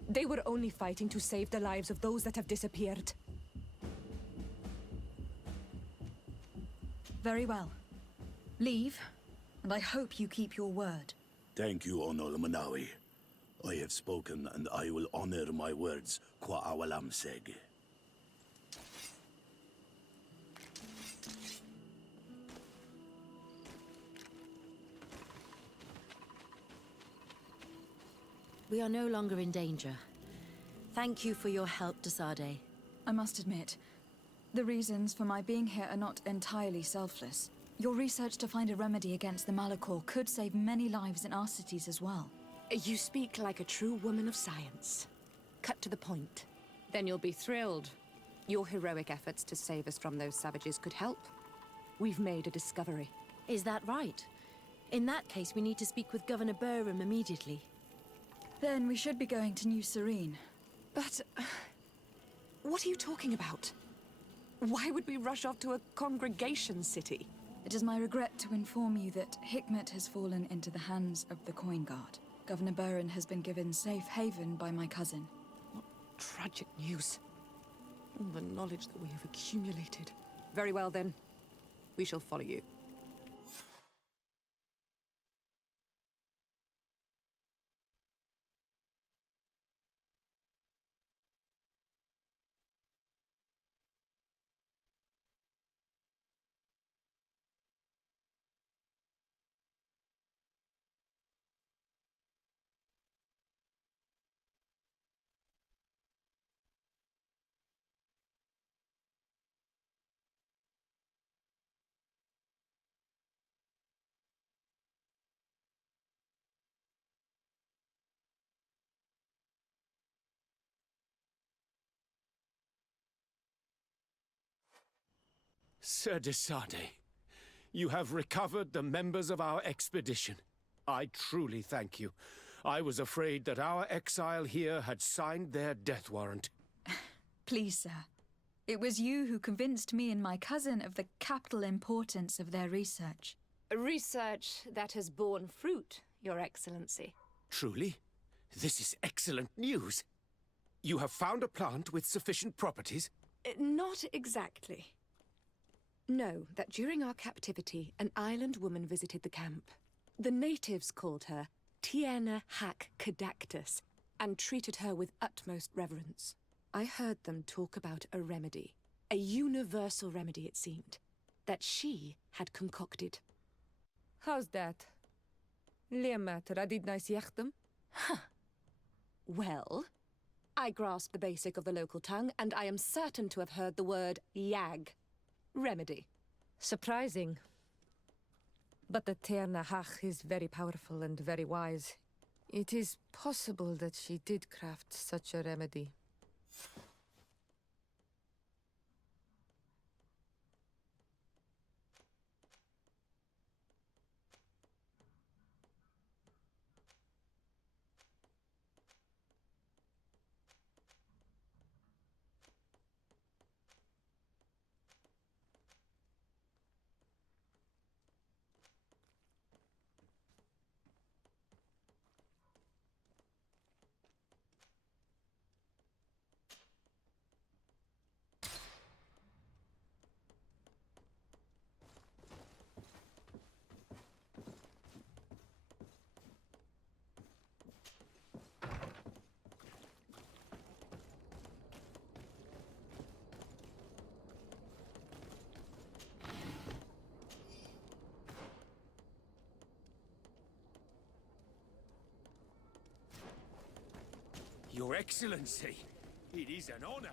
They were only fighting to save the lives of those that have disappeared. Very well. Leave, and I hope you keep your word. Thank you, Onol Manawi. I have spoken, and I will honor my words, Kwa awalam seg. We are no longer in danger. Thank you for your help, Desade. I must admit, the reasons for my being here are not entirely selfless. Your research to find a remedy against the Malachor could save many lives in our cities as well. You speak like a true woman of science. Cut to the point. Then you'll be thrilled. Your heroic efforts to save us from those savages could help. We've made a discovery. Is that right? In that case, we need to speak with Governor Burham immediately. Then we should be going to New Serene. But... what are you talking about? Why would we rush off to a congregation city? It is my regret to inform you that Hikmet has fallen into the hands of the Coin Guard. Governor Burren has been given safe haven by my cousin. What tragic news. All the knowledge that we have accumulated. Very well then. We shall follow you. Sir Desade, you have recovered the members of our expedition. I truly thank you. I was afraid that our exile here had signed their death warrant. Please, sir. It was you who convinced me and my cousin of the capital importance of their research. Research that has borne fruit, Your Excellency. Truly? This is excellent news. You have found a plant with sufficient properties? Not exactly. Know that during our captivity, an island woman visited the camp. The natives called her Tiena Hack Kadactus and treated her with utmost reverence. I heard them talk about a remedy, a universal remedy it seemed, that she had concocted. How's that? Leamat radidnais yachtem? Huh. Well, I grasp the basic of the local tongue, and I am certain to have heard the word yag. Remedy. Surprising. But the Ternahach is very powerful and very wise. It is possible that she did craft such a remedy. Your Excellency, it is an honor.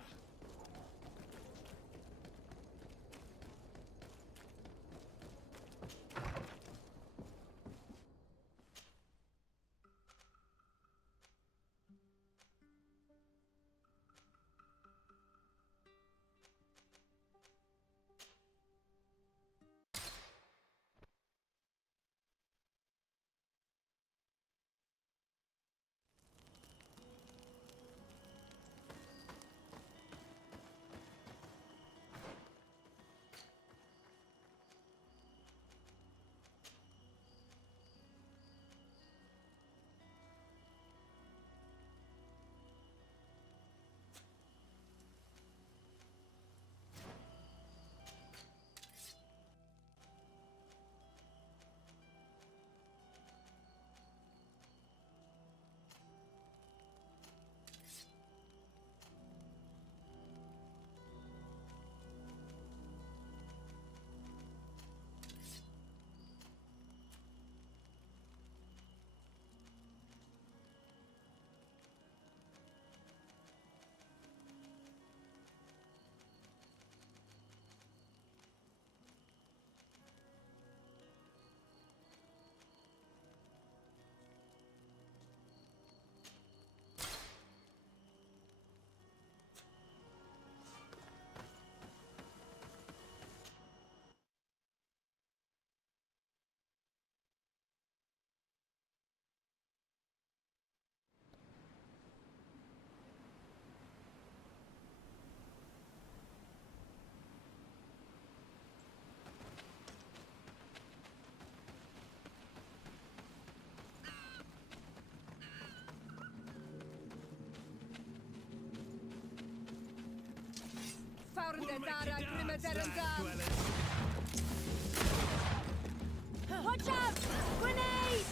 Watch out! Grenade!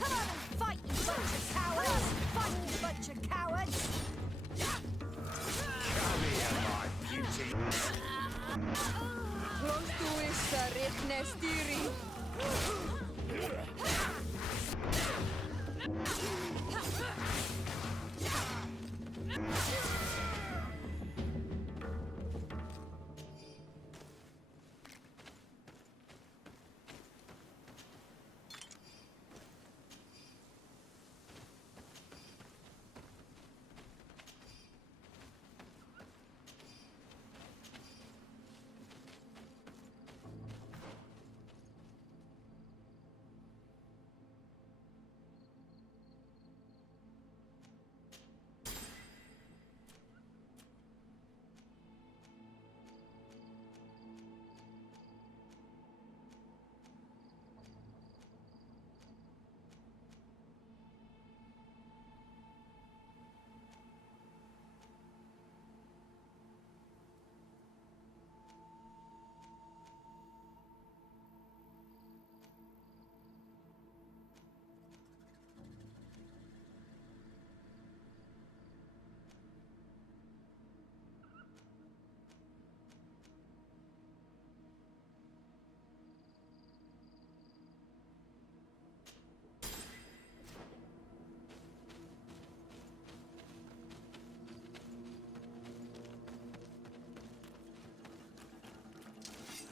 Come on and fight, you bunch of cowards! Fight, you bunch of cowards! Come here, my beauty. Rostuissa retnestiri.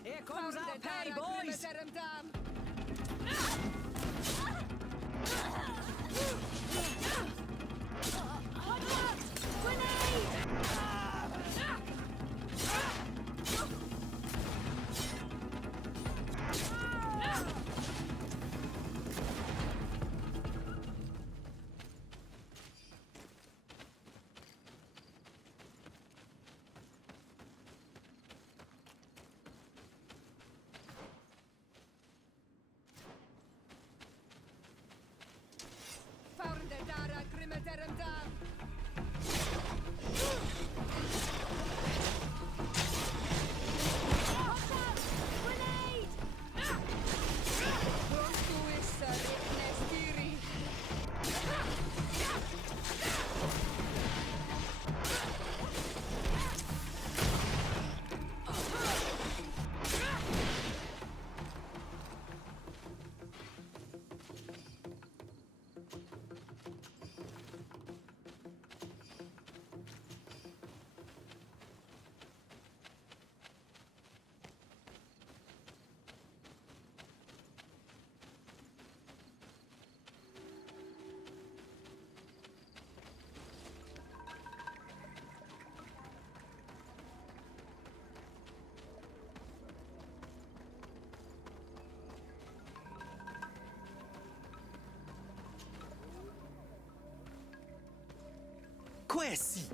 Here comes our pay, boys! Quesi!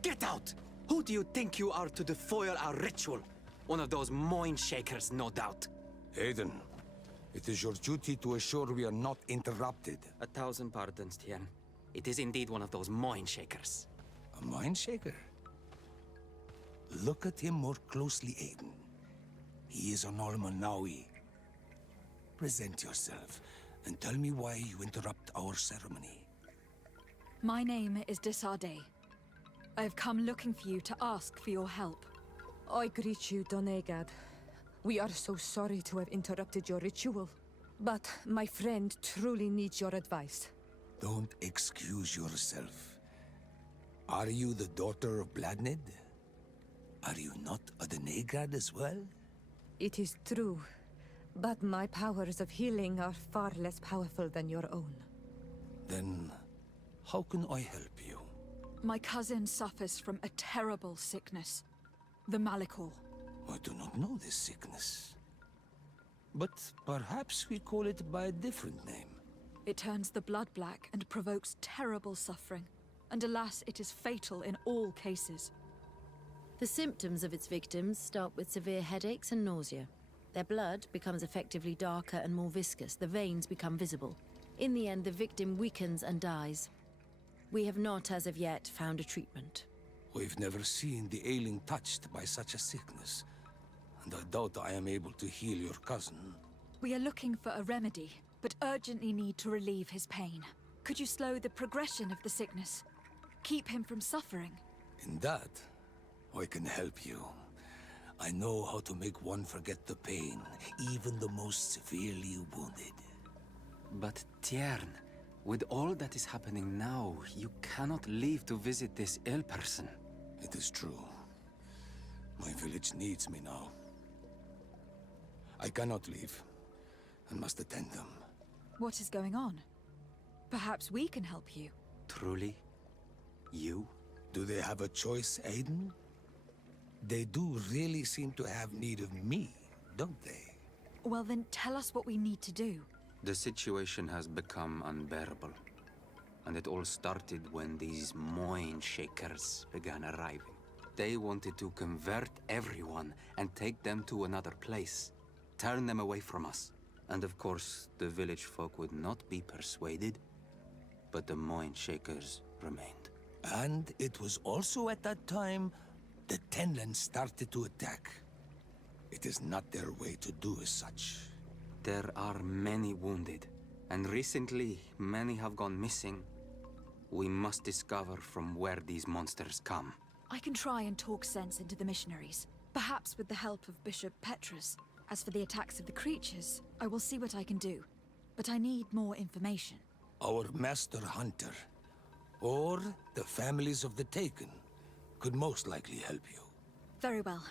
Get out! Who do you think you are to defoil our ritual? One of those mind shakers, no doubt. Aiden, it is your duty to assure we are not interrupted. 1,000 pardons, Tien. It is indeed one of those mind shakers. A mind shaker? Look at him more closely, Aiden. He is an Almanawi. Present yourself and tell me why you interrupt our ceremony. My name is Desade. I have come looking for you to ask for your help. I greet you, Donegad. We are so sorry to have interrupted your ritual. But my friend truly needs your advice. Don't excuse yourself. Are you the daughter of Bladnid? Are you not a Donegad as well? It is true, but my powers of healing are far less powerful than your own. Then, how can I help you? My cousin suffers from a terrible sickness. The Malikor. I do not know this sickness. But perhaps we call it by a different name. It turns the blood black and provokes terrible suffering. And alas, it is fatal in all cases. The symptoms of its victims start with severe headaches and nausea. Their blood becomes effectively darker and more viscous. The veins become visible. In the end, the victim weakens and dies. We have not, as of yet, found a treatment. We've never seen the ailing touched by such a sickness, and I doubt I am able to heal your cousin. We are looking for a remedy, but urgently need to relieve his pain. Could you slow the progression of the sickness? Keep him from suffering? In that, I can help you. I know how to make one forget the pain, even the most severely wounded. But Tiern, with all that is happening now, you cannot leave to visit this ill person. It is true. My village needs me now. I cannot leave, and must attend them. What is going on? Perhaps we can help you. Truly? You? Do they have a choice, Aiden? They do really seem to have need of me, don't they? Well then, tell us what we need to do. The situation has become unbearable. And it all started when these Moin Shakers began arriving. They wanted to convert everyone and take them to another place. Turn them away from us. And of course, the village folk would not be persuaded. But the Moin Shakers remained. And it was also at that time the Tenland started to attack. It is not their way to do as such. There are many wounded, and recently many have gone missing. We must discover from where these monsters come. I can try and talk sense into the missionaries, perhaps with the help of Bishop Petrus. As for the attacks of the creatures, I will see what I can do. But I need more information. Our master hunter, or the families of the Taken, could most likely help you. Very well.